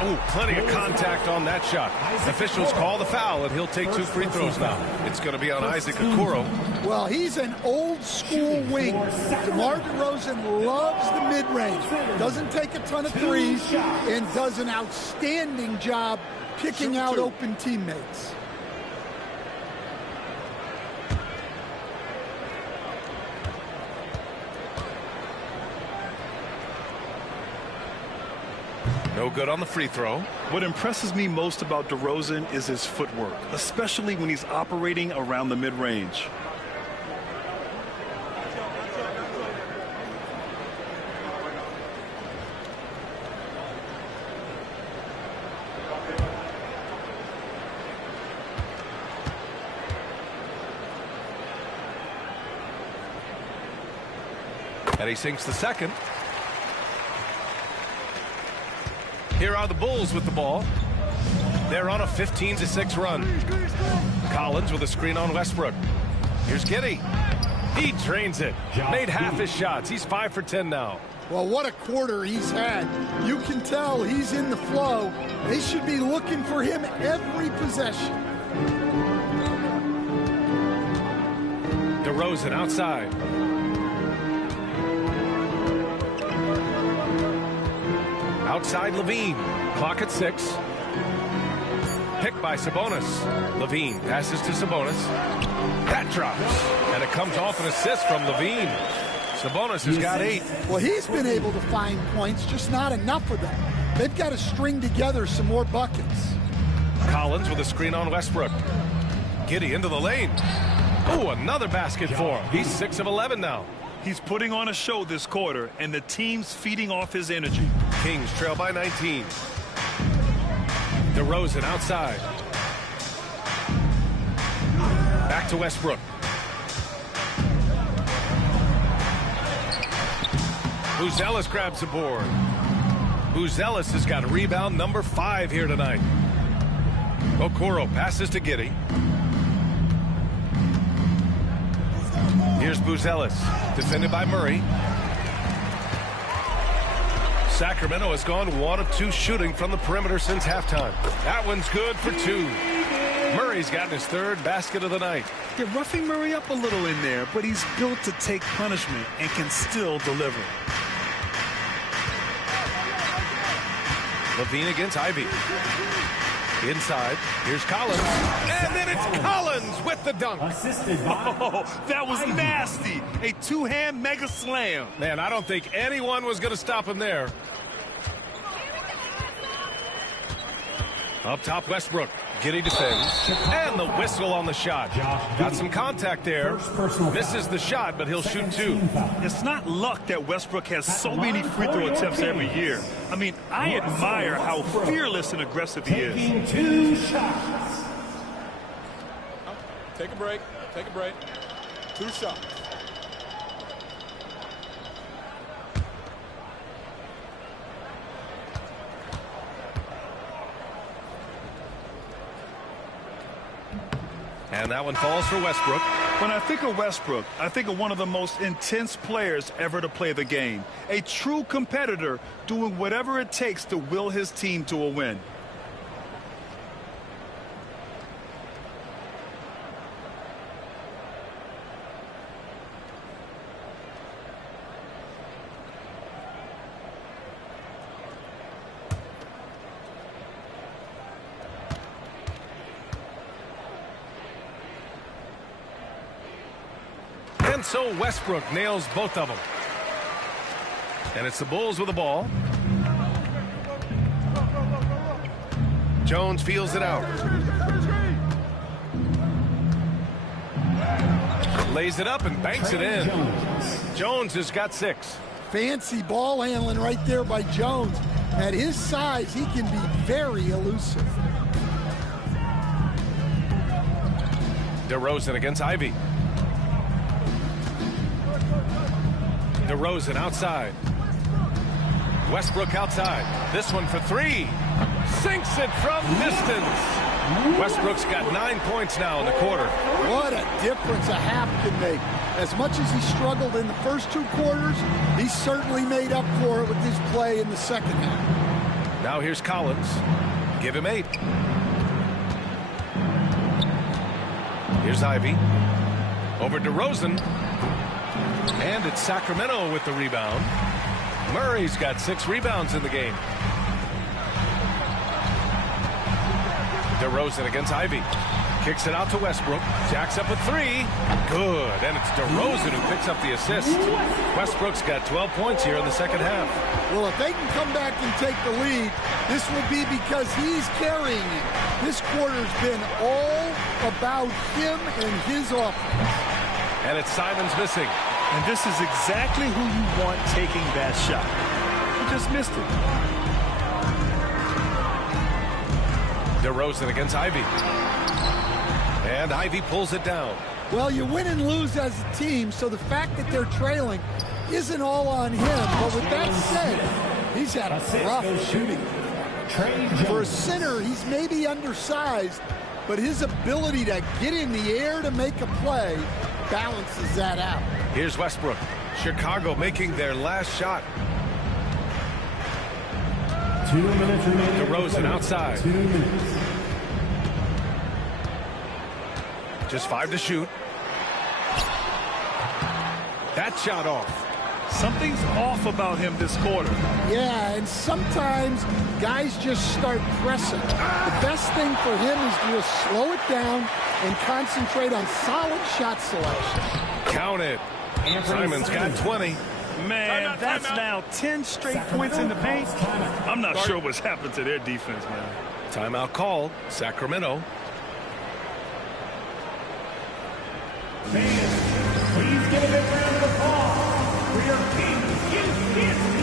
Oh, plenty of contact on that shot. Officials call the foul, and he'll take 2 free throws now. It's going to be on Isaac Okoro. Well, he's an old-school wing. DeMar DeRozan loves the mid-range. Doesn't take a ton of threes and does an outstanding job picking out open teammates. No good on the free throw. What impresses me most about DeRozan is his footwork, especially when he's operating around the mid-range. And he sinks the second. Here are the Bulls with the ball. They're on a 15-6 run. Collins with a screen on Westbrook. Here's Giddey. He drains it. Made half his shots. He's 5 for 10 now. Well, what a quarter he's had. You can tell he's in the flow. They should be looking for him every possession. DeRozan outside. Outside Levine. Clock at 6. Picked by Sabonis. Levine passes to Sabonis. That drops. And it comes off an assist from Levine. Sabonis has got 8. Well, he's been able to find points, just not enough of them. They've got to string together some more buckets. Collins with a screen on Westbrook. Giddey into the lane. Oh, another basket for him. He's 6 of 11 now. He's putting on a show this quarter, and the team's feeding off his energy. Kings trail by 19. DeRozan outside. Back to Westbrook. Buzelis grabs the board. Buzelis has got a rebound number 5 here tonight. Okoro passes to Giddey. Here's Buzelis, defended by Murray. Sacramento has gone 1 of 2 shooting from the perimeter since halftime. That one's good for 2. Murray's gotten his 3rd basket of the night. They're roughing Murray up a little in there, but he's built to take punishment and can still deliver. Levine against Ivy. Inside, here's Collins. And then it's Collins with the dunk. Oh, that was nasty. A 2-hand mega slam. Man, I don't think anyone was going to stop him there. Up top, Westbrook. Giddey defends. And the whistle on the shot. Got some contact there. Misses the shot, but he'll shoot 2. It's not luck that Westbrook has so many free throw attempts every year. I mean, I admire how fearless and aggressive he is. 2 shots. Take a break. Take a break. 2 shots. And that one falls for Westbrook. When I think of Westbrook, I think of one of the most intense players ever to play the game. A true competitor doing whatever it takes to will his team to a win. And so Westbrook nails both of them. And it's the Bulls with the ball. Jones feels it out. Lays it up and banks it in. Jones has got 6. Fancy ball handling right there by Jones. At his size, he can be very elusive. DeRozan against Ivy. DeRozan outside. Westbrook outside. This one for 3. Sinks it from distance. Westbrook's got 9 points now in the quarter. What a difference a half can make. As much as he struggled in the first 2 quarters, he certainly made up for it with his play in the second half. Now here's Collins. Give him 8. Here's Ivy. Over DeRozan. And it's Sacramento with the rebound. Murray's got 6 rebounds in the game. DeRozan against Ivy. Kicks it out to Westbrook. Jacks up a three. Good. And it's DeRozan who picks up the assist. Westbrook's got 12 points here in the second half. Well, if they can come back and take the lead, this will be because he's carrying it. This quarter's been all about him and his offense. And it's Simons missing. And this is exactly who you want taking that shot. He just missed it. DeRozan against Ivy. And Ivy pulls it down. Well, you win and lose as a team, so the fact that they're trailing isn't all on him. But with that said, he's had a rough shooting. For a center, he's maybe undersized, but his ability to get in the air to make a play balances that out. Here's Westbrook. Chicago making their last shot. 2 minutes remaining. DeRozan outside. 2 minutes. Just 5 to shoot. That shot off. Something's off about him this quarter. Yeah, and sometimes guys just start pressing. The best thing for him is to just slow it down and concentrate on solid shot selection. Count it. Simons got 20. Man, that's now 10 straight points in the paint. I'm not sure what's happened to their defense, man. Timeout called. Sacramento. Fans, please give a big round of applause for your king in Kansas.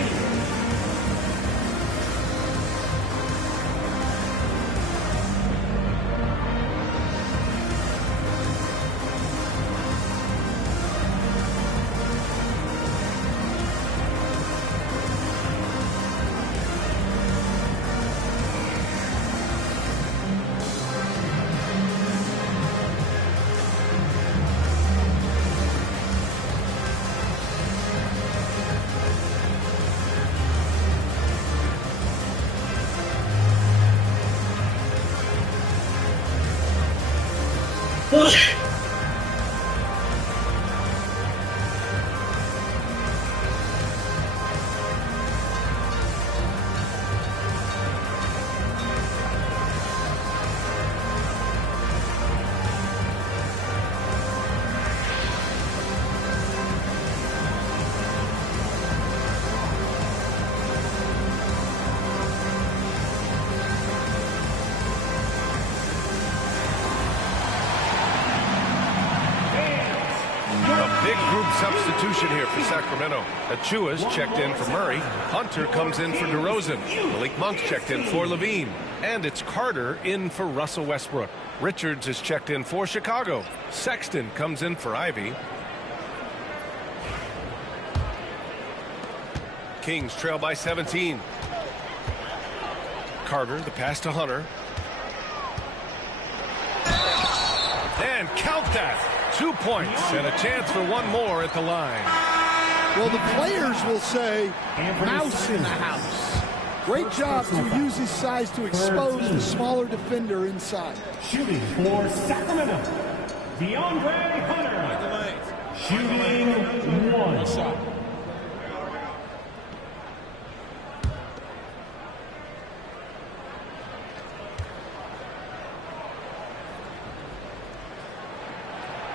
Substitution here for Sacramento. Achua's checked in for Murray. Hunter comes in for DeRozan. Malik Monk's checked in for Levine. And it's Carter in for Russell Westbrook. Richards is checked in for Chicago. Sexton comes in for Ivy. Kings trail by 17. Carter, the pass to Hunter. And count that! 2 points and a chance for one more at the line. Well, the players will say, mouse in the house. Great job to use his size to expose the smaller defender inside. Shooting for Sacramento, DeAndre Hunter. Shooting 1 shot.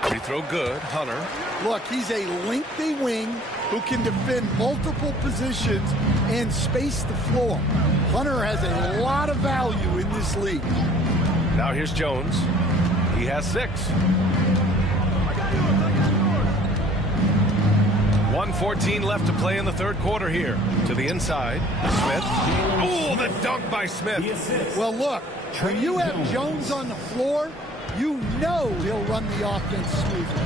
Free throw good. Hunter. Look, he's a lengthy wing who can defend multiple positions and space the floor. Hunter has a lot of value in this league. Now here's Jones. He has 6. 1:14 left to play in the third quarter here. To the inside. Smith. Oh, the dunk by Smith. Well, look, when you have Jones on the floor, you know he'll run the offense smoothly.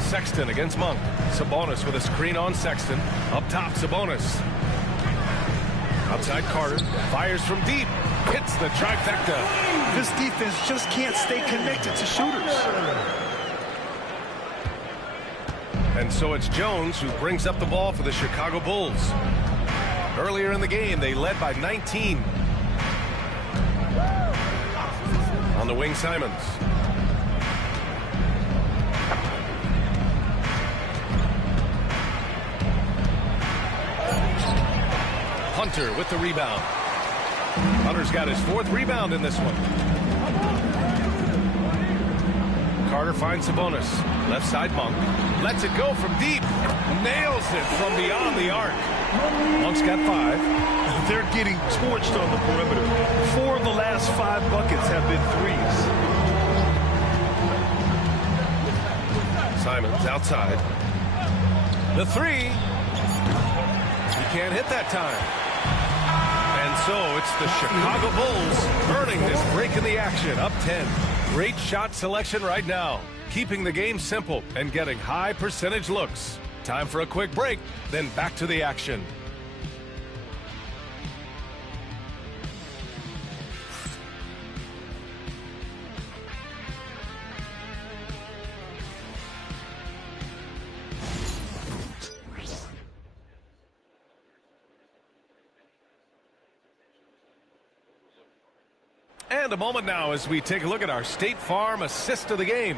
Sexton against Monk. Sabonis with a screen on Sexton. Up top, Sabonis. Outside Carter. Fires from deep. Hits the trifecta. This defense just can't stay connected to shooters. And so it's Jones who brings up the ball for the Chicago Bulls. Earlier in the game, they led by 19. On the wing, Simons. Hunter with the rebound. Hunter's got his 4th rebound in this one. Carter finds Sabonis. Left side, Monk. Lets it go from deep. Nails it from beyond the arc. Monk's got 5. They're getting torched on the perimeter. 4 of the last 5 buckets have been threes. Simons outside. The 3. He can't hit that time. And so it's the Chicago Bulls earning this break in the action. Up 10. Great shot selection right now. Keeping the game simple and getting high percentage looks. Time for a quick break, then back to the action. And a moment now as we take a look at our State Farm assist of the game.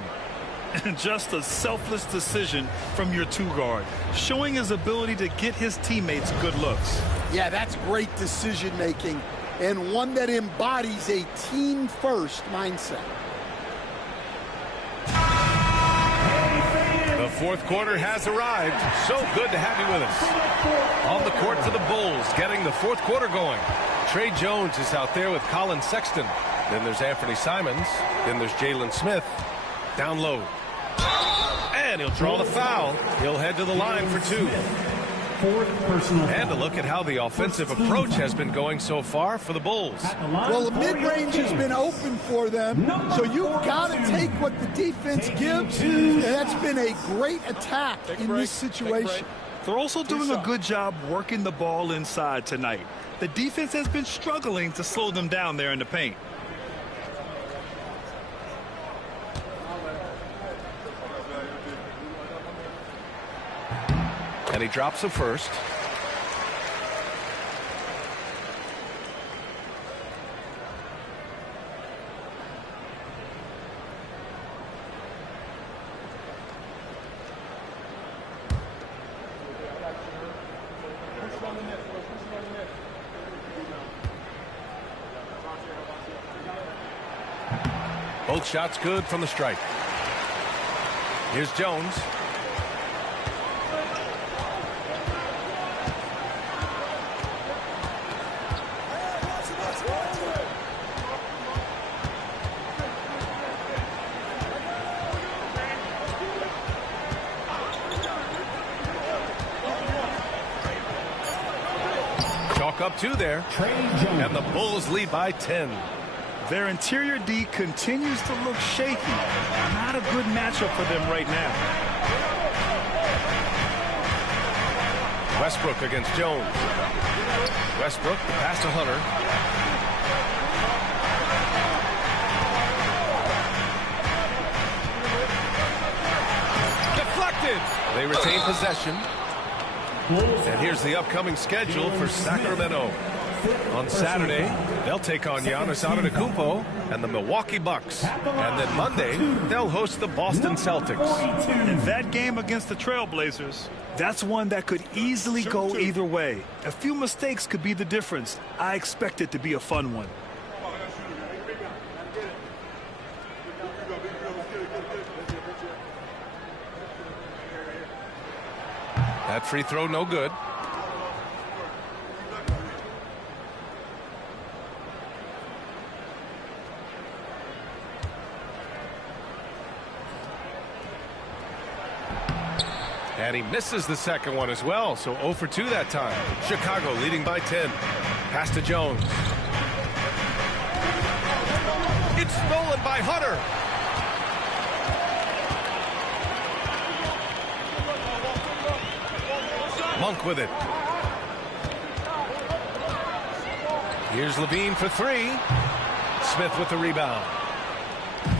And just a selfless decision from your 2-guard, showing his ability to get his teammates good looks. Yeah, that's great decision making and one that embodies a team-first mindset. The 4th quarter has arrived. So good to have you with us. On the court for the Bulls, getting the 4th quarter going. Trey Jones is out there with Colin Sexton. Then there's Anthony Simons. Then there's Jalen Smith. Down low. And he'll draw the foul. He'll head to the line for 2. 4th personal foul. And a look at how the offensive approach has been going so far for the Bulls. Well, the mid-range has been open for them, so you've got to take what the defense gives, and that's been a great attack in this situation. They're also doing a good job working the ball inside tonight. The defense has been struggling to slow them down there in the paint. And he drops the first. Both shots good from the stripe. Here's Jones. Chalk up 2 there. And the Bulls lead by 10. Their interior D continues to look shaky. Not a good matchup for them right now. Westbrook against Jones. Westbrook, the pass to Hunter. Deflected. They retain possession. And here's the upcoming schedule for Sacramento. On Saturday, they'll take on Giannis Antetokounmpo and the Milwaukee Bucks. And then Monday, they'll host the Boston Celtics. And that game against the Trailblazers, that's one that could easily go either way. A few mistakes could be the difference. I expect it to be a fun one. That free throw no good. And he misses the second one as well, so 0 for 2 that time. Chicago leading by 10. Pass to Jones. It's stolen by Hunter. Monk with it. Here's Levine for 3. Smith with the rebound.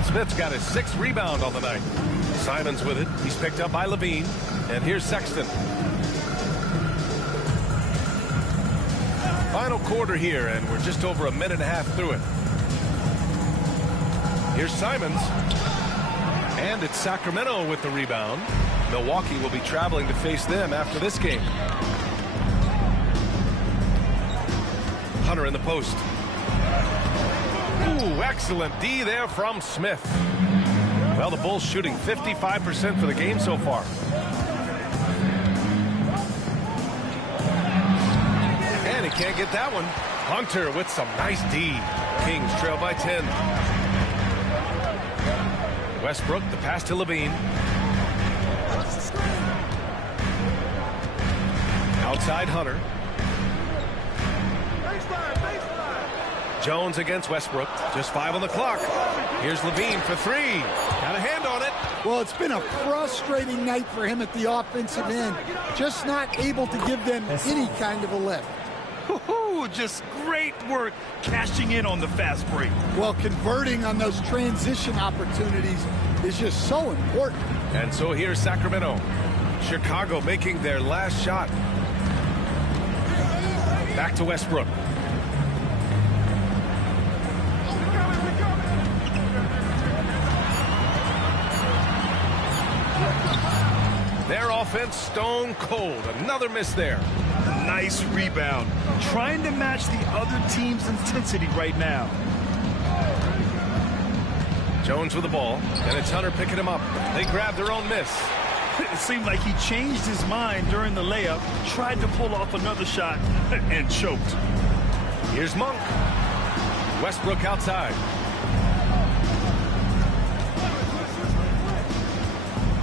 Smith's got his 6th rebound on the night. Simons with it. He's picked up by Levine. And here's Sexton. Final quarter here, and we're just over a minute and a half through it. Here's Simons. And it's Sacramento with the rebound. Milwaukee will be traveling to face them after this game. Hunter in the post. Ooh, excellent D there from Smith. Well, the Bulls shooting 55% for the game so far. And he can't get that one. Hunter with some nice D. Kings trail by 10. Westbrook, the pass to Levine. Outside Hunter. Jones against Westbrook. Just 5 on the clock. Here's Levine for 3. Got a hand on it. Well, it's been a frustrating night for him at the offensive end. Just not able to give them any kind of a lift. Just great work cashing in on the fast break. Well, converting on those transition opportunities is just so important. And so here's Sacramento. Chicago making their last shot. Back to Westbrook. Their offense stone cold. Another miss there. Nice rebound. Trying to match the other team's intensity right now. Jones with the ball, and it's Hunter picking him up. They grab their own miss. It seemed like he changed his mind during the layup, tried to pull off another shot, and choked. Here's Monk. Westbrook outside.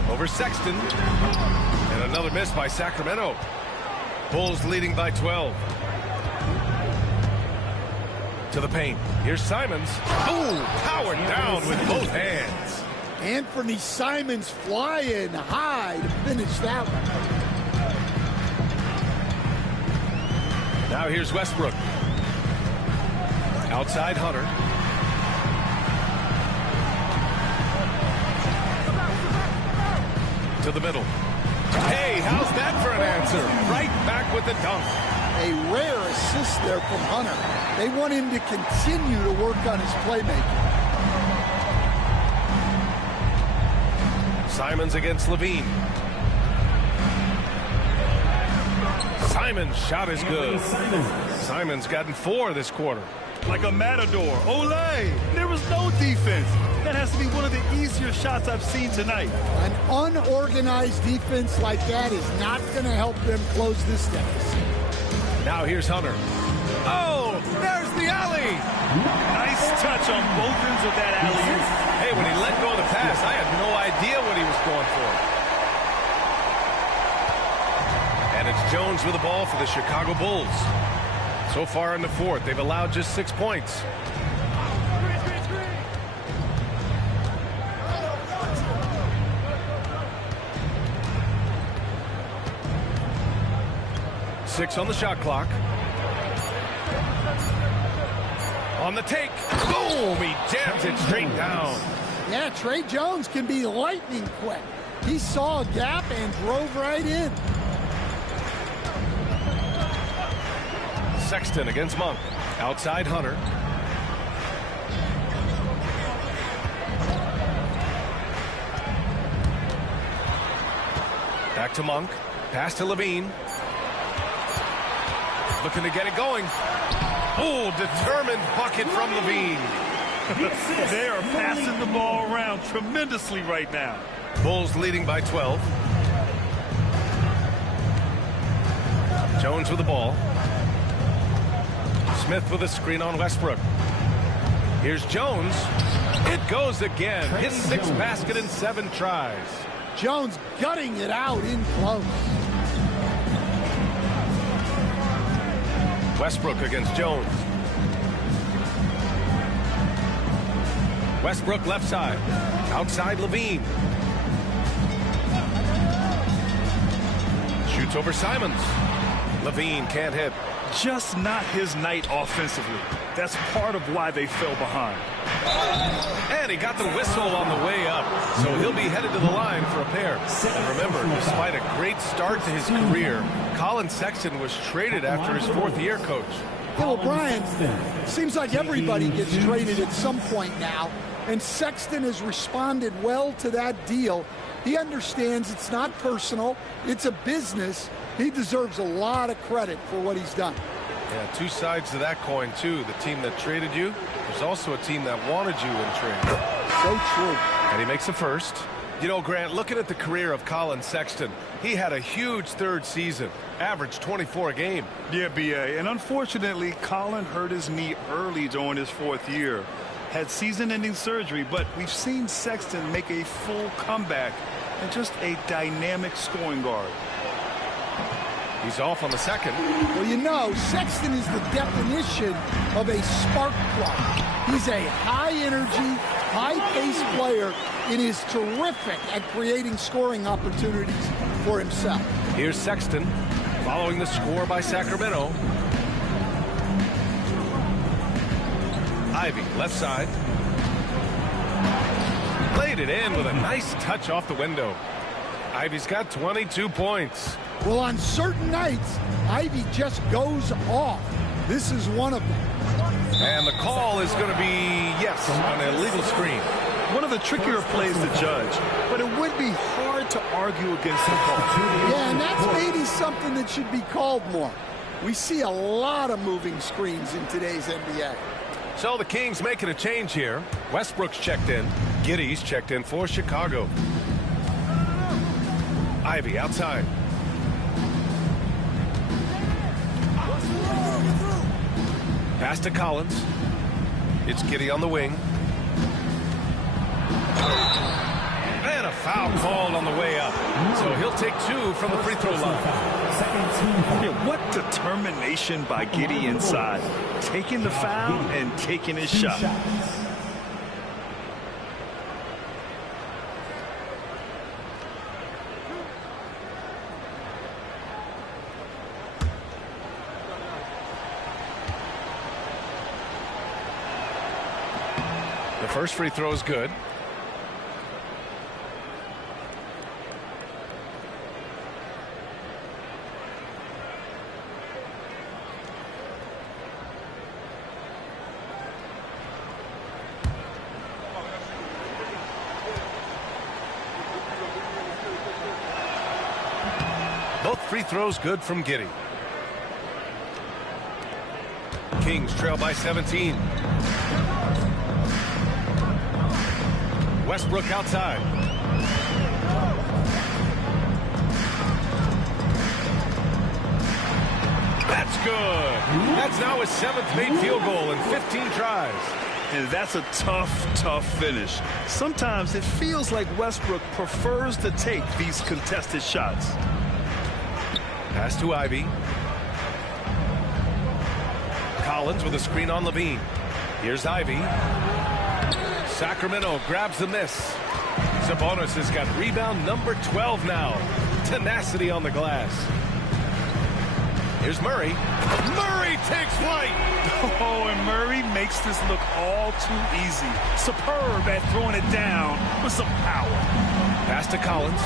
Over Sexton. And another miss by Sacramento. Bulls leading by 12. To the paint. Here's Simons. Ooh, powered down with both hands. Anthony Simons flying high to finish that one. Now here's Westbrook. Outside Hunter. To the middle. Hey, how's that for an answer? Right back with the dunk. A rare assist there from Hunter. They want him to continue to work on his playmaking. Simons against Levine. Simons' shot is good. Simons gotten 4 this quarter. Like a matador. Olay! There was no defense. That has to be one of the easier shots I've seen tonight. An unorganized defense like that is not going to help them close this deficit. Now here's Hunter. Oh, there's the alley. Nice touch on both ends of that alley. Hey, when he let go of the pass, I had no idea what he was going for. And it's Jones with the ball for the Chicago Bulls. So far in the fourth, they've allowed just 6 points. Six on the shot clock. On the take. Boom! He jams it straight down. Yeah, Trey Jones can be lightning quick. He saw a gap and drove right in. Sexton against Monk. Outside Hunter. Back to Monk. Pass to Levine. Looking to get it going. Oh, determined bucket from Levine. They are passing the ball around tremendously right now. Bulls leading by 12. Jones with the ball. Smith with a screen on Westbrook. Here's Jones. It goes again. His 6th basket in 7 tries. Jones gutting it out in close. Westbrook against Jones. Westbrook left side. Outside Levine. Shoots over Simons. Levine can't hit. Just not his night offensively. That's part of why they fell behind. And he got the whistle on the way up, so he'll be headed to the line for a pair. And remember, despite a great start to his career, Colin Sexton was traded after his 4th year, Coach. Yeah, well, Brian, seems like everybody gets traded at some point now, and Sexton has responded well to that deal. He understands it's not personal, it's a business. He deserves a lot of credit for what he's done. Yeah, two sides to that coin, too. The team that traded you, there's also a team that wanted you in trade. So true. And he makes the first. You know, Grant, looking at the career of Colin Sexton, he had a huge third season, averaged 24 a game. Yeah, B.A., and unfortunately, Colin hurt his knee early during his 4th year. Had season-ending surgery, but we've seen Sexton make a full comeback and just a dynamic scoring guard. He's off on the second. Well, you know, Sexton is the definition of a spark plug. He's a high-energy, high-paced player and is terrific at creating scoring opportunities for himself. Here's Sexton following the score by Sacramento. Ivy, left side. Laid it in with a nice touch off the window. Ivy's got 22 points. Well, on certain nights, Ivy just goes off. This is one of them. And the call is going to be, yes, on an illegal screen. One of the trickier plays to judge, but it would be hard to argue against the call. Yeah, and that's maybe something that should be called more. We see a lot of moving screens in today's NBA. So the Kings making a change here. Westbrook's checked in. Giddey's checked in for Chicago. Ivy outside. Pass to Collins. It's Giddey on the wing. And a foul called on the way up. So he'll take 2 from the free throw line. Yeah, what determination by Giddey inside. Taking the foul and taking his shot. The first free throw is good. Both free throws good from Giddey. Kings trail by 17. Westbrook outside. That's good. That's now his 7th made field goal in 15 tries. And that's a tough finish. Sometimes it feels like Westbrook prefers to take these contested shots. Pass to Ivy. Collins with a screen on Levine. Here's Ivy. Sacramento grabs the miss. Sabonis has got rebound number 12 now. Tenacity on the glass. Here's Murray. Murray takes flight. Oh, and Murray makes this look all too easy. Superb at throwing it down with some power. Pass to Collins.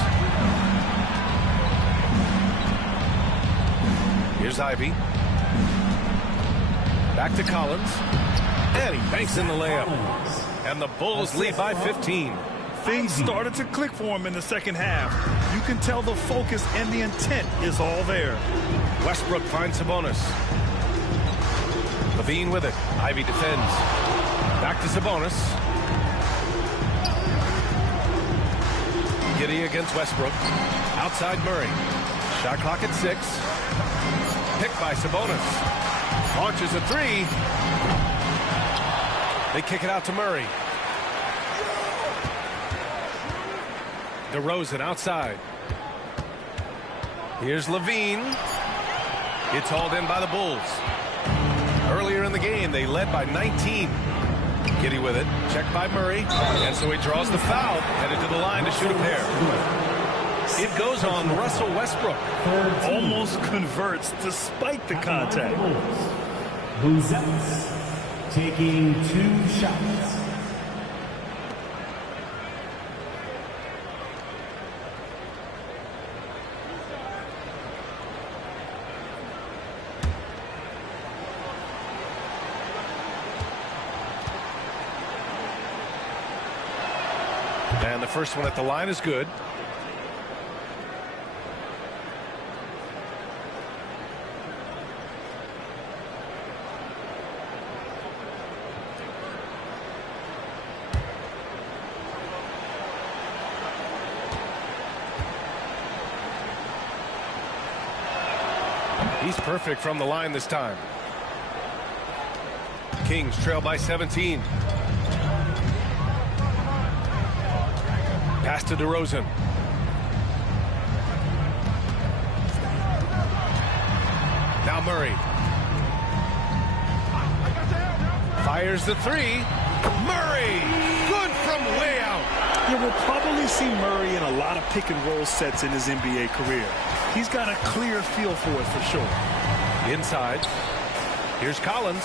Here's Ivy. Back to Collins. And he banks in the layup. And the Bulls lead by 15. Things started to click for him in the second half. You can tell the focus and the intent is all there. Westbrook finds Sabonis. Levine with it. Ivy defends. Back to Sabonis. Giddey against Westbrook. Outside Murray. Shot clock at 6. Picked by Sabonis. Launches a 3. They kick it out to Murray. DeRozan outside. Here's Levine. It's hauled in by the Bulls. Earlier in the game, they led by 19. Giddey with it. Checked by Murray. And so he draws the foul. Headed to the line to shoot a pair. It goes on Russell Westbrook. Almost converts despite the contact. Buzetz taking 2 shots. And the first one at the line is good. He's perfect from the line this time. Kings trail by 17. Pass to DeRozan. Now Murray. Fires the three. Murray! Good from way out. You will probably see Murray in a lot of pick and roll sets in his NBA career. He's got a clear feel for it for sure. Inside. Here's Collins.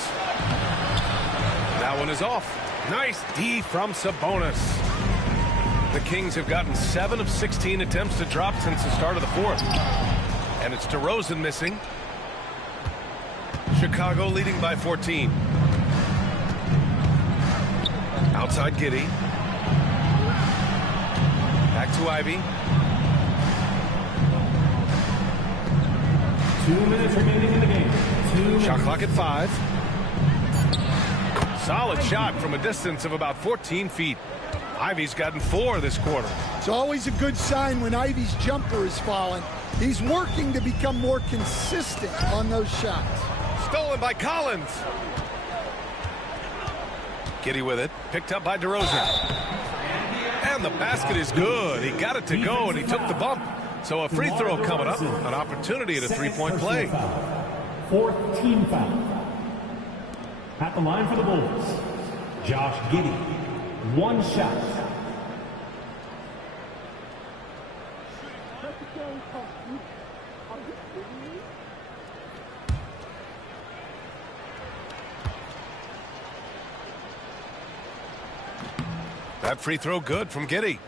That one is off. Nice D from Sabonis. The Kings have gotten 7 of 16 attempts to drop since the start of the fourth. And it's DeRozan missing. Chicago leading by 14. Outside Giddey. Back to Ivy. 2 minutes remaining in the game. Shot clock at 5. Solid shot from a distance of about 14 feet. Ivy's gotten 4 this quarter. It's always a good sign when Ivy's jumper is falling. He's working to become more consistent on those shots. Stolen by Collins. Giddey with it. Picked up by DeRozan. And the basket is good. He got it to go, and he took the bump. So a free throw coming up. An opportunity at a three-point play. 4th team foul. At the line for the Bulls, Josh Giddey. 1 shot. That free throw good from Giddey.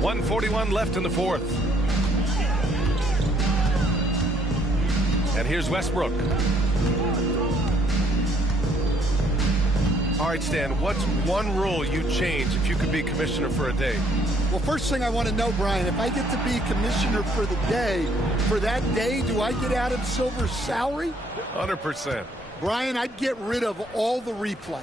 1:41 left in the fourth. And here's Westbrook. All right, Stan, what's one rule you'd change if you could be commissioner for a day? Well, first thing I want to know, Brian, if I get to be commissioner for the day, for that day, do I get Adam Silver's salary? 100%. Brian, I'd get rid of all the replays.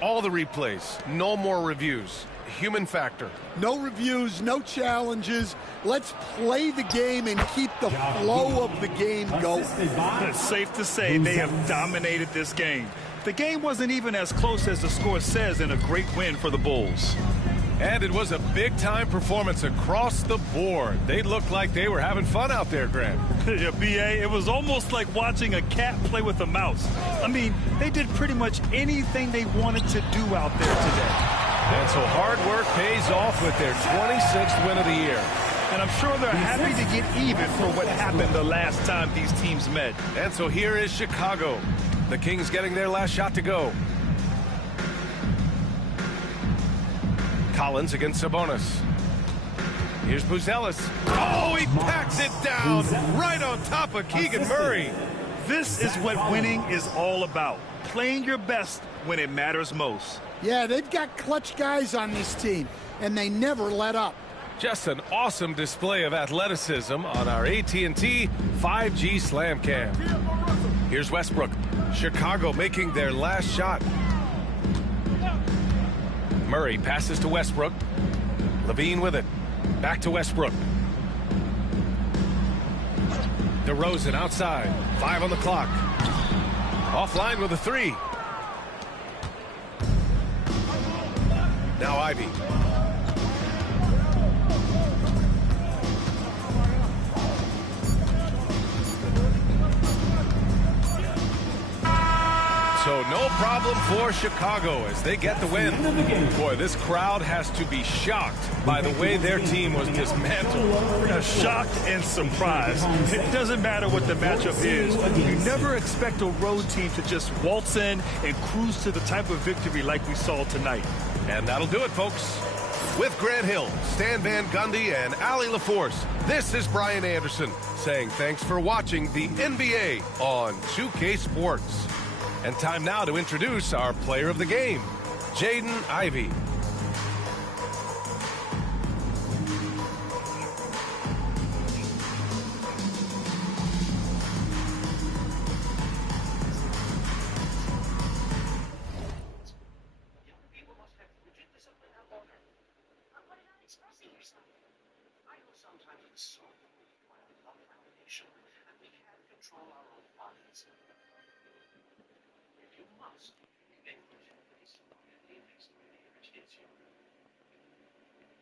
All the replays. No more reviews. Human factor. No reviews, no challenges. Let's play the game and keep the flow of the game going. It's safe to say they have dominated this game. The game wasn't even as close as the score says, and a great win for the Bulls. And it was a big-time performance across the board. They looked like they were having fun out there, Grant. Yeah, B.A., it was almost like watching a cat play with a mouse. I mean, they did pretty much anything they wanted to do out there today. And so hard work pays off with their 26th win of the year. And I'm sure they're happy to get even for what happened the last time these teams met. And so here is Chicago. The Kings getting their last shot to go. Collins against Sabonis. Here's Buzelis. Oh, he packs it down right on top of Keegan Murray. This is what winning is all about. Playing your best when it matters most. Yeah, they've got clutch guys on this team, and they never let up. Just an awesome display of athleticism on our AT&T 5G Slam Cam. Here's Westbrook. Chicago making their last shot. Murray passes to Westbrook. Levine with it. Back to Westbrook. DeRozan outside. 5 on the clock. Offline with a 3. Now Ivy. So no problem for Chicago as they get the win. Boy, this crowd has to be shocked by the way their team was dismantled. Shocked and surprised. It doesn't matter what the matchup is. You never expect a road team to just waltz in and cruise to the type of victory like we saw tonight. And that'll do it, folks. With Grant Hill, Stan Van Gundy, and Ali LaForce, this is Brian Anderson saying thanks for watching the NBA on 2K Sports. And time now to introduce our player of the game, Jaden Ivey. situation, and we can control our own bodies. If you must, make the choice of your experience hits you.